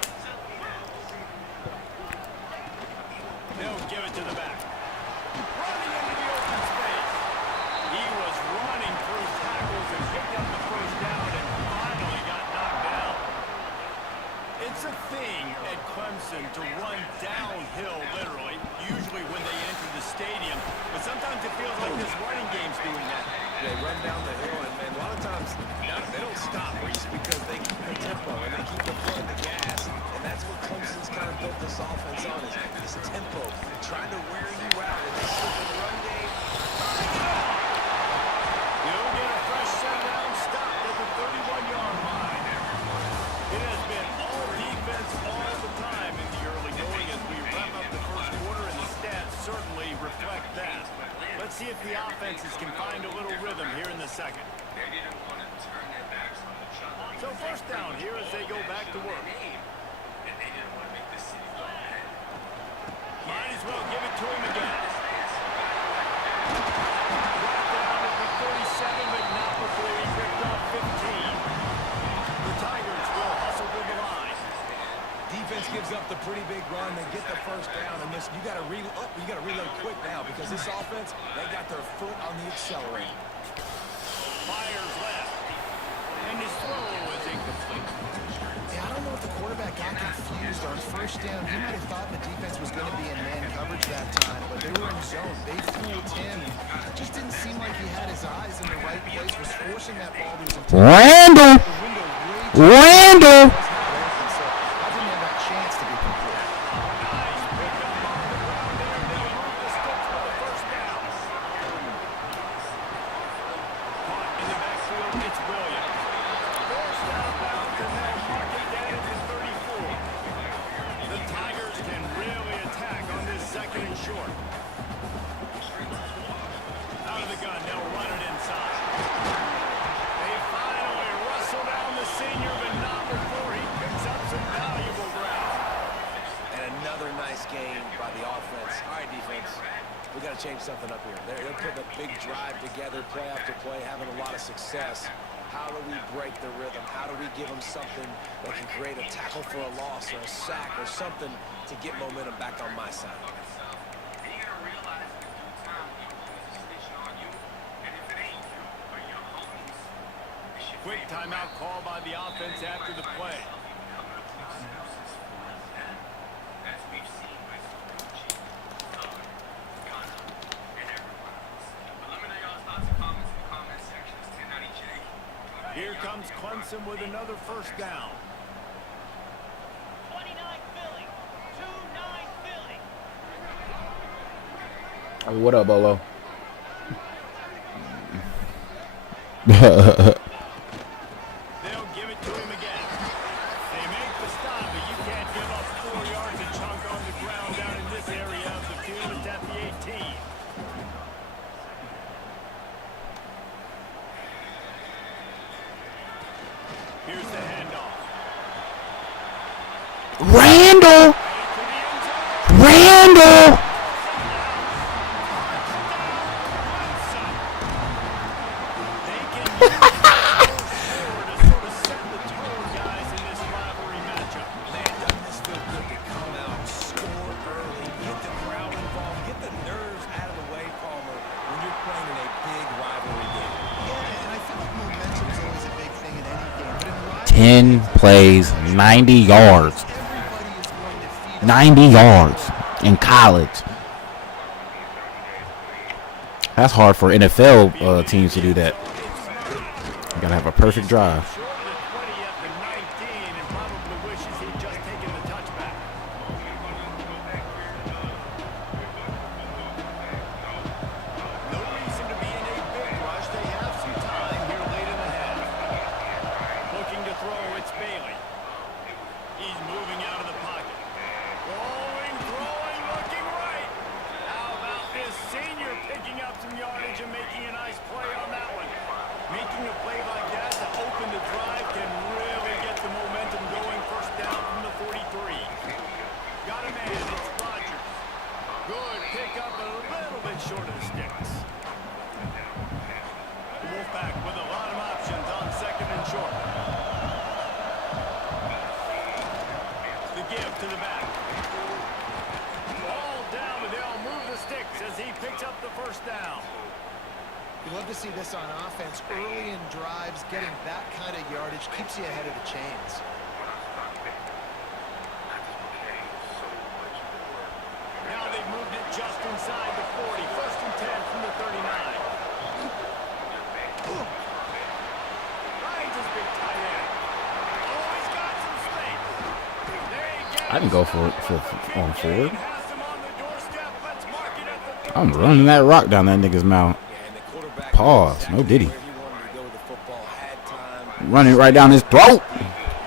They'll give it to the back. Running into the open space. He was running through tackles and picked up the first down and finally got knocked down. It's a thing at Clemson to run downhill, literally, usually when they enter the stadium. But sometimes it feels like this running game's doing that. They run down the hill, and a lot of times they don't stop, Reese, because they keep the tempo and they keep the foot in the gas. And that's what Clemson's kind of built this offense on, is this tempo, trying to wear you out in this run game. You'll get a fresh set down stop at the 31-yard line. It has been all defense all the time in the early going as we wrap up the first quarter, and the stats certainly reflect that. Let's see if the offenses can find a little rhythm here in the second. So first down here as they go back to work. Might as well give it to him again. Brought down at the 37, but not before he picked off 15. The Tigers will hustle to the line. Defense gives up the pretty big run. They get the first down, and listen, you got to reload quick now because this offense, they got their foot on the accelerator. Fires left, and his throw was incomplete. Yeah, I don't know if the quarterback got confused on first down. He might have thought the defense was going to be in man coverage that time, but they were in zone. They fooled him. It just didn't seem like he had his eyes in the right place, was forcing that ball to his Randall! Randall! We got to change something up here. They're putting a big drive together, play after play, having a lot of success. How do we break the rhythm? How do we give them something that can create a tackle for a loss or a sack or something to get momentum back on my side? Quick timeout call by the offense after the play. Here comes Clemson with another first down. 29 Philly. 2-9 Philly. Hey, what up, Bolo? They'll give it to him again. They make the stop, but you can't give up 4 yards a chunk on the ground down in this area of the field. It's at the 18. Here's the handoff. Randall! Randall! 10 plays, 90 yards. 90 yards in college. That's hard for NFL teams to do that. You gotta have a perfect drive. You love to see this on offense. Early in drives, getting that kind of yardage keeps you ahead of the chains. Now they've moved it just inside the 40. First and 10 from the 39. Finds his big tight end. Oh, he's got some space. I can go for it on forward. I'm running that rock down that nigga's mouth. Pause. No diddy. Running right down his throat.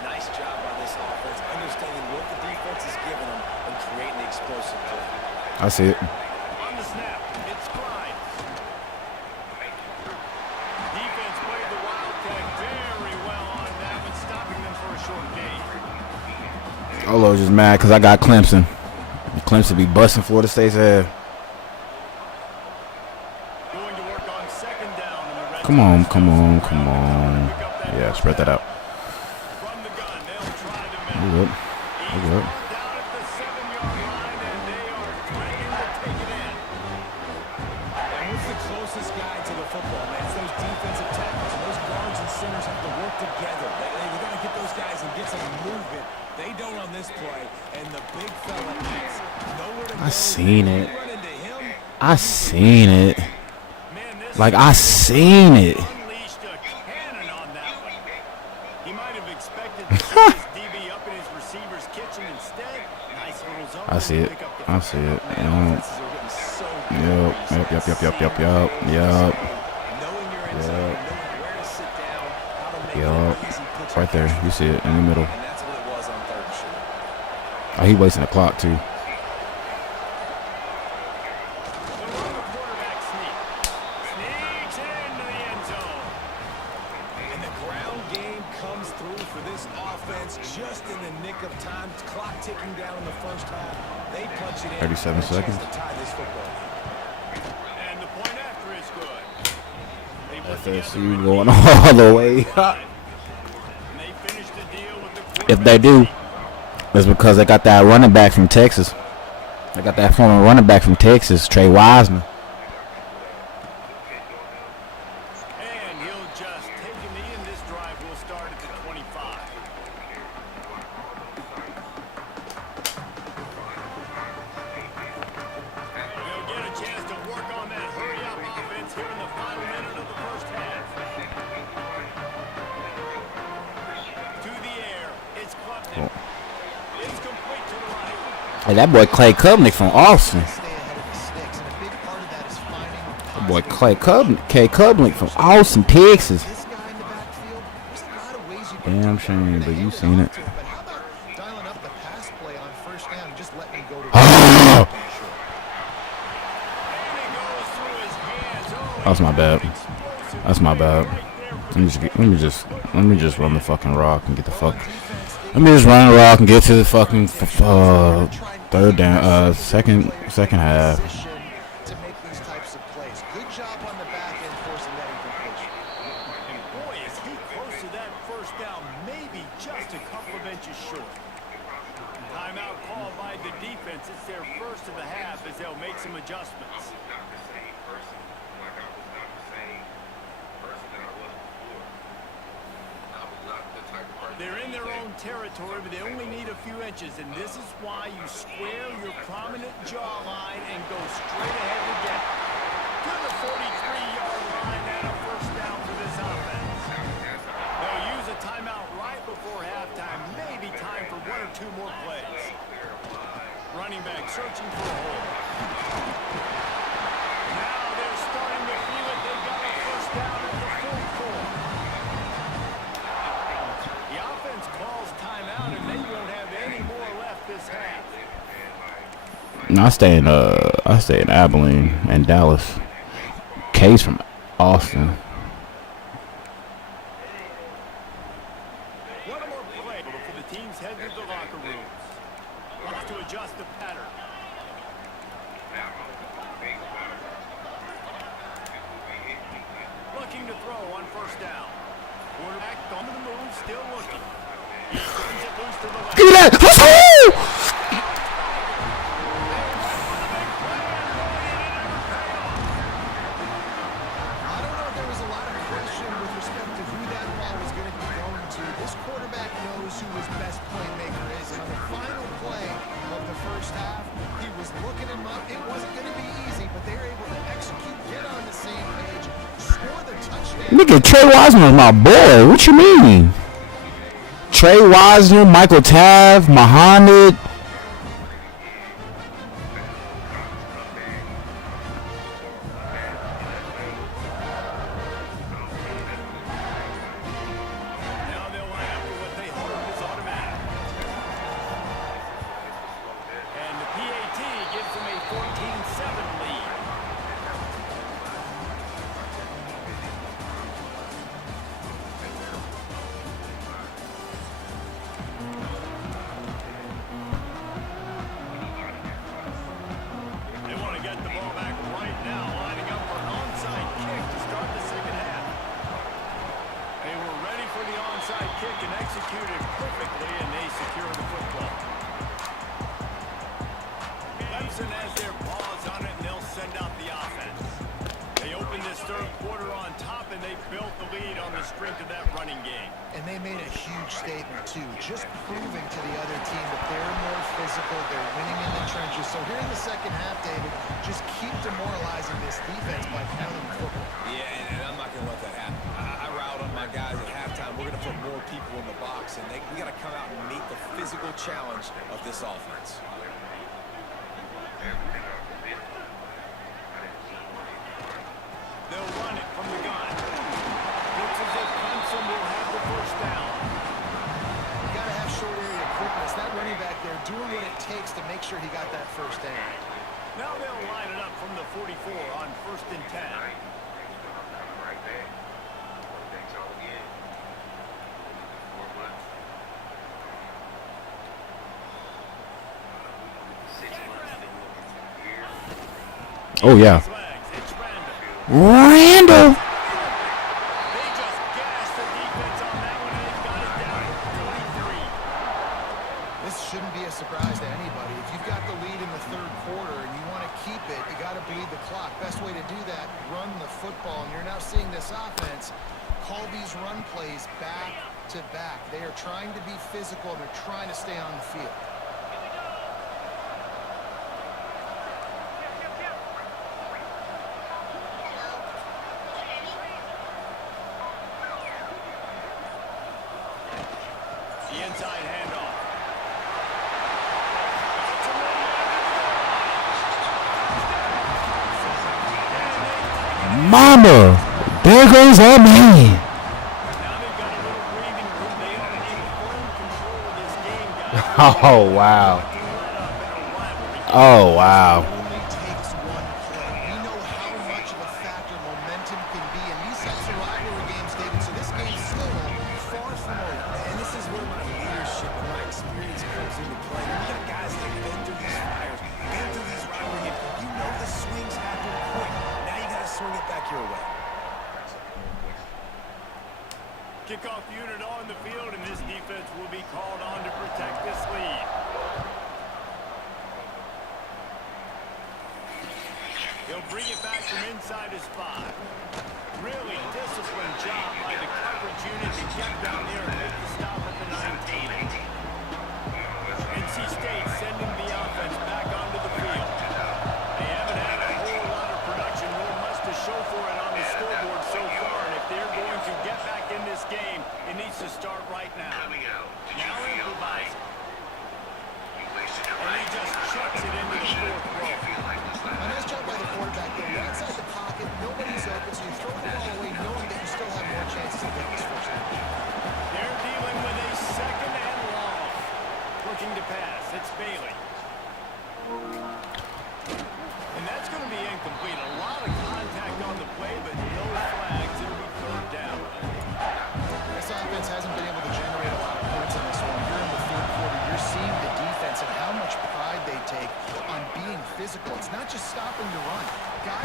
Nice job by this offense, understanding what the defense is giving them and creating the explosive play. I see it. On the snap, it's Grimes. Defense played the Wildcat very well on that one, stopping them for a short gain. Olo's just mad because I got Clemson. Clemson be busting Florida State's head. Come on, come on, come on. Yeah, spread that out. We're good. We're good. And what's the closest guy to the football, man? It's those defensive tackles. Those guards and centers have to work together. They got to get those guys and get some movement. They don't on this play, and the big fella has nowhere to go. I seen it. I seen it. Like, I seen it. I see it. I see it. Yup. Right there. You see it in the middle. Oh, he wasting the clock, too. And the ground game comes through for this offense just in the nick of time. Clock ticking down in the first half. They punch it in. 37 seconds. To tie this football game. And the point after is good. FSU going all the way up. If they do, it's because they got that running back from Texas. They got that former running back from Texas, Trey Wiseman. And he'll just take a knee, and this drive will start at the 25. They'll get a chance to work on that hurry-up offense here in the final minute of the first half. To the air, it's Klubnik. It's complete to the right. Hey, that boy Clay Kubnik from Austin. That boy Clay Kubnik from Austin, Texas. Damn shame, but you seen it. That's my bad. That's my bad. Let me just run the fucking rock and get the fuck. Let me just run the rock and get to the fucking third down, second half. To make these types of plays. Good job on the back end forcing that incompletion. And boy, is he close to that first down, maybe just a couple of inches short. Timeout called by the defense. It's their first of the half as they'll make some adjustments. They're their own territory, but they only need a few inches, and this is why you square your prominent jawline and go straight ahead to get it. To the 43-yard line and a first down for this offense. They'll use a timeout right before halftime, maybe time for one or two more plays. Running back searching for a hole. Now they're starting to feel it. They've got a first down at the 44. The offense calls timeout, and they won't have any more left this half. No, I stay in Abilene and Dallas. K's from Austin. One more play before the teams head to the locker rooms. Wants to adjust the pattern. Looking to throw on first down. Quarterback on the move, still looking. He turns it loose to the left. Give me that! I don't know if there was a lot of question with respect to who that ball was going to be going to. This quarterback knows who his best playmaker is. And on the final play of the first half, he was looking him up. It wasn't going to be easy, but they were able to execute, get on the same page, score the touchdown. Nigga, Trey Wiseman is my boy. What you mean? Trey Wiseman, Michael Tav, Muhammad. Now they'll line up for what they hope is automatic. And the PAT gives them a 14-7 lead. They want to get the ball back right now, lining up for an onside kick to start the second half. They were ready for the onside kick and executed perfectly, and they secure the football. Clemson has their paws on it, and they'll send out the offense. They opened this third quarter on top, and they built the lead on the strength of that running game. And they made a huge statement, too, just proving to the other team that they're more physical, they're winning in the trenches. So here in the second half, David, just keep demoralizing this defense by pounding the football. Yeah, and I'm not going to let that happen. I riled on my guys at halftime. We're going to put more people in the box, and we got to come out and meet the physical challenge of this offense. They'll run it from the gun. Looks as if Clemson will have the first down. You got to have short area quickness. That running back there doing what it takes to make sure he got that first down. Now they'll line it up from the 44 on 1st and 10. Oh, yeah. Randall. They just gashed the defense on that one, and they got it down to 23. This shouldn't be a surprise to anybody. If you've got the lead in the third quarter and you want to keep it, you got to bleed the clock. Best way to do that, run the football. And you're now seeing this offense call these run plays back to back. They are trying to be physical, and they're trying to stay on the field. The inside handoff. Mama, there goes our man. Oh, wow. Oh, wow. Only takes one play. We know how much of a factor momentum can be in these types of rivalry games, David. So this game's still far from over. And this is where my leadership and my experience comes into play. You got guys that have been through these fires, been through these rivalry games. You know the swings happen quick. Now you got to swing it back your way. Kickoff unit on the field, and this defense will be called on to protect this lead. He'll bring it back from inside his 5. Really disciplined job by the coverage unit to get down there and make the stop at the 19.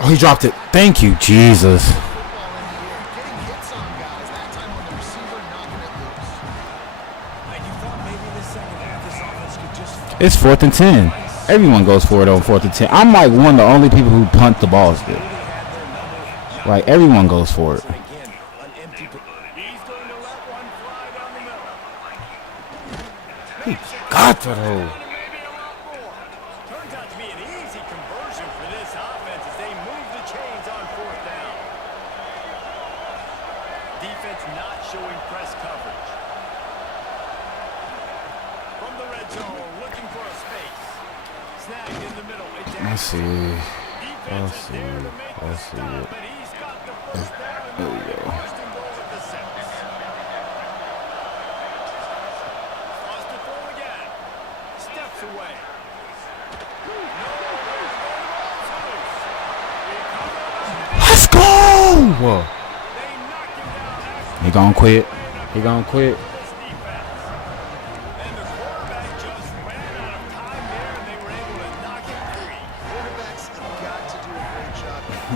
Oh, he dropped it. Thank you, Jesus. It's 4th and 10. Everyone goes for it on 4th and 10. I'm like one of the only people who punt the balls there. Like, everyone goes for it. He got to though. Turns out to be an easy conversion for this offense as they move the chains on 4th down. Defense not showing press coverage. From the red zone, looking for a space. Snagged in the middle. Let's see. Let's see. Let's see. There we go. Let's go! Whoa. He gonna quit. He gonna quit.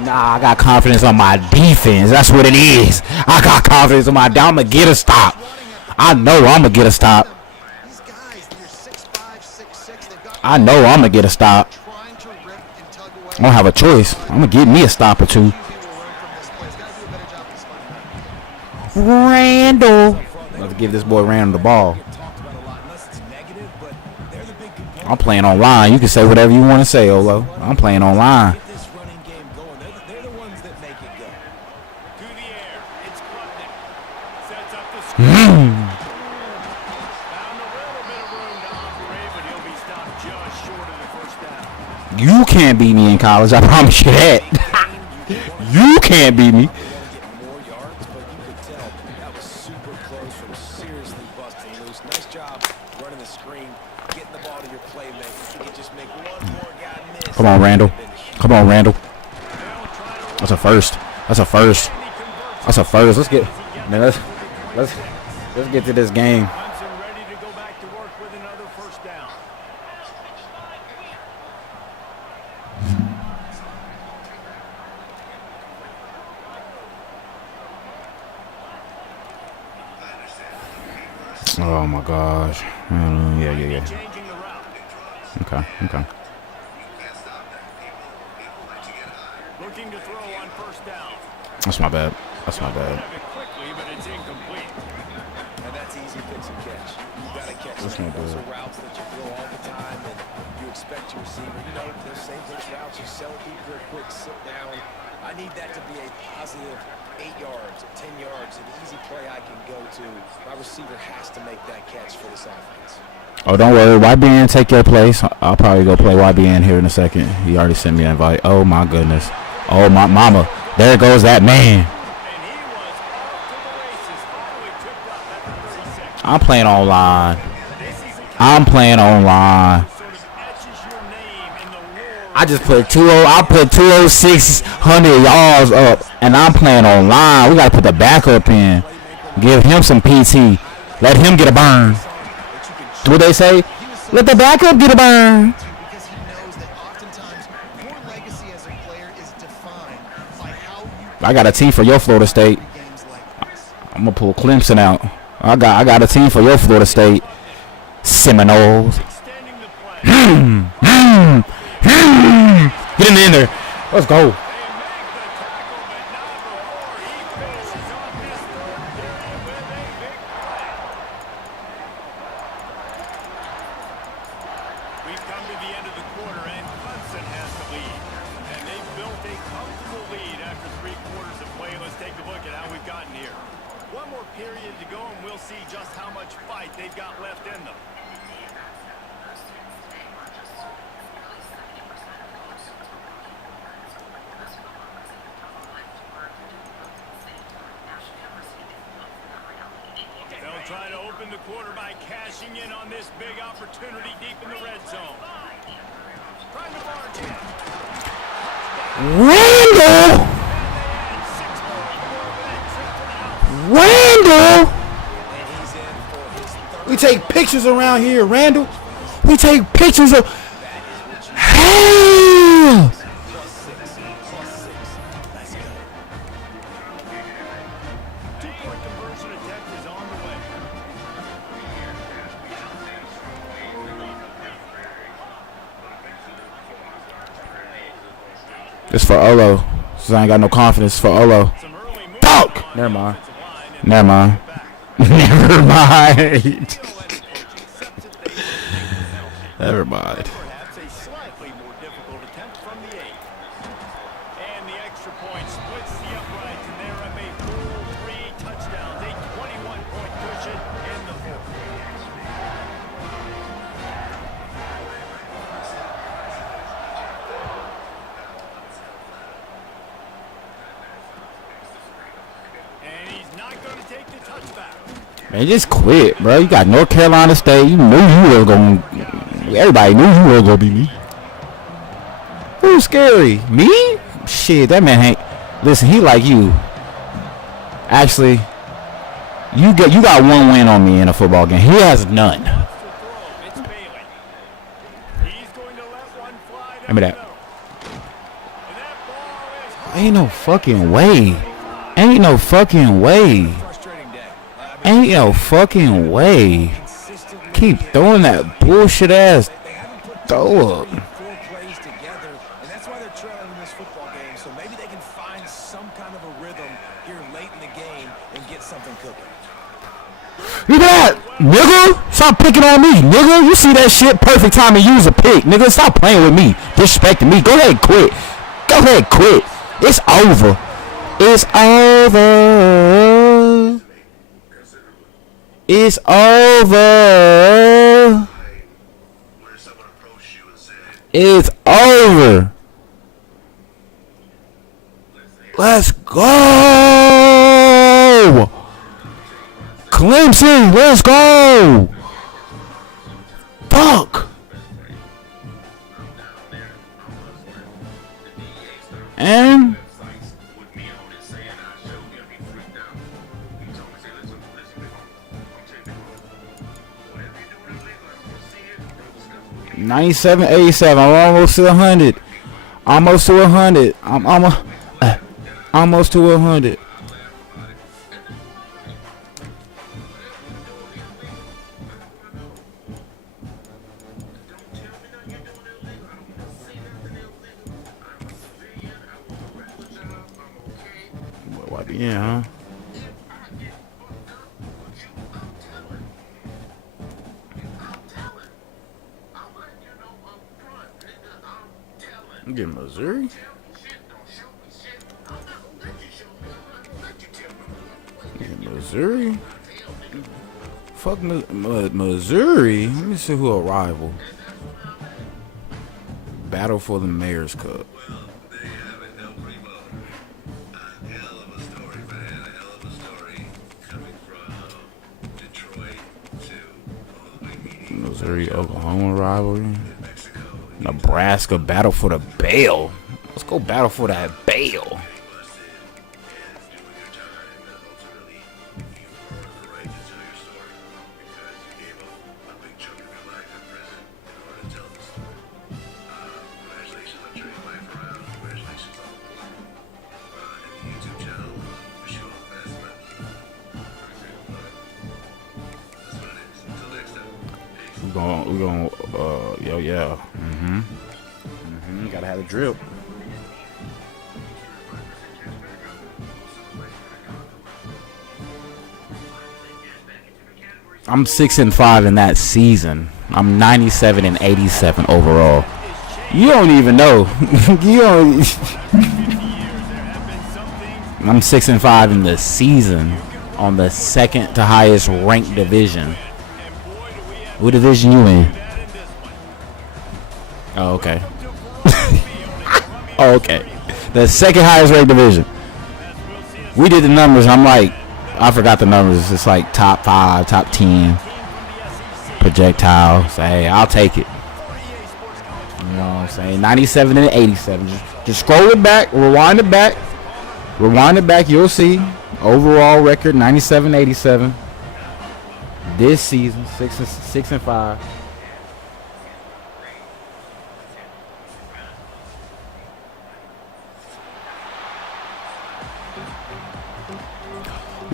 Nah, I got confidence on my defense. That's what it is. I got confidence on my defense. I'm going to get a stop. I know I'm going to get a stop. I know I'm going to get a stop. I don't have a choice. I'm going to get me a stop or two. Randall. Let's give this boy Randall the ball. I'm playing online. You can say whatever you want to say, Olo. I'm playing online. You can't beat me in college, I promise you that. You can't beat me. Come on, Randall. Come on, Randall. That's a first. That's a first. That's a first. Let's get, man. Let's get to this game. Oh my gosh. Yeah. Okay. That's my bad. That's my bad. That's not good. Routes that you throw all the time, and you expect your receiver, those same pitch routes, you sell deep for a quick sit down. I need that to be a positive 8 yards, 10 yards, an easy play I can go to. My receiver has to make that catch for this offense. Oh, don't worry. YBN, take your place. I'll probably go play YBN here in a second. He already sent me an invite. Oh, my goodness. Oh, my mama. There goes that man. I'm playing online. I'm playing online. I just put 20600 yards up, and I'm playing online. We gotta put the backup in. Give him some PT. Let him get a burn. What they say? Let the backup get a burn. I got a team for your Florida State. I'm gonna pull Clemson out. I got a team for your Florida State. Seminoles. Get in there. Let's go. We've come to the end of the quarter, and Clemson has the lead. And they've built a comfortable lead after 3 quarters of play. Let's take a look at how we've gotten here. One more period to go, and we'll see just how much fight they've got left in them. They'll try to open the quarter by cashing in on this big opportunity deep in the red zone. Trying to barge in. Randall! We take pictures around here, Randall. We take pictures of... Hell! two-point conversion attempt is on the way. It's for Olo. So I ain't got no confidence for Olo. Fuck! Never mind. Never mind. Never mind. Never mind. Perhaps a slightly more difficult attempt from the 8. And the extra point splits the uprights, and they're up a full 3 touchdowns, a 21-point cushion in the fourth. And he's not going to take the touchback. Man, just quit, bro. You got North Carolina State. You knew you were going. Everybody knew you were going to be me. Who's scary? Me? Shit, that man ain't. Listen, he like you. Actually, you got one win on me in a football game. He has none. Give me that. Ain't no fucking way. Ain't no fucking way. Ain't no fucking way. Keep throwing that bullshit ass throw up. 4 plays together, and that's why they're trailing in this football game. So maybe they can find some kind of a rhythm here late in the game and get something cooking. Look at that, nigga. Stop picking on me, nigga. You see that shit? Perfect time to use a pick, nigga. Stop playing with me, disrespecting me. Go ahead, quit. Go ahead, quit. It's over. It's over. It's over. It's over. Let's go. Clemson, let's go. Fuck. And $97.87. I'm almost to 100. Almost to 100. I'm almost to 100. Yeah, huh? I'm getting Missouri. Missouri. Fuck Missouri. Let me see who a rival. Battle for the Mayor's Cup. Missouri Oklahoma rivalry. Nebraska battle for the Bail. Let's go battle for that Bail. We're going, yeah. Gotta have a drip. I'm 6-5 in that season. I'm 97-87 overall. You don't even know. You don't. I'm 6-5 in the season on the second to highest ranked division. What division you in? Oh, okay. Oh, okay. The second highest ranked division. We did the numbers. I'm like, I forgot the numbers. It's like top 5, top 10 projectile. So, hey, I'll take it. You know what I'm saying? 97-87. Just scroll it back, rewind it back. Rewind it back. You'll see. Overall record 97-87. This season, 6-5.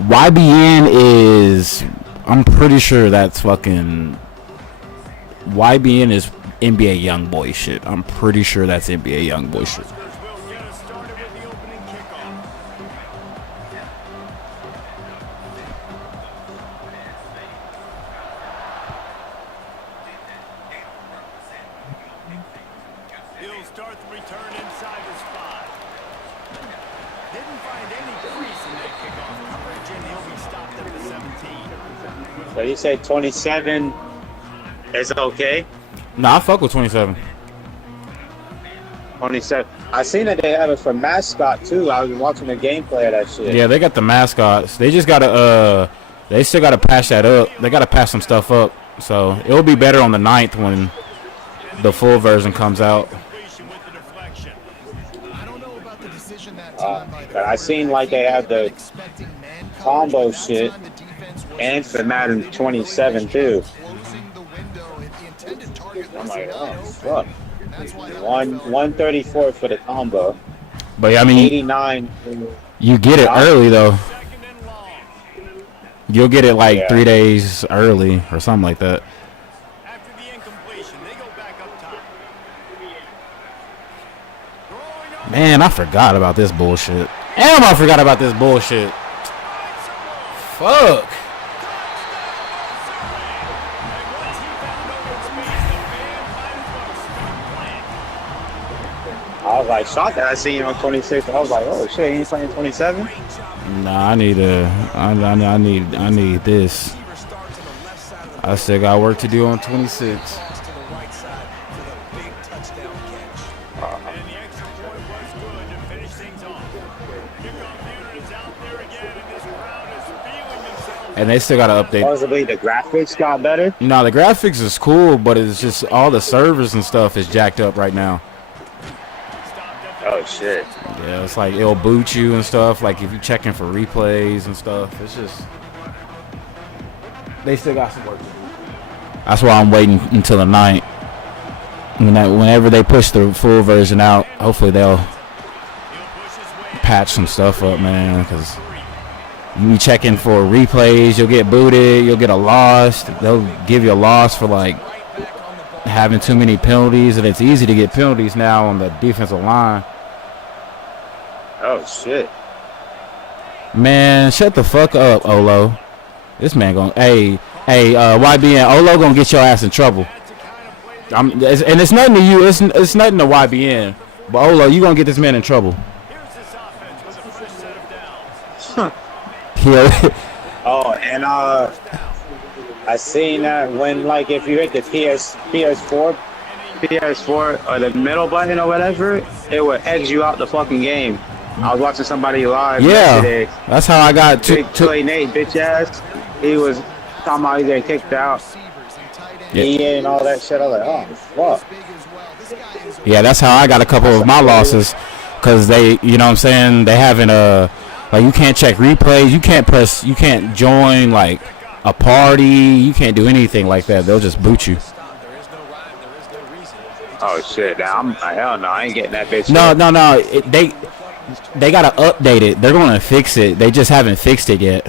YBN is. I'm pretty sure that's fucking. YBN is NBA YoungBoy shit. I'm pretty sure that's NBA YoungBoy shit. He'll start the return inside his 5. Didn't find any crease in that kickoff coverage, and he'll be stopped at the 17. So you say 27 is okay? Nah, I fuck with 27. 27. I seen that they have it for mascot too. I was watching the gameplay of that shit. Yeah, they got the mascots. They just gotta they still gotta patch that up. They gotta patch some stuff up. So it'll be better on the 9th when the full version comes out. But I seen like they have the combo shit and for Madden 27 too. I'm like, oh fuck. 134 for the combo. But I mean, 89. You get it early though. You'll get it like 3 days early or something like that. Man, I forgot about this bullshit. Damn, I forgot about this bullshit. Fuck. I was like shocked that I seen you on 26. I was like, oh shit, he ain't playing 27? Nah, I need this. I still got work to do on 26. And they still gotta update. Supposedly the graphics got better. No, the graphics is cool, but it's just all the servers and stuff is jacked up right now. Oh shit. Yeah, it's like it'll boot you and stuff. Like if you're checking for replays and stuff, it's just they still got some work to do. That's why I'm waiting until the 9th. Whenever they push the full version out, hopefully they'll patch some stuff up, man. Because you be checking for replays, you'll get booted, you'll get a loss. They'll give you a loss for like having too many penalties, and it's easy to get penalties now on the defensive line. Oh shit. Man, shut the fuck up, Olo. This man gonna YBN Olo gonna get your ass in trouble. And it's nothing to you, it's nothing to YBN. But Olo, you gonna get this man in trouble. Oh, and I seen that when like if you hit the PS4 or the middle button or whatever, it would edge you out the fucking game. I was watching somebody live yesterday. That's how I got Big Clay Nate, bitch ass. He was talking about he getting kicked out. And all that shit. I was like, oh fuck. Yeah, that's how I got a couple of my losses, cause they, you know what I'm saying, they haven't like you can't check replays, you can't join like a party, you can't do anything like that. They'll just boot you. Oh shit! Now hell no, I ain't getting that bitch. No. They gotta update it. They're gonna fix it. They just haven't fixed it yet.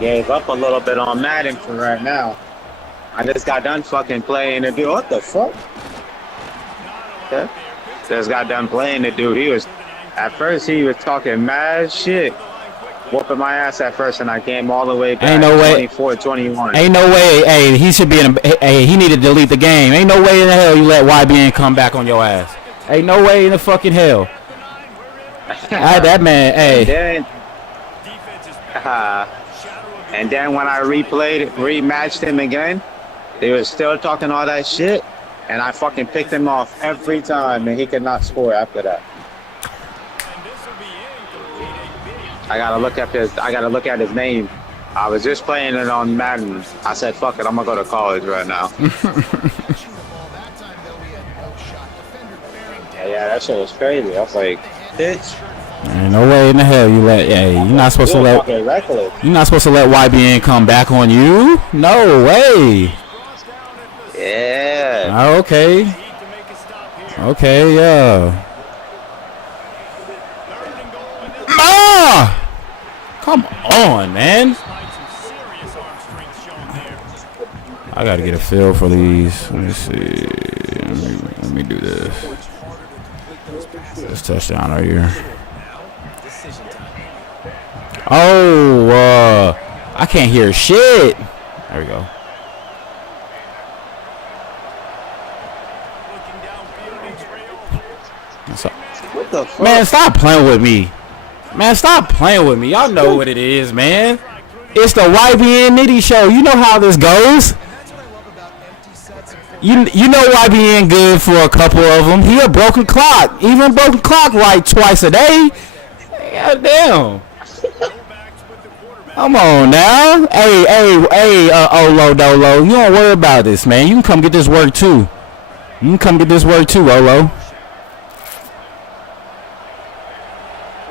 Gave up a little bit on Madden for right now. I just got done fucking playing the dude. What the fuck? Yeah. Just got done playing the dude. At first he was talking mad shit. Whooping my ass at first, and I came all the way back. Ain't no way. 24-21. Ain't no way. Hey, he should be in he need to delete the game. Ain't no way in the hell you let YBN come back on your ass. Ain't no way in the fucking hell. That man, hey. And then when I rematched him again, they were still talking all that shit, and I fucking picked him off every time, and he could not score after that. I gotta look at his name. I was just playing it on Madden. I said, fuck it, I'm gonna go to college right now. yeah, that shit was crazy. I was like, bitch. Ain't no way in the hell you let. Hey, you're not supposed to let. You're not supposed to let YBN come back on you. No way. Yeah. Oh, okay. Okay, yeah. Ah! Come on, man. I gotta get a feel for these. Let me see. Let me do this. This touchdown right here. Oh, I can't hear shit. There we go. What the fuck? Man, stop playing with me. Man, stop playing with me. Y'all know what it is, man. It's the YBN Nitty Show. You know how this goes. You know YBN good for a couple of them. He a broken clock. Even broken clock right twice a day. God damn. Come on now. Hey, Olo Dolo. You don't worry about this, man. You can come get this work too. You can come get this work too, Olo.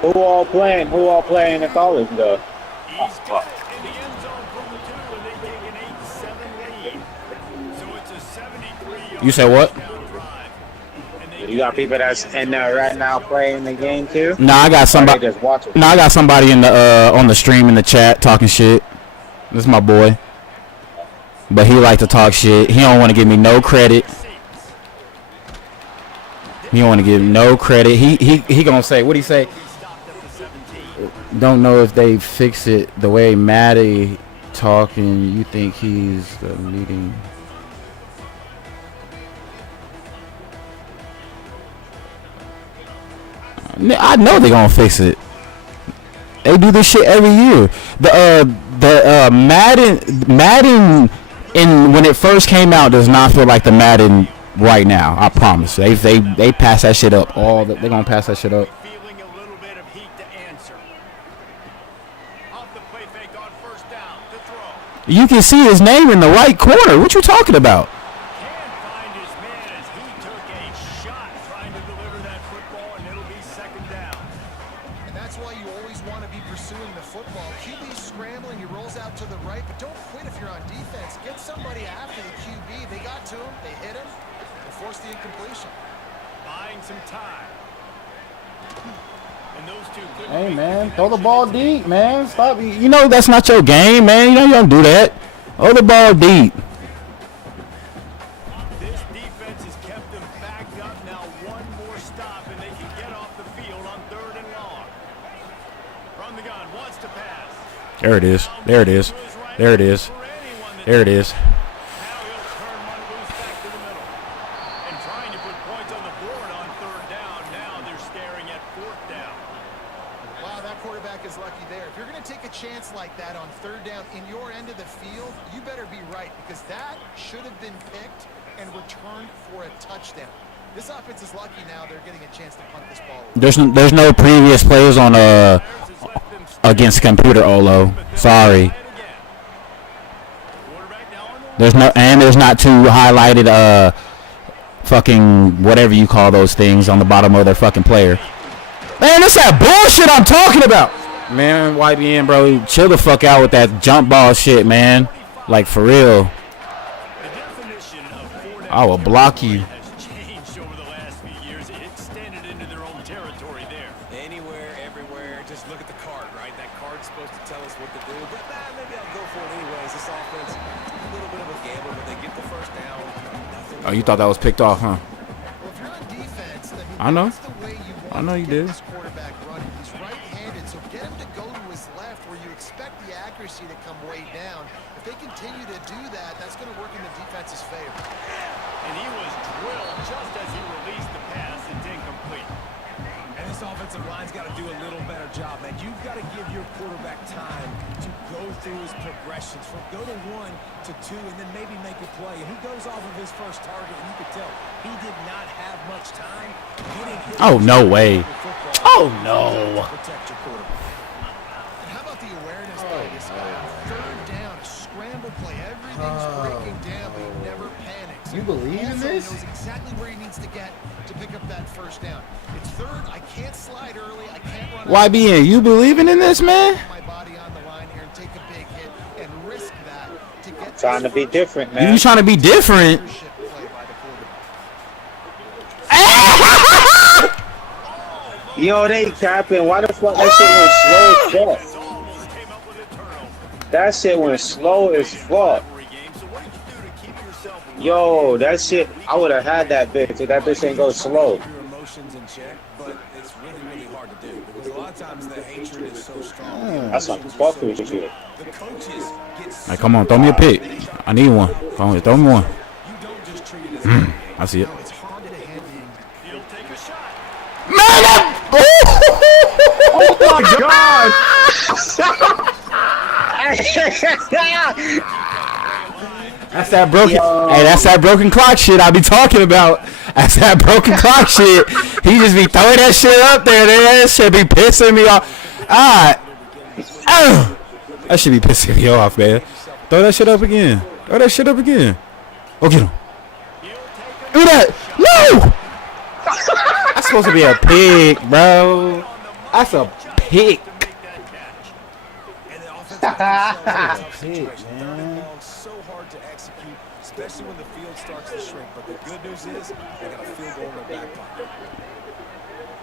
Who all playing in college though? He's got it in the end zone from the 2, and they take an 8-7 lead. So it's a 73-yard You said what? You got people that's in there right now playing the game too? Nah, I got somebody. Just watching. Nah, I got somebody in the on the stream in the chat talking shit. This is my boy, but he like to talk shit. He don't want to give me no credit. He don't want to give no credit. He gonna say what he say. Don't know if they fix it the way Maddie talking. You think he's the meeting? I know they gonna fix it. They do this shit every year. The Madden in when it first came out does not feel like the Madden right now. I promise. They pass that shit up. They gonna pass that shit up. feeling a little bit of heat to answer. Off the play fake on first down to throw. You can see his name in the right corner. What you talking about? Can't find his man as he took a shot trying to deliver that football, and it'll be second down. And that's why you always want to be pursuing the football. QB's scrambling, he rolls out to the right, but don't quit if you're on defense. Get somebody after the QB. They got to him, they hit him, and forced the incompletion. Buying some time. And those two couldn't Hey make man, the throw the connection. ball deep, man. Stop. You know that's not your game, man. You know you don't do that. Throw the ball deep. This defense has kept them backed up. Now one more stop, and they can get off the field on 3rd and long. From the gun, wants to pass. There it is. There it is. There it is. There it is. Now he'll turn one loose back to the middle. And trying to put points on the board on 3rd down. Now they're staring at 4th down. Wow, that quarterback is lucky there. If you're going to take a chance like that on 3rd down in your end of the field, you better be right, because that should have been picked and returned for a touchdown. This offense is lucky now they're getting a chance to punt this ball away. There's no previous plays on against computer Olo. Sorry. There's not two highlighted fucking whatever you call those things on the bottom of their fucking player. Man, that's that bullshit I'm talking about. Man, YBN, bro, chill the fuck out with that jump ball shit, man. Like for real. I will block you. Has changed over the last few years. It extended into their own territory there. Anywhere, everywhere. Just look at the card, right? That card's supposed to tell us what to do. But maybe I'll go for it anyways. This offense, a little bit of a gamble, but they get the first down. Nothing. Oh, you thought that was picked off, huh? Well, if you're on defense, I know. that's the way you want I know you to get did. this quarterback running. He's right-handed, so get him to go to his left where you expect the accuracy to come way down. If they continue to do that, that's going to work in the defense's favor. And he was drilled just as he released the pass. It's incomplete. And this offensive line's got to do a little better job, man. You've got to give your quarterback time to go through his progressions from go to 1 to 2 and then maybe make a play. And he goes off of his first target, and you could tell he did not have much time getting hit. Oh, no way. Oh, no. Protect your quarterback. And how about the awareness by this guy? On 3rd down, a scramble play. Everything's breaking down, but he never panics. You believe in Also, this? He knows exactly where he needs to get to pick up that first down. It's 3rd. I can't slide early. I can't run. YBN, you believing in this, man? My body on the line here and take a big hit and risk that to get Trying to be different, man. You trying to be different? leadership play by the Yo, they capping. Why the fuck that shit went slow as fuck? That shit went slow as fuck. Yo, that shit, I would have had that bitch if that bitch ain't go slow. Your emotions in check, but it's really, really hard to do because a lot of times the hatred is so strong. That's like fuck with you. The coaches get Hey, come on, throw me a pick. I need one. Throw me one. I see it. Man, oh my god! That's that broken. Hey, that's that broken clock shit I be talking about. That's that broken clock shit. He just be throwing that shit up there. That shit be pissing me off. That should be pissing me off, man. Throw that shit up again. Throw that shit up again. Oh, get him. Do that. No. That's supposed to be a pick, bro. That's a pick. So hard to execute, especially when the field starts to shrink. But the good news is they got a field goal in their back pocket.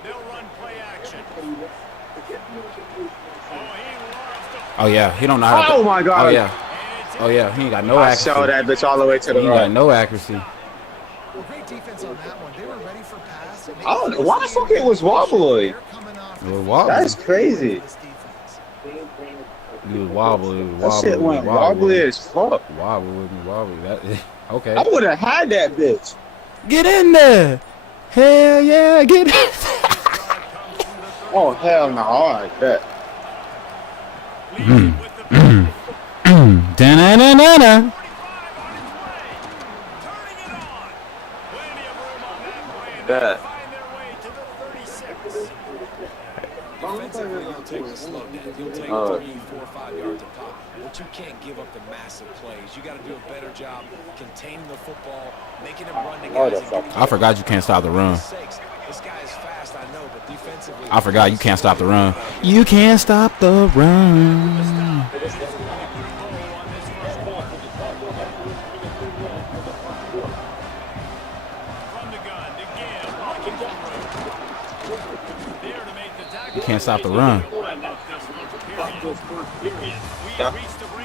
They'll run play action. Oh yeah, he don't know how to. Oh my god. Oh yeah. Oh yeah, he ain't got no I accuracy. saw that bitch all the way to the He right. got no accuracy. Well, great defense on that one. They were ready for pass. I don't know why the fuck it was wobbly. It was wobbly. That's crazy. He was wobbly. It was That wobbly. shit went wobbly as fuck. Wobbly with me, wobbly. That okay. I would have had that bitch. Get in there. Hell yeah, get in. Oh hell no! All right, bet. Da-na-na-na-na. Bet. Defensively, you'll take the slow down. You'll take 3, 4, 5 yards a pop. But you can't give up the massive plays. You got to do a better job containing the football, making him run the guys. I forgot you can't stop the run. This guy is fast, I know, but defensively. I forgot you can't stop the run. You can't stop the run. You can't stop the run.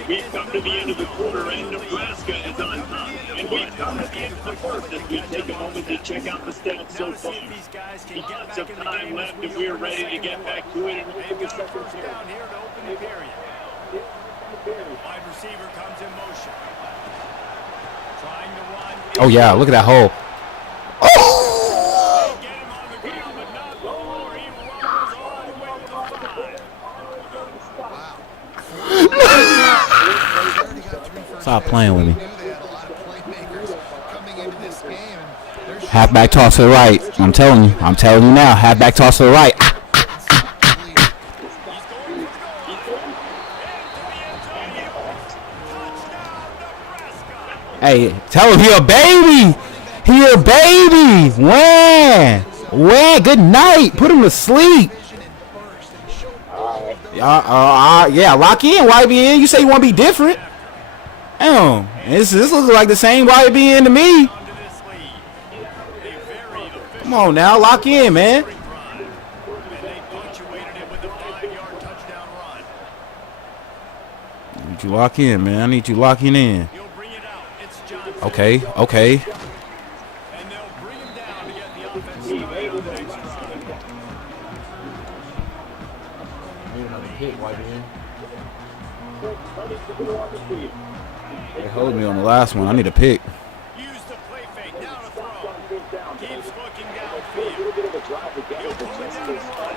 We've come to the end of the quarter, and Nebraska is on top. And we've come to the end of the first as we take a moment to check out the stats so far. Lots of time left, and we're ready to get back to it. They've got a first down here to open the period. Wide receiver comes in motion. Trying to run. Oh yeah, look at that hole. Stop playing with me. Halfback toss to the right. I'm telling you now. Halfback toss to the right. Hey, tell him he a baby. He a baby. When? Good night. Put him to sleep. Yeah, lock in, YBN. You say you want to be different. Damn, this looks like the same YBN to me. Come on now, lock in, man. I need you lock in, man. I need you locking in. Okay. They hold me on the last one. I need a pick. Use the play fake. Now to throw. Keeps looking downfield. He'll pull it down and run.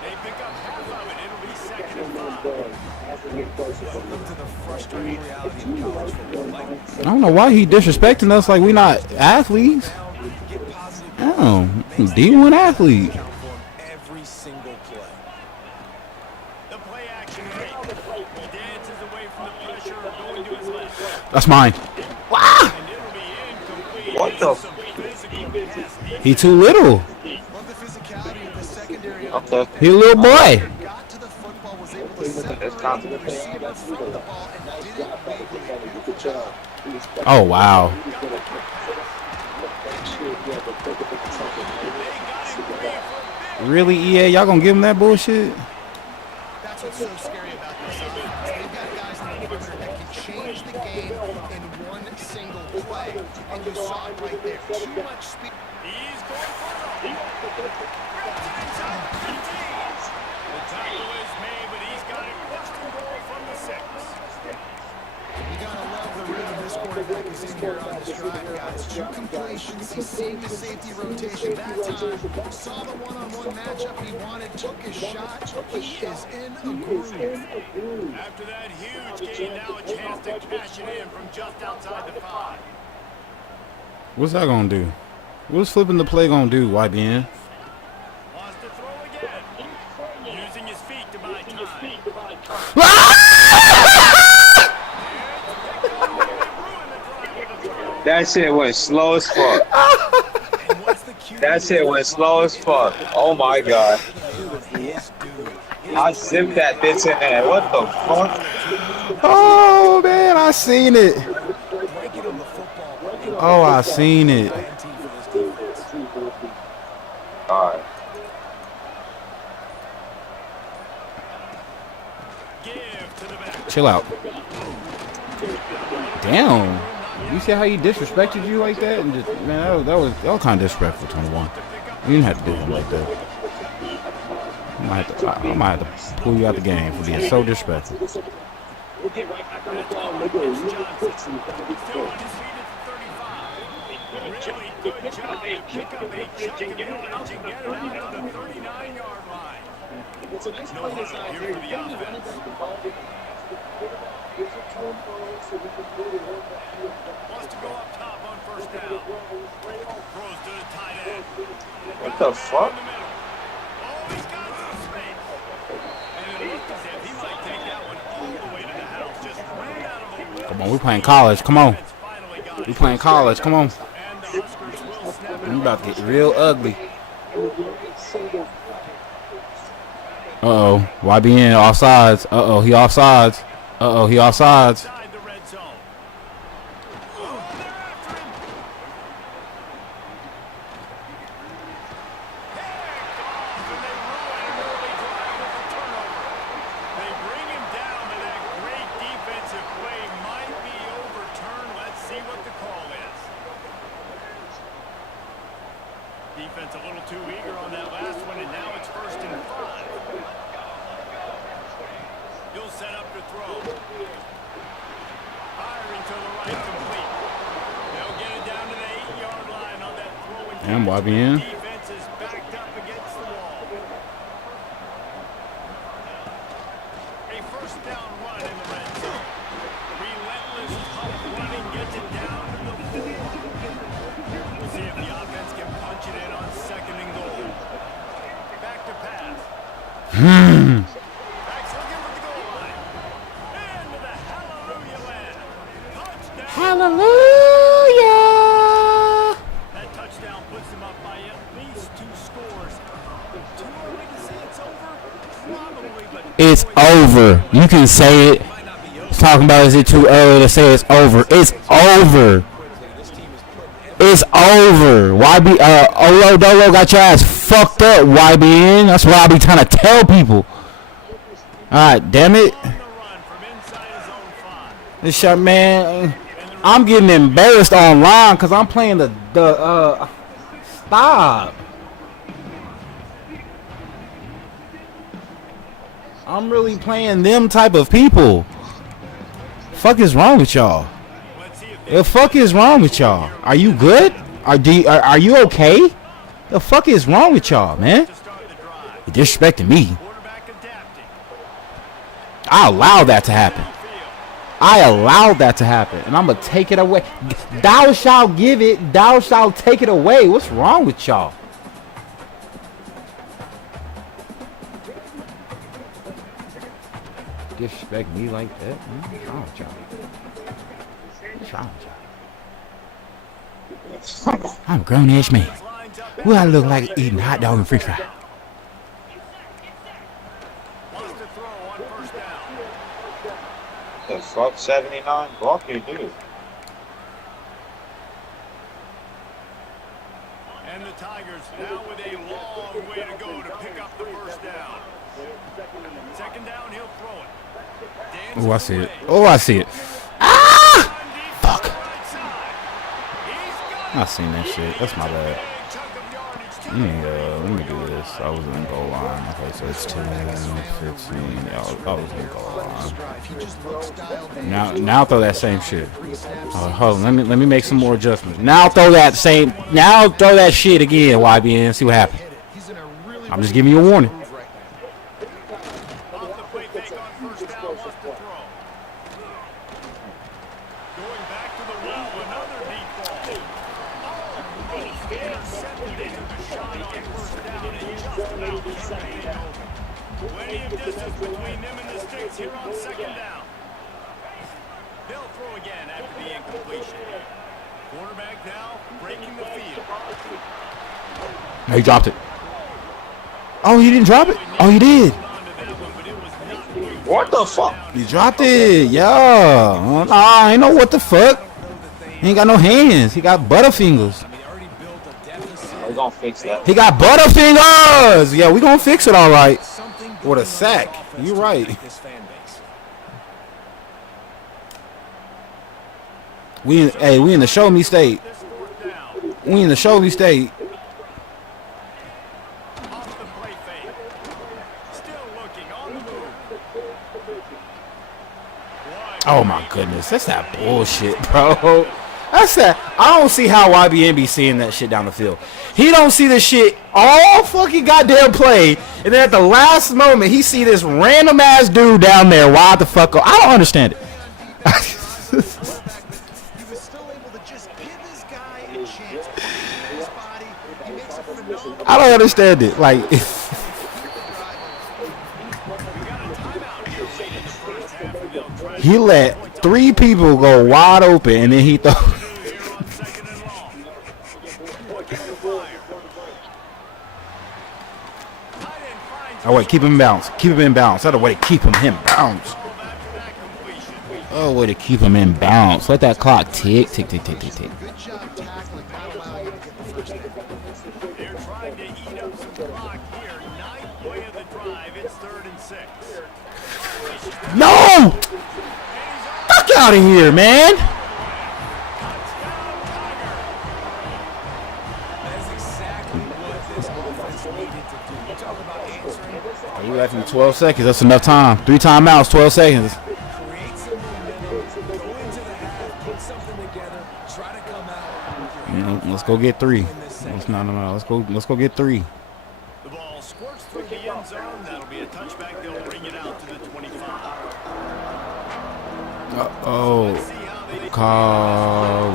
They pick up half of it. It'll be 2nd and 5. Welcome to the frustrating reality of college football. I don't know why he disrespecting us like we not athletes. Oh, D1 athlete. Every single play. The play action fake. He dances away from the pressure, going to his left. That's mine. Wow. What the? He too little. Okay. He a little boy. Oh wow. Really, EA? Y'all gonna give him that bullshit? That's what's so scary about this offense. They've got guys in the perimeter that can change the game in one single play. And you saw it right there. Too much speed. He's going for it. The tackle is made, but he's got it first and goal from the 6. You gotta love the rhythm this quarterback is in here on this drive, guys. 2 completions. He's seeing the safety rotation that time. Saw the one-on-one matchup he wanted. Took his shot. He is in a groove. After that huge gain, now a chance to cash it in from just outside the 5. What's that gonna do? What's flipping the play gonna do, YBN? Wants to throw again. Using his feet to buy time. That shit went slow as fuck. That shit went slow as fuck. Oh my god. I zipped that bitch in there. What the fuck? Oh man, I seen it. Oh, I seen it. Alright. Chill out. Damn. You see how he disrespected you like that? And just, man, that was kind of disrespectful, 21. You didn't have to do him like that. I might have to pull you out the game for being so disrespectful. We'll get right back on the ball. We'll go. Really good job. Pick up a chunk and get it out to the 39-yard line. It's a nice play design here for the offense. Wants to go up top on first down. Throws to the tight end. What the fuck? Oh, he's got some space. And it looks as if he might take that one all the way to the house. Just ran out of the way. Come on, we playing college. Come on. We playing college. Come on. We about to get real ugly. Uh-oh. YBN offsides. Uh-oh, he offsides. Uh-oh, he offsides. Defense a little too eager on that last one, and now it's 1st and 5. He'll set up to throw. Firing to the right, complete. They'll get it down to the 8-yard line on that throw. Damn, YBN. Defense is backed up against the wall. A first down run in the red zone. Relentless, tough running gets it down to the 4. We'll see if the offense can punch it in on 2nd and goal. Back to pass. Backs looking for the goal line. Into the hallelujah land. Touchdown. Hallelujah. That touchdown puts them up by at least 2 scores. Too early to say it's over? Probably, but It's over. You can say it. Talking about is it too early to say it's over? It's over. It's over. Olo Dolo got your ass fucked up, YBN. That's what I be trying to tell people. Alright, damn it. This shot, man. I'm getting embarrassed online because I'm playing the stop. I'm really playing them type of people. Fuck is wrong with y'all? The fuck is wrong with y'all? Are you good? Are you okay? The fuck is wrong with y'all, man? You're disrespecting me. I allowed that to happen. I allowed that to happen, and I'm gonna take it away. Thou shalt give it. Thou shalt take it away. What's wrong with y'all? Disrespect me like that? What's wrong with y'all? What's wrong with y'all? I'm a grown-ass man. What I look like eating hot dog and french fry? The fuck, 79? Block you, dude. And the Tigers now with a long way to go to pick up the first down. Second down, he'll throw it. Oh, I see it. Oh, I see it. Ah! Fuck. I seen that shit. That's my bad. Let me do this. I was in goal line. Okay, so it's 10, 15. I was in goal line. Now throw that same shit. Hold on. Let me make some more adjustments. Now throw that shit again, YBN. See what happens. I'm just giving you a warning. Plenty of distance between them and the sticks here on second down. They'll throw again after the incompletion. Quarterback now breaking the field. No, he dropped it. Oh, he didn't drop it? Oh, he did. What the fuck? He dropped it. Yeah. Nah, I ain't know what the fuck. He ain't got no hands. He got butterfingers. We're gonna fix that. He got butterfingers. Yeah, we gonna fix it all right. What a sack. You right. We in the show me state. We in the show me state. Oh my goodness, that's that bullshit, bro. That's that. I don't see how YBN be seeing that shit down the field. He don't see this shit all fucking goddamn play, and then at the last moment he see this random ass dude down there. Why the fuck? I don't understand it. I don't understand it. Like, he let 3 people go wide open, and then he throw. Oh wait, keep him in bounds. Keep him in bounds. That's a way to keep him in bounds. Oh, way to keep him in bounds. Let that clock tick, tick, tick, tick, tick, tick. They're trying to eat up some clock here. 9th play of the drive. It's 3rd and 6. No! Fuck out of here, man! You left me 12 seconds. That's enough time. 3 timeouts, 12 seconds. Let's go get 3. No. Let's go get 3. The ball squirts through the end zone. That'll be a touchback. They'll bring it out to the 25. Call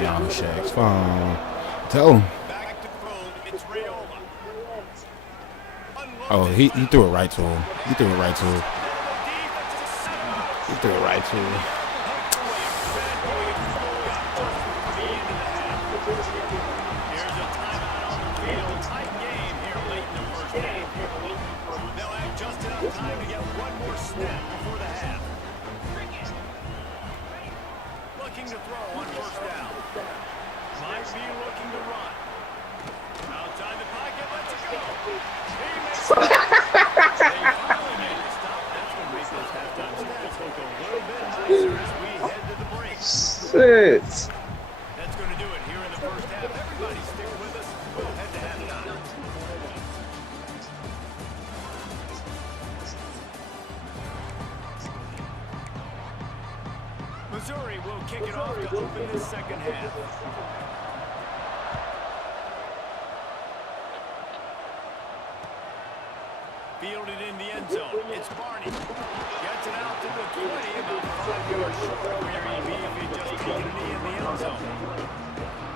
Young Shaq's phone. Tell him. Oh, he threw it right to him. He threw it right to him. Looking to throw on first down. Might be looking to run. Outside the pocket, let's go. He makes it. They finally made it stop. That's going to make those halftime stats look a little bit nicer as we head to the break. Shit. That's going to do it here in the first half. Everybody stick with us. We'll head to halftime. Missouri will kick it off to open this second half. Fielded in the end zone. It's Barney. Gets it out to the 20, about 5 yards short of where he'd be if he just taken a knee in the end zone.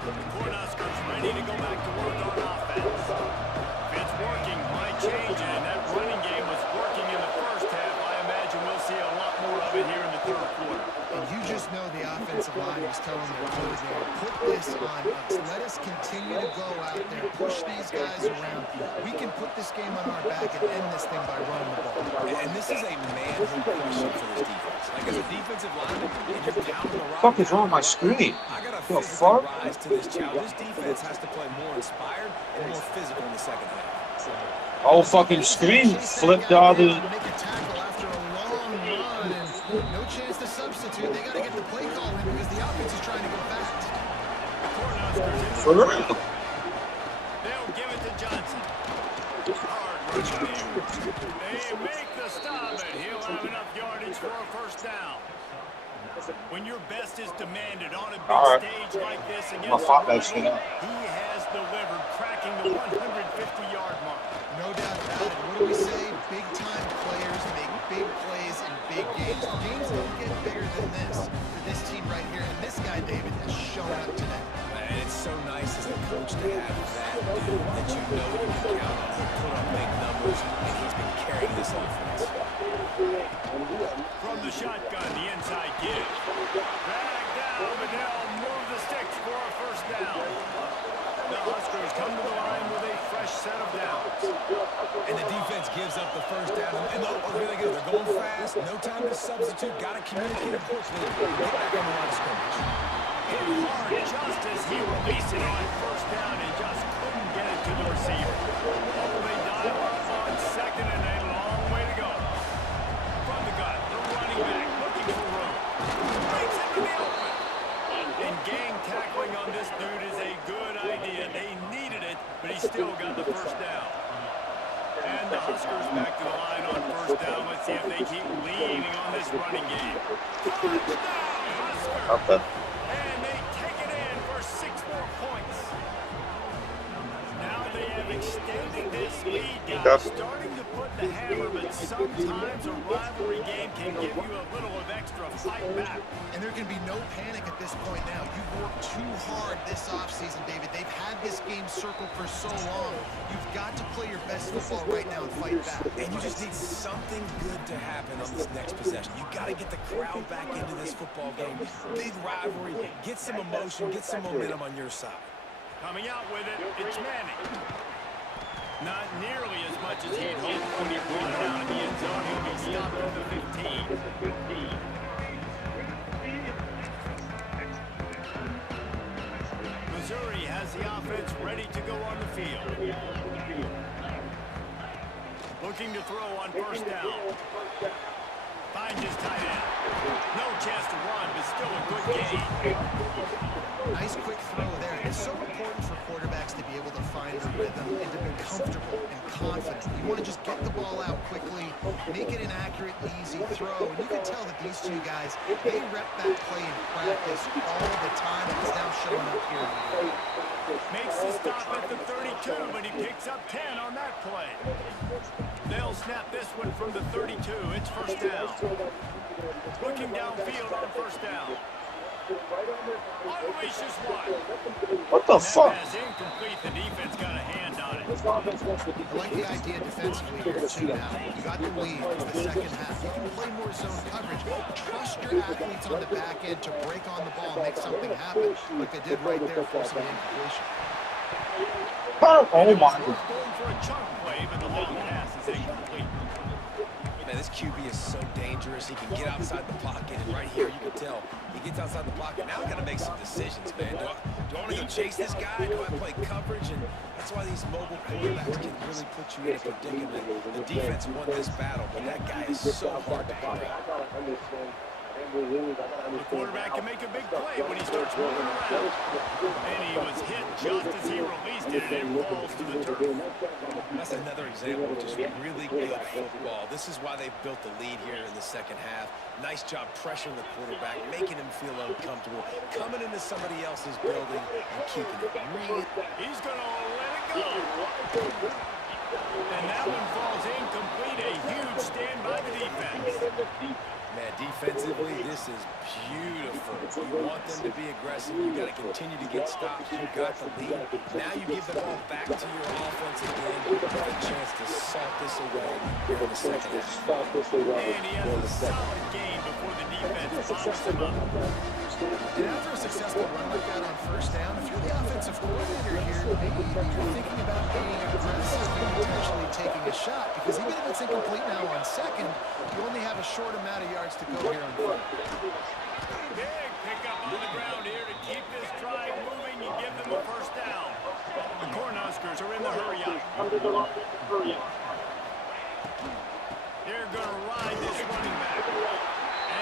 The Cornhuskers ready to go back to work on offense. If it's working, might change it, and that running game was working in the first half. I imagine we'll see a lot more of it here in the third quarter. And you just know the offensive line was telling their coordinator, put this on us. Let us continue to go out there, push these guys around. We can put this game on our back and end this thing by running the ball. And this is a manhood question for this defense. Like, as a defensive lineman, and you're pounding the rock. What the fuck is wrong with my screen? I got to The fuck? rise to this challenge. This defense has to play more inspired and more physical in the second half. Whole fucking screen flipped the other. Make a tackle after a long run and no chance to substitute. They got to get the play call in because the offense is trying to go fast. For real. They'll give it to Johnson. Hard rush there. They make the stop, and he'll have enough yardage for a first down. When your best is demanded on a big stage like this against the run, he has delivered, cracking the 150-yard mark. No doubt about it. What do we say? Big-time players make big plays in big games. Games don't get bigger than this for this team right here. And this guy, David, has shown up today. And it's so nice as a coach to have that dude that you know you can count on. He'll put up big numbers, and he's been carrying this offense. From the shotgun, the inside give. Drag down, but they'll move the sticks for a first down. The Huskers come to the line with a fresh set of downs. And the defense gives up the first down. And here they go. They're going fast. No time to substitute. Got to communicate quickly. Get back on the line of scrimmage. Hit hard just as he released it on first down and just couldn't get it to the receiver. Oh, they dive up on second and a long way to go. From the gun, the running back looking for room. Breaks into the open. And gang tackling on this dude is a good idea. They needed it, but he still got the first down. And the Huskers back to the line on first down. Let's see if they keep leaning on this running game. Touchdown, Huskers! And they take it in for 6 more points. Now they have extended this lead, guys. Starting to put the hammer, but sometimes a rivalry game can give you a little of extra fight back. And there can be no panic at this point now. You've worked too hard this offseason, David. They've had this game circled for so long. You've got to play your best football right now and fight back. And you just need something good to happen on this next possession. You got to get the crowd back into this football game. Big rivalry. Get some emotion. Get some momentum on your side. Coming out with it, it's Manning. Not nearly as much as he'd hoped when he brought it out in the end zone. He'll be stopped at the 15. Missouri has the offense ready to go on the field. Looking to throw on first down. Finds his tight end. No chance to run, but still a good gain. Nice quick throw there. It's so important for quarterbacks to be able to find the rhythm and to be comfortable and confident. You want to just get the ball out quickly, make it an accurate, easy throw. And you can tell that these two guys, they rep that play in practice all the time, and it's now showing up here. Makes the stop at the 32, but he picks up 10 on that play. They'll snap this one from the 32. It's first down. Looking downfield on first down. Unleashes one. What the fuck? Pass incomplete. The defense got a hand on it. I like the idea defensively here too now. You got the lead. It's the second half. You can play more zone coverage. Trust your athletes on the back end to break on the ball and make something happen like they did right there, forcing the incompletion. Oh my God. Going for a chunk play, but the long pass is incomplete. Man, this QB is so dangerous. He can get outside the pocket, and right here you can tell he gets outside the pocket. Now I got to make some decisions, man. Do I want to go chase this guy? Do I play coverage? And that's why these mobile quarterbacks can really put you in a predicament. The defense won this battle, but that guy is so hard to hang out. The quarterback can make a big play when he starts moving around. And he was hit just as he released it, and it falls to the turf. That's another example of just really good football. This is why they built the lead here in the second half. Nice job pressuring the quarterback, making him feel uncomfortable, coming into somebody else's building and keeping it real. He's going to let it go. And that one falls incomplete. A huge stand by the defense. Man, defensively, this is beautiful. You want them to be aggressive. You got to continue to get stops. You got the lead. Now you give the ball back to your offense again with a chance to salt this away here in the second half. And he has a solid game before the defense follows him up. And after a successful run like that on first down, if you're the offensive coordinator here, maybe you're thinking about being aggressive and potentially taking a shot, because even if it's incomplete now on second, you only have a short amount of yards to go here on third. Big pickup on the ground here to keep this drive moving and give them a first down. The Cornhuskers are in the hurry-up. They're going to ride this running back.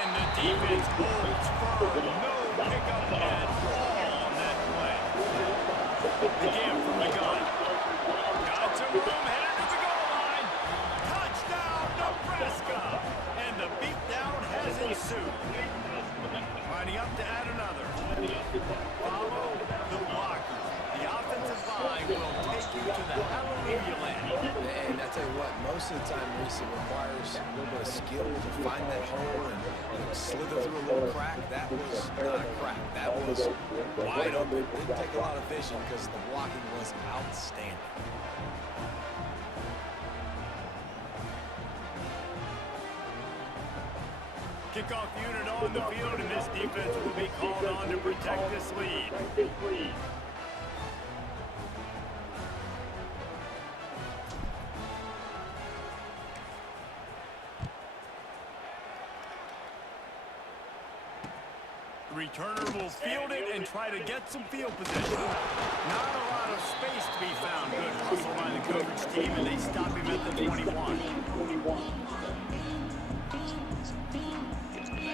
And the defense holds firm. No pickup at all on that play. Again from the gun. Got some room, headed to the goal line. Touchdown, Nebraska. And the beatdown has ensued. Lining up to add another. Follow the blockers. The offensive line will take you to the hallelujah land. And I tell you what, most of the time, Reese, it requires a little bit of skill to find that hole and slither through a little crack. That was not a crack. That was wide open. Didn't take a lot of vision because the blocking was outstanding. Kickoff unit on the field, and this defense will be called on to protect this lead. The returner will field it and try to get some field position. Not a lot of space to be found. Good hustle by the coverage team, and they stop him at the 21.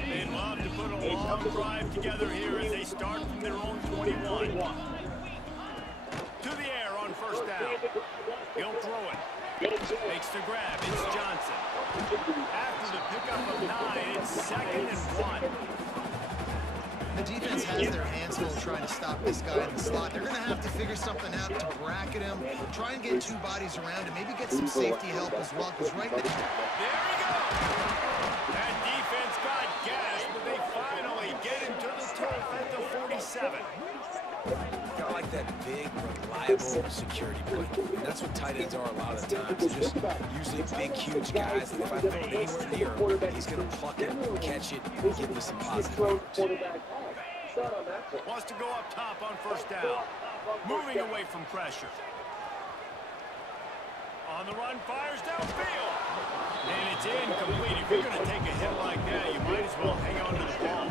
They'd love to put a long drive together here as they start from their own 21. To the air on first down. He'll throw it. Makes the grab. It's Johnson. After the pickup of 9, it's 2nd and 1. The defense has their hands full trying to stop this guy in the slot. They're going to have to figure something out to bracket him, try and get 2 bodies around him, maybe get some safety help as well, because right now... There we go! That defense got gas, but they finally get him to the turf at the 47. Got like that big, reliable security blanket. And that's what tight ends are a lot of the times. Just usually big, huge guys. And if I throw it anywhere near him, he's going to pluck it, catch it, and give me some positive yards. Wants to go up top on first down. Moving away from pressure. On the run, fires downfield. And it's incomplete. If you're going to take a hit like that, you might as well hang on to the ball.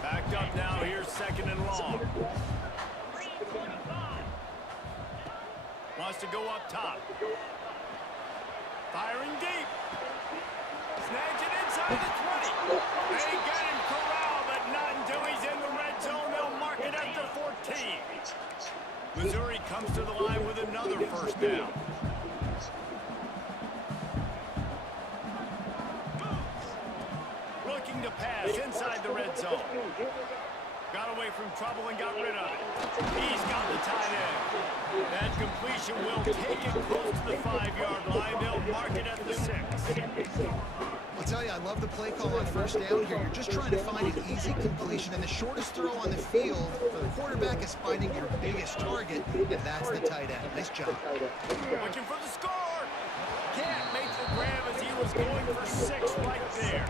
Backed up now. Here's 2nd and long. Wants to go up top. Firing deep. Snags it inside the 20. They get him corralled, but not until he's in the red zone. They'll mark it at the 14. Missouri comes to the line with another first down. Looking to pass inside the red zone. Got away from trouble and got rid of it. He's got the tight end. That completion will take it close to the 5-yard line. They'll mark it at the 6. I'll tell you, I love the play call on first down here. You're just trying to find an easy completion, and the shortest throw on the field for the quarterback is finding your biggest target, and that's the tight end. Nice job. Looking for the score. Can't make the grab as he was going for 6 right there.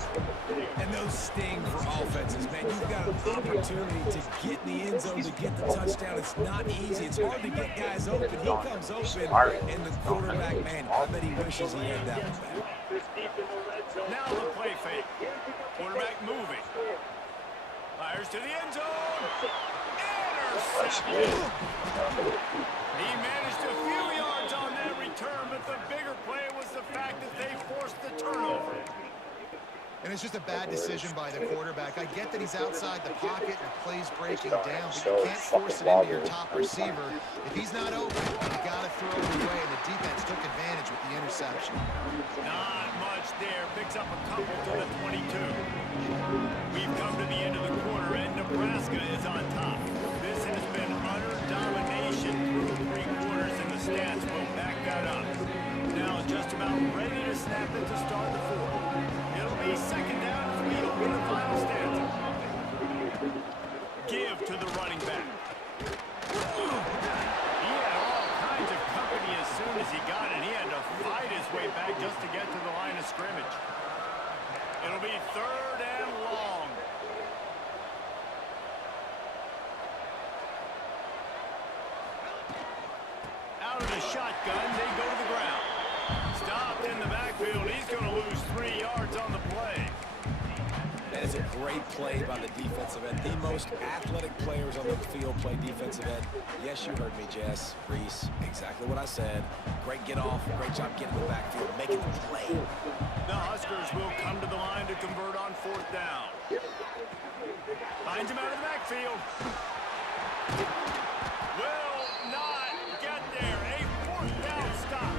And those sting for offenses, man. You've got an opportunity to get in the end zone, to get the touchdown. It's not easy. It's hard to get guys open. He comes open, and the quarterback, man, I bet he wishes he had that one back. Now the play fake. Quarterback moving. Fires to the end zone. Intercepted. He managed a few yards on that return, but the bigger play was the fact that they forced the turnover. And it's just a bad decision by the quarterback. I get that he's outside the pocket and the play's breaking down, but you can't force it into your top receiver. If he's not open, you got to throw it away, and the defense took advantage with the interception. Not much there. Picks up a couple to the 22. We've come to the end of the quarter, and Nebraska is on top. This has been utter domination through 3 quarters, and the stats will back that up. Now just about ready to snap it to start the 4th. It'll be 2nd down as we running back. He had all kinds of company as soon as he got it. He had to fight his way back just to get to the line of scrimmage. It'll be 3rd and long. Out of the shotgun, they go to the ground. Stopped in the backfield. He's going to lose 3 yards on the play. That is a great play by the defensive end. The most athletic players on the field play defensive end. Yes, you heard me, Jess, Reese. Exactly what I said. Great get off. Great job getting the backfield, making the play. The Huskers will come to the line to convert on 4th down. Finds him out of the backfield. Will not get there. A 4th down stop.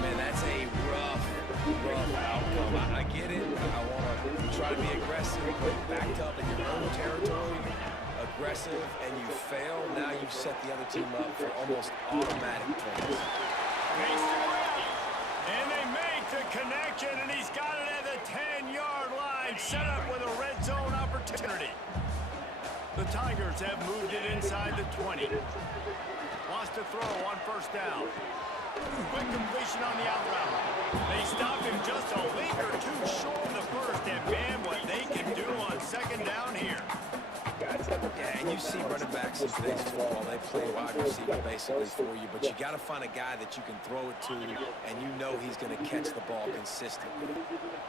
Man, that's a rough outcome. I get it. I want to try to be aggressive, but backed up in your own territory, aggressive, and you fail. Now you've set the other team up for almost automatic points. And they make the connection, and he's got it at the 10-yard line, set up with a red zone opportunity. The Tigers have moved it inside the 20. Wants to throw on 1st down. Quick completion on the out route. They stop him just a leap or 2 short of the 1st, and man, what they can do on 2nd down here. Yeah, and you see running backs in today's football, they play wide receiver basically for you, but you got to find a guy that you can throw it to, and you know he's going to catch the ball consistently.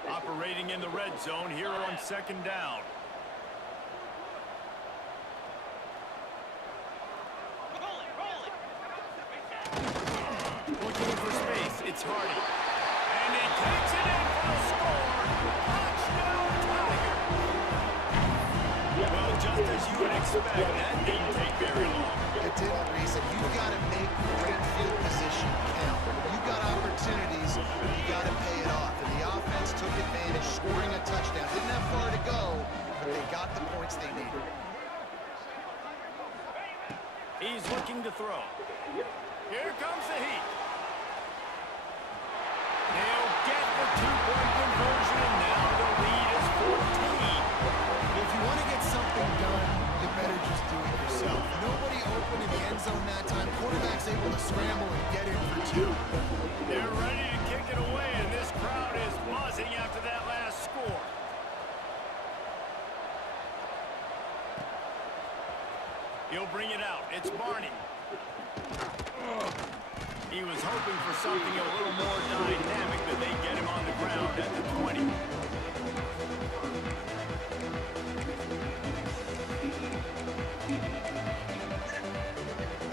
Operating in the red zone here on 2nd down. Looking for space, it's Hardy. And he takes it in for the score. Touchdown, Tigers. Well, just as you would expect, that didn't take very long. It didn't, Reese. And you've got to make great field position count. You've got opportunities, you got to pay it off. And the offense took advantage, scoring a touchdown. Didn't have far to go, but they got the points they needed. He's looking to throw. Here comes the heat. They'll get the 2-point conversion, and now the lead is 14. If you want to get something done, you better just do it yourself. Nobody open in the end zone that time. Quarterback's able to scramble and get in for 2. They're ready to kick it away, and this crowd is buzzing after that last score. He'll bring it out. It's Barney. He was hoping for something a little more dynamic, but they get him on the ground at the 20.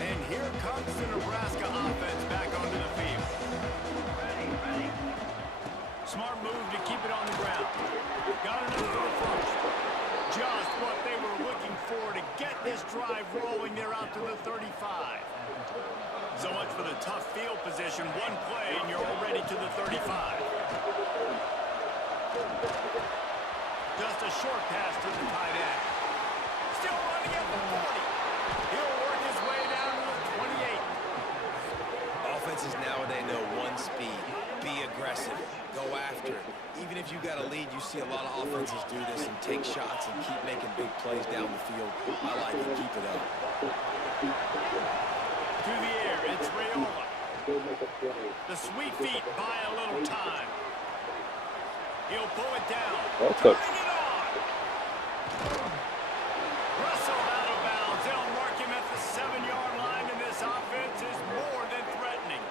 And here comes the Nebraska offense back onto the field. Smart move to keep it on the ground. Got it for the 1st. Just what they were looking for to get this drive rolling. They're out to the 35. So much for the tough field position. One play, and you're already to the 35. Just a short pass to the tight end. Still running at the 40. He'll work his way down to the 28. Offenses nowadays know one speed. Be aggressive. Go after it. Even if you got a lead, you see a lot of offenses do this and take shots and keep making big plays down the field. I like it. Keep it up. To the air, it's Raiola. The sweet feet buy a little time. He'll pull it down. Turning it on. Russell out of bounds. They'll mark him at the 7-yard line, and this offense is more than threatening.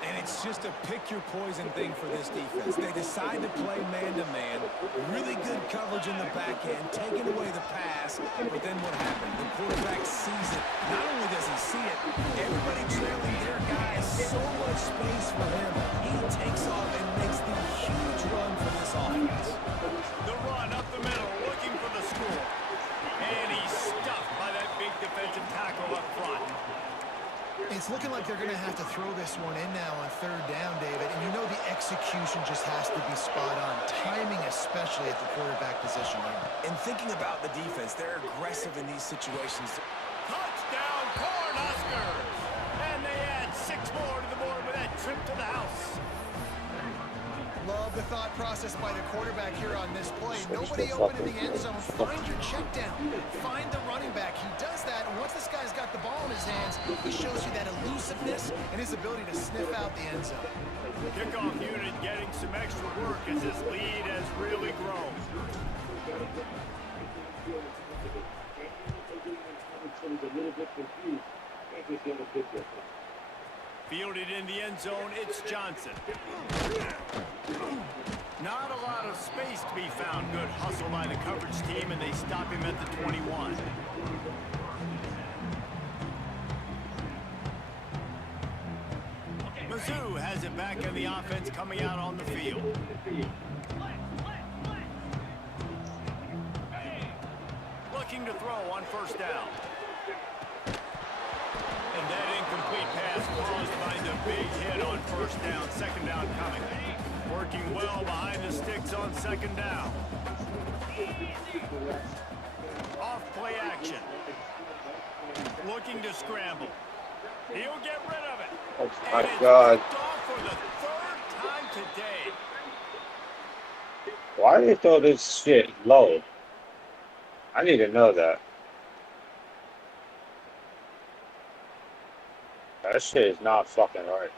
And it's just a pick-your-poison thing for this defense. They decide to play man-to-man, really good coverage in the back end, taking away the pass, but then what happened? The quarterback sees it. Not only does he see it, everybody trailing their guy has so much space for him. He takes off and makes the huge run for this offense. The run up the middle, looking for the score. And he's stuffed by that big defensive tackle up front. It's looking like they're going to have to throw this one in now on 3rd down, David. And you know the execution just has to be spot on. Timing especially at the quarterback position there. And thinking about the defense, they're aggressive in these situations. Touchdown, Cornhuskers! And they add 6 more to the board with that trip to the house. Love the thought process by the quarterback here on this play. Nobody open in the end zone. Find your check down. Find the running back. He does that, and once this guy's got the ball in his hands, he shows you that elusiveness and his ability to sniff out the end zone. Kickoff unit getting some extra work as this lead has really grown. Fielded in the end zone, it's Johnson. Not a lot of space to be found. Good hustle by the coverage team, and they stop him at the 21. Mizzou has it back in the offense coming out on the field. Looking to throw on first down. And that incomplete pass caused by the big hit on first down. Second down coming. Working well behind the sticks on second down. Off play action. Looking to scramble. He'll get rid of it. Oh my God. For the third time today. Why do they throw this shit low? I need to know that. That shit is not fucking right.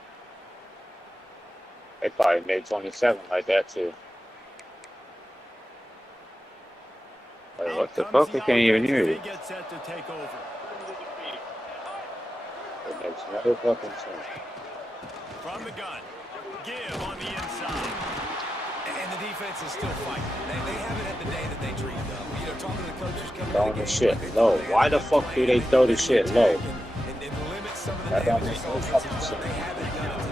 They probably made 27 like that too. Like, what the fuck? I can't even hear you. Gets set to take over. It makes no fucking sense. From the gun. Give on the inside. And the defense is still fighting. They haven't had the day that they dreamed of. You know, talking to the coaches coming Throwing the shit low. Why the fuck do they throw the shit low? That don't make no fucking sense.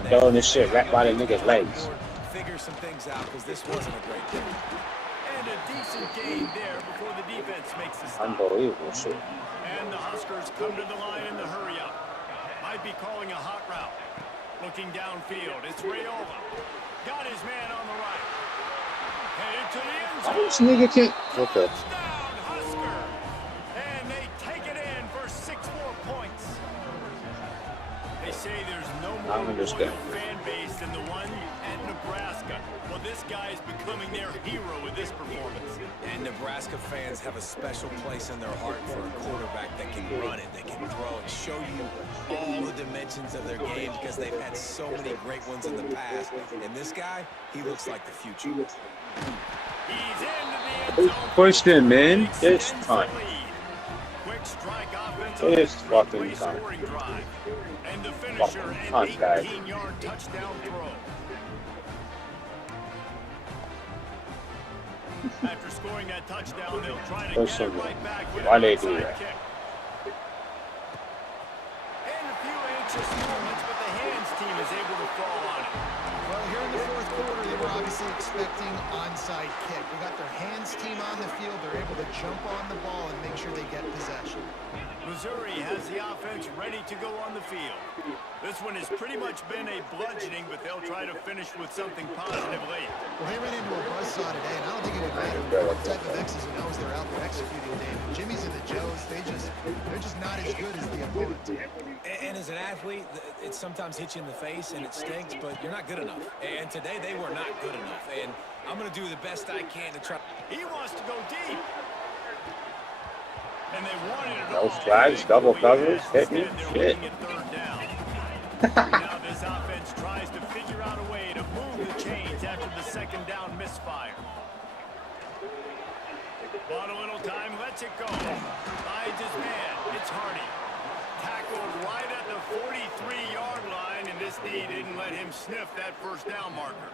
Throwing the shit right by the nigga's legs. Figure some things out because this wasn't a great game. And a decent gain there before the defense makes the stop. Unbelievable shit. And the Huskers come to the line in the hurry up. Might be calling a hot route. Looking downfield, it's Rayola. Got his man on the right. Headed to the end zone. This nigga can't. Okay. Touchdown, Husker. And they take it in for 6 more points. They say there's no more loyal fan base than the one at Nebraska. Well, this guy is becoming their hero with this performance. And Nebraska fans have a special place in their heart for a quarterback that can run it, that can throw it, show you all the dimensions of their game because they've had so many great ones in the past. And this guy, he looks like the future. He's into the end zone. Pushed him in this time. Quick strike offense. This fucking time. And the finisher, an 18-yard touchdown throw. After scoring that touchdown, they'll try to get it right back with an onside kick. And a few anxious moments, but the hands team is able to fall on it. Well, here in the fourth quarter, they were obviously expecting onside kick. They got their hands team on the field. They're able to jump on the ball and make sure they get possession. Missouri has the offense ready to go on the field. This one has pretty much been a bludgeoning, but they'll try to finish with something positive late. Well, they ran into a buzzsaw today, and I don't think it would matter what type of X's and O's they're out there executing, David. Jimmy's and the Joes, they're just not as good as the opponent team. And as an athlete, it sometimes hits you in the face and it stinks, but you're not good enough. And today they were not good enough. And I'm going to do the best I can to try. He wants to go deep. And they wanted it No flags, double coverage, hit me, shit. Now this offense tries to figure out a way to move the chains after the second down misfire. Bought a little time, lets it go. Finds his man, it's Hardy. Tackled right at the 43-yard line, and this D didn't let him sniff that first down marker.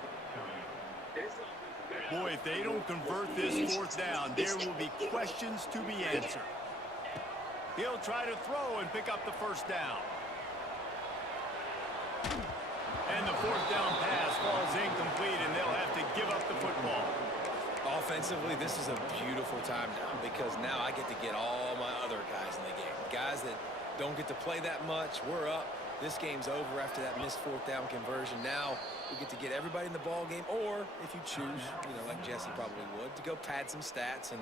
Boy, if they don't convert this fourth down, there will be questions to be answered. He'll try to throw and pick up the first down. And the fourth down pass falls incomplete, and they'll have to give up the football. Offensively, this is a beautiful time now because now I get to get all my other guys in the game. Guys that don't get to play that much. We're up. This game's over after that missed fourth down conversion. Now we get to get everybody in the ball game, or if you choose, like Jesse probably would, to go pad some stats and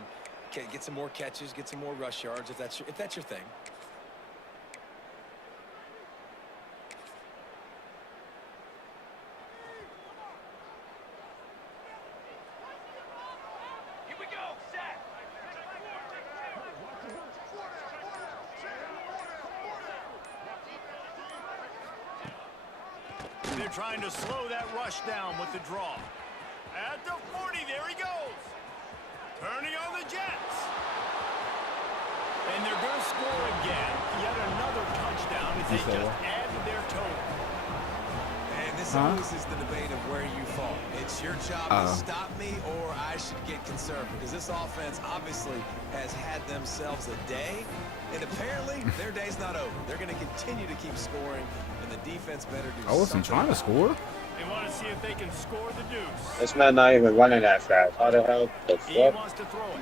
get some more catches, get some more rush yards if that's your thing. they're trying to slow that rush down with the draw. At the 40, there he goes. Turning on the Jets. And they're going to score again. Yet another touchdown as they just added their total. And this always is the debate of where you fall. It's your job to stop me or I should get concerned because this offense obviously has had themselves a day. And apparently their day's not over. They're going to continue to keep scoring and the defense better do I wasn't trying to score. They want to see if they can score the deuce. This man not even running that fast. How the hell? The He fuck? wants to throw it.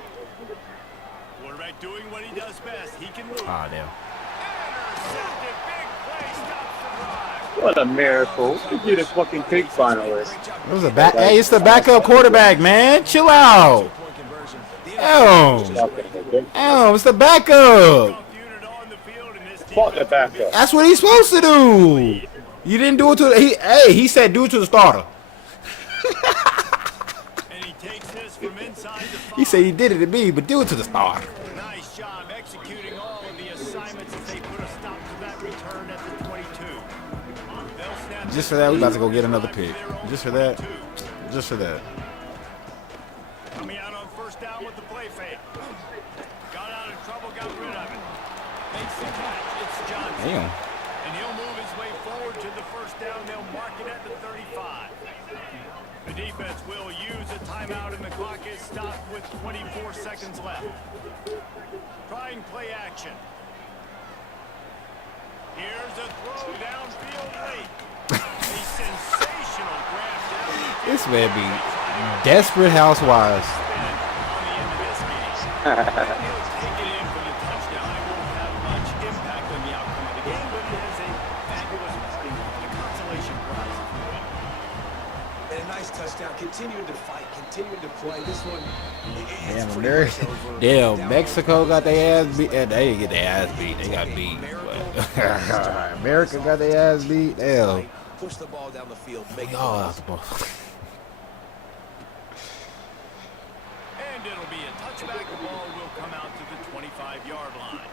Quarterback doing what he does best. He can move. Ah, damn. Intercepted. Big play. Stops the drive. What a miracle. You the fucking pick finalist. It was a back. Hey, it's the backup quarterback, man. Chill out. Damn, it's the backup. Fuck the backup. That's what he's supposed to do. You didn't do it to he said do it to the starter. And he takes this from inside the 5. He said he did it to me, but do it to the starter. Nice job executing all of the assignments as they put a stop to that return at the 22. They'll snap Just for that, we about to go get another pick. Just for that. Just for that. coming out on first down with the play fake. Got out of trouble, got rid of it. Makes the catch. It's Johnson. Damn. And he'll move his way forward to the first down. They'll mark it at the 35. The defense will use a timeout, and the clock is stopped with 24 seconds left. Trying play action. Here's a throw downfield late. A sensational grab down. This man be desperate housewives. Continuing to fight, continuing to play. This one, Damn, Mexico got their ass beat. They didn't get their ass beat. They got beat. America got their ass beat. Damn. Push the ball down the field. Make Y'all out the ball. And it'll be a touchback. The ball will come out to the 25-yard line.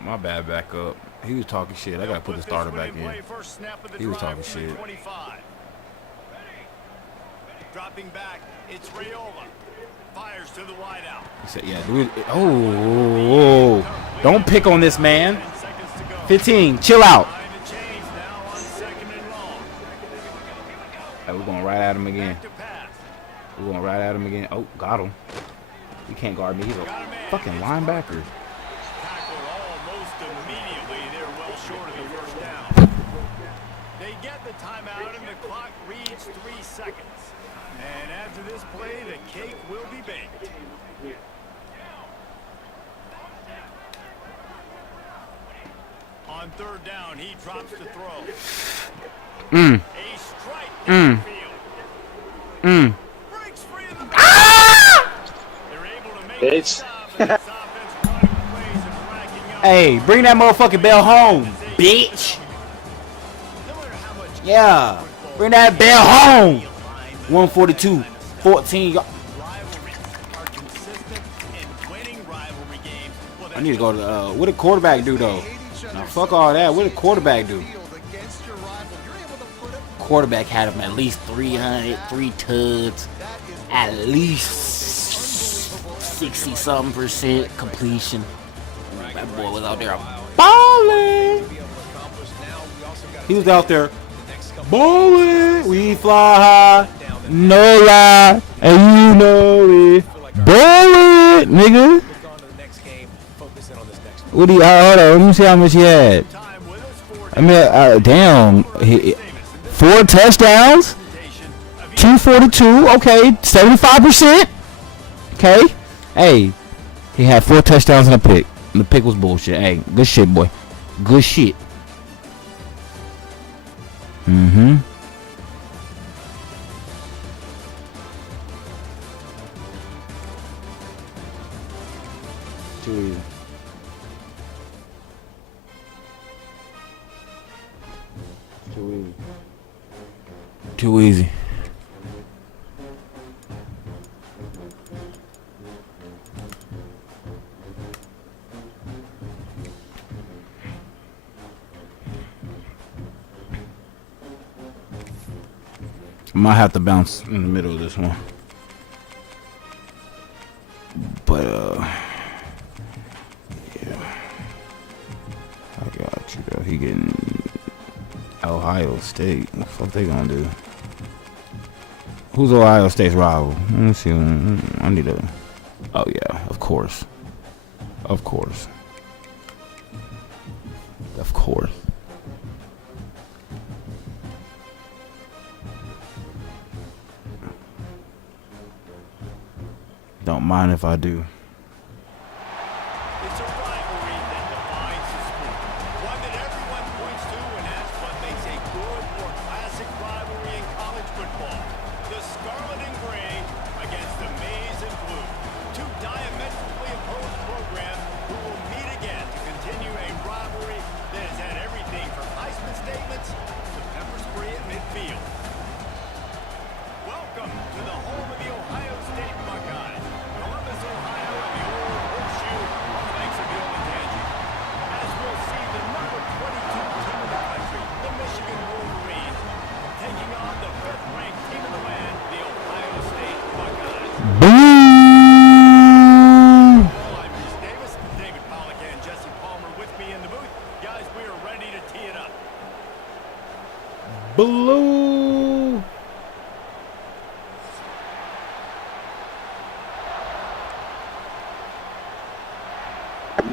My bad, back up. He was talking shit. I gotta put the starter back in. He was talking shit. Dropping back, it's Raiola. Fires to the wideout. He said, "Yeah, do it." Oh, don't pick on this man. 15. Chill out. Hey, we're going right at him again. We're going right at him again. Oh, got him. He can't guard me. He's a fucking linebacker. Timeout and the clock reads 3 seconds. And after this play, the cake will be baked. On third down, he drops the throw. A strike downfield. Breaks free of the They're able to make it stop, and this offense running plays and racking up. Hey, bring that motherfucking bell home, bitch. Yeah, bring that bell home. 142, 14. I need to go to what did quarterback do though? Now fuck all that. What did quarterback do? Quarterback had him at least 300, 3 tugs, at least 60-something% completion. That boy was out there balling. He was out there. Ballin', we fly high, no lie, and you know it. Ballin', nigga. What do you? Hold on, let me see how much he had. I mean, damn, 4 touchdowns, 242. Okay, 75%. Okay, hey, he had 4 touchdowns and a pick. And the pick was bullshit. Hey, good shit, boy. Good shit. Mm-hmm. Too easy. Too easy. Too easy. Might have to bounce in the middle of this one. But yeah. I got you though. He getting Ohio State. What the fuck they gonna do? Who's Ohio State's rival? Let me see. I need a. Oh yeah, of course. Of course. Of course. Don't mind if I do. It's a rivalry that defines the sport. One that everyone points to and asks what makes a good or classic rivalry in college football. The Scarlet and Gray against the Maize and Blue. Two diametrically opposed programs who will meet again to continue a rivalry that has had everything from Heisman statements to pepper spray at midfield. Welcome to the home of the Ohio State Buckeyes. Columbus, Ohio, and the old horseshoe on the banks of the Olentangy. As we'll see the number 22 team in the country, the Michigan Wolverines, taking on the 5th-ranked team in the land, the Ohio State Buckeyes. I'm Reese Davis, David Pollock, and Jesse Palmer with me in the booth. Guys, we are ready to tee it up. Blue.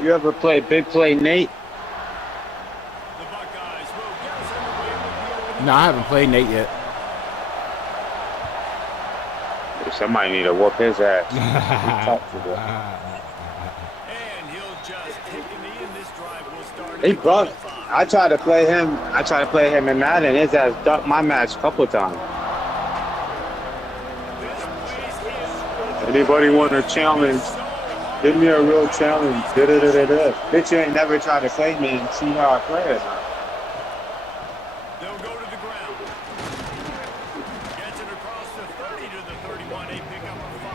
You ever play Big Play Nate? No, I haven't played Nate yet. Somebody need to whoop his ass. And he'll just take a knee, and this drive will start. He brought. I tried to play him. I tried to play him in Madden. His ass ducked my match a couple times. Anybody want a challenge? Give me a real challenge. Bitch, you ain't never tried to play me and see how I play it. They'll go to the ground. Gets it across the 30 to the 31. A pickup of 5.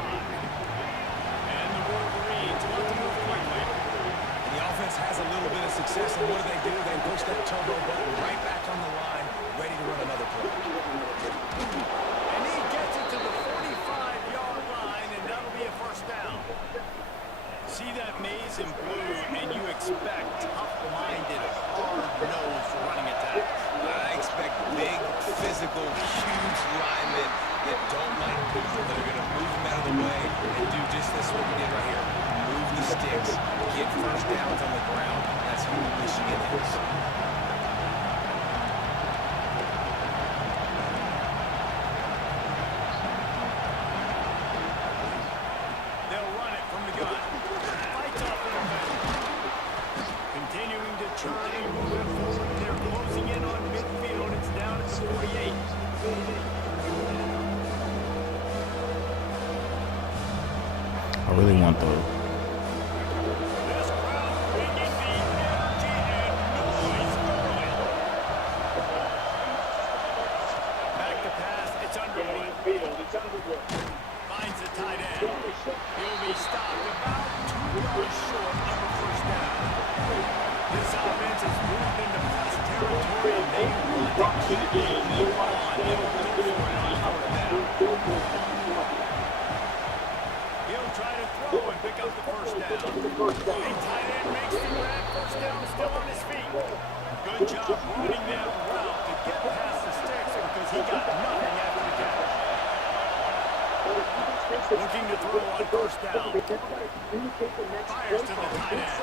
And the Wolverines want to move quickly. And the offense has a little bit of success, and what do? They push that turbo button right back on the line, ready to run another play. And he gets it to the 45-yard line, and that'll be a first down. See that Maize and Blue, and you expect tough-minded, hard-nosed running attacks. I expect big, physical, huge linemen that don't like people, that are going to move them out of the way and do just this, what we did right here. Move the sticks, get first downs on the ground. That's who Michigan is. They'll run it from the gun. Fights off the defender. Continuing to turn and move it forward. They're closing in on midfield. It's down at the 48. I really want the. Back to pass. It's Underwood. Finds the tight end. He'll be stopped about 2 yards short of a first down. This offense has moved into plus territory, and they want to keep it on. They'll go for it on fourth down. He'll try to throw and pick up the first down. A tight end makes the grab. First down, still on his feet. Good job running that route to get past the sticks because he got nothing after the catch. Looking to throw on first down. Fires to the tight end.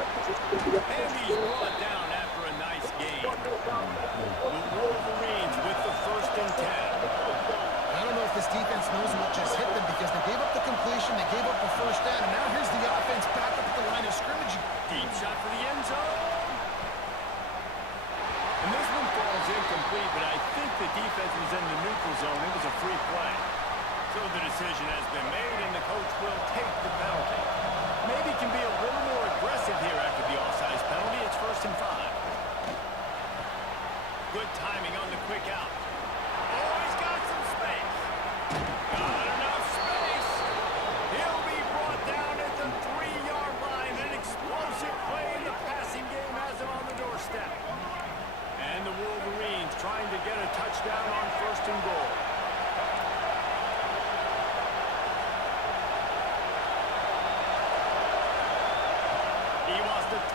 And he's brought down after a nice gain. The Wolverines with the 1st and 10. I don't know if this defense knows what just hit them because they gave up the completion, they gave up the first down, and now here's the offense back up at the line of scrimmage. Deep shot for the end zone. And this one falls incomplete, but I think the defense was in the neutral zone. It was a free play. So the decision has been made, and the coach will take the penalty. Maybe can be a little more aggressive here after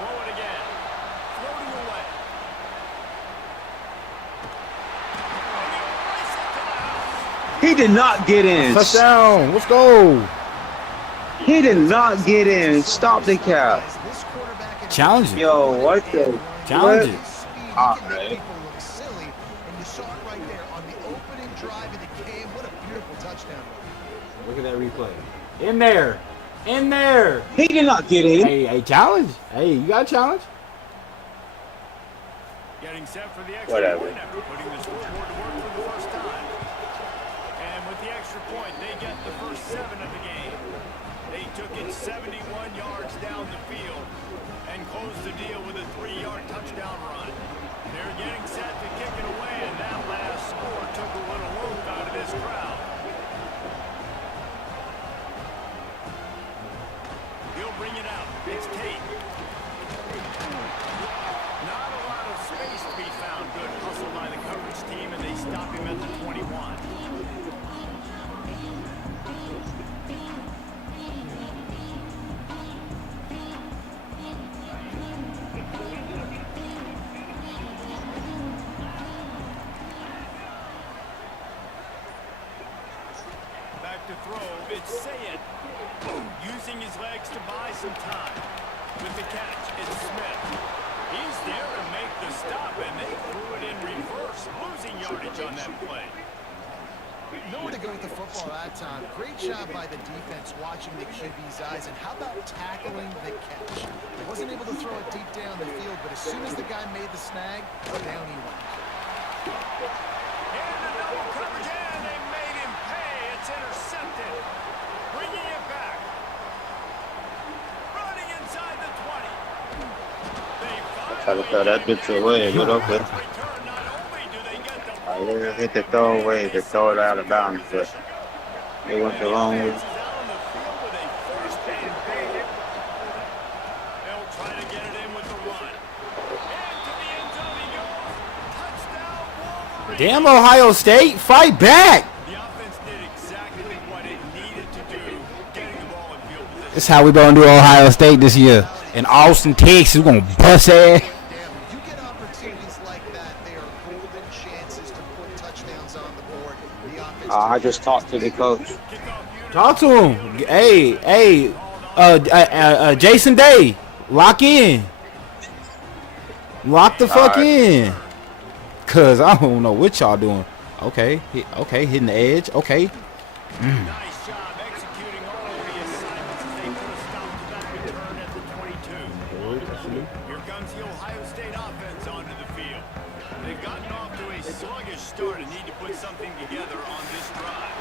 throw it again. Floating away. He did not get in. Touchdown. Let's go. He did not get in. Stop the cap. Challenge it. Yo, what the? Challenge it. All right. People look silly, and you saw it right there on the opening drive of the game. What a beautiful touchdown. Look at that replay. In there. In there. He did not get in. Hey, challenge. Hey, you got a challenge? Getting set for the extra Whatever. point after putting the scoreboard to work for the first time. And with the extra point, they get the first 7 of the game. They took it 71 yards down the field and closed the deal with a 3-yard touchdown run. They're getting set to kick it away, and that last score took a little oomph out of this crowd. He'll bring it out. It's Tate. Not a lot of space to be found. Good hustle by the coverage team, and they stop him at the 21. Back to throw, it's Sayed. Using his legs to buy some time. With the catch, it's Smith. He's there to make the stop, and they threw it in reverse, losing yardage on that play. Nowhere to go with the football that time. Great job by the defense watching the QB's eyes. And how about tackling the catch? He wasn't able to throw it deep down the field, but as soon as the guy made the snag, down he went. And the double coverage, and they made him pay. It's intercepted. Bringing it back. Running inside the 20. Try to throw that bitch away, but okay. I literally hit the throwaway to throw it out of bounds, but they went the wrong way. They'll try to get it in with the run. Into the end zone he goes. Touchdown, Wolverine. Damn, Ohio State. Fight back. The offense did exactly what it needed to do, getting the ball in field position. This is how we gonna do Ohio State this year. In Austin, Texas, we're gonna bust ass. You get opportunities like that, they are golden chances to put touchdowns on the board. The offense I just talked to the coach. Talk to him. Hey, Jason Day, lock in. Lock the fuck in. Cause I don't know what y'all doing. Okay, okay, hitting the edge. Okay. Nice job executing all of the assignments as they put a stop to that return at the 22. Here comes the Ohio State offense onto the field. They've gotten off to a sluggish start and need to put something together on this drive.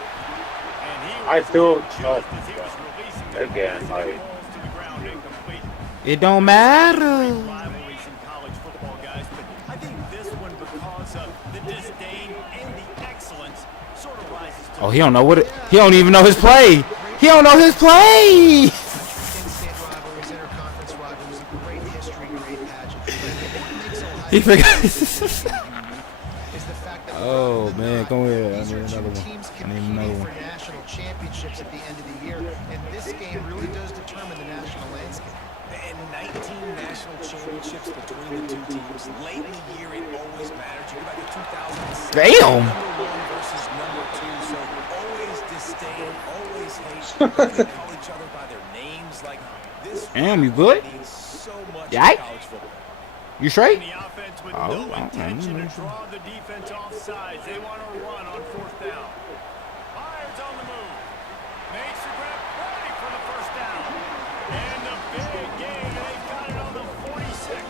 And he I feel just as he was releasing the again, ball like to the ground incomplete. It don't matter. Rivalries in college football, guys, but I think this one, because of the disdain and the excellence, sort of rises to. Oh, he don't know what it. He don't even know his play. He don't know his play. in-state rivalries, interconference rivalries, great history, great pageant. He forgot. Is the fact that Oh man, go ahead. I these need are another two one. teams I need another competing one. for national championships at the end of the year, and this game really does determine the national landscape. And 19 national championships between the two teams. Late in the year, it always matters. You go back to 2006. Damn. Number 1 versus number 2. So always disdain, always hate. They call each other by their names. Like this. Damn, you good? Means so much Yeah. in college football. You straight? The offense with Oh, no intention to draw the defense off sides. They want to run on 4th down. Myers on the move. Makes the grab, ready for the first down. And the big gain, they got it on the 46.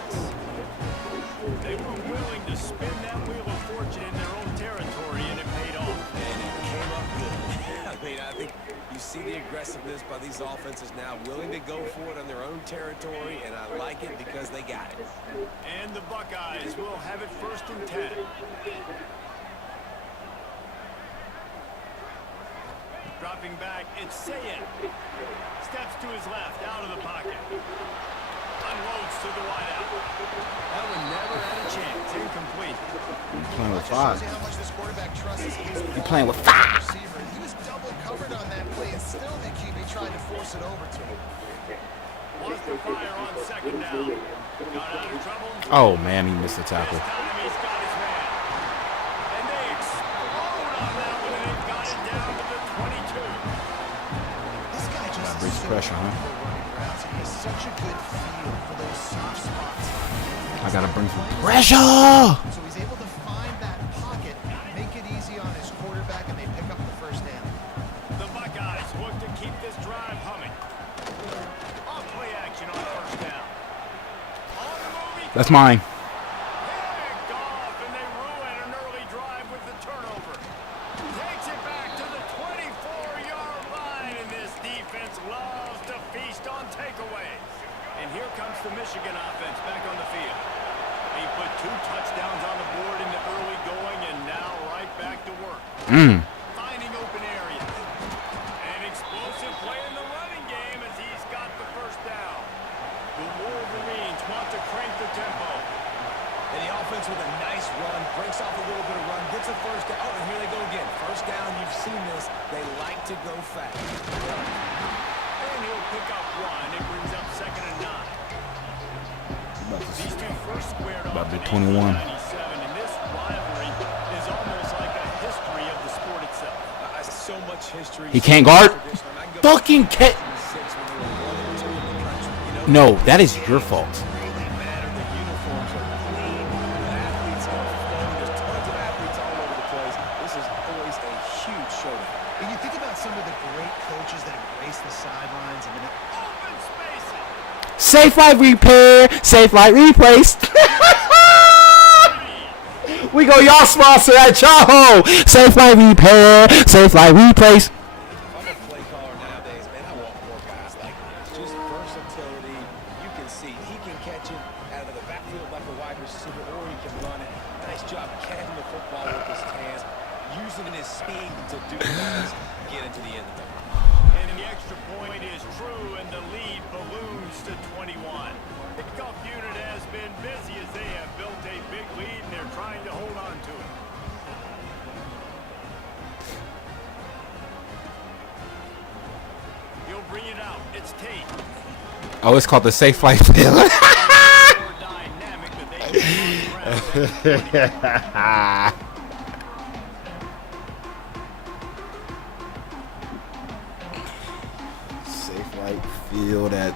They were willing to spin that wheel of fortune in their own territory, and it paid off. And it came up good. I mean, I think you see the aggressiveness by these offenses now, willing to go for it on their own territory, and I like it because they got it. And the Buckeyes will have it 1st and 10. Dropping back, it's Sayed. Steps to his left, out of the pocket. Unloads to the wideout. That one never had a chance. Incomplete. He's playing with That just shows 5. you how much this quarterback trusts his He's playing with 5. receiver. He was double covered on that play, and still the QB tried to force it over to him. Wants to fire on second down. Got out of trouble. Oh, man, he missed the tackle. This time he's got his man. And they explode on that one, and they've got it down to the 22. This guy just Brings pressure, huh? He has such a good feel for those soft spots. I gotta bring some pressure. So he's able to find that pocket, make it easy on his quarterback, and they pick up the first down. The Buckeyes look to keep this drive humming. On play action on first down. On the move, he That's mine. picked off, and they ruin an early drive with the turnover. Takes it back to the 24-yard line, and this defense loves to feast on takeaways. And here comes the Michigan offense back on the field. He put 2 touchdowns on the board in the early going, and now right back to work. Finding open areas. An explosive play in the running game as he's got the first down. The Wolverines want to crank the tempo. And the offense with a nice run, breaks off a little bit of run, gets a first down. Oh, and here they go again. First down, you've seen this. They like to go fast. And he'll pick up 1. It brings up 2nd and 9. These two first squared off About to in be 21. 1897, and this rivalry is almost like a history of the sport itself. So much history. He can't guard. Fucking can't. No, that is your fault. And you think about some of the great coaches that embrace the sidelines and then Open spaces. Safe light repair. Safe light replace. We go, y'all sponsor at Chaho. Safe light repair. Safe light replace. I'm a play caller nowadays, man. I want more guys like this. Just versatility. You can see he can catch it out of the backfield like a wide receiver, or he can run it. Nice job catching the football with his hands, using his speed to do things, get into the end of it. And the extra point is true, and the lead balloons to 21. The Gulf unit has been busy as they have built a big lead, and they're trying to hold on to it. He'll bring it out. It's Tate. Oh, it's called the safe light field. More dynamic that they can run around. Safe light field at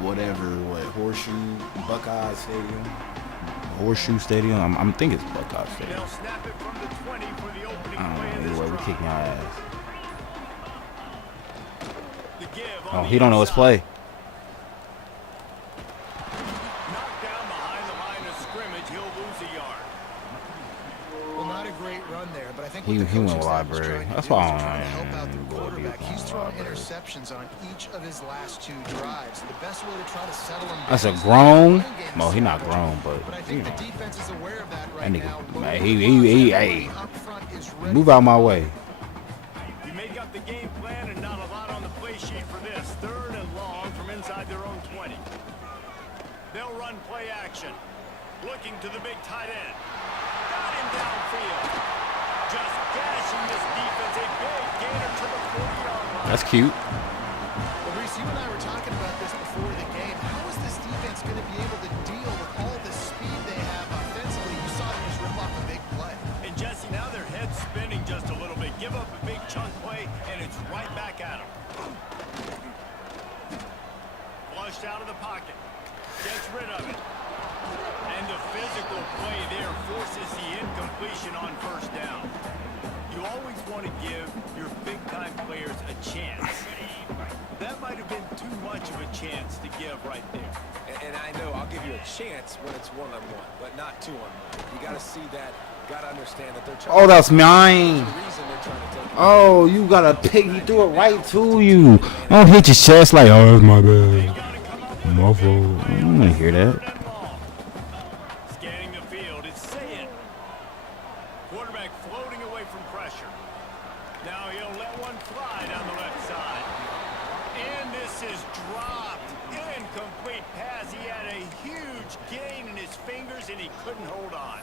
whatever, Horseshoe Buckeye Stadium, Horseshoe Stadium. I'm thinking it's Buckeye Stadium. They'll snap it from the 20 for the opening I play don't of know. this Anyway, we drive. kicking our ass. The give Oh, on he the don't know his inside. play. Knocked down behind the line of scrimmage. He'll lose a yard. well, not a great run there, but I think He what the went coaching staff is library. trying to That's do why is I trying to help out the don't go quarterback. deep He's on thrown library. interceptions on each of his last 2 drives. The best way to try to settle him That's a down is grown. the running game Well, he not is grown, but But I you think know, the defense is aware of that that right now. nigga, man, hey, Up front is ready. move out my way. You make up the game plan and not a lot on the play sheet for this. 3rd and long from inside their own 20. They'll run play action. Looking to the big tight end. Got him downfield. Just gashing this defense. A big gainer to the 40-yard line. That's cute. Well, Reese, you and I were talking about this before the game. How is this defense going to be able to deal with all the speed they have offensively? You saw them just rip off a big play. And Jesse, now their head's spinning just a little bit. Give up a big chunk play, and it's right back at them. Flushed out of the pocket. Gets rid of it. And the physical play there forces the incompletion on first down. You always want to give your big-time players a chance. That might have been too much of a chance to give right there. And I know I'll give you a chance when it's one-on-one, but not two-on-one. You got to see that. Got to understand that they're trying. Oh, that's mine. There's a reason they're trying to take it. Oh, you got a pig. He threw it right to you. Don't hit your chest like, oh, that's my bad. My fault. I don't want to hear that. Scanning the field, it's Sayed. Quarterback floating away from pressure. Now he'll let one fly down the left side. And this is dropped. Incomplete pass. He had a huge gain in his fingers, and he couldn't hold on.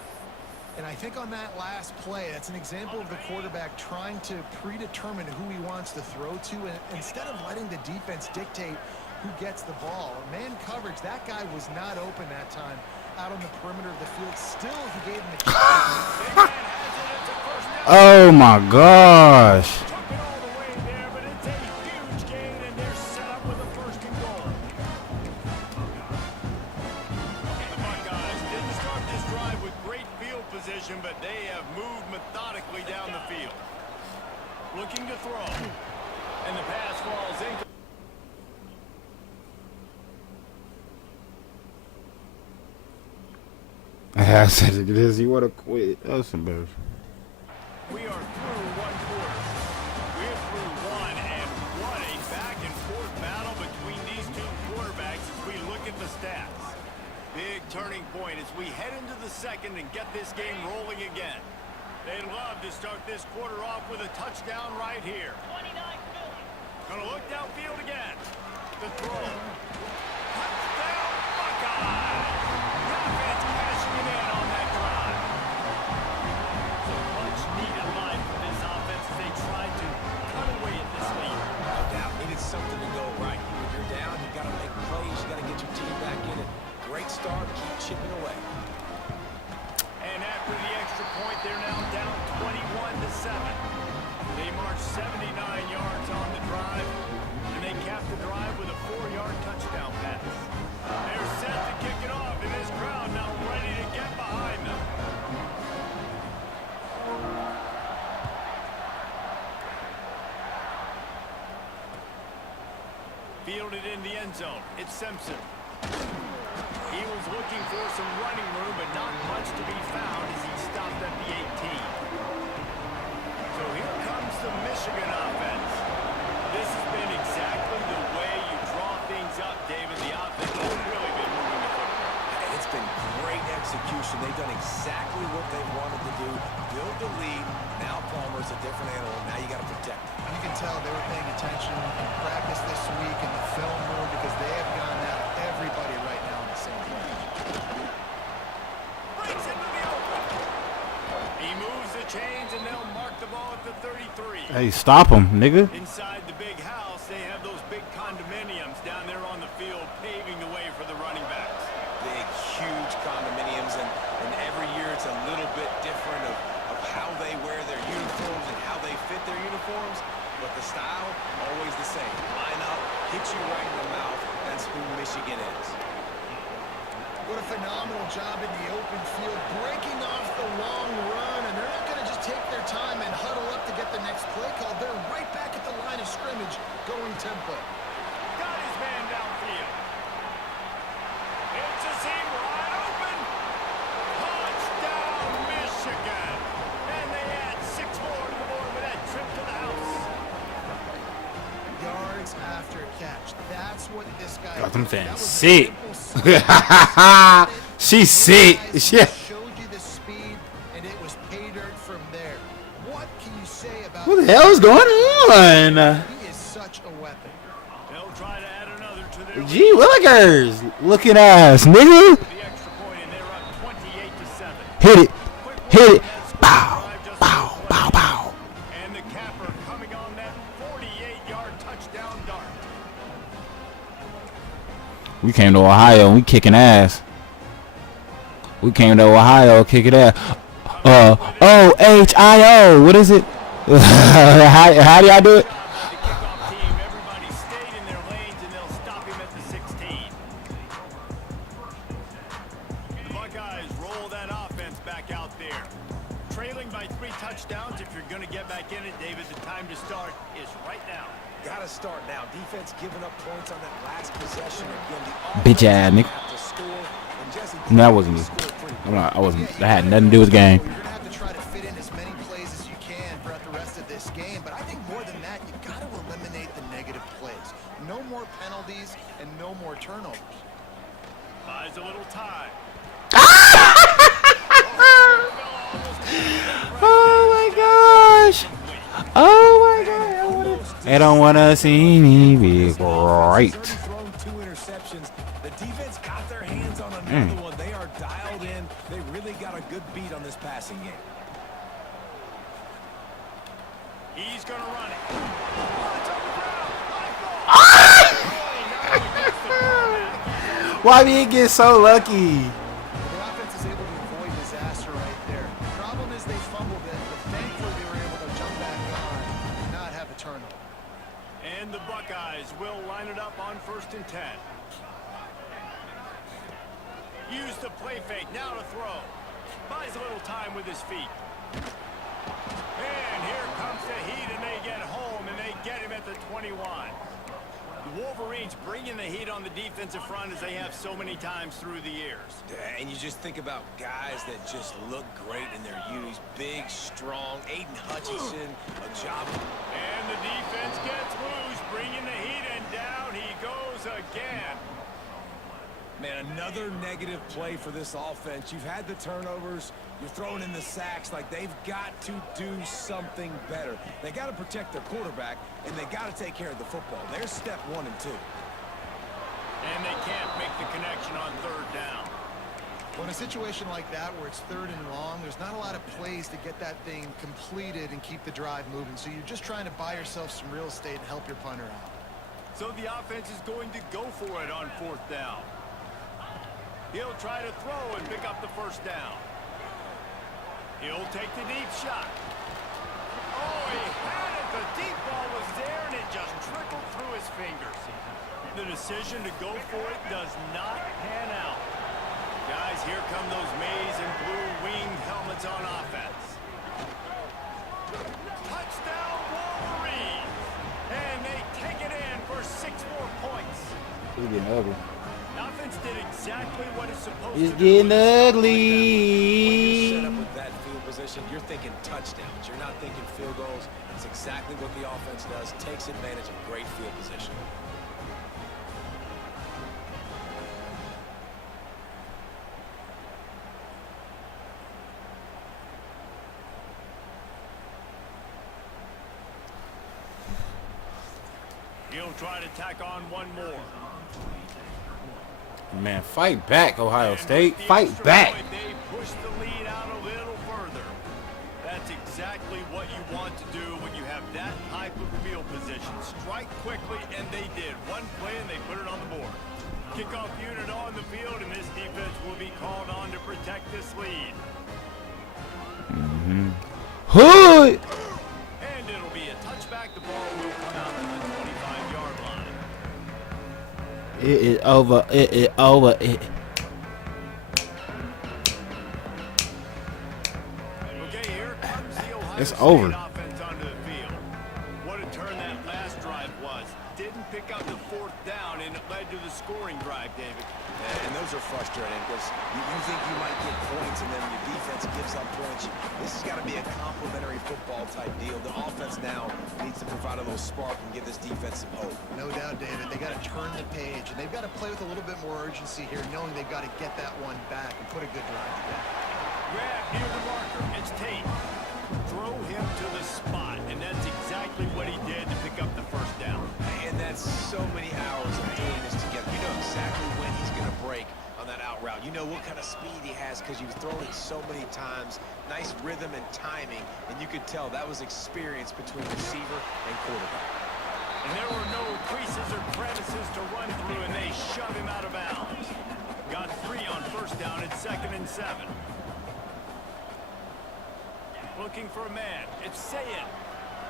And I think on that last play, that's an example of the quarterback trying to predetermine who he wants to throw to, and instead of letting the defense dictate who gets the ball. Man coverage, that guy was not open that time out on the perimeter of the field. Still, he gave him the catch. Oh my gosh. But they have moved methodically down the field. Looking to throw. And the pass falls in. I said it is. You want to quit? That's embarrassing. We are through one quarter. We're through one, and what a back-and-forth battle between these two quarterbacks as we look at the stats. Big turning point as we head into the second and get this game rolling again. They'd love to start this quarter off with a touchdown right here. Gonna look downfield again. The throw. Touchdown, Buckeyes! The offense cashing it in on that drive. So much needed line for this offense as they tried to cut away at this lead. No doubt, needed something to go right. When you're down, you got to make plays. You got to get your team back in it. Great start, keep chipping away. And after the extra point, they're now down 21-7. They march 79 yards on the drive, and they cap the drive with a 4-yard touchdown pass. They're set to kick it off, and this crowd now ready to get behind them. Fielded in the end zone. It's Simpson. He was looking for some running room, but not much to be found as he stopped at the 18. So here comes the Michigan offense. This has been exactly the way you draw things up, David. The offense has really been moving the football. And it's been great execution. They've done exactly what they wanted to do. Build the lead. Now Palmer's a different animal. Now you got to protect it. You can tell they were paying attention in practice this week in the film room because they have gone at everybody right now on the same page. Breaks into the open. He moves the chains, and they'll mark the ball at the 33. Hey, stop him, nigga. Inside the big house, they have those big condominiums down there on the field paving the way for the running backs. Big, huge condominiums, and every year it's a little bit different of how they wear their uniforms and how they fit their uniforms, but the style, always the same. Line up, hit you right in the mouth. That's who Michigan is. What a phenomenal job in the open field, breaking off the long run, and they're not going to just take their time and huddle up to get the next play call. They're right back at the line of scrimmage, going tempo. Got his man downfield. It's a seam wide open. Touchdown, Michigan. And they add 6 more to the board with that trip to the house. Yards after catch. That's what this guy Got them did. fans That was a sick. simple She's sick. Yeah. showed you the speed, and it was pay dirt from there. What can you say about What the hell is going on? He is such a weapon. They'll try to add another to their Gee Willikers. Looking ass, nigga. the extra point, and they're up 28-7. Hit it. Hit it. Bow. Bow. Bow. Bow. And the capper coming on that 48-yard touchdown dart. We came to Ohio and we kicking ass. We came to Ohio kicking ass. OHIO. What is it? how do y'all do it? Everybody stayed in their lanes, and they'll stop him at the 16. The Buckeyes roll that offense back out there. Trailing by 3 touchdowns. If you're going to get back in it, David, the time to start is right now. Got to start now. Defense giving up points on that last possession. Again, the Bitch ass nigga. have to score. And Jesse, No, that wasn't me. I wasn't. That had nothing to do with the game. You're going to have to try to fit in as many plays as you can throughout the rest of this game, but I think more than that, you've got to eliminate the negative plays. No more penalties and no more turnovers. Buys a little time. Oh my gosh. Oh my god. They don't want to see me be great. thrown 2 interceptions. The defense got their hands on another one. They are dialed in. They really got a good beat on this passing game. He's going to run it. Why we get so lucky? The offense is able to avoid disaster right there. The problem is they fumbled it, but thankfully they were able to jump back on and not have a turnover. And the Buckeyes will line it up on 1st and 10. Use the play fake, now to throw. Buys a little time with his feet. And here comes the Heat, and they get home, and they get him at the 21. The Wolverines bringing the heat on the defensive front as they have so many times through the years. Yeah, and you just think about guys that just look great in their unis. Big, strong, Aiden Hutchinson, Ojabo. And the defense gets loose, bringing the heat, and down he goes again. Man, another negative play for this offense. You've had the turnovers. You're throwing in the sacks. Like, they've got to do something better. They got to protect their quarterback, and they got to take care of the football. There's step 1 and 2. And they can't make the connection on 3rd down. Well, in a situation like that where it's 3rd and long, there's not a lot of plays to get that thing completed and keep the drive moving. So you're just trying to buy yourself some real estate and help your punter out. So the offense is going to go for it on 4th down. He'll try to throw and pick up the 1st down. He'll take the deep shot. Oh, he had it. The deep ball was there, and it just trickled through his fingers. The decision to go for it does not pan out. Guys, here come those maize and blue winged helmets on offense. Touchdown, Wolverines! And they take it in for 6 more points. It's getting ugly. Offense did exactly what it's supposed It's to getting do. ugly. When you're set up with that field position, you're thinking touchdowns. You're not thinking field goals. It's exactly what the offense does. Takes advantage of great field position. He'll try to tack on one more. Man, fight back, Ohio State. The Fight extra back. point, they push the lead out a little further. That's exactly what you want to do when you have that type of field position. Strike quickly, and they did. One play, and they put it on the board. Kickoff unit on the field, and this defense will be called on to protect this lead. Hood. And it'll be a touchback. The ball will come out at the 25-yard line. It is over. It is over. Okay, here comes the Ohio It's State over. offense onto the field. What a turn that last drive was. Didn't pick up the 4th down, and it led to the scoring drive, David. And those are frustrating because you think you might get points and then your defense gives up points. This has got to be a complementary football type deal. The offense now needs to provide a little spark and give this defense some hope. No doubt, David. They got to turn the page, and they've got to play with a little bit more urgency here, knowing they've got to get that one back and put a good drive together. Grab near the marker. It's Tate. Throw him to the spot, and that's exactly what he did to pick up the 1st down. And that's so many hours of doing this together. You know exactly when he's going to break on that out route. You know what kind of speed he has because you've thrown it so many times. Nice rhythm and timing, and you could tell that was experience between receiver and quarterback. And there were no creases or crevices to run through, and they shove him out of bounds. Got 3 on 1st down. It's 2nd and 7. Looking for a man. It's Sayed.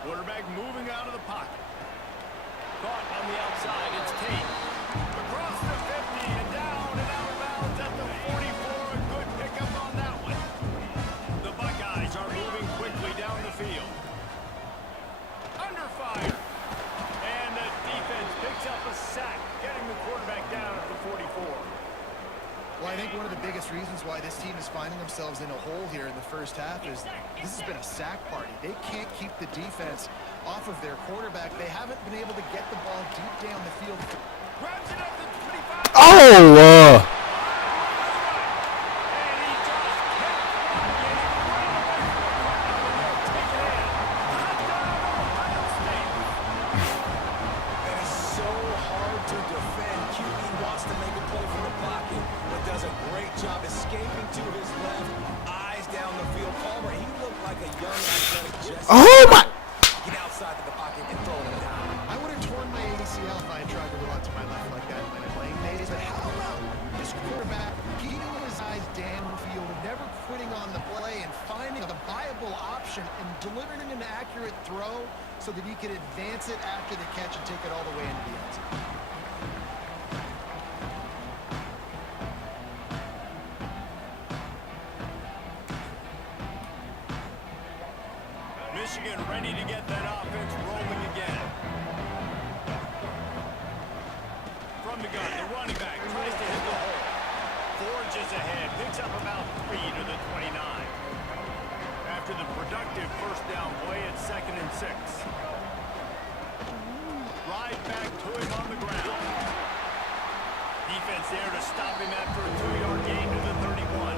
Quarterback moving out of the pocket. Caught on the outside. It's Tate. Across the 50 and down and out of bounds at the 44. A good pickup on that one. The Buckeyes are moving quickly down the field. Under fire. And the defense picks up a sack, getting the quarterback down at the 44. Well, I think one of the biggest reasons why this team is finding themselves in a hole here in the first half is this has been a sack party. They can't keep the defense off of their quarterback. They haven't been able to get the ball deep down the field. Grabs it up to 25. Oh. That is so hard to defend. QB wants to make a play from the pocket, but does a great job escaping to his left, eyes down the field. Palmer, he looked like a young athletic Jesse. Oh my! Get outside of the pocket and throw it down. I would have torn my ACL if I had tried to roll out to my left like that in my playing days, but how about option and delivering an accurate throw so that he could advance it after the catch and take it all the way into the end zone. Michigan ready to get that offense rolling again. From the gun, the running back tries to hit the hole. Forges ahead, picks up about 3 to the 29. After the productive first down play, it's 2nd and 6. Right back to him on the ground. Defense there to stop him after a 2-yard gain to the 31.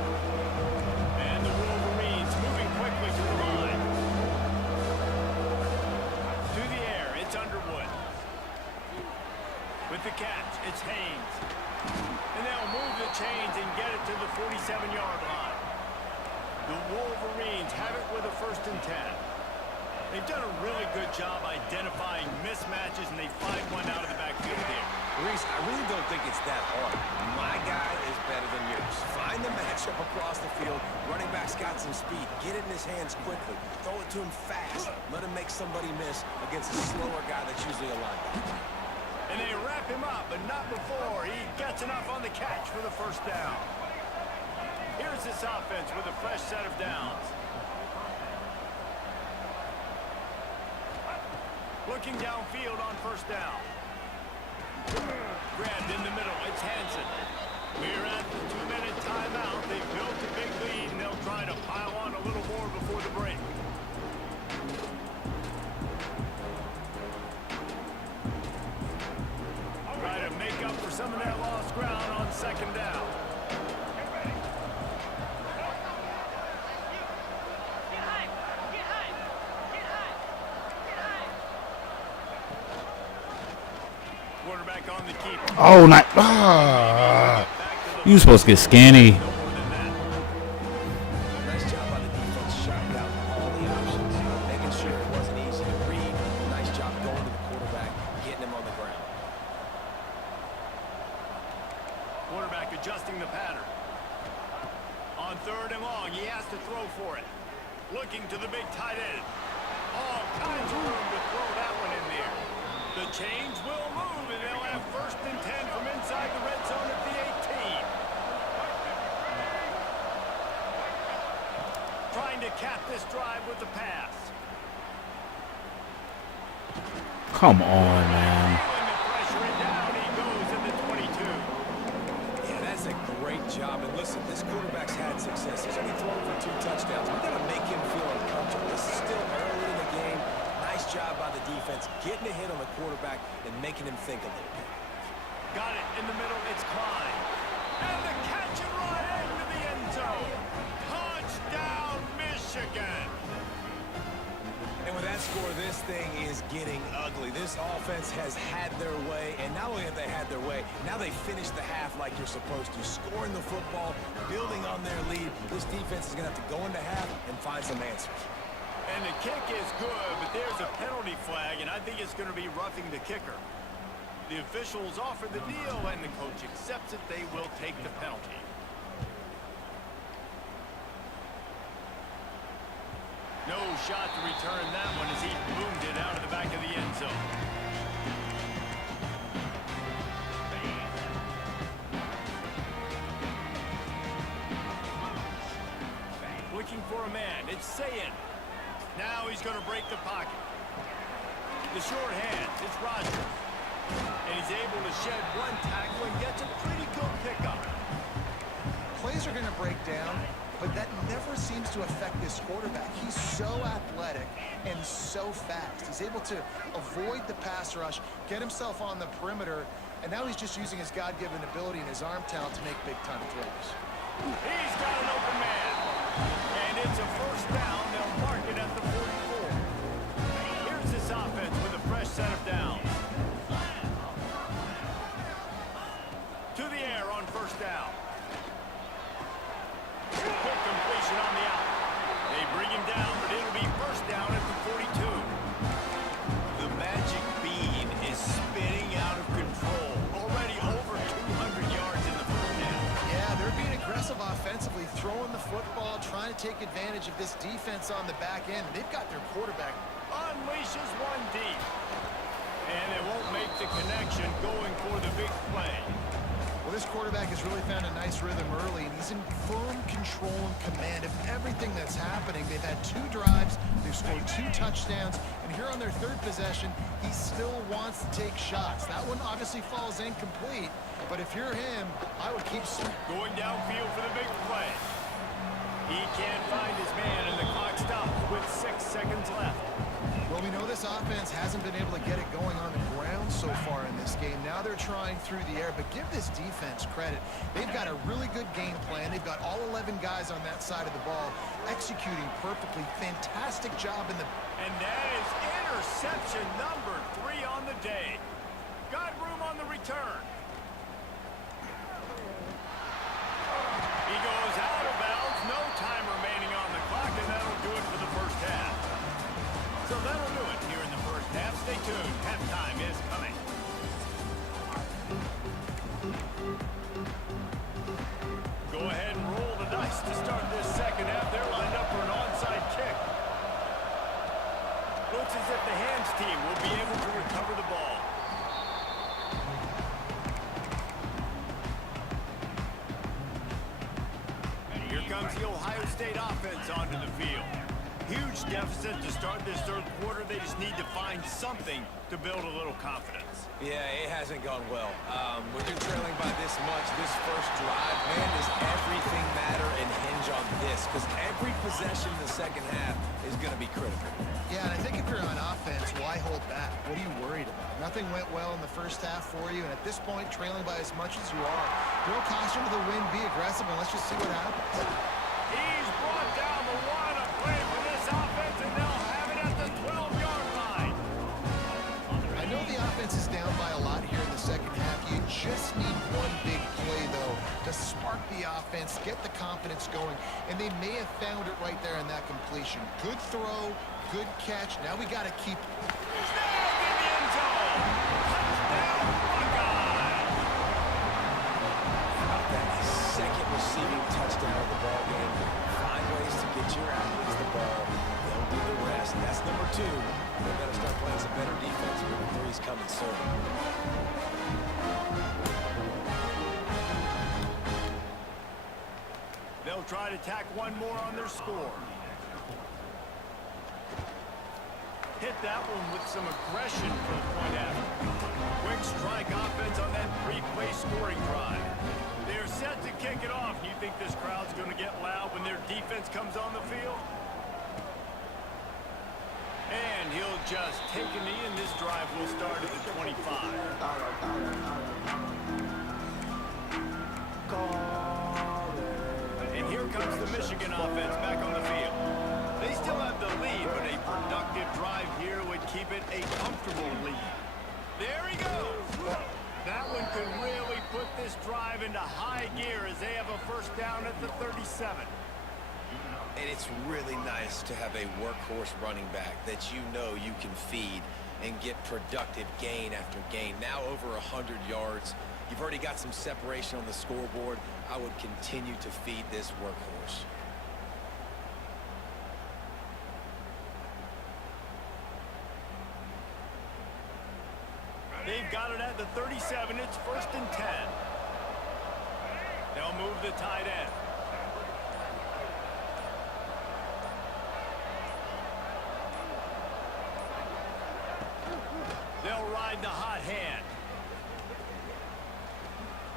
And the Wolverines moving quickly to the line. To the air, it's Underwood. With the catch, it's Haynes. And they'll move the chains and get it to the 47-yard line. The Wolverines have it with a 1st and 10. They've done a really good job identifying mismatches, and they find one out of the backfield here. Reese, I really don't think it's that hard. My guy is better than yours. Find the matchup across the field. Running back's got some speed. Get it in his hands quickly. Throw it to him fast. Let him make somebody miss against a slower guy that's usually a linebacker. And they wrap him up, but not before he gets enough on the catch for the 1st down. Here's this offense with a fresh set of downs. Looking downfield on 1st down. Grabbed in the middle, it's Hansen. We're at the 2-minute timeout. They've built a big lead, and they'll try to pile on a little more before the break. Try to make up for some of that lost ground on 2nd down. Quarterback on the keeper. Oh, not. You supposed to get scanny. Nice job by the defense, shutting out all the options, making sure it wasn't easy to read. Nice job going to the quarterback, getting him on the ground. Quarterback adjusting the pattern. On 3rd and long, he has to throw for it. Looking to the big tight end. All kinds of room to throw that one in there. The chains will move, and they'll have 1st and 10 from inside the red zone at the 18. Trying to cap this drive with the pass. Come on, man. Yeah, that's a great job. And listen, this quarterback's had success. He's only thrown for 2 touchdowns. We've got to make him feel uncomfortable. This is still early in the game. Nice job by the defense, getting a hit on the quarterback and making him think a little bit. Got it in the middle, it's Klein. And the catch and run into the end zone. Touchdown, Michigan. And with that score, this thing is getting ugly. This offense has had their way, and not only have they had their way, now they finished the half like you're supposed to, scoring the football, building on their lead. This defense is going to have to go into half and find some answers. And the kick is good, but there's a penalty flag, and I think it's going to be roughing the kicker. The officials offer the deal, and the coach accepts it. They will take the penalty. No shot to return that one as he boomed it out of the back of the end zone. Looking for a man. It's Sayin. Now he's going to break the pocket. The short hand, it's Rogers. And he's able to shed one tackle and gets a pretty good pickup. Plays are going to break down, but that never seems to affect this quarterback. He's so athletic and so fast. He's able to avoid the pass rush, get himself on the perimeter, and now he's just using his God-given ability and his arm talent to make big-time throws. He's got an open man. And it's a 1st down. They'll mark it at the 44. Here's this offense with a fresh set of downs. To the air on 1st down. Quick completion on the out. They bring him down, but it'll be 1st down at the 42. The magic bean is spinning out of control. Already over 200 yards in the 1st half. Yeah, they're being aggressive offensively, throwing the football, trying to take advantage of this defense on the back end. They've got their quarterback. Unleashes one deep. And it won't make the connection going for the big play. Well, this quarterback has really found a nice rhythm early, and he's in firm control and command of everything that's happening. They've had 2 drives, they've scored 2 touchdowns, and here on their 3rd possession, he still wants to take shots. That one obviously falls incomplete, but if you're him, I would keep going downfield for the big play. He can't find his man, and the clock stops with 6 seconds left. Well, we know this offense hasn't been able to get it going on the ground so far in this game. Now they're trying through the air, but give this defense credit. They've got a really good game plan. They've got all 11 guys on that side of the ball executing perfectly. Fantastic job in the... And that is interception number 3 on the day. Got room on the return. He goes out of bounds. No time remaining on the clock, and that'll do it for the first half. So that'll do it here in the first half. Stay tuned. Halftime is coming. Go ahead and roll the dice to start this second half. They're lined up for an onside kick. Looks as if the hands team will be able to recover the ball. Here comes the Ohio State offense onto the field. Huge deficit to start this 3rd quarter. They just need to find something to build a little confidence. Yeah, it hasn't gone well. When you're trailing by this much, this first drive, man, does everything matter and hinge on this? Because every possession in the second half is going to be critical. Yeah, and I think if you're on offense, why hold back? What are you worried about? Nothing went well in the first half for you, and at this point, trailing by as much as you are, throw caution to the wind, be aggressive, and let's just see what happens. He's brought down the line of play for this offense, and they'll have it at the 12-yard line. I know the offense is down by a lot here in the second half. You just need one big play, though, to spark the offense, get the confidence going, and they may have found it right there in that completion. Good throw, good catch. Now we got to keep... He's nailed in the end zone. Touchdown, Buckeyes. How about that second receiving touchdown of the ball game? Find ways to get your athletes the ball. They'll do the rest. That's number 2. They better start playing some better defense. Number 3's coming soon. They'll try to tack one more on their score. Hit that one with some aggression for the point after. Quick strike offense on that 3-play scoring drive. They're set to kick it off. You think this crowd's going to get loud when their defense comes on the field? And he'll just take a knee, and this drive will start at the 25. And here comes the Michigan offense back on the field. They still have the lead, but a productive drive here would keep it a comfortable lead. There he goes. That one could really put this drive into high gear as they have a first down at the 37. And it's really nice to have a workhorse running back that you know you can feed and get productive gain after gain. Now over 100 yards. You've already got some separation on the scoreboard. I would continue to feed this workhorse. They've got it at the 37. It's 1st and 10. They'll move the tight end. They'll ride the hot hand.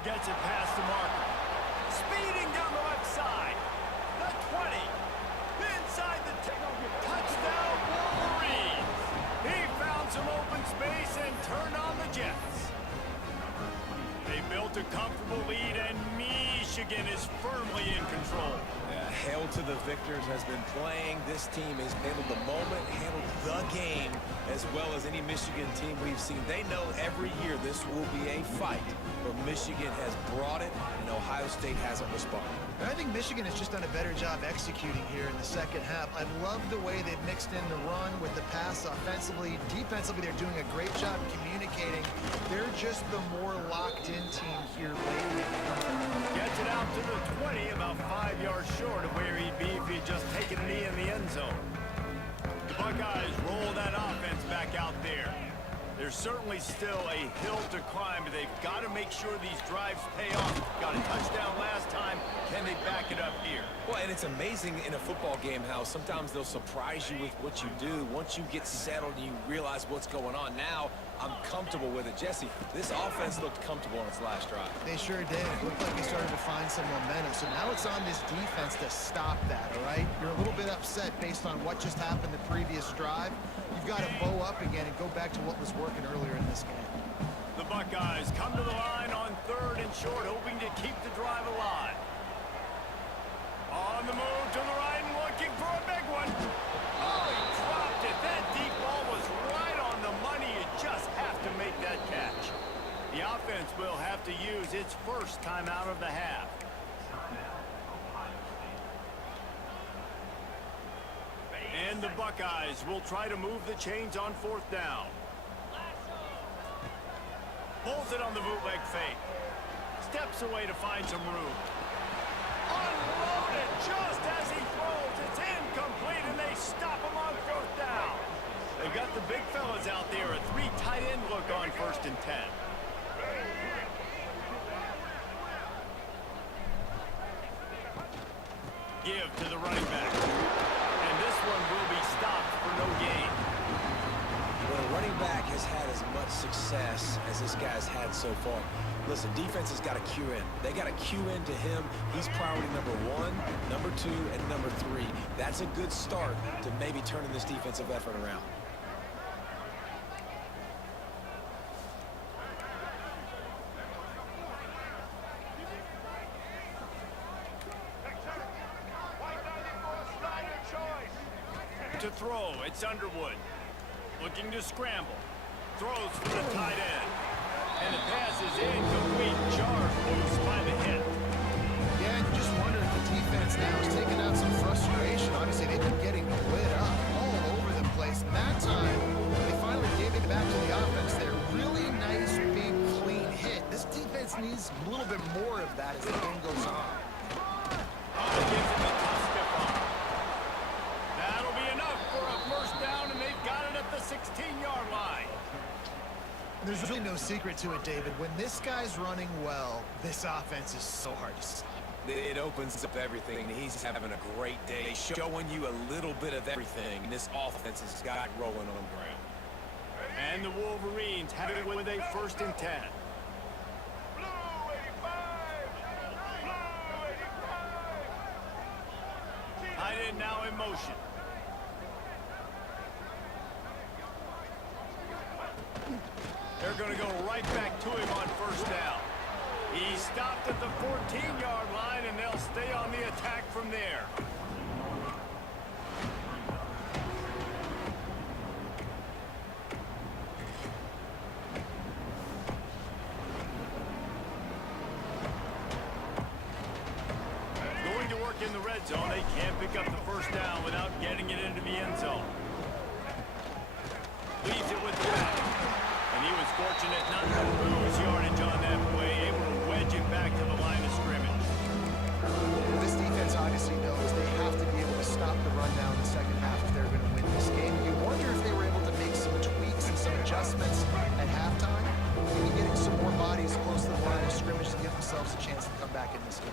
Gets it past the marker. Speeding down the left side. The 20. Inside the touchdown Wolverines. He found some open space and turned on the Jets. They built a comfortable lead, and Michigan is firmly in control. Hail to the victors has been playing. This team has handled the moment, handled the game, as well as any Michigan team we've seen. They know every year this will be a fight, but Michigan has brought it, and Ohio State hasn't responded. And I think Michigan has just done a better job executing here in the second half. I love the way they've mixed in the run with the pass offensively. Defensively, they're doing a great job communicating. They're just the more locked-in team here lately. Gets it out to the 20, about 5 yards short of where he'd be if he just Buckeyes roll that offense back out there. There's certainly still a hill to climb, but they've got to make sure these drives pay off. Got a touchdown last time. Can they back it up here? Well, and it's amazing in a football game how sometimes they'll surprise you with what you do. Once you get settled and you realize what's going on, now I'm comfortable with it. Jesse, this offense looked comfortable on its last drive. They sure did. It looked like they started to find some momentum. So now it's on this defense to stop that, all right? You're a little bit upset based on what just happened the previous drive. You've got to bow up again and go back to what was working earlier in this game. The Buckeyes come to the line on 3rd and short, hoping to keep the drive alive. On the move to the right and looking for a big one. Oh, he dropped it. That deep ball was right on the money. You just have to make that catch. The offense will have to use its first timeout of the half. And the Buckeyes will try to move the chains on 4th down. Pulls it on the bootleg fake. Steps away to find some room. Unloaded just as he throws. It's incomplete, and they stop him on 4th down. They've got the big fellas out there. A 3 tight end look on 1st and 10. Give to the running back. And this one will be stopped for no gain. When a running back has had as much success as this guy's had so far, listen, defense has got to cue in. They got to cue in to him. He's priority number 1, number 2, and number 3. That's a good start to maybe turning this defensive effort around. To throw, it's Underwood. Looking to scramble. Throws for the tight end. And the pass is incomplete. Jarred loose by the hit. Yeah, and you just wonder if the defense now is taking out some frustration. Obviously, they've been getting lit up all over the place. And that time, they finally gave it back to the offense there. Really nice, big, clean hit. This defense needs a little bit more of that as the game goes on. Gives him a tough stiff arm. That'll be enough for a 1st down, and they've got it at the 16-yard line. There's really no secret to it, David. When this guy's running well, this offense is so hard to stop. It opens up everything. He's having a great day, showing you a little bit of everything. And this offense has got rolling on the ground. And the Wolverines have it with a 1st and 10. Tight end now in motion. They're going to go right back to him on 1st down. He stopped at the 14-yard line, and they'll stay on the attack from there. Going to work in the red zone. They can't pick up the 1st down without getting it into the end zone. Leaves it with the back. And he was fortunate not to lose yardage on that play, able to wedge it back to the line of scrimmage. This defense obviously knows they have to be able to stop the run down in the second half if they're going to win this game. You wonder if they were able to make some tweaks and some adjustments at halftime, maybe getting some more bodies close to the line of scrimmage to give themselves a chance to come back in this game.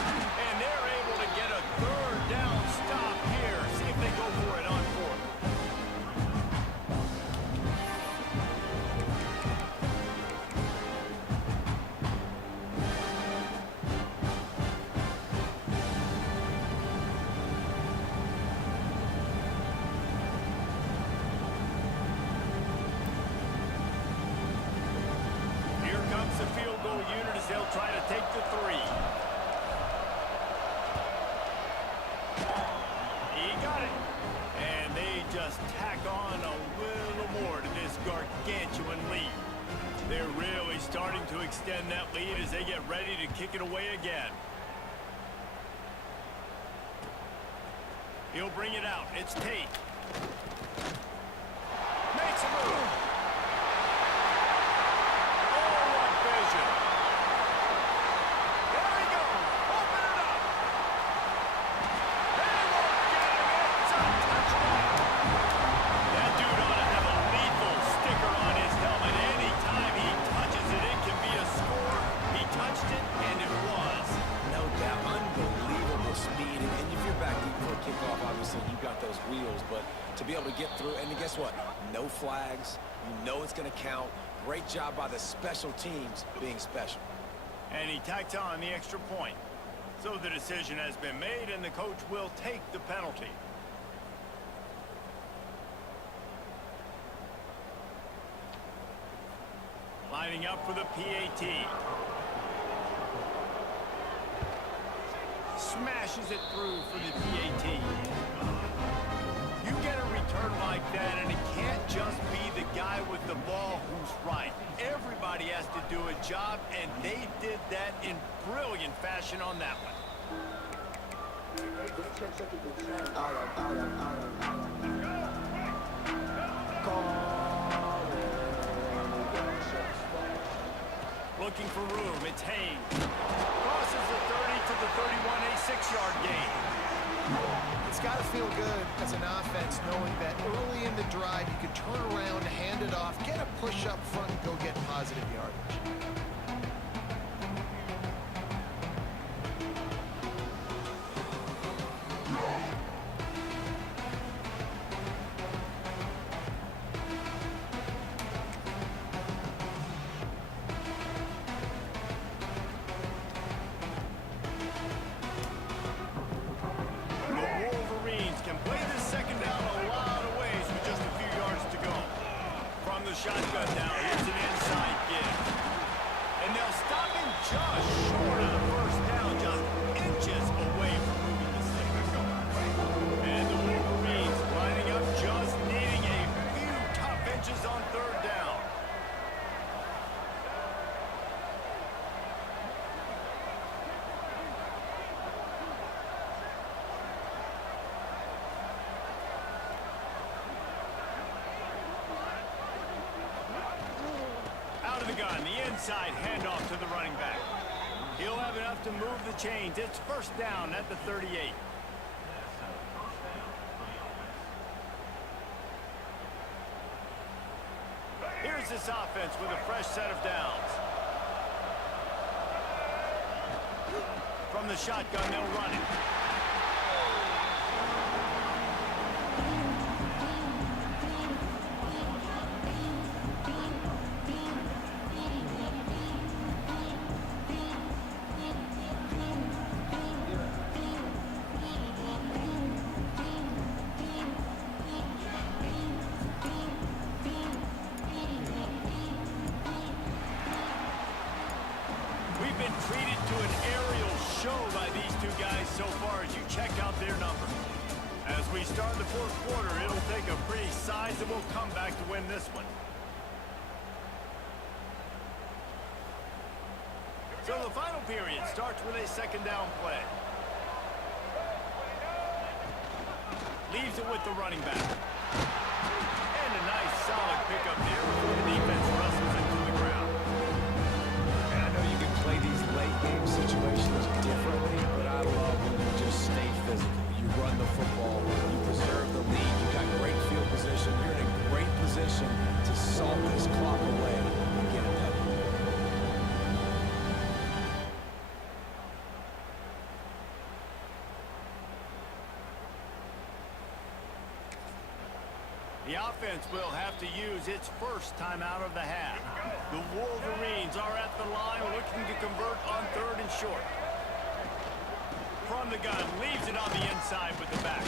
And they're able to get a 3rd down stop here. See if they go for it on 4th. Here comes the field goal unit as they'll try to take the 3. He got it. And they just tack on a little more to this gargantuan lead. They're really starting to extend that lead as they get ready to kick it away again. He'll bring it out. It's Tate. Makes a move. Oh, what vision. There he goes. Open it up. They won't get him. It's a to get through. And guess what? No flags. You know it's going to count. Great job by the special teams being special. And he tacks on the extra point. So the decision has been made, and the coach will take the penalty. Lining up for the PAT. Smashes it through for the PAT. You get a return like that, and it can't just be the guy with the ball who's right. Everybody has to do a job, and they did that in brilliant fashion on that one. Looking for room, it's Haynes. Crosses the 30 to the 31, a 6-yard gain. It's got to feel good as an offense knowing that early in the drive you can turn around, hand it off, get a push up front, and go get positive yardage. Shotgun now, here's an inside give. And they'll stop him just short of the first down, just inches away from moving the sticks. And the Wolverines lining up, just needing a few tough inches on third down. Out of the gun, the inside handoff to the running back. He'll have enough to move the chains. It's first down at the 38. Here's this offense with a fresh set of downs. From the shotgun, they'll run it. We've been treated to an aerial show by these two guys so far as you check out their numbers. As we start the fourth quarter, it'll take a pretty sizable comeback to win this one. So the final period starts with a second down play. Leaves it with the running back. And a nice solid pickup there before the defense wrestles into the ground. And I know you can play these late game situations differently, but I love when you just stay physical. You run the football, you preserve the lead, you got great field position, you're in a great position to salt this clock away and get it done. The offense will have to use its first time out of the half. The Wolverines are at the line looking to convert on third and short. From the gun, leaves it on the inside with the back.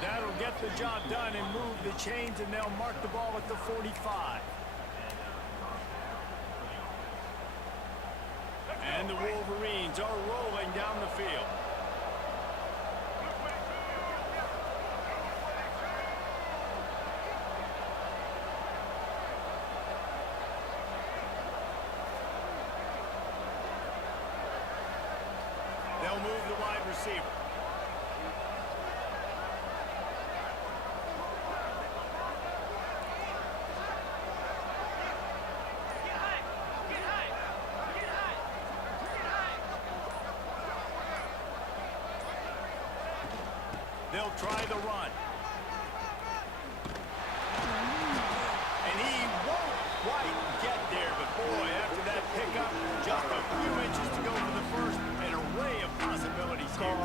That'll get the job done and move the chains, and they'll mark the ball at the 45. And the Wolverines are rolling down the field. They'll move the wide receiver. They'll try the run. And he won't quite get there, but boy, after that pickup, just a few inches to go for the first. An array of possibilities here.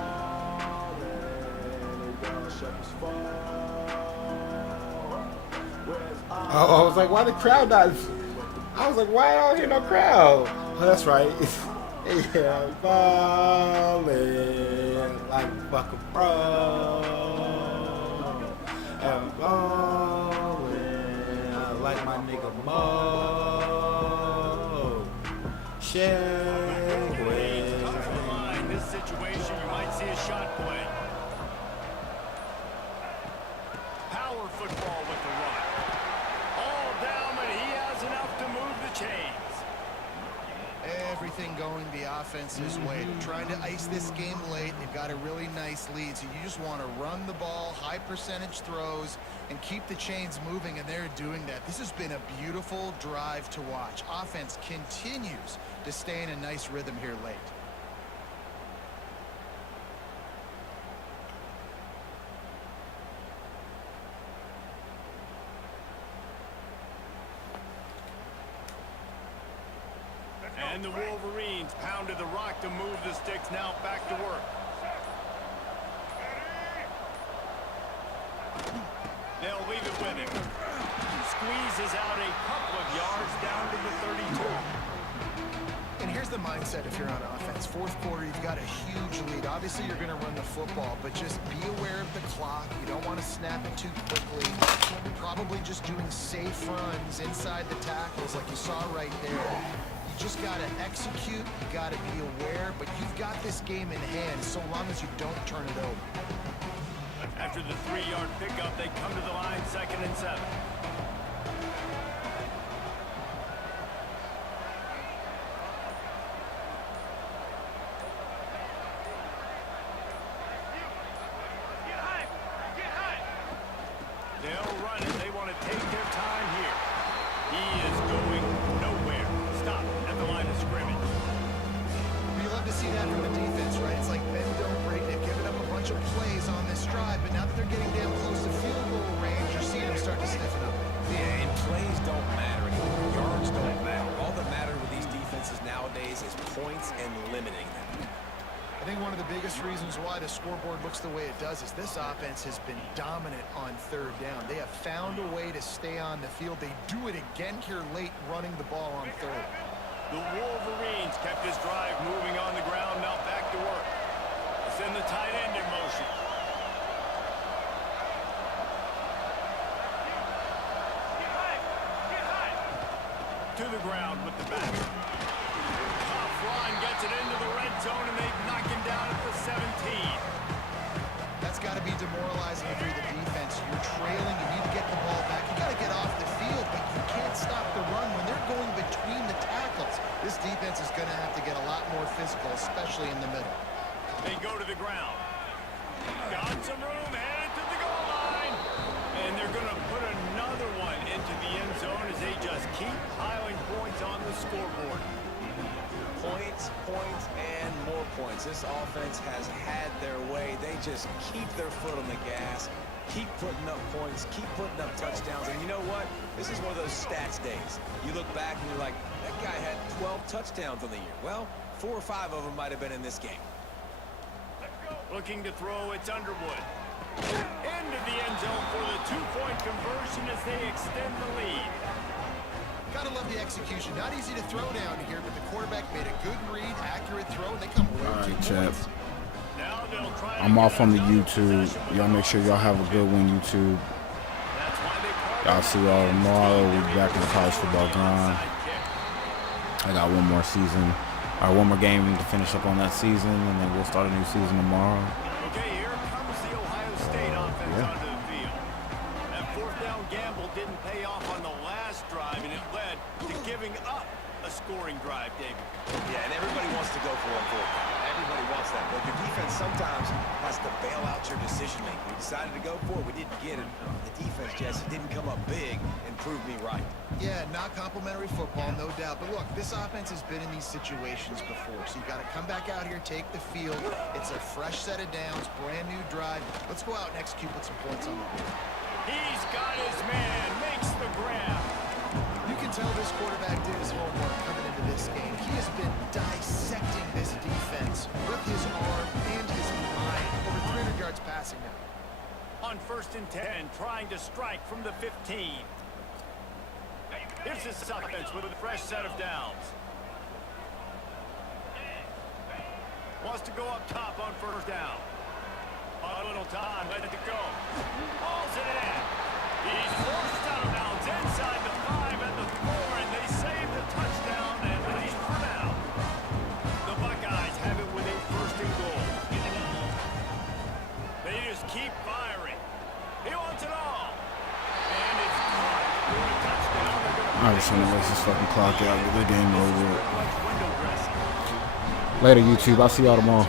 I was like, why the crowd not? I was like, why I don't hear no crowd? Oh, that's right. Yeah, I'm ballin' like a fucking pro. I'm ballin' like my nigga Mo. Shaq. In this situation, you might see a shot play. Power football with the run. All down, but he has enough to move the chains. Everything going the offense's way. They're trying to ice this game late. They've got a really nice lead, so you just want to run the ball, high percentage throws, and keep the chains moving, and they're doing that. This has been a beautiful drive to watch. Offense continues to stay in a nice rhythm here late. And the Wolverines pounded the rock to move the sticks, now back to work. They'll leave it with him. Squeezes out a couple of yards down to the 32. And here's the mindset if you're on offense. Fourth quarter, you've got a huge lead. Obviously, you're going to run the football, but just be aware of the clock. You don't want to snap it too quickly. You're probably just doing safe runs inside the tackles like you saw right there. You just got to execute. You got to be aware, but you've got this game in hand so long as you don't turn it over. After the 3-yard pickup, they come to the line, 2nd and 7. They'll run it. They want to take their time here. He is going nowhere. Stop at the line of scrimmage. You love to see that from the defense, right? It's like bend, don't break. They've given up a bunch of plays on this drive, but now that they're getting down close to field goal range, you're seeing them start to stiffen up. Yeah, and plays don't matter anymore. Yards don't matter. All that matters with these defenses nowadays is points and limiting them. I think one of the biggest reasons why the scoreboard looks the way it does is this offense has been dominant on 3rd down. They have found a way to stay on the field. They do it again here late, running the ball on 3rd. The Wolverines kept this drive moving on the ground, now back to work. Send the tight end in motion. To the ground with the back. Tough run gets it into the red zone, and they knock him down at the 17. That's got to be demoralizing if you're the defense. You're trailing. You need to get the ball back. You got to get off the field, but you can't stop the run when they're going between the tackles. This defense is going to have to get a lot more physical, especially in the middle. They go to the ground. Got some room, headed to the goal line. And they're going to put another one into the end zone as they just keep piling points on the scoreboard. Points, points, and more points. This offense has had their way. They just keep their foot on the gas, keep putting up points, keep putting up touchdowns. And you know what? This is one of those stats days. You look back and you're like, that guy had 12 touchdowns on the year. Well, 4 or 5 of them might have been in this game. Looking to throw, it's Underwood. Into the end zone for the 2-point conversion as they extend the lead. Gotta love the execution. Not easy to throw down here, but the quarterback made a good read, accurate throw, and they come away with 2 points. I'm off on the YouTube. Y'all make sure y'all have a good one, YouTube. I'll see y'all tomorrow. We'll be back in the college football grind. I got one more season, or one more game to finish up on that season, and then we'll start a new season tomorrow. Okay, here comes the Ohio State offense onto the field. That 4th down gamble didn't pay off on the last drive, and it led to giving up a scoring drive, David. Yeah, and everybody wants to go for 1 4. Everybody wants that, but your defense sometimes has to bail out your decision making. We decided to go for it, we didn't get it. The defense, Jesse, didn't come up big and prove me right. Yeah, not complimentary football, no doubt. But look, this offense has been in these situations before, so you got to come back out here, take the field. It's a fresh set of downs, brand new drive. Let's go out and execute with some points on the board. He's got his man, makes the grab. You can tell this quarterback did his homework coming into this game. He has been dissecting this defense with his arm and his mind. Over 300 yards passing now. On 1st and 10, trying to strike from the 15. Here's his offense with a fresh set of downs. Wants to go up top on first down. A little time, let it go. Balls it in. He's forced out of bounds inside the 5 and the 4, and they save the touchdown, at least for now. The Buckeyes have it with a first and goal. They just keep firing. He wants it all. And it's caught for a touchdown. I just want to let this fucking clock out. Get the game over. Later, YouTube. I'll see y'all tomorrow.